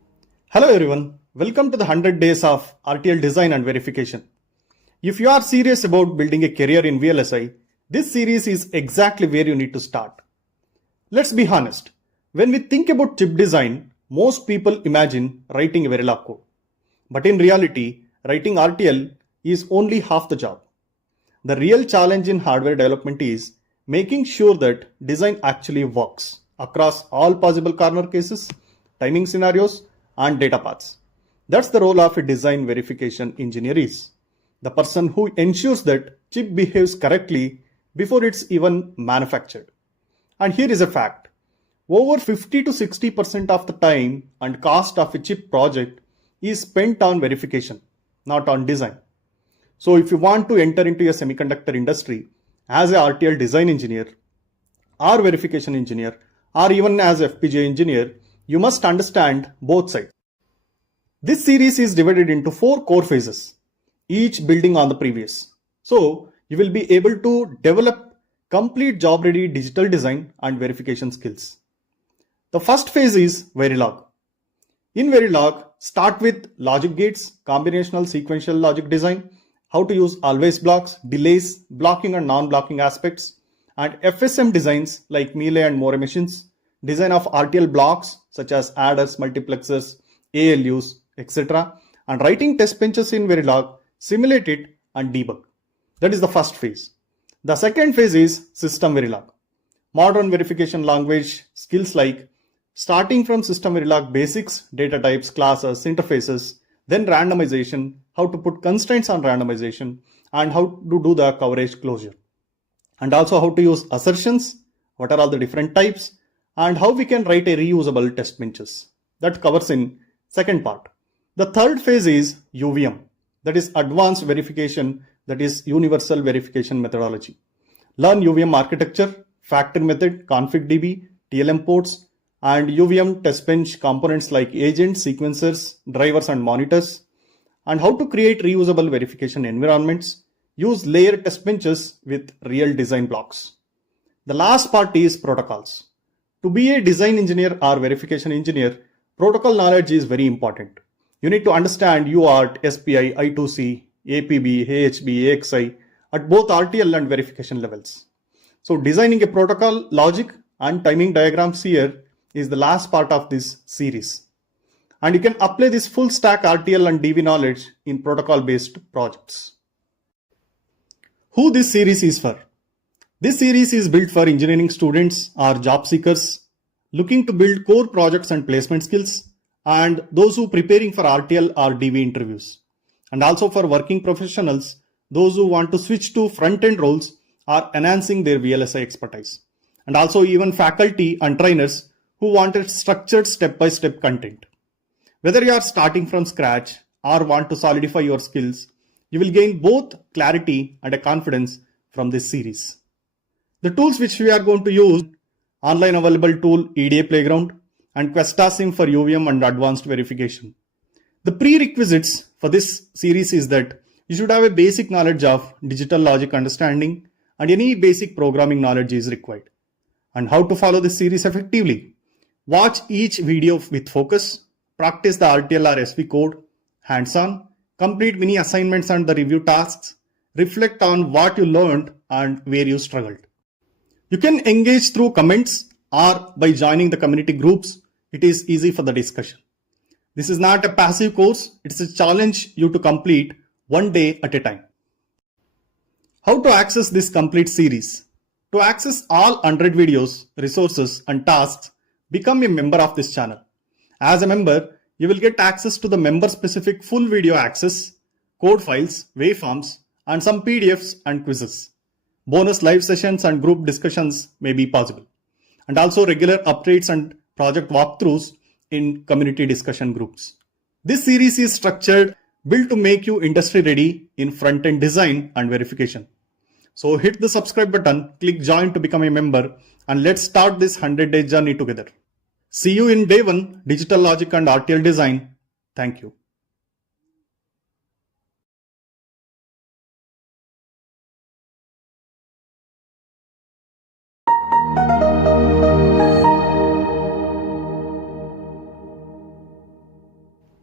Hello everyone, welcome to the 100 days of RTL design and verification. If you are serious about building a career in VLSI, this series is exactly where you need to start. Let's be honest, when we think about chip design, most people imagine writing a Verilog code. But in reality, writing RTL is only half the job. The real challenge in hardware development is making sure that design actually works across all possible corner cases, timing scenarios, and data paths. That's the role of a design verification engineer is. The person who ensures that chip behaves correctly before it's even manufactured. And here is a fact. Over 50 to 60% of the time and cost of a chip project is spent on verification, not on design. So if you want to enter into a semiconductor industry as a RTL design engineer or verification engineer or even as FPGA engineer, you must understand both sides. This series is divided into 4 core phases, each building on the previous. So you will be able to develop complete job-ready digital design and verification skills. The first phase is Verilog. In Verilog, start with logic gates, combinational sequential logic design, how to use always blocks, delays, blocking and non-blocking aspects, and FSM designs like Melee and More machines, design of RTL blocks such as adders, multiplexers, ALUs, etc. and writing test benches in Verilog, simulate it and debug. That is the first phase. The second phase is SystemVerilog. Modern verification language skills like starting from SystemVerilog basics, data types, classes, interfaces, then randomization, how to put constraints on randomization, and how to do the coverage closure. And also how to use assertions, what are all the different types, and how we can write a reusable test benches. That covers in second part. The third phase is UVM, that is advanced verification, that is universal verification methodology. Learn UVM architecture, factor method, config.db, TLM ports, and UVM test bench components like agents, sequencers, drivers, and monitors, and how to create reusable verification environments, use layered test benches with real design blocks. The last part is protocols. To be a design engineer or verification engineer, protocol knowledge is very important. You need to understand UART, SPI, I2C, APB, AHB, AXI at both RTL and verification levels. So designing a protocol logic and timing diagrams here is the last part of this series. And you can apply this full stack RTL and DV knowledge in protocol based projects. Who this series is for? This series is built for engineering students or job seekers looking to build core projects and placement skills, and those who preparing for RTL or DV interviews, and also for working professionals, those who want to switch to front-end roles or enhancing their VLSI expertise, and also even faculty and trainers who wanted structured step-by-step content. Whether you are starting from scratch or want to solidify your skills, you will gain both clarity and a confidence from this series. The tools which we are going to use, online available tool EDA Playground and QuestaSim for UVM and advanced verification. The prerequisites for this series is that you should have a basic knowledge of digital logic understanding, and any basic programming knowledge is required. And how to follow this series effectively? Watch each video with focus, practice the RTL or SV code, hands-on, complete mini assignments and the review tasks, reflect on what you learned and where you struggled. You can engage through comments or by joining the community groups. It is easy for the discussion. This is not a passive course, it's a challenge you to complete one day at a time. How to access this complete series? To access all 100 videos, resources and tasks, become a member of this channel. As a member, you will get access to the member-specific full video access, code files, waveforms, and some PDFs and quizzes. Bonus live sessions and group discussions may be possible, and also regular updates and project walkthroughs in community discussion groups. This series is structured, built to make you industry ready in front-end design and verification. So hit the subscribe button, click join to become a member, and let's start this 100-day journey together. See you in day 1, digital logic and RTL design. Thank you.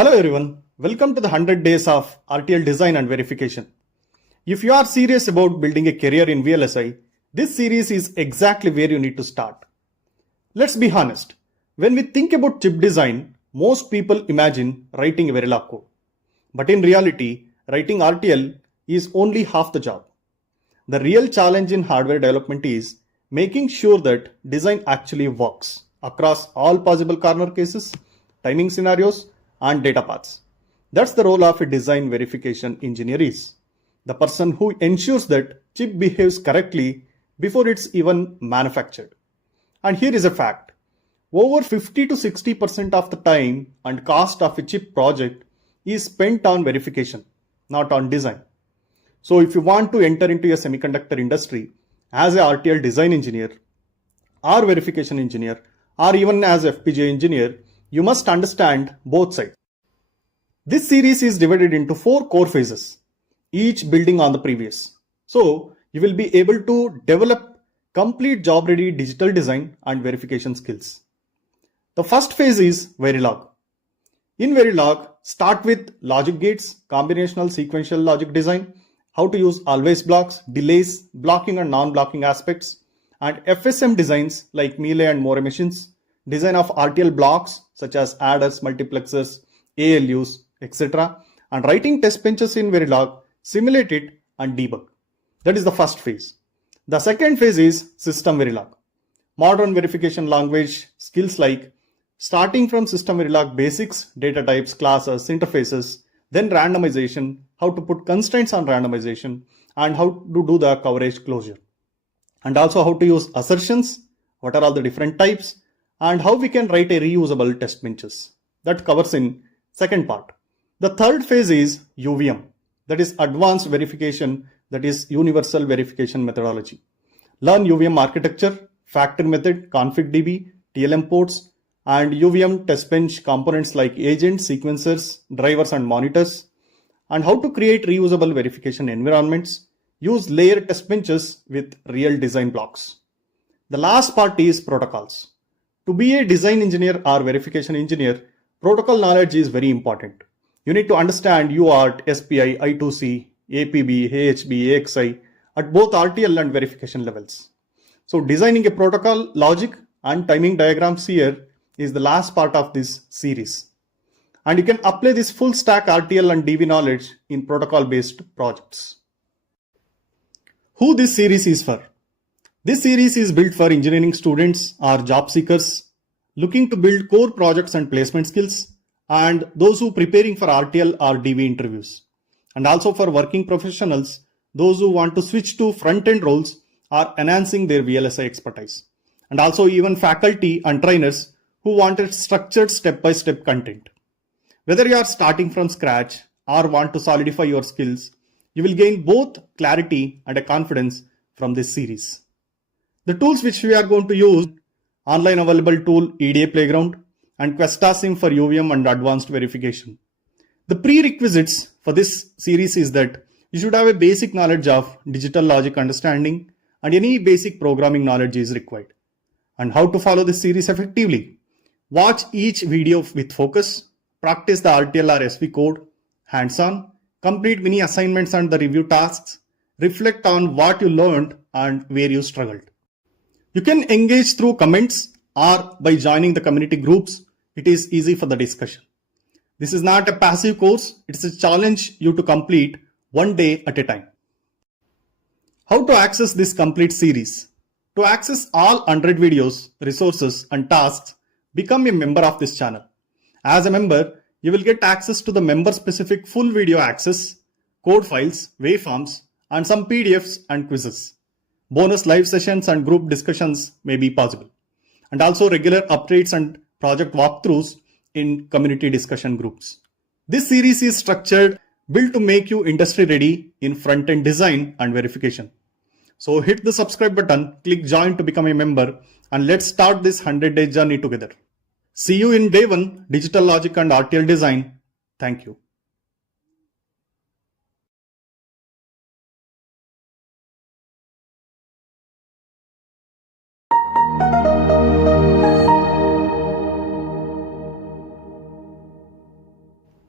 Hello everyone, welcome to the 100 days of RTL design and verification. If you are serious about building a career in VLSI, this series is exactly where you need to start. Let's be honest, when we think about chip design, most people imagine writing a Verilog code. But in reality, writing RTL is only half the job. The real challenge in hardware development is making sure that design actually works across all possible corner cases, timing scenarios, and data paths. That's the role of a design verification engineer is. The person who ensures that chip behaves correctly before it's even manufactured. And here is a fact. Over 50 to 60% of the time and cost of a chip project is spent on verification, not on design. So if you want to enter into a semiconductor industry as a RTL design engineer or verification engineer or even as FPGA engineer, you must understand both sides. This series is divided into 4 core phases, each building on the previous. So you will be able to develop complete job-ready digital design and verification skills. The first phase is Verilog. In Verilog, start with logic gates, combinational sequential logic design, how to use always blocks, delays, blocking and non-blocking aspects, and FSM designs like Melee and More machines, design of RTL blocks such as adders, multiplexers, ALUs, etc. and writing test benches in Verilog, simulate it and debug. That is the first phase. The second phase is SystemVerilog. Modern verification language skills like starting from SystemVerilog basics, data types, classes, interfaces, then randomization, how to put constraints on randomization, and how to do the coverage closure. And also how to use assertions, what are all the different types, and how we can write a reusable test benches. That covers in second part. The third phase is UVM, that is advanced verification, that is universal verification methodology. Learn UVM architecture, factor method, config.db, TLM ports, and UVM test bench components like agents, sequencers, drivers, and monitors, and how to create reusable verification environments, use layer test benches with real design blocks. The last part is protocols. To be a design engineer or verification engineer, protocol knowledge is very important. You need to understand UART, SPI, I2C, APB, AHB, AXI at both RTL and verification levels. So designing a protocol logic and timing diagrams here is the last part of this series. And you can apply this full stack RTL and DV knowledge in protocol based projects. Who this series is for? This series is built for engineering students or job seekers looking to build core projects and placement skills, and those who are preparing for RTL or DV interviews, and also for working professionals, those who want to switch to front-end roles or enhancing their VLSI expertise, and also even faculty and trainers who wanted structured step-by-step content. Whether you are starting from scratch or want to solidify your skills, you will gain both clarity and a confidence from this series. The tools which we are going to use, online available tool EDA Playground and QuestaSim for UVM and advanced verification. The prerequisites for this series is that you should have a basic knowledge of digital logic understanding and any basic programming knowledge is required. And how to follow this series effectively? Watch each video with focus, practice the RTL or SV code, hands-on, complete mini assignments and the review tasks, reflect on what you learned and where you struggled. You can engage through comments or by joining the community groups. It is easy for the discussion. This is not a passive course. It's a challenge you to complete one day at a time. How to access this complete series? To access all 100 videos, resources and tasks, become a member of this channel. As a member, you will get access to the member-specific full video access, code files, waveforms, and some PDFs and quizzes. Bonus live sessions and group discussions may be possible. And also regular updates and project walkthroughs in community discussion groups. This series is structured, built to make you industry ready in front-end design and verification. So hit the subscribe button, click join to become a member, and let's start this 100-day journey together. See you in day 1, digital logic and RTL design. Thank you.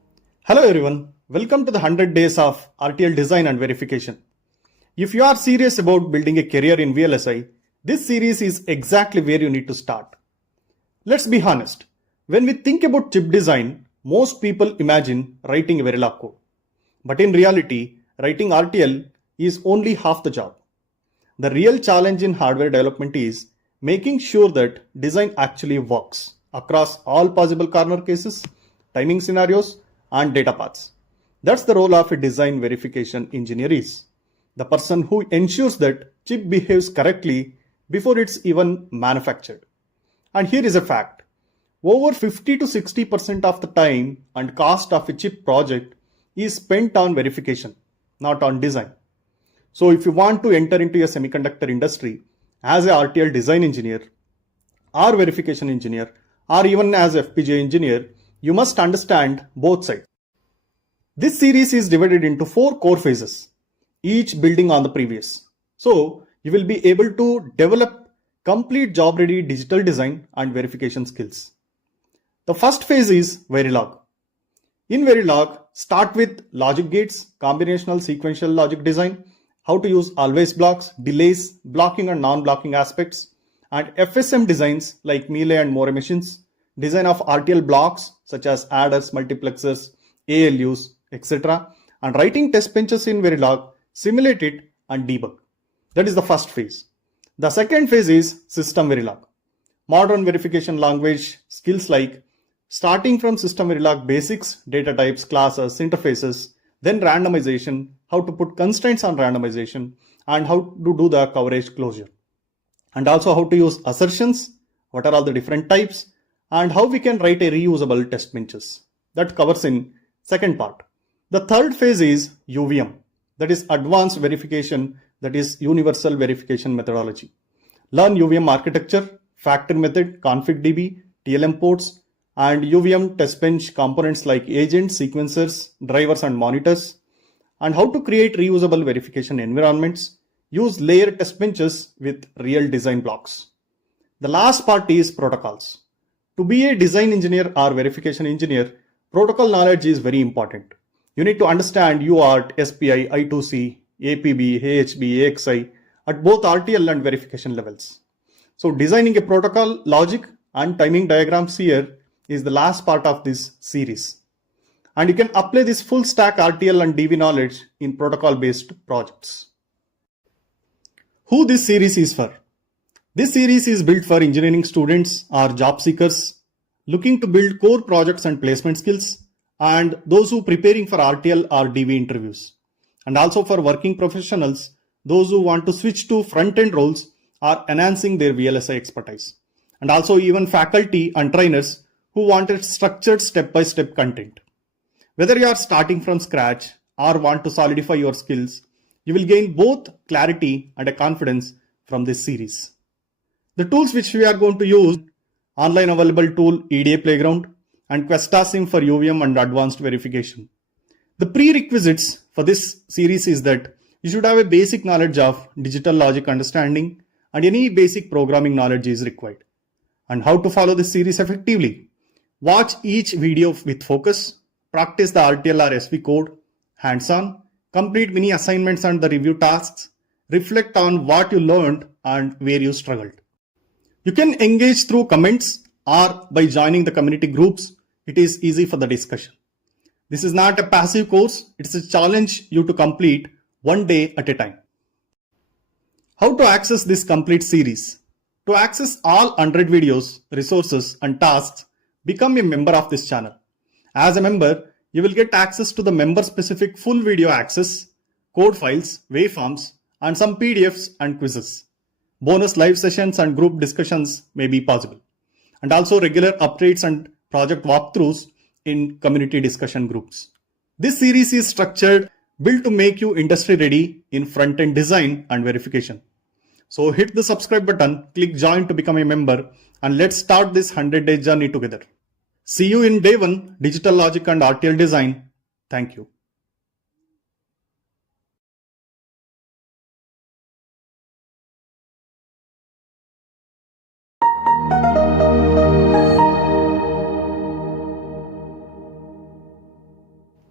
Hello everyone, welcome to the 100 days of RTL design and verification. If you are serious about building a career in VLSI, this series is exactly where you need to start. Let's be honest, when we think about chip design, most people imagine writing a Verilog code. But in reality, writing RTL is only half the job. The real challenge in hardware development is making sure that design actually works across all possible corner cases, timing scenarios, and data paths. That's the role of a design verification engineer is. The person who ensures that chip behaves correctly before it's even manufactured. And here is a fact. Over 50 to 60% of the time and cost of a chip project is spent on verification, not on design. So if you want to enter into a semiconductor industry as a RTL design engineer or verification engineer or even as FPGA engineer, you must understand both sides. This series is divided into 4 core phases, each building on the previous. So you will be able to develop complete job-ready digital design and verification skills. The first phase is Verilog. In Verilog, start with logic gates, combinational sequential logic design, how to use always blocks, delays, blocking and non-blocking aspects, and FSM designs like melee and more machines, design of RTL blocks such as adders, multiplexers, ALUs, etc. and writing test benches in Verilog, simulate it and debug. That is the first phase. The second phase is SystemVerilog. Modern verification language skills like starting from SystemVerilog basics, data types, classes, interfaces, then randomization, how to put constraints on randomization, and how to do the coverage closure. And also how to use assertions, what are all the different types, and how we can write a reusable test benches. That covers in second part. The third phase is UVM, that is advanced verification, that is universal verification methodology. Learn UVM architecture, factor method, config.db, TLM ports, and UVM test bench components like agents, sequencers, drivers, and monitors, and how to create reusable verification environments, use layer test benches with real design blocks. The last part is protocols. To be a design engineer or verification engineer, protocol knowledge is very important. You need to understand UART, SPI, I2C, APB, AHB, AXI at both RTL and verification levels. So designing a protocol logic and timing diagrams here is the last part of this series. And you can apply this full stack RTL and DV knowledge in protocol based projects. Who this series is for? This series is built for engineering students or job seekers looking to build core projects and placement skills, and those who are preparing for RTL or DV interviews, and also for working professionals, those who want to switch to front-end roles or enhancing their VLSI expertise, and also even faculty and trainers who wanted structured step-by-step content. Whether you are starting from scratch or want to solidify your skills, you will gain both clarity and a confidence from this series. The tools which we are going to use, online available tool EDA Playground and QuestaSim for UVM and advanced verification. The prerequisites for this series is that you should have a basic knowledge of digital logic understanding and any basic programming knowledge is required. And how to follow this series effectively? Watch each video with focus, practice the RTL or SV code, hands-on, complete mini assignments and the review tasks, reflect on what you learned and where you struggled. You can engage through comments or by joining the community groups. It is easy for the discussion. This is not a passive course, it is a challenge you to complete one day at a time. How to access this complete series? To access all 100 videos, resources and tasks, become a member of this channel. As a member, you will get access to the member-specific full video access, code files, waveforms, and some PDFs and quizzes. Bonus live sessions and group discussions may be possible. And also regular updates and project walkthroughs in community discussion groups. This series is structured, built to make you industry ready in front-end design and verification. So hit the subscribe button, click join to become a member, and let's start this 100-day journey together. See you in day 1, Digital Logic and RTL Design. Thank you.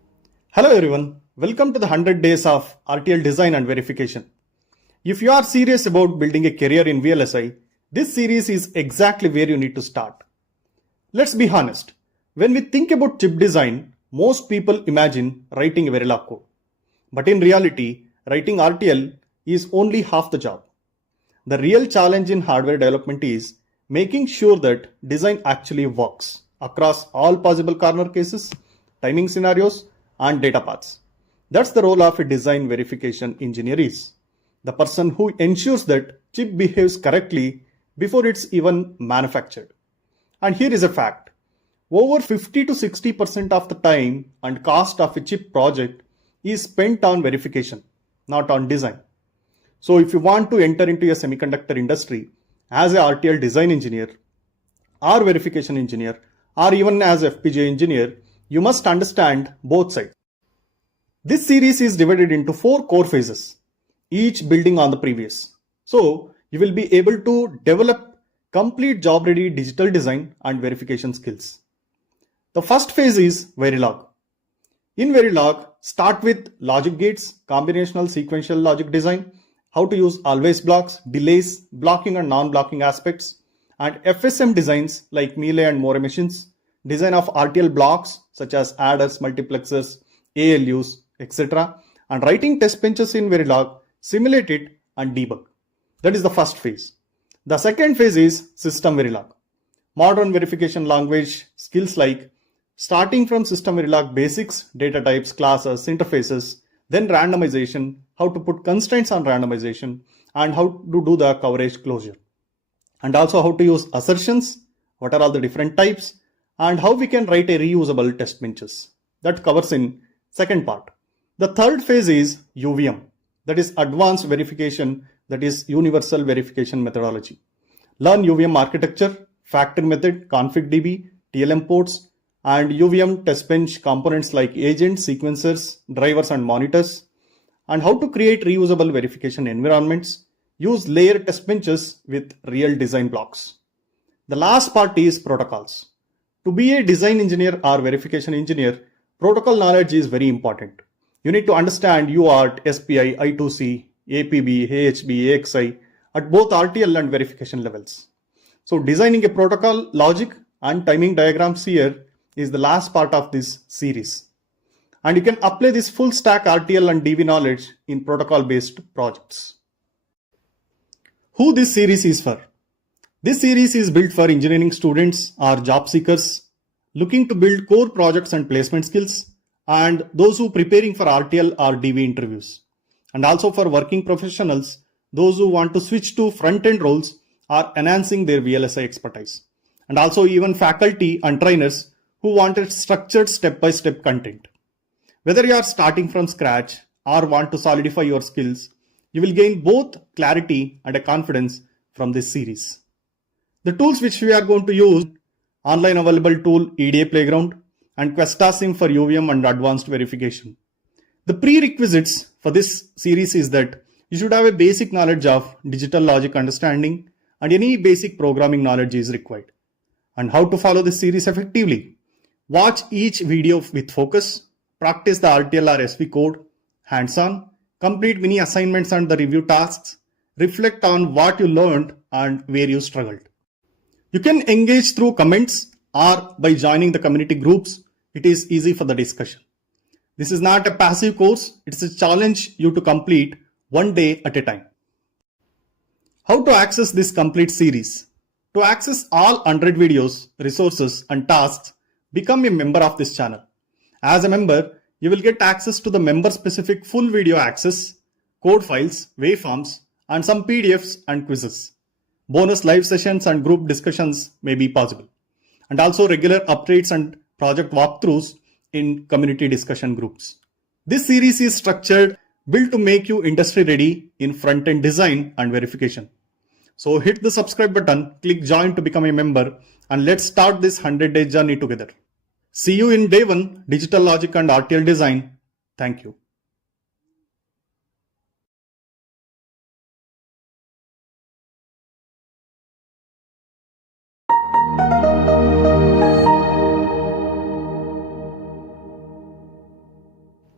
Hello everyone, welcome to the 100 days of RTL design and verification. If you are serious about building a career in VLSI, this series is exactly where you need to start. Let's be honest, when we think about chip design, most people imagine writing a Verilog code. But in reality, writing RTL is only half the job. The real challenge in hardware development is making sure that design actually works across all possible corner cases, timing scenarios, and data paths. That's the role of a design verification engineer is. The person who ensures that chip behaves correctly before it's even manufactured. And here is a fact. Over 50 to 60% of the time and cost of a chip project is spent on verification, not on design. So if you want to enter into a semiconductor industry as a RTL design engineer or verification engineer or even as FPGA engineer, you must understand both sides. This series is divided into 4 core phases, each building on the previous. So you will be able to develop complete job-ready digital design and verification skills. The first phase is Verilog. In Verilog, start with logic gates, combinational sequential logic design, how to use always blocks, delays, blocking and non-blocking aspects, and FSM designs like Melee and More machines, design of RTL blocks such as adders, multiplexers, ALUs, etc. and writing test benches in Verilog, simulate it and debug. That is the first phase. The second phase is SystemVerilog. Modern verification language skills like starting from SystemVerilog basics, data types, classes, interfaces, then randomization, how to put constraints on randomization, and how to do the coverage closure. And also how to use assertions, what are all the different types, and how we can write a reusable test benches. That covers in second part. The third phase is UVM, that is advanced verification, that is universal verification methodology. Learn UVM architecture, factor method, config.db, TLM ports, and UVM test bench components like agents, sequencers, drivers, and monitors, and how to create reusable verification environments, use layer test benches with real design blocks. The last part is protocols. To be a design engineer or verification engineer, protocol knowledge is very important. You need to understand UART, SPI, I2C, APB, AHB, AXI at both RTL and verification levels. So designing a protocol logic and timing diagrams here is the last part of this series. And you can apply this full stack RTL and DV knowledge in protocol based projects. Who this series is for? This series is built for engineering students or job seekers looking to build core projects and placement skills, and those who preparing for RTL or DV interviews, and also for working professionals, those who want to switch to front-end roles or enhancing their VLSI expertise, and also even faculty and trainers who wanted structured step-by-step content. Whether you are starting from scratch or want to solidify your skills, you will gain both clarity and a confidence from this series. The tools which we are going to use, online available tool EDA Playground and QuestaSim for UVM and advanced verification. The prerequisites for this series is that you should have a basic knowledge of digital logic understanding and any basic programming knowledge is required. And how to follow this series effectively? Watch each video with focus, practice the RTL or SV code, hands-on, complete mini assignments and the review tasks, reflect on what you learned and where you struggled. You can engage through comments or by joining the community groups. It is easy for the discussion. This is not a passive course. It's a challenge you to complete one day at a time. How to access this complete series? To access all 100 videos, resources and tasks, become a member of this channel. As a member, you will get access to the member specific full video access, code files, waveforms, and some PDFs and quizzes. Bonus live sessions and group discussions may be possible. And also regular updates and project walkthroughs in community discussion groups. This series is structured, built to make you industry ready in front-end design and verification. So hit the subscribe button, click join to become a member, and let's start this 100-day journey together. See you in day 1, Digital Logic and RTL Design. Thank you.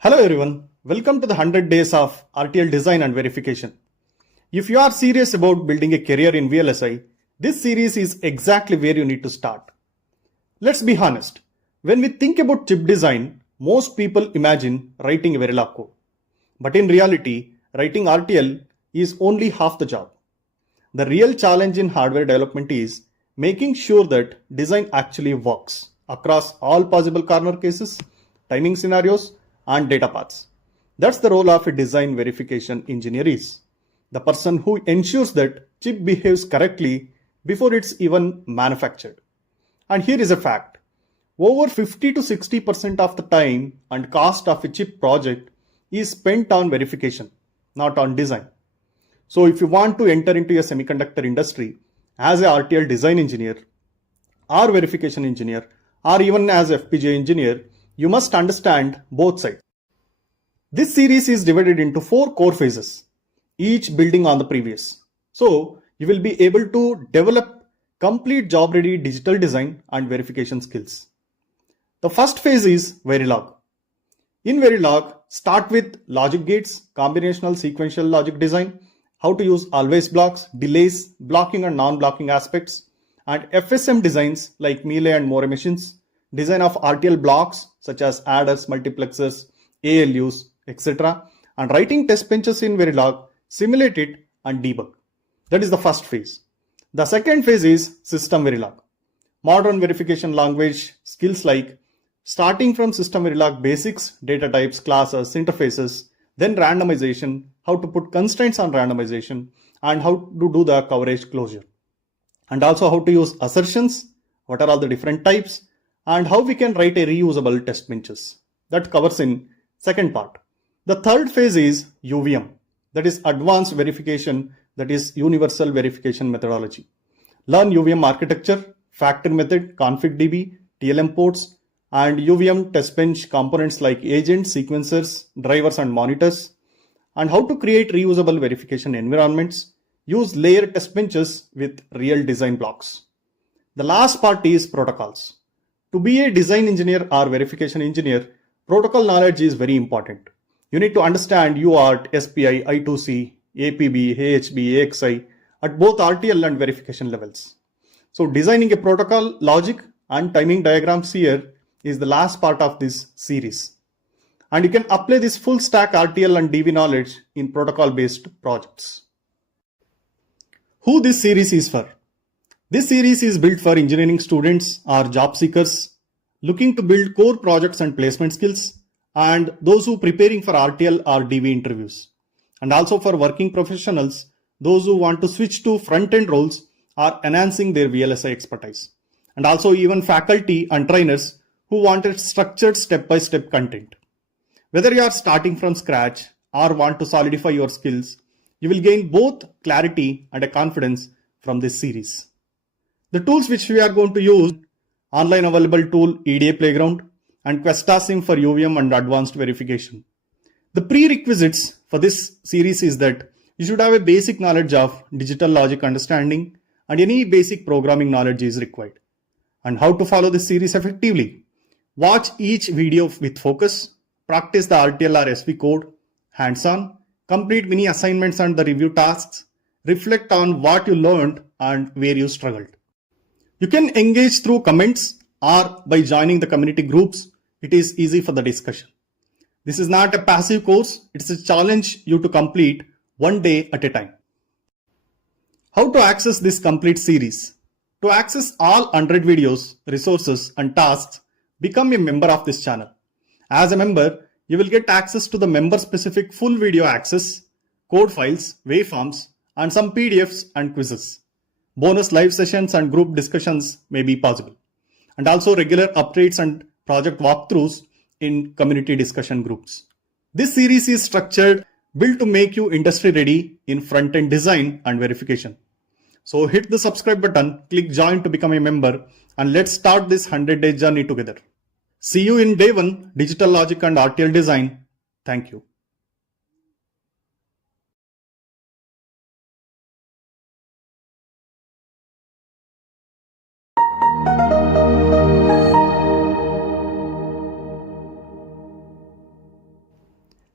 Hello everyone, welcome to the 100 days of RTL design and verification. If you are serious about building a career in VLSI, this series is exactly where you need to start. Let's be honest, when we think about chip design, most people imagine writing a Verilog code. But in reality, writing RTL is only half the job. The real challenge in hardware development is making sure that design actually works across all possible corner cases, timing scenarios, and data paths. That's the role of a design verification engineer is. The person who ensures that chip behaves correctly before it's even manufactured. And here is a fact. Over 50 to 60% of the time and cost of a chip project is spent on verification, not on design. So if you want to enter into a semiconductor industry as a RTL design engineer or verification engineer or even as FPGA engineer, you must understand both sides. This series is divided into 4 core phases, each building on the previous. So you will be able to develop complete job-ready digital design and verification skills. The first phase is Verilog. In Verilog, start with logic gates, combinational sequential logic design, how to use always blocks, delays, blocking and non-blocking aspects, and FSM designs like melee and more machines, design of RTL blocks such as adders, multiplexers, ALUs, etc. and writing test benches in Verilog, simulate it and debug. That is the first phase. The second phase is SystemVerilog. Modern verification language skills like starting from SystemVerilog basics, data types, classes, interfaces, then randomization, how to put constraints on randomization, and how to do the coverage closure. And also how to use assertions, what are all the different types, and how we can write a reusable test benches. That covers in second part. The third phase is UVM, that is advanced verification, that is universal verification methodology. Learn UVM architecture, factor method, config.db, TLM ports, and UVM test bench components like agents, sequencers, drivers, and monitors, and how to create reusable verification environments, use layer test benches with real design blocks. The last part is protocols. To be a design engineer or verification engineer, protocol knowledge is very important. You need to understand UART, SPI, I2C, APB, AHB, AXI at both RTL and verification levels. So designing a protocol logic and timing diagrams here is the last part of this series. And you can apply this full stack RTL and DV knowledge in protocol based projects. Who this series is for? This series is built for engineering students or job seekers looking to build core projects and placement skills, and those who preparing for RTL or DV interviews. And also for working professionals, those who want to switch to front-end roles or enhancing their VLSI expertise. And also even faculty and trainers who wanted structured step-by-step content. Whether you are starting from scratch or want to solidify your skills, you will gain both clarity and a confidence from this series. The tools which we are going to use, online available tool EDA Playground and QuestaSim for UVM and advanced verification. The prerequisites for this series is that you should have a basic knowledge of digital logic understanding and any basic programming knowledge is required. And how to follow this series effectively? Watch each video with focus, practice the RTL or SV code, hands-on, complete mini assignments and the review tasks, reflect on what you learned and where you struggled. You can engage through comments or by joining the community groups. It is easy for the discussion. This is not a passive course, it's a challenge you to complete one day at a time. How to access this complete series? To access all 100 videos, resources and tasks, become a member of this channel. As a member, you will get access to the member-specific full video access, code files, waveforms, and some PDFs and quizzes. Bonus live sessions and group discussions may be possible. And also regular updates and project walkthroughs in community discussion groups. This series is structured, built to make you industry ready in front-end design and verification. So hit the subscribe button, click join to become a member, and let's start this 100-day journey together. See you in day 1, Digital Logic and RTL Design. Thank you.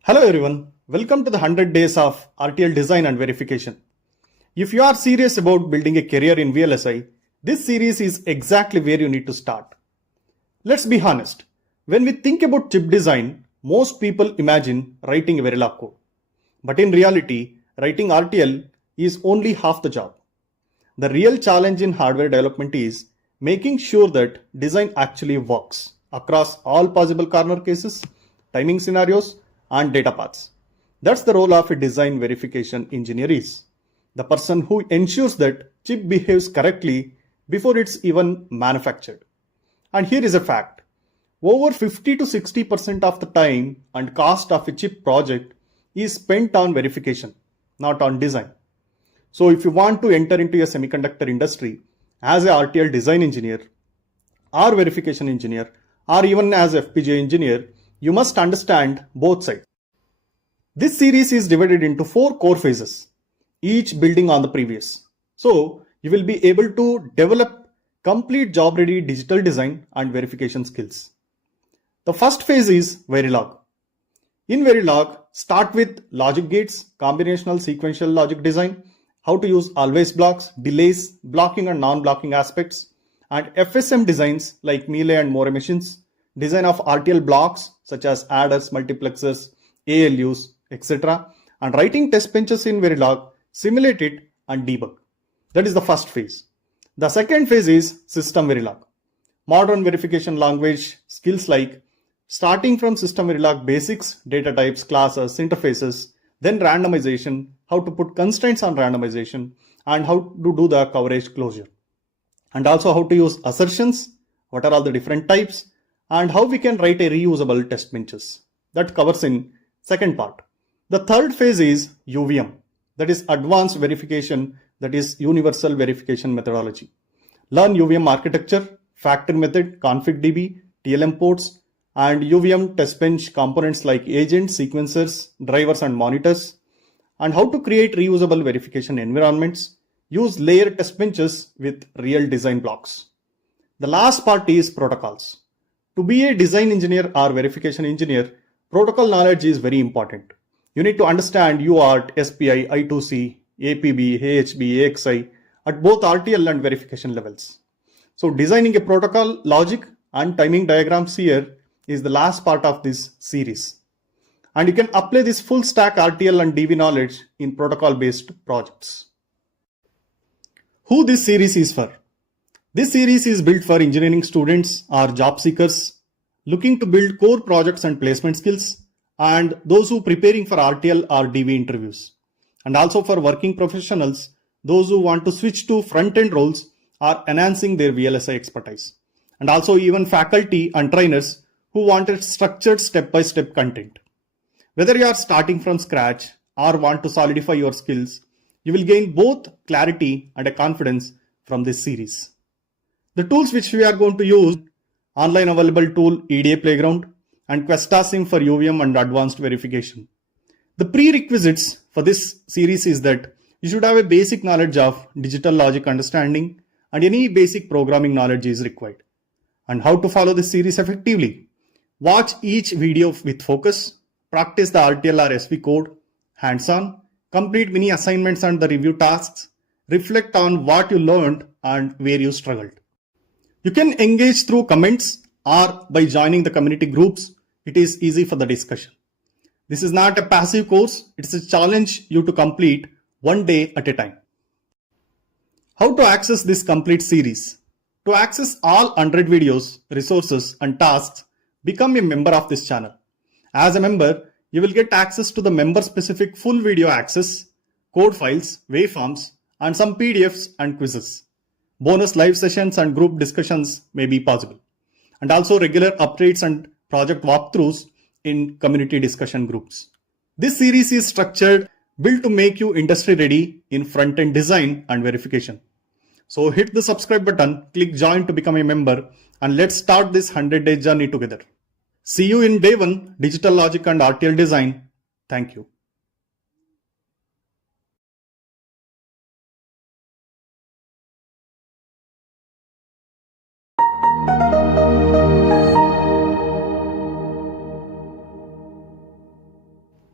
Hello everyone, welcome to the 100 days of RTL design and verification. If you are serious about building a career in VLSI, this series is exactly where you need to start. Let's be honest, when we think about chip design, most people imagine writing a Verilog code. But in reality, writing RTL is only half the job. The real challenge in hardware development is making sure that design actually works across all possible corner cases, timing scenarios, and data paths. That's the role of a design verification engineer is. The person who ensures that chip behaves correctly before it's even manufactured. And here is a fact. Over 50 to 60% of the time and cost of a chip project is spent on verification, not on design. So if you want to enter into a semiconductor industry as a RTL design engineer or verification engineer or even as FPGA engineer, you must understand both sides. This series is divided into 4 core phases, each building on the previous. So you will be able to develop complete job-ready digital design and verification skills. The first phase is Verilog. In Verilog, start with logic gates, combinational sequential logic design, how to use always blocks, delays, blocking and non-blocking aspects, and FSM designs like melee and more machines, design of RTL blocks such as adders, multiplexers, ALUs, etc. and writing test benches in Verilog, simulate it and debug. That is the first phase. The second phase is SystemVerilog. Modern verification language skills like starting from SystemVerilog basics, data types, classes, interfaces, then randomization, how to put constraints on randomization, and how to do the coverage closure. And also how to use assertions, what are all the different types, and how we can write a reusable test benches. That covers in second part. The third phase is UVM, that is advanced verification, that is universal verification methodology. Learn UVM architecture, factor method, config.db, TLM ports, and UVM test bench components like agents, sequencers, drivers, and monitors, and how to create reusable verification environments, use layered test benches with real design blocks. The last part is protocols. To be a design engineer or verification engineer, protocol knowledge is very important. You need to understand UART, SPI, I2C, APB, AHB, AXI at both RTL and verification levels. So designing a protocol logic and timing diagrams here is the last part of this series. And you can apply this full stack RTL and DV knowledge in protocol based projects. Who this series is for? This series is built for engineering students or job seekers looking to build core projects and placement skills, and those who preparing for RTL or DV interviews, and also for working professionals, those who want to switch to front-end roles or enhancing their VLSI expertise, and also even faculty and trainers who wanted structured step-by-step content. Whether you are starting from scratch or want to solidify your skills, you will gain both clarity and a confidence from this series. The tools which we are going to use, online available tool EDA Playground and QuestaSim for UVM and advanced verification. The prerequisites for this series is that you should have a basic knowledge of digital logic understanding and any basic programming knowledge is required. And how to follow this series effectively? Watch each video with focus, practice the RTL or SV code, hands-on, complete mini assignments and the review tasks, reflect on what you learned and where you struggled. You can engage through comments or by joining the community groups. It is easy for the discussion. This is not a passive course. It's a challenge you to complete one day at a time. How to access this complete series? To access all 100 videos, resources and tasks, become a member of this channel. As a member, you will get access to the member-specific full video access, code files, waveforms, and some PDFs and quizzes. Bonus live sessions and group discussions may be possible. And also regular updates and project walkthroughs in community discussion groups. This series is structured, built to make you industry ready in front-end design and verification. So hit the subscribe button, click join to become a member, and let's start this 100-day journey together. See you in day 1, Digital Logic and RTL Design. Thank you.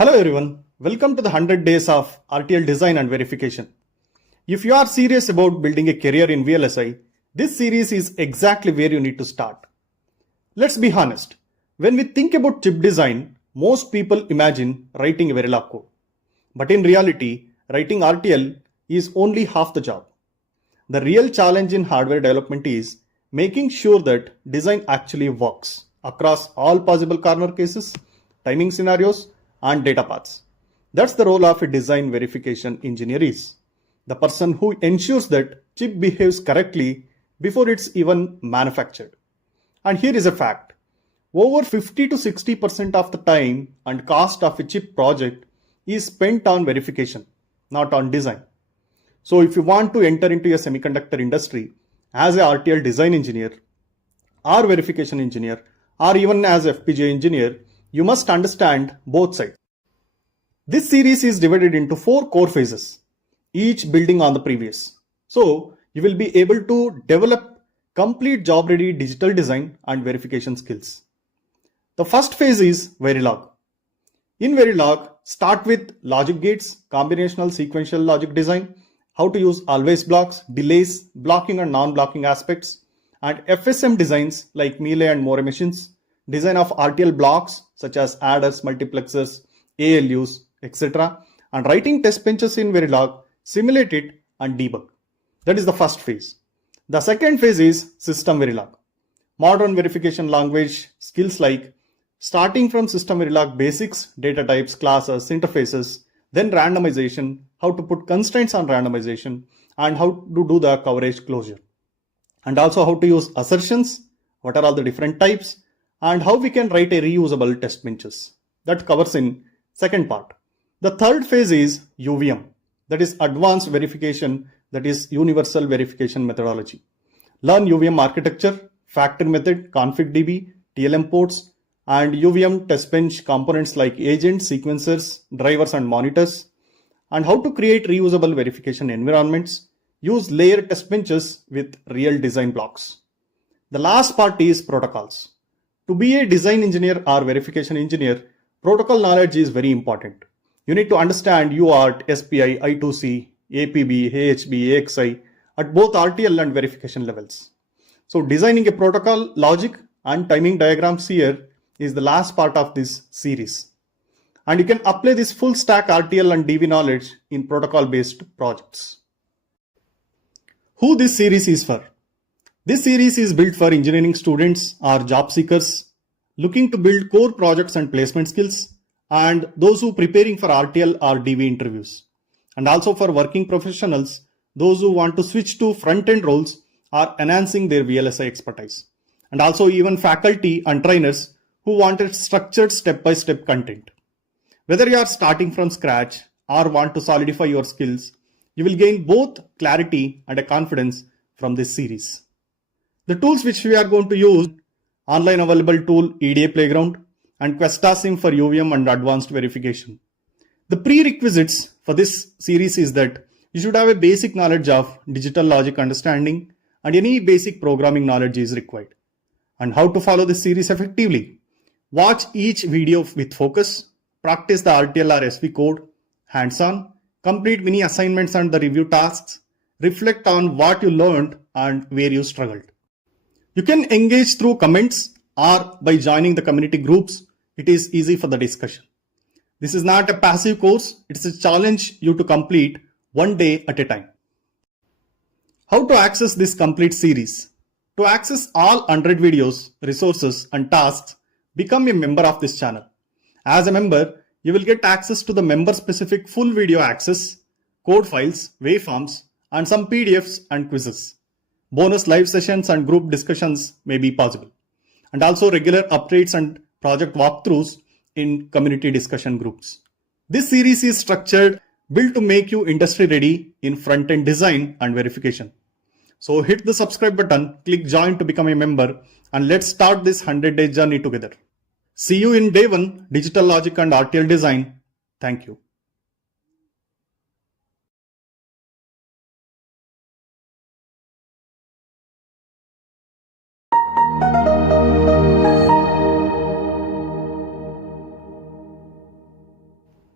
Hello everyone, welcome to the 100 days of RTL design and verification. If you are serious about building a career in VLSI, this series is exactly where you need to start. Let's be honest, when we think about chip design, most people imagine writing a Verilog code. But in reality, writing RTL is only half the job. The real challenge in hardware development is making sure that design actually works across all possible corner cases, timing scenarios, and data paths. That's the role of a design verification engineer is. The person who ensures that chip behaves correctly before it's even manufactured. And here is a fact. Over 50 to 60% of the time and cost of a chip project is spent on verification, not on design. So if you want to enter into a semiconductor industry as a RTL design engineer or verification engineer or even as FPGA engineer, you must understand both sides. This series is divided into 4 core phases, each building on the previous. So you will be able to develop complete job-ready digital design and verification skills. The first phase is Verilog. In Verilog, start with logic gates, combinational sequential logic design, how to use always blocks, delays, blocking and non-blocking aspects, and FSM designs like Melee and More machines, design of RTL blocks such as adders, multiplexers, ALUs, etc. and writing test benches in Verilog, simulate it and debug. That is the first phase. The second phase is SystemVerilog. Modern verification language skills like starting from SystemVerilog basics, data types, classes, interfaces, then randomization, how to put constraints on randomization, and how to do the coverage closure. And also how to use assertions, what are all the different types, and how we can write a reusable test benches. That covers in second part. The third phase is UVM, that is advanced verification, that is universal verification methodology. Learn UVM architecture, factor method, config.db, TLM ports, and UVM test bench components like agents, sequencers, drivers, and monitors, and how to create reusable verification environments, use layered test benches with real design blocks. The last part is protocols. To be a design engineer or verification engineer, protocol knowledge is very important. You need to understand UART, SPI, I2C, APB, AHB, AXI at both RTL and verification levels. So designing a protocol logic and timing diagrams here is the last part of this series. And you can apply this full stack RTL and DV knowledge in protocol based projects. Who this series is for? This series is built for engineering students or job seekers looking to build core projects and placement skills, and those who preparing for RTL or DV interviews, and also for working professionals, those who want to switch to front-end roles or enhancing their VLSI expertise, and also even faculty and trainers who wanted structured step-by-step content. Whether you are starting from scratch or want to solidify your skills, you will gain both clarity and a confidence from this series. The tools which we are going to use, online available tool EDA Playground and QuestaSim for UVM and advanced verification. The prerequisites for this series is that you should have a basic knowledge of digital logic understanding and any basic programming knowledge is required. And how to follow this series effectively? Watch each video with focus, practice the RTL or SV code, hands-on, complete mini assignments and the review tasks, reflect on what you learned and where you struggled. You can engage through comments or by joining the community groups. It is easy for the discussion. This is not a passive course. It's a challenge you to complete one day at a time. How to access this complete series? To access all 100 videos, resources and tasks, become a member of this channel. As a member, you will get access to the member-specific full video access, code files, waveforms, and some PDFs and quizzes. Bonus live sessions and group discussions may be possible. And also regular updates and project walkthroughs in community discussion groups. This series is structured, built to make you industry ready in front-end design and verification. So hit the subscribe button, click join to become a member, and let's start this 100-day journey together. See you in day 1, digital logic and RTL design. Thank you.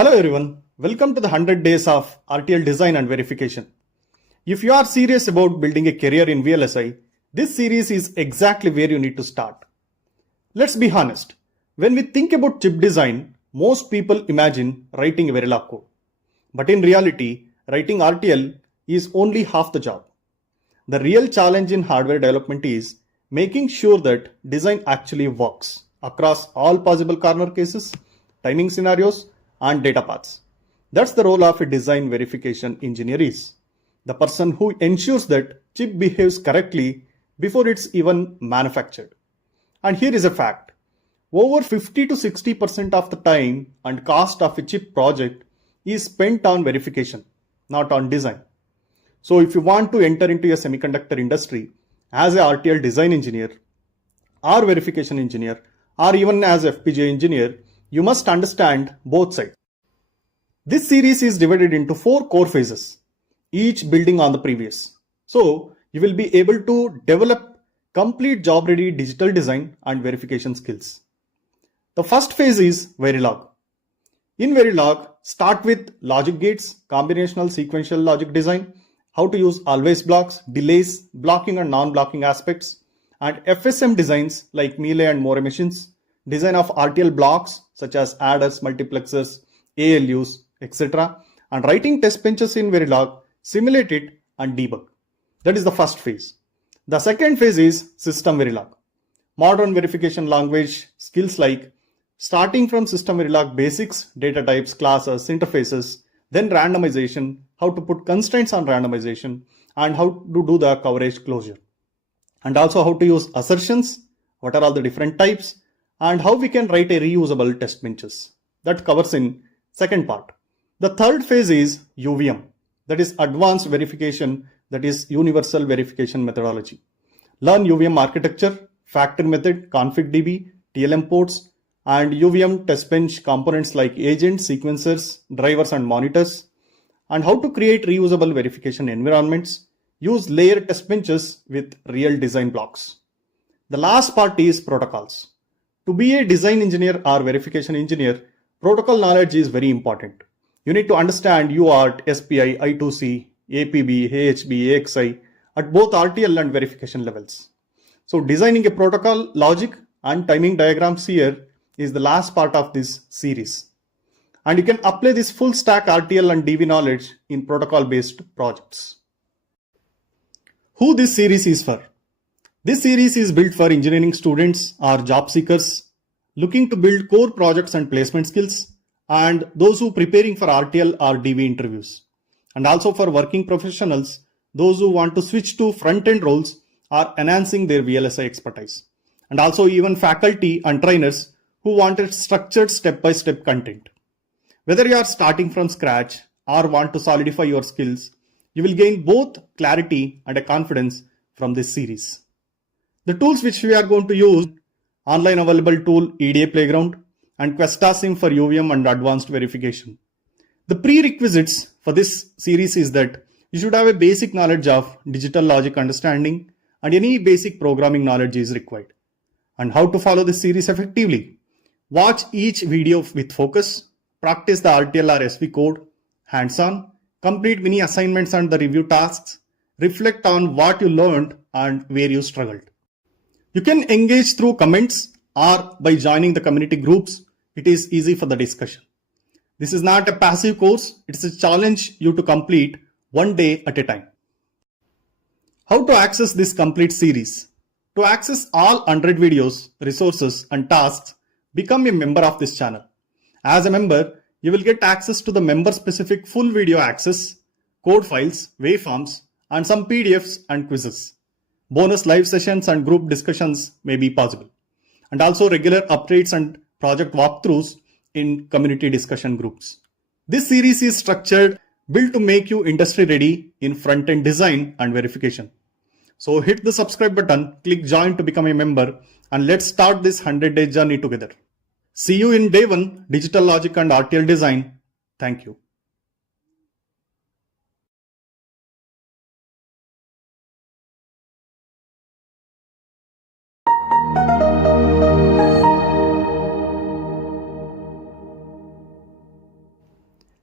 Hello everyone, welcome to the 100 days of RTL design and verification. If you are serious about building a career in VLSI, this series is exactly where you need to start. Let's be honest, when we think about chip design, most people imagine writing a Verilog code. But in reality, writing RTL is only half the job. The real challenge in hardware development is making sure that design actually works across all possible corner cases, timing scenarios, and data paths. That's the role of a design verification engineer is. The person who ensures that chip behaves correctly before it's even manufactured. And here is a fact. Over 50 to 60% of the time and cost of a chip project is spent on verification, not on design. So if you want to enter into a semiconductor industry as a RTL design engineer or verification engineer or even as FPGA engineer, you must understand both sides. This series is divided into 4 core phases, each building on the previous. So you will be able to develop complete job-ready digital design and verification skills. The first phase is Verilog. In Verilog, start with logic gates, combinational sequential logic design, how to use always blocks, delays, blocking and non-blocking aspects, and FSM designs like Melee and More machines, design of RTL blocks such as adders, multiplexers, ALUs, etc. and writing test benches in Verilog, simulate it and debug. That is the first phase. The second phase is SystemVerilog. Modern verification language skills like starting from SystemVerilog basics, data types, classes, interfaces, then randomization, how to put constraints on randomization, and how to do the coverage closure. And also how to use assertions, what are all the different types, and how we can write a reusable test benches. That covers in second part. The third phase is UVM, that is advanced verification, that is universal verification methodology. Learn UVM architecture, factor method, config.db, TLM ports, and UVM test bench components like agents, sequencers, drivers, and monitors, and how to create reusable verification environments, use layer test benches with real design blocks. The last part is protocols. To be a design engineer or verification engineer, protocol knowledge is very important. You need to understand UART, SPI, I2C, APB, AHB, AXI at both RTL and verification levels. So designing a protocol logic and timing diagrams here is the last part of this series. And you can apply this full stack RTL and DV knowledge in protocol based projects. Who this series is for? This series is built for engineering students or job seekers looking to build core projects and placement skills, and those who are preparing for RTL or DV interviews, and also for working professionals, those who want to switch to front-end roles or enhancing their VLSI expertise, and also even faculty and trainers who wanted structured step-by-step content. Whether you are starting from scratch or want to solidify your skills, you will gain both clarity and a confidence from this series. The tools which we are going to use: online available tool EDA Playground and QuestaSim for UVM and advanced verification. The prerequisites for this series is that you should have a basic knowledge of digital logic understanding, and any basic programming knowledge is required. And how to follow this series effectively? Watch each video with focus, practice the RTL or SV code, hands-on, complete mini assignments and the review tasks, reflect on what you learned and where you struggled. You can engage through comments or by joining the community groups. It is easy for the discussion. This is not a passive course, it is a challenge you to complete one day at a time. How to access this complete series? To access all 100 videos, resources and tasks, become a member of this channel. As a member, you will get access to the member specific full video access, code files, waveforms, and some PDFs and quizzes. Bonus live sessions and group discussions may be possible, and also regular updates and project walkthroughs in community discussion groups. This series is structured, built to make you industry ready in front-end design and verification. So hit the subscribe button, click join to become a member, and let's start this 100-day journey together. See you in day 1, digital logic and RTL design. Thank you.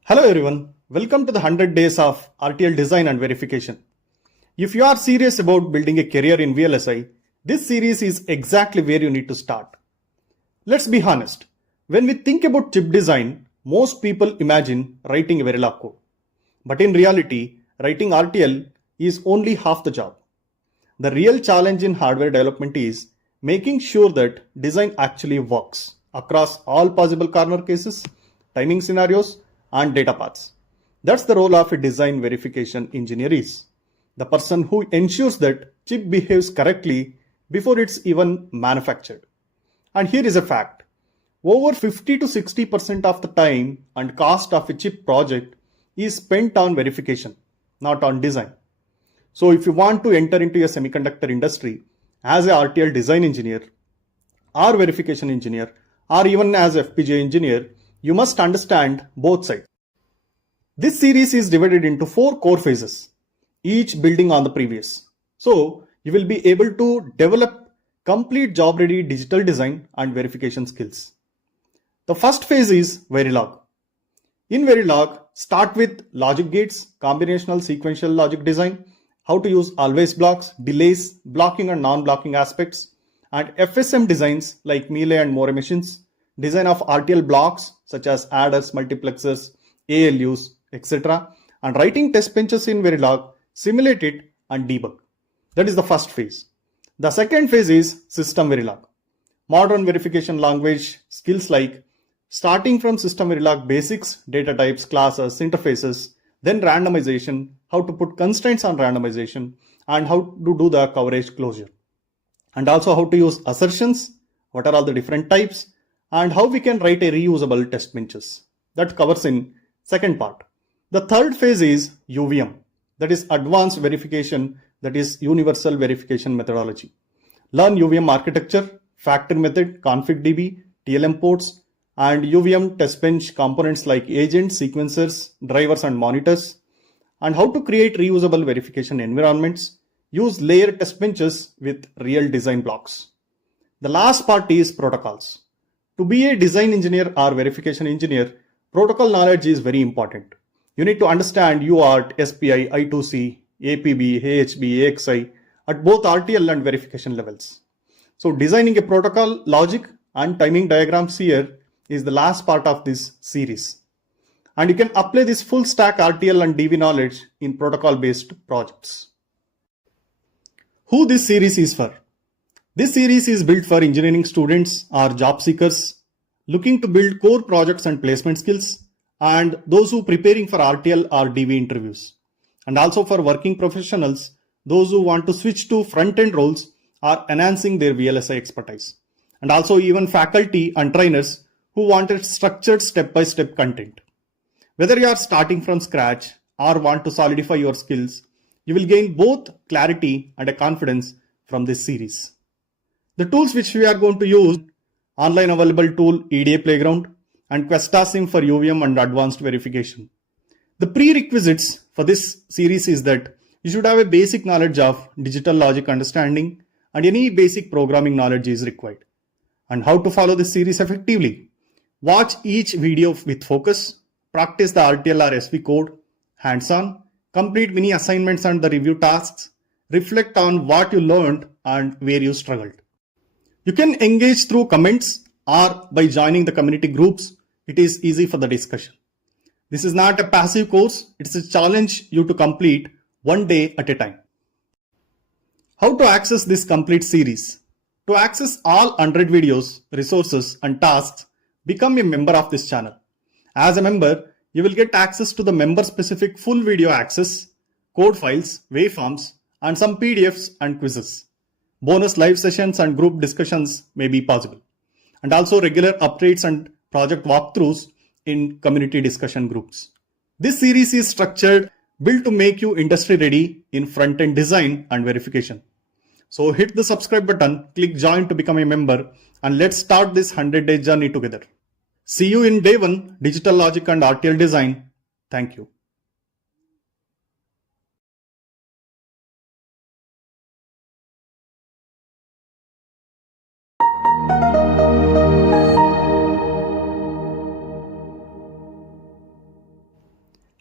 Hello everyone, welcome to the 100 days of RTL design and verification. If you are serious about building a career in VLSI, this series is exactly where you need to start. Let's be honest, when we think about chip design, most people imagine writing a Verilog code. But in reality, writing RTL is only half the job. The real challenge in hardware development is making sure that design actually works across all possible corner cases, timing scenarios, and data paths. That's the role of a design verification engineer is. The person who ensures that chip behaves correctly before it's even manufactured. And here is a fact. Over 50 to 60% of the time and cost of a chip project is spent on verification, not on design. So if you want to enter into a semiconductor industry as a RTL design engineer or verification engineer or even as FPGA engineer, you must understand both sides. This series is divided into 4 core phases, each building on the previous. So you will be able to develop complete job-ready digital design and verification skills. The first phase is Verilog. In Verilog, start with logic gates, combinational sequential logic design, how to use always blocks, delays, blocking and non-blocking aspects, and FSM designs like melee and more machines, design of RTL blocks such as adders, multiplexers, ALUs, etc. and writing test benches in Verilog, simulate it and debug. That is the first phase. The second phase is SystemVerilog. Modern verification language skills like starting from SystemVerilog basics, data types, classes, interfaces, then randomization, how to put constraints on randomization, and how to do the coverage closure. And also how to use assertions, what are all the different types, and how we can write a reusable test benches. That covers in second part. The third phase is UVM, that is advanced verification, that is universal verification methodology. Learn UVM architecture, factor method, config.db, TLM ports, and UVM test bench components like agents, sequencers, drivers, and monitors, and how to create reusable verification environments, use layered test benches with real design blocks. The last part is protocols. To be a design engineer or verification engineer, protocol knowledge is very important. You need to understand UART, SPI, I2C, APB, AHB, AXI at both RTL and verification levels. So designing a protocol logic and timing diagrams here is the last part of this series. And you can apply this full stack RTL and DV knowledge in protocol based projects. Who this series is for? This series is built for engineering students or job seekers looking to build core projects and placement skills, and those who preparing for RTL or DV interviews, and also for working professionals, those who want to switch to front-end roles or enhancing their VLSI expertise, and also even faculty and trainers who wanted structured step-by-step content. Whether you are starting from scratch or want to solidify your skills, you will gain both clarity and a confidence from this series. The tools which we are going to use, online available tool EDA Playground and QuestaSim for UVM and advanced verification. The prerequisites for this series is that you should have a basic knowledge of digital logic understanding and any basic programming knowledge is required. And how to follow this series effectively? Watch each video with focus, practice the RTL or SV code, hands-on, complete mini assignments and the review tasks, reflect on what you learned and where you struggled. You can engage through comments or by joining the community groups. It is easy for the discussion. This is not a passive course. It's a challenge you to complete one day at a time. How to access this complete series? To access all 100 videos, resources and tasks, become a member of this channel. As a member, you will get access to the member specific full video access, code files, waveforms, and some PDFs and quizzes. Bonus live sessions and group discussions may be possible. And also regular updates and project walkthroughs in community discussion groups. This series is structured, built to make you industry ready in front-end design and verification. So hit the subscribe button, click join to become a member, and let's start this 100-day journey together. See you in day 1, digital logic and RTL design. Thank you.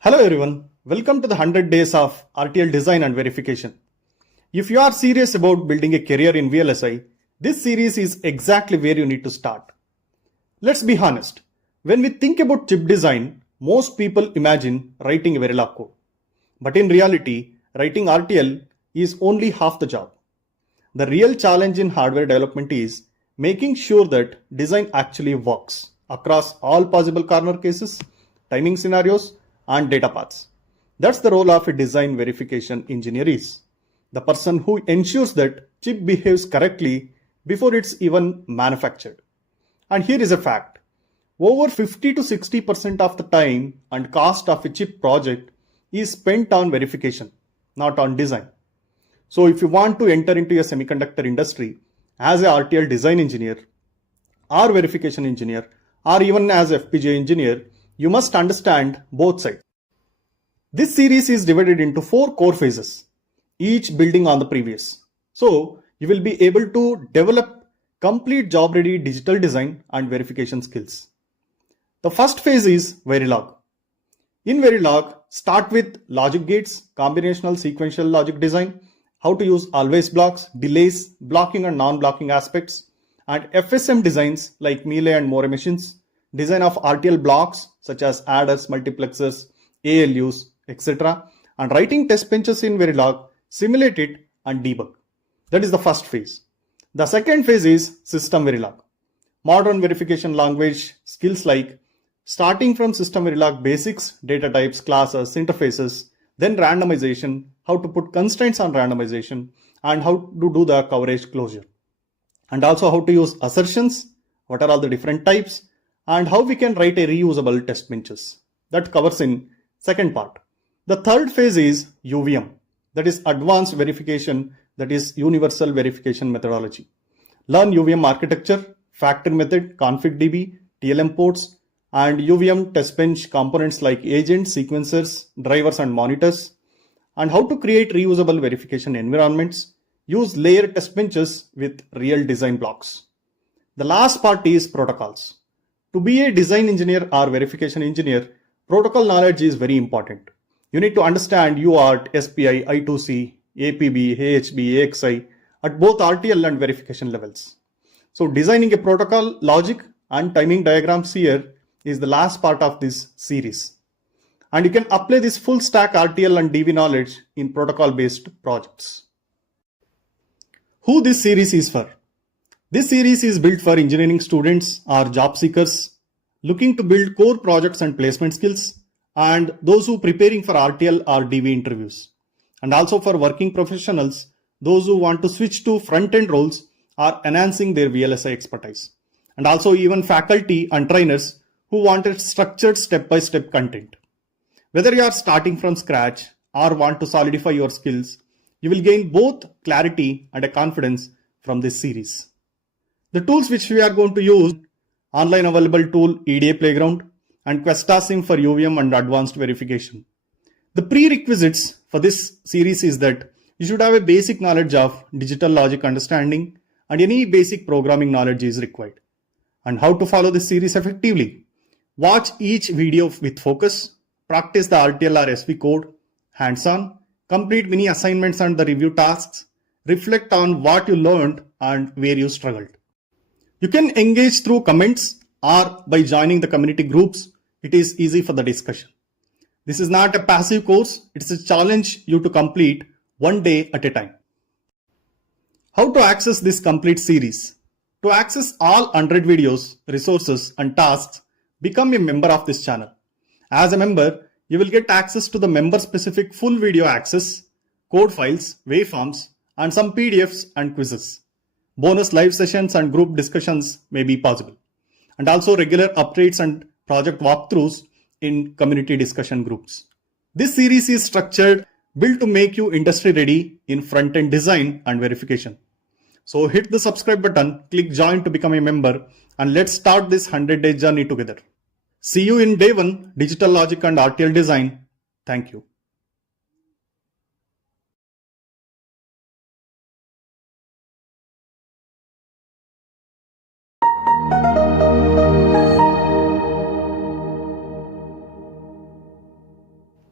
Hello everyone, welcome to the 100 days of RTL design and verification. If you are serious about building a career in VLSI, this series is exactly where you need to start. Let's be honest, when we think about chip design, most people imagine writing a Verilog code. But in reality, writing RTL is only half the job. The real challenge in hardware development is making sure that design actually works across all possible corner cases, timing scenarios, and data paths. That's the role of a design verification engineer is. The person who ensures that chip behaves correctly before it's even manufactured. And here is a fact. Over 50 to 60% of the time and cost of a chip project is spent on verification, not on design. So if you want to enter into a semiconductor industry as a RTL design engineer or verification engineer or even as FPGA engineer, you must understand both sides. This series is divided into 4 core phases, each building on the previous. So you will be able to develop complete job-ready digital design and verification skills. The first phase is Verilog. In Verilog, start with logic gates, combinational sequential logic design, how to use always blocks, delays, blocking and non-blocking aspects, and FSM designs like Melee and More machines, design of RTL blocks such as adders, multiplexers, ALUs, etc. and writing test benches in Verilog, simulate it and debug. That is the first phase. The second phase is SystemVerilog. Modern verification language skills like starting from SystemVerilog basics, data types, classes, interfaces, then randomization, how to put constraints on randomization, and how to do the coverage closure. And also how to use assertions, what are all the different types, and how we can write a reusable test benches. That covers in second part. The third phase is UVM, that is advanced verification, that is universal verification methodology. Learn UVM architecture, factor method, config.db, TLM ports, and UVM test bench components like agents, sequencers, drivers, and monitors, and how to create reusable verification environments, use layer test benches with real design blocks. The last part is protocols. To be a design engineer or verification engineer, protocol knowledge is very important. You need to understand UART, SPI, I2C, APB, AHB, AXI at both RTL and verification levels. So designing a protocol logic and timing diagrams here is the last part of this series. And you can apply this full stack RTL and DV knowledge in protocol based projects. Who this series is for? This series is built for engineering students or job seekers looking to build core projects and placement skills, and those who preparing for RTL or DV interviews, and also for working professionals, those who want to switch to front-end roles or enhancing their VLSI expertise, and also even faculty and trainers who wanted structured step-by-step content. Whether you are starting from scratch or want to solidify your skills, you will gain both clarity and a confidence from this series. The tools which we are going to use, online available tool EDA Playground and QuestaSim for UVM and advanced verification. The prerequisites for this series is that you should have a basic knowledge of digital logic understanding, and any basic programming knowledge is required. And how to follow this series effectively? Watch each video with focus, practice the RTL or SV code, hands-on, complete mini assignments and the review tasks, reflect on what you learned and where you struggled. You can engage through comments or by joining the community groups. It is easy for the discussion. This is not a passive course. It's a challenge you to complete one day at a time. How to access this complete series? To access all 100 videos, resources and tasks, become a member of this channel. As a member, you will get access to the member-specific full video access, code files, waveforms, and some PDFs and quizzes. Bonus live sessions and group discussions may be possible, and also regular updates and project walkthroughs in community discussion groups. This series is structured, built to make you industry ready in front-end design and verification. So hit the subscribe button, click join to become a member, and let's start this 100-day journey together. See you in day 1, digital logic and RTL design. Thank you.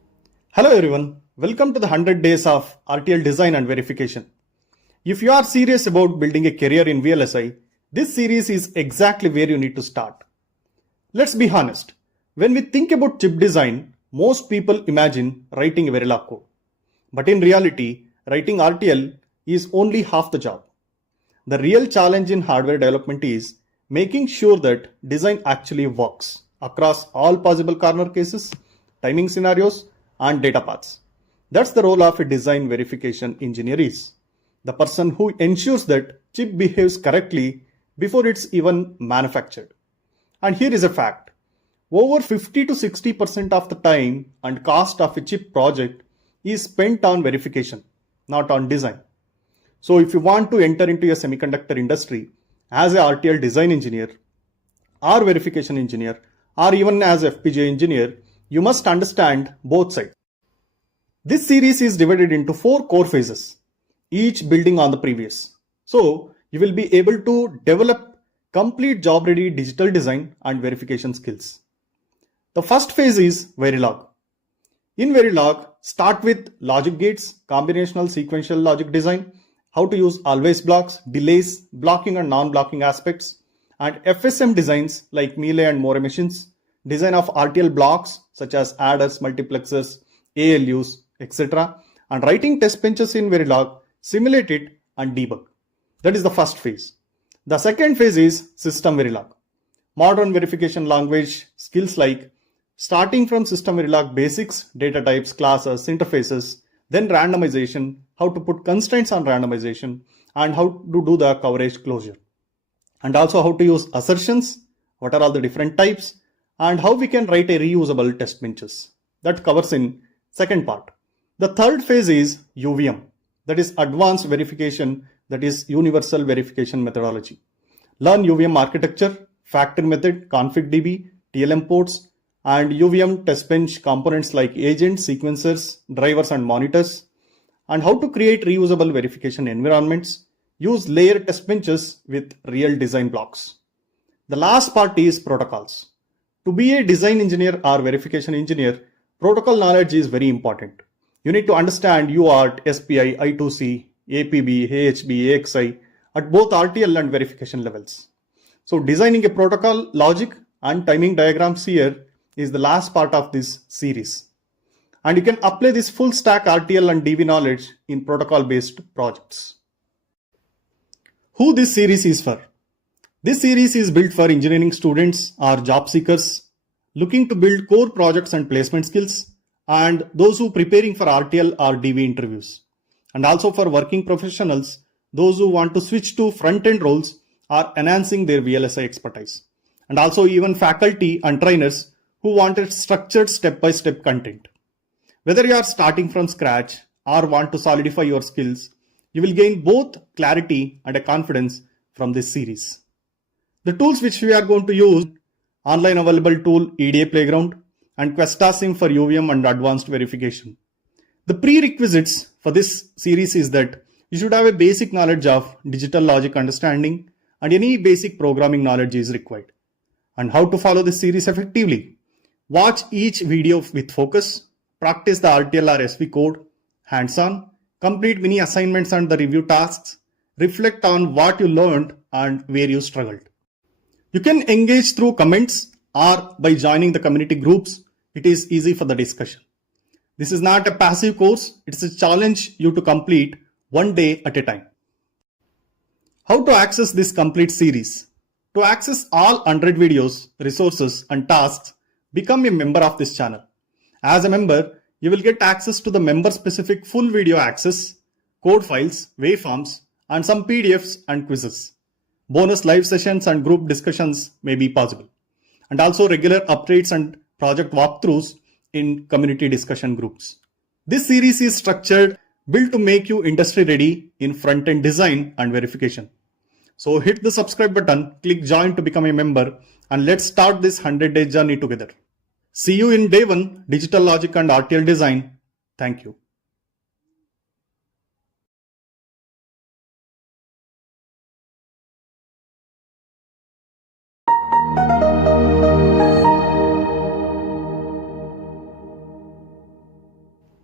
Hello everyone, welcome to the 100 days of RTL design and verification. If you are serious about building a career in VLSI, this series is exactly where you need to start. Let's be honest, when we think about chip design, most people imagine writing a Verilog code. But in reality, writing RTL is only half the job. The real challenge in hardware development is making sure that design actually works across all possible corner cases, timing scenarios, and data paths. That's the role of a design verification engineer is. The person who ensures that chip behaves correctly before it's even manufactured. And here is a fact. Over 50 to 60% of the time and cost of a chip project is spent on verification, not on design. So if you want to enter into a semiconductor industry as a RTL design engineer or verification engineer or even as FPGA engineer, you must understand both sides. This series is divided into 4 core phases, each building on the previous. So you will be able to develop complete job-ready digital design and verification skills. The first phase is Verilog. In Verilog, start with logic gates, combinational sequential logic design, how to use always blocks, delays, blocking and non-blocking aspects, and FSM designs like Melee and More machines, design of RTL blocks such as adders, multiplexers, ALUs, etc. and writing test benches in Verilog, simulate it and debug. That is the first phase. The second phase is SystemVerilog. Modern verification language skills like starting from SystemVerilog basics, data types, classes, interfaces, then randomization, how to put constraints on randomization, and how to do the coverage closure. And also how to use assertions, what are all the different types, and how we can write a reusable test benches. That covers in second part. The third phase is UVM, that is advanced verification, that is universal verification methodology. Learn UVM architecture, factor method, config.db, TLM ports, and UVM test bench components like agents, sequencers, drivers, and monitors, and how to create reusable verification environments, use layer test benches with real design blocks. The last part is protocols. To be a design engineer or verification engineer, protocol knowledge is very important. You need to understand UART, SPI, I2C, APB, AHB, AXI at both RTL and verification levels. So designing a protocol logic and timing diagrams here is the last part of this series. And you can apply this full stack RTL and DV knowledge in protocol based projects. Who this series is for? This series is built for engineering students or job seekers looking to build core projects and placement skills, and those who preparing for RTL or DV interviews, and also for working professionals, those who want to switch to front-end roles or enhancing their VLSI expertise, and also even faculty and trainers who wanted structured step-by-step content. Whether you are starting from scratch or want to solidify your skills, you will gain both clarity and a confidence from this series. The tools which we are going to use, online available tool EDA Playground and QuestaSim for UVM and advanced verification. The prerequisites for this series is that you should have a basic knowledge of digital logic understanding and any basic programming knowledge is required. And how to follow this series effectively? Watch each video with focus, practice the RTL or SV code, hands-on, complete mini assignments and the review tasks, reflect on what you learned and where you struggled. You can engage through comments or by joining the community groups. It is easy for the discussion. This is not a passive course. It's a challenge you to complete one day at a time. How to access this complete series? To access all 100 videos, resources and tasks, become a member of this channel. As a member, you will get access to the member-specific full video access, code files, waveforms, and some PDFs and quizzes. Bonus live sessions and group discussions may be possible. And also regular updates and project walkthroughs in community discussion groups. This series is structured, built to make you industry ready in front-end design and verification. So hit the subscribe button, click join to become a member, and let's start this 100-day journey together. See you in day 1, digital logic and RTL design. Thank you.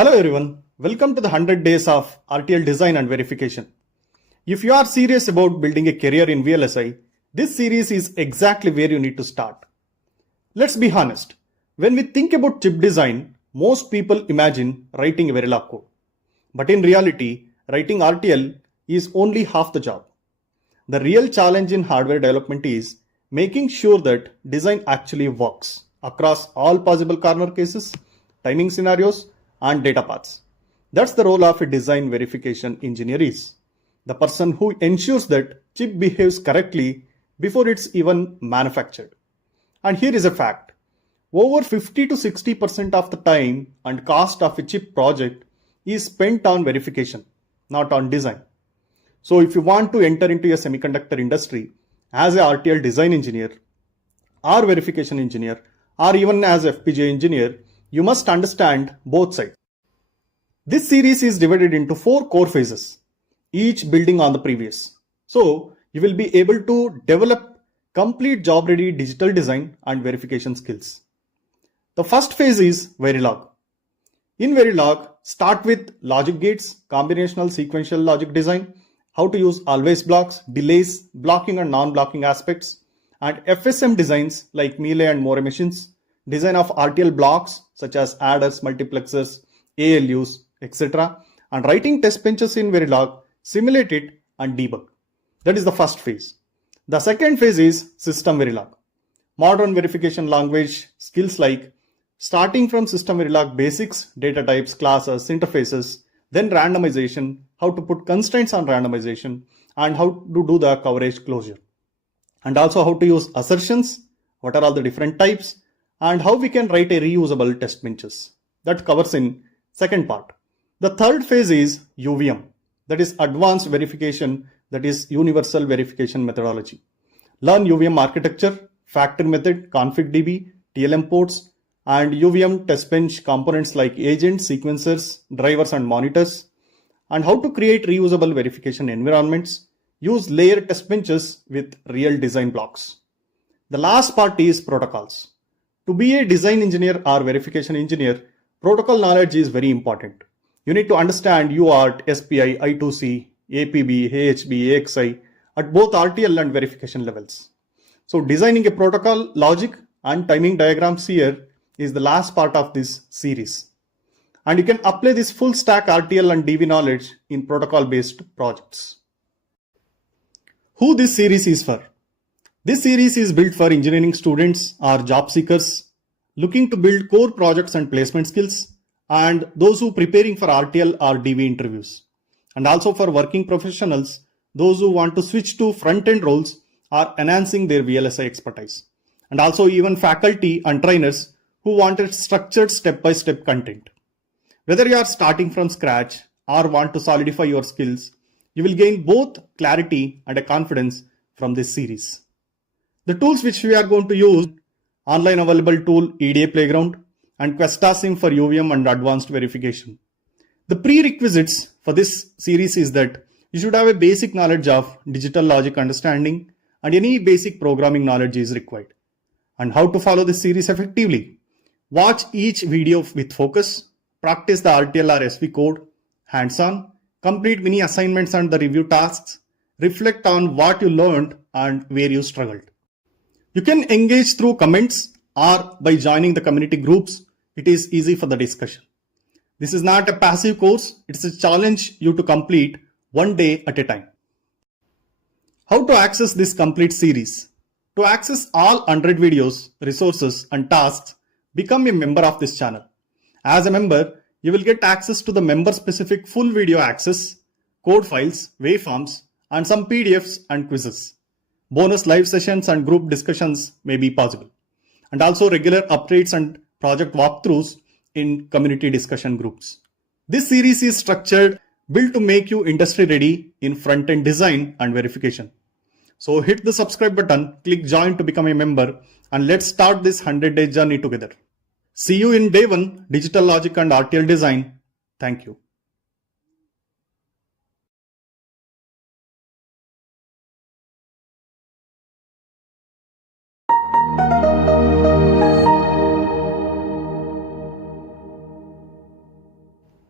Hello everyone, welcome to the 100 days of RTL design and verification. If you are serious about building a career in VLSI, this series is exactly where you need to start. Let's be honest, when we think about chip design, most people imagine writing a Verilog code. But in reality, writing RTL is only half the job. The real challenge in hardware development is making sure that design actually works across all possible corner cases, timing scenarios, and data paths. That's the role of a design verification engineer is. The person who ensures that chip behaves correctly before it's even manufactured. And here is a fact. Over 50 to 60% of the time and cost of a chip project is spent on verification, not on design. So if you want to enter into a semiconductor industry as a RTL design engineer or verification engineer or even as FPGA engineer, you must understand both sides. This series is divided into 4 core phases, each building on the previous. So you will be able to develop complete job-ready digital design and verification skills. The first phase is Verilog. In Verilog, start with logic gates, combinational sequential logic design, how to use always blocks, delays, blocking and non-blocking aspects, and FSM designs like Melee and More machines, design of RTL blocks such as adders, multiplexers, ALUs, etc. and writing test benches in Verilog, simulate it and debug. That is the first phase. The second phase is SystemVerilog. Modern verification language skills like starting from SystemVerilog basics, data types, classes, interfaces, then randomization, how to put constraints on randomization, and how to do the coverage closure. And also how to use assertions, what are all the different types, and how we can write a reusable test benches. That covers in second part. The third phase is UVM, that is advanced verification, that is universal verification methodology. Learn UVM architecture, factor method, config.db, TLM ports, and UVM test bench components like agents, sequencers, drivers, and monitors, and how to create reusable verification environments, use layer test benches with real design blocks. The last part is protocols. To be a design engineer or verification engineer, protocol knowledge is very important. You need to understand UART, SPI, I2C, APB, AHB, AXI at both RTL and verification levels. So designing a protocol logic and timing diagrams here is the last part of this series. And you can apply this full stack RTL and DV knowledge in protocol based projects. Who this series is for? This series is built for engineering students or job seekers looking to build core projects and placement skills, and those who preparing for RTL or DV interviews, and also for working professionals, those who want to switch to front-end roles or enhancing their VLSI expertise, and also even faculty and trainers who wanted structured step-by-step content. Whether you are starting from scratch or want to solidify your skills, you will gain both clarity and a confidence from this series. The tools which we are going to use, online available tool EDA Playground and QuestaSim for UVM and advanced verification. The prerequisites for this series is that you should have a basic knowledge of digital logic understanding and any basic programming knowledge is required. And how to follow this series effectively? Watch each video with focus, practice the RTL or SV code, hands-on, complete mini assignments and the review tasks, reflect on what you learned and where you struggled. You can engage through comments or by joining the community groups. It is easy for the discussion. This is not a passive course. It's a challenge you to complete one day at a time. How to access this complete series? To access all 100 videos, resources and tasks, become a member of this channel. As a member, you will get access to the member-specific full video access, code files, waveforms, and some PDFs and quizzes. Bonus live sessions and group discussions may be possible. And also regular updates and project walkthroughs in community discussion groups. This series is structured, built to make you industry ready in front-end design and verification. So hit the subscribe button, click join to become a member, and let's start this 100-day journey together. See you in day 1, digital logic and RTL design. Thank you.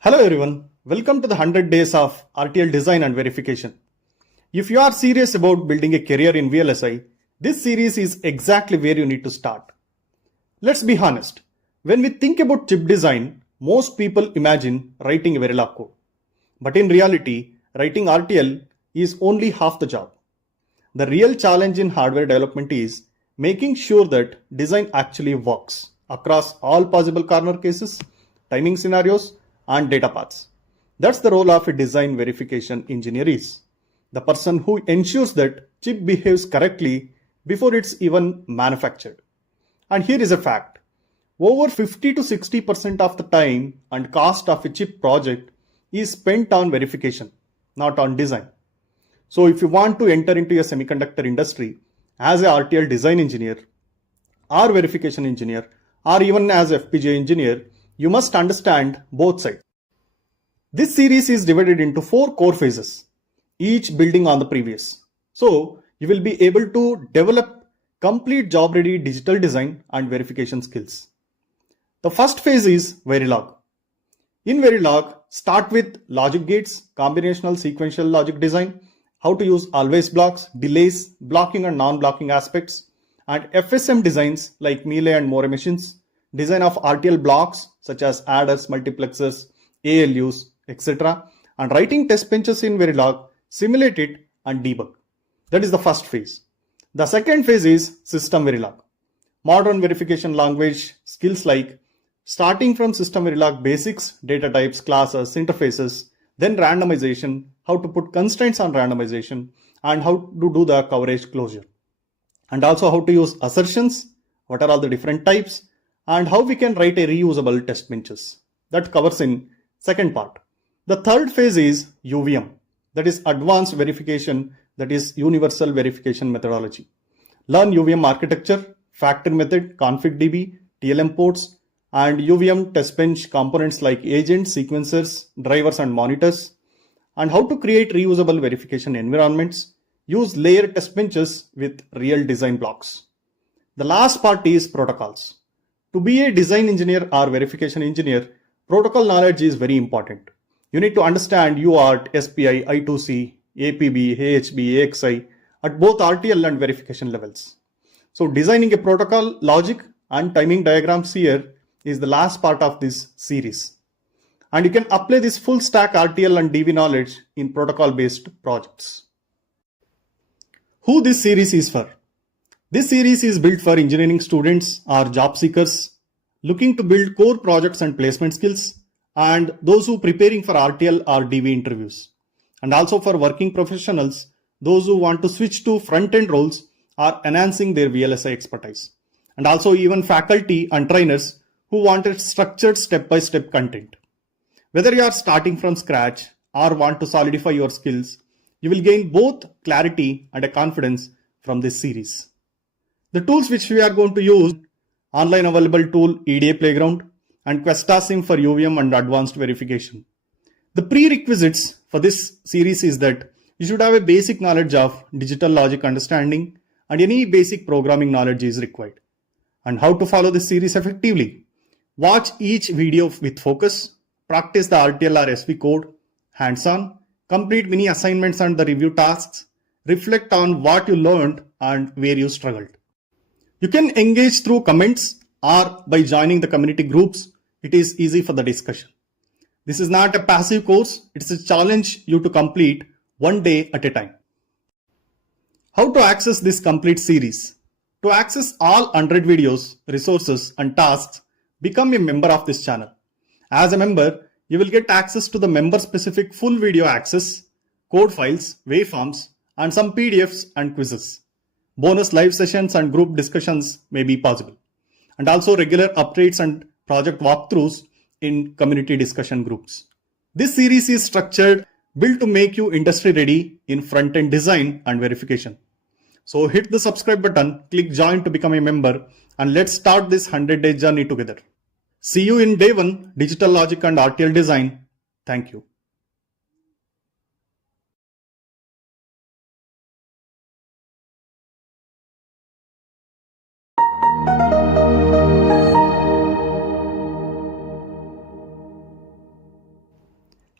Hello everyone, welcome to the 100 days of RTL design and verification. If you are serious about building a career in VLSI, this series is exactly where you need to start. Let's be honest, when we think about chip design, most people imagine writing a Verilog code. But in reality, writing RTL is only half the job. The real challenge in hardware development is making sure that design actually works across all possible corner cases, timing scenarios, and data paths. That's the role of a design verification engineer is. The person who ensures that chip behaves correctly before it's even manufactured. And here is a fact. Over 50 to 60% of the time and cost of a chip project is spent on verification, not on design. So if you want to enter into a semiconductor industry as a RTL design engineer or verification engineer or even as FPGA engineer, you must understand both sides. This series is divided into 4 core phases, each building on the previous. So you will be able to develop complete job-ready digital design and verification skills. The first phase is Verilog. In Verilog, start with logic gates, combinational sequential logic design, how to use always blocks, delays, blocking and non-blocking aspects, and FSM designs like melee and more machines, design of RTL blocks such as adders, multiplexers, ALUs, etc. and writing test benches in Verilog, simulate it and debug. That is the first phase. The second phase is SystemVerilog. Modern verification language skills like starting from SystemVerilog basics, data types, classes, interfaces, then randomization, how to put constraints on randomization, and how to do the coverage closure. And also how to use assertions, what are all the different types, and how we can write a reusable test benches. That covers in second part. The third phase is UVM, that is advanced verification, that is universal verification methodology. Learn UVM architecture, factor method, config.db, TLM ports, and UVM test bench components like agents, sequencers, drivers, and monitors, and how to create reusable verification environments, use layer test benches with real design blocks. The last part is protocols. To be a design engineer or verification engineer, protocol knowledge is very important. You need to understand UART, SPI, I2C, APB, AHB, AXI at both RTL and verification levels. So designing a protocol logic and timing diagrams here is the last part of this series. And you can apply this full stack RTL and DV knowledge in protocol based projects. Who this series is for? This series is built for engineering students or job seekers looking to build core projects and placement skills, and those who preparing for RTL or DV interviews, and also for working professionals, those who want to switch to front-end roles or enhancing their VLSI expertise, and also even faculty and trainers who wanted structured step-by-step content. Whether you are starting from scratch or want to solidify your skills, you will gain both clarity and a confidence from this series. The tools which we are going to use, online available tool EDA Playground and QuestaSim for UVM and advanced verification. The prerequisites for this series is that you should have a basic knowledge of digital logic understanding and any basic programming knowledge is required. And how to follow this series effectively? Watch each video with focus, practice the RTL or SV code, hands-on, complete mini assignments and the review tasks, reflect on what you learned and where you struggled. You can engage through comments or by joining the community groups. It is easy for the discussion. This is not a passive course. It's a challenge you to complete one day at a time. How to access this complete series? To access all 100 videos, resources and tasks, become a member of this channel. As a member, you will get access to the member specific full video access, code files, waveforms, and some PDFs and quizzes. Bonus live sessions and group discussions may be possible. And also regular updates and project walkthroughs in community discussion groups. This series is structured, built to make you industry ready in front-end design and verification. So hit the subscribe button, click join to become a member, and let's start this 100-day journey together. See you in day 1, Digital Logic and RTL Design. Thank you.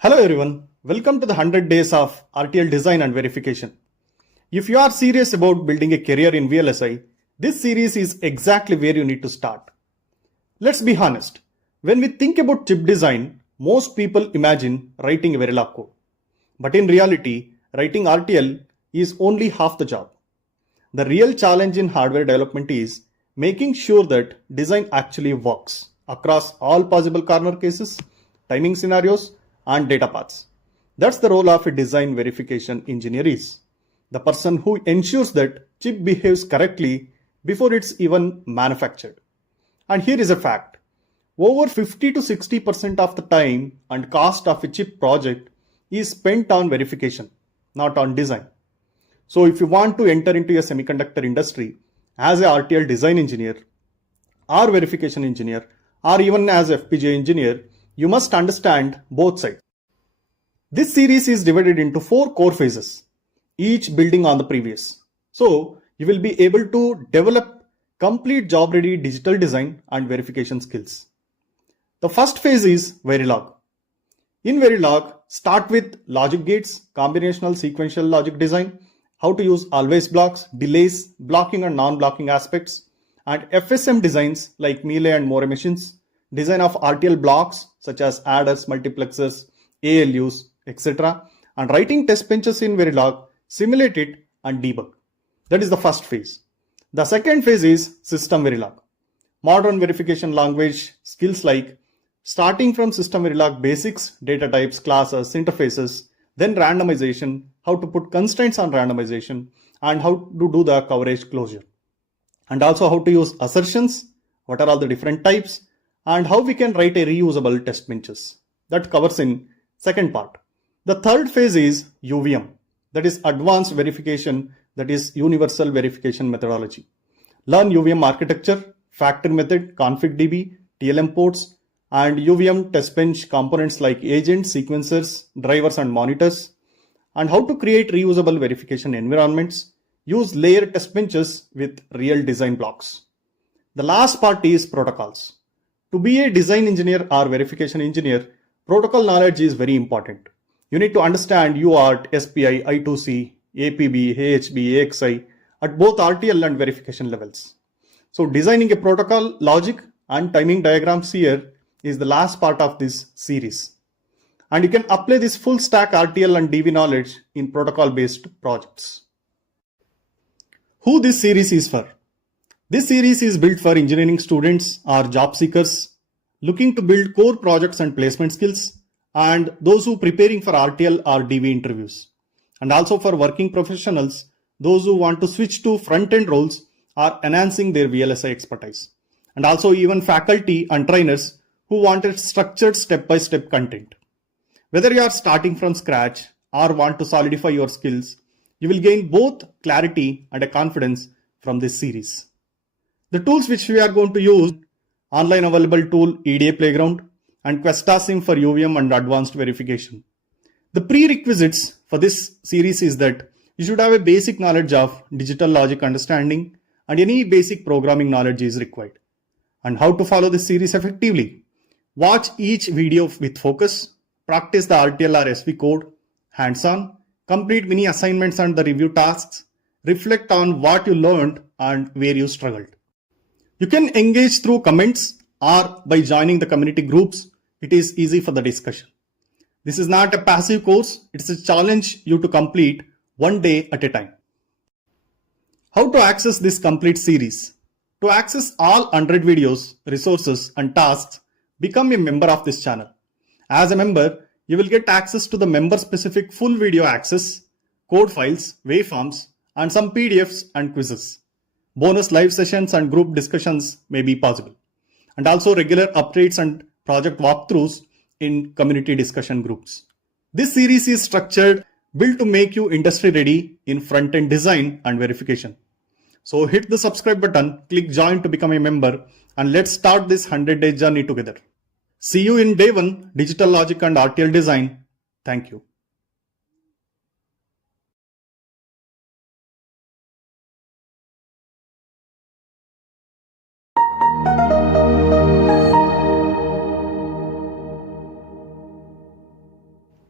Hello everyone, welcome to the 100 days of RTL design and verification. If you are serious about building a career in VLSI, this series is exactly where you need to start. Let's be honest, when we think about chip design, most people imagine writing a Verilog code. But in reality, writing RTL is only half the job. The real challenge in hardware development is making sure that design actually works across all possible corner cases, timing scenarios, and data paths. That's the role of a design verification engineer is. The person who ensures that chip behaves correctly before it's even manufactured. And here is a fact. Over 50 to 60% of the time and cost of a chip project is spent on verification, not on design. So if you want to enter into a semiconductor industry as a RTL design engineer or verification engineer or even as FPGA engineer, you must understand both sides. This series is divided into 4 core phases, each building on the previous. So you will be able to develop complete job-ready digital design and verification skills. The first phase is Verilog. In Verilog, start with logic gates, combinational sequential logic design, how to use always blocks, delays, blocking and non-blocking aspects, and FSM designs like melee and more machines, design of RTL blocks such as adders, multiplexers, ALUs, etc. and writing test benches in Verilog, simulate it and debug. That is the first phase. The second phase is SystemVerilog. Modern verification language skills like starting from SystemVerilog basics, data types, classes, interfaces, then randomization, how to put constraints on randomization, and how to do the coverage closure. And also how to use assertions, what are all the different types, and how we can write a reusable test benches. That covers in second part. The third phase is UVM, that is advanced verification, that is universal verification methodology. Learn UVM architecture, factory method, config.db, TLM ports, and UVM test bench components like agents, sequencers, drivers, and monitors, and how to create reusable verification environments, use layer test benches with real design blocks. The last part is protocols. To be a design engineer or verification engineer, protocol knowledge is very important. You need to understand UART, SPI, I2C, APB, AHB, AXI at both RTL and verification levels. So designing a protocol logic and timing diagrams here is the last part of this series. And you can apply this full stack RTL and DV knowledge in protocol based projects. Who this series is for? This series is built for engineering students or job seekers looking to build core projects and placement skills, and those who preparing for RTL or DV interviews, and also for working professionals, those who want to switch to front-end roles or enhancing their VLSI expertise, and also even faculty and trainers who wanted structured step-by-step content. Whether you are starting from scratch or want to solidify your skills, you will gain both clarity and a confidence from this series. The tools which we are going to use, online available tool EDA Playground and QuestaSim for UVM and advanced verification. The prerequisites for this series is that you should have a basic knowledge of digital logic understanding and any basic programming knowledge is required. And how to follow this series effectively? Watch each video with focus, practice the RTL or SV code, hands-on, complete mini assignments and the review tasks, reflect on what you learned and where you struggled. You can engage through comments or by joining the community groups. It is easy for the discussion. This is not a passive course. It's a challenge you to complete one day at a time. How to access this complete series? To access all 100 videos, resources and tasks, become a member of this channel. As a member, you will get access to the member-specific full video access, code files, waveforms, and some PDFs and quizzes. Bonus live sessions and group discussions may be possible. And also regular updates and project walkthroughs in community discussion groups. This series is structured, built to make you industry ready in front-end design and verification. So hit the subscribe button, click join to become a member, and let's start this 100-day journey together. See you in day 1, Digital Logic and RTL Design. Thank you.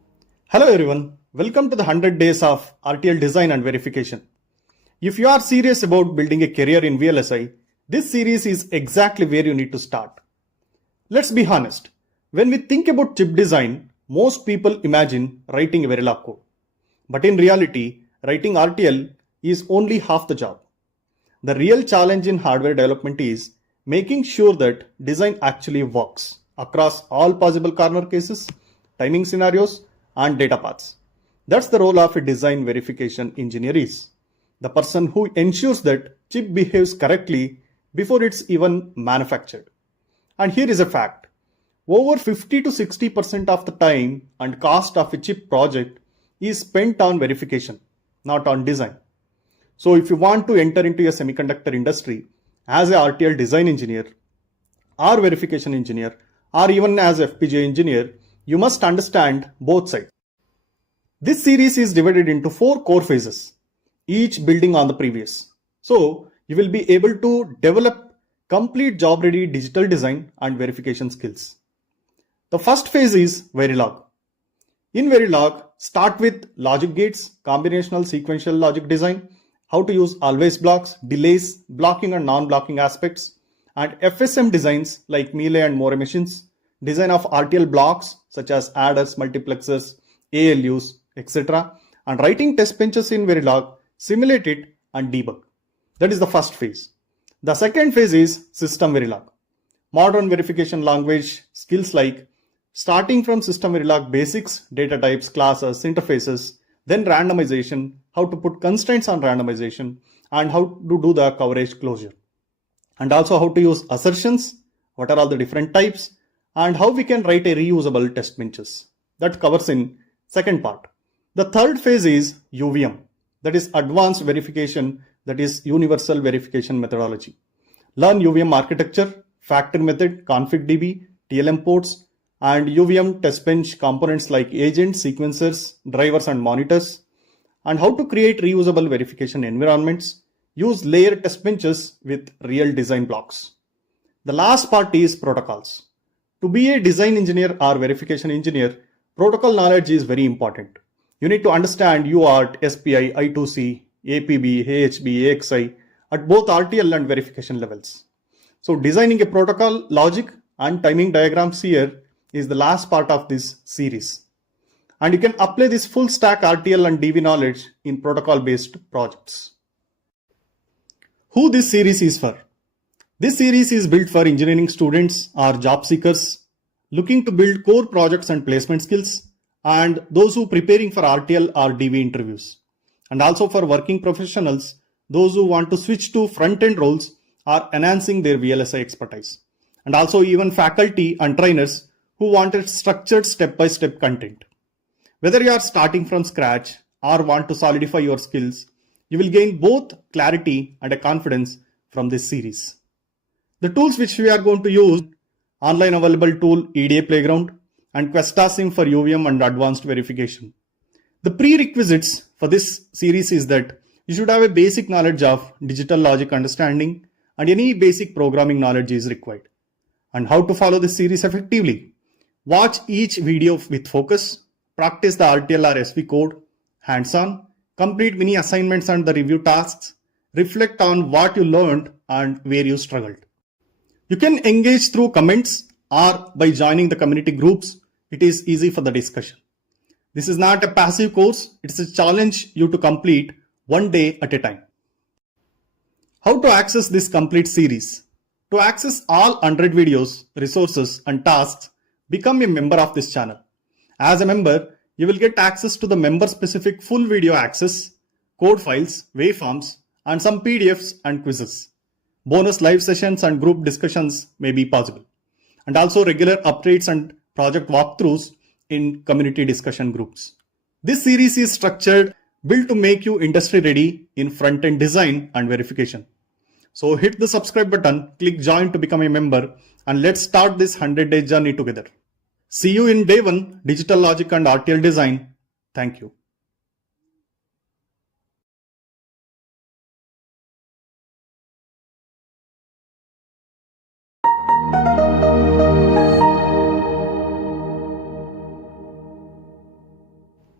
Hello everyone, welcome to the 100 days of RTL design and verification. If you are serious about building a career in VLSI, this series is exactly where you need to start. Let's be honest, when we think about chip design, most people imagine writing a Verilog code. But in reality, writing RTL is only half the job. The real challenge in hardware development is making sure that design actually works across all possible corner cases, timing scenarios, and data paths. That's the role of a design verification engineer is. The person who ensures that chip behaves correctly before it's even manufactured. And here is a fact. Over 50 to 60% of the time and cost of a chip project is spent on verification, not on design. So if you want to enter into a semiconductor industry as a RTL design engineer or verification engineer or even as FPGA engineer, you must understand both sides. This series is divided into 4 core phases, each building on the previous. So you will be able to develop complete job-ready digital design and verification skills. The first phase is Verilog. In Verilog, start with logic gates, combinational sequential logic design, how to use always blocks, delays, blocking and non-blocking aspects, and FSM designs like melee and more machines, design of RTL blocks such as adders, multiplexers, ALUs, etc. and writing test benches in Verilog, simulate it and debug. That is the first phase. The second phase is SystemVerilog. Modern verification language skills like starting from SystemVerilog basics, data types, classes, interfaces, then randomization, how to put constraints on randomization, and how to do the coverage closure. And also how to use assertions, what are all the different types, and how we can write a reusable test benches. That covers in second part. The third phase is UVM, that is advanced verification, that is universal verification methodology. Learn UVM architecture, factor method, config.db, TLM ports, and UVM test bench components like agents, sequencers, drivers, and monitors, and how to create reusable verification environments, use layered test benches with real design blocks. The last part is protocols. To be a design engineer or verification engineer, protocol knowledge is very important. You need to understand UART, SPI, I2C, APB, AHB, AXI at both RTL and verification levels. So designing a protocol logic and timing diagrams here is the last part of this series. And you can apply this full stack RTL and DV knowledge in protocol based projects. Who this series is for? This series is built for engineering students or job seekers looking to build core projects and placement skills, and those who preparing for RTL or DV interviews, and also for working professionals, those who want to switch to front-end roles or enhancing their VLSI expertise, and also even faculty and trainers who wanted structured step-by-step content. Whether you are starting from scratch or want to solidify your skills, you will gain both clarity and a confidence from this series. The tools which we are going to use, online available tool EDA Playground and QuestaSim for UVM and advanced verification. The prerequisites for this series is that you should have a basic knowledge of digital logic understanding and any basic programming knowledge is required. And how to follow this series effectively? Watch each video with focus, practice the RTL or SV code, hands-on, complete mini assignments and the review tasks, reflect on what you learned and where you struggled. You can engage through comments or by joining the community groups. It is easy for the discussion. This is not a passive course. It's a challenge you to complete one day at a time. How to access this complete series? To access all 100 videos, resources and tasks, become a member of this channel. As a member, you will get access to the member-specific full video access, code files, waveforms, and some PDFs and quizzes. Bonus live sessions and group discussions may be possible. And also regular updates and project walkthroughs in community discussion groups. This series is structured, built to make you industry ready in front-end design and verification. So hit the subscribe button, click join to become a member, and let's start this 100-day journey together. See you in day 1, digital logic and RTL design. Thank you.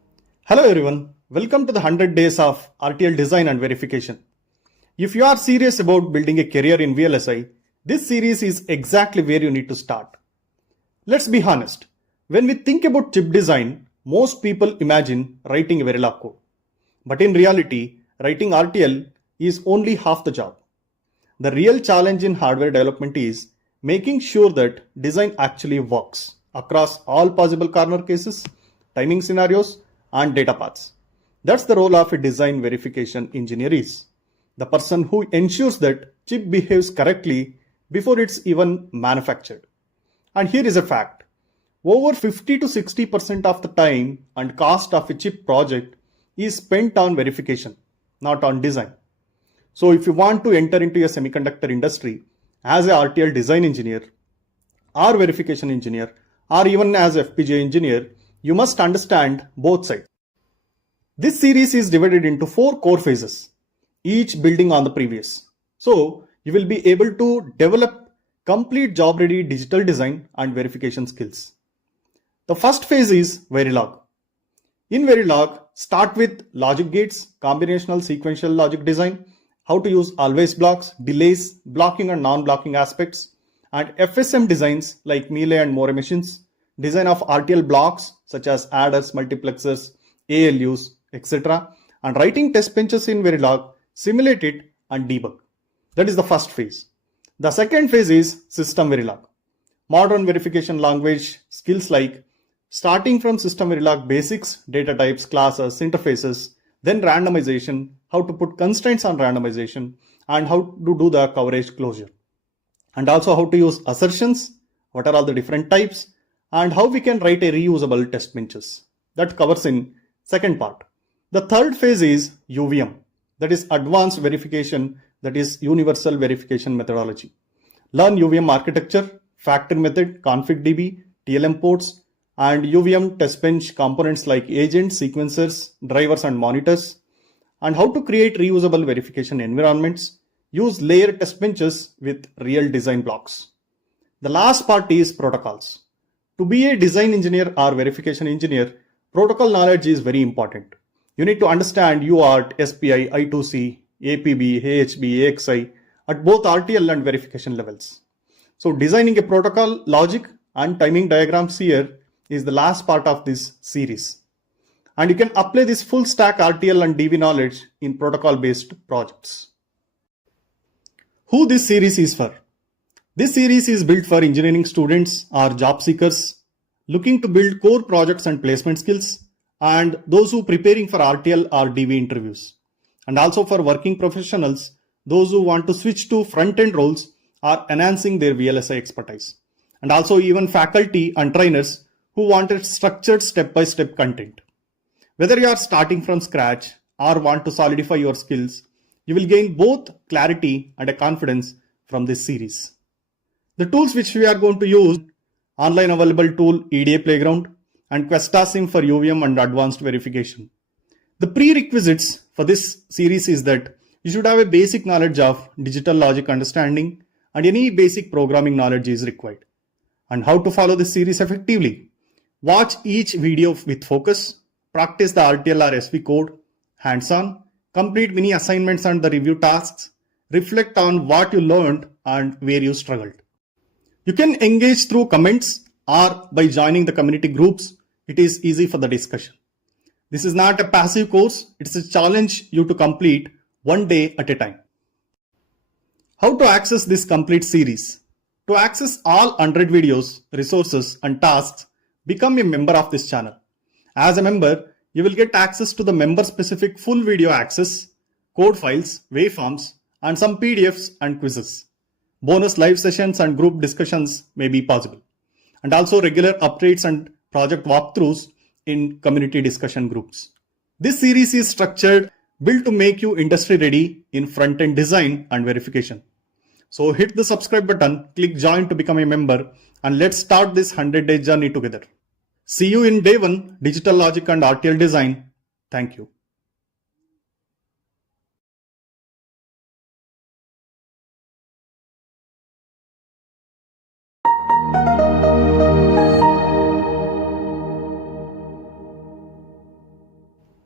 Hello everyone, welcome to the 100 days of RTL design and verification. If you are serious about building a career in VLSI, this series is exactly where you need to start. Let's be honest, when we think about chip design, most people imagine writing a Verilog code. But in reality, writing RTL is only half the job. The real challenge in hardware development is making sure that design actually works across all possible corner cases, timing scenarios, and data paths. That's the role of a design verification engineer is. The person who ensures that chip behaves correctly before it's even manufactured. And here is a fact. Over 50 to 60% of the time and cost of a chip project is spent on verification, not on design. So if you want to enter into a semiconductor industry as a RTL design engineer or verification engineer or even as FPGA engineer, you must understand both sides. This series is divided into 4 core phases, each building on the previous. So you will be able to develop complete job-ready digital design and verification skills. The first phase is Verilog. In Verilog, start with logic gates, combinational sequential logic design, how to use always blocks, delays, blocking and non-blocking aspects, and FSM designs like Melee and More machines, design of RTL blocks such as adders, multiplexers, ALUs, etc. and writing test benches in Verilog, simulate it and debug. That is the first phase. The second phase is SystemVerilog. Modern verification language skills like starting from SystemVerilog basics, data types, classes, interfaces, then randomization, how to put constraints on randomization, and how to do the coverage closure. And also how to use assertions, what are all the different types, and how we can write a reusable test benches. That covers in second part. The third phase is UVM, that is advanced verification, that is universal verification methodology. Learn UVM architecture, factor method, config.db, TLM ports, and UVM test bench components like agents, sequencers, drivers, and monitors, and how to create reusable verification environments, use layer test benches with real design blocks. The last part is protocols. To be a design engineer or verification engineer, protocol knowledge is very important. You need to understand UART, SPI, I2C, APB, AHB, AXI at both RTL and verification levels. So designing a protocol logic and timing diagrams here is the last part of this series. And you can apply this full stack RTL and DV knowledge in protocol based projects. Who this series is for? This series is built for engineering students or job seekers looking to build core projects and placement skills, and those who preparing for RTL or DV interviews, and also for working professionals, those who want to switch to front-end roles or enhancing their VLSI expertise, and also even faculty and trainers who wanted structured step-by-step content. Whether you are starting from scratch or want to solidify your skills, you will gain both clarity and a confidence from this series. The tools which we are going to use, online available tool EDA Playground and QuestaSim for UVM and advanced verification. The prerequisites for this series is that you should have a basic knowledge of digital logic understanding and any basic programming knowledge is required. And how to follow this series effectively? Watch each video with focus, practice the RTL or SV code, hands-on, complete mini assignments and the review tasks, reflect on what you learned and where you struggled. You can engage through comments or by joining the community groups. It is easy for the discussion. This is not a passive course. It's a challenge you to complete one day at a time. How to access this complete series? To access all 100 videos, resources and tasks, become a member of this channel. As a member, you will get access to the member-specific full video access, code files, waveforms, and some PDFs and quizzes. Bonus live sessions and group discussions may be possible. And also regular updates and project walkthroughs in community discussion groups. This series is structured, built to make you industry ready in front-end design and verification. So hit the subscribe button, click join to become a member, and let's start this 100-day journey together. See you in day 1, digital logic and RTL design. Thank you.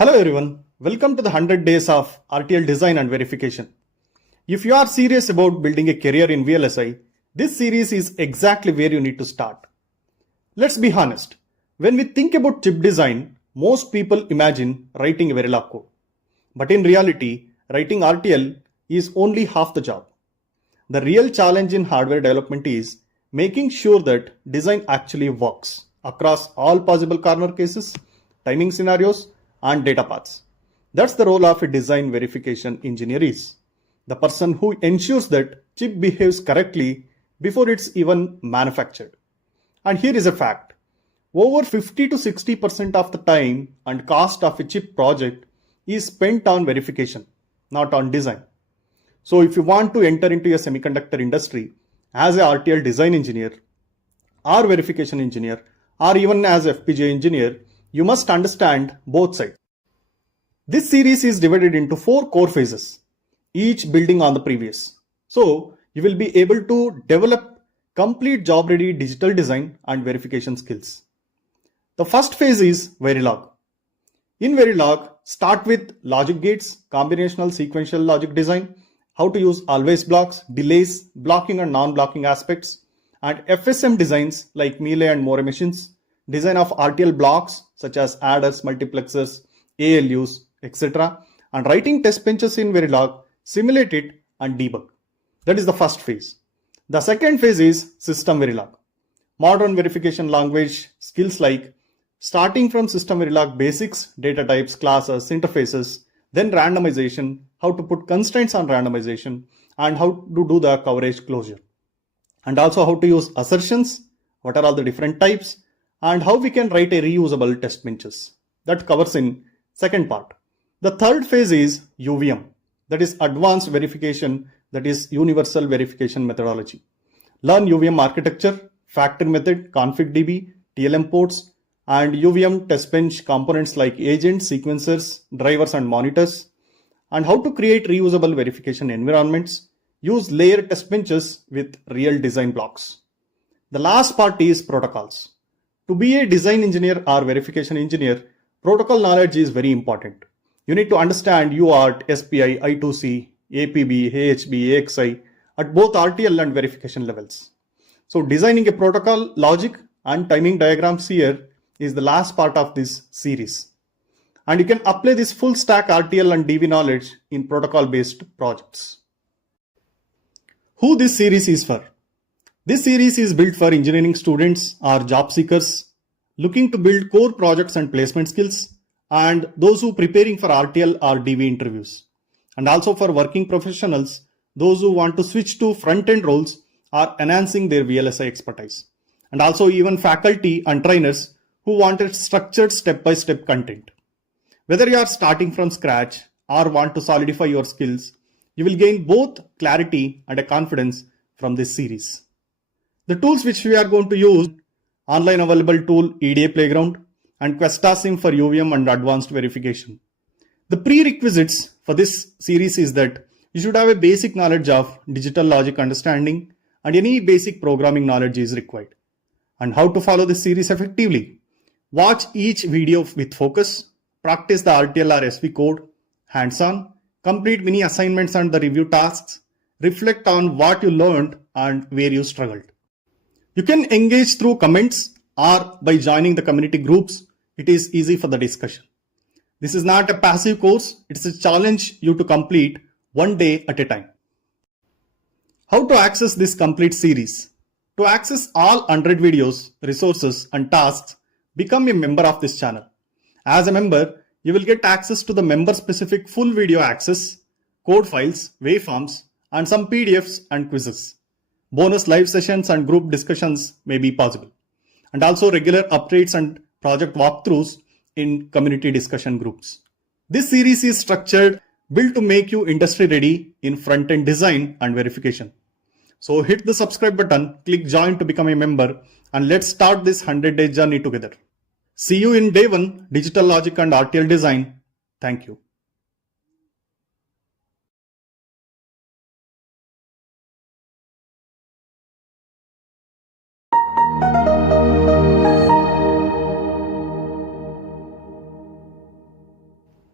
Hello everyone, welcome to the 100 days of RTL design and verification. If you are serious about building a career in VLSI, this series is exactly where you need to start. Let's be honest, when we think about chip design, most people imagine writing a Verilog code. But in reality, writing RTL is only half the job. The real challenge in hardware development is making sure that design actually works across all possible corner cases, timing scenarios, and data paths. That's the role of a design verification engineer is. The person who ensures that chip behaves correctly before it's even manufactured. And here is a fact. Over 50 to 60% of the time and cost of a chip project is spent on verification, not on design. So if you want to enter into a semiconductor industry as a RTL design engineer or verification engineer or even as FPGA engineer, you must understand both sides. This series is divided into 4 core phases, each building on the previous. So you will be able to develop complete job-ready digital design and verification skills. The first phase is Verilog. In Verilog, start with logic gates, combinational sequential logic design, how to use always blocks, delays, blocking and non-blocking aspects, and FSM designs like Melee and More machines, design of RTL blocks such as adders, multiplexers, ALUs, etc. and writing test benches in Verilog, simulate it and debug. That is the first phase. The second phase is SystemVerilog. Modern verification language skills like starting from SystemVerilog basics, data types, classes, interfaces, then randomization, how to put constraints on randomization, and how to do the coverage closure. And also how to use assertions, what are all the different types, and how we can write a reusable test benches. That covers in second part. The third phase is UVM, that is advanced verification, that is universal verification methodology. Learn UVM architecture, factor method, config.db, TLM ports, and UVM test bench components like agents, sequencers, drivers, and monitors, and how to create reusable verification environments, use layer test benches with real design blocks. The last part is protocols. To be a design engineer or verification engineer, protocol knowledge is very important. You need to understand UART, SPI, I2C, APB, AHB, AXI at both RTL and verification levels. So designing a protocol logic and timing diagrams here is the last part of this series. And you can apply this full stack RTL and DV knowledge in protocol based projects. Who this series is for? This series is built for engineering students or job seekers looking to build core projects and placement skills, and those who preparing for RTL or DV interviews, and also for working professionals, those who want to switch to front-end roles or enhancing their VLSI expertise, and also even faculty and trainers who wanted structured step-by-step content. Whether you are starting from scratch or want to solidify your skills, you will gain both clarity and a confidence from this series. The tools which we are going to use, online available tool EDA Playground and QuestaSim for UVM and advanced verification. The prerequisites for this series is that you should have a basic knowledge of digital logic understanding and any basic programming knowledge is required. And how to follow this series effectively? Watch each video with focus, practice the RTL or SV code, hands-on, complete mini assignments and the review tasks, reflect on what you learned and where you struggled. You can engage through comments or by joining the community groups. It is easy for the discussion. This is not a passive course. It's a challenge you to complete one day at a time. How to access this complete series? To access all 100 videos, resources and tasks, become a member of this channel. As a member, you will get access to the member-specific full video access, code files, waveforms, and some PDFs and quizzes. Bonus live sessions and group discussions may be possible. And also regular updates and project walkthroughs in community discussion groups. This series is structured, built to make you industry ready in front-end design and verification. So hit the subscribe button, click join to become a member, and let's start this 100-day journey together. See you in day 1, digital logic and RTL design. Thank you.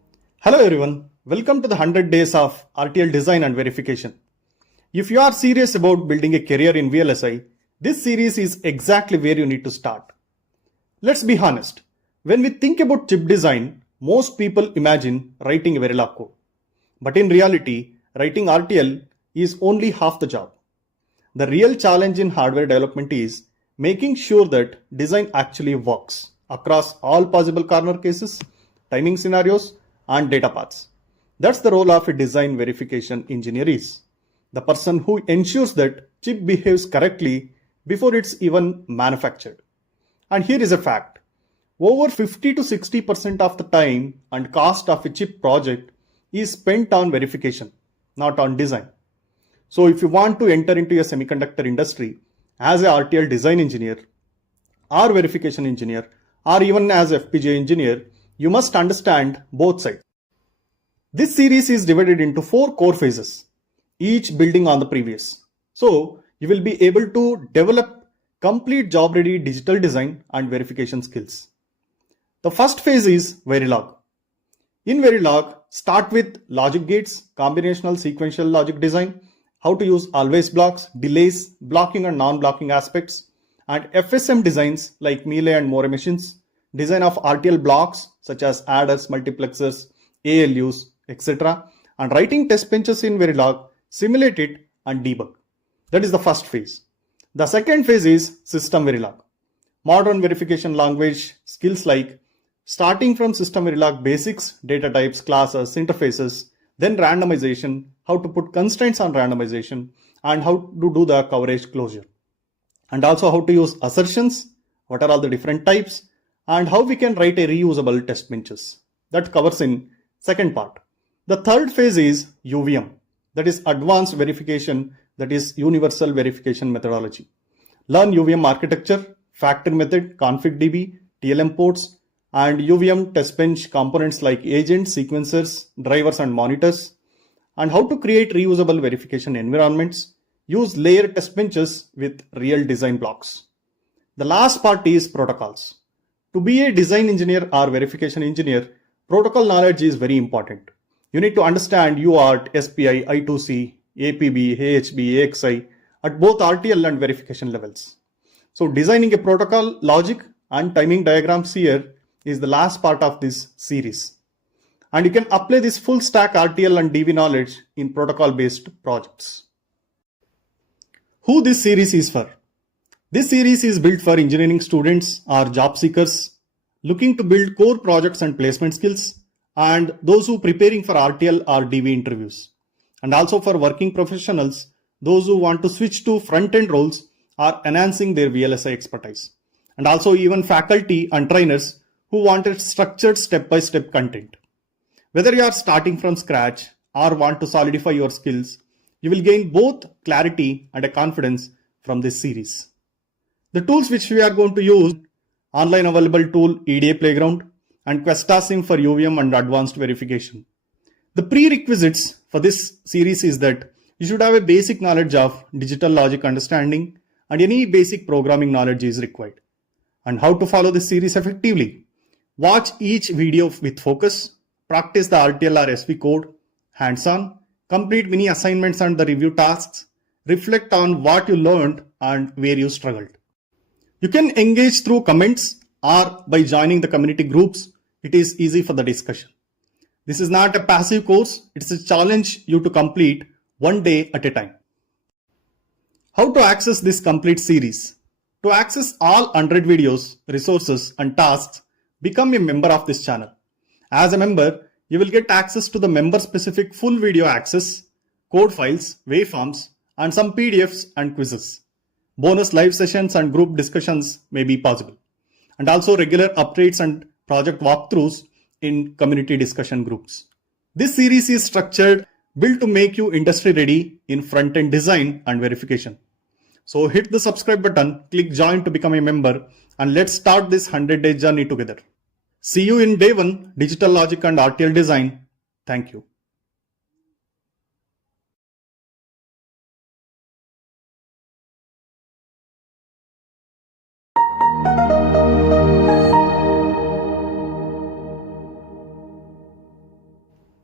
Hello everyone, welcome to the 100 days of RTL design and verification. If you are serious about building a career in VLSI, this series is exactly where you need to start. Let's be honest, when we think about chip design, most people imagine writing a Verilog code. But in reality, writing RTL is only half the job. The real challenge in hardware development is making sure that design actually works across all possible corner cases, timing scenarios, and data paths. That's the role of a design verification engineer is. The person who ensures that chip behaves correctly before it's even manufactured. And here is a fact. Over 50 to 60% of the time and cost of a chip project is spent on verification, not on design. So if you want to enter into a semiconductor industry as a RTL design engineer or verification engineer or even as FPGA engineer, you must understand both sides. This series is divided into 4 core phases, each building on the previous. So you will be able to develop complete job-ready digital design and verification skills. The first phase is Verilog. In Verilog, start with logic gates, combinational sequential logic design, how to use always blocks, delays, blocking and non-blocking aspects, and FSM designs like Melee and More machines, design of RTL blocks such as adders, multiplexers, ALUs, etc. and writing test benches in Verilog, simulate it and debug. That is the first phase. The second phase is SystemVerilog. Modern verification language skills like starting from SystemVerilog basics, data types, classes, interfaces, then randomization, how to put constraints on randomization, and how to do the coverage closure. And also how to use assertions, what are all the different types, and how we can write a reusable test benches. That covers in second part. The third phase is UVM, that is advanced verification, that is universal verification methodology. Learn UVM architecture, factor method, config.db, TLM ports, and UVM test bench components like agents, sequencers, drivers, and monitors, and how to create reusable verification environments, use layer test benches with real design blocks. The last part is protocols. To be a design engineer or verification engineer, protocol knowledge is very important. You need to understand UART, SPI, I2C, APB, AHB, AXI at both RTL and verification levels. So designing a protocol logic and timing diagrams here is the last part of this series. And you can apply this full stack RTL and DV knowledge in protocol based projects. Who this series is for? This series is built for engineering students or job seekers looking to build core projects and placement skills, and those who are preparing for RTL or DV interviews, and also for working professionals, those who want to switch to front-end roles or enhancing their VLSI expertise, and also even faculty and trainers who wanted structured step-by-step content. Whether you are starting from scratch or want to solidify your skills, you will gain both clarity and a confidence from this series. The tools which we are going to use, online available tool EDA Playground and QuestaSim for UVM and advanced verification. The prerequisites for this series is that you should have a basic knowledge of digital logic understanding and any basic programming knowledge is required. And how to follow this series effectively? Watch each video with focus, practice the RTL or SV code, hands-on, complete mini assignments and the review tasks, reflect on what you learned and where you struggled. You can engage through comments or by joining the community groups. It is easy for the discussion. This is not a passive course. It's a challenge you to complete one day at a time. How to access this complete series? To access all 100 videos, resources and tasks, become a member of this channel. As a member, you will get access to the member-specific full video access, code files, waveforms, and some PDFs and quizzes. Bonus live sessions and group discussions may be possible. And also regular updates and project walkthroughs in community discussion groups. This series is structured, built to make you industry ready in front-end design and verification. So hit the subscribe button, click join to become a member, and let's start this 100-day journey together. See you in day 1, digital logic and RTL design. Thank you.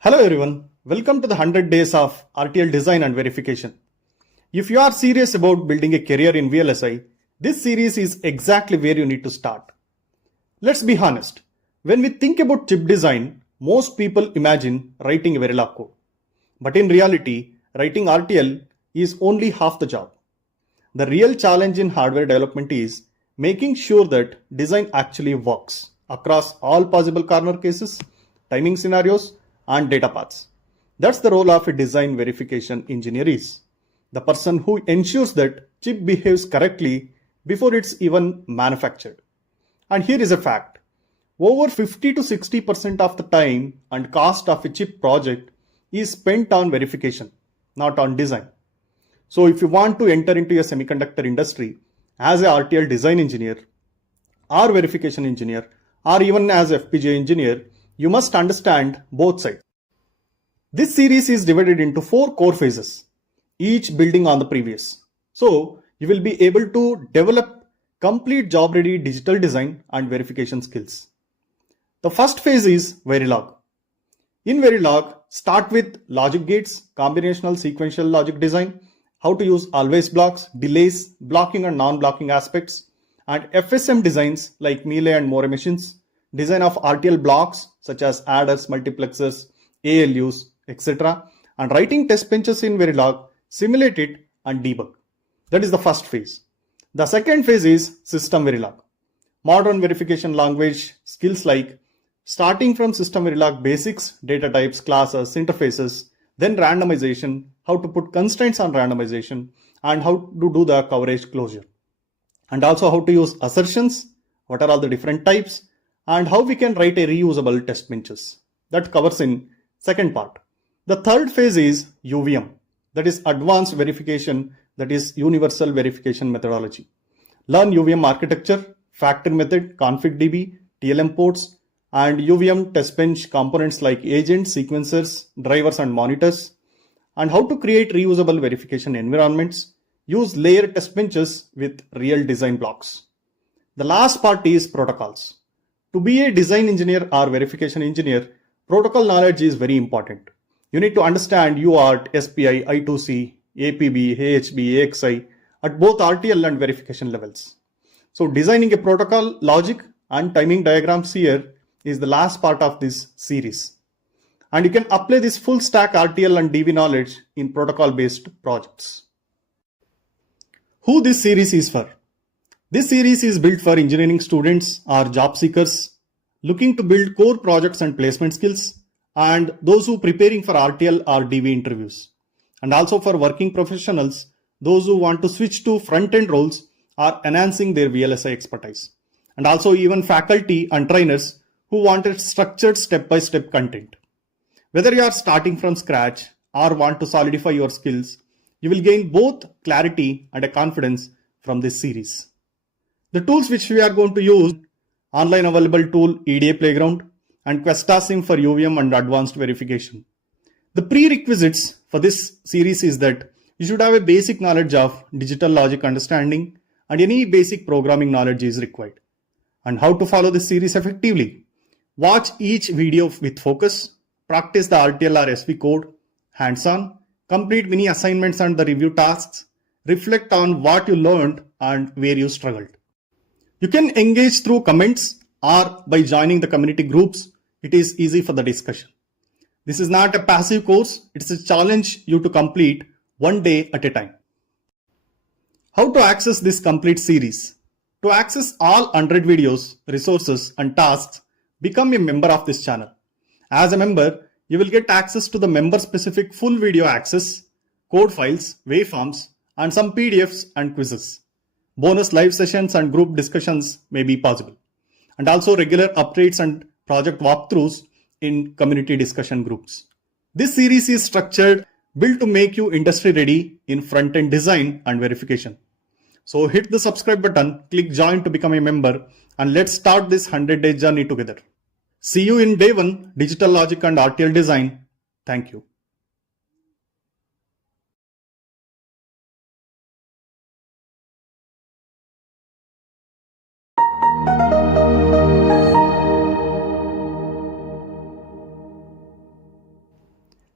Hello everyone, welcome to the 100 days of RTL design and verification. If you are serious about building a career in VLSI, this series is exactly where you need to start. Let's be honest, when we think about chip design, most people imagine writing a Verilog code. But in reality, writing RTL is only half the job. The real challenge in hardware development is making sure that design actually works across all possible corner cases, timing scenarios, and data paths. That's the role of a design verification engineer is. The person who ensures that chip behaves correctly before it's even manufactured. And here is a fact. Over 50 to 60% of the time and cost of a chip project is spent on verification, not on design. So if you want to enter into a semiconductor industry as a RTL design engineer or verification engineer or even as FPGA engineer, you must understand both sides. This series is divided into 4 core phases, each building on the previous. So you will be able to develop complete job-ready digital design and verification skills. The first phase is Verilog. In Verilog, start with logic gates, combinational sequential logic design, how to use always blocks, delays, blocking and non-blocking aspects, and FSM designs like melee and more machines, design of RTL blocks such as adders, multiplexers, ALUs, etc. and writing test benches in Verilog, simulate it and debug. That is the first phase. The second phase is SystemVerilog. Modern verification language skills like starting from SystemVerilog basics, data types, classes, interfaces, then randomization, how to put constraints on randomization, and how to do the coverage closure. And also how to use assertions, what are all the different types, and how we can write a reusable test benches. That covers in second part. The third phase is UVM, that is advanced verification, that is universal verification methodology. Learn UVM architecture, factor method, config.db, TLM ports, and UVM test bench components like agents, sequencers, drivers, and monitors, and how to create reusable verification environments, use layer test benches with real design blocks. The last part is protocols. To be a design engineer or verification engineer, protocol knowledge is very important. You need to understand UART, SPI, I2C, APB, AHB, AXI at both RTL and verification levels. So designing a protocol logic and timing diagrams here is the last part of this series. And you can apply this full stack RTL and DV knowledge in protocol based projects. Who this series is for? This series is built for engineering students or job seekers looking to build core projects and placement skills, and those who preparing for RTL or DV interviews, and also for working professionals, those who want to switch to front-end roles or enhancing their VLSI expertise, and also even faculty and trainers who wanted structured step-by-step content. Whether you are starting from scratch or want to solidify your skills, you will gain both clarity and a confidence from this series. The tools which we are going to use, online available tool EDA Playground and QuestaSim for UVM and advanced verification. The prerequisites for this series is that you should have a basic knowledge of digital logic understanding and any basic programming knowledge is required. And how to follow this series effectively? Watch each video with focus, practice the RTL or SV code, hands-on, complete mini assignments and the review tasks, reflect on what you learned and where you struggled. You can engage through comments or by joining the community groups. It is easy for the discussion. This is not a passive course, it's a challenge you to complete one day at a time. How to access this complete series? To access all 100 videos, resources and tasks, become a member of this channel. As a member, you will get access to the member-specific full video access, code files, waveforms, and some PDFs and quizzes. Bonus live sessions and group discussions may be possible. And also regular updates and project walkthroughs in community discussion groups. This series is structured, built to make you industry ready in front-end design and verification. So hit the subscribe button, click join to become a member, and let's start this 100-day journey together. See you in day 1, Digital Logic and RTL Design. Thank you.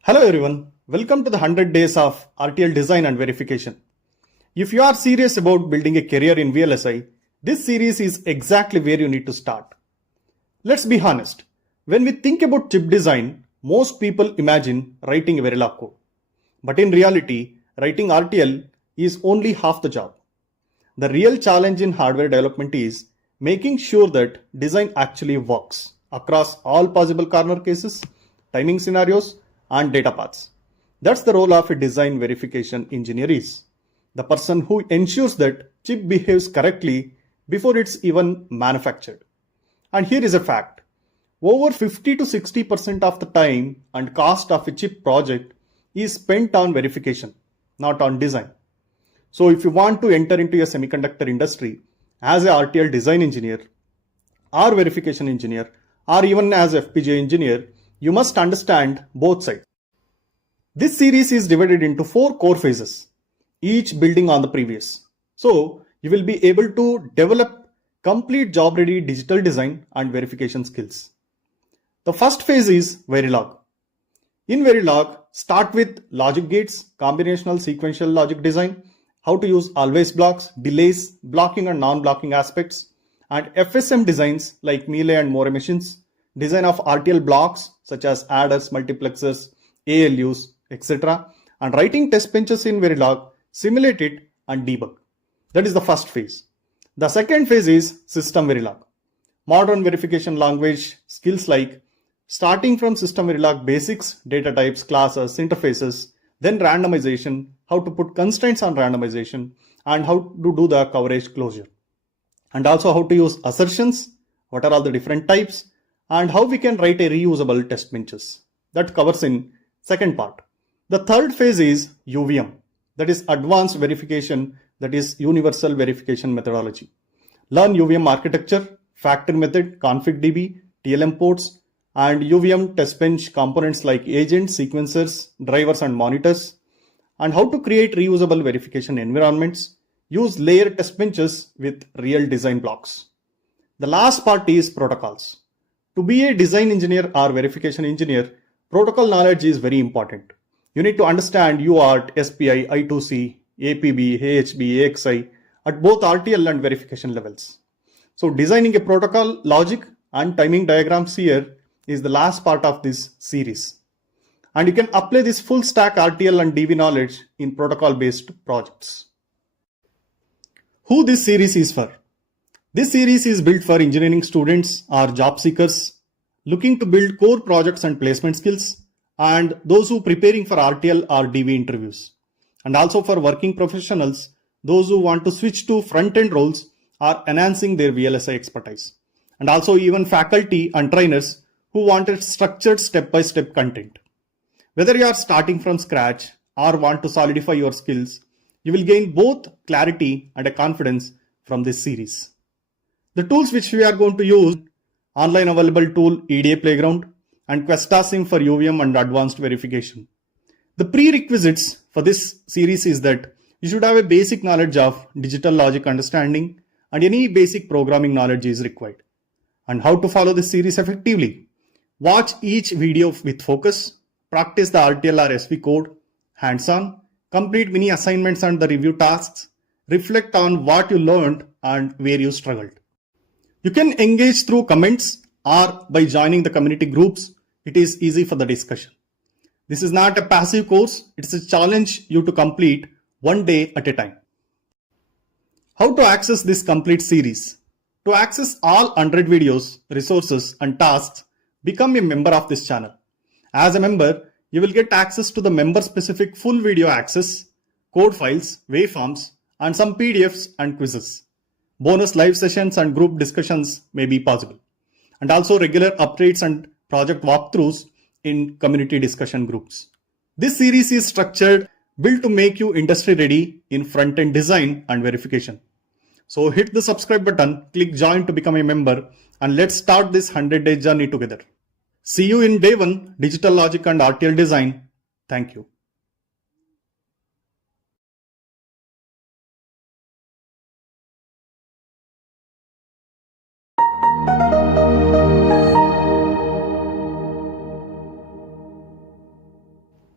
Hello everyone, welcome to the 100 days of RTL design and verification. If you are serious about building a career in VLSI, this series is exactly where you need to start. Let's be honest, when we think about chip design, most people imagine writing a Verilog code. But in reality, writing RTL is only half the job. The real challenge in hardware development is making sure that design actually works across all possible corner cases, timing scenarios, and data paths. That's the role of a design verification engineer is. The person who ensures that chip behaves correctly before it's even manufactured. And here is a fact. Over 50 to 60% of the time and cost of a chip project is spent on verification, not on design. So if you want to enter into a semiconductor industry as a RTL design engineer or verification engineer or even as FPGA engineer, you must understand both sides. This series is divided into 4 core phases, each building on the previous. So you will be able to develop complete job-ready digital design and verification skills. The first phase is Verilog. In Verilog, start with logic gates, combinational sequential logic design, how to use always blocks, delays, blocking and non-blocking aspects, and FSM designs like melee and more machines, design of RTL blocks such as adders, multiplexers, ALUs, etc. and writing test benches in Verilog, simulate it and debug. That is the first phase. The second phase is SystemVerilog. Modern verification language skills like starting from SystemVerilog basics, data types, classes, interfaces, then randomization, how to put constraints on randomization, and how to do the coverage closure. And also how to use assertions, what are all the different types, and how we can write a reusable test benches. That covers in second part. The third phase is UVM, that is advanced verification, that is universal verification methodology. Learn UVM architecture, factor method, config.db, TLM ports, and UVM test bench components like agents, sequencers, drivers, and monitors, and how to create reusable verification environments, use layered test benches with real design blocks. The last part is protocols. To be a design engineer or verification engineer, protocol knowledge is very important. You need to understand UART, SPI, I2C, APB, AHB, AXI at both RTL and verification levels. So designing a protocol logic and timing diagrams here is the last part of this series. And you can apply this full stack RTL and DV knowledge in protocol based projects. Who this series is for? This series is built for engineering students or job seekers looking to build core projects and placement skills, and those who preparing for RTL or DV interviews, and also for working professionals, those who want to switch to front-end roles or enhancing their VLSI expertise, and also even faculty and trainers who wanted structured step-by-step content. Whether you are starting from scratch or want to solidify your skills, you will gain both clarity and a confidence from this series. The tools which we are going to use, online available tool EDA Playground and QuestaSim for UVM and advanced verification. The prerequisites for this series is that you should have a basic knowledge of digital logic understanding and any basic programming knowledge is required. And how to follow this series effectively? Watch each video with focus, practice the RTL or SV code, hands-on, complete mini assignments and the review tasks, reflect on what you learned and where you struggled. You can engage through comments or by joining the community groups. It is easy for the discussion. This is not a passive course. It's a challenge you to complete one day at a time. How to access this complete series? To access all 100 videos, resources and tasks, become a member of this channel. As a member, you will get access to the member-specific full video access, code files, waveforms, and some PDFs and quizzes. Bonus live sessions and group discussions may be possible. And also regular updates and project walkthroughs in community discussion groups. This series is structured, built to make you industry ready in front-end design and verification. So hit the subscribe button, click join to become a member, and let's start this 100-day journey together. See you in day 1, Digital Logic and RTL Design. Thank you.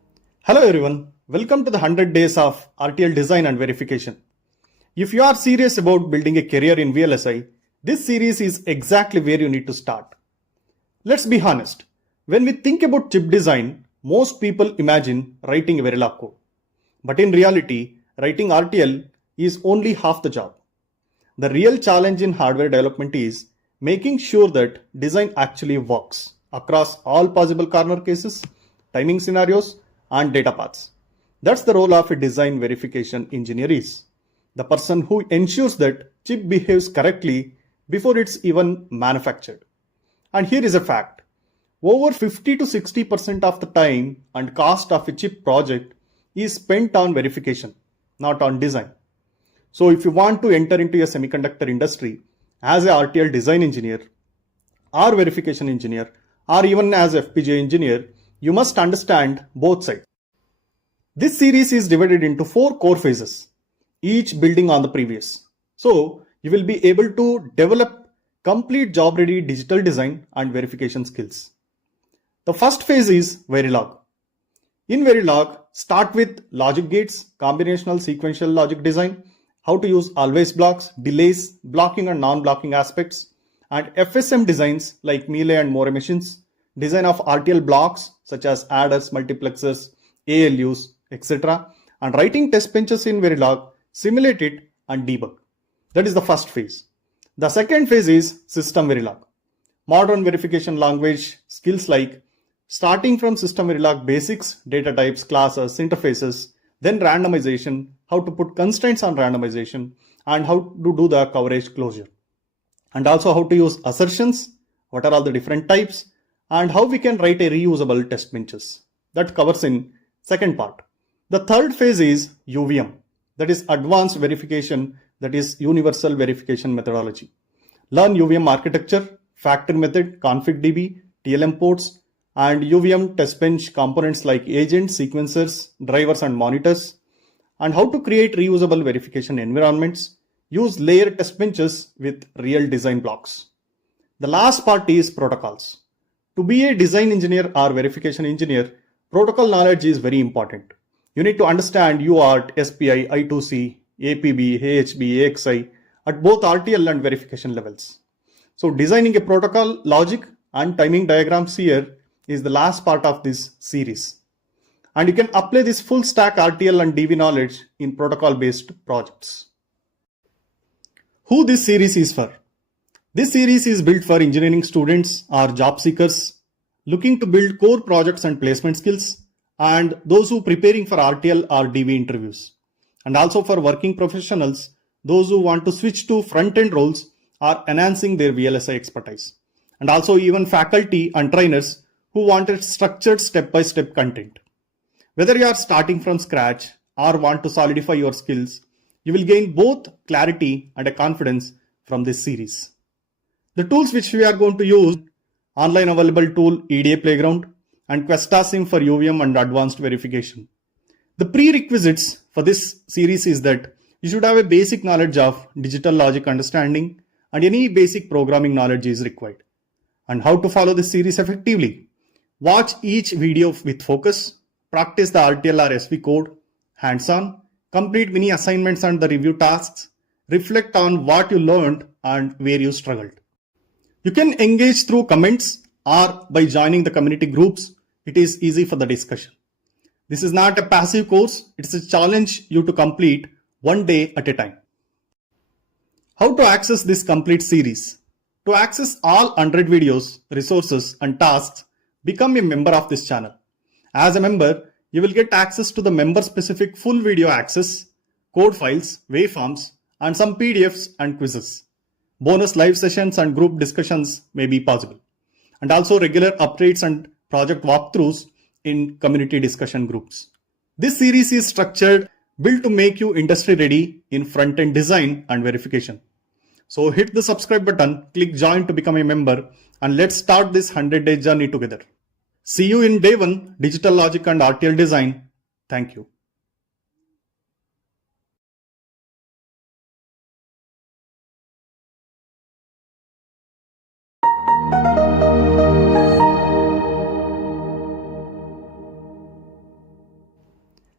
Hello everyone, welcome to the 100 days of RTL design and verification. If you are serious about building a career in VLSI, this series is exactly where you need to start. Let's be honest, when we think about chip design, most people imagine writing a Verilog code. But in reality, writing RTL is only half the job. The real challenge in hardware development is making sure that design actually works across all possible corner cases, timing scenarios, and data paths. That's the role of a design verification engineer is. The person who ensures that chip behaves correctly before it's even manufactured. And here is a fact. Over 50 to 60% of the time and cost of a chip project is spent on verification, not on design. So if you want to enter into a semiconductor industry as a RTL design engineer or verification engineer or even as FPGA engineer, you must understand both sides. This series is divided into 4 core phases, each building on the previous. So you will be able to develop complete job-ready digital design and verification skills. The first phase is Verilog. In Verilog, start with logic gates, combinational sequential logic design, how to use always blocks, delays, blocking and non-blocking aspects, and FSM designs like Melee and More machines, design of RTL blocks such as adders, multiplexers, ALUs, etc. and writing test benches in Verilog, simulate it and debug. That is the first phase. The second phase is SystemVerilog. Modern verification language skills like starting from SystemVerilog basics, data types, classes, interfaces, then randomization, how to put constraints on randomization, and how to do the coverage closure. And also how to use assertions, what are all the different types, and how we can write a reusable test benches. That covers in second part. The third phase is UVM, that is advanced verification, that is universal verification methodology. Learn UVM architecture, factor method, config.db, TLM ports, and UVM test bench components like agents, sequencers, drivers, and monitors, and how to create reusable verification environments, use layer test benches with real design blocks. The last part is protocols. To be a design engineer or verification engineer, protocol knowledge is very important. You need to understand UART, SPI, I2C, APB, AHB, AXI at both RTL and verification levels. So designing a protocol logic and timing diagrams here is the last part of this series. And you can apply this full stack RTL and DV knowledge in protocol based projects. Who this series is for? This series is built for engineering students or job seekers looking to build core projects and placement skills, and those who preparing for RTL or DV interviews, and also for working professionals, those who want to switch to front-end roles or enhancing their VLSI expertise, and also even faculty and trainers who wanted structured step-by-step content. Whether you are starting from scratch or want to solidify your skills, you will gain both clarity and a confidence from this series. The tools which we are going to use, online available tool EDA Playground and QuestaSim for UVM and advanced verification. The prerequisites for this series is that you should have a basic knowledge of digital logic understanding and any basic programming knowledge is required. And how to follow this series effectively? Watch each video with focus, practice the RTL or SV code, hands-on, complete mini assignments and the review tasks, reflect on what you learned and where you struggled. You can engage through comments or by joining the community groups. It is easy for the discussion. This is not a passive course. It's a challenge you to complete one day at a time. How to access this complete series? To access all 100 videos, resources and tasks, become a member of this channel. As a member, you will get access to the member-specific full video access, code files, waveforms, and some PDFs and quizzes. Bonus live sessions and group discussions may be possible. And also regular updates and project walkthroughs in community discussion groups. This series is structured, built to make you industry ready in front-end design and verification. So hit the subscribe button, click join to become a member, and let's start this 100-day journey together. See you in day 1, digital logic and RTL design. Thank you.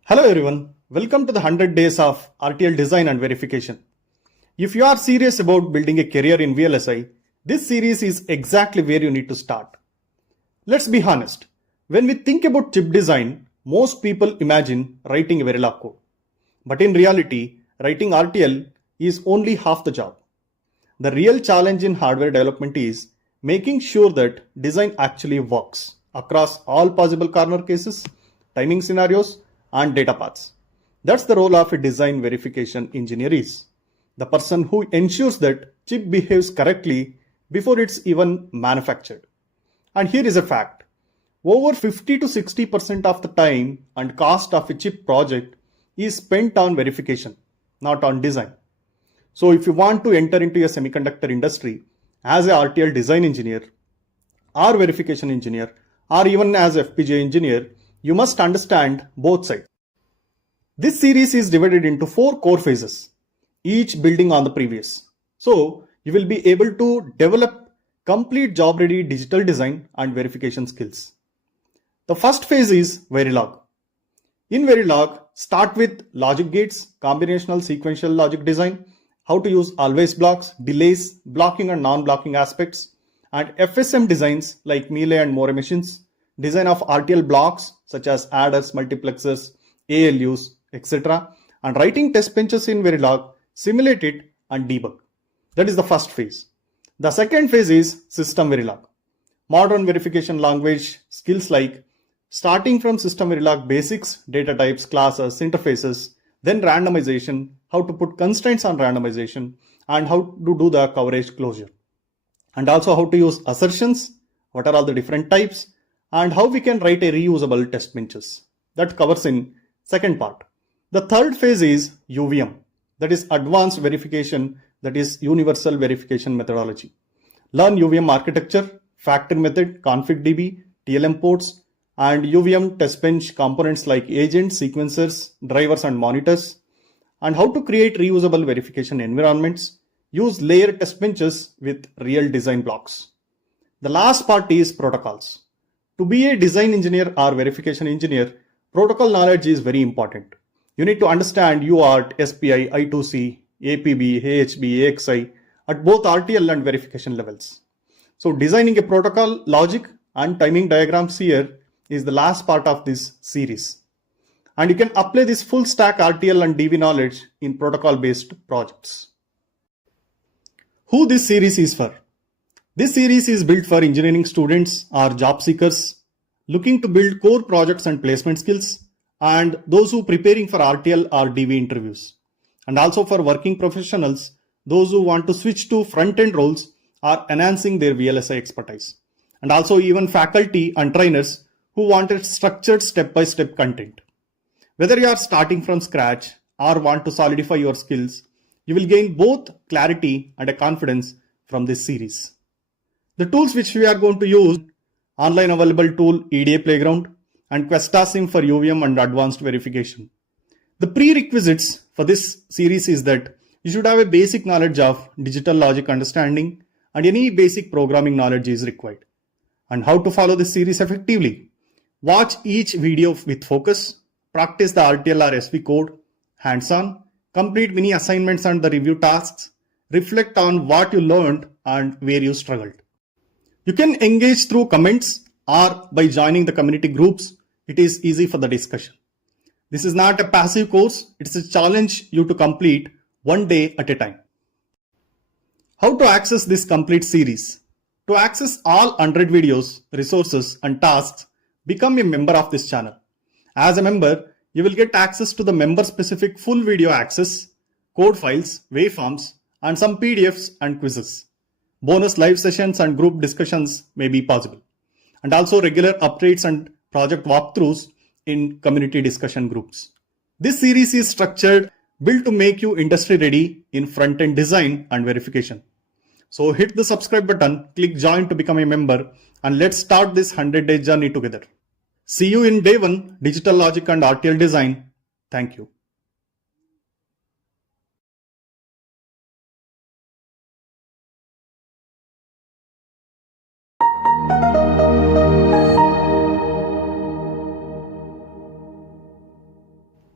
Hello everyone, welcome to the 100 days of RTL design and verification. If you are serious about building a career in VLSI, this series is exactly where you need to start. Let's be honest, when we think about chip design, most people imagine writing a Verilog code. But in reality, writing RTL is only half the job. The real challenge in hardware development is making sure that design actually works across all possible corner cases, timing scenarios, and data paths. That's the role of a design verification engineer is. The person who ensures that chip behaves correctly before it's even manufactured. And here is a fact. Over 50 to 60% of the time and cost of a chip project is spent on verification, not on design. So if you want to enter into a semiconductor industry as a RTL design engineer or verification engineer or even as FPGA engineer, you must understand both sides. This series is divided into 4 core phases, each building on the previous. So you will be able to develop complete job-ready digital design and verification skills. The first phase is Verilog. In Verilog, start with logic gates, combinational sequential logic design, how to use always blocks, delays, blocking and non-blocking aspects, and FSM designs like Melee and More machines, design of RTL blocks such as adders, multiplexers, ALUs, etc. and writing test benches in Verilog, simulate it and debug. That is the first phase. The second phase is SystemVerilog. Modern verification language skills like starting from SystemVerilog basics, data types, classes, interfaces, then randomization, how to put constraints on randomization, and how to do the coverage closure. And also how to use assertions, what are all the different types, and how we can write a reusable test benches. That covers in second part. The third phase is UVM, that is advanced verification, that is universal verification methodology. Learn UVM architecture, factor method, config.db, TLM ports, and UVM test bench components like agents, sequencers, drivers, and monitors, and how to create reusable verification environments, use layered test benches with real design blocks. The last part is protocols. To be a design engineer or verification engineer, protocol knowledge is very important. You need to understand UART, SPI, I2C, APB, AHB, AXI at both RTL and verification levels. So designing a protocol logic and timing diagrams here is the last part of this series. And you can apply this full stack RTL and DV knowledge in protocol based projects. Who this series is for? This series is built for engineering students or job seekers looking to build core projects and placement skills, and those who are preparing for RTL or DV interviews, and also for working professionals, those who want to switch to front-end roles or enhancing their VLSI expertise, and also even faculty and trainers who wanted structured step-by-step content. Whether you are starting from scratch or want to solidify your skills, you will gain both clarity and a confidence from this series. The tools which we are going to use: online available tool EDA Playground and QuestaSim for UVM and advanced verification. The prerequisites for this series is that you should have a basic knowledge of digital logic understanding, and any basic programming knowledge is required. And how to follow this series effectively? Watch each video with focus, practice the RTL or SV code, hands-on, complete mini assignments and the review tasks, reflect on what you learned and where you struggled. You can engage through comments or by joining the community groups. It is easy for the discussion. This is not a passive course. It's a challenge you to complete one day at a time. How to access this complete series? To access all 100 videos, resources, and tasks, become a member of this channel. As a member, you will get access to the member-specific full video access, code files, waveforms, and some PDFs and quizzes. Bonus live sessions and group discussions may be possible, and also regular updates and project walkthroughs in community discussion groups. This series is structured, built to make you industry ready in front-end design and verification. So hit the subscribe button, click join to become a member, and let's start this 100-day journey together. See you in day 1, digital logic and RTL design. Thank you.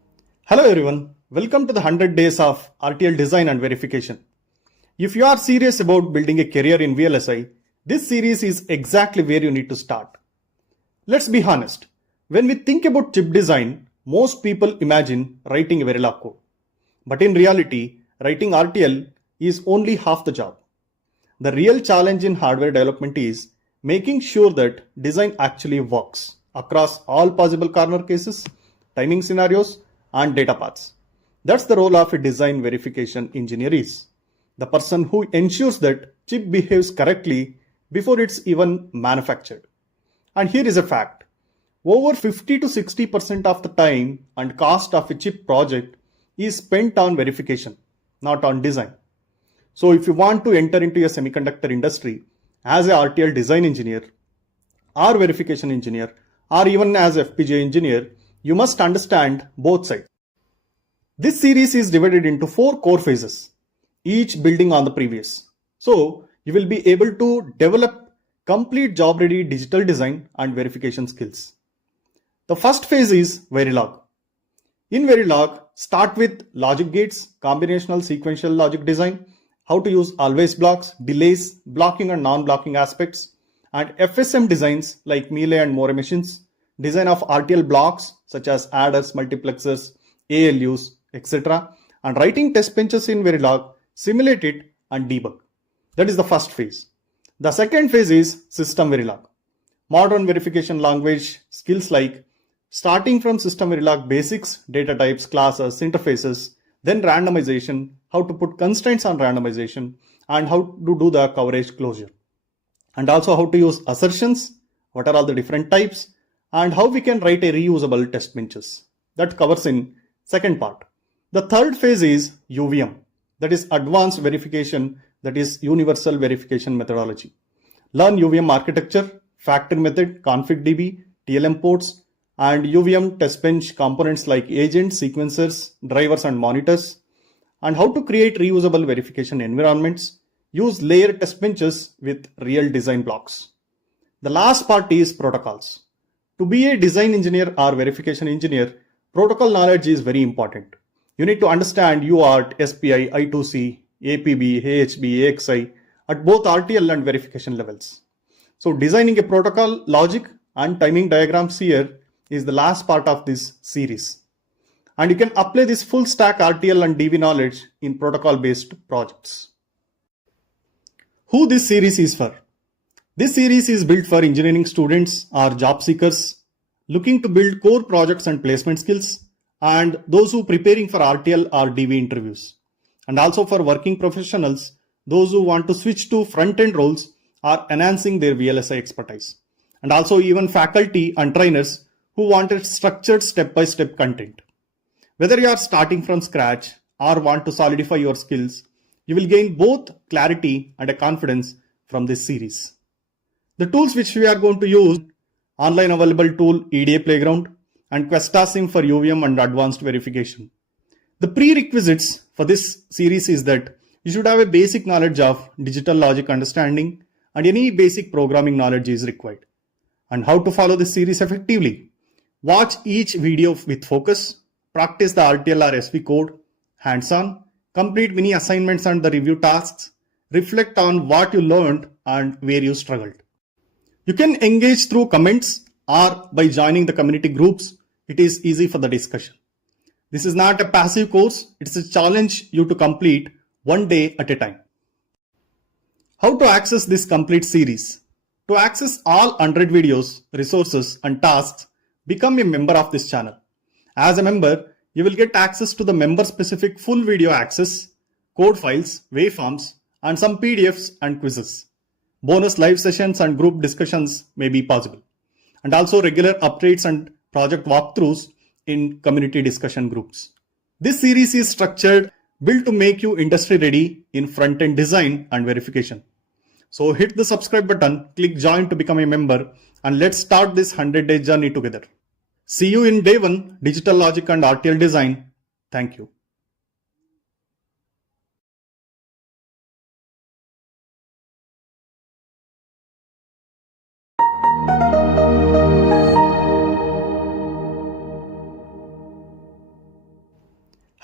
Hello everyone, welcome to the 100 days of RTL design and verification. If you are serious about building a career in VLSI, this series is exactly where you need to start. Let's be honest, when we think about chip design, most people imagine writing a Verilog code. But in reality, writing RTL is only half the job. The real challenge in hardware development is making sure that design actually works across all possible corner cases, timing scenarios, and data paths. That's the role of a design verification engineer is. The person who ensures that chip behaves correctly before it's even manufactured. And here is a fact. Over 50 to 60% of the time and cost of a chip project is spent on verification, not on design. So if you want to enter into a semiconductor industry as a RTL design engineer or verification engineer or even as FPGA engineer, you must understand both sides. This series is divided into 4 core phases, each building on the previous. So you will be able to develop complete job-ready digital design and verification skills. The first phase is Verilog. In Verilog, start with logic gates, combinational sequential logic design, how to use always blocks, delays, blocking and non-blocking aspects, and FSM designs like Melee and More machines, design of RTL blocks such as adders, multiplexers, ALUs, etc. and writing test benches in Verilog, simulate it and debug. That is the first phase. The second phase is SystemVerilog. Modern verification language skills like starting from SystemVerilog basics, data types, classes, interfaces, then randomization, how to put constraints on randomization, and how to do the coverage closure. And also how to use assertions, what are all the different types, and how we can write a reusable test benches. That covers in second part. The third phase is UVM, that is advanced verification, that is universal verification methodology. Learn UVM architecture, factory method, config.db, TLM ports, and UVM test bench components like agents, sequencers, drivers, and monitors, and how to create reusable verification environments, use layered test benches with real design blocks. The last part is protocols. To be a design engineer or verification engineer, protocol knowledge is very important. You need to understand UART, SPI, I2C, APB, AHB, AXI at both RTL and verification levels. So designing a protocol logic and timing diagrams here is the last part of this series. And you can apply this full stack RTL and DV knowledge in protocol based projects. Who this series is for? This series is built for engineering students or job seekers looking to build core projects and placement skills, and those who are preparing for RTL or DV interviews, and also for working professionals, those who want to switch to front-end roles or enhancing their VLSI expertise, and also even faculty and trainers who wanted structured step-by-step content. Whether you are starting from scratch or want to solidify your skills, you will gain both clarity and a confidence from this series. The tools which we are going to use, online available tool EDA Playground and QuestaSim for UVM and advanced verification. The prerequisites for this series is that you should have a basic knowledge of digital logic understanding and any basic programming knowledge is required. And how to follow this series effectively? Watch each video with focus, practice the RTL or SV code, hands-on, complete mini assignments and the review tasks, reflect on what you learned and where you struggled. You can engage through comments or by joining the community groups. It is easy for the discussion. This is not a passive course. It's a challenge you to complete one day at a time. How to access this complete series? To access all 100 videos, resources and tasks, become a member of this channel. As a member, you will get access to the member specific full video access, code files, waveforms, and some PDFs and quizzes. Bonus live sessions and group discussions may be possible. And also regular updates and project walkthroughs in community discussion groups. This series is structured, built to make you industry ready in front-end design and verification. So hit the subscribe button, click join to become a member, and let's start this 100-day journey together. See you in day 1, digital logic and RTL design. Thank you.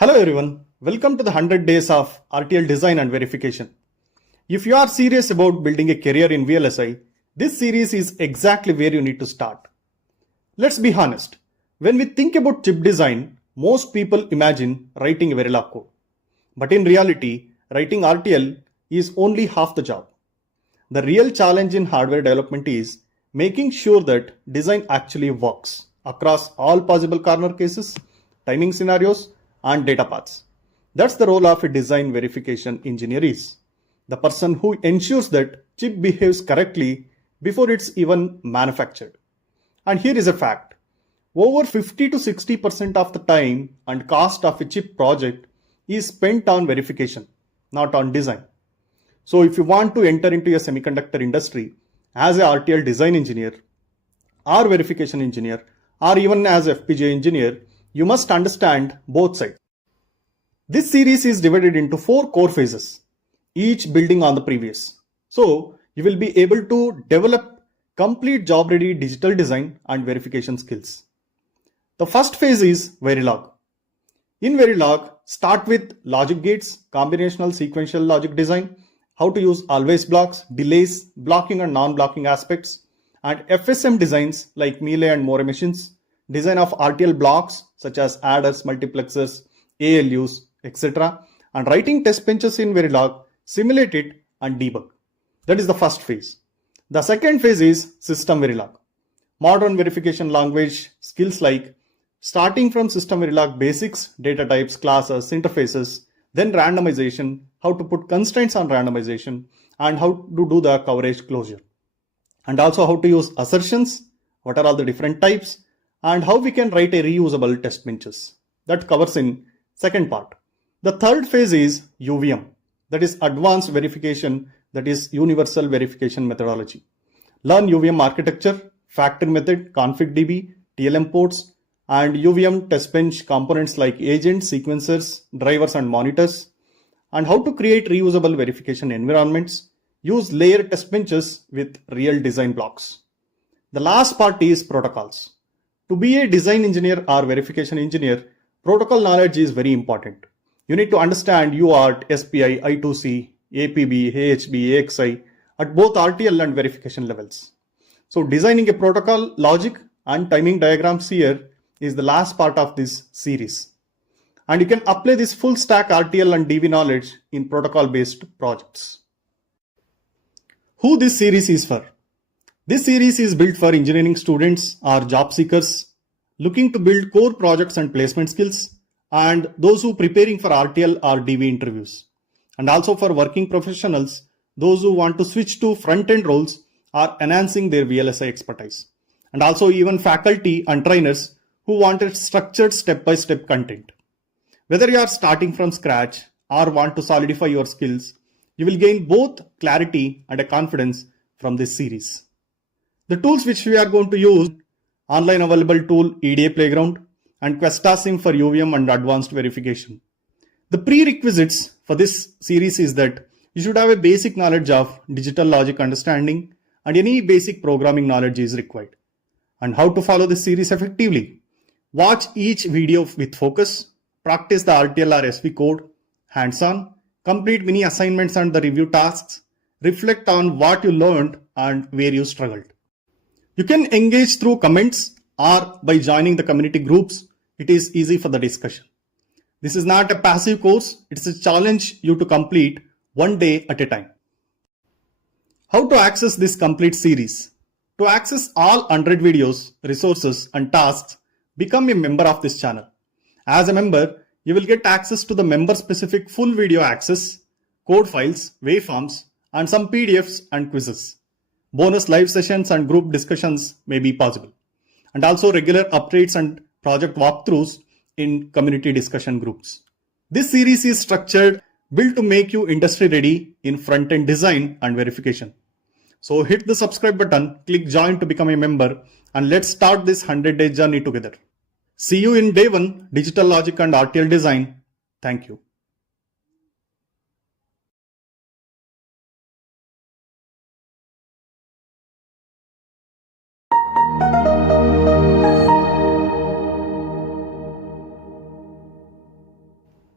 Hello everyone, welcome to the 100 days of RTL design and verification. If you are serious about building a career in VLSI, this series is exactly where you need to start. Let's be honest, when we think about chip design, most people imagine writing a Verilog code. But in reality, writing RTL is only half the job. The real challenge in hardware development is making sure that design actually works across all possible corner cases, timing scenarios, and data paths. That's the role of a design verification engineer is. The person who ensures that chip behaves correctly before it's even manufactured. And here is a fact. Over 50 to 60% of the time and cost of a chip project is spent on verification, not on design. So if you want to enter into a semiconductor industry as a RTL design engineer or verification engineer or even as FPGA engineer, you must understand both sides. This series is divided into 4 core phases, each building on the previous. So you will be able to develop complete job-ready digital design and verification skills. The first phase is Verilog. In Verilog, start with logic gates, combinational sequential logic design, how to use always blocks, delays, blocking and non-blocking aspects, and FSM designs like melee and more machines, design of RTL blocks such as adders, multiplexers, ALUs, etc. and writing test benches in Verilog, simulate it and debug. That is the first phase. The second phase is SystemVerilog. Modern verification language skills like starting from SystemVerilog basics, data types, classes, interfaces, then randomization, how to put constraints on randomization, and how to do the coverage closure. And also how to use assertions, what are all the different types, and how we can write a reusable test benches. That covers in second part. The third phase is UVM, that is advanced verification, that is universal verification methodology. Learn UVM architecture, factor method, config.db, TLM ports, and UVM test bench components like agents, sequencers, drivers, and monitors, and how to create reusable verification environments, use layer test benches with real design blocks. The last part is protocols. To be a design engineer or verification engineer, protocol knowledge is very important. You need to understand UART, SPI, I2C, APB, AHB, AXI at both RTL and verification levels. So designing a protocol logic and timing diagrams here is the last part of this series. And you can apply this full stack RTL and DV knowledge in protocol based projects. Who this series is for? This series is built for engineering students or job seekers looking to build core projects and placement skills, and those who preparing for RTL or DV interviews, and also for working professionals, those who want to switch to front-end roles or enhancing their VLSI expertise, and also even faculty and trainers who wanted structured step-by-step content. Whether you are starting from scratch or want to solidify your skills, you will gain both clarity and a confidence from this series. The tools which we are going to use, online available tool EDA Playground and QuestaSim for UVM and advanced verification. The prerequisites for this series is that you should have a basic knowledge of digital logic understanding and any basic programming knowledge is required. And how to follow this series effectively? Watch each video with focus, practice the RTL or SV code, hands-on, complete mini assignments and the review tasks, reflect on what you learned and where you struggled. You can engage through comments or by joining the community groups. It is easy for the discussion. This is not a passive course. It's a challenge you to complete one day at a time. How to access this complete series? To access all 100 videos, resources and tasks, become a member of this channel. As a member, you will get access to the member-specific full video access, code files, waveforms, and some PDFs and quizzes. Bonus live sessions and group discussions may be possible. And also regular updates and project walkthroughs in community discussion groups. This series is structured, built to make you industry ready in front-end design and verification. So hit the subscribe button, click join to become a member, and let's start this 100-day journey together. See you in day 1, digital logic and RTL design. Thank you.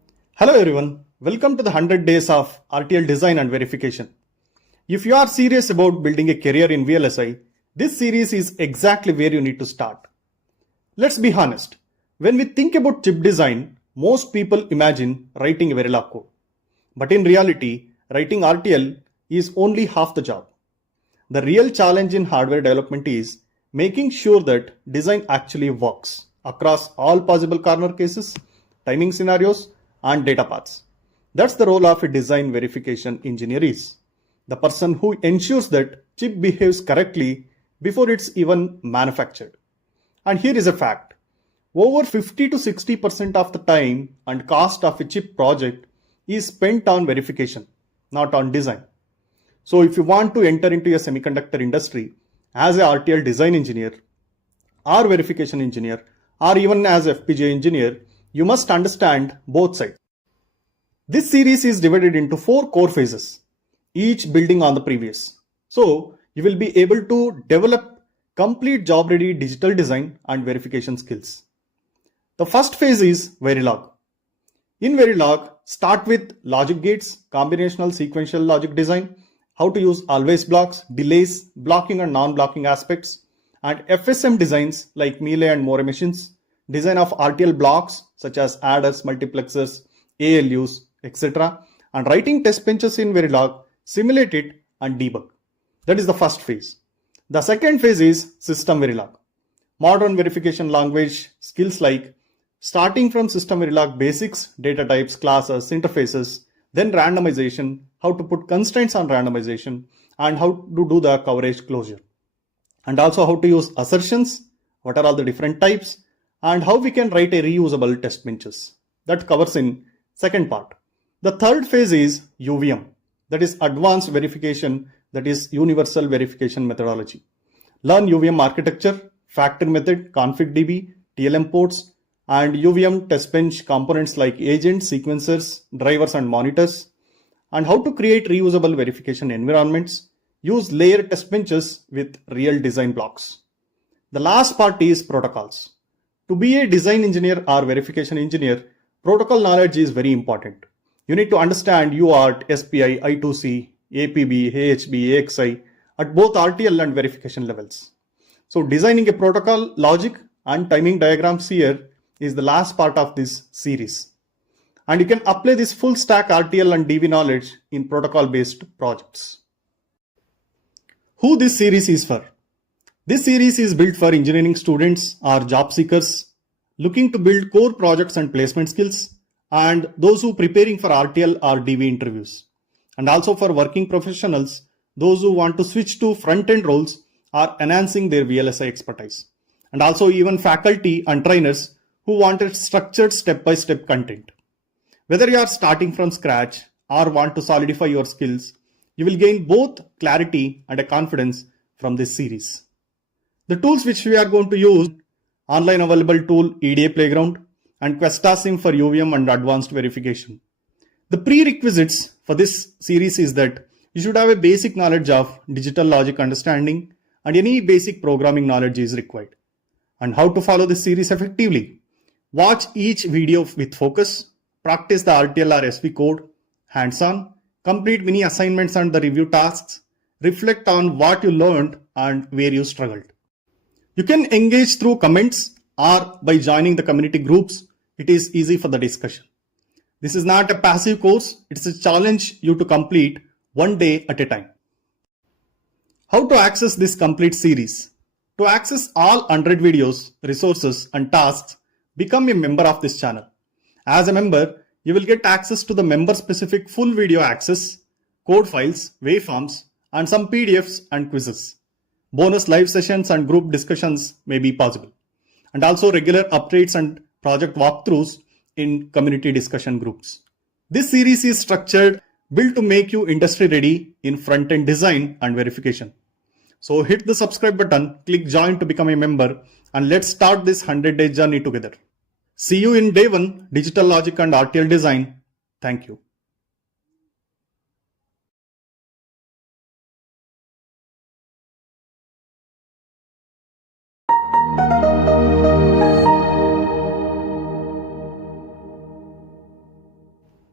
Hello everyone, welcome to the 100 days of RTL design and verification. If you are serious about building a career in VLSI, this series is exactly where you need to start. Let's be honest, when we think about chip design, most people imagine writing a Verilog code. But in reality, writing RTL is only half the job. The real challenge in hardware development is making sure that design actually works across all possible corner cases, timing scenarios, and data paths. That's the role of a design verification engineer is. The person who ensures that chip behaves correctly before it's even manufactured. And here is a fact. Over 50 to 60% of the time and cost of a chip project is spent on verification, not on design. So if you want to enter into a semiconductor industry as a RTL design engineer or verification engineer or even as FPGA engineer, you must understand both sides. This series is divided into 4 core phases, each building on the previous. So you will be able to develop complete job-ready digital design and verification skills. The first phase is Verilog. In Verilog, start with logic gates, combinational sequential logic design, how to use always blocks, delays, blocking and non-blocking aspects, and FSM designs like Melee and More machines, design of RTL blocks such as adders, multiplexers, ALUs, etc. And writing test benches in Verilog, simulate it and debug. That is the first phase. The second phase is SystemVerilog. Modern verification language skills like starting from SystemVerilog basics, data types, classes, interfaces, then randomization, how to put constraints on randomization, and how to do the coverage closure. And also how to use assertions, what are all the different types, and how we can write a reusable test benches. That covers in second part. The third phase is UVM, that is advanced verification, that is universal verification methodology. Learn UVM architecture, factor method, config.db, TLM ports, and UVM test bench components like agents, sequencers, drivers, and monitors, and how to create reusable verification environments, use layer test benches with real design blocks. The last part is protocols. To be a design engineer or verification engineer, protocol knowledge is very important. You need to understand UART, SPI, I2C, APB, AHB, AXI at both RTL and verification levels. So designing a protocol logic and timing diagrams here is the last part of this series. And you can apply this full stack RTL and DV knowledge in protocol based projects. Who this series is for? This series is built for engineering students or job seekers looking to build core projects and placement skills, and those who are preparing for RTL or DV interviews. And also for working professionals, those who want to switch to front-end roles or enhancing their VLSI expertise. And also even faculty and trainers who wanted structured step-by-step content. Whether you are starting from scratch or want to solidify your skills, you will gain both clarity and a confidence from this series. The tools which we are going to use, online available tool EDA Playground and QuestaSim for UVM and advanced verification. The prerequisites for this series is that you should have a basic knowledge of digital logic understanding and any basic programming knowledge is required. And how to follow this series effectively? Watch each video with focus, practice the RTL or SV code, hands-on, complete mini assignments and the review tasks, reflect on what you learned and where you struggled. You can engage through comments or by joining the community groups. It is easy for the discussion. This is not a passive course. It's a challenge you to complete one day at a time. How to access this complete series? To access all 100 videos, resources and tasks, become a member of this channel. As a member, you will get access to the member-specific full video access, code files, waveforms, and some PDFs and quizzes. Bonus live sessions and group discussions may be possible. And also regular updates and project walkthroughs in community discussion groups. This series is structured, built to make you industry ready in front-end design and verification. So hit the subscribe button, click join to become a member, and let's start this 100-day journey together. See you in day 1, digital logic and RTL design. Thank you.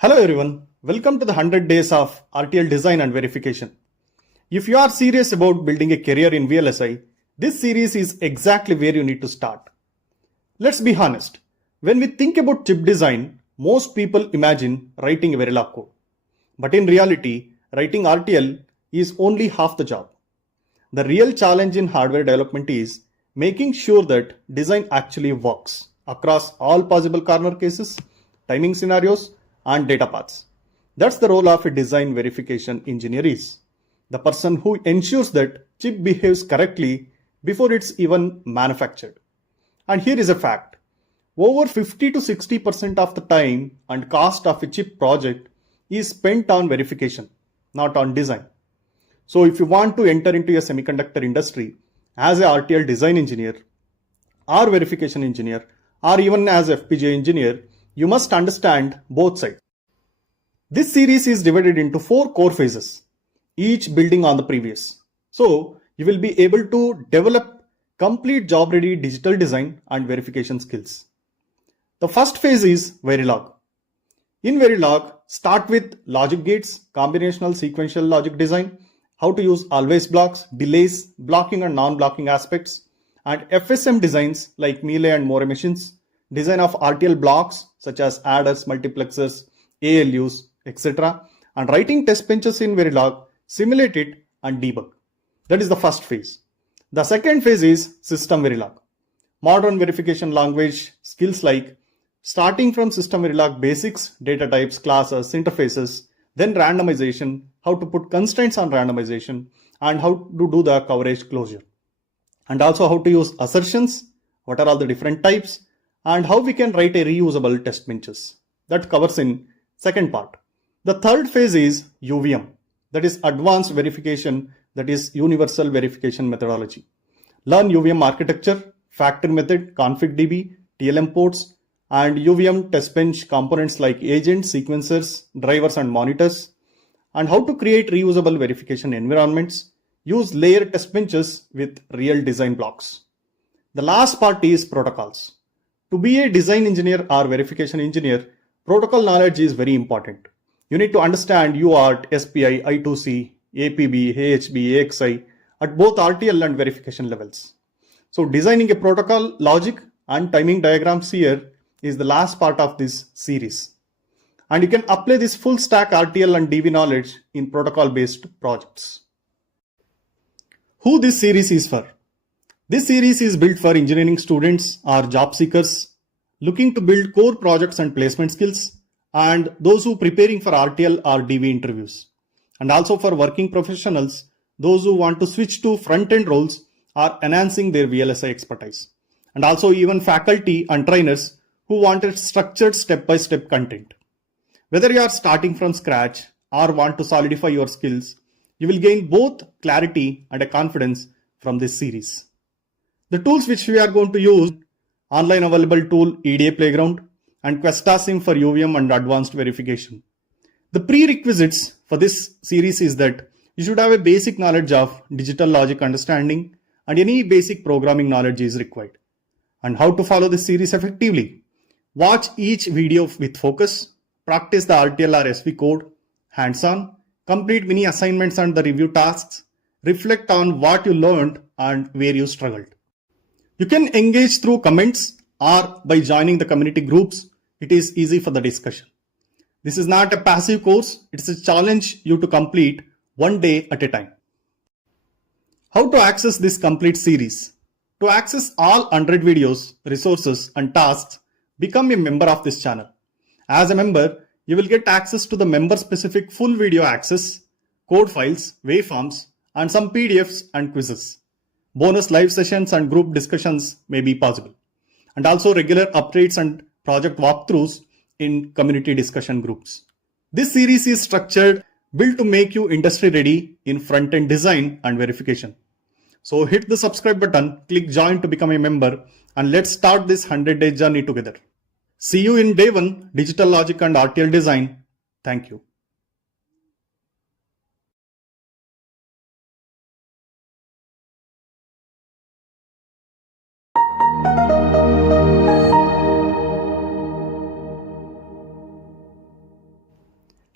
Hello everyone, welcome to the 100 days of RTL design and verification. If you are serious about building a career in VLSI, this series is exactly where you need to start. Let's be honest, when we think about chip design, most people imagine writing a Verilog code. But in reality, writing RTL is only half the job. The real challenge in hardware development is making sure that design actually works across all possible corner cases, timing scenarios, and data paths. That's the role of a design verification engineer is. The person who ensures that chip behaves correctly before it's even manufactured. And here is a fact. Over 50 to 60% of the time and cost of a chip project is spent on verification, not on design. So if you want to enter into a semiconductor industry as a RTL design engineer or verification engineer or even as FPGA engineer, you must understand both sides. This series is divided into 4 core phases, each building on the previous. So you will be able to develop complete job-ready digital design and verification skills. The first phase is Verilog. In Verilog, start with logic gates, combinational sequential logic design, how to use always blocks, delays, blocking and non-blocking aspects, and FSM designs like melee and more machines, design of RTL blocks such as adders, multiplexers, ALUs, etc. and writing test benches in Verilog, simulate it and debug. That is the first phase. The second phase is SystemVerilog. Modern verification language skills like starting from SystemVerilog basics, data types, classes, interfaces, then randomization, how to put constraints on randomization, and how to do the coverage closure. And also how to use assertions, what are all the different types, and how we can write a reusable test benches. That covers in second part. The third phase is UVM, that is advanced verification, that is universal verification methodology. Learn UVM architecture, factor method, config.db, TLM ports, and UVM test bench components like agents, sequencers, drivers, and monitors, and how to create reusable verification environments, use layered test benches with real design blocks. The last part is protocols. To be a design engineer or verification engineer, protocol knowledge is very important. You need to understand UART, SPI, I2C, APB, AHB, AXI at both RTL and verification levels. So designing a protocol logic and timing diagrams here is the last part of this series. And you can apply this full stack RTL and DV knowledge in protocol based projects. Who this series is for? This series is built for engineering students or job seekers looking to build core projects and placement skills, and those who preparing for RTL or DV interviews, and also for working professionals, those who want to switch to front-end roles or enhancing their VLSI expertise, and also even faculty and trainers who wanted structured step-by-step content. Whether you are starting from scratch or want to solidify your skills, you will gain both clarity and a confidence from this series. The tools which we are going to use, online available tool EDA Playground and QuestaSim for UVM and advanced verification. The prerequisites for this series is that you should have a basic knowledge of digital logic understanding and any basic programming knowledge is required. And how to follow this series effectively? Watch each video with focus, practice the RTL or SV code, hands-on, complete mini assignments and the review tasks, reflect on what you learned and where you struggled. You can engage through comments or by joining the community groups. It is easy for the discussion. This is not a passive course. It's a challenge you to complete one day at a time. How to access this complete series? To access all 100 videos, resources and tasks, become a member of this channel. As a member, you will get access to the member specific full video access, code files, waveforms, and some PDFs and quizzes. Bonus live sessions and group discussions may be possible. And also regular updates and project walkthroughs in community discussion groups. This series is structured, built to make you industry ready in front-end design and verification. So hit the subscribe button, click join to become a member, and let's start this 100-day journey together. See you in day 1, digital logic and RTL design. Thank you.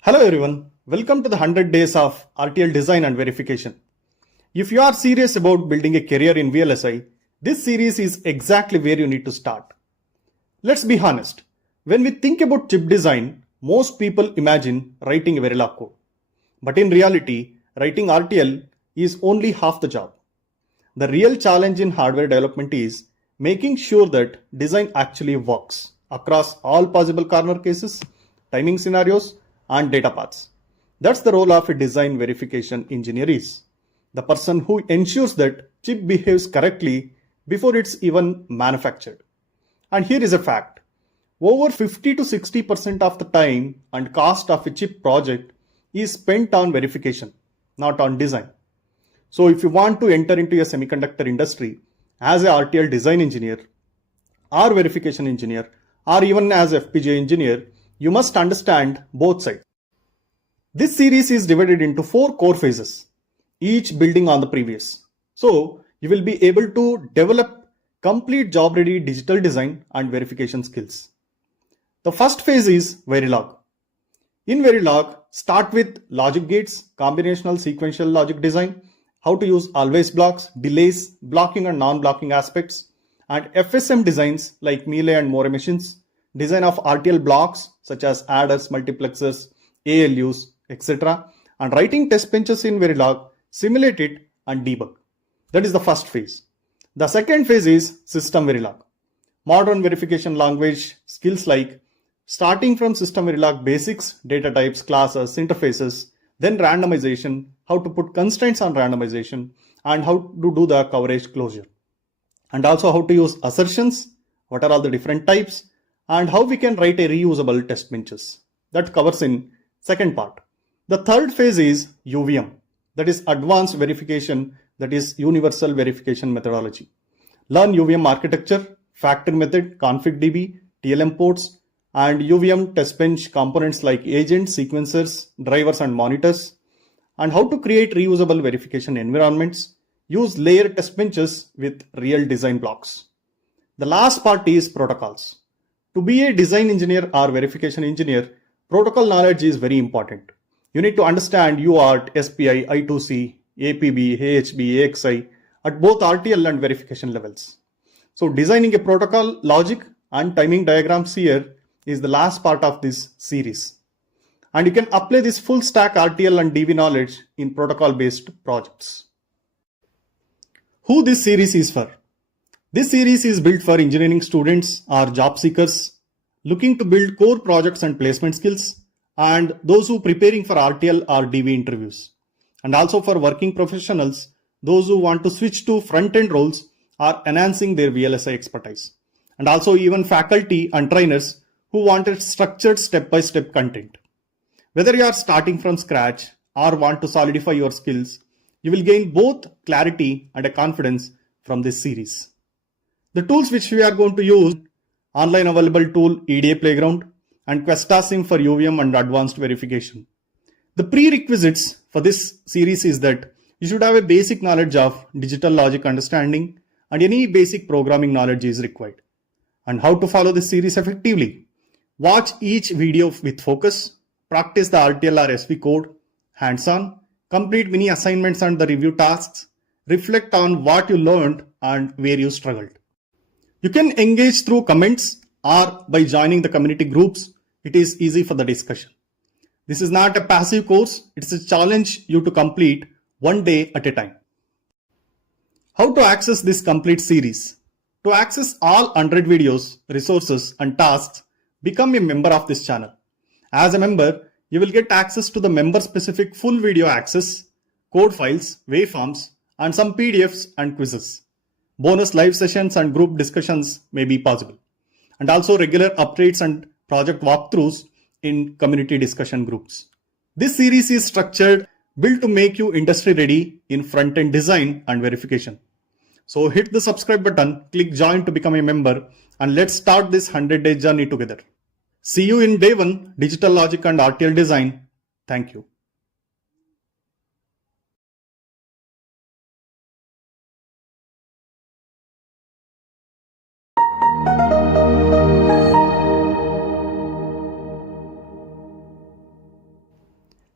Hello everyone, welcome to the 100 days of RTL design and verification. If you are serious about building a career in VLSI, this series is exactly where you need to start. Let's be honest, when we think about chip design, most people imagine writing a Verilog code. But in reality, writing RTL is only half the job. The real challenge in hardware development is making sure that design actually works across all possible corner cases, timing scenarios, and data paths. That's the role of a design verification engineer is. The person who ensures that chip behaves correctly before it's even manufactured. And here is a fact. Over 50 to 60% of the time and cost of a chip project is spent on verification, not on design. So if you want to enter into a semiconductor industry as a RTL design engineer or verification engineer or even as FPGA engineer, you must understand both sides. This series is divided into 4 core phases, each building on the previous. So you will be able to develop complete job-ready digital design and verification skills. The first phase is Verilog. In Verilog, start with logic gates, combinational sequential logic design, how to use always blocks, delays, blocking and non-blocking aspects, and FSM designs like Melee and More machines, design of RTL blocks such as adders, multiplexers, ALUs, etc. and writing test benches in Verilog, simulate it and debug. That is the first phase. The second phase is SystemVerilog. Modern verification language skills like starting from SystemVerilog basics, data types, classes, interfaces, then randomization, how to put constraints on randomization, and how to do the coverage closure. And also how to use assertions, what are all the different types, and how we can write a reusable test benches. That covers in second part. The third phase is UVM, that is advanced verification, that is universal verification methodology. Learn UVM architecture, factor method, config.db, TLM ports, and UVM test bench components like agents, sequencers, drivers, and monitors, and how to create reusable verification environments, use layered test benches with real design blocks. The last part is protocols. To be a design engineer or verification engineer, protocol knowledge is very important. You need to understand UART, SPI, I2C, APB, AHB, AXI at both RTL and verification levels. So designing a protocol logic and timing diagrams here is the last part of this series. And you can apply this full stack RTL and DV knowledge in protocol based projects. Who this series is for? This series is built for engineering students or job seekers looking to build core projects and placement skills, and those who preparing for RTL or DV interviews, and also for working professionals, those who want to switch to front-end roles or enhancing their VLSI expertise, and also even faculty and trainers who wanted structured step-by-step content. Whether you are starting from scratch or want to solidify your skills, you will gain both clarity and a confidence from this series. The tools which we are going to use, online available tool EDA Playground and QuestaSim for UVM and advanced verification. The prerequisites for this series is that you should have a basic knowledge of digital logic understanding and any basic programming knowledge is required. And how to follow this series effectively? Watch each video with focus, practice the RTL or SV code, hands-on, complete mini assignments and the review tasks, reflect on what you learned and where you struggled. You can engage through comments or by joining the community groups. It is easy for the discussion. This is not a passive course. It's a challenge you to complete one day at a time. How to access this complete series? To access all 100 videos, resources and tasks, become a member of this channel. As a member, you will get access to the member-specific full video access, code files, waveforms, and some PDFs and quizzes. Bonus live sessions and group discussions may be possible. And also regular updates and project walkthroughs in community discussion groups. This series is structured, built to make you industry ready in front-end design and verification. So hit the subscribe button, click join to become a member, and let's start this 100-day journey together. See you in day 1, digital logic and RTL design. Thank you.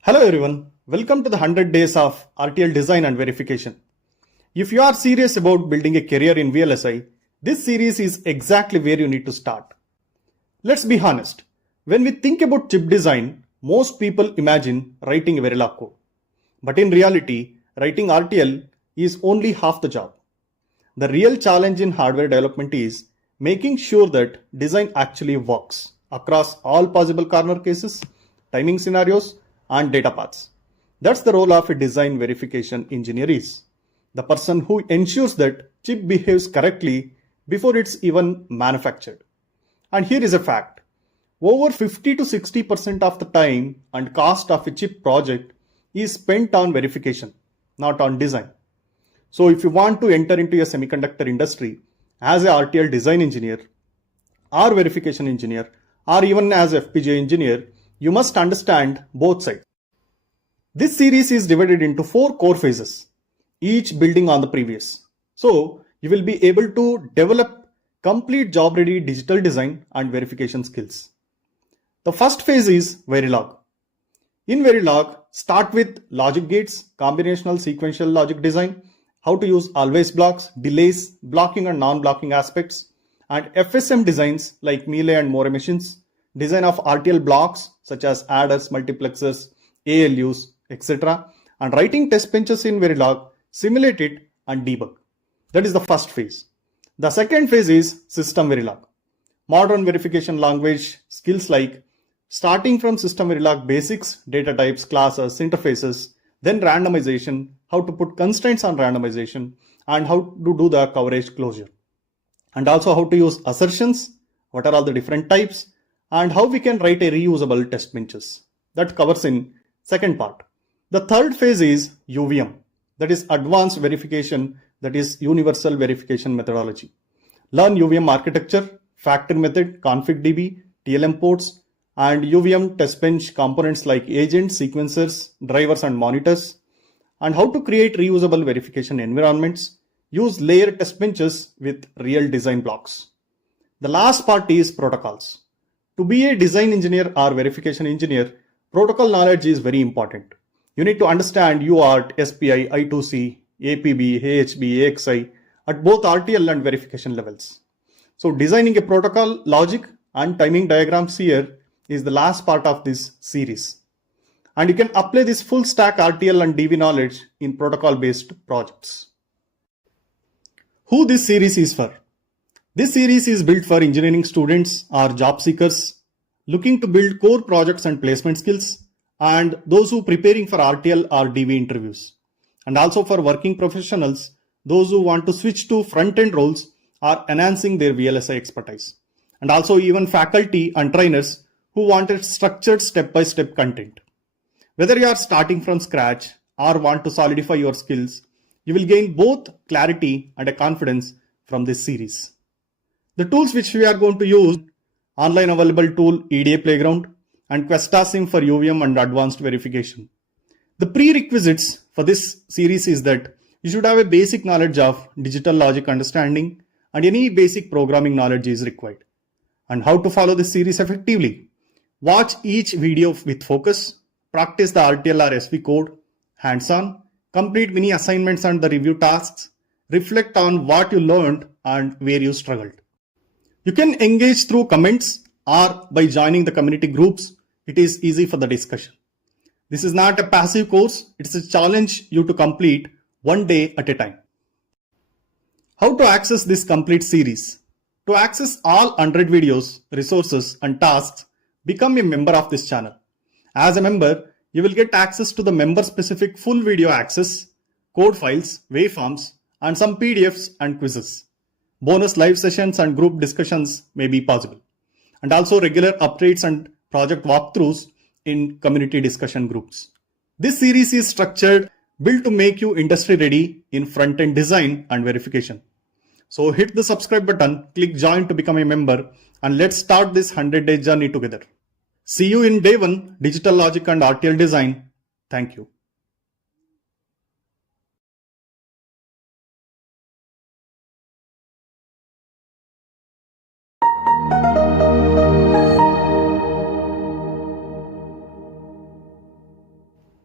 Hello everyone, welcome to the 100 days of RTL design and verification. If you are serious about building a career in VLSI, this series is exactly where you need to start. Let's be honest, when we think about chip design, most people imagine writing a Verilog code. But in reality, writing RTL is only half the job. The real challenge in hardware development is making sure that design actually works across all possible corner cases, timing scenarios, and data paths. That's the role of a design verification engineer is. The person who ensures that chip behaves correctly before it's even manufactured. And here is a fact. Over 50 to 60% of the time and cost of a chip project is spent on verification, not on design. So if you want to enter into a semiconductor industry as a RTL design engineer or verification engineer or even as FPGA engineer, you must understand both sides. This series is divided into 4 core phases, each building on the previous. So you will be able to develop complete job-ready digital design and verification skills. The first phase is Verilog. In Verilog, start with logic gates, combinational sequential logic design, how to use always blocks, delays, blocking and non-blocking aspects, and FSM designs like Melee and More machines, design of RTL blocks such as adders, multiplexers, ALUs, etc. and writing test benches in Verilog, simulate it and debug. That is the first phase. The second phase is SystemVerilog. Modern verification language skills like starting from SystemVerilog basics, data types, classes, interfaces, then randomization, how to put constraints on randomization, and how to do the coverage closure. And also how to use assertions, what are all the different types, and how we can write a reusable test benches. That covers in second part. The third phase is UVM, that is advanced verification, that is universal verification methodology. Learn UVM architecture, factor method, config.db, TLM ports, and UVM test bench components like agents, sequencers, drivers, and monitors, and how to create reusable verification environments, use layer test benches with real design blocks. The last part is protocols. To be a design engineer or verification engineer, protocol knowledge is very important. You need to understand UART, SPI, I2C, APB, AHB, AXI at both RTL and verification levels. So designing a protocol logic and timing diagrams here is the last part of this series. And you can apply this full stack RTL and DV knowledge in protocol based projects. Who this series is for? This series is built for engineering students or job seekers looking to build core projects and placement skills, and those who preparing for RTL or DV interviews, and also for working professionals, those who want to switch to front-end roles or enhancing their VLSI expertise, and also even faculty and trainers who wanted structured step-by-step content. Whether you are starting from scratch or want to solidify your skills, you will gain both clarity and a confidence from this series. The tools which we are going to use, online available tool EDA Playground and QuestaSim for UVM and advanced verification. The prerequisites for this series is that you should have a basic knowledge of digital logic understanding and any basic programming knowledge is required. And how to follow this series effectively? Watch each video with focus, practice the RTL or SV code, hands-on, complete mini assignments and the review tasks, reflect on what you learned and where you struggled. You can engage through comments or by joining the community groups. It is easy for the discussion. This is not a passive course. It's a challenge you to complete one day at a time. How to access this complete series? To access all 100 videos, resources and tasks, become a member of this channel. As a member, you will get access to the member-specific full video access, code files, waveforms, and some PDFs and quizzes. Bonus live sessions and group discussions may be possible. And also regular updates and project walkthroughs in community discussion groups. This series is structured, built to make you industry ready in front-end design and verification. So hit the subscribe button, click join to become a member, and let's start this 100-day journey together. See you in day 1, digital logic and RTL design. Thank you.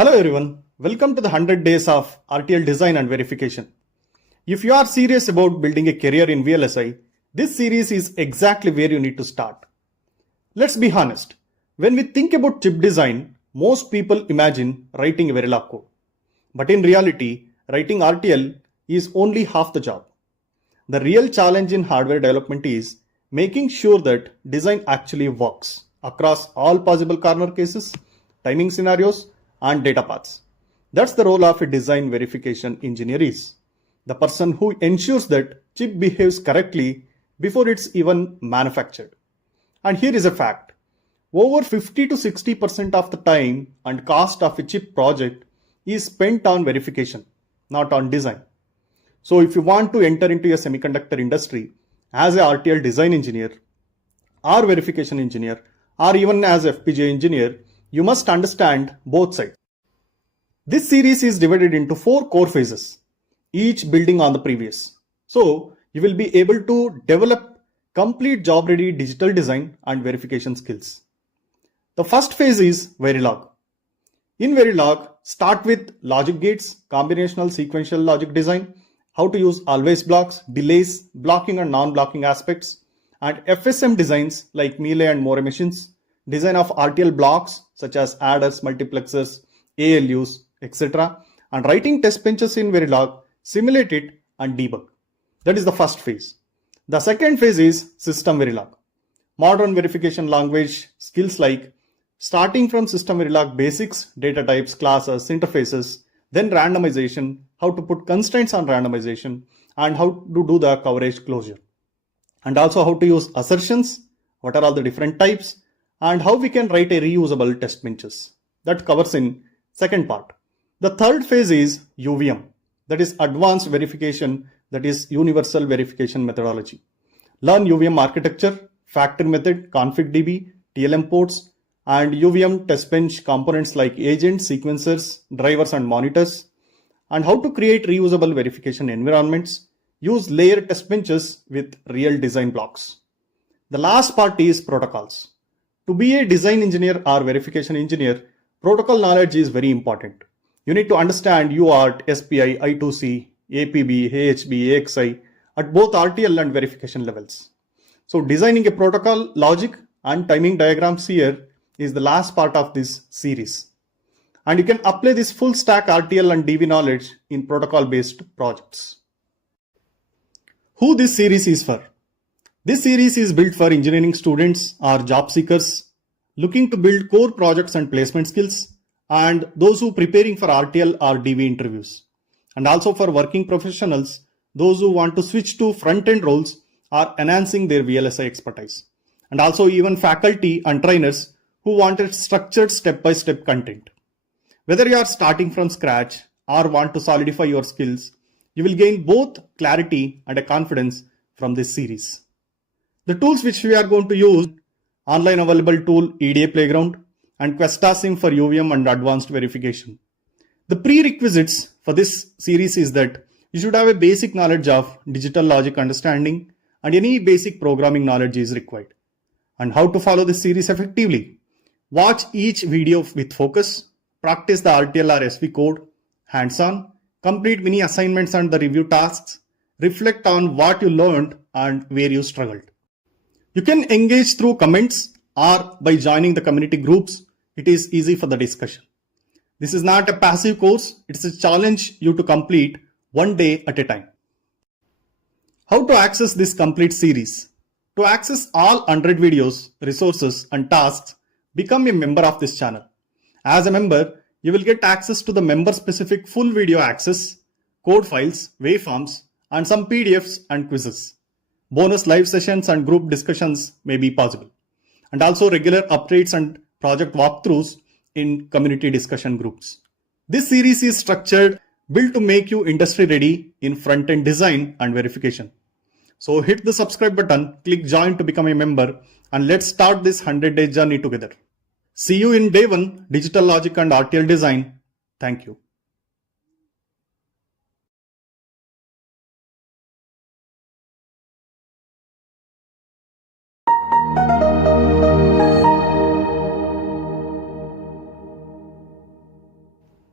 Hello everyone, welcome to the 100 days of RTL design and verification. If you are serious about building a career in VLSI, this series is exactly where you need to start. Let's be honest, when we think about chip design, most people imagine writing a Verilog code. But in reality, writing RTL is only half the job. The real challenge in hardware development is making sure that design actually works across all possible corner cases, timing scenarios, and data paths. That's the role of a design verification engineer is. The person who ensures that chip behaves correctly before it's even manufactured. And here is a fact. Over 50 to 60% of the time and cost of a chip project is spent on verification, not on design. So if you want to enter into a semiconductor industry as a RTL design engineer or verification engineer or even as FPGA engineer, you must understand both sides. This series is divided into 4 core phases, each building on the previous. So you will be able to develop complete job-ready digital design and verification skills. The first phase is Verilog. In Verilog, start with logic gates, combinational sequential logic design, how to use always blocks, delays, blocking and non-blocking aspects, and FSM designs like Melee and More machines, design of RTL blocks such as adders, multiplexers, ALUs, etc. And writing test benches in Verilog, simulate it and debug. That is the first phase. The second phase is SystemVerilog. Modern verification language skills like starting from SystemVerilog basics, data types, classes, interfaces, then randomization, how to put constraints on randomization, and how to do the coverage closure. And also how to use assertions, what are all the different types, and how we can write a reusable test benches. That covers in second part. The third phase is UVM, that is advanced verification, that is universal verification methodology. Learn UVM architecture, factor method, config.db, TLM ports, and UVM test bench components like agents, sequencers, drivers, and monitors, and how to create reusable verification environments, use layer test benches with real design blocks. The last part is protocols. To be a design engineer or verification engineer, protocol knowledge is very important. You need to understand UART, SPI, I2C, APB, AHB, AXI at both RTL and verification levels. So designing a protocol logic and timing diagrams here is the last part of this series. And you can apply this full stack RTL and DV knowledge in protocol based projects. Who this series is for? This series is built for engineering students or job seekers looking to build core projects and placement skills, and those who preparing for RTL or DV interviews, and also for working professionals, those who want to switch to front-end roles or enhancing their VLSI expertise, and also even faculty and trainers who wanted structured step-by-step content. Whether you are starting from scratch or want to solidify your skills, you will gain both clarity and a confidence from this series. The tools which we are going to use, online available tool EDA Playground and QuestaSim for UVM and advanced verification. The prerequisites for this series is that you should have a basic knowledge of digital logic understanding and any basic programming knowledge is required. And how to follow this series effectively? Watch each video with focus, practice the RTL or SV code, hands-on, complete mini assignments and the review tasks, reflect on what you learned and where you struggled. You can engage through comments or by joining the community groups. It is easy for the discussion. This is not a passive course. It's a challenge you to complete one day at a time. How to access this complete series? To access all 100 videos, resources and tasks, become a member of this channel. As a member, you will get access to the member-specific full video access, code files, waveforms, and some PDFs and quizzes. Bonus live sessions and group discussions may be possible. And also regular updates and project walkthroughs in community discussion groups. This series is structured, built to make you industry ready in front-end design and verification. So hit the subscribe button, click join to become a member, and let's start this 100-day journey together. See you in day 1, digital logic and RTL design. Thank you.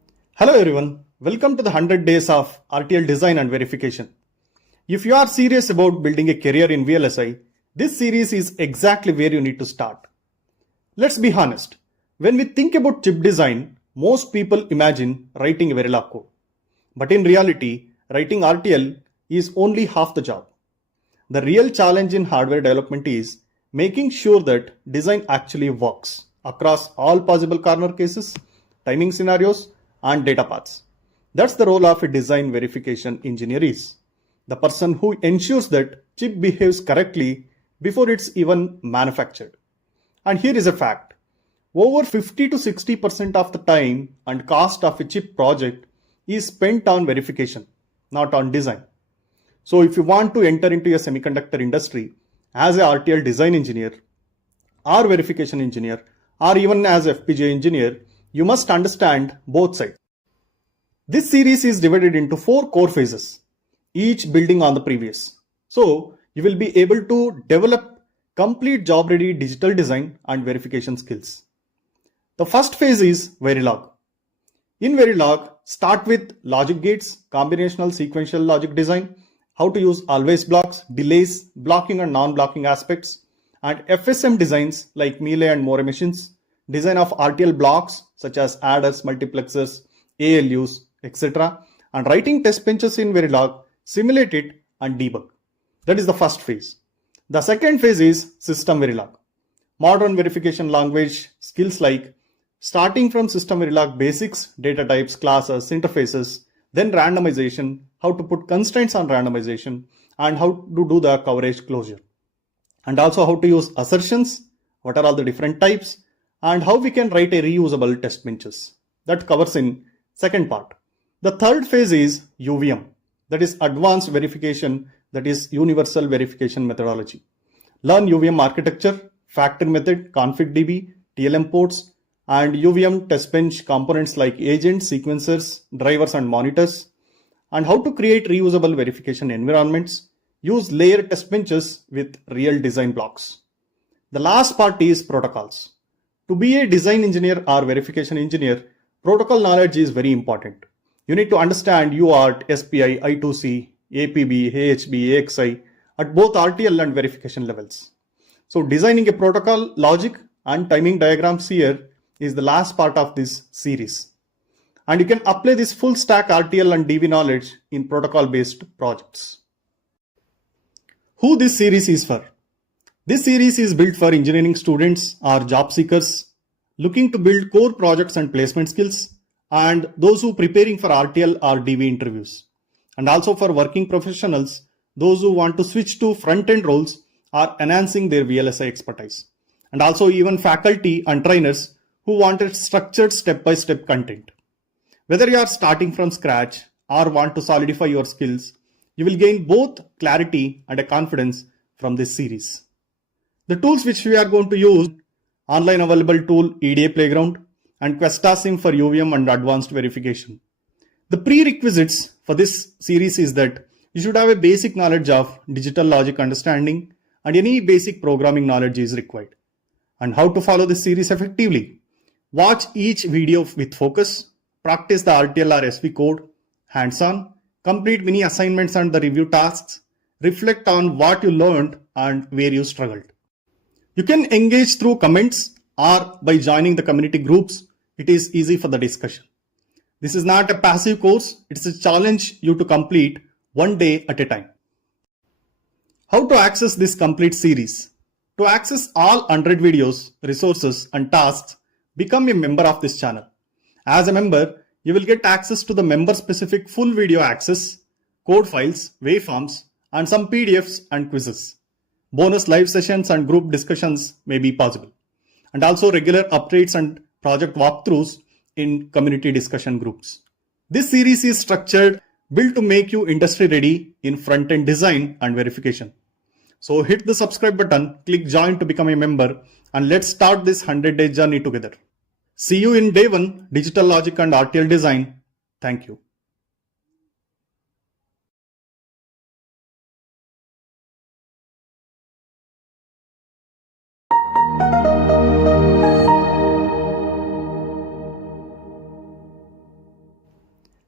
Hello everyone, welcome to the 100 days of RTL design and verification. If you are serious about building a career in VLSI, this series is exactly where you need to start. Let's be honest, when we think about chip design, most people imagine writing a Verilog code. But in reality, writing RTL is only half the job. The real challenge in hardware development is making sure that design actually works across all possible corner cases, timing scenarios, and data paths. That's the role of a design verification engineer is. The person who ensures that chip behaves correctly before it's even manufactured. And here is a fact. Over 50 to 60% of the time and cost of a chip project is spent on verification, not on design. So if you want to enter into a semiconductor industry as a RTL design engineer or verification engineer or even as FPGA engineer, you must understand both sides. This series is divided into 4 core phases, each building on the previous. So you will be able to develop complete job-ready digital design and verification skills. The first phase is Verilog. In Verilog, start with logic gates, combinational sequential logic design, how to use always blocks, delays, blocking and non-blocking aspects, and FSM designs like melee and more machines, design of RTL blocks such as adders, multiplexers, ALUs, etc. and writing test benches in Verilog, simulate it and debug. That is the first phase. The second phase is SystemVerilog. Modern verification language skills like starting from SystemVerilog basics, data types, classes, interfaces, then randomization, how to put constraints on randomization, and how to do the coverage closure. And also how to use assertions, what are all the different types, and how we can write a reusable test benches. That covers in second part. The third phase is UVM, that is advanced verification, that is universal verification methodology. Learn UVM architecture, factor method, config.db, TLM ports, and UVM test bench components like agents, sequencers, drivers, and monitors, and how to create reusable verification environments, use layered test benches with real design blocks. The last part is protocols. To be a design engineer or verification engineer, protocol knowledge is very important. You need to understand UART, SPI, I2C, APB, AHB, AXI at both RTL and verification levels. So designing a protocol logic and timing diagrams here is the last part of this series. And you can apply this full stack RTL and DV knowledge in protocol based projects. Who this series is for? This series is built for engineering students or job seekers looking to build core projects and placement skills, and those who preparing for RTL or DV interviews, and also for working professionals, those who want to switch to front-end roles or enhancing their VLSI expertise, and also even faculty and trainers who wanted structured step-by-step content. Whether you are starting from scratch or want to solidify your skills, you will gain both clarity and a confidence from this series. The tools which we are going to use, online available tool EDA Playground and QuestaSim for UVM and advanced verification. The prerequisites for this series is that you should have a basic knowledge of digital logic understanding and any basic programming knowledge is required. And how to follow this series effectively? Watch each video with focus, practice the RTL or SV code, hands-on, complete mini assignments and the review tasks, reflect on what you learned and where you struggled. You can engage through comments or by joining the community groups. It is easy for the discussion. This is not a passive course. It's a challenge you to complete one day at a time. How to access this complete series? To access all 100 videos, resources and tasks, become a member of this channel. As a member, you will get access to the member-specific full video access, code files, waveforms, and some PDFs and quizzes. Bonus live sessions and group discussions may be possible. And also regular updates and project walkthroughs in community discussion groups. This series is structured, built to make you industry ready in front-end design and verification. So hit the subscribe button, click join to become a member, and let's start this 100-day journey together. See you in day 1, Digital Logic and RTL Design. Thank you.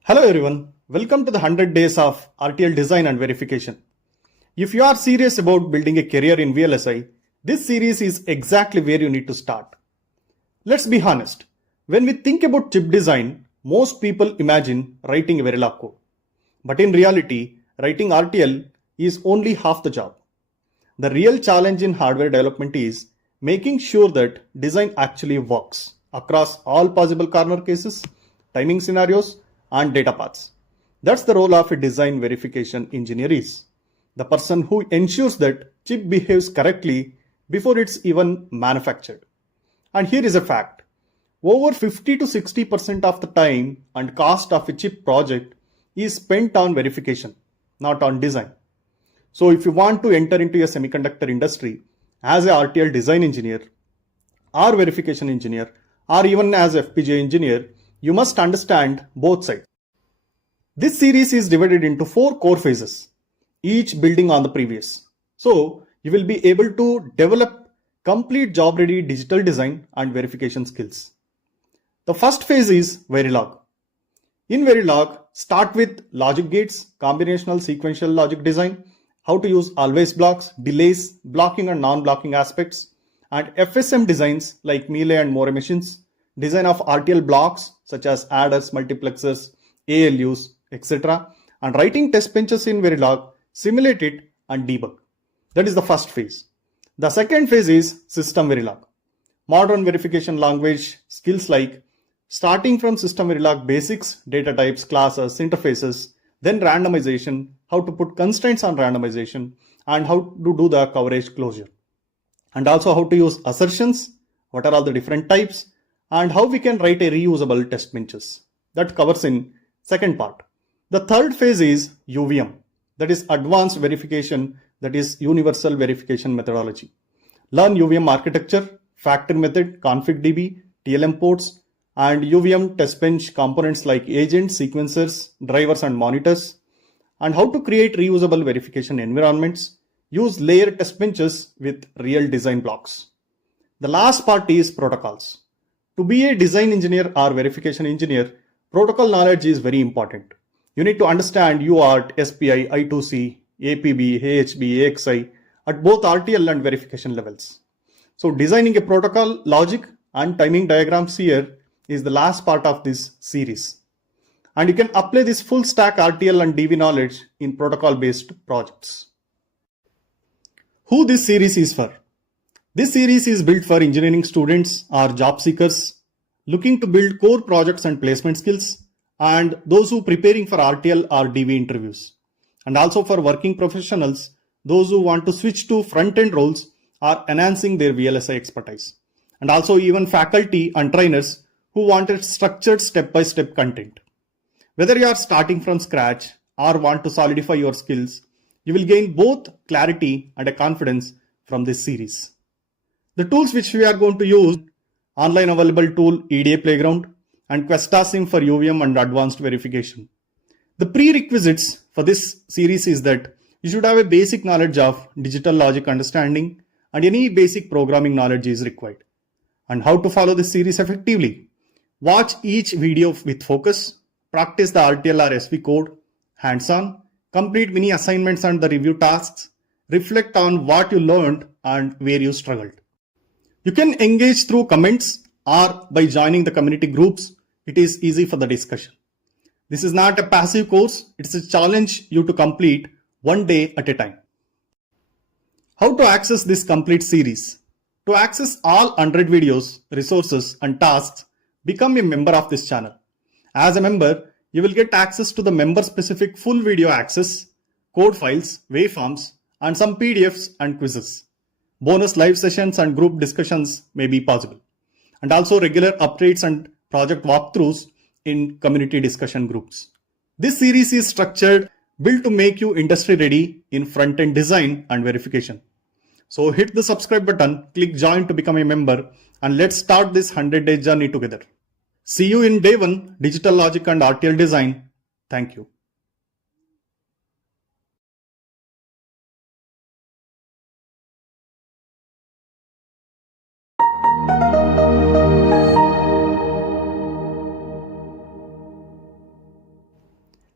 Hello everyone, welcome to the 100 days of RTL design and verification. If you are serious about building a career in VLSI, this series is exactly where you need to start. Let's be honest, when we think about chip design, most people imagine writing a Verilog code. But in reality, writing RTL is only half the job. The real challenge in hardware development is making sure that design actually works across all possible corner cases, timing scenarios, and data paths. That's the role of a design verification engineer is. The person who ensures that chip behaves correctly before it's even manufactured. And here is a fact. Over 50 to 60% of the time and cost of a chip project is spent on verification, not on design. So if you want to enter into a semiconductor industry as a RTL design engineer or verification engineer or even as FPGA engineer, you must understand both sides. This series is divided into 4 core phases, each building on the previous. So you will be able to develop complete job-ready digital design and verification skills. The first phase is Verilog. In Verilog, start with logic gates, combinational sequential logic design, how to use always blocks, delays, blocking and non-blocking aspects, and FSM designs like Melee and More machines, design of RTL blocks such as adders, multiplexers, ALUs, etc. And writing test benches in Verilog, simulate it and debug. That is the first phase. The second phase is SystemVerilog. Modern verification language skills like starting from SystemVerilog basics, data types, classes, interfaces, then randomization, how to put constraints on randomization, and how to do the coverage closure. And also how to use assertions, what are all the different types, and how we can write a reusable test benches. That covers in second part. The third phase is UVM, that is advanced verification, that is universal verification methodology. Learn UVM architecture, factor method, config.db, TLM ports, and UVM test bench components like agents, sequencers, drivers, and monitors, and how to create reusable verification environments, use layer test benches with real design blocks. The last part is protocols. To be a design engineer or verification engineer, protocol knowledge is very important. You need to understand UART, SPI, I2C, APB, AHB, AXI at both RTL and verification levels. So designing a protocol logic and timing diagrams here is the last part of this series. And you can apply this full stack RTL and DV knowledge in protocol based projects. Who this series is for? This series is built for engineering students or job seekers looking to build core projects and placement skills, and those who preparing for RTL or DV interviews, and also for working professionals, those who want to switch to front-end roles or enhancing their VLSI expertise, and also even faculty and trainers who wanted structured step-by-step content. Whether you are starting from scratch or want to solidify your skills, you will gain both clarity and a confidence from this series. The tools which we are going to use, online available tool EDA Playground and QuestaSim for UVM and advanced verification. The prerequisites for this series is that you should have a basic knowledge of digital logic understanding and any basic programming knowledge is required. And how to follow this series effectively? Watch each video with focus, practice the RTL or SV code, hands-on, complete mini assignments and the review tasks, reflect on what you learned and where you struggled. You can engage through comments or by joining the community groups. It is easy for the discussion. This is not a passive course. It's a challenge you to complete one day at a time. How to access this complete series? To access all 100 videos, resources and tasks, become a member of this channel. As a member, you will get access to the member-specific full video access, code files, waveforms, and some PDFs and quizzes. Bonus live sessions and group discussions may be possible. And also regular updates and project walkthroughs in community discussion groups. This series is structured, built to make you industry ready in front-end design and verification. So hit the subscribe button, click join to become a member, and let's start this 100-day journey together. See you in day 1, digital logic and RTL design. Thank you.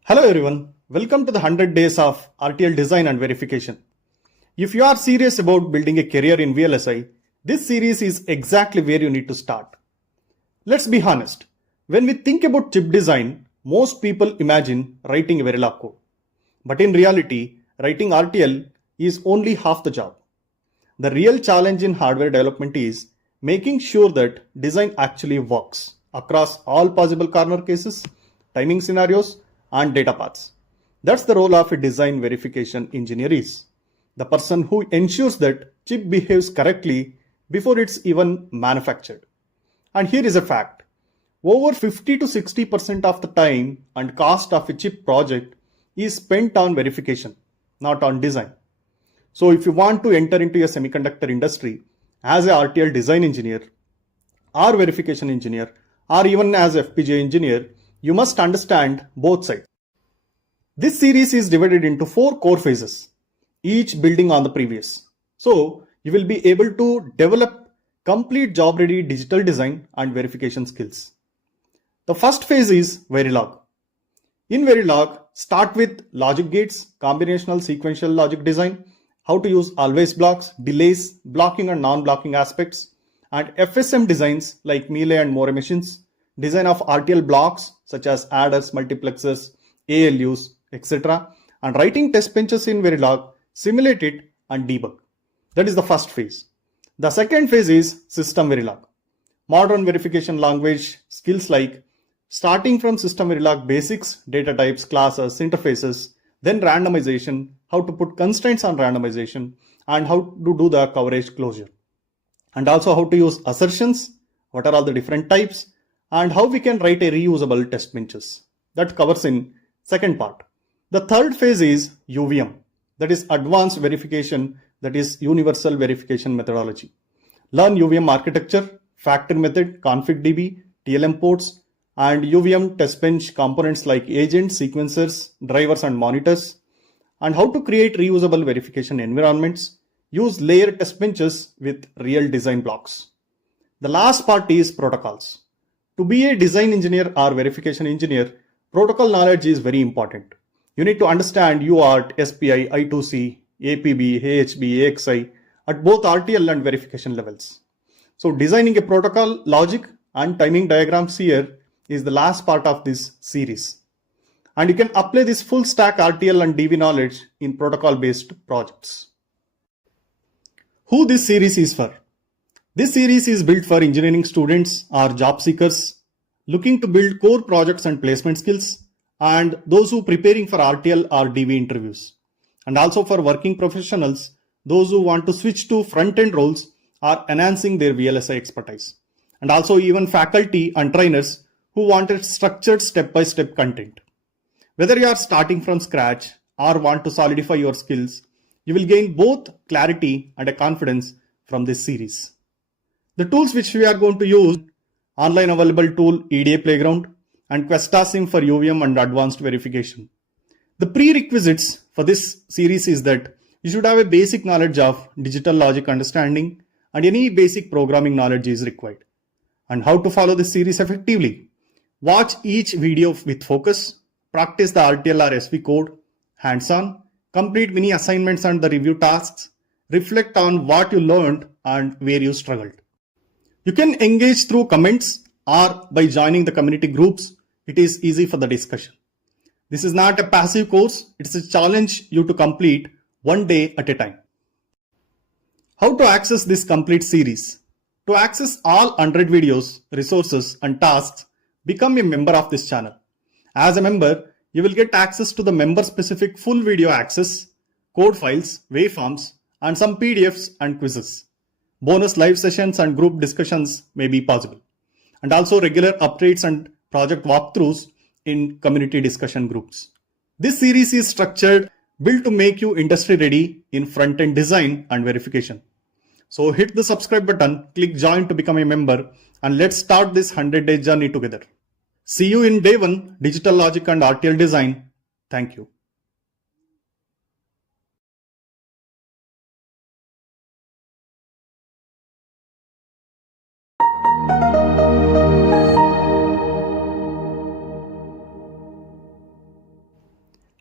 Hello everyone, welcome to the 100 days of RTL design and verification. If you are serious about building a career in VLSI, this series is exactly where you need to start. Let's be honest, when we think about chip design, most people imagine writing a Verilog code. But in reality, writing RTL is only half the job. The real challenge in hardware development is making sure that design actually works across all possible corner cases, timing scenarios, and data paths. That's the role of a design verification engineer is. The person who ensures that chip behaves correctly before it's even manufactured. And here is a fact. Over 50 to 60% of the time and cost of a chip project is spent on verification, not on design. So if you want to enter into a semiconductor industry as a RTL design engineer or verification engineer or even as FPGA engineer, you must understand both sides. This series is divided into 4 core phases, each building on the previous. So you will be able to develop complete job-ready digital design and verification skills. The first phase is Verilog. In Verilog, start with logic gates, combinational sequential logic design, how to use always blocks, delays, blocking and non-blocking aspects, and FSM designs like melee and more machines, design of RTL blocks such as adders, multiplexers, ALUs, etc. and writing test benches in Verilog, simulate it and debug. That is the first phase. The second phase is SystemVerilog. Modern verification language skills like starting from SystemVerilog basics, data types, classes, interfaces, then randomization, how to put constraints on randomization, and how to do the coverage closure. And also how to use assertions, what are all the different types, and how we can write a reusable test benches. That covers in second part. The third phase is UVM, that is advanced verification, that is universal verification methodology. Learn UVM architecture, factor method, config.db, TLM ports, and UVM test bench components like agents, sequencers, drivers, and monitors, and how to create reusable verification environments, use layer test benches with real design blocks. The last part is protocols. To be a design engineer or verification engineer, protocol knowledge is very important. You need to understand UART, SPI, I2C, APB, AHB, AXI at both RTL and verification levels. So designing a protocol logic and timing diagrams here is the last part of this series. And you can apply this full stack RTL and DV knowledge in protocol based projects. Who this series is for? This series is built for engineering students or job seekers looking to build core projects and placement skills, and those who preparing for RTL or DV interviews, and also for working professionals, those who want to switch to front-end roles or enhancing their VLSI expertise, and also even faculty and trainers who wanted structured step-by-step content. Whether you are starting from scratch or want to solidify your skills, you will gain both clarity and a confidence from this series. The tools which we are going to use, online available tool EDA Playground and QuestaSim for UVM and advanced verification. The prerequisites for this series is that you should have a basic knowledge of digital logic understanding and any basic programming knowledge is required. And how to follow this series effectively? Watch each video with focus, practice the RTL or SV code, hands-on, complete mini assignments and the review tasks, reflect on what you learned and where you struggled. You can engage through comments or by joining the community groups. It is easy for the discussion. This is not a passive course. It's a challenge you to complete one day at a time. How to access this complete series? To access all 100 videos, resources and tasks, become a member of this channel. As a member, you will get access to the member-specific full video access, code files, waveforms, and some PDFs and quizzes. Bonus live sessions and group discussions may be possible. And also regular updates and project walkthroughs in community discussion groups. This series is structured, built to make you industry ready in front-end design and verification. So hit the subscribe button, click join to become a member, and let's start this 100-day journey together. See you in day 1, Digital Logic and RTL Design. Thank you.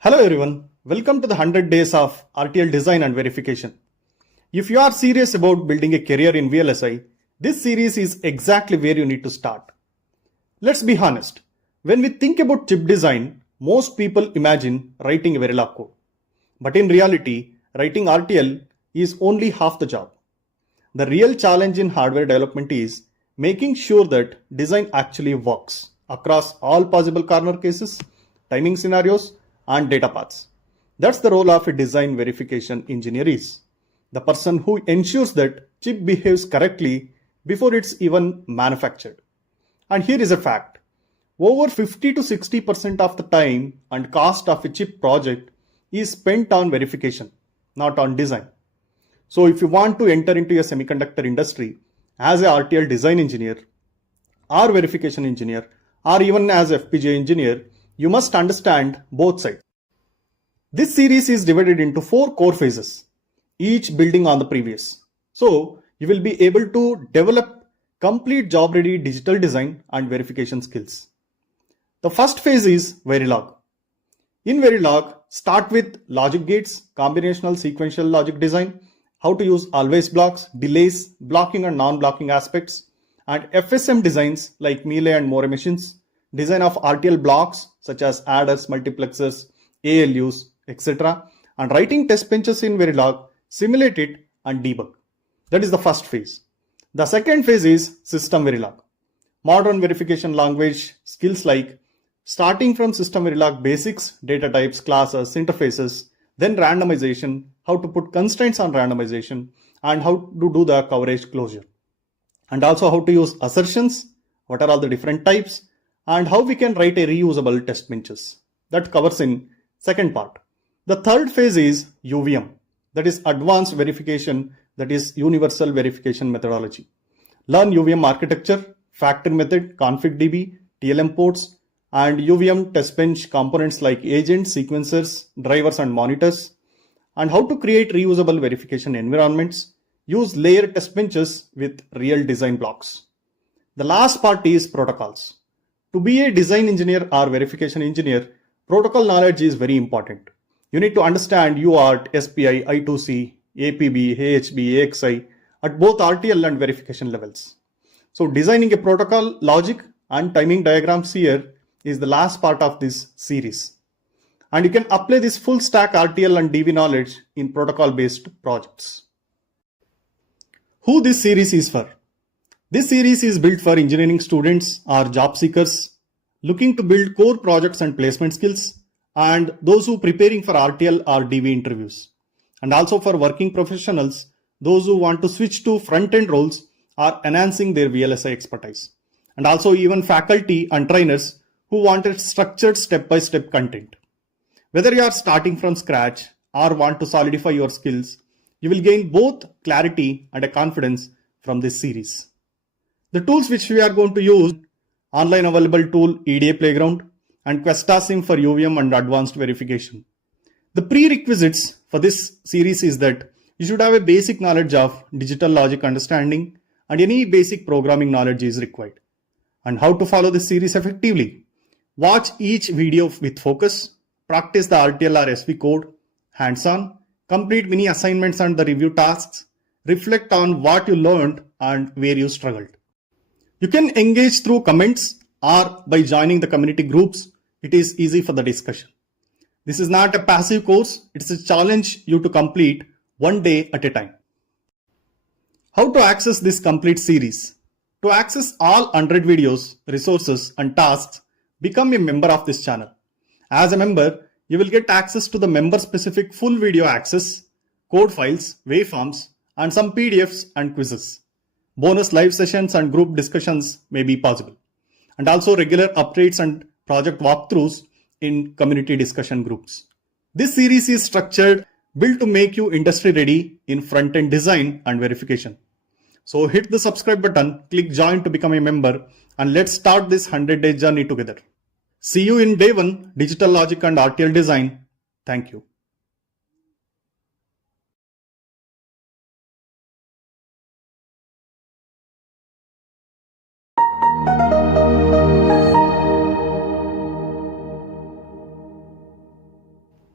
Hello everyone, welcome to the 100 days of RTL design and verification. If you are serious about building a career in VLSI, this series is exactly where you need to start. Let's be honest, when we think about chip design, most people imagine writing a Verilog code. But in reality, writing RTL is only half the job. The real challenge in hardware development is making sure that design actually works across all possible corner cases, timing scenarios, and data paths. That's the role of a design verification engineer is. The person who ensures that chip behaves correctly before it's even manufactured. And here is a fact. Over 50 to 60% of the time and cost of a chip project is spent on verification, not on design. So if you want to enter into a semiconductor industry as a RTL design engineer or verification engineer or even as FPGA engineer, you must understand both sides. This series is divided into 4 core phases, each building on the previous. So you will be able to develop complete job-ready digital design and verification skills. The first phase is Verilog. In Verilog, start with logic gates, combinational sequential logic design, how to use always blocks, delays, blocking and non-blocking aspects, and FSM designs like melee and more machines, design of RTL blocks such as adders, multiplexers, ALUs, etc. and writing test benches in Verilog, simulate it and debug. That is the first phase. The second phase is SystemVerilog. Modern verification language skills like starting from SystemVerilog basics, data types, classes, interfaces, then randomization, how to put constraints on randomization, and how to do the coverage closure. And also how to use assertions, what are all the different types, and how we can write a reusable test benches. That covers in second part. The third phase is UVM, that is advanced verification, that is universal verification methodology. Learn UVM architecture, factor method, config.db, TLM ports, and UVM test bench components like agents, sequencers, drivers, and monitors, and how to create reusable verification environments, use layer test benches with real design blocks. The last part is protocols. To be a design engineer or verification engineer, protocol knowledge is very important. You need to understand UART, SPI, I2C, APB, AHB, AXI at both RTL and verification levels. So designing a protocol logic and timing diagrams here is the last part of this series. And you can apply this full stack RTL and DV knowledge in protocol based projects. Who this series is for? This series is built for engineering students or job seekers looking to build core projects and placement skills, and those who preparing for RTL or DV interviews, and also for working professionals, those who want to switch to front-end roles or enhancing their VLSI expertise, and also even faculty and trainers who wanted structured step-by-step content. Whether you are starting from scratch or want to solidify your skills, you will gain both clarity and a confidence from this series. The tools which we are going to use, online available tool EDA Playground and QuestaSim for UVM and advanced verification. The prerequisites for this series is that you should have a basic knowledge of digital logic understanding and any basic programming knowledge is required. And how to follow this series effectively? Watch each video with focus, practice the RTL or SV code, hands-on, complete mini assignments and the review tasks, reflect on what you learned and where you struggled. You can engage through comments or by joining the community groups. It is easy for the discussion. This is not a passive course. It's a challenge you to complete one day at a time. How to access this complete series? To access all 100 videos, resources and tasks, become a member of this channel. As a member, you will get access to the member specific full video access, code files, waveforms, and some PDFs and quizzes. Bonus live sessions and group discussions may be possible. And also regular updates and project walkthroughs in community discussion groups. This series is structured, built to make you industry ready in front-end design and verification. So hit the subscribe button, click join to become a member, and let's start this 100-day journey together. See you in day 1, digital logic and RTL design. Thank you.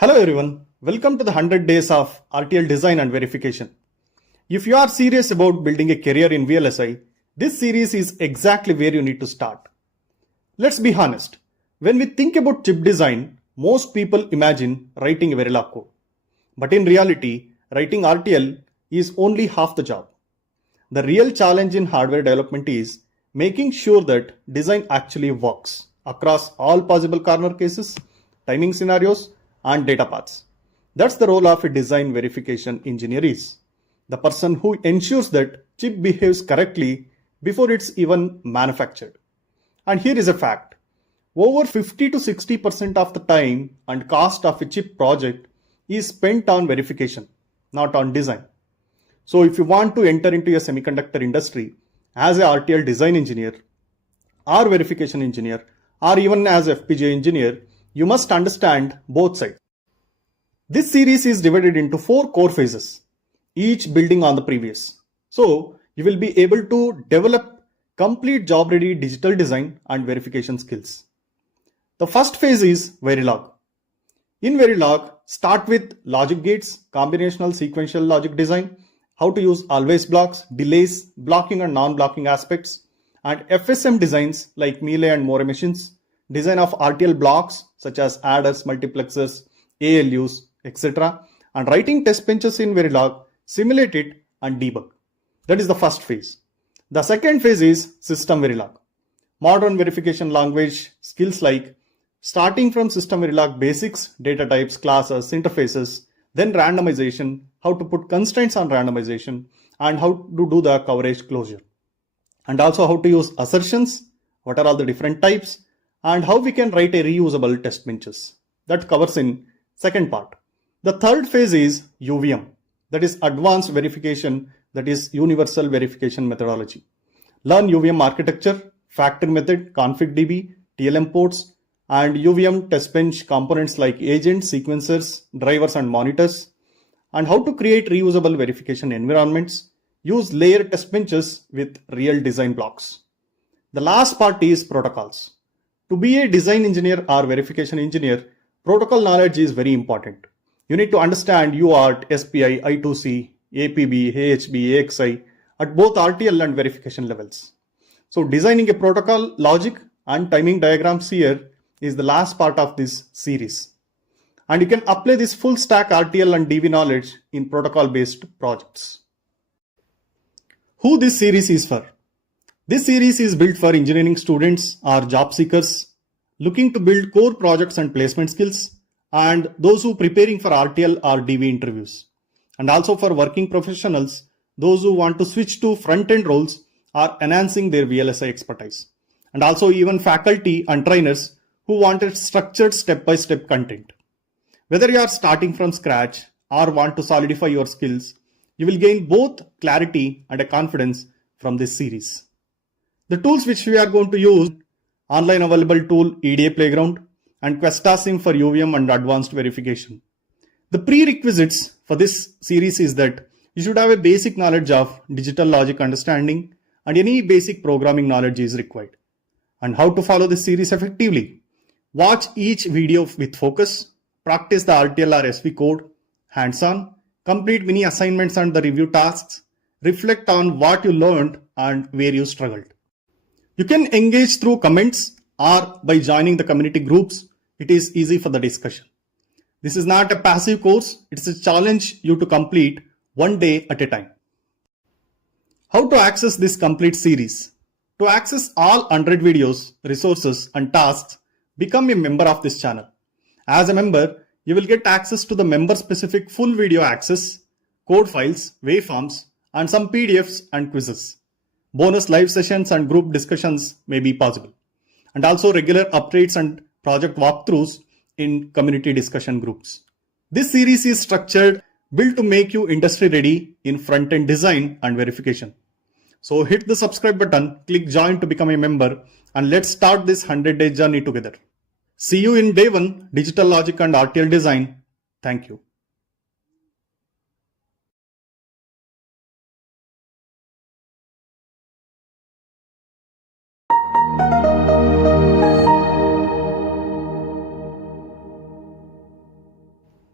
Hello everyone, welcome to the 100 days of RTL design and verification. If you are serious about building a career in VLSI, this series is exactly where you need to start. Let's be honest, when we think about chip design, most people imagine writing a Verilog code. But in reality, writing RTL is only half the job. The real challenge in hardware development is making sure that design actually works across all possible corner cases, timing scenarios, and data paths. That's the role of a design verification engineer is. The person who ensures that chip behaves correctly before it's even manufactured. And here is a fact. Over 50 to 60% of the time and cost of a chip project is spent on verification, not on design. So if you want to enter into a semiconductor industry as a RTL design engineer or verification engineer or even as FPGA engineer, you must understand both sides. This series is divided into 4 core phases, each building on the previous. So you will be able to develop complete job-ready digital design and verification skills. The first phase is Verilog. In Verilog, start with logic gates, combinational sequential logic design, how to use always blocks, delays, blocking and non-blocking aspects, and FSM designs like Melee and More machines, design of RTL blocks such as adders, multiplexers, ALUs, etc. and writing test benches in Verilog, simulate it and debug. That is the first phase. The second phase is SystemVerilog. Modern verification language skills like starting from SystemVerilog basics, data types, classes, interfaces, then randomization, how to put constraints on randomization, and how to do the coverage closure. And also how to use assertions, what are all the different types, and how we can write a reusable test benches. That covers in second part. The third phase is UVM, that is advanced verification, that is universal verification methodology. Learn UVM architecture, factor method, config.db, TLM ports, and UVM test bench components like agents, sequencers, drivers, and monitors, and how to create reusable verification environments, use layered test benches with real design blocks. The last part is protocols. To be a design engineer or verification engineer, protocol knowledge is very important. You need to understand UART, SPI, I2C, APB, AHB, AXI at both RTL and verification levels. So designing a protocol logic and timing diagrams here is the last part of this series. And you can apply this full stack RTL and DV knowledge in protocol based projects. Who this series is for? This series is built for engineering students or job seekers looking to build core projects and placement skills, and those who are preparing for RTL or DV interviews, and also for working professionals, those who want to switch to front-end roles or enhancing their VLSI expertise, and also even faculty and trainers who wanted structured step-by-step content. Whether you are starting from scratch or want to solidify your skills, you will gain both clarity and a confidence from this series. The tools which we are going to use, online available tool EDA Playground and QuestaSim for UVM and advanced verification. The prerequisites for this series is that you should have a basic knowledge of digital logic understanding and any basic programming knowledge is required. And how to follow this series effectively? Watch each video with focus, practice the RTL or SV code, hands-on, complete mini assignments and the review tasks, reflect on what you learned and where you struggled. You can engage through comments or by joining the community groups. It is easy for the discussion. This is not a passive course. It's a challenge you to complete one day at a time. How to access this complete series? To access all 100 videos, resources and tasks, become a member of this channel. As a member, you will get access to the member-specific full video access, code files, waveforms, and some PDFs and quizzes. Bonus live sessions and group discussions may be possible. And also regular updates and project walkthroughs in community discussion groups. This series is structured, built to make you industry ready in front-end design and verification. So hit the subscribe button, click join to become a member, and let's start this 100-day journey together. See you in day 1, Digital Logic and RTL Design. Thank you.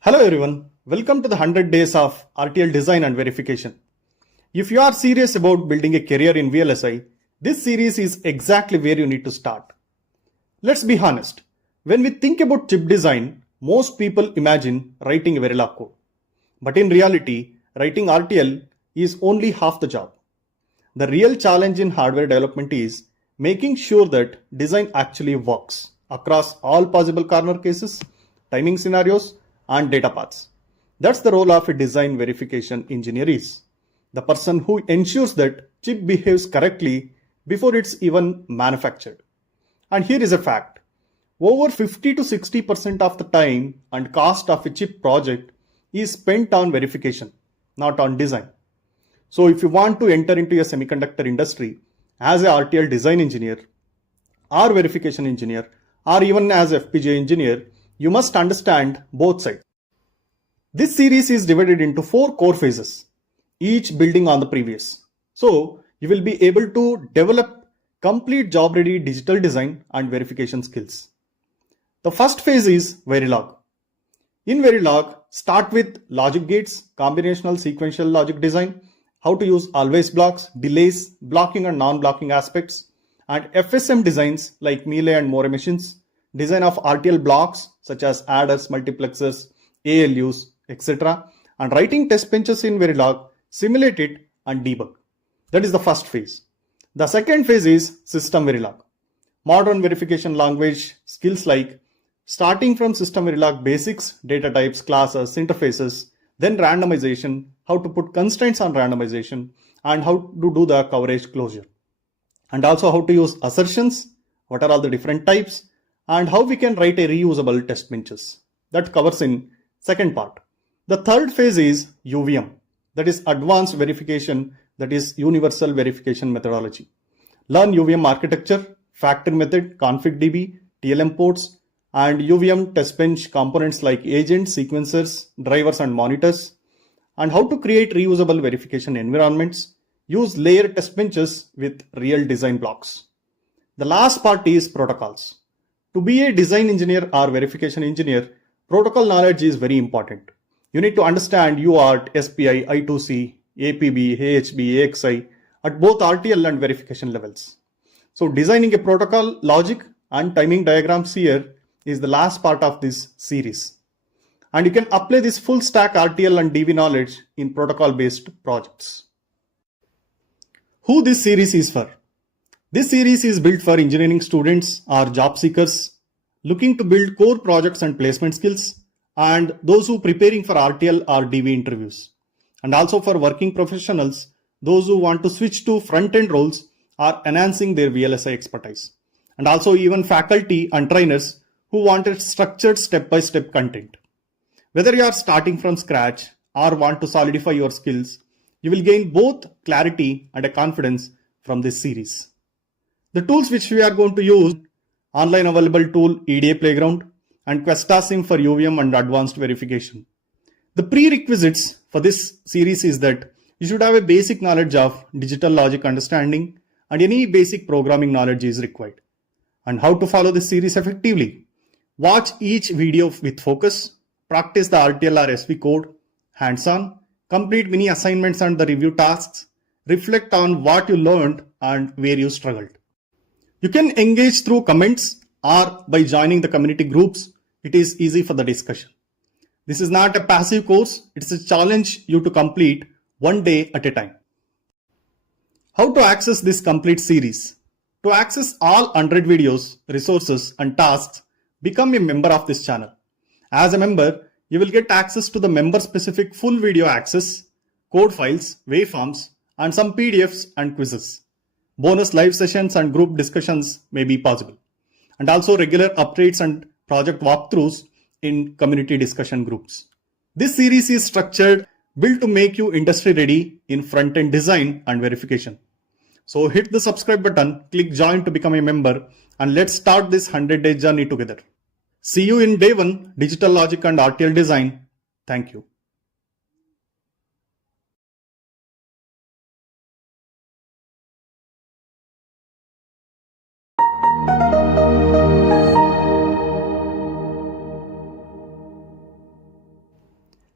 Hello everyone, welcome to the 100 days of RTL design and verification. If you are serious about building a career in VLSI, this series is exactly where you need to start. Let's be honest, when we think about chip design, most people imagine writing a Verilog code. But in reality, writing RTL is only half the job. The real challenge in hardware development is making sure that design actually works across all possible corner cases, timing scenarios, and data paths. That's the role of a design verification engineer is. The person who ensures that chip behaves correctly before it's even manufactured. And here is a fact. Over 50 to 60% of the time and cost of a chip project is spent on verification, not on design. So if you want to enter into a semiconductor industry as a RTL design engineer or verification engineer or even as FPGA engineer, you must understand both sides. This series is divided into 4 core phases, each building on the previous. So you will be able to develop complete job-ready digital design and verification skills. The first phase is Verilog. In Verilog, start with logic gates, combinational sequential logic design, how to use always blocks, delays, blocking and non-blocking aspects, and FSM designs like melee and more machines, design of RTL blocks such as adders, multiplexers, ALUs, etc. and writing test benches in Verilog, simulate it and debug. That is the first phase. The second phase is SystemVerilog. Modern verification language skills like starting from SystemVerilog basics, data types, classes, interfaces, then randomization, how to put constraints on randomization, and how to do the coverage closure. And also how to use assertions, what are all the different types, and how we can write a reusable test benches. That covers in second part. The third phase is UVM, that is advanced verification, that is universal verification methodology. Learn UVM architecture, factor method, config.db, TLM ports, and UVM test bench components like agents, sequencers, drivers, and monitors, and how to create reusable verification environments, use layer test benches with real design blocks. The last part is protocols. To be a design engineer or verification engineer, protocol knowledge is very important. You need to understand UART, SPI, I2C, APB, AHB, AXI at both RTL and verification levels. So designing a protocol logic and timing diagrams here is the last part of this series. And you can apply this full stack RTL and DV knowledge in protocol based projects. Who this series is for? This series is built for engineering students or job seekers looking to build core projects and placement skills, and those who preparing for RTL or DV interviews, and also for working professionals, those who want to switch to front-end roles or enhancing their VLSI expertise, and also even faculty and trainers who wanted structured step-by-step content. Whether you are starting from scratch or want to solidify your skills, you will gain both clarity and a confidence from this series. The tools which we are going to use, online available tool EDA Playground and QuestaSim for UVM and advanced verification. The prerequisites for this series is that you should have a basic knowledge of digital logic understanding and any basic programming knowledge is required. And how to follow this series effectively? Watch each video with focus, practice the RTL or SV code, hands-on, complete mini assignments and the review tasks, reflect on what you learned and where you struggled. You can engage through comments or by joining the community groups. It is easy for the discussion. This is not a passive course. It's a challenge you to complete one day at a time. How to access this complete series? To access all 100 videos, resources and tasks, become a member of this channel. As a member, you will get access to the member-specific full video access, code files, waveforms, and some PDFs and quizzes. Bonus live sessions and group discussions may be possible. And also regular updates and project walkthroughs in community discussion groups. This series is structured, built to make you industry ready in front-end design and verification. So hit the subscribe button, click join to become a member, and let's start this 100-day journey together. See you in day 1, Digital Logic and RTL Design. Thank you.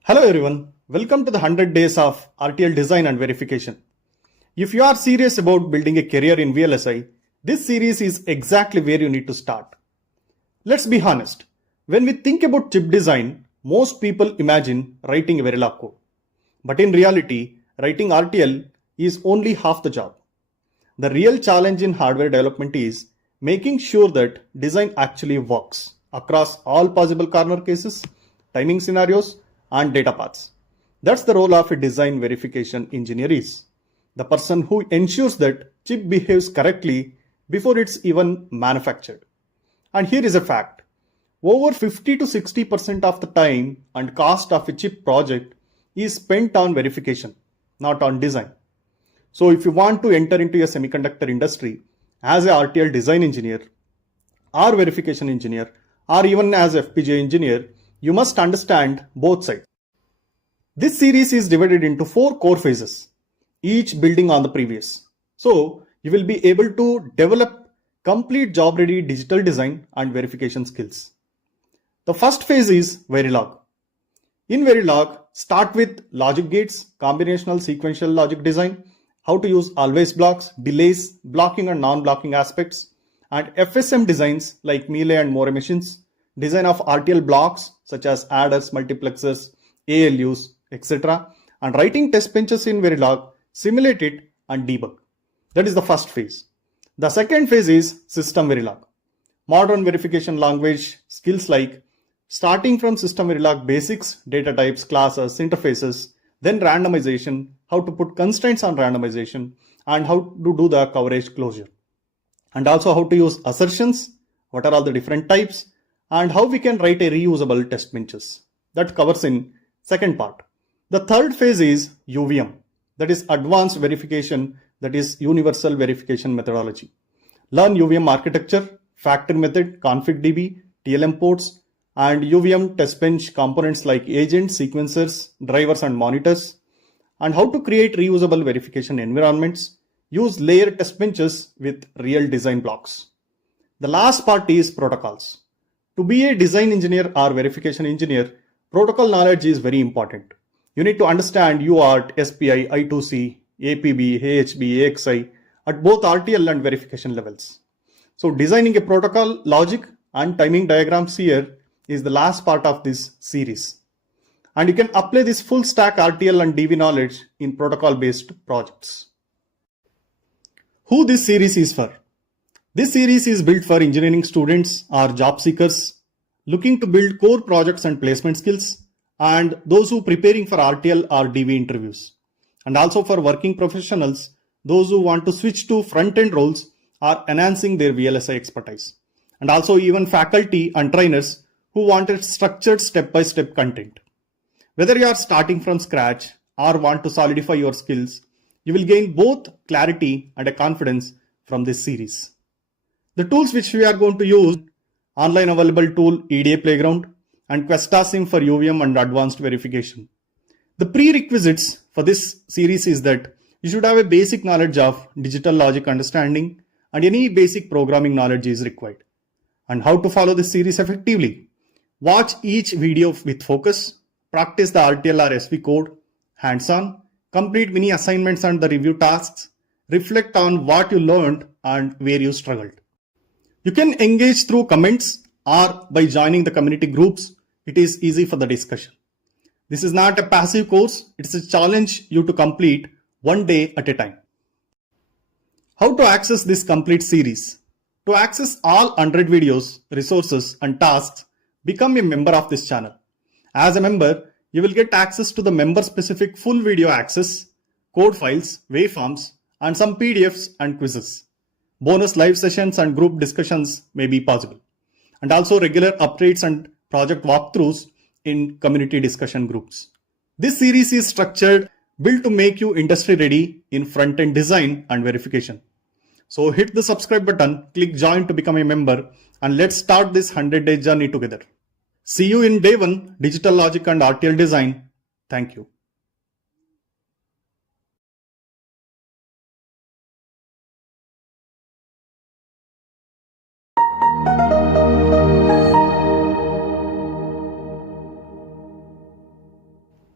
Hello everyone, welcome to the 100 days of RTL design and verification. If you are serious about building a career in VLSI, this series is exactly where you need to start. Let's be honest, when we think about chip design, most people imagine writing a Verilog code. But in reality, writing RTL is only half the job. The real challenge in hardware development is making sure that design actually works across all possible corner cases, timing scenarios, and data paths. That's the role of a design verification engineer is. The person who ensures that chip behaves correctly before it's even manufactured. And here is a fact. Over 50 to 60% of the time and cost of a chip project is spent on verification, not on design. So if you want to enter into a semiconductor industry as a RTL design engineer or verification engineer or even as FPGA engineer, you must understand both sides. This series is divided into 4 core phases, each building on the previous. So you will be able to develop complete job-ready digital design and verification skills. The first phase is Verilog. In Verilog, start with logic gates, combinational sequential logic design, how to use always blocks, delays, blocking and non-blocking aspects, and FSM designs like melee and more machines, design of RTL blocks such as adders, multiplexers, ALUs, etc. and writing test benches in Verilog, simulate it and debug. That is the first phase. The second phase is SystemVerilog. Modern verification language skills like starting from SystemVerilog basics, data types, classes, interfaces, then randomization, how to put constraints on randomization, and how to do the coverage closure. And also how to use assertions, what are all the different types, and how we can write a reusable test benches. That covers in second part. The third phase is UVM, that is advanced verification, that is universal verification methodology. Learn UVM architecture, factory method, config.db, TLM ports, and UVM test bench components like agents, sequencers, drivers, and monitors, and how to create reusable verification environments, use layer test benches with real design blocks. The last part is protocols. To be a design engineer or verification engineer, protocol knowledge is very important. You need to understand UART, SPI, I2C, APB, AHB, AXI at both RTL and verification levels. So designing a protocol logic and timing diagrams here is the last part of this series. And you can apply this full stack RTL and DV knowledge in protocol based projects. Who this series is for? This series is built for engineering students or job seekers looking to build core projects and placement skills, and those who preparing for RTL or DV interviews, and also for working professionals, those who want to switch to front-end roles or enhancing their VLSI expertise, and also even faculty and trainers who wanted structured step-by-step content. Whether you are starting from scratch or want to solidify your skills, you will gain both clarity and a confidence from this series. The tools which we are going to use, online available tool EDA Playground and QuestaSim for UVM and advanced verification. The prerequisites for this series is that you should have a basic knowledge of digital logic understanding and any basic programming knowledge is required. And how to follow this series effectively? Watch each video with focus, practice the RTL or SV code, hands-on, complete mini assignments and the review tasks, reflect on what you learned and where you struggled. You can engage through comments or by joining the community groups. It is easy for the discussion. This is not a passive course. It's a challenge you to complete one day at a time. How to access this complete series? To access all 100 videos, resources and tasks, become a member of this channel. As a member, you will get access to the member-specific full video access, code files, waveforms, and some PDFs and quizzes. Bonus live sessions and group discussions may be possible. And also regular updates and project walkthroughs in community discussion groups. This series is structured, built to make you industry ready in front-end design and verification. So hit the subscribe button, click join to become a member, and let's start this 100-day journey together. See you in day 1, Digital Logic and RTL Design. Thank you.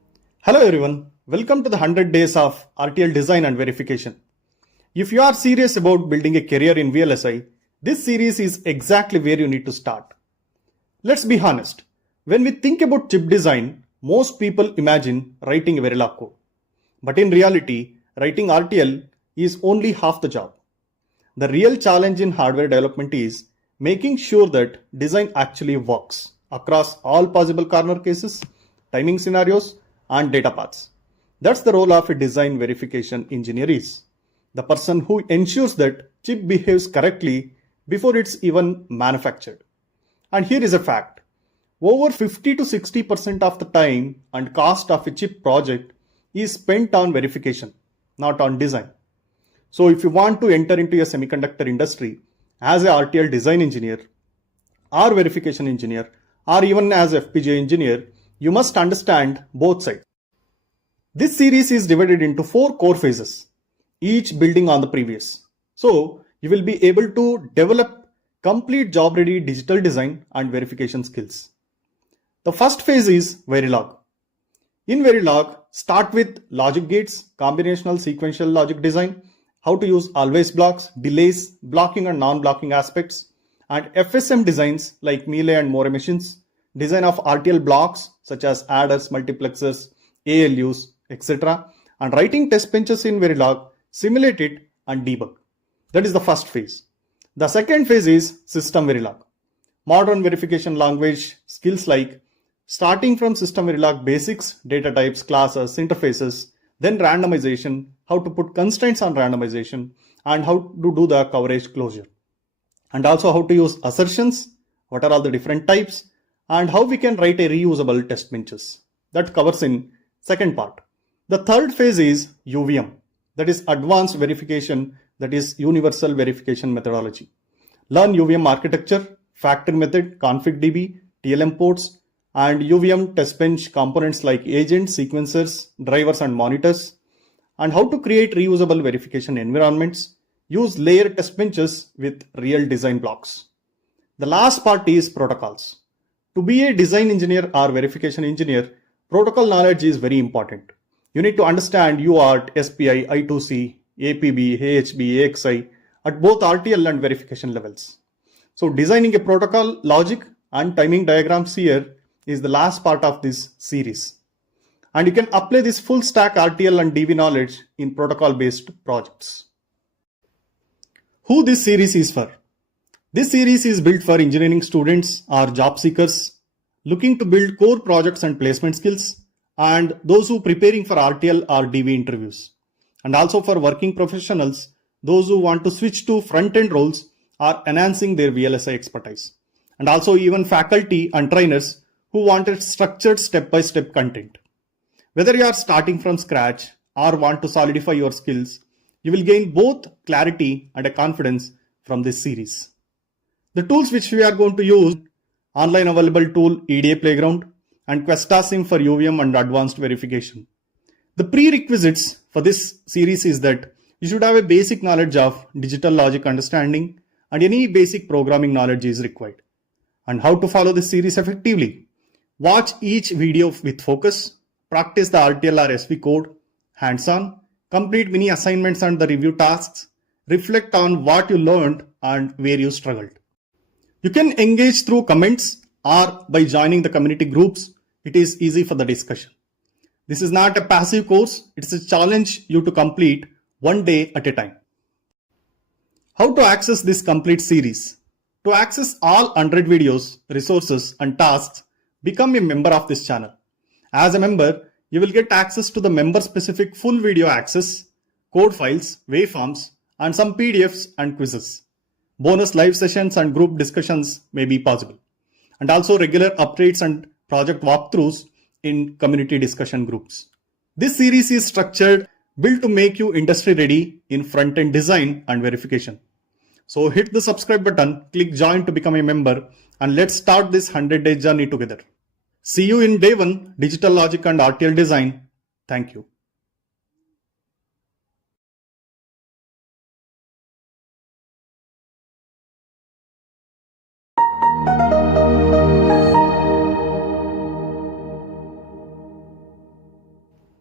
Hello everyone, welcome to the 100 days of RTL design and verification. If you are serious about building a career in VLSI, this series is exactly where you need to start. Let's be honest, when we think about chip design, most people imagine writing a Verilog code. But in reality, writing RTL is only half the job. The real challenge in hardware development is making sure that design actually works across all possible corner cases, timing scenarios, and data paths. That's the role of a design verification engineer is. The person who ensures that chip behaves correctly before it's even manufactured. And here is a fact. Over 50 to 60% of the time and cost of a chip project is spent on verification, not on design. So if you want to enter into a semiconductor industry as a RTL design engineer or verification engineer or even as FPGA engineer, you must understand both sides. This series is divided into 4 core phases, each building on the previous. So you will be able to develop complete job-ready digital design and verification skills. The first phase is Verilog. In Verilog, start with logic gates, combinational sequential logic design, how to use always blocks, delays, blocking and non-blocking aspects, and FSM designs like Melee and More machines, design of RTL blocks such as adders, multiplexers, ALUs, etc. And writing test benches in Verilog, simulate it and debug. That is the first phase. The second phase is SystemVerilog. Modern verification language skills like starting from SystemVerilog basics, data types, classes, interfaces, then randomization, how to put constraints on randomization, and how to do the coverage closure. And also how to use assertions, what are all the different types, and how we can write a reusable test benches. That covers in second part. The third phase is UVM, that is advanced verification, that is universal verification methodology. Learn UVM architecture, factor method, config.db, TLM ports, and UVM test bench components like agents, sequencers, drivers, and monitors, and how to create reusable verification environments, use layer test benches with real design blocks. The last part is protocols. To be a design engineer or verification engineer, protocol knowledge is very important. You need to understand UART, SPI, I2C, APB, AHB, AXI at both RTL and verification levels. So designing a protocol logic and timing diagrams here is the last part of this series. And you can apply this full stack RTL and DV knowledge in protocol based projects. Who this series is for? This series is built for engineering students or job seekers looking to build core projects and placement skills, and those who preparing for RTL or DV interviews, and also for working professionals, those who want to switch to front-end roles or enhancing their VLSI expertise, and also even faculty and trainers who wanted structured step-by-step content. Whether you are starting from scratch or want to solidify your skills, you will gain both clarity and a confidence from this series. The tools which we are going to use, online available tool EDA Playground and QuestaSim for UVM and advanced verification. The prerequisites for this series is that you should have a basic knowledge of digital logic understanding, and any basic programming knowledge is required. And how to follow this series effectively? Watch each video with focus, practice the RTL or SV code, hands-on, complete mini assignments and the review tasks, reflect on what you learned and where you struggled. You can engage through comments or by joining the community groups. It is easy for the discussion. This is not a passive course, it's a challenge you to complete one day at a time. How to access this complete series? To access all 100 videos, resources and tasks, become a member of this channel. As a member, you will get access to the member-specific full video access, code files, waveforms, and some PDFs and quizzes. Bonus live sessions and group discussions may be possible, and also regular updates and project walkthroughs in community discussion groups. This series is structured, built to make you industry ready in front-end design and verification. So hit the subscribe button, click join to become a member, and let's start this 100-day journey together. See you in day 1, digital logic and RTL design. Thank you.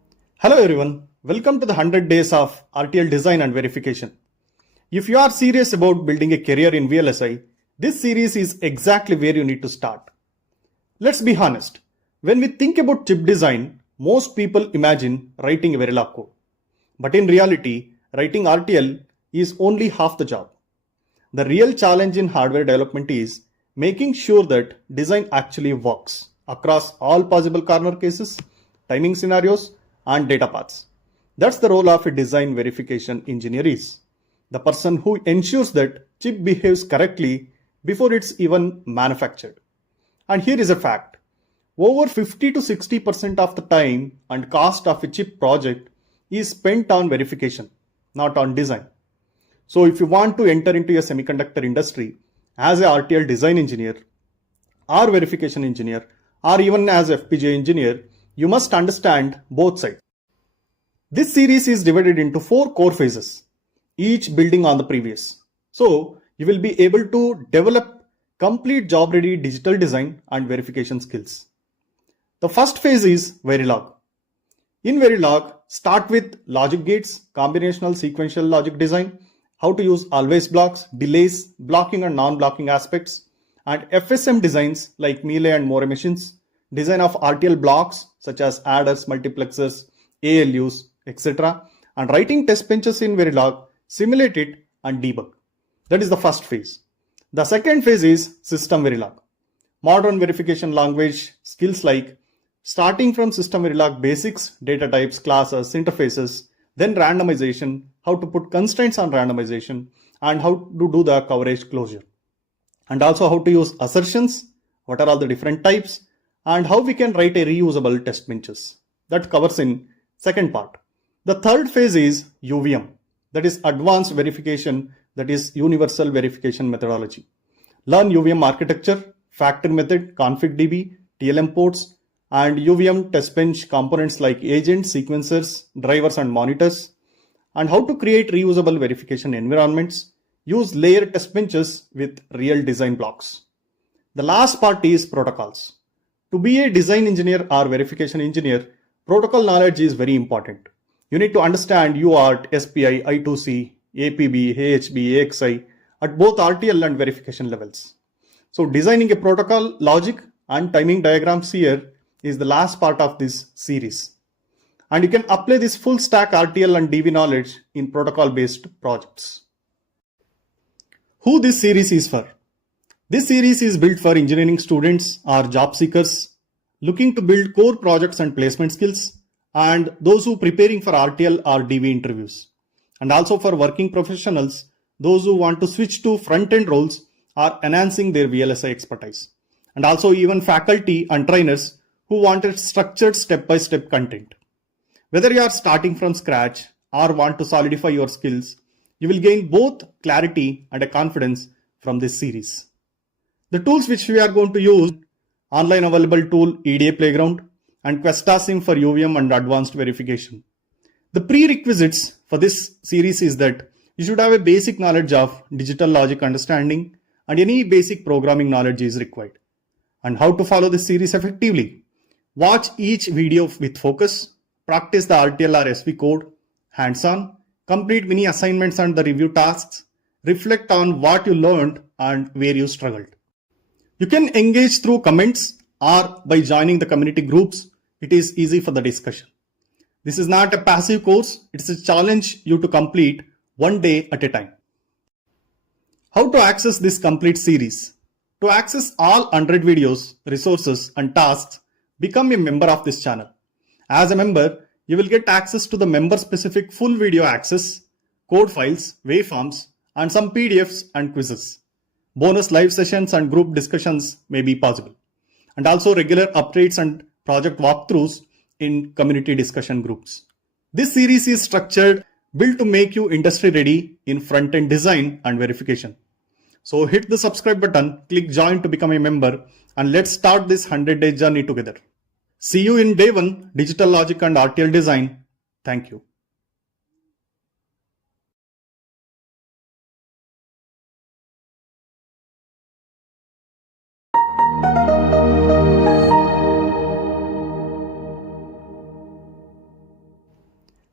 Hello everyone, welcome to the 100 days of RTL design and verification. If you are serious about building a career in VLSI, this series is exactly where you need to start. Let's be honest, when we think about chip design, most people imagine writing a Verilog code. But in reality, writing RTL is only half the job. The real challenge in hardware development is making sure that design actually works across all possible corner cases, timing scenarios, and data paths. That's the role of a design verification engineer is. The person who ensures that chip behaves correctly before it's even manufactured. And here is a fact. Over 50 to 60% of the time and cost of a chip project is spent on verification, not on design. So if you want to enter into a semiconductor industry as a RTL design engineer or verification engineer or even as FPGA engineer, you must understand both sides. This series is divided into 4 core phases, each building on the previous. So you will be able to develop complete job-ready digital design and verification skills. The first phase is Verilog. In Verilog, start with logic gates, combinational sequential logic design, how to use always blocks, delays, blocking and non-blocking aspects, and FSM designs like melee and more machines, design of RTL blocks such as adders, multiplexers, ALUs, etc. and writing test benches in Verilog, simulate it and debug. That is the first phase. The second phase is SystemVerilog. Modern verification language skills like starting from SystemVerilog basics, data types, classes, interfaces, then randomization, how to put constraints on randomization, and how to do the coverage closure. And also how to use assertions, what are all the different types, and how we can write a reusable test benches. That covers in second part. The third phase is UVM, that is advanced verification, that is universal verification methodology. Learn UVM architecture, factor method, config.db, TLM ports, and UVM test bench components like agents, sequencers, drivers, and monitors, and how to create reusable verification environments, use layer test benches with real design blocks. The last part is protocols. To be a design engineer or verification engineer, protocol knowledge is very important. You need to understand UART, SPI, I2C, APB, AHB, AXI at both RTL and verification levels. So designing a protocol logic and timing diagrams here is the last part of this series. And you can apply this full stack RTL and DV knowledge in protocol based projects. Who this series is for? This series is built for engineering students or job seekers looking to build core projects and placement skills, and those who preparing for RTL or DV interviews, and also for working professionals, those who want to switch to front-end roles or enhancing their VLSI expertise, and also even faculty and trainers who wanted structured step-by-step content. Whether you are starting from scratch or want to solidify your skills, you will gain both clarity and a confidence from this series. The tools which we are going to use, online available tool EDA Playground and QuestaSim for UVM and advanced verification. The prerequisites for this series is that you should have a basic knowledge of digital logic understanding and any basic programming knowledge is required. And how to follow this series effectively? Watch each video with focus, practice the RTL or SV code, hands-on, complete mini assignments and the review tasks, reflect on what you learned and where you struggled. You can engage through comments or by joining the community groups. It is easy for the discussion. This is not a passive course. It's a challenge you to complete one day at a time. How to access this complete series? To access all 100 videos, resources and tasks, become a member of this channel. As a member, you will get access to the member specific full video access, code files, waveforms, and some PDFs and quizzes. Bonus live sessions and group discussions may be possible. And also regular updates and project walkthroughs in community discussion groups. This series is structured, built to make you industry ready in front-end design and verification. So hit the subscribe button, click join to become a member, and let's start this 100-day journey together. See you in day 1, digital logic and RTL design. Thank you.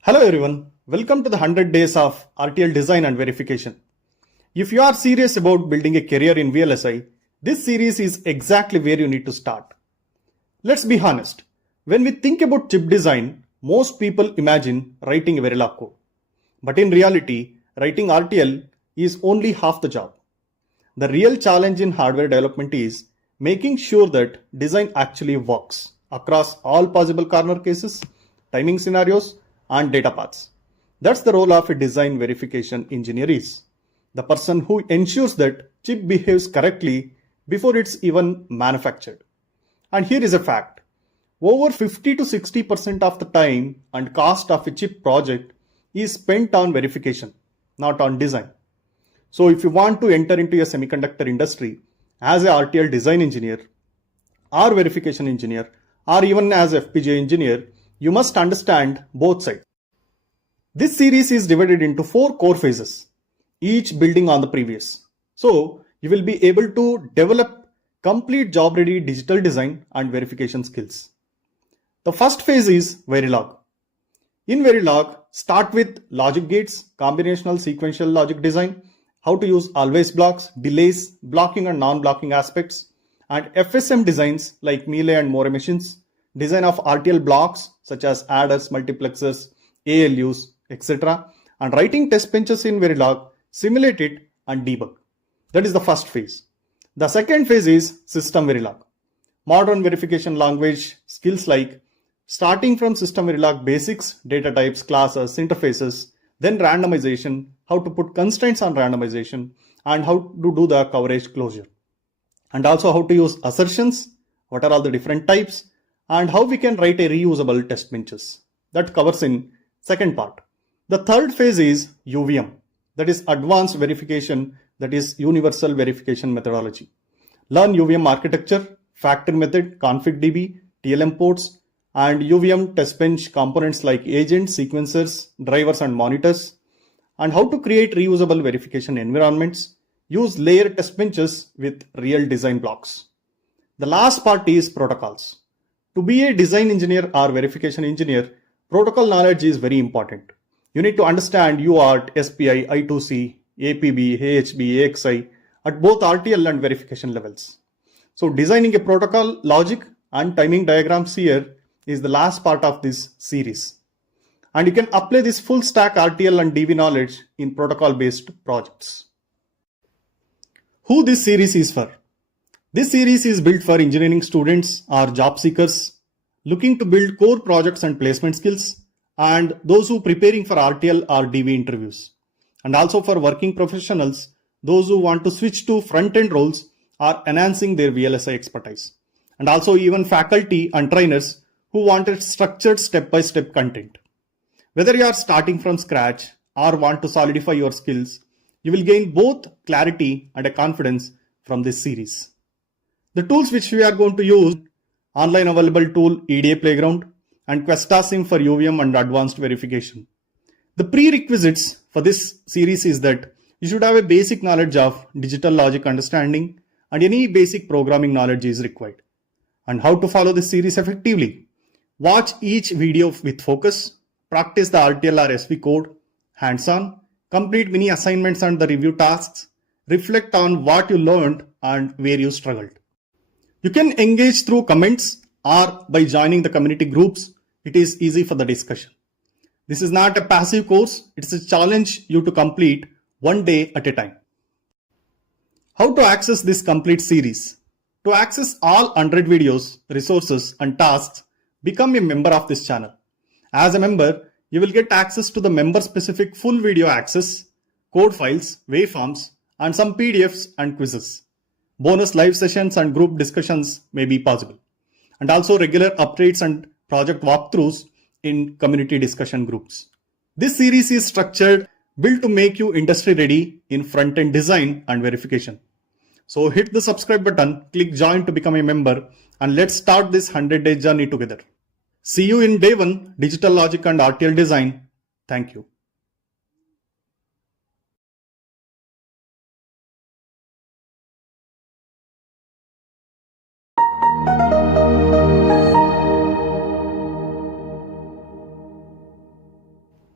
Hello everyone, welcome to the 100 days of RTL design and verification. If you are serious about building a career in VLSI, this series is exactly where you need to start. Let's be honest, when we think about chip design, most people imagine writing a Verilog code. But in reality, writing RTL is only half the job. The real challenge in hardware development is making sure that design actually works across all possible corner cases, timing scenarios, and data paths. That's the role of a design verification engineer is. The person who ensures that chip behaves correctly before it's even manufactured. And here is a fact. Over 50 to 60% of the time and cost of a chip project is spent on verification, not on design. So if you want to enter into a semiconductor industry as a RTL design engineer or verification engineer or even as FPGA engineer, you must understand both sides. This series is divided into 4 core phases, each building on the previous. So you will be able to develop complete job-ready digital design and verification skills. The first phase is Verilog. In Verilog, start with logic gates, combinational sequential logic design, how to use always blocks, delays, blocking and non-blocking aspects, and FSM designs like Melee and More machines, design of RTL blocks such as adders, multiplexers, ALUs, etc. and writing test benches in Verilog, simulate it and debug. That is the first phase. The second phase is SystemVerilog. Modern verification language skills like starting from SystemVerilog basics, data types, classes, interfaces, then randomization, how to put constraints on randomization, and how to do the coverage closure. And also how to use assertions, what are all the different types, and how we can write a reusable test benches. That covers in second part. The third phase is UVM, that is advanced verification, that is universal verification methodology. Learn UVM architecture, factor method, config.db, TLM ports, and UVM test bench components like agents, sequencers, drivers, and monitors, and how to create reusable verification environments, use layered test benches with real design blocks. The last part is protocols. To be a design engineer or verification engineer, protocol knowledge is very important. You need to understand UART, SPI, I2C, APB, AHB, AXI at both RTL and verification levels. So designing a protocol logic and timing diagrams here is the last part of this series. And you can apply this full stack RTL and DV knowledge in protocol based projects. Who this series is for? This series is built for engineering students or job seekers looking to build core projects and placement skills, and those who preparing for RTL or DV interviews, and also for working professionals, those who want to switch to front-end roles or enhancing their VLSI expertise, and also even faculty and trainers who wanted structured step-by-step content. Whether you are starting from scratch or want to solidify your skills, you will gain both clarity and a confidence from this series. The tools which we are going to use, online available tool EDA Playground and QuestaSim for UVM and advanced verification. The prerequisites for this series is that you should have a basic knowledge of digital logic understanding and any basic programming knowledge is required. And how to follow this series effectively? Watch each video with focus, practice the RTL or SV code, hands-on, complete mini assignments and the review tasks, reflect on what you learned and where you struggled. You can engage through comments or by joining the community groups. It is easy for the discussion. This is not a passive course. It's a challenge you to complete one day at a time. How to access this complete series? To access all 100 videos, resources and tasks, become a member of this channel. As a member, you will get access to the member-specific full video access, code files, waveforms, and some PDFs and quizzes. Bonus live sessions and group discussions may be possible. And also regular updates and project walkthroughs in community discussion groups. This series is structured, built to make you industry ready in front-end design and verification. So hit the subscribe button, click join to become a member, and let's start this 100-day journey together. See you in day 1, digital logic and RTL design. Thank you.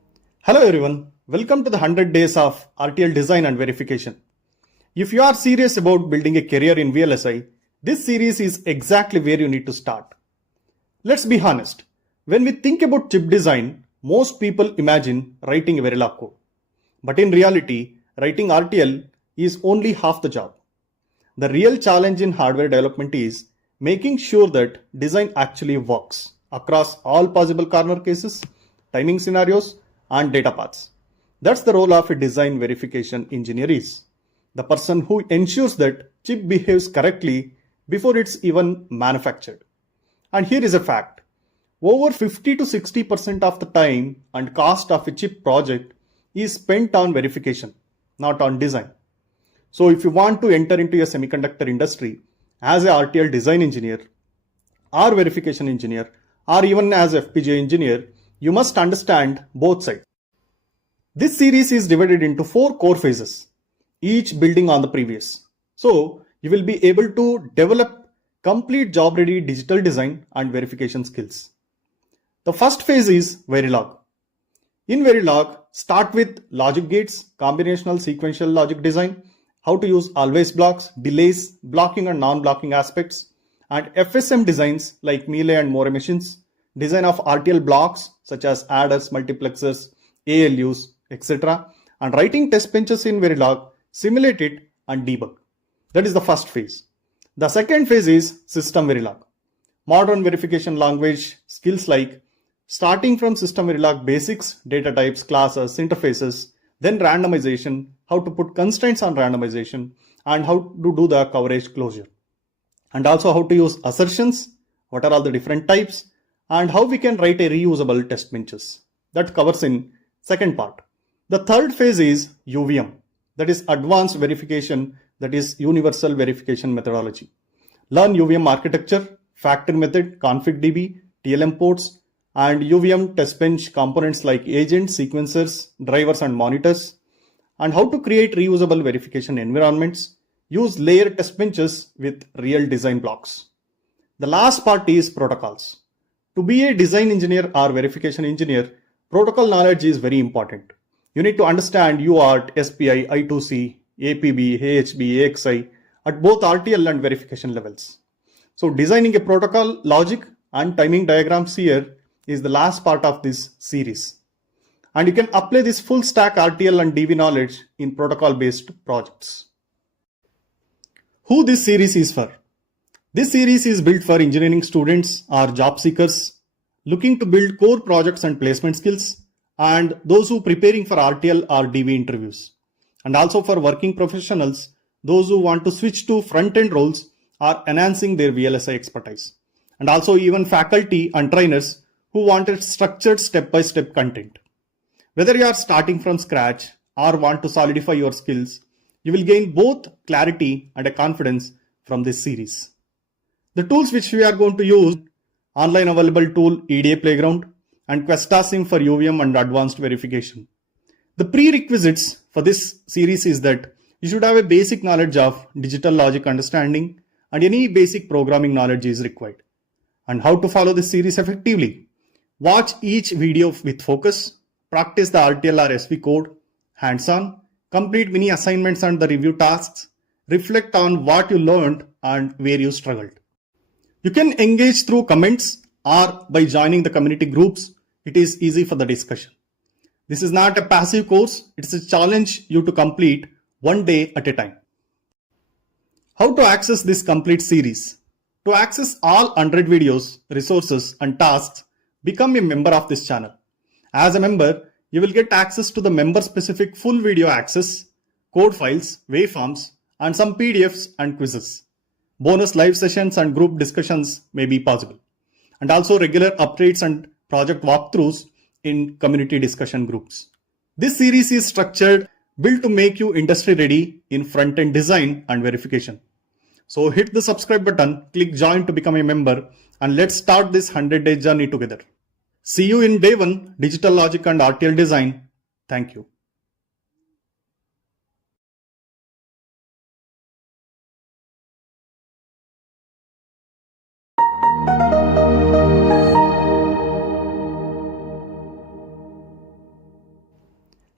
Hello everyone, welcome to the 100 days of RTL design and verification. If you are serious about building a career in VLSI, this series is exactly where you need to start. Let's be honest, when we think about chip design, most people imagine writing a Verilog code. But in reality, writing RTL is only half the job. The real challenge in hardware development is making sure that design actually works across all possible corner cases, timing scenarios, and data paths. That's the role of a design verification engineer is. The person who ensures that chip behaves correctly before it's even manufactured. And here is a fact. Over 50 to 60% of the time and cost of a chip project is spent on verification, not on design. So if you want to enter into a semiconductor industry as a RTL design engineer or verification engineer or even as FPGA engineer, you must understand both sides. This series is divided into 4 core phases, each building on the previous. So you will be able to develop complete job-ready digital design and verification skills. The first phase is Verilog. In Verilog, start with logic gates, combinational sequential logic design, how to use always blocks, delays, blocking and non-blocking aspects, and FSM designs like Melee and More machines, design of RTL blocks such as adders, multiplexers, ALUs, etc. and writing test benches in Verilog, simulate it and debug. That is the first phase. The second phase is SystemVerilog. Modern verification language skills like starting from SystemVerilog basics, data types, classes, interfaces, then randomization, how to put constraints on randomization, and how to do the coverage closure. And also how to use assertions, what are all the different types, and how we can write a reusable test benches. That covers in second part. The third phase is UVM, that is advanced verification, that is universal verification methodology. Learn UVM architecture, factor method, config.db, TLM ports, and UVM test bench components like agents, sequencers, drivers, and monitors, and how to create reusable verification environments, use layer test benches with real design blocks. The last part is protocols. To be a design engineer or verification engineer, protocol knowledge is very important. You need to understand UART, SPI, I2C, APB, AHB, AXI at both RTL and verification levels. So designing a protocol logic and timing diagrams here is the last part of this series. And you can apply this full stack RTL and DV knowledge in protocol based projects. Who this series is for? This series is built for engineering students or job seekers looking to build core projects and placement skills, and those who are preparing for RTL or DV interviews, and also for working professionals, those who want to switch to front-end roles or enhancing their VLSI expertise, and also even faculty and trainers who wanted structured step-by-step content. Whether you are starting from scratch or want to solidify your skills, you will gain both clarity and a confidence from this series. The tools which we are going to use, online available tool EDA Playground and QuestaSim for UVM and advanced verification. The prerequisites for this series is that you should have a basic knowledge of digital logic understanding and any basic programming knowledge is required. And how to follow this series effectively? Watch each video with focus, practice the RTL or SV code, hands-on, complete mini assignments and the review tasks, reflect on what you learned and where you struggled. You can engage through comments or by joining the community groups. It is easy for the discussion. This is not a passive course. It's a challenge you to complete one day at a time. How to access this complete series? To access all 100 videos, resources and tasks, become a member of this channel. As a member, you will get access to the member-specific full video access, code files, waveforms, and some PDFs and quizzes. Bonus live sessions and group discussions may be possible. And also regular updates and project walkthroughs in community discussion groups. This series is structured, built to make you industry ready in front-end design and verification. So hit the subscribe button, click join to become a member, and let's start this 100-day journey together. See you in day 1, digital logic and RTL design. Thank you.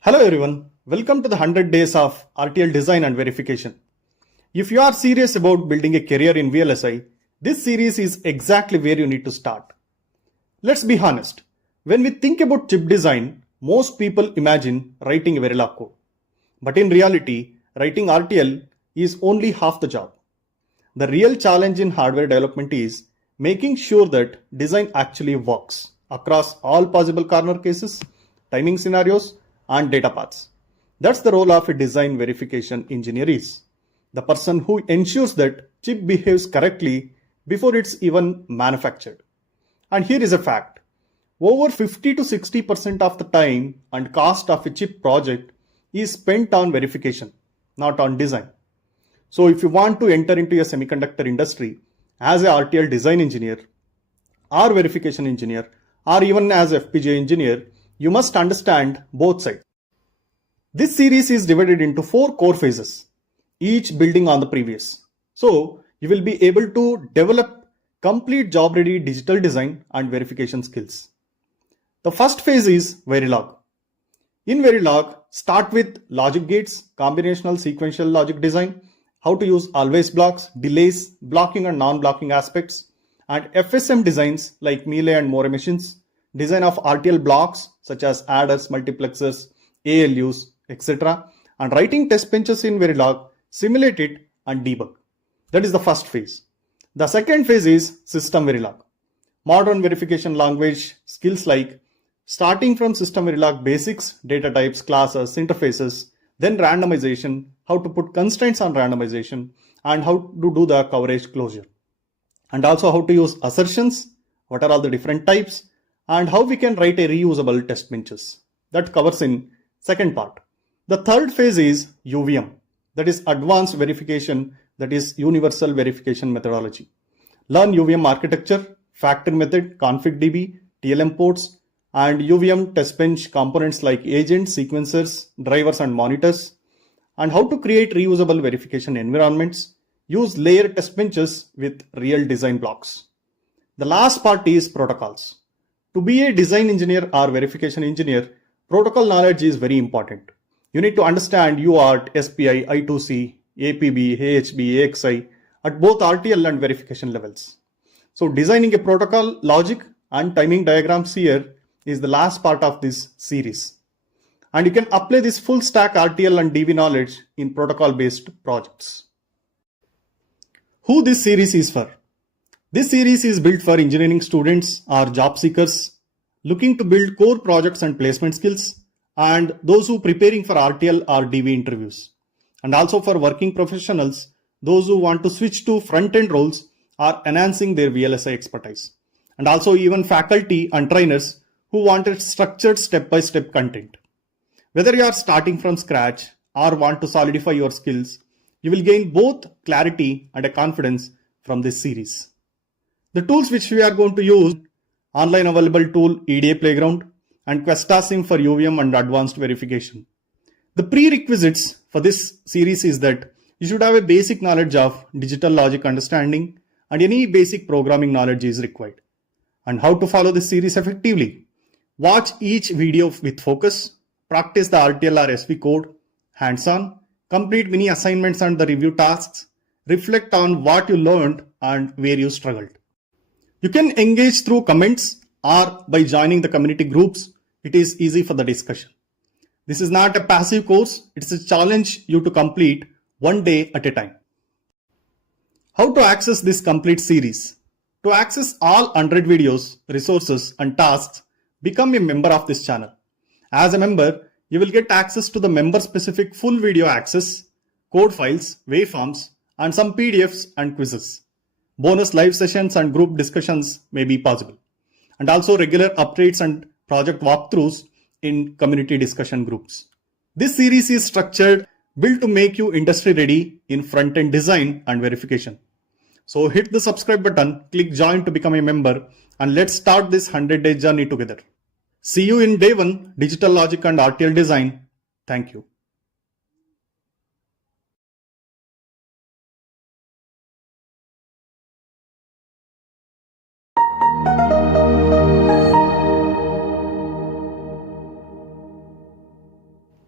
Hello everyone, welcome to the 100 days of RTL design and verification. If you are serious about building a career in VLSI, this series is exactly where you need to start. Let's be honest, when we think about chip design, most people imagine writing a Verilog code. But in reality, writing RTL is only half the job. The real challenge in hardware development is making sure that design actually works across all possible corner cases, timing scenarios, and data paths. That's the role of a design verification engineer is. The person who ensures that chip behaves correctly before it's even manufactured. And here is a fact. Over 50 to 60% of the time and cost of a chip project is spent on verification, not on design. So if you want to enter into a semiconductor industry as a RTL design engineer or verification engineer or even as FPGA engineer, you must understand both sides. This series is divided into 4 core phases, each building on the previous. So you will be able to develop complete job-ready digital design and verification skills. The first phase is Verilog. In Verilog, start with logic gates, combinational sequential logic design, how to use always blocks, delays, blocking and non-blocking aspects, and FSM designs like melee and more machines, design of RTL blocks such as adders, multiplexers, ALUs, etc. and writing test benches in Verilog, simulate it and debug. That is the first phase. The second phase is SystemVerilog. Modern verification language skills like starting from SystemVerilog basics, data types, classes, interfaces, then randomization, how to put constraints on randomization, and how to do the coverage closure. And also how to use assertions, what are all the different types, and how we can write a reusable test benches. That covers in second part. The third phase is UVM, that is advanced verification, that is universal verification methodology. Learn UVM architecture, factor method, config.db, TLM ports, and UVM test bench components like agents, sequencers, drivers, and monitors, and how to create reusable verification environments, use layer test benches with real design blocks. The last part is protocols. To be a design engineer or verification engineer, protocol knowledge is very important. You need to understand UART, SPI, I2C, APB, AHB, AXI at both RTL and verification levels. So designing a protocol logic and timing diagrams here is the last part of this series. And you can apply this full stack RTL and DV knowledge in protocol based projects. Who this series is for? This series is built for engineering students or job seekers looking to build core projects and placement skills, and those who preparing for RTL or DV interviews, and also for working professionals, those who want to switch to front-end roles or enhancing their VLSI expertise, and also even faculty and trainers who wanted structured step-by-step content. Whether you are starting from scratch or want to solidify your skills, you will gain both clarity and a confidence from this series. The tools which we are going to use, online available tool EDA Playground and QuestaSim for UVM and advanced verification. The prerequisites for this series is that you should have a basic knowledge of digital logic understanding and any basic programming knowledge is required. And how to follow this series effectively? Watch each video with focus, practice the RTL or SV code, hands-on, complete mini assignments and the review tasks, reflect on what you learned and where you struggled. You can engage through comments or by joining the community groups. It is easy for the discussion. This is not a passive course. It's a challenge you to complete one day at a time. How to access this complete series? To access all 100 videos, resources and tasks, become a member of this channel. As a member, you will get access to the member specific full video access, code files, waveforms, and some PDFs and quizzes. Bonus live sessions and group discussions may be possible. And also regular updates and project walkthroughs in community discussion groups. This series is structured, built to make you industry ready in front-end design and verification. So hit the subscribe button, click join to become a member, and let's start this 100-day journey together. See you in day 1, Digital Logic and RTL Design. Thank you.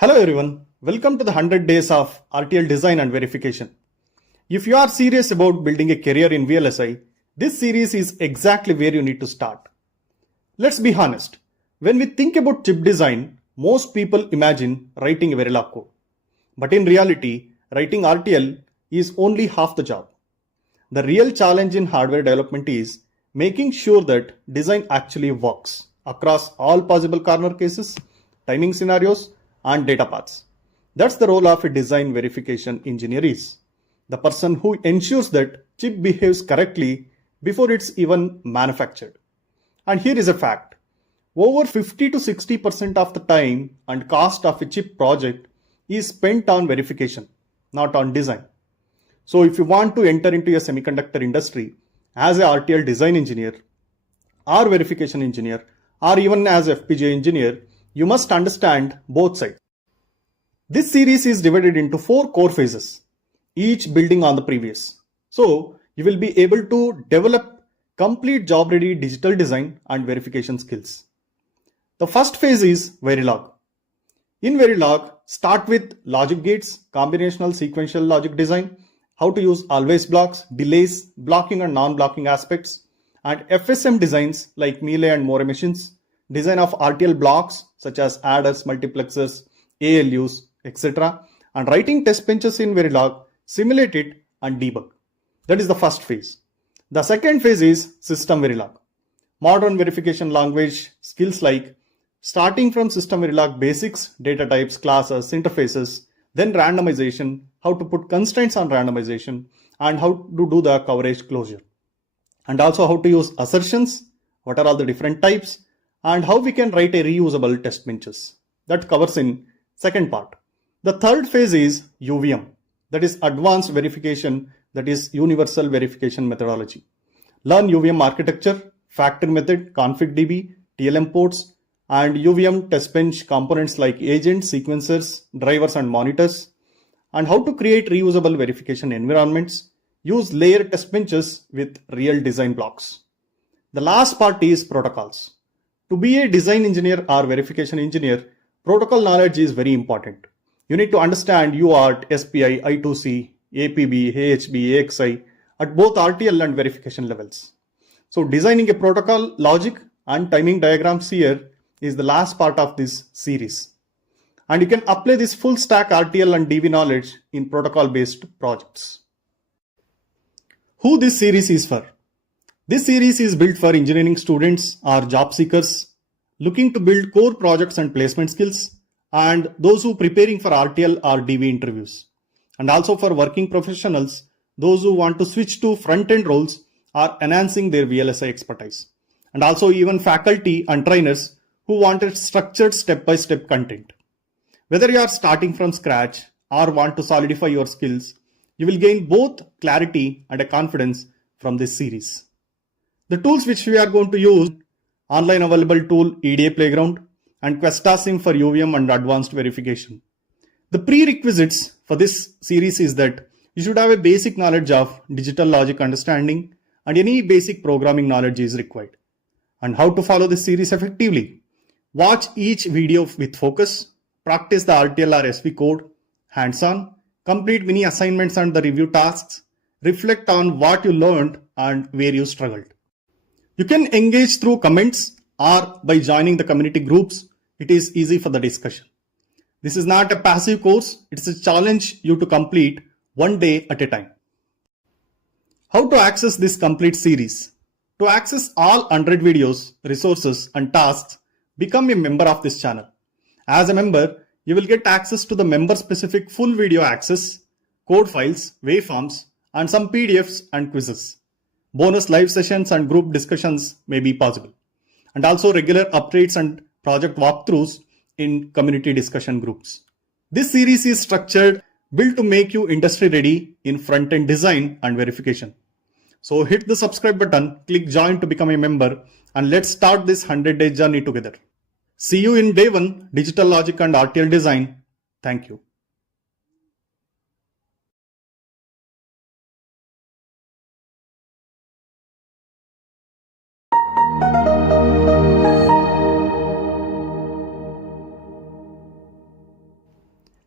Hello everyone, welcome to the 100 days of RTL design and verification. If you are serious about building a career in VLSI, this series is exactly where you need to start. Let's be honest, when we think about chip design, most people imagine writing a Verilog code. But in reality, writing RTL is only half the job. The real challenge in hardware development is making sure that design actually works across all possible corner cases, timing scenarios, and data paths. That's the role of a design verification engineer is. The person who ensures that chip behaves correctly before it's even manufactured. And here is a fact. Over 50 to 60% of the time and cost of a chip project is spent on verification, not on design. So if you want to enter into a semiconductor industry as a RTL design engineer or verification engineer or even as FPGA engineer, you must understand both sides. This series is divided into 4 core phases, each building on the previous. So you will be able to develop complete job-ready digital design and verification skills. The first phase is Verilog. In Verilog, start with logic gates, combinational sequential logic design, how to use always blocks, delays, blocking and non-blocking aspects, and FSM designs like Melee and More machines, design of RTL blocks such as adders, multiplexers, ALUs, etc. and writing test benches in Verilog, simulate it and debug. That is the first phase. The second phase is SystemVerilog. Modern verification language skills like starting from SystemVerilog basics, data types, classes, interfaces, then randomization, how to put constraints on randomization, and how to do the coverage closure. And also how to use assertions, what are all the different types, and how we can write a reusable test benches. That covers in second part. The third phase is UVM, that is advanced verification, that is universal verification methodology. Learn UVM architecture, factor method, config.db, TLM ports, and UVM test bench components like agents, sequencers, drivers, and monitors, and how to create reusable verification environments, use layered test benches with real design blocks. The last part is protocols. To be a design engineer or verification engineer, protocol knowledge is very important. You need to understand UART, SPI, I2C, APB, AHB, AXI at both RTL and verification levels. So designing a protocol logic and timing diagrams here is the last part of this series. And you can apply this full stack RTL and DV knowledge in protocol based projects. Who this series is for? This series is built for engineering students or job seekers looking to build core projects and placement skills, and those who preparing for RTL or DV interviews, and also for working professionals, those who want to switch to front-end roles or enhancing their VLSI expertise, and also even faculty and trainers who wanted structured step-by-step content. Whether you are starting from scratch or want to solidify your skills, you will gain both clarity and a confidence from this series. The tools which we are going to use, online available tool EDA Playground and QuestaSim for UVM and advanced verification. The prerequisites for this series is that you should have a basic knowledge of digital logic understanding and any basic programming knowledge is required. And how to follow this series effectively? Watch each video with focus, practice the RTL or SV code, hands-on, complete mini assignments and the review tasks, reflect on what you learned and where you struggled. You can engage through comments or by joining the community groups. It is easy for the discussion. This is not a passive course. It's a challenge you to complete one day at a time. How to access this complete series? To access all 100 videos, resources and tasks, become a member of this channel. As a member, you will get access to the member-specific full video access, code files, waveforms, and some PDFs and quizzes. Bonus live sessions and group discussions may be possible. And also regular updates and project walkthroughs in community discussion groups. This series is structured, built to make you industry ready in front-end design and verification. So hit the subscribe button, click join to become a member, and let's start this 100-day journey together. See you in day 1, digital logic and RTL design. Thank you.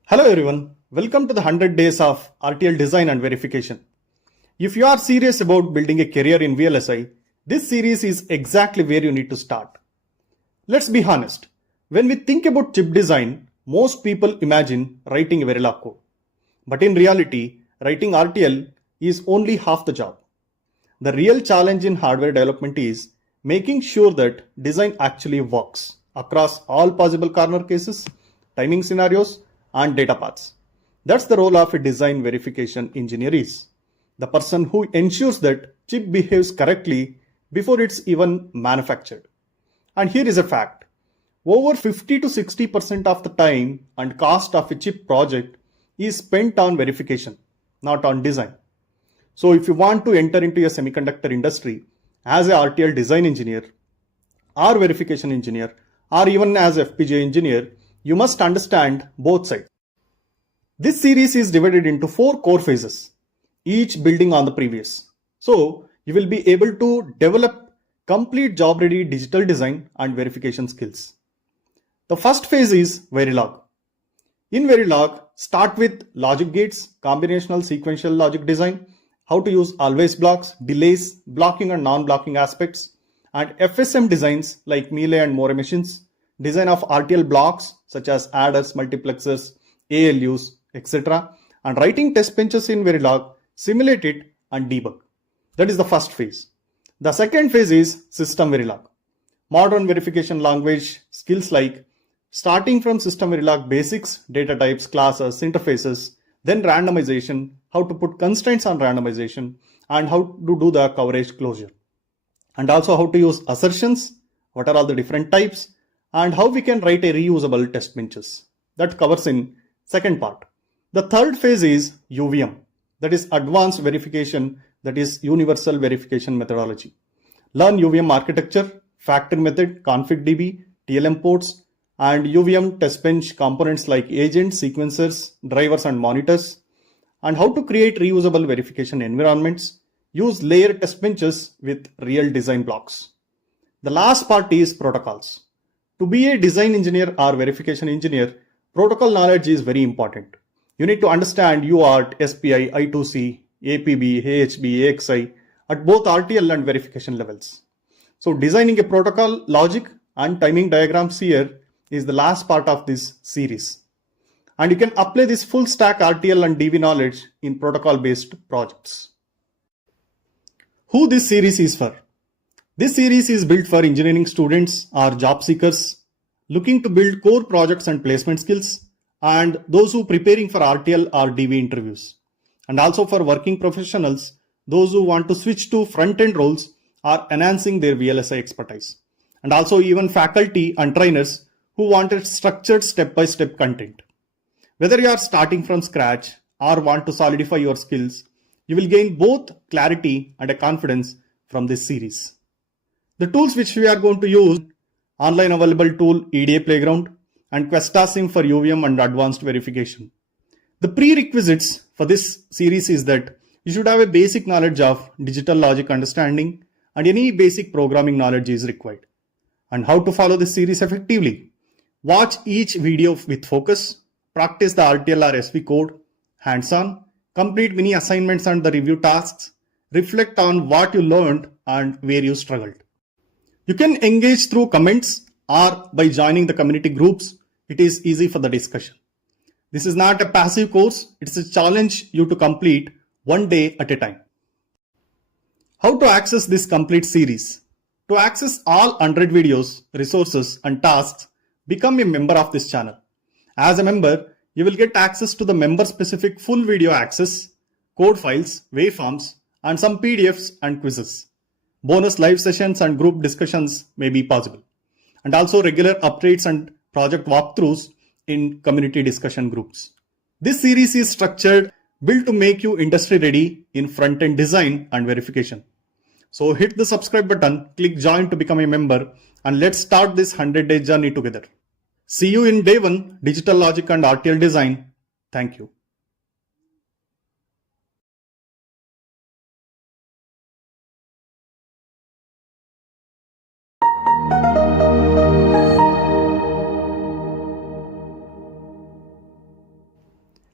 Hello everyone, welcome to the 100 days of RTL design and verification. If you are serious about building a career in VLSI, this series is exactly where you need to start. Let's be honest, when we think about chip design, most people imagine writing a Verilog code. But in reality, writing RTL is only half the job. The real challenge in hardware development is making sure that design actually works across all possible corner cases, timing scenarios, and data paths. That's the role of a design verification engineer is. The person who ensures that chip behaves correctly before it's even manufactured. And here is a fact. Over 50 to 60% of the time and cost of a chip project is spent on verification, not on design. So if you want to enter into a semiconductor industry as a RTL design engineer or verification engineer or even as FPGA engineer, you must understand both sides. This series is divided into 4 core phases, each building on the previous. So you will be able to develop complete job ready digital design and verification skills. The first phase is Verilog. In Verilog, start with logic gates, combinational sequential logic design, how to use always blocks, delays, blocking and non-blocking aspects, and FSM designs like Melee and More machines, design of RTL blocks such as adders, multiplexers, ALUs, etc. and writing test benches in Verilog, simulate it and debug. That is the first phase. The second phase is SystemVerilog. Modern verification language skills like starting from SystemVerilog basics, data types, classes, interfaces, then randomization, how to put constraints on randomization, and how to do the coverage closure. And also how to use assertions, what are all the different types, and how we can write a reusable test benches. That covers in second part. The third phase is UVM, that is advanced verification, that is universal verification methodology. Learn UVM architecture, factor method, config.db, TLM ports, and UVM test bench components like agents, sequencers, drivers, and monitors, and how to create reusable verification environments, use layer test benches with real design blocks. The last part is protocols. To be a design engineer or verification engineer, protocol knowledge is very important. You need to understand UART, SPI, I2C, APB, AHB, AXI at both RTL and verification levels. So designing a protocol logic and timing diagrams here is the last part of this series. And you can apply this full stack RTL and DV knowledge in protocol based projects. Who this series is for? This series is built for engineering students or job seekers looking to build core projects and placement skills, and those who are preparing for RTL or DV interviews, and also for working professionals, those who want to switch to front-end roles or enhancing their VLSI expertise, and also even faculty and trainers who wanted structured step-by-step content. Whether you are starting from scratch or want to solidify your skills, you will gain both clarity and a confidence from this series. The tools which we are going to use, online available tool EDA Playground and QuestaSim for UVM and advanced verification. The prerequisites for this series is that you should have a basic knowledge of digital logic understanding and any basic programming knowledge is required. And how to follow this series effectively? Watch each video with focus, practice the RTL or SV code, hands-on, complete mini assignments and the review tasks, reflect on what you learned and where you struggled. You can engage through comments or by joining the community groups. It is easy for the discussion. This is not a passive course, it's a challenge you to complete one day at a time. How to access this complete series? To access all 100 videos, resources and tasks, become a member of this channel. As a member, you will get access to the member-specific full video access, code files, waveforms, and some PDFs and quizzes. Bonus live sessions and group discussions may be possible. And also regular updates and project walkthroughs in community discussion groups. This series is structured, built to make you industry ready in front-end design and verification. So hit the subscribe button, click join to become a member, and let's start this 100-day journey together. See you in day 1, Digital Logic and RTL Design. Thank you.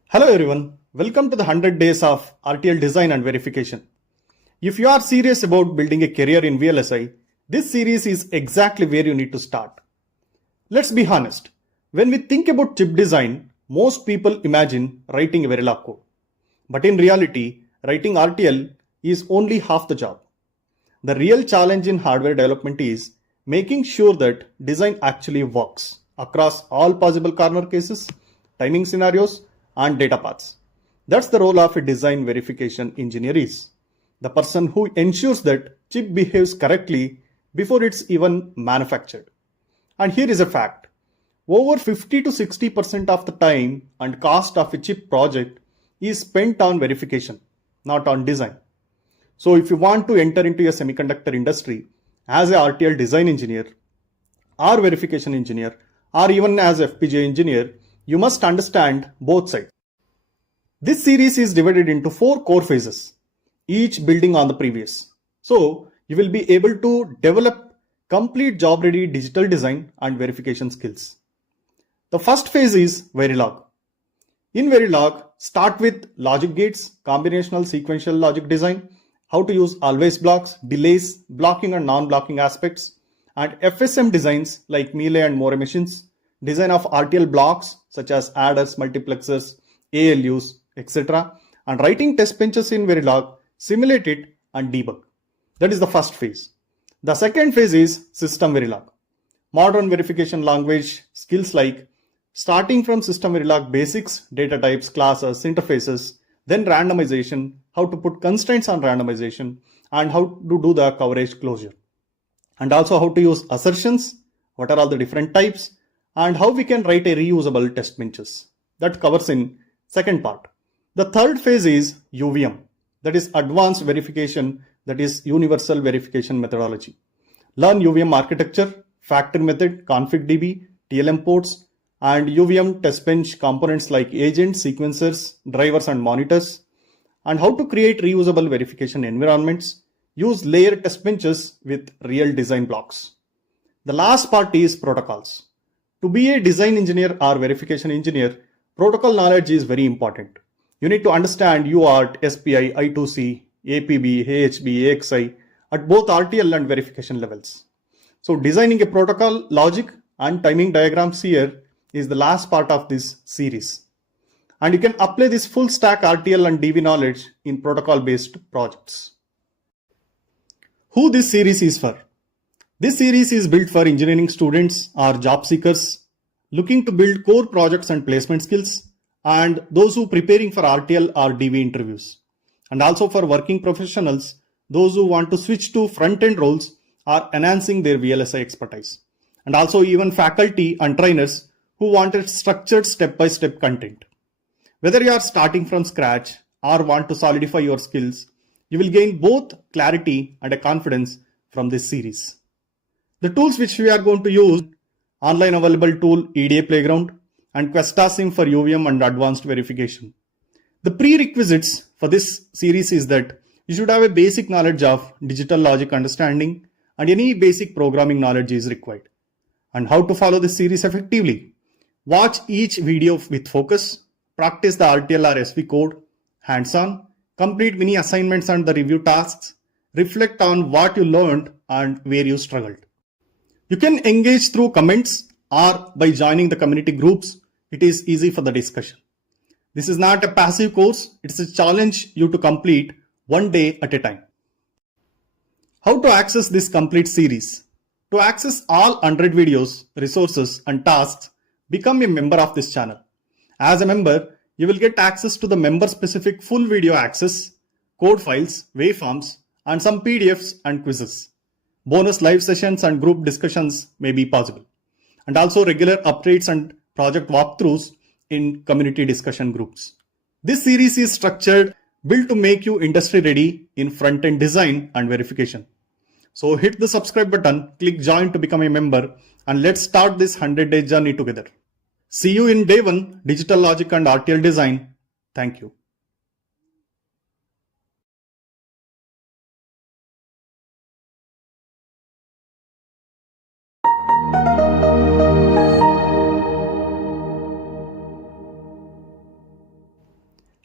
Hello everyone, welcome to the 100 days of RTL design and verification. If you are serious about building a career in VLSI, this series is exactly where you need to start. Let's be honest, when we think about chip design, most people imagine writing a Verilog code. But in reality, writing RTL is only half the job. The real challenge in hardware development is making sure that design actually works across all possible corner cases, timing scenarios, and data paths. That's the role of a design verification engineer is. The person who ensures that chip behaves correctly before it's even manufactured. And here is a fact. Over 50 to 60% of the time and cost of a chip project is spent on verification, not on design. So if you want to enter into a semiconductor industry as a RTL design engineer or verification engineer or even as FPGA engineer, you must understand both sides. This series is divided into 4 core phases, each building on the previous. So you will be able to develop complete job-ready digital design and verification skills. The first phase is Verilog. In Verilog, start with logic gates, combinational sequential logic design, how to use always blocks, delays, blocking and non-blocking aspects, and FSM designs like melee and more machines, design of RTL blocks such as adders, multiplexers, ALUs, etc. and writing test benches in Verilog, simulate it and debug. That is the first phase. The second phase is SystemVerilog. Modern verification language skills like starting from SystemVerilog basics, data types, classes, interfaces, then randomization, how to put constraints on randomization, and how to do the coverage closure. And also how to use assertions, what are all the different types, and how we can write a reusable test benches. That covers in second part. The third phase is UVM, that is advanced verification, that is universal verification methodology. Learn UVM architecture, factory method, config.db, TLM ports, and UVM test bench components like agents, sequencers, drivers, and monitors, and how to create reusable verification environments, use layer test benches with real design blocks. The last part is protocols. To be a design engineer or verification engineer, protocol knowledge is very important. You need to understand UART, SPI, I2C, APB, AHB, AXI at both RTL and verification levels. So designing a protocol logic and timing diagrams here is the last part of this series. And you can apply this full stack RTL and DV knowledge in protocol based projects. Who this series is for? This series is built for engineering students or job seekers looking to build core projects and placement skills, and those who preparing for RTL or DV interviews, and also for working professionals, those who want to switch to front-end roles or enhancing their VLSI expertise, and also even faculty and trainers who wanted structured step-by-step content. Whether you are starting from scratch or want to solidify your skills, you will gain both clarity and a confidence from this series. The tools which we are going to use, online available tool EDA Playground and QuestaSim for UVM and advanced verification. The prerequisites for this series is that you should have a basic knowledge of digital logic understanding and any basic programming knowledge is required. And how to follow this series effectively? Watch each video with focus, practice the RTL or SV code, hands-on, complete mini assignments and the review tasks, reflect on what you learned and where you struggled. You can engage through comments or by joining the community groups. It is easy for the discussion. This is not a passive course. It's a challenge you to complete one day at a time. How to access this complete series? To access all 100 videos, resources and tasks, become a member of this channel. As a member, you will get access to the member specific full video access, code files, waveforms, and some PDFs and quizzes. Bonus live sessions and group discussions may be possible. And also regular updates and project walkthroughs in community discussion groups. This series is structured, built to make you industry ready in front-end design and verification. So hit the subscribe button, click join to become a member, and let's start this 100-day journey together. See you in day 1, Digital Logic and RTL Design. Thank you.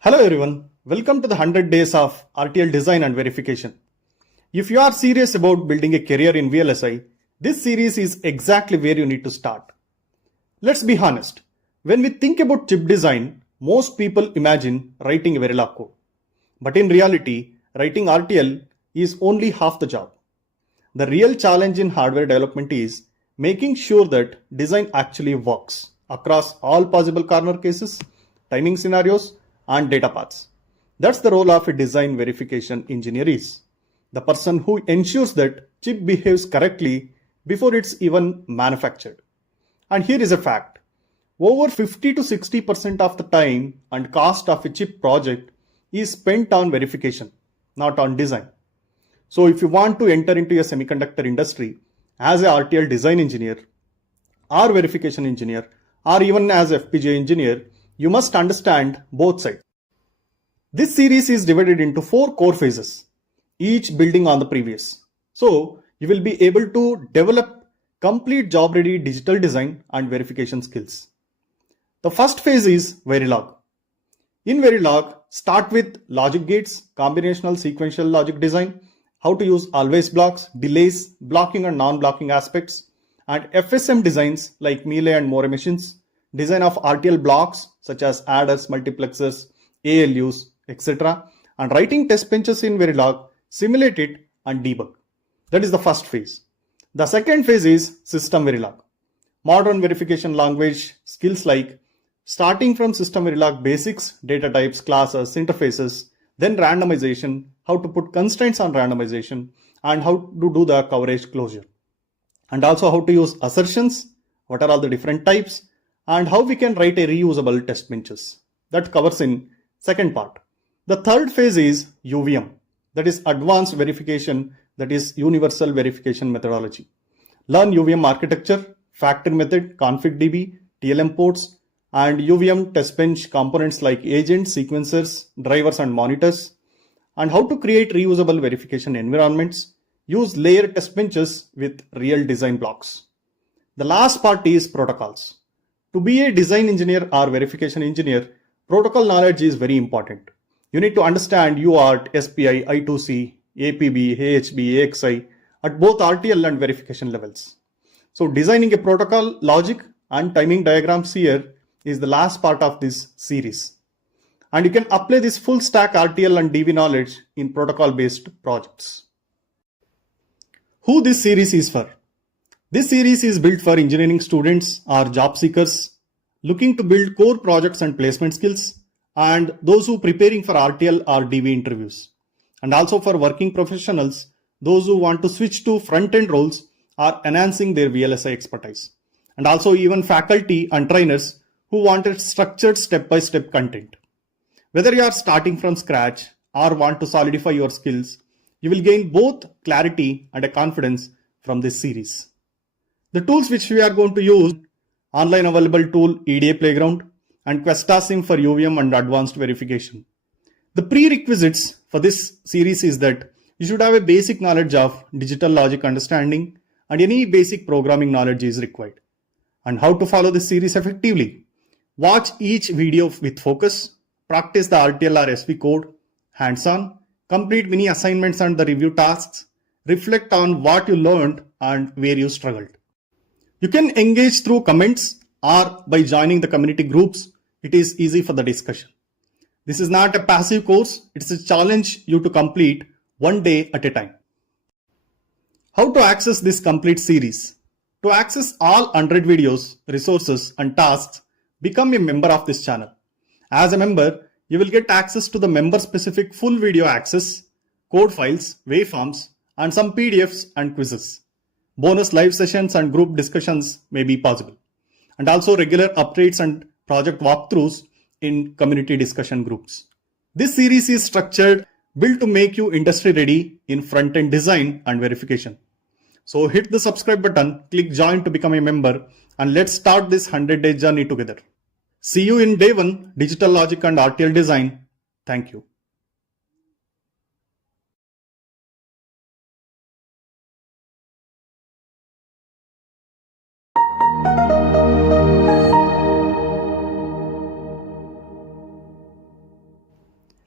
Hello everyone, welcome to the 100 days of RTL design and verification. If you are serious about building a career in VLSI, this series is exactly where you need to start. Let's be honest, when we think about chip design, most people imagine writing a Verilog code. But in reality, writing RTL is only half the job. The real challenge in hardware development is making sure that design actually works across all possible corner cases, timing scenarios, and data paths. That's the role of a design verification engineer is. The person who ensures that chip behaves correctly before it's even manufactured. And here is a fact. Over 50 to 60% of the time and cost of a chip project is spent on verification, not on design. So if you want to enter into a semiconductor industry as a RTL design engineer or verification engineer or even as FPGA engineer, you must understand both sides. This series is divided into 4 core phases, each building on the previous. So you will be able to develop complete job-ready digital design and verification skills. The first phase is Verilog. In Verilog, start with logic gates, combinational sequential logic design, how to use always blocks, delays, blocking and non-blocking aspects, and FSM designs like Melee and More machines, design of RTL blocks such as adders, multiplexers, ALUs, etc. and writing test benches in Verilog, simulate it and debug. That is the first phase. The second phase is SystemVerilog. Modern verification language skills like starting from SystemVerilog basics, data types, classes, interfaces, then randomization, how to put constraints on randomization, and how to do the coverage closure. And also how to use assertions, what are all the different types, and how we can write a reusable test benches. That covers in second part. The third phase is UVM, that is advanced verification, that is universal verification methodology. Learn UVM architecture, factor method, config.db, TLM ports, and UVM test bench components like agents, sequencers, drivers, and monitors, and how to create reusable verification environments, use layered test benches with real design blocks. The last part is protocols. To be a design engineer or verification engineer, protocol knowledge is very important. You need to understand UART, SPI, I2C, APB, AHB, AXI at both RTL and verification levels. So designing a protocol logic and timing diagrams here is the last part of this series. And you can apply this full stack RTL and DV knowledge in protocol based projects. Who this series is for? This series is built for engineering students or job seekers looking to build core projects and placement skills, and those who are preparing for RTL or DV interviews, and also for working professionals, those who want to switch to front-end roles or enhancing their VLSI expertise, and also even faculty and trainers who wanted structured step-by-step content. Whether you are starting from scratch or want to solidify your skills, you will gain both clarity and a confidence from this series. The tools which we are going to use, online available tool EDA Playground and QuestaSim for UVM and advanced verification. The prerequisites for this series is that you should have a basic knowledge of digital logic understanding and any basic programming knowledge is required. And how to follow this series effectively? Watch each video with focus, practice the RTL or SV code, hands-on, complete mini assignments and the review tasks, reflect on what you learned and where you struggled. You can engage through comments or by joining the community groups. It is easy for the discussion. This is not a passive course. It's a challenge you to complete one day at a time. How to access this complete series? To access all 100 videos, resources and tasks, become a member of this channel. As a member, you will get access to the member-specific full video access, code files, waveforms, and some PDFs and quizzes. Bonus live sessions and group discussions may be possible. And also regular updates and project walkthroughs in community discussion groups. This series is structured, built to make you industry ready in front-end design and verification. So hit the subscribe button, click join to become a member, and let's start this 100-day journey together. See you in day 1, digital logic and RTL design. Thank you.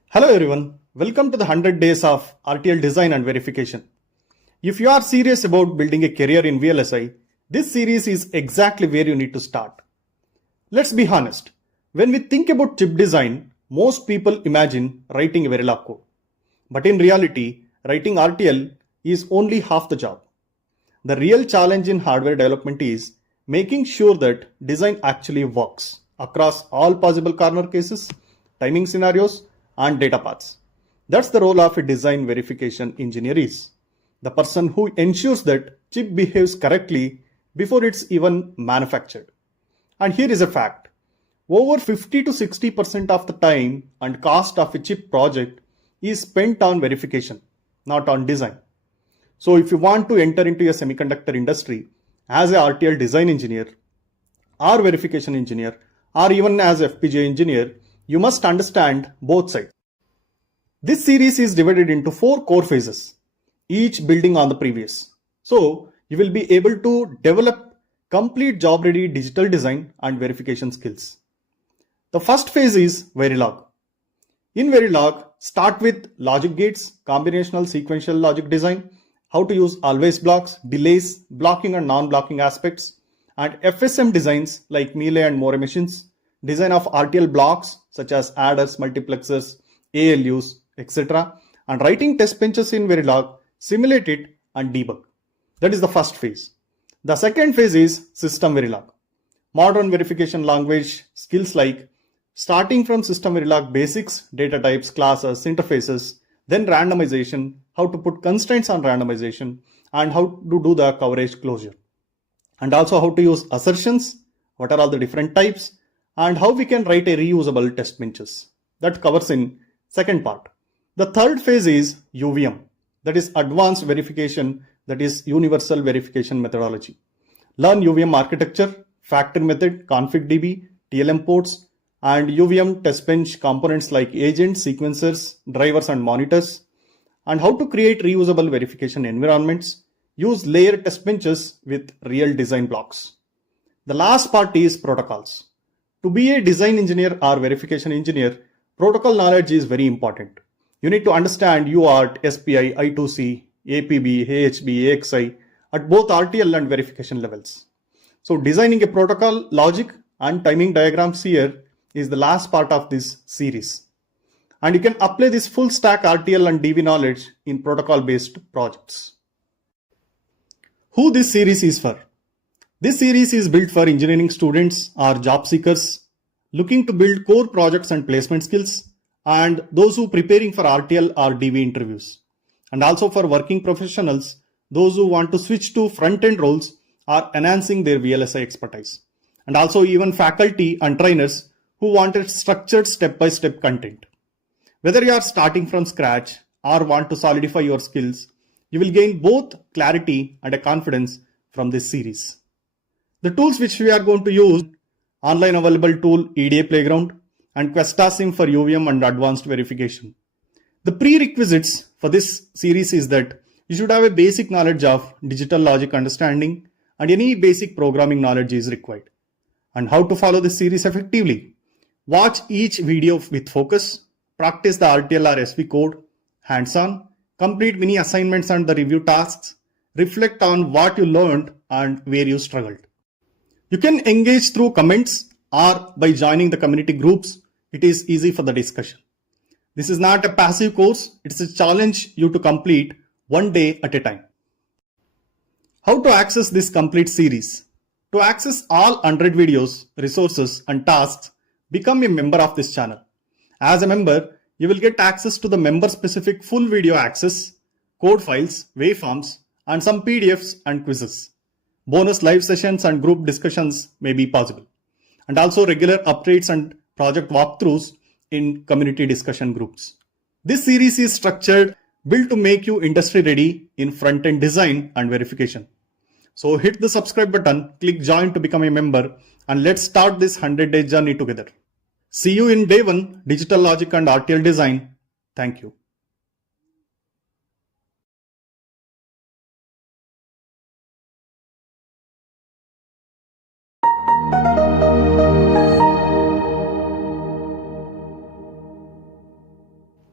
Hello everyone, welcome to the 100 days of RTL design and verification. If you are serious about building a career in VLSI, this series is exactly where you need to start. Let's be honest, when we think about chip design, most people imagine writing a Verilog code. But in reality, writing RTL is only half the job. The real challenge in hardware development is making sure that design actually works across all possible corner cases, timing scenarios, and data paths. That's the role of a design verification engineer is. The person who ensures that chip behaves correctly before it's even manufactured. And here is a fact. Over 50 to 60% of the time and cost of a chip project is spent on verification, not on design. So if you want to enter into a semiconductor industry as a RTL design engineer or verification engineer or even as FPGA engineer, you must understand both sides. This series is divided into 4 core phases, each building on the previous. So you will be able to develop complete job ready digital design and verification skills. The first phase is Verilog. In Verilog, start with logic gates, combinational sequential logic design, how to use always blocks, delays, blocking and non-blocking aspects, and FSM designs like Melee and More machines, design of RTL blocks such as adders, multiplexers, ALUs, etc. And writing test benches in Verilog, simulate it and debug. That is the first phase. The second phase is SystemVerilog. Modern verification language skills like starting from SystemVerilog basics, data types, classes, interfaces, then randomization, how to put constraints on randomization, and how to do the coverage closure. And also how to use assertions, what are all the different types, and how we can write a reusable test benches. That covers in second part. The third phase is UVM, that is advanced verification, that is universal verification methodology. Learn UVM architecture, factory method, config.db, TLM ports, and UVM test bench components like agents, sequencers, drivers, and monitors, and how to create reusable verification environments, use layer test benches with real design blocks. The last part is protocols. To be a design engineer or verification engineer, protocol knowledge is very important. You need to understand UART, SPI, I2C, APB, AHB, AXI at both RTL and verification levels. So designing a protocol logic and timing diagrams here is the last part of this series. And you can apply this full stack RTL and DV knowledge in protocol based projects. Who this series is for? This series is built for engineering students or job seekers looking to build core projects and placement skills, and those who are preparing for RTL or DV interviews. And also for working professionals, those who want to switch to front-end roles or enhancing their VLSI expertise. And also even faculty and trainers who wanted structured step-by-step content. Whether you are starting from scratch or want to solidify your skills, you will gain both clarity and a confidence from this series. The tools which we are going to use, online available tool EDA Playground and QuestaSim for UVM and advanced verification. The prerequisites for this series is that you should have a basic knowledge of digital logic understanding and any basic programming knowledge is required. And how to follow this series effectively? Watch each video with focus, practice the RTL or SV code, hands-on, complete mini assignments and the review tasks, reflect on what you learned and where you struggled. You can engage through comments or by joining the community groups. It is easy for the discussion. This is not a passive course. It's a challenge you to complete one day at a time. How to access this complete series? To access all 100 videos, resources and tasks, become a member of this channel. As a member, you will get access to the member specific full video access, code files, waveforms, and some PDFs and quizzes. Bonus live sessions and group discussions may be possible. And also regular updates and project walkthroughs in community discussion groups. This series is structured, built to make you industry ready in front-end design and verification. So hit the subscribe button, click join to become a member, and let's start this 100-day journey together. See you in day 1, digital logic and RTL design. Thank you.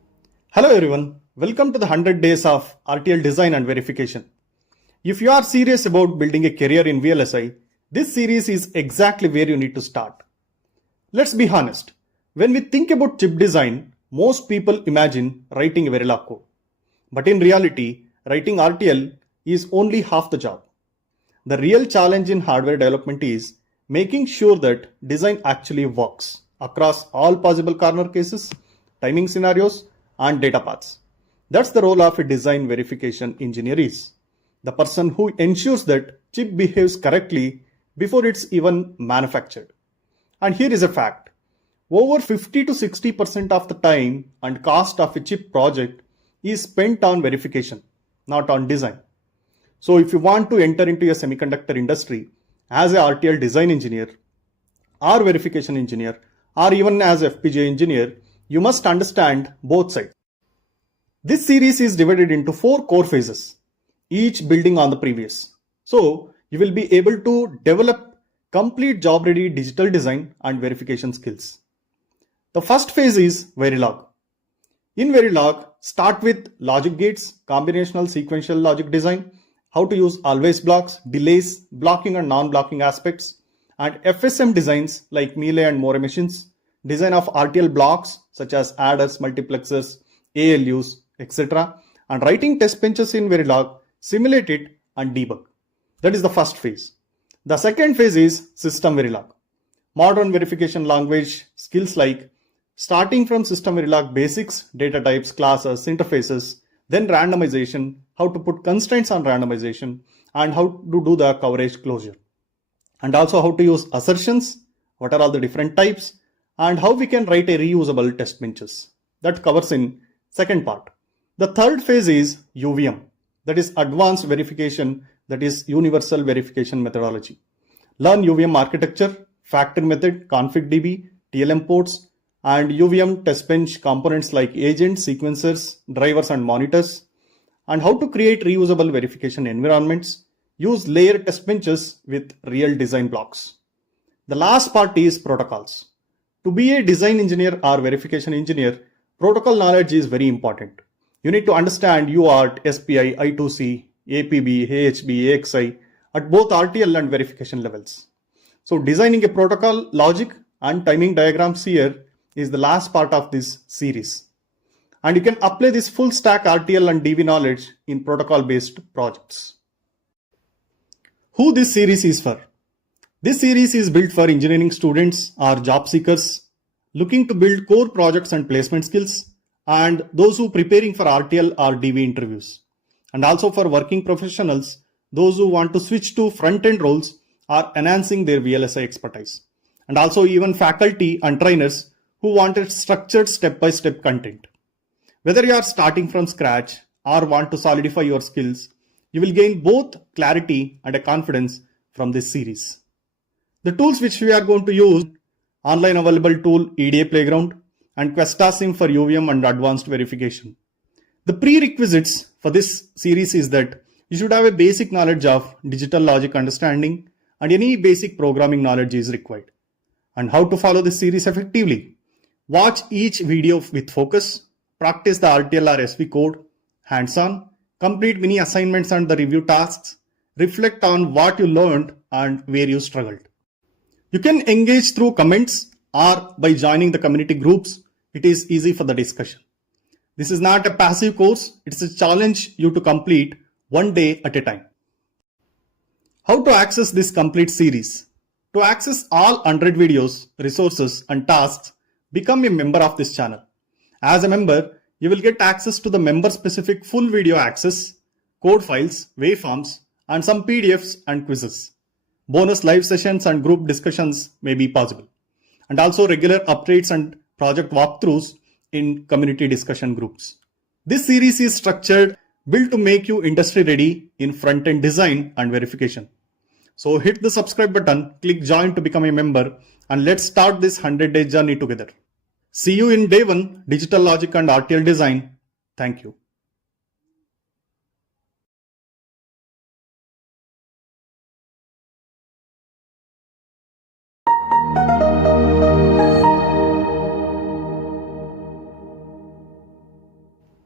Hello everyone, welcome to the 100 days of RTL design and verification. If you are serious about building a career in VLSI, this series is exactly where you need to start. Let's be honest, when we think about chip design, most people imagine writing a Verilog code. But in reality, writing RTL is only half the job. The real challenge in hardware development is making sure that design actually works across all possible corner cases, timing scenarios, and data paths. That's the role of a design verification engineer is. The person who ensures that chip behaves correctly before it's even manufactured. And here is a fact. Over 50 to 60% of the time and cost of a chip project is spent on verification, not on design. So if you want to enter into a semiconductor industry as a RTL design engineer or verification engineer or even as FPGA engineer, you must understand both sides. This series is divided into 4 core phases, each building on the previous. So you will be able to develop complete job-ready digital design and verification skills. The first phase is Verilog. In Verilog, start with logic gates, combinational sequential logic design, how to use always blocks, delays, blocking and non-blocking aspects, and FSM designs like Melee and More machines, design of RTL blocks such as adders, multiplexers, ALUs, etc. And writing test benches in Verilog, simulate it and debug. That is the first phase. The second phase is SystemVerilog. Modern verification language skills like starting from SystemVerilog basics, data types, classes, interfaces, then randomization, how to put constraints on randomization, and how to do the coverage closure. And also how to use assertions, what are all the different types, and how we can write a reusable test benches. That covers in second part. The third phase is UVM, that is advanced verification, that is universal verification methodology. Learn UVM architecture, factor method, config.db, TLM ports, and UVM test bench components like agents, sequencers, drivers, and monitors, and how to create reusable verification environments, use layered test benches with real design blocks. The last part is protocols. To be a design engineer or verification engineer, protocol knowledge is very important. You need to understand UART, SPI, I2C, APB, AHB, AXI at both RTL and verification levels. So designing a protocol logic and timing diagrams here is the last part of this series. And you can apply this full stack RTL and DV knowledge in protocol based projects. Who this series is for? This series is built for engineering students or job seekers looking to build core projects and placement skills, and those who preparing for RTL or DV interviews, and also for working professionals, those who want to switch to front-end roles or enhancing their VLSI expertise, and also even faculty and trainers who wanted structured step-by-step content. Whether you are starting from scratch or want to solidify your skills, you will gain both clarity and a confidence from this series. The tools which we are going to use, online available tool EDA Playground and QuestaSim for UVM and advanced verification. The prerequisites for this series is that you should have a basic knowledge of digital logic understanding and any basic programming knowledge is required. And how to follow this series effectively? Watch each video with focus, practice the RTL or SV code, hands-on, complete mini assignments and the review tasks, reflect on what you learned and where you struggled. You can engage through comments or by joining the community groups. It is easy for the discussion. This is not a passive course. It's a challenge you to complete one day at a time. How to access this complete series? To access all 100 videos, resources and tasks, become a member of this channel. As a member, you will get access to the member-specific full video access, code files, waveforms, and some PDFs and quizzes. Bonus live sessions and group discussions may be possible. And also regular updates and project walkthroughs in community discussion groups. This series is structured, built to make you industry ready in front-end design and verification. So hit the subscribe button, click join to become a member, and let's start this 100-day journey together. See you in day 1, digital logic and RTL design. Thank you.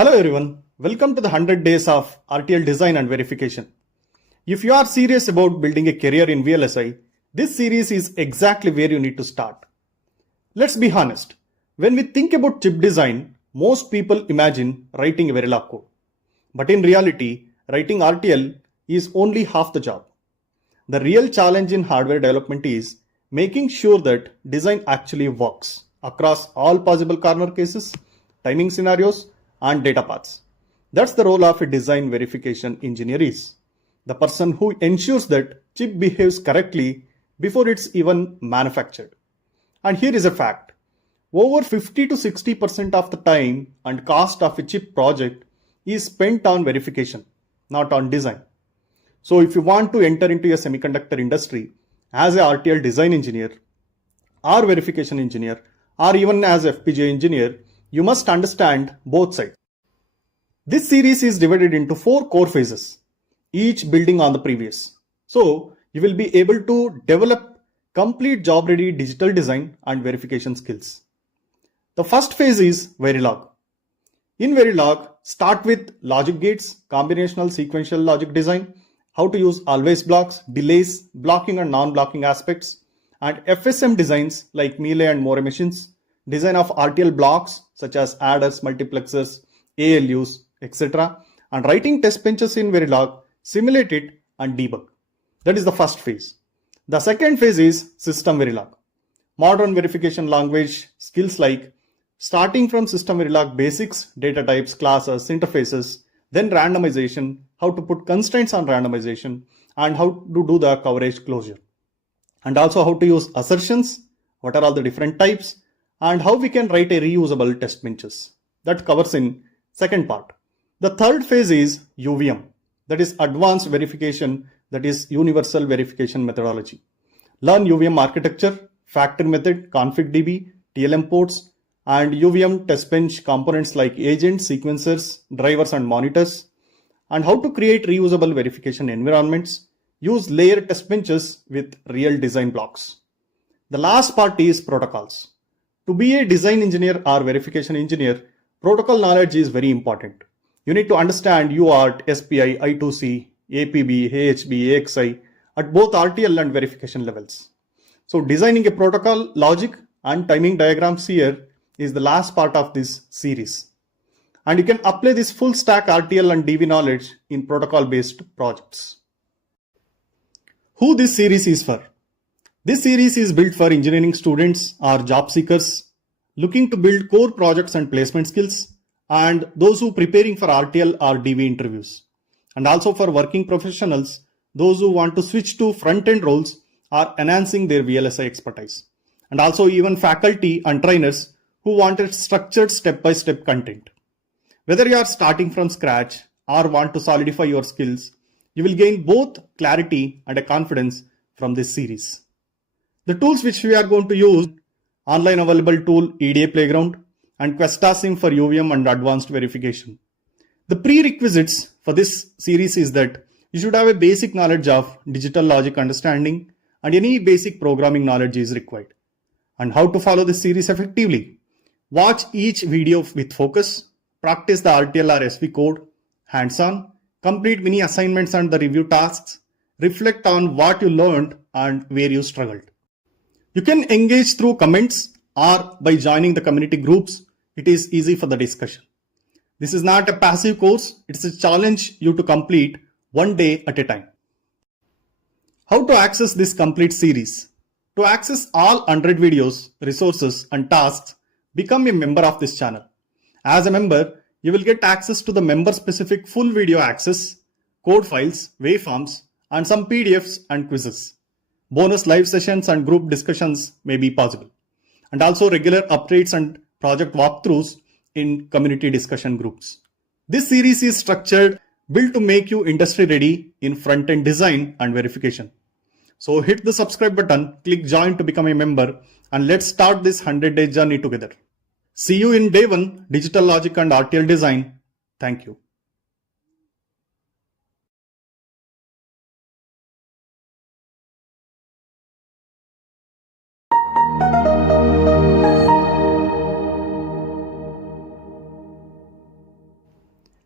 Hello everyone, welcome to the 100 days of RTL design and verification. If you are serious about building a career in VLSI, this series is exactly where you need to start. Let's be honest, when we think about chip design, most people imagine writing a Verilog code. But in reality, writing RTL is only half the job. The real challenge in hardware development is making sure that design actually works across all possible corner cases, timing scenarios, and data paths. That's the role of a design verification engineer is. The person who ensures that chip behaves correctly before it's even manufactured. And here is a fact. Over 50 to 60% of the time and cost of a chip project is spent on verification, not on design. So if you want to enter into a semiconductor industry as a RTL design engineer or verification engineer or even as FPGA engineer, you must understand both sides. This series is divided into 4 core phases, each building on the previous. So you will be able to develop complete job-ready digital design and verification skills. The first phase is Verilog. In Verilog, start with logic gates, combinational sequential logic design, how to use always blocks, delays, blocking and non-blocking aspects, and FSM designs like Melee and More machines, design of RTL blocks such as adders, multiplexers, ALUs, etc. And writing test benches in Verilog, simulate it and debug. That is the first phase. The second phase is SystemVerilog. Modern verification language skills like starting from SystemVerilog basics, data types, classes, interfaces, then randomization, how to put constraints on randomization, and how to do the coverage closure. And also how to use assertions, what are all the different types, and how we can write a reusable test benches. That covers in second part. The third phase is UVM, that is advanced verification, that is universal verification methodology. Learn UVM architecture, factor method, config.db, TLM ports, and UVM test bench components like agents, sequencers, drivers, and monitors, and how to create reusable verification environments, use layer test benches with real design blocks. The last part is protocols. To be a design engineer or verification engineer, protocol knowledge is very important. You need to understand UART, SPI, I2C, APB, AHB, AXI at both RTL and verification levels. So designing a protocol logic and timing diagrams here is the last part of this series. And you can apply this full stack RTL and DV knowledge in protocol based projects. Who this series is for? This series is built for engineering students or job seekers looking to build core projects and placement skills, and those who preparing for RTL or DV interviews, and also for working professionals, those who want to switch to front-end roles or enhancing their VLSI expertise, and also even faculty and trainers who wanted structured step-by-step content. Whether you are starting from scratch or want to solidify your skills, you will gain both clarity and a confidence from this series. The tools which we are going to use, online available tool EDA Playground and QuestaSim for UVM and advanced verification. The prerequisites for this series is that you should have a basic knowledge of digital logic understanding and any basic programming knowledge is required. And how to follow this series effectively? Watch each video with focus, practice the RTL or SV code, hands-on, complete mini assignments and the review tasks, reflect on what you learned and where you struggled. You can engage through comments or by joining the community groups. It is easy for the discussion. This is not a passive course. It's a challenge you to complete one day at a time. How to access this complete series? To access all 100 videos, resources and tasks, become a member of this channel. As a member, you will get access to the member-specific full video access, code files, waveforms, and some PDFs and quizzes. Bonus live sessions and group discussions may be possible. And also regular updates and project walkthroughs in community discussion groups. This series is structured, built to make you industry ready in front-end design and verification. So hit the subscribe button, click join to become a member, and let's start this 100-day journey together. See you in day 1, digital logic and RTL design. Thank you.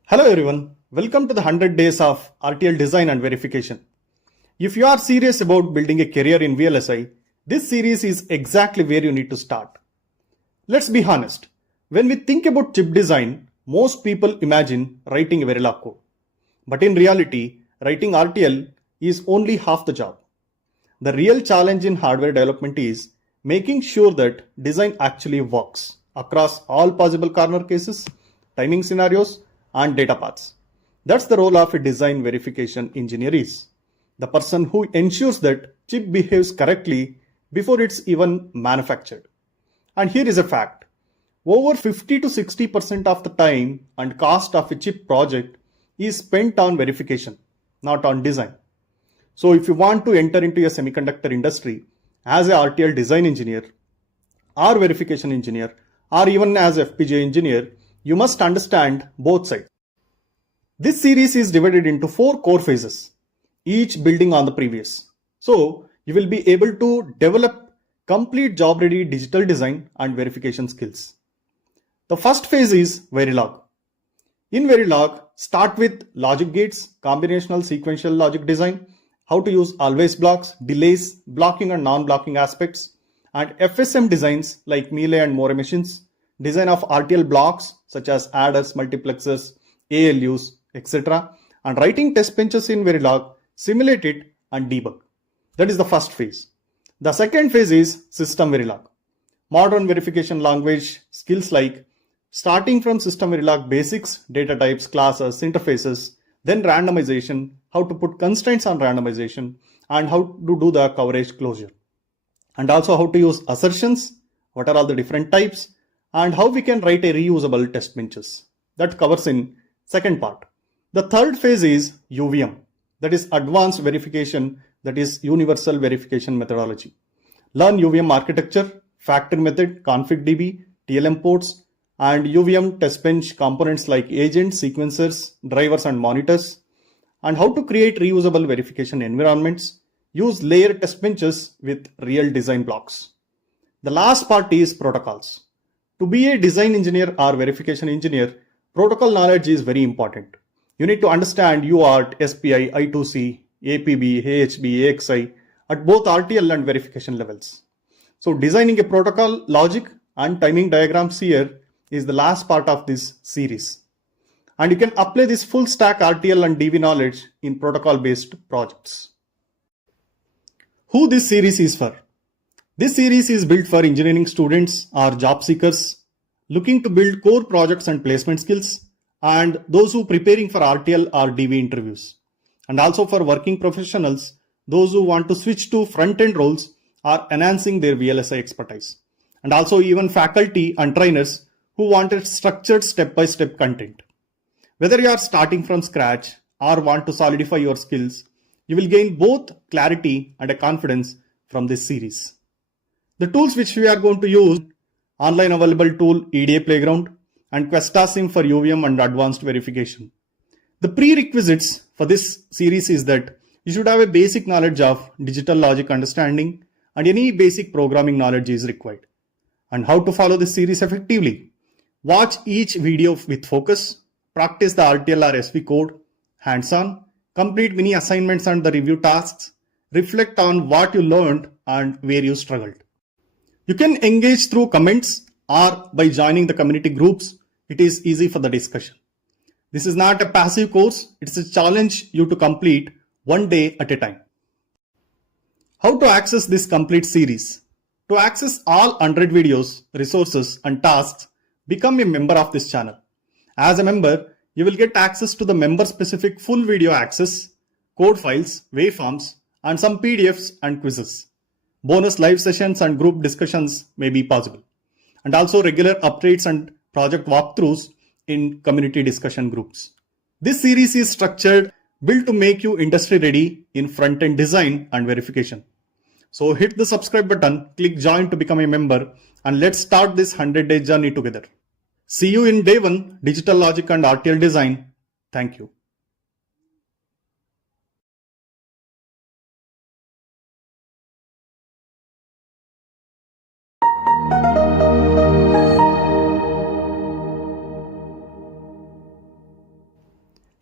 Hello everyone, welcome to the 100 days of RTL design and verification. If you are serious about building a career in VLSI, this series is exactly where you need to start. Let's be honest, when we think about chip design, most people imagine writing a Verilog code. But in reality, writing RTL is only half the job. The real challenge in hardware development is making sure that design actually works across all possible corner cases, timing scenarios, and data paths. That's the role of a design verification engineer is. The person who ensures that chip behaves correctly before it's even manufactured. And here is a fact. Over 50 to 60% of the time and cost of a chip project is spent on verification, not on design. So if you want to enter into a semiconductor industry as a RTL design engineer or verification engineer or even as FPGA engineer, you must understand both sides. This series is divided into 4 core phases, each building on the previous. So you will be able to develop complete job ready digital design and verification skills. The first phase is Verilog. In Verilog, start with logic gates, combinational sequential logic design, how to use always blocks, delays, blocking and non-blocking aspects, and FSM designs like Melee and More machines, design of RTL blocks such as adders, multiplexers, ALUs, etc. And writing test benches in Verilog, simulate it and debug. That is the first phase. The second phase is SystemVerilog. Modern verification language skills like starting from SystemVerilog basics, data types, classes, interfaces, then randomization, how to put constraints on randomization, and how to do the coverage closure. And also how to use assertions, what are all the different types, and how we can write a reusable test benches. That covers in second part. The third phase is UVM, that is advanced verification, that is universal verification methodology. Learn UVM architecture, factor method, config.db, TLM ports, and UVM test bench components like agents, sequencers, drivers, and monitors, and how to create reusable verification environments, use layer test benches with real design blocks. The last part is protocols. To be a design engineer or verification engineer, protocol knowledge is very important. You need to understand UART, SPI, I2C, APB, AHB, AXI at both RTL and verification levels. So designing a protocol logic and timing diagrams here is the last part of this series. And you can apply this full stack RTL and DV knowledge in protocol based projects. Who this series is for? This series is built for engineering students or job seekers looking to build core projects and placement skills, and those who are preparing for RTL or DV interviews. And also for working professionals, those who want to switch to front-end roles or enhancing their VLSI expertise. And also even faculty and trainers who wanted structured step-by-step content. Whether you are starting from scratch or want to solidify your skills, you will gain both clarity and a confidence from this series. The tools which we are going to use, online available tool EDA Playground and QuestaSim for UVM and advanced verification. The prerequisites for this series is that you should have a basic knowledge of digital logic understanding and any basic programming knowledge is required. And how to follow this series effectively? Watch each video with focus, practice the RTL or SV code, hands-on, complete mini assignments and the review tasks, reflect on what you learned and where you struggled. You can engage through comments or by joining the community groups. It is easy for the discussion. This is not a passive course. It's a challenge you to complete one day at a time. How to access this complete series? To access all 100 videos, resources and tasks, become a member of this channel. As a member, you will get access to the member specific full video access, code files, waveforms, and some PDFs and quizzes. Bonus live sessions and group discussions may be possible. And also regular updates and project walkthroughs in community discussion groups. This series is structured, built to make you industry ready in front-end design and verification. So hit the subscribe button, click join to become a member, and let's start this 100-day journey together. See you in day 1, digital logic and RTL design. Thank you.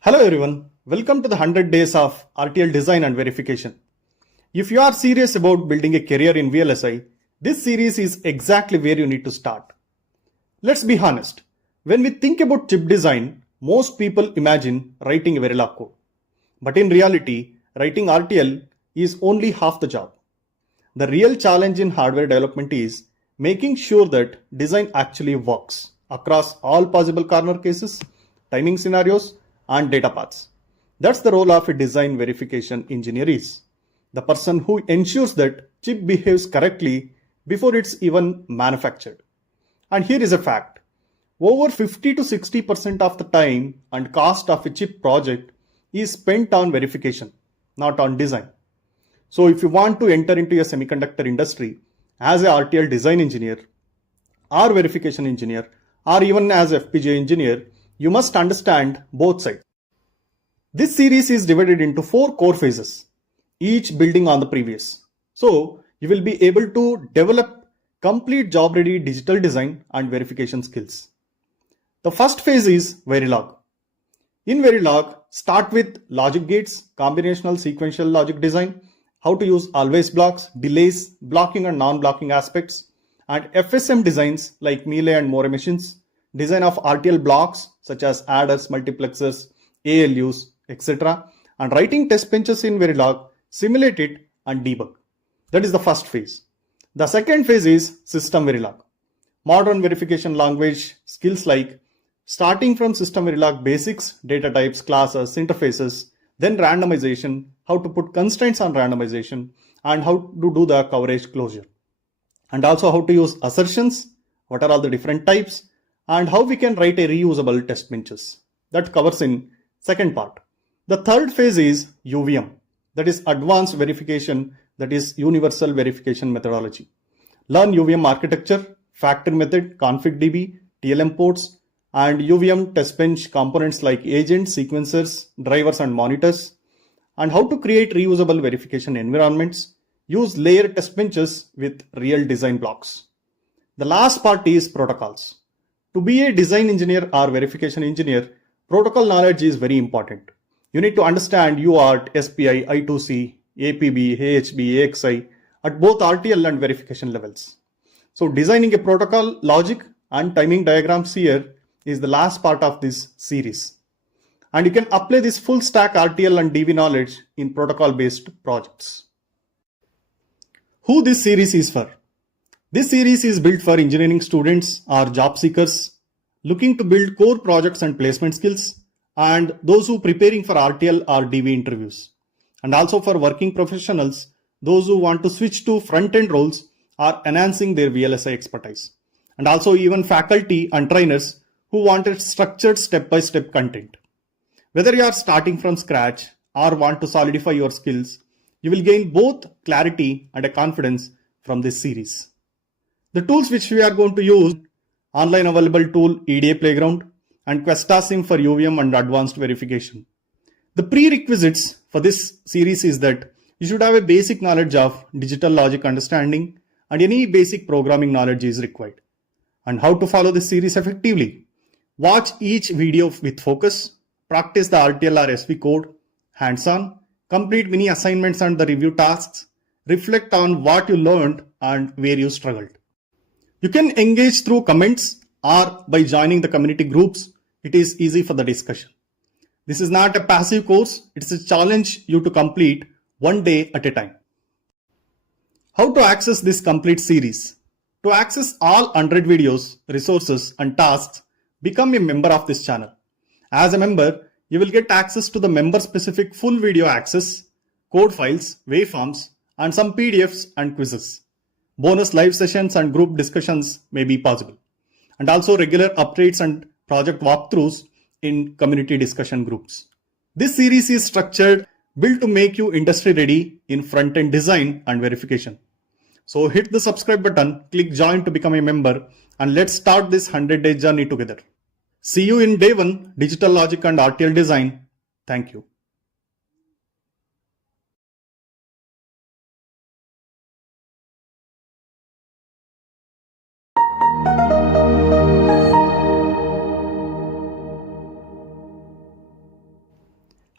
Hello everyone, welcome to the 100 days of RTL design and verification. If you are serious about building a career in VLSI, this series is exactly where you need to start. Let's be honest, when we think about chip design, most people imagine writing a Verilog code. But in reality, writing RTL is only half the job. The real challenge in hardware development is making sure that design actually works across all possible corner cases, timing scenarios, and data paths. That's the role of a design verification engineer is. The person who ensures that chip behaves correctly before it's even manufactured. And here is a fact. Over 50 to 60% of the time and cost of a chip project is spent on verification, not on design. So if you want to enter into a semiconductor industry as a RTL design engineer or verification engineer or even as FPGA engineer, you must understand both sides. This series is divided into 4 core phases, each building on the previous. So you will be able to develop complete job-ready digital design and verification skills. The first phase is Verilog. In Verilog, start with logic gates, combinational sequential logic design, how to use always blocks, delays, blocking and non-blocking aspects, and FSM designs like melee and more machines, design of RTL blocks such as adders, multiplexers, ALUs, etc. and writing test benches in Verilog, simulate it and debug. That is the first phase. The second phase is SystemVerilog. Modern verification language skills like starting from SystemVerilog basics, data types, classes, interfaces, then randomization, how to put constraints on randomization, and how to do the coverage closure. And also how to use assertions, what are all the different types, and how we can write a reusable test benches. That covers in second part. The third phase is UVM, that is advanced verification, that is universal verification methodology. Learn UVM architecture, factory method, config.db, TLM ports, and UVM test bench components like agents, sequencers, drivers, and monitors, and how to create reusable verification environments, use layer test benches with real design blocks. The last part is protocols. To be a design engineer or verification engineer, protocol knowledge is very important. You need to understand UART, SPI, I2C, APB, AHB, AXI at both RTL and verification levels. So designing a protocol logic and timing diagrams here is the last part of this series. And you can apply this full stack RTL and DV knowledge in protocol based projects. Who this series is for? This series is built for engineering students or job seekers looking to build core projects and placement skills, and those who preparing for RTL or DV interviews, and also for working professionals, those who want to switch to front-end roles or enhancing their VLSI expertise, and also even faculty and trainers who wanted structured step-by-step content. Whether you are starting from scratch or want to solidify your skills, you will gain both clarity and a confidence from this series. The tools which we are going to use, online available tool EDA Playground and QuestaSim for UVM and advanced verification. The prerequisites for this series is that you should have a basic knowledge of digital logic understanding and any basic programming knowledge is required. And how to follow this series effectively? Watch each video with focus, practice the RTL or SV code, hands-on, complete mini assignments and the review tasks, reflect on what you learned and where you struggled. You can engage through comments or by joining the community groups. It is easy for the discussion. This is not a passive course. It's a challenge you to complete one day at a time. How to access this complete series? To access all 100 videos, resources and tasks, become a member of this channel. As a member, you will get access to the member-specific full video access, code files, waveforms, and some PDFs and quizzes. Bonus live sessions and group discussions may be possible. And also regular updates and project walkthroughs in community discussion groups. This series is structured, built to make you industry ready in front-end design and verification. So hit the subscribe button, click join to become a member, and let's start this 100-day journey together. See you in day 1, Digital Logic and RTL Design. Thank you.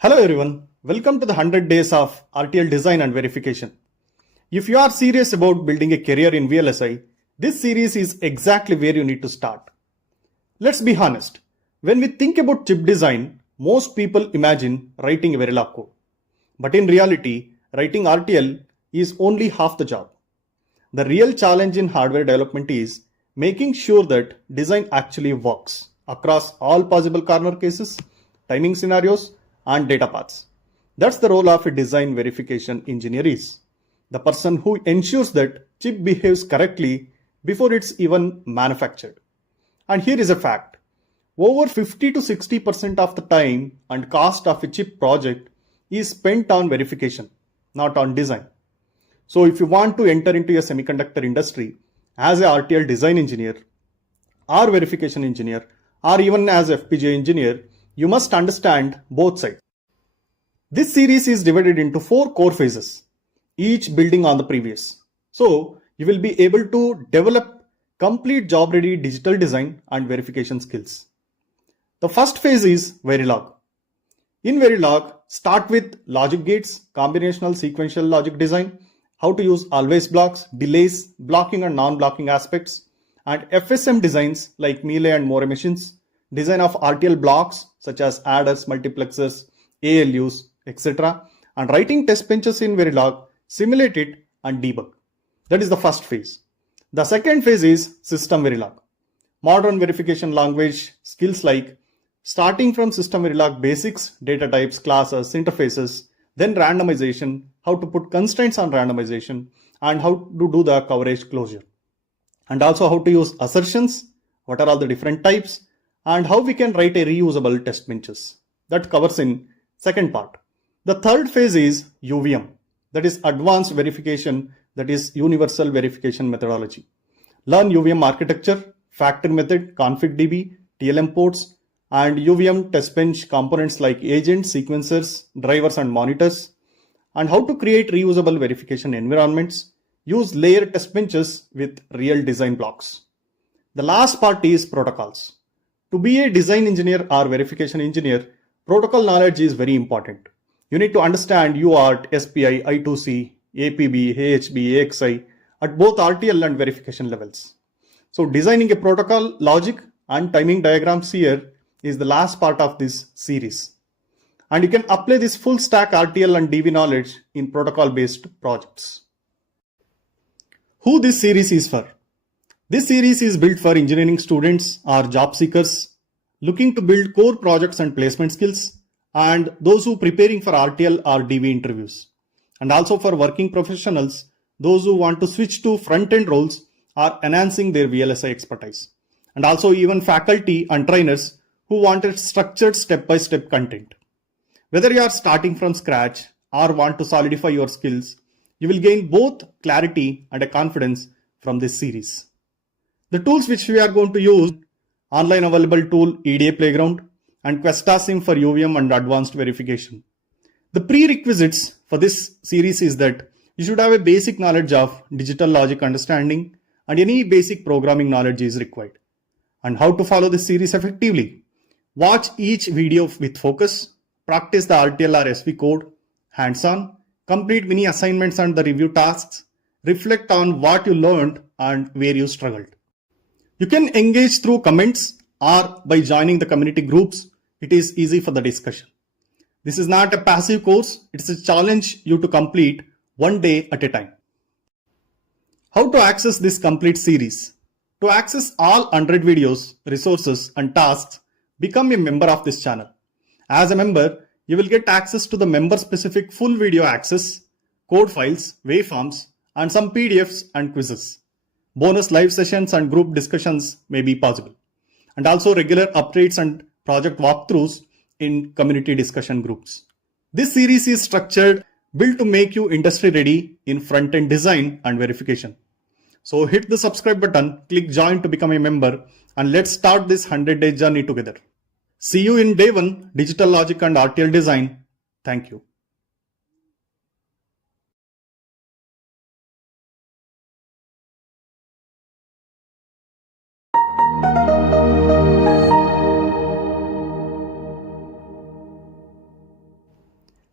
Hello everyone, welcome to the 100 days of RTL design and verification. If you are serious about building a career in VLSI, this series is exactly where you need to start. Let's be honest, when we think about chip design, most people imagine writing a Verilog code. But in reality, writing RTL is only half the job. The real challenge in hardware development is making sure that design actually works across all possible corner cases, timing scenarios, and data paths. That's the role of a design verification engineer is. The person who ensures that chip behaves correctly before it's even manufactured. And here is a fact. Over 50 to 60% of the time and cost of a chip project is spent on verification, not on design. So if you want to enter into a semiconductor industry as a RTL design engineer or verification engineer or even as FPGA engineer, you must understand both sides. This series is divided into 4 core phases, each building on the previous. So you will be able to develop complete job-ready digital design and verification skills. The first phase is Verilog. In Verilog, start with logic gates, combinational sequential logic design, how to use always blocks, delays, blocking and non-blocking aspects, and FSM designs like Melee and More machines, design of RTL blocks such as adders, multiplexers, ALUs, etc. and writing test benches in Verilog, simulate it and debug. That is the first phase. The second phase is SystemVerilog. Modern verification language skills like starting from SystemVerilog basics, data types, classes, interfaces, then randomization, how to put constraints on randomization, and how to do the coverage closure. And also how to use assertions, what are all the different types, and how we can write a reusable test benches. That covers in second part. The third phase is UVM, that is advanced verification, that is universal verification methodology. Learn UVM architecture, factor method, config.db, TLM ports, and UVM test bench components like agents, sequencers, drivers, and monitors, and how to create reusable verification environments, use layer test benches with real design blocks. The last part is protocols. To be a design engineer or verification engineer, protocol knowledge is very important. You need to understand UART, SPI, I2C, APB, AHB, AXI at both RTL and verification levels. So designing a protocol logic and timing diagrams here is the last part of this series. And you can apply this full stack RTL and DV knowledge in protocol based projects. Who this series is for? This series is built for engineering students or job seekers looking to build core projects and placement skills, and those who are preparing for RTL or DV interviews, and also for working professionals, those who want to switch to front-end roles or enhancing their VLSI expertise, and also even faculty and trainers who wanted structured step-by-step content. Whether you are starting from scratch or want to solidify your skills, you will gain both clarity and a confidence from this series. The tools which we are going to use, online available tool EDA Playground and QuestaSim for UVM and advanced verification. The prerequisites for this series is that you should have a basic knowledge of digital logic understanding and any basic programming knowledge is required. And how to follow this series effectively? Watch each video with focus, practice the RTL or SV code, hands-on, complete mini assignments and the review tasks, reflect on what you learned and where you struggled. You can engage through comments or by joining the community groups. It is easy for the discussion. This is not a passive course. It's a challenge you to complete one day at a time. How to access this complete series? To access all 100 videos, resources and tasks, become a member of this channel. As a member, you will get access to the member-specific full video access, code files, waveforms, and some PDFs and quizzes. Bonus live sessions and group discussions may be possible. And also regular updates and project walkthroughs in community discussion groups. This series is structured, built to make you industry ready in front-end design and verification. So hit the subscribe button, click join to become a member, and let's start this 100-day journey together. See you in day 1, digital logic and RTL design. Thank you.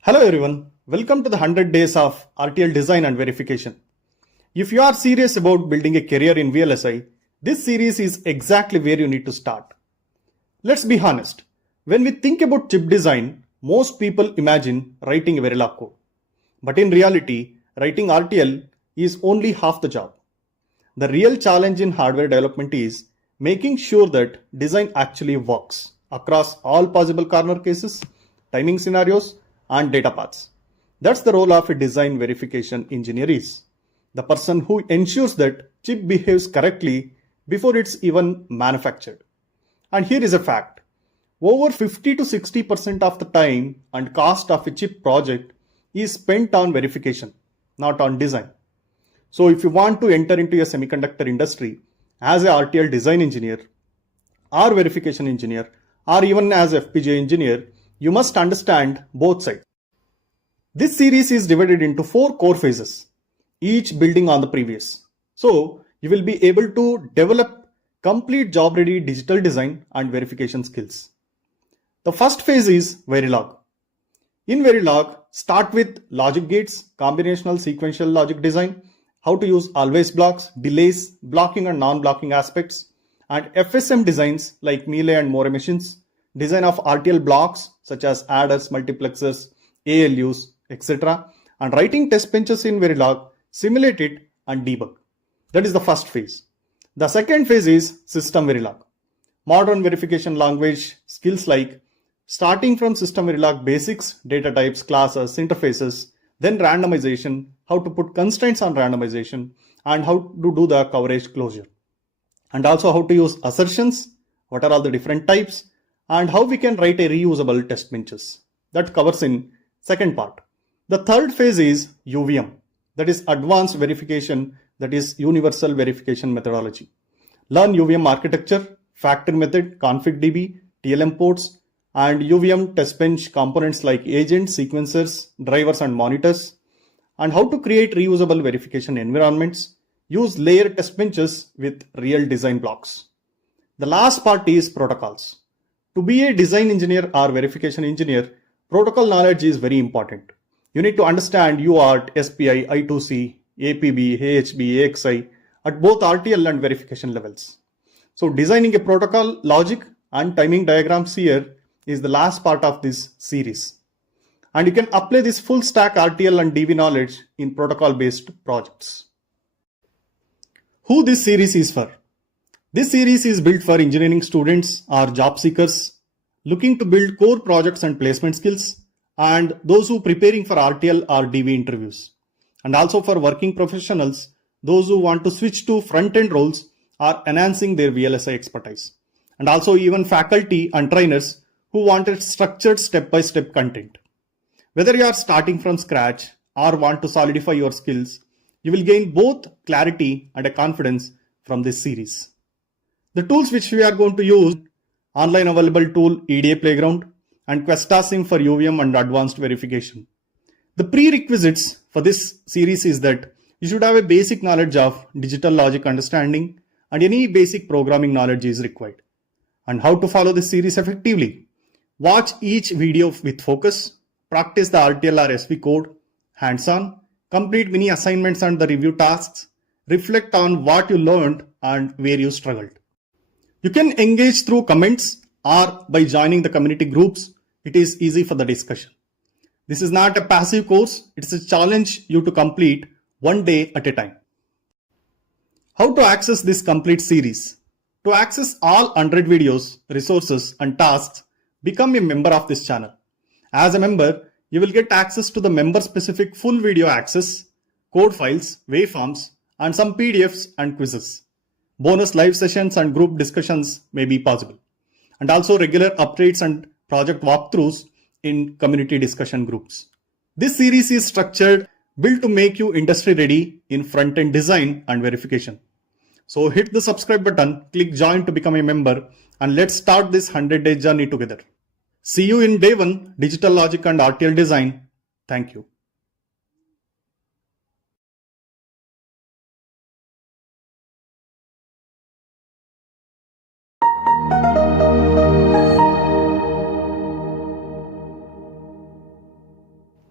Hello everyone, welcome to the 100 days of RTL design and verification. If you are serious about building a career in VLSI, this series is exactly where you need to start. Let's be honest, when we think about chip design, most people imagine writing a Verilog code. But in reality, writing RTL is only half the job. The real challenge in hardware development is making sure that design actually works across all possible corner cases, timing scenarios, and data paths. That's the role of a design verification engineer is. The person who ensures that chip behaves correctly before it's even manufactured. And here is a fact. Over 50 to 60% of the time and cost of a chip project is spent on verification, not on design. So if you want to enter into a semiconductor industry as a RTL design engineer or verification engineer or even as FPGA engineer, you must understand both sides. This series is divided into 4 core phases, each building on the previous. So you will be able to develop complete job-ready digital design and verification skills. The first phase is Verilog. In Verilog, start with logic gates, combinational sequential logic design, how to use always blocks, delays, blocking and non-blocking aspects, and FSM designs like melee and more machines, design of RTL blocks such as adders, multiplexers, ALUs, etc. and writing test benches in Verilog, simulate it and debug. That is the first phase. The second phase is SystemVerilog. Modern verification language skills like starting from SystemVerilog basics, data types, classes, interfaces, then randomization, how to put constraints on randomization, and how to do the coverage closure. And also how to use assertions, what are all the different types, and how we can write a reusable test benches. That covers in second part. The third phase is UVM, that is advanced verification, that is universal verification methodology. Learn UVM architecture, factor method, config.db, TLM ports, and UVM test bench components like agents, sequencers, drivers, and monitors, and how to create reusable verification environments, use layer test benches with real design blocks. The last part is protocols. To be a design engineer or verification engineer, protocol knowledge is very important. You need to understand UART, SPI, I2C, APB, AHB, AXI at both RTL and verification levels. So designing a protocol logic and timing diagrams here is the last part of this series. And you can apply this full stack RTL and DV knowledge in protocol based projects. Who this series is for? This series is built for engineering students or job seekers looking to build core projects and placement skills, and those who are preparing for RTL or DV interviews. And also for working professionals, those who want to switch to front-end roles or enhancing their VLSI expertise. And also even faculty and trainers who wanted structured step-by-step content. Whether you are starting from scratch or want to solidify your skills, you will gain both clarity and a confidence from this series. The tools which we are going to use, online available tool EDA Playground and QuestaSim for UVM and advanced verification. The prerequisites for this series is that you should have a basic knowledge of digital logic understanding and any basic programming knowledge is required. And how to follow this series effectively? Watch each video with focus, practice the RTL or SV code, hands-on, complete mini assignments and the review tasks, reflect on what you learned and where you struggled. You can engage through comments or by joining the community groups. It is easy for the discussion. This is not a passive course. It is a challenge you to complete one day at a time. How to access this complete series? To access all 100 videos, resources and tasks, become a member of this channel. As a member, you will get access to the member-specific full video access, code files, waveforms, and some PDFs and quizzes. Bonus live sessions and group discussions may be possible. And also regular updates and project walkthroughs in community discussion groups. This series is structured, built to make you industry ready in front-end design and verification. So hit the subscribe button, click join to become a member, and let's start this 100-day journey together. See you in day 1, Digital Logic and RTL Design. Thank you.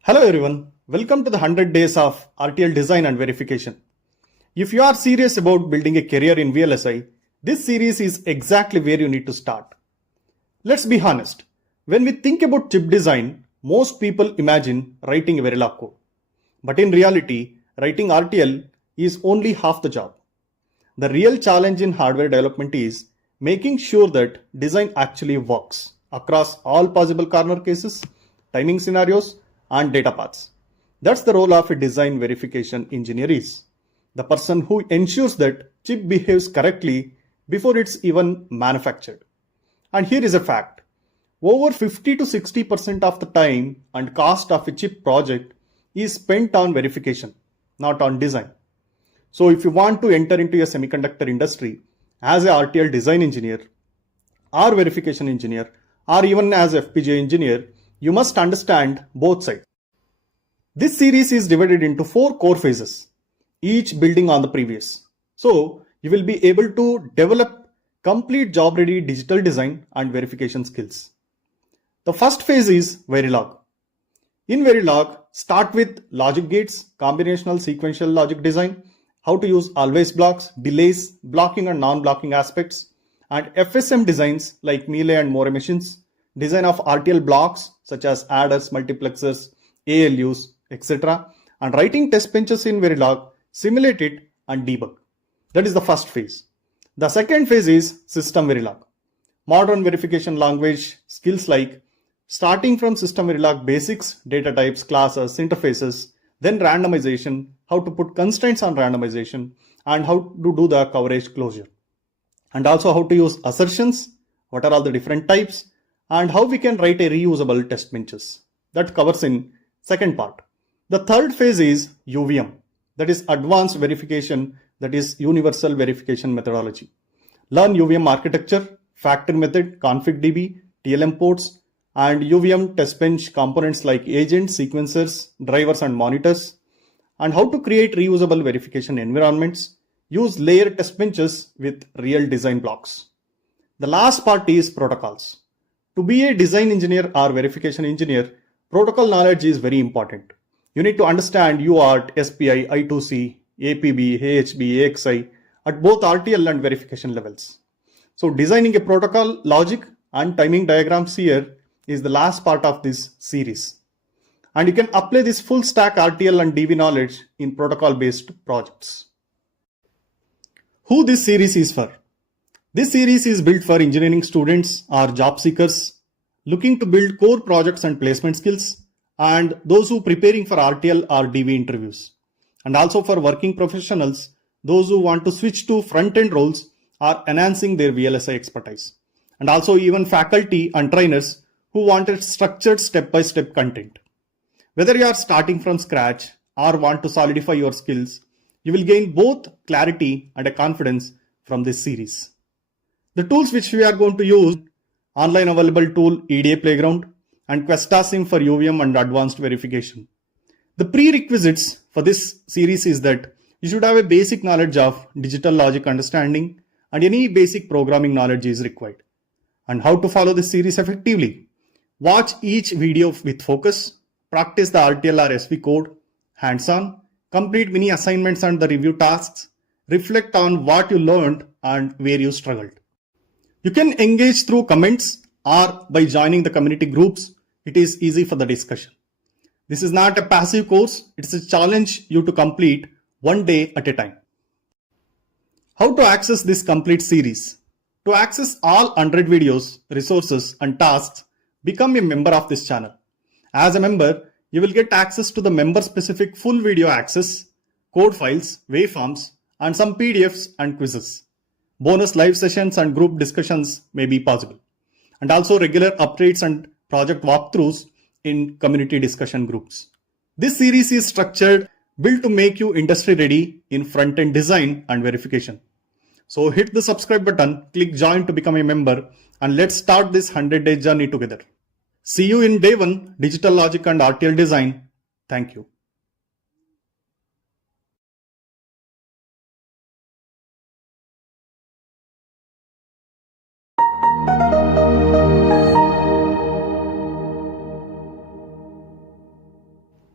Hello everyone, welcome to the 100 days of RTL design and verification. If you are serious about building a career in VLSI, this series is exactly where you need to start. Let's be honest, when we think about chip design, most people imagine writing a Verilog code. But in reality, writing RTL is only half the job. The real challenge in hardware development is making sure that design actually works across all possible corner cases, timing scenarios, and data paths. That's the role of a design verification engineer is. The person who ensures that chip behaves correctly before it's even manufactured. And here is a fact. Over 50 to 60% of the time and cost of a chip project is spent on verification, not on design. So if you want to enter into a semiconductor industry as a RTL design engineer or verification engineer or even as FPGA engineer, you must understand both sides. This series is divided into 4 core phases, each building on the previous. So you will be able to develop complete job ready digital design and verification skills. The first phase is Verilog. In Verilog, start with logic gates, combinational sequential logic design, how to use always blocks, delays, blocking and non-blocking aspects, and FSM designs like Melee and More machines, design of RTL blocks such as adders, multiplexers, ALUs, etc. And writing test benches in Verilog, simulate it and debug. That is the first phase. The second phase is SystemVerilog. Modern verification language skills like starting from SystemVerilog basics, data types, classes, interfaces, then randomization, how to put constraints on randomization, and how to do the coverage closure. And also how to use assertions, what are all the different types, and how we can write a reusable test benches. That covers in second part. The third phase is UVM, that is advanced verification, that is universal verification methodology. Learn UVM architecture, factor method, config.db, TLM ports, and UVM test bench components like agents, sequencers, drivers, and monitors, and how to create reusable verification environments, use layer test benches with real design blocks. The last part is protocols. To be a design engineer or verification engineer, protocol knowledge is very important. You need to understand UART, SPI, I2C, APB, AHB, AXI at both RTL and verification levels. So designing a protocol logic and timing diagrams here is the last part of this series. And you can apply this full stack RTL and DV knowledge in protocol based projects. Who this series is for? This series is built for engineering students or job seekers looking to build core projects and placement skills, and those who are preparing for RTL or DV interviews. And also for working professionals, those who want to switch to front-end roles or enhancing their VLSI expertise. And also even faculty and trainers who wanted structured step-by-step content. Whether you are starting from scratch or want to solidify your skills, you will gain both clarity and a confidence from this series. The tools which we are going to use, online available tool EDA Playground and QuestaSim for UVM and advanced verification. The prerequisites for this series is that you should have a basic knowledge of digital logic understanding and any basic programming knowledge is required. And how to follow this series effectively? Watch each video with focus, practice the RTL or SV code, hands-on, complete mini assignments and the review tasks, reflect on what you learned and where you struggled. You can engage through comments or by joining the community groups. It is easy for the discussion. This is not a passive course. It's a challenge you to complete one day at a time. How to access this complete series? To access all 100 videos, resources and tasks, become a member of this channel. As a member, you will get access to the member specific full video access, code files, waveforms, and some PDFs and quizzes. Bonus live sessions and group discussions may be possible. And also regular updates and project walkthroughs in community discussion groups. This series is structured, built to make you industry ready in front-end design and verification. So hit the subscribe button, click join to become a member, and let's start this 100-day journey together. See you in day 1, digital logic and RTL design. Thank you.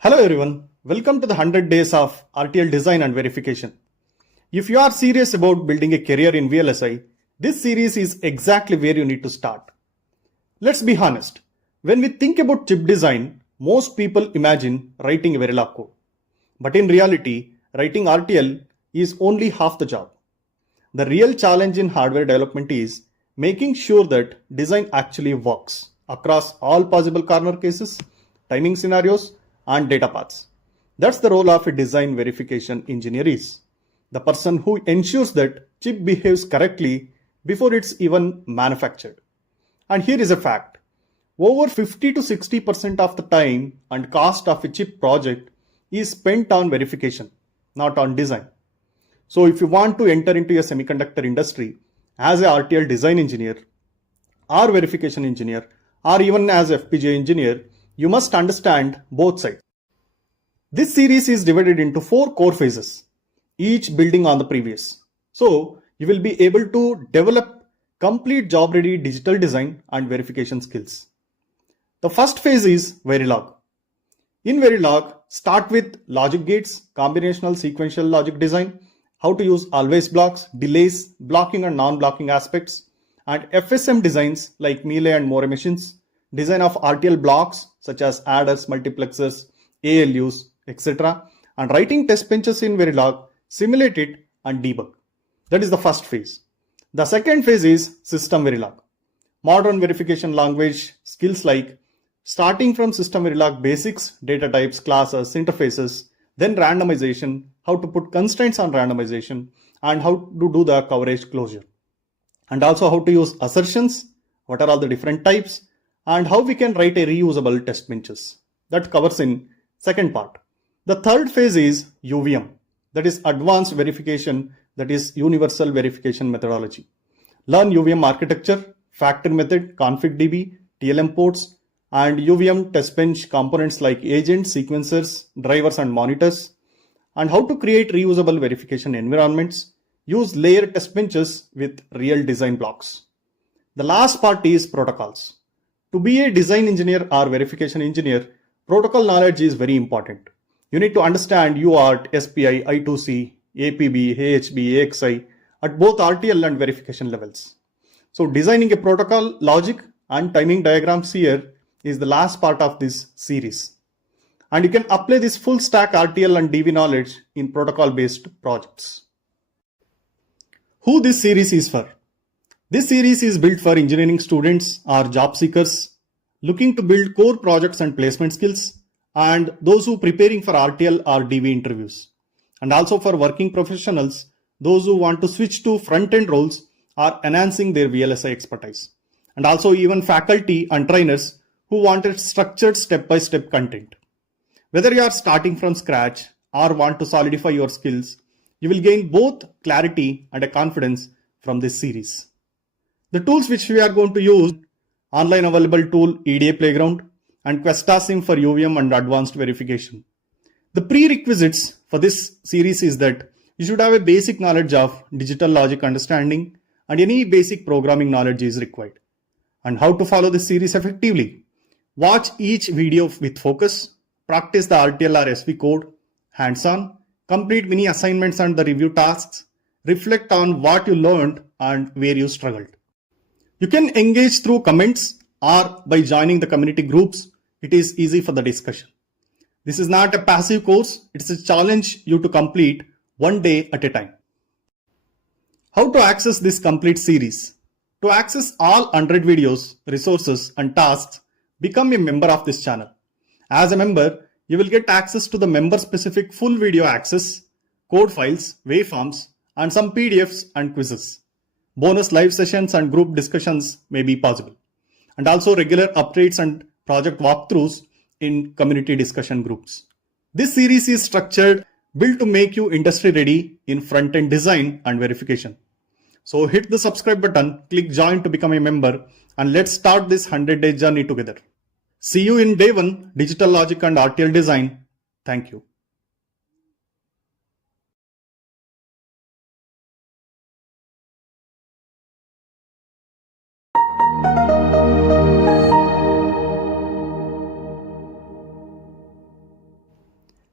Hello everyone, welcome to the 100 days of RTL design and verification. If you are serious about building a career in VLSI, this series is exactly where you need to start. Let's be honest, when we think about chip design, most people imagine writing a Verilog code. But in reality, writing RTL is only half the job. The real challenge in hardware development is making sure that design actually works across all possible corner cases, timing scenarios, and data paths. That's the role of a design verification engineer is. The person who ensures that chip behaves correctly before it's even manufactured. And here is a fact. Over 50 to 60% of the time and cost of a chip project is spent on verification, not on design. So if you want to enter into a semiconductor industry as a RTL design engineer or verification engineer or even as FPGA engineer, you must understand both sides. This series is divided into 4 core phases, each building on the previous. So you will be able to develop complete job-ready digital design and verification skills. The first phase is Verilog. In Verilog, start with logic gates, combinational sequential logic design, how to use always blocks, delays, blocking and non-blocking aspects, and FSM designs like melee and more machines, design of RTL blocks such as adders, multiplexers, ALUs, etc. and writing test benches in Verilog, simulate it and debug. That is the first phase. The second phase is SystemVerilog. Modern verification language skills like starting from SystemVerilog basics, data types, classes, interfaces, then randomization, how to put constraints on randomization, and how to do the coverage closure. And also how to use assertions, what are all the different types, and how we can write a reusable test benches. That covers in second part. The third phase is UVM, that is advanced verification, that is universal verification methodology. Learn UVM architecture, factor method, config.db, TLM ports, and UVM test bench components like agents, sequencers, drivers, and monitors, and how to create reusable verification environments, use layer test benches with real design blocks. The last part is protocols. To be a design engineer or verification engineer, protocol knowledge is very important. You need to understand UART, SPI, I2C, APB, AHB, AXI at both RTL and verification levels. So designing a protocol logic and timing diagrams here is the last part of this series. And you can apply this full stack RTL and DV knowledge in protocol based projects. Who this series is for? This series is built for engineering students or job seekers looking to build core projects and placement skills, and those who preparing for RTL or DV interviews, and also for working professionals, those who want to switch to front-end roles or enhancing their VLSI expertise, and also even faculty and trainers who wanted structured step-by-step content. Whether you are starting from scratch or want to solidify your skills, you will gain both clarity and a confidence from this series. The tools which we are going to use, online available tool EDA Playground and QuestaSim for UVM and advanced verification. The prerequisites for this series is that you should have a basic knowledge of digital logic understanding and any basic programming knowledge is required. And how to follow this series effectively? Watch each video with focus, practice the RTL or SV code, hands-on, complete mini assignments and the review tasks, reflect on what you learned and where you struggled. You can engage through comments or by joining the community groups. It is easy for the discussion. This is not a passive course. It's a challenge you to complete one day at a time. How to access this complete series? To access all 100 videos, resources and tasks, become a member of this channel. As a member, you will get access to the member-specific full video access, code files, waveforms, and some PDFs and quizzes. Bonus live sessions and group discussions may be possible. And also regular updates and project walkthroughs in community discussion groups. This series is structured, built to make you industry ready in front-end design and verification. So hit the subscribe button, click join to become a member, and let's start this 100-day journey together. See you in day 1, Digital Logic and RTL Design. Thank you.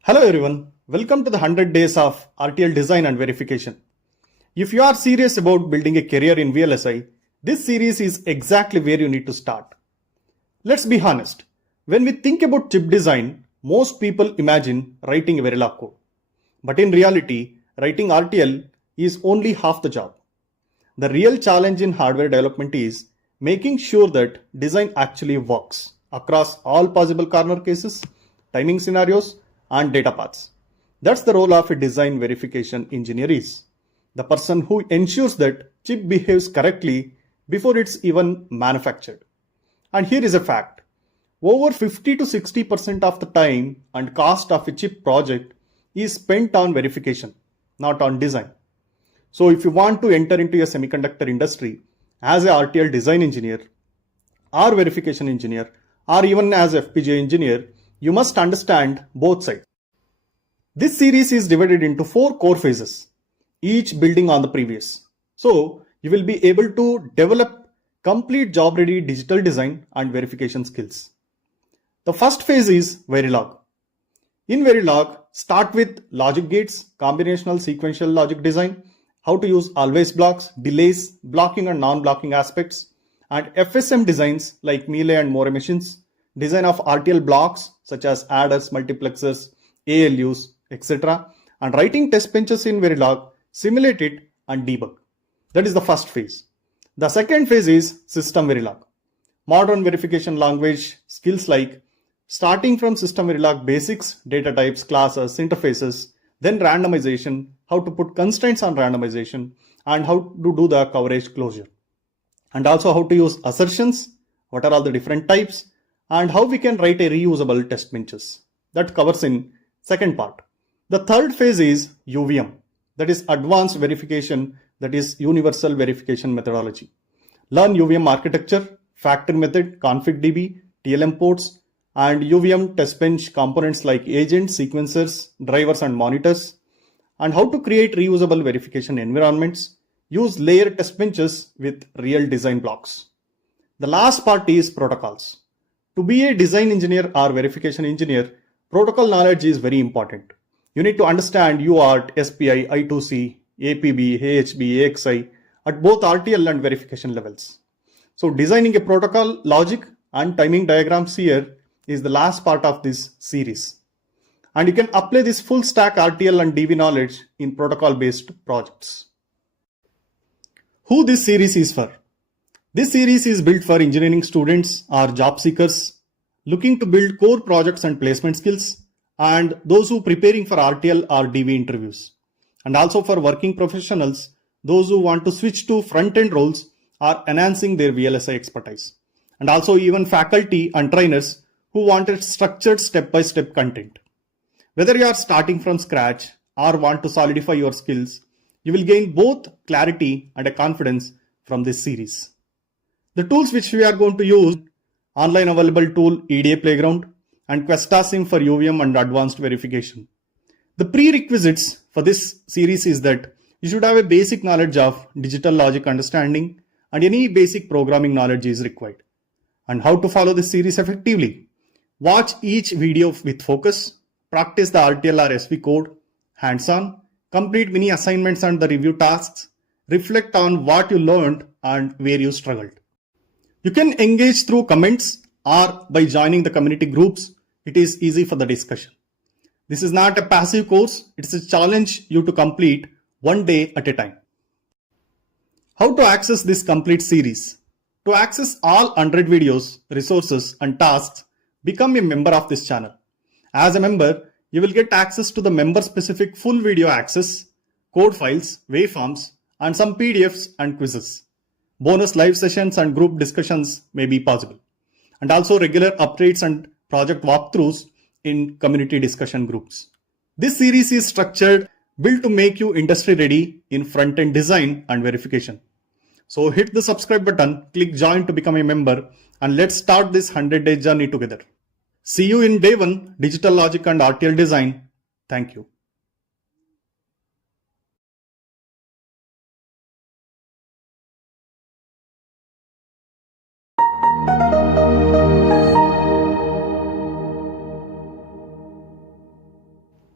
Hello everyone, welcome to the 100 days of RTL design and verification. If you are serious about building a career in VLSI, this series is exactly where you need to start. Let's be honest, when we think about chip design, most people imagine writing a Verilog code. But in reality, writing RTL is only half the job. The real challenge in hardware development is making sure that design actually works across all possible corner cases, timing scenarios, and data paths. That's the role of a design verification engineer is. The person who ensures that chip behaves correctly before it's even manufactured. And here is a fact. Over 50 to 60% of the time and cost of a chip project is spent on verification, not on design. So if you want to enter into a semiconductor industry as a RTL design engineer or verification engineer or even as FPGA engineer, you must understand both sides. This series is divided into 4 core phases, each building on the previous. So you will be able to develop complete job-ready digital design and verification skills. The first phase is Verilog. In Verilog, start with logic gates, combinational sequential logic design, how to use always blocks, delays, blocking and non-blocking aspects, and FSM designs like Melee and More machines, design of RTL blocks such as adders, multiplexers, ALUs, etc. and writing test benches in Verilog, simulate it and debug. That is the first phase. The second phase is SystemVerilog. Modern verification language skills like starting from SystemVerilog basics, data types, classes, interfaces, then randomization, how to put constraints on randomization, and how to do the coverage closure. And also how to use assertions, what are all the different types, and how we can write a reusable test benches. That covers in second part. The third phase is UVM, that is advanced verification, that is universal verification methodology. Learn UVM architecture, factor method, config.db, TLM ports, and UVM test bench components like agents, sequencers, drivers, and monitors, and how to create reusable verification environments, use layered test benches with real design blocks. The last part is protocols. To be a design engineer or verification engineer, protocol knowledge is very important. You need to understand UART, SPI, I2C, APB, AHB, AXI at both RTL and verification levels. So designing a protocol logic and timing diagrams here is the last part of this series. And you can apply this full stack RTL and DV knowledge in protocol based projects. Who this series is for? This series is built for engineering students or job seekers looking to build core projects and placement skills, and those who are preparing for RTL or DV interviews, and also for working professionals, those who want to switch to front-end roles or enhancing their VLSI expertise, and also even faculty and trainers who wanted structured step-by-step content. Whether you are starting from scratch or want to solidify your skills, you will gain both clarity and a confidence from this series. The tools which we are going to use: online available tool EDA Playground and QuestaSim for UVM and advanced verification. The prerequisites for this series is that you should have a basic knowledge of digital logic understanding, and any basic programming knowledge is required. And how to follow this series effectively? Watch each video with focus, practice the RTL or SV code, hands-on, complete mini assignments and the review tasks, reflect on what you learned and where you struggled. You can engage through comments or by joining the community groups. It is easy for the discussion. This is not a passive course. It's a challenge you to complete one day at a time. How to access this complete series? To access all 100 videos, resources, and tasks, become a member of this channel. As a member, you will get access to the member-specific full video access, code files, waveforms, and some PDFs and quizzes. Bonus live sessions and group discussions may be possible, and also regular updates and project walkthroughs in community discussion groups. This series is structured, built to make you industry ready in front-end design and verification. So hit the subscribe button, click join to become a member, and let's start this 100-day journey together. See you in day 1, digital logic and RTL design. Thank you.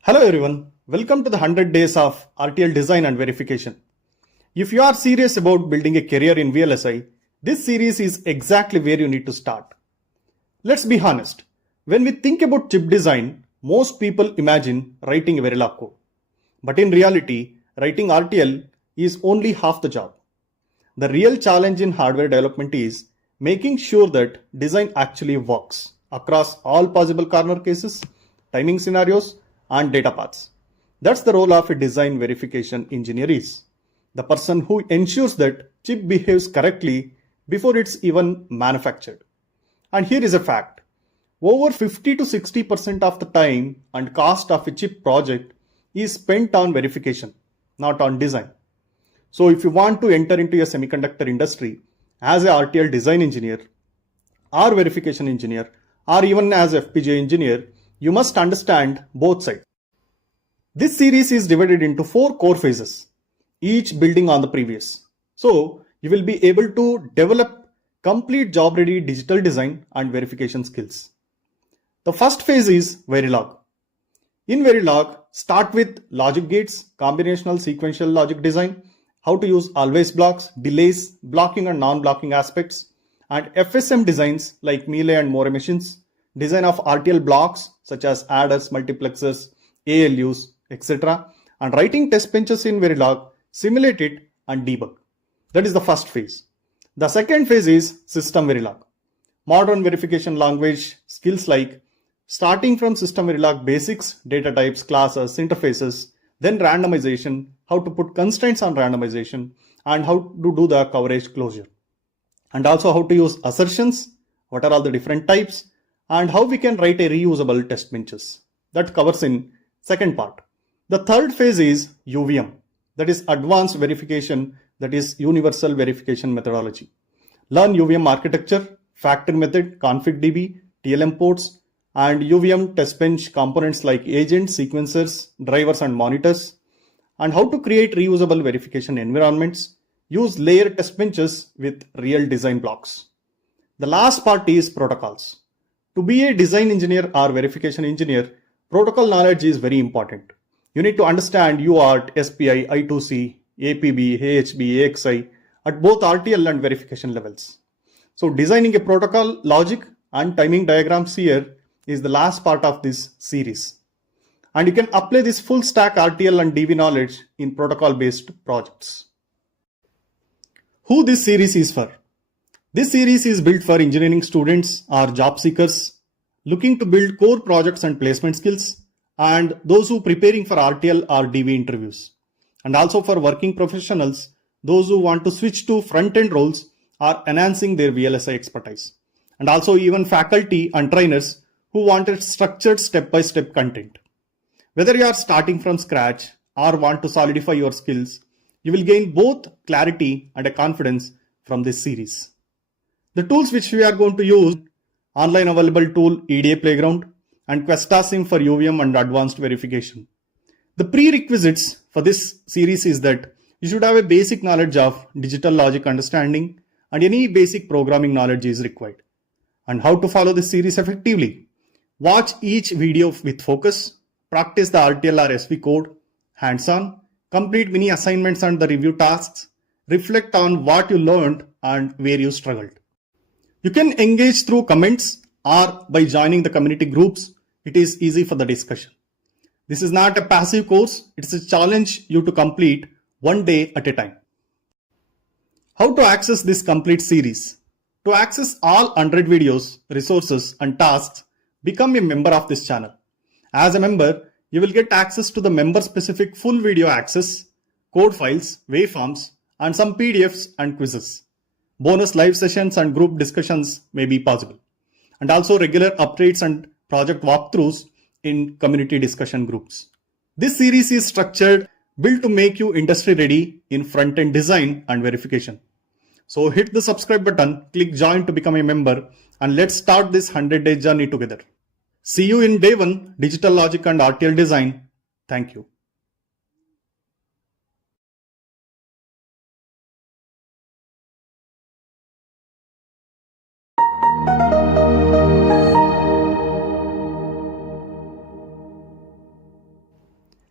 Hello everyone, welcome to the 100 days of RTL design and verification. If you are serious about building a career in VLSI, this series is exactly where you need to start. Let's be honest, when we think about chip design, most people imagine writing a Verilog code. But in reality, writing RTL is only half the job. The real challenge in hardware development is making sure that design actually works across all possible corner cases, timing scenarios, and data paths. That's the role of a design verification engineer is. The person who ensures that chip behaves correctly before it's even manufactured. And here is a fact. Over 50 to 60% of the time and cost of a chip project is spent on verification, not on design. So if you want to enter into a semiconductor industry as a RTL design engineer or verification engineer or even as FPGA engineer, you must understand both sides. This series is divided into 4 core phases, each building on the previous. So you will be able to develop complete job ready digital design and verification skills. The first phase is Verilog. In Verilog, start with logic gates, combinational sequential logic design, how to use always blocks, delays, blocking and non-blocking aspects, and FSM designs like Melee and More machines, design of RTL blocks such as adders, multiplexers, ALUs, etc. And writing test benches in Verilog, simulate it and debug. That is the first phase. The second phase is SystemVerilog. Modern verification language skills like starting from SystemVerilog basics, data types, classes, interfaces, then randomization, how to put constraints on randomization, and how to do the coverage closure. And also how to use assertions, what are all the different types, and how we can write a reusable test benches. That covers in second part. The third phase is UVM, that is advanced verification, that is universal verification methodology. Learn UVM architecture, factor method, config.db, TLM ports, and UVM test bench components like agents, sequencers, drivers, and monitors, and how to create reusable verification environments, use layer test benches with real design blocks. The last part is protocols. To be a design engineer or verification engineer, protocol knowledge is very important. You need to understand UART, SPI, I2C, APB, AHB, AXI at both RTL and verification levels. So designing a protocol logic and timing diagrams here is the last part of this series. And you can apply this full stack RTL and DV knowledge in protocol based projects. Who this series is for? This series is built for engineering students or job seekers looking to build core projects and placement skills, and those who are preparing for RTL or DV interviews. And also for working professionals, those who want to switch to front-end roles or enhancing their VLSI expertise. And also even faculty and trainers who wanted structured step-by-step content. Whether you are starting from scratch or want to solidify your skills, you will gain both clarity and a confidence from this series. The tools which we are going to use, online available tool EDA Playground and QuestaSim for UVM and advanced verification. The prerequisites for this series is that you should have a basic knowledge of digital logic understanding and any basic programming knowledge is required. And how to follow this series effectively? Watch each video with focus, practice the RTL or SV code, hands-on, complete mini assignments and the review tasks, reflect on what you learned and where you struggled. You can engage through comments or by joining the community groups. It is easy for the discussion. This is not a passive course. It's a challenge you to complete one day at a time. How to access this complete series? To access all 100 videos, resources and tasks, become a member of this channel. As a member, you will get access to the member-specific full video access, code files, waveforms, and some PDFs and quizzes. Bonus live sessions and group discussions may be possible. And also regular updates and project walkthroughs in community discussion groups. This series is structured, built to make you industry ready in front-end design and verification. So hit the subscribe button, click join to become a member, and let's start this 100-day journey together. See you in day 1, Digital Logic and RTL Design. Thank you.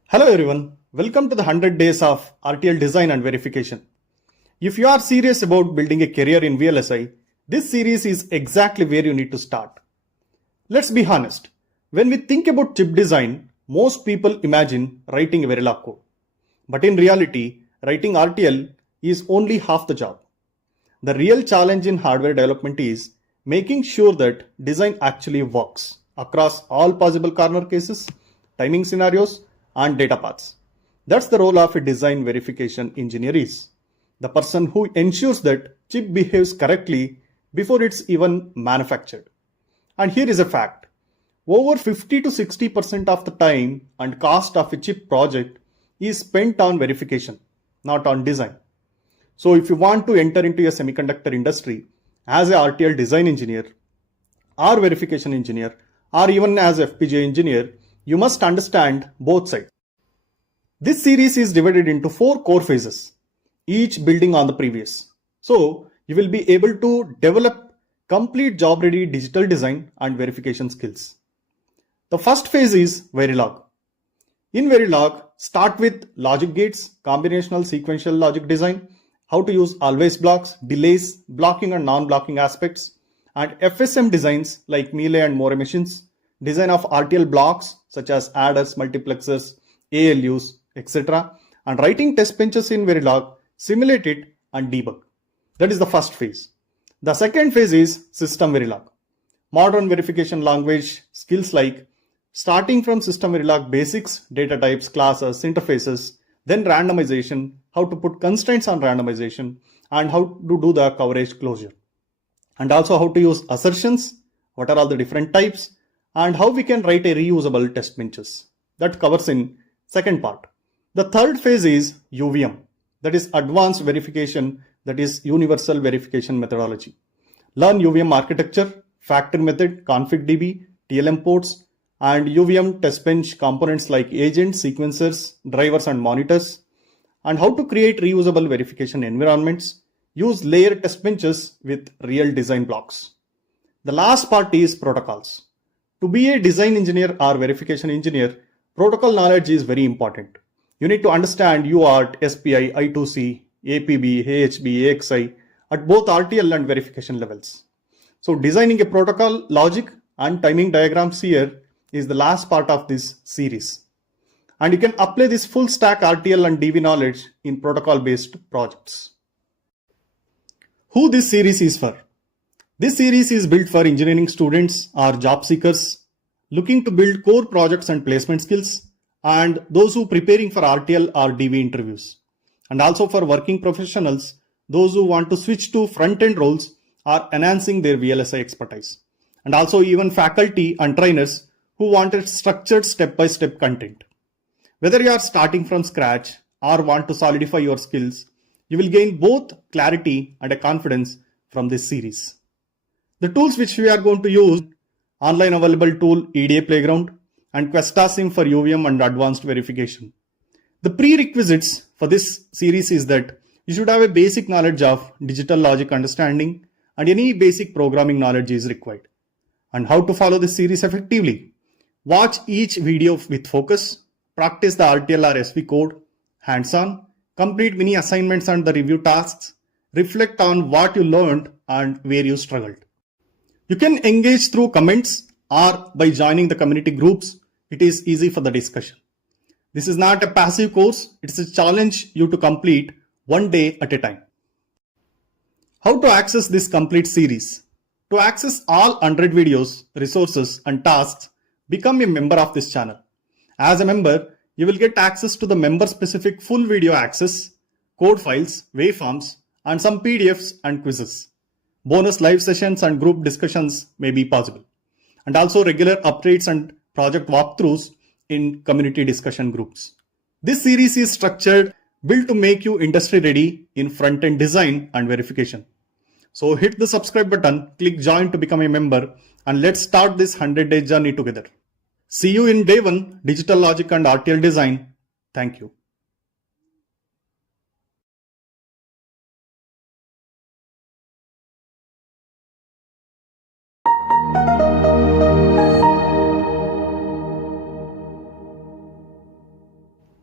Hello everyone, welcome to the 100 days of RTL design and verification. If you are serious about building a career in VLSI, this series is exactly where you need to start. Let's be honest, when we think about chip design, most people imagine writing a Verilog code. But in reality, writing RTL is only half the job. The real challenge in hardware development is making sure that design actually works across all possible corner cases, timing scenarios, and data paths. That's the role of a design verification engineer is. The person who ensures that chip behaves correctly before it's even manufactured. And here is a fact. Over 50 to 60% of the time and cost of a chip project is spent on verification, not on design. So if you want to enter into a semiconductor industry as a RTL design engineer or verification engineer or even as FPGA engineer, you must understand both sides. This series is divided into 4 core phases, each building on the previous. So you will be able to develop complete job-ready digital design and verification skills. The first phase is Verilog. In Verilog, start with logic gates, combinational sequential logic design, how to use always blocks, delays, blocking and non-blocking aspects, and FSM designs like melee and more machines, design of RTL blocks such as adders, multiplexers, ALUs, etc. and writing test benches in Verilog, simulate it and debug. That is the first phase. The second phase is SystemVerilog. Modern verification language skills like starting from SystemVerilog basics, data types, classes, interfaces, then randomization, how to put constraints on randomization, and how to do the coverage closure. And also how to use assertions, what are all the different types, and how we can write a reusable test benches. That covers in second part. The third phase is UVM, that is advanced verification, that is universal verification methodology. Learn UVM architecture, factory method, config.db, TLM ports, and UVM test bench components like agents, sequencers, drivers, and monitors, and how to create reusable verification environments, use layer test benches with real design blocks. The last part is protocols. To be a design engineer or verification engineer, protocol knowledge is very important. You need to understand UART, SPI, I2C, APB, AHB, AXI at both RTL and verification levels. So designing a protocol logic and timing diagrams here is the last part of this series. And you can apply this full stack RTL and DV knowledge in protocol based projects. Who this series is for? This series is built for engineering students or job seekers looking to build core projects and placement skills, and those who preparing for RTL or DV interviews, and also for working professionals, those who want to switch to front-end roles or enhancing their VLSI expertise, and also even faculty and trainers who wanted structured step-by-step content. Whether you are starting from scratch or want to solidify your skills, you will gain both clarity and a confidence from this series. The tools which we are going to use, online available tool EDA Playground and QuestaSim for UVM and advanced verification. The prerequisites for this series is that you should have a basic knowledge of digital logic understanding and any basic programming knowledge is required. And how to follow this series effectively? Watch each video with focus, practice the RTL or SV code, hands-on, complete mini assignments and the review tasks, reflect on what you learned and where you struggled. You can engage through comments or by joining the community groups. It is easy for the discussion. This is not a passive course. It's a challenge you to complete one day at a time. How to access this complete series? To access all 100 videos, resources and tasks, become a member of this channel. As a member, you will get access to the member-specific full video access, code files, waveforms, and some PDFs and quizzes. Bonus live sessions and group discussions may be possible. And also regular updates and project walkthroughs in community discussion groups. This series is structured, built to make you industry ready in front-end design and verification. So hit the subscribe button, click join to become a member, and let's start this 100-day journey together. See you in day 1, Digital Logic and RTL Design. Thank you.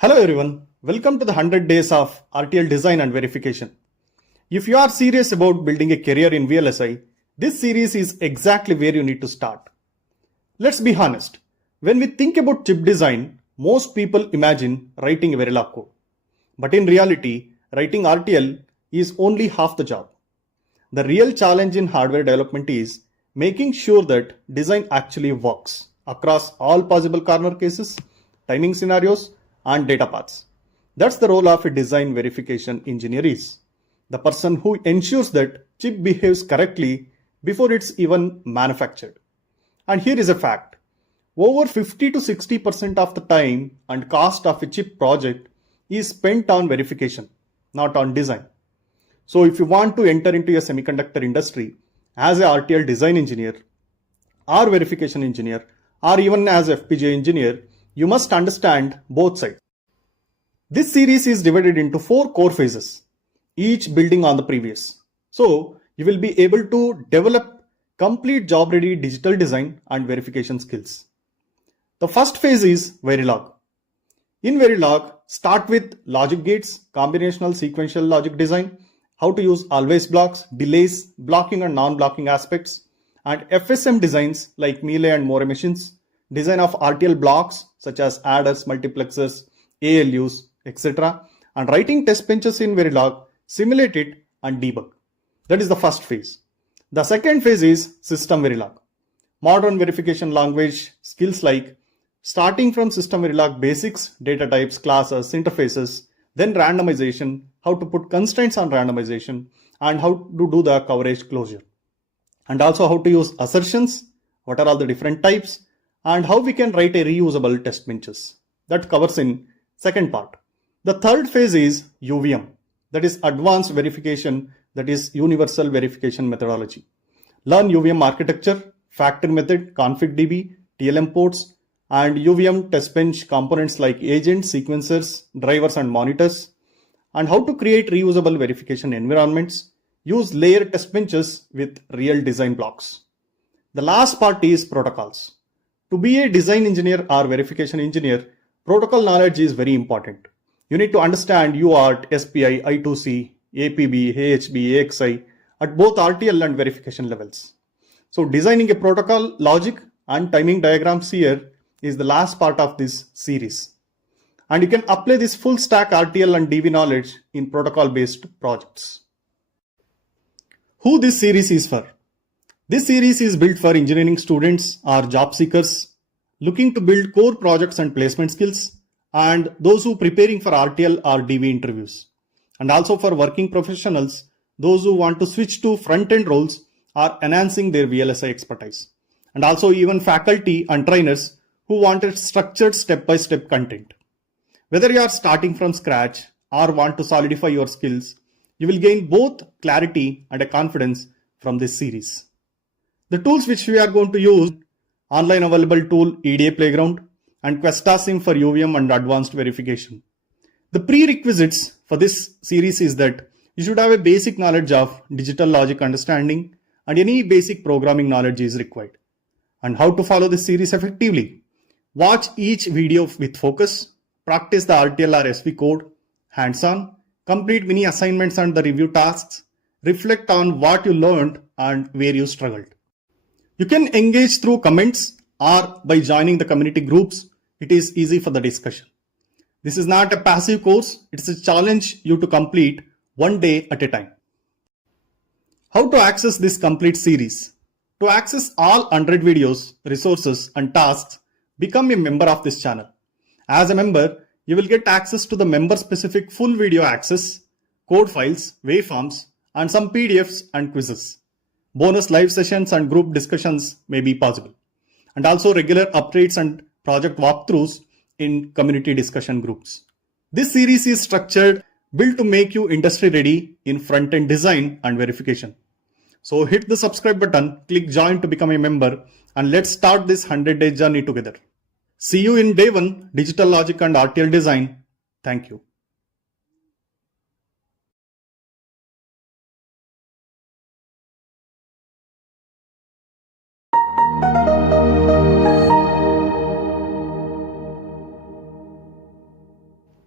Hello everyone, welcome to the 100 days of RTL design and verification. If you are serious about building a career in VLSI, this series is exactly where you need to start. Let's be honest, when we think about chip design, most people imagine writing a Verilog code. But in reality, writing RTL is only half the job. The real challenge in hardware development is making sure that design actually works across all possible corner cases, timing scenarios, and data paths. That's the role of a design verification engineer is. The person who ensures that chip behaves correctly before it's even manufactured. And here is a fact. Over 50 to 60% of the time and cost of a chip project is spent on verification, not on design. So if you want to enter into a semiconductor industry as a RTL design engineer or verification engineer or even as FPGA engineer, you must understand both sides. This series is divided into 4 core phases, each building on the previous. So you will be able to develop complete job-ready digital design and verification skills. The first phase is Verilog. In Verilog, start with logic gates, combinational sequential logic design, how to use always blocks, delays, blocking and non-blocking aspects, and FSM designs like melee and more machines, design of RTL blocks such as adders, multiplexers, ALUs, etc. and writing test benches in Verilog, simulate it and debug. That is the first phase. The second phase is SystemVerilog. Modern verification language skills like starting from SystemVerilog basics, data types, classes, interfaces, then randomization, how to put constraints on randomization, and how to do the coverage closure. And also how to use assertions, what are all the different types, and how we can write a reusable test benches. That covers in second part. The third phase is UVM, that is advanced verification, that is universal verification methodology. Learn UVM architecture, factor method, config.db, TLM ports, and UVM test bench components like agents, sequencers, drivers, and monitors, and how to create reusable verification environments, use layered test benches with real design blocks. The last part is protocols. To be a design engineer or verification engineer, protocol knowledge is very important. You need to understand UART, SPI, I2C, APB, AHB, AXI at both RTL and verification levels. So designing a protocol logic and timing diagrams here is the last part of this series. And you can apply this full stack RTL and DV knowledge in protocol based projects. Who this series is for? This series is built for engineering students or job seekers looking to build core projects and placement skills, and those who preparing for RTL or DV interviews, and also for working professionals, those who want to switch to front-end roles or enhancing their VLSI expertise, and also even faculty and trainers who wanted structured step-by-step content. Whether you are starting from scratch or want to solidify your skills, you will gain both clarity and a confidence from this series. The tools which we are going to use, online available tool EDA Playground and QuestaSim for UVM and advanced verification. The prerequisites for this series is that you should have a basic knowledge of digital logic understanding and any basic programming knowledge is required. And how to follow this series effectively? Watch each video with focus, practice the RTL or SV code, hands-on, complete mini assignments and the review tasks, reflect on what you learned and where you struggled. You can engage through comments or by joining the community groups. It is easy for the discussion. This is not a passive course. It's a challenge you to complete one day at a time. How to access this complete series? To access all 100 videos, resources and tasks, become a member of this channel. As a member, you will get access to the member-specific full video access, code files, waveforms, and some PDFs and quizzes. Bonus live sessions and group discussions may be possible. And also regular updates and project walkthroughs in community discussion groups. This series is structured, built to make you industry ready in front-end design and verification. So hit the subscribe button, click join to become a member, and let's start this 100-day journey together. See you in day 1, digital logic and RTL design. Thank you.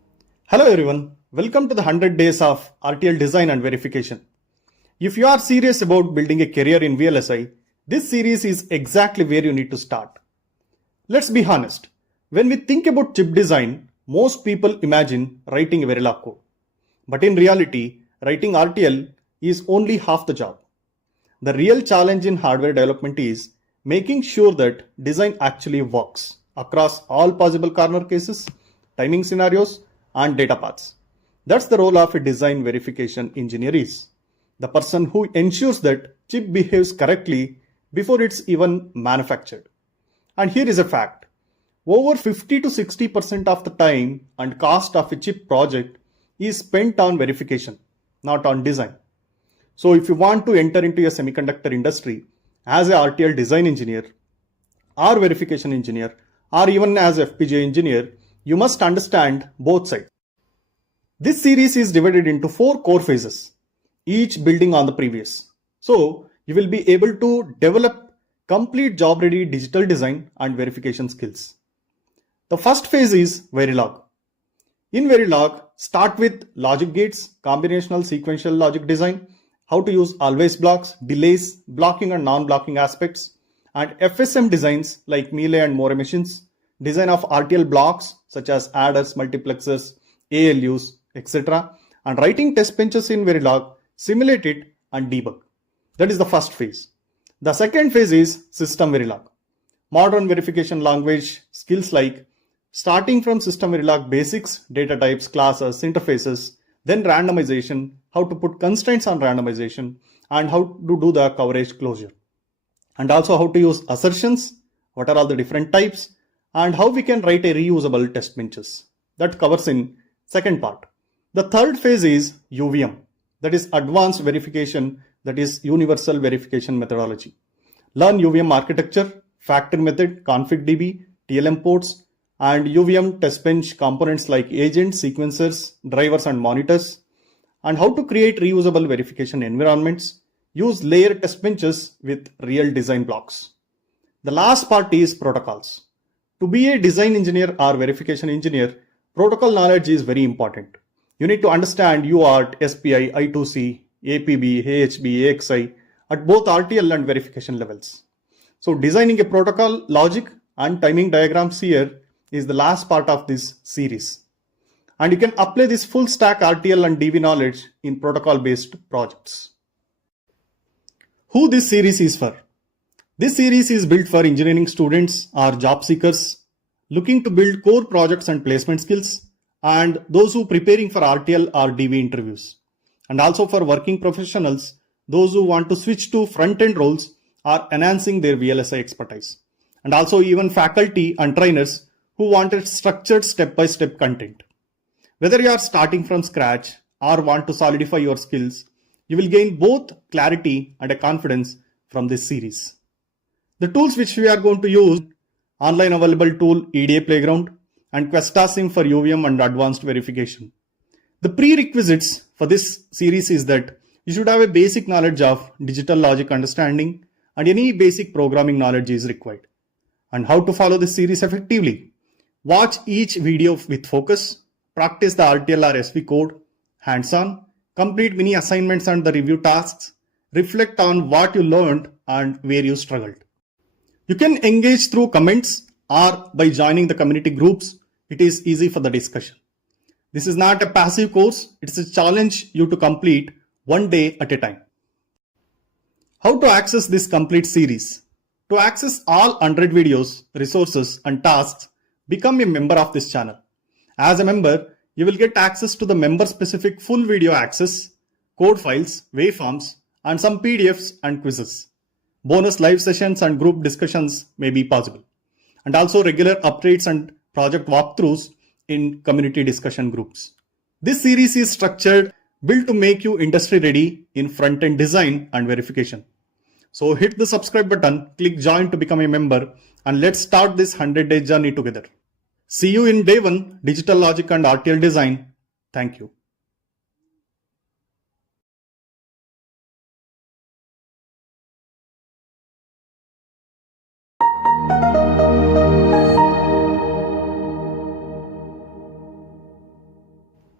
Hello everyone, welcome to the 100 days of RTL design and verification. If you are serious about building a career in VLSI, this series is exactly where you need to start. Let's be honest, when we think about chip design, most people imagine writing a Verilog code. But in reality, writing RTL is only half the job. The real challenge in hardware development is making sure that design actually works across all possible corner cases, timing scenarios, and data paths. That's the role of a design verification engineer is. The person who ensures that chip behaves correctly before it's even manufactured. And here is a fact. Over 50 to 60% of the time and cost of a chip project is spent on verification, not on design. So if you want to enter into a semiconductor industry as a RTL design engineer or verification engineer or even as FPGA engineer, you must understand both sides. This series is divided into 4 core phases, each building on the previous. So you will be able to develop complete job-ready digital design and verification skills. The first phase is Verilog. In Verilog, start with logic gates, combinational sequential logic design, how to use always blocks, delays, blocking and non-blocking aspects, and FSM designs like Melee and More machines, design of RTL blocks such as adders, multiplexers, ALUs, etc. and writing test benches in Verilog, simulate it and debug. That is the first phase. The second phase is SystemVerilog. Modern verification language skills like starting from SystemVerilog basics, data types, classes, interfaces, then randomization, how to put constraints on randomization, and how to do the coverage closure. And also how to use assertions, what are all the different types, and how we can write a reusable test benches. That covers in second part. The third phase is UVM, that is advanced verification, that is universal verification methodology. Learn UVM architecture, factor method, config.db, TLM ports, and UVM test bench components like agents, sequencers, drivers, and monitors, and how to create reusable verification environments, use layer test benches with real design blocks. The last part is protocols. To be a design engineer or verification engineer, protocol knowledge is very important. You need to understand UART, SPI, I2C, APB, AHB, AXI at both RTL and verification levels. So designing a protocol logic and timing diagrams here is the last part of this series. And you can apply this full stack RTL and DV knowledge in protocol based projects. Who this series is for? This series is built for engineering students or job seekers looking to build core projects and placement skills, and those who preparing for RTL or DV interviews, and also for working professionals, those who want to switch to front-end roles or enhancing their VLSI expertise, and also even faculty and trainers who wanted structured step-by-step content. Whether you are starting from scratch or want to solidify your skills, you will gain both clarity and a confidence from this series. The tools which we are going to use, online available tool EDA Playground and QuestaSim for UVM and advanced verification. The prerequisites for this series is that you should have a basic knowledge of digital logic understanding and any basic programming knowledge is required. And how to follow this series effectively? Watch each video with focus, practice the RTL or SV code, hands-on, complete mini assignments and the review tasks, reflect on what you learned and where you struggled. You can engage through comments or by joining the community groups. It is easy for the discussion. This is not a passive course. It's a challenge you to complete one day at a time. How to access this complete series? To access all 100 videos, resources and tasks, become a member of this channel. As a member, you will get access to the member-specific full video access, code files, waveforms, and some PDFs and quizzes. Bonus live sessions and group discussions may be possible. And also regular updates and project walkthroughs in community discussion groups. This series is structured, built to make you industry ready in front-end design and verification. So hit the subscribe button, click join to become a member, and let's start this 100-day journey together. See you in day 1, digital logic and RTL design. Thank you.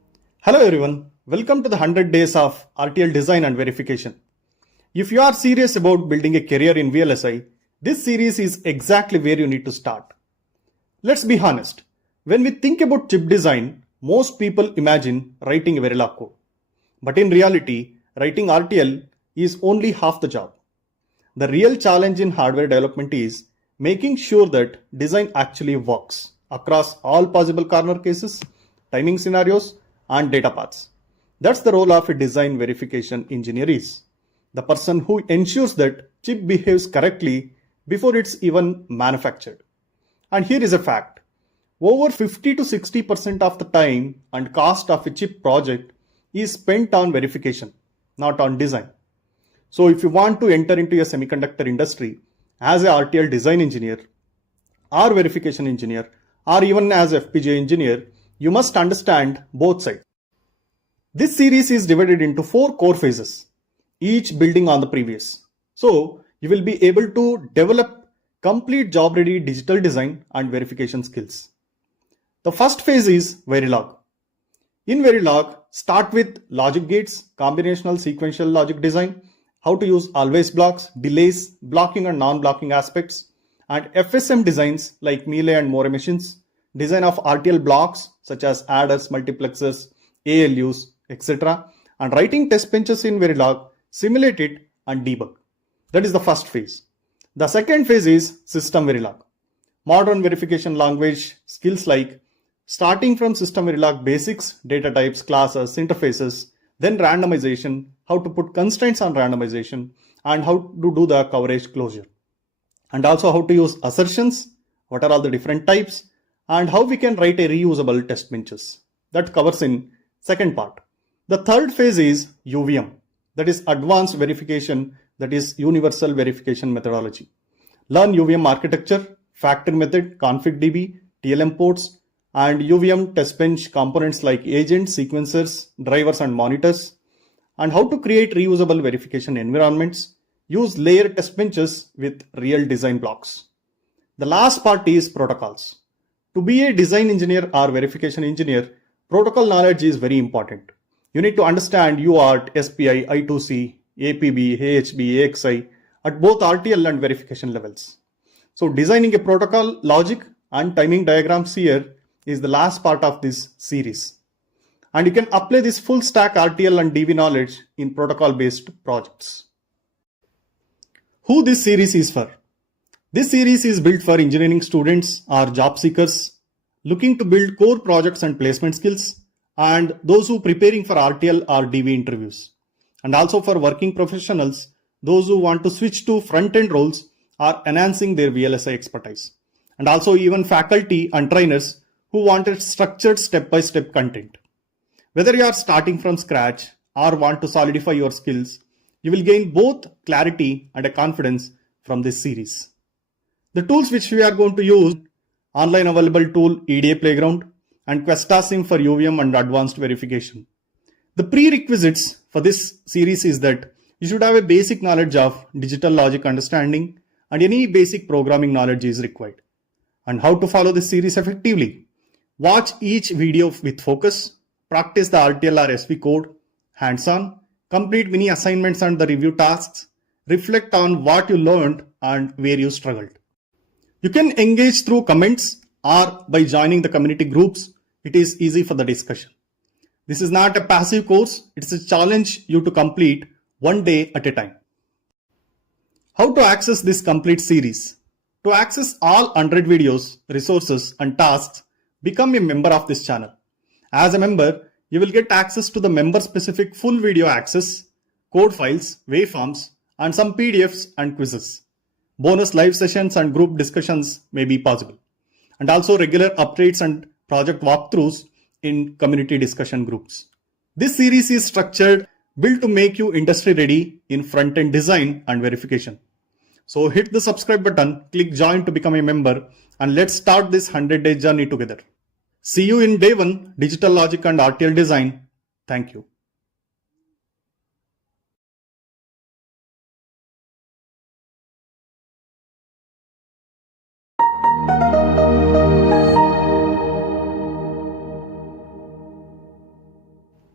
Hello everyone, welcome to the 100 days of RTL design and verification. If you are serious about building a career in VLSI, this series is exactly where you need to start. Let's be honest, when we think about chip design, most people imagine writing a Verilog code. But in reality, writing RTL is only half the job. The real challenge in hardware development is making sure that design actually works across all possible corner cases, timing scenarios, and data paths. That's the role of a design verification engineer is. The person who ensures that chip behaves correctly before it's even manufactured. And here is a fact. Over 50 to 60% of the time and cost of a chip project is spent on verification, not on design. So if you want to enter into a semiconductor industry as a RTL design engineer or verification engineer or even as FPGA engineer, you must understand both sides. This series is divided into 4 core phases, each building on the previous. So you will be able to develop complete job-ready digital design and verification skills. The first phase is Verilog. In Verilog, start with logic gates, combinational sequential logic design, how to use always blocks, delays, blocking and non-blocking aspects, and FSM designs like melee and more machines, design of RTL blocks such as adders, multiplexers, ALUs, etc. and writing test benches in Verilog, simulate it and debug. That is the first phase. The second phase is SystemVerilog. Modern verification language skills like starting from SystemVerilog basics, data types, classes, interfaces, then randomization, how to put constraints on randomization, and how to do the coverage closure. And also how to use assertions, what are all the different types, and how we can write a reusable test benches. That covers in second part. The third phase is UVM, that is advanced verification, that is universal verification methodology. Learn UVM architecture, factor method, config.db, TLM ports, and UVM test bench components like agents, sequencers, drivers, and monitors, and how to create reusable verification environments, use layered test benches with real design blocks. The last part is protocols. To be a design engineer or verification engineer, protocol knowledge is very important. You need to understand UART, SPI, I2C, APB, AHB, AXI at both RTL and verification levels. So designing a protocol logic and timing diagrams here is the last part of this series. And you can apply this full stack RTL and DV knowledge in protocol based projects. Who this series is for? This series is built for engineering students or job seekers looking to build core projects and placement skills, and those who preparing for RTL or DV interviews, and also for working professionals, those who want to switch to front-end roles or enhancing their VLSI expertise, and also even faculty and trainers who wanted structured step-by-step content. Whether you are starting from scratch or want to solidify your skills, you will gain both clarity and a confidence from this series. The tools which we are going to use, online available tool EDA Playground and QuestaSim for UVM and advanced verification. The prerequisites for this series is that you should have a basic knowledge of digital logic understanding and any basic programming knowledge is required. And how to follow this series effectively? Watch each video with focus, practice the RTL or SV code, hands-on, complete mini assignments and the review tasks, reflect on what you learned and where you struggled. You can engage through comments or by joining the community groups. It is easy for the discussion. This is not a passive course. It's a challenge you to complete one day at a time. How to access this complete series? To access all 100 videos, resources and tasks, become a member of this channel. As a member, you will get access to the member-specific full video access, code files, waveforms, and some PDFs and quizzes. Bonus live sessions and group discussions may be possible. And also regular updates and project walkthroughs in community discussion groups. This series is structured, built to make you industry ready in front-end design and verification. So hit the subscribe button, click join to become a member, and let's start this 100-day journey together. See you in day 1, Digital Logic and RTL Design. Thank you.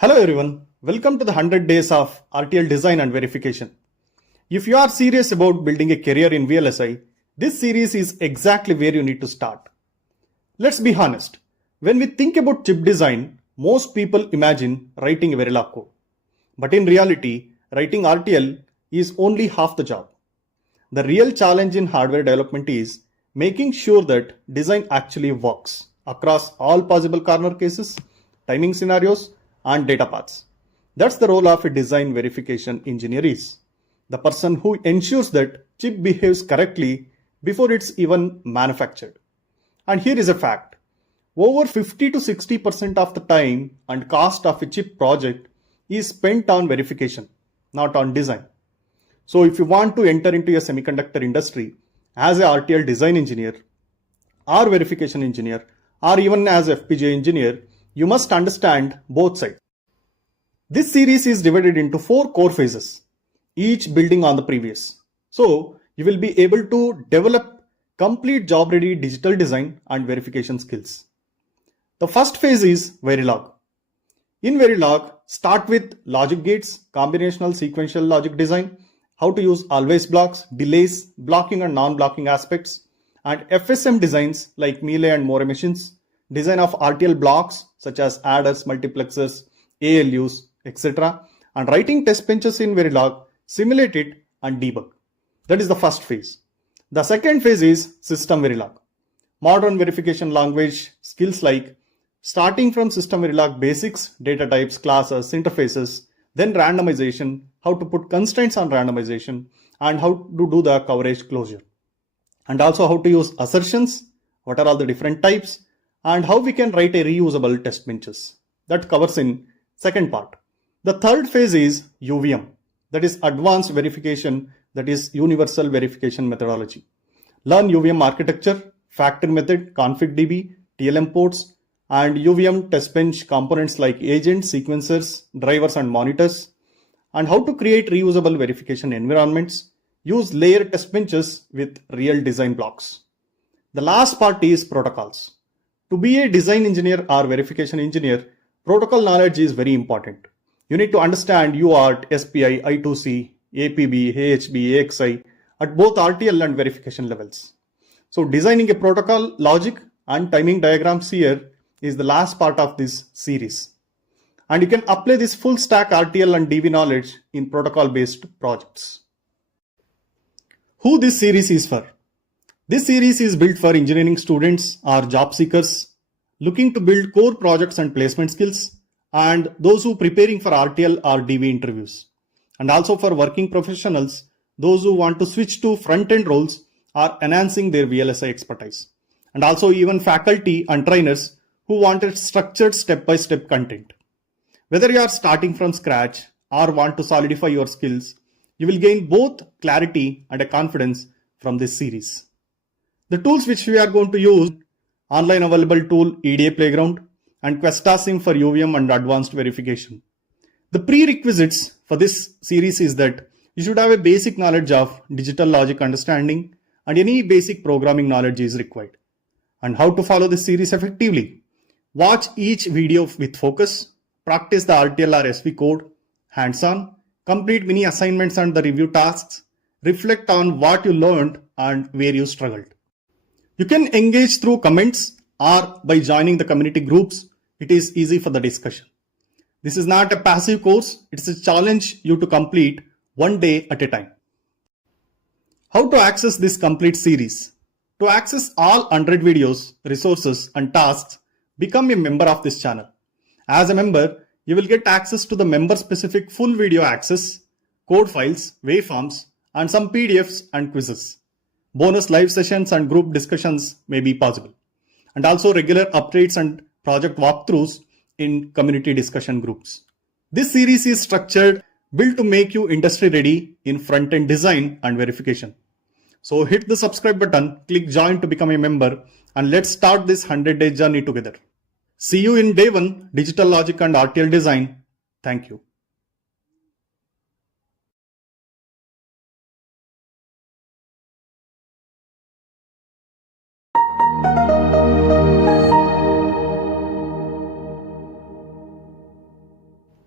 Hello everyone, welcome to the 100 days of RTL design and verification. If you are serious about building a career in VLSI, this series is exactly where you need to start. Let's be honest, when we think about chip design, most people imagine writing a Verilog code. But in reality, writing RTL is only half the job. The real challenge in hardware development is making sure that design actually works across all possible corner cases, timing scenarios, and data paths. That's the role of a design verification engineer is. The person who ensures that chip behaves correctly before it's even manufactured. And here is a fact. Over 50 to 60% of the time and cost of a chip project is spent on verification, not on design. So if you want to enter into a semiconductor industry as a RTL design engineer or verification engineer or even as FPGA engineer, you must understand both sides. This series is divided into 4 core phases, each building on the previous. So you will be able to develop complete job-ready digital design and verification skills. The first phase is Verilog. In Verilog, start with logic gates, combinational sequential logic design, how to use always blocks, delays, blocking and non-blocking aspects, and FSM designs like melee and more machines, design of RTL blocks such as adders, multiplexers, ALUs, etc. and writing test benches in Verilog, simulate it and debug. That is the first phase. The second phase is SystemVerilog. Modern verification language skills like starting from SystemVerilog basics, data types, classes, interfaces, then randomization, how to put constraints on randomization, and how to do the coverage closure. And also how to use assertions, what are all the different types, and how we can write a reusable test benches. That covers in second part. The third phase is UVM, that is advanced verification, that is universal verification methodology. Learn UVM architecture, factor method, config.db, TLM ports, and UVM test bench components like agents, sequencers, drivers, and monitors, and how to create reusable verification environments, use layer test benches with real design blocks. The last part is protocols. To be a design engineer or verification engineer, protocol knowledge is very important. You need to understand UART, SPI, I2C, APB, AHB, AXI at both RTL and verification levels. So designing a protocol logic and timing diagrams here is the last part of this series. And you can apply this full stack RTL and DV knowledge in protocol based projects. Who this series is for? This series is built for engineering students or job seekers looking to build core projects and placement skills, and those who preparing for RTL or DV interviews, and also for working professionals, those who want to switch to front-end roles or enhancing their VLSI expertise, and also even faculty and trainers who wanted structured step-by-step content. Whether you are starting from scratch or want to solidify your skills, you will gain both clarity and a confidence from this series. The tools which we are going to use, online available tool EDA Playground and QuestaSim for UVM and advanced verification. The prerequisites for this series is that you should have a basic knowledge of digital logic understanding and any basic programming knowledge is required. And how to follow this series effectively? Watch each video with focus, practice the RTL or SV code, hands-on, complete mini assignments and the review tasks, reflect on what you learned and where you struggled. You can engage through comments or by joining the community groups. It is easy for the discussion. This is not a passive course. It's a challenge you to complete one day at a time. How to access this complete series? To access all 100 videos, resources and tasks, become a member of this channel. As a member, you will get access to the member-specific full video access, code files, waveforms, and some PDFs and quizzes. Bonus live sessions and group discussions may be possible. And also regular updates and project walkthroughs in community discussion groups. This series is structured, built to make you industry ready in front-end design and verification. So hit the subscribe button, click join to become a member, and let's start this 100-day journey together. See you in day 1, digital logic and RTL design. Thank you.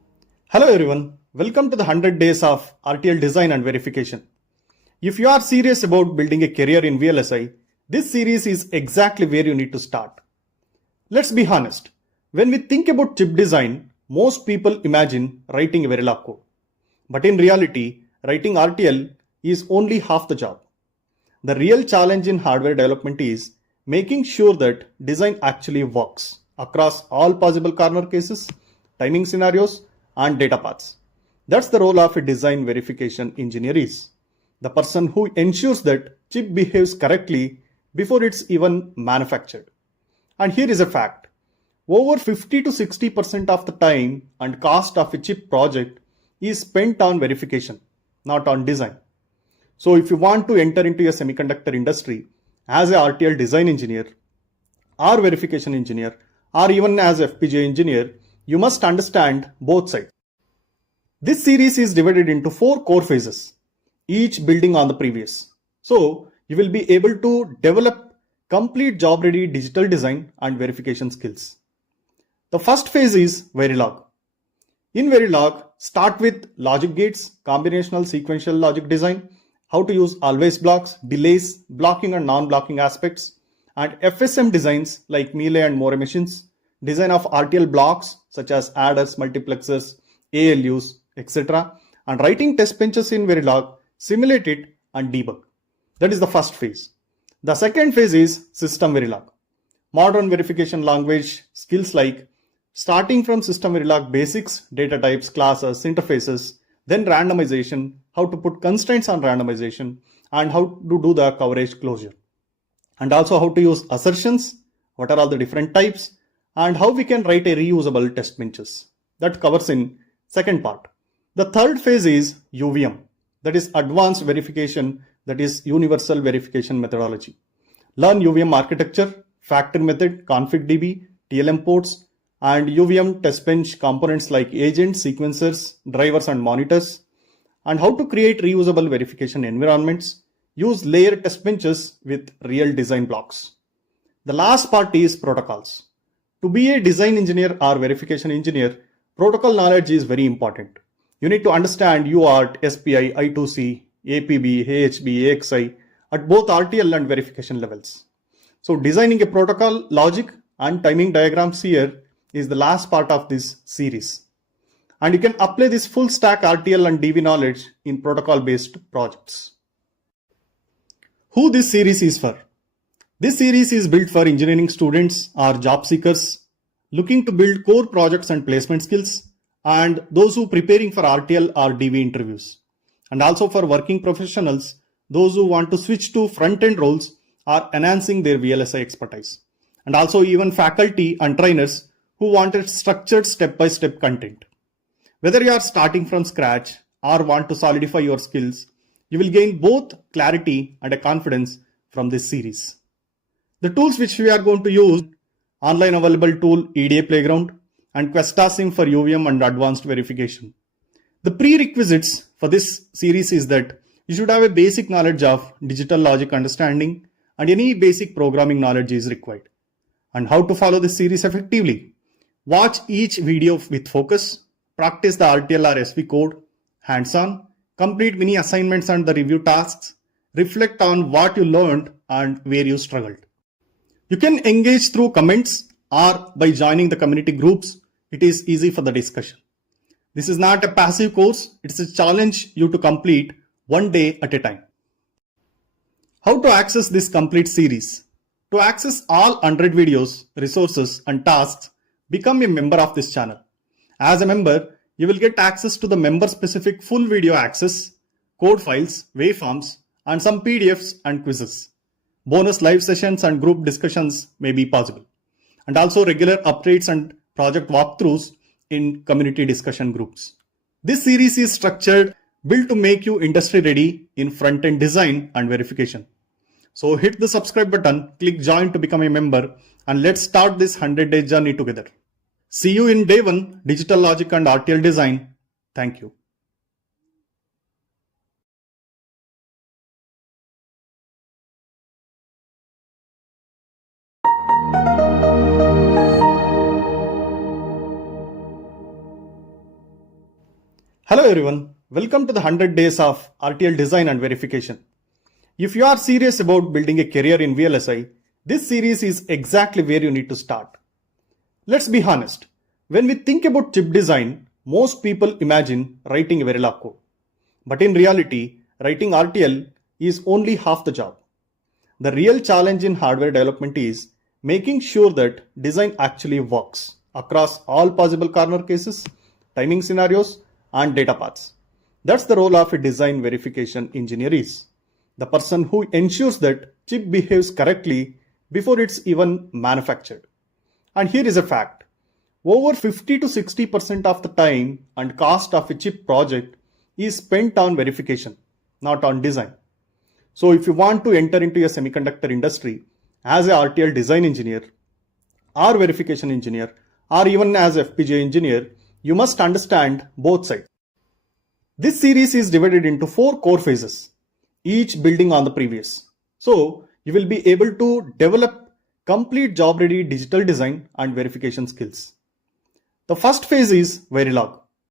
Hello everyone, welcome to the 100 days of RTL design and verification. If you are serious about building a career in VLSI, this series is exactly where you need to start. Let's be honest, when we think about chip design, most people imagine writing a Verilog code. But in reality, writing RTL is only half the job. The real challenge in hardware development is making sure that design actually works across all possible corner cases, timing scenarios, and data paths. That's the role of a design verification engineer is. The person who ensures that chip behaves correctly before it's even manufactured. And here is a fact. Over 50 to 60% of the time and cost of a chip project is spent on verification, not on design. So if you want to enter into a semiconductor industry as a RTL design engineer or verification engineer or even as FPGA engineer, you must understand both sides. This series is divided into 4 core phases, each building on the previous. So you will be able to develop complete job-ready digital design and verification skills. The first phase is Verilog. In Verilog, start with logic gates, combinational sequential logic design, how to use always blocks, delays, blocking and non-blocking aspects, and FSM designs like Melee and More machines, design of RTL blocks such as adders, multiplexers, ALUs, etc. and writing test benches in Verilog, simulate it and debug. That is the first phase. The second phase is SystemVerilog. Modern verification language skills like starting from SystemVerilog basics, data types, classes, interfaces, then randomization, how to put constraints on randomization, and how to do the coverage closure. And also how to use assertions, what are all the different types, and how we can write a reusable test benches. That covers in second part. The third phase is UVM, that is advanced verification, that is universal verification methodology. Learn UVM architecture, factor method, config.db, TLM ports, and UVM test bench components like agents, sequencers, drivers, and monitors, and how to create reusable verification environments, use layer test benches with real design blocks. The last part is protocols. To be a design engineer or verification engineer, protocol knowledge is very important. You need to understand UART, SPI, I2C, APB, AHB, AXI at both RTL and verification levels. So designing a protocol logic and timing diagrams here is the last part of this series. And you can apply this full stack RTL and DV knowledge in protocol based projects. Who this series is for? This series is built for engineering students or job seekers looking to build core projects and placement skills, and those who are preparing for RTL or DV interviews, and also for working professionals, those who want to switch to front-end roles or enhancing their VLSI expertise, and also even faculty and trainers who wanted structured step-by-step content. Whether you are starting from scratch or want to solidify your skills, you will gain both clarity and a confidence from this series. The tools which we are going to use, online available tool EDA Playground and QuestaSim for UVM and advanced verification. The prerequisites for this series is that you should have a basic knowledge of digital logic understanding and any basic programming knowledge is required. And how to follow this series effectively? Watch each video with focus, practice the RTL or SV code, hands-on, complete mini assignments and the review tasks, reflect on what you learned and where you struggled. You can engage through comments or by joining the community groups. It is easy for the discussion. This is not a passive course. It's a challenge you to complete one day at a time. How to access this complete series? To access all 100 videos, resources and tasks, become a member of this channel. As a member, you will get access to the member-specific full video access, code files, waveforms, and some PDFs and quizzes. Bonus live sessions and group discussions may be possible. And also regular updates and project walkthroughs in community discussion groups. This series is structured, built to make you industry ready in front-end design and verification. So hit the subscribe button, click join to become a member, and let's start this 100-day journey together. See you in day 1, digital logic and RTL design. Thank you. Hello everyone, welcome to the 100 days of RTL design and verification. If you are serious about building a career in VLSI, this series is exactly where you need to start. Let's be honest, when we think about chip design, most people imagine writing a Verilog code. But in reality, writing RTL is only half the job. The real challenge in hardware development is making sure that design actually works across all possible corner cases, timing scenarios, and data paths. That's the role of a design verification engineer is. The person who ensures that chip behaves correctly before it's even manufactured. And here is a fact. Over 50 to 60% of the time and cost of a chip project is spent on verification, not on design. So if you want to enter into a semiconductor industry as a RTL design engineer or verification engineer or even as FPGA engineer, you must understand both sides. This series is divided into 4 core phases, each building on the previous. So you will be able to develop complete job-ready digital design and verification skills. The first phase is Verilog.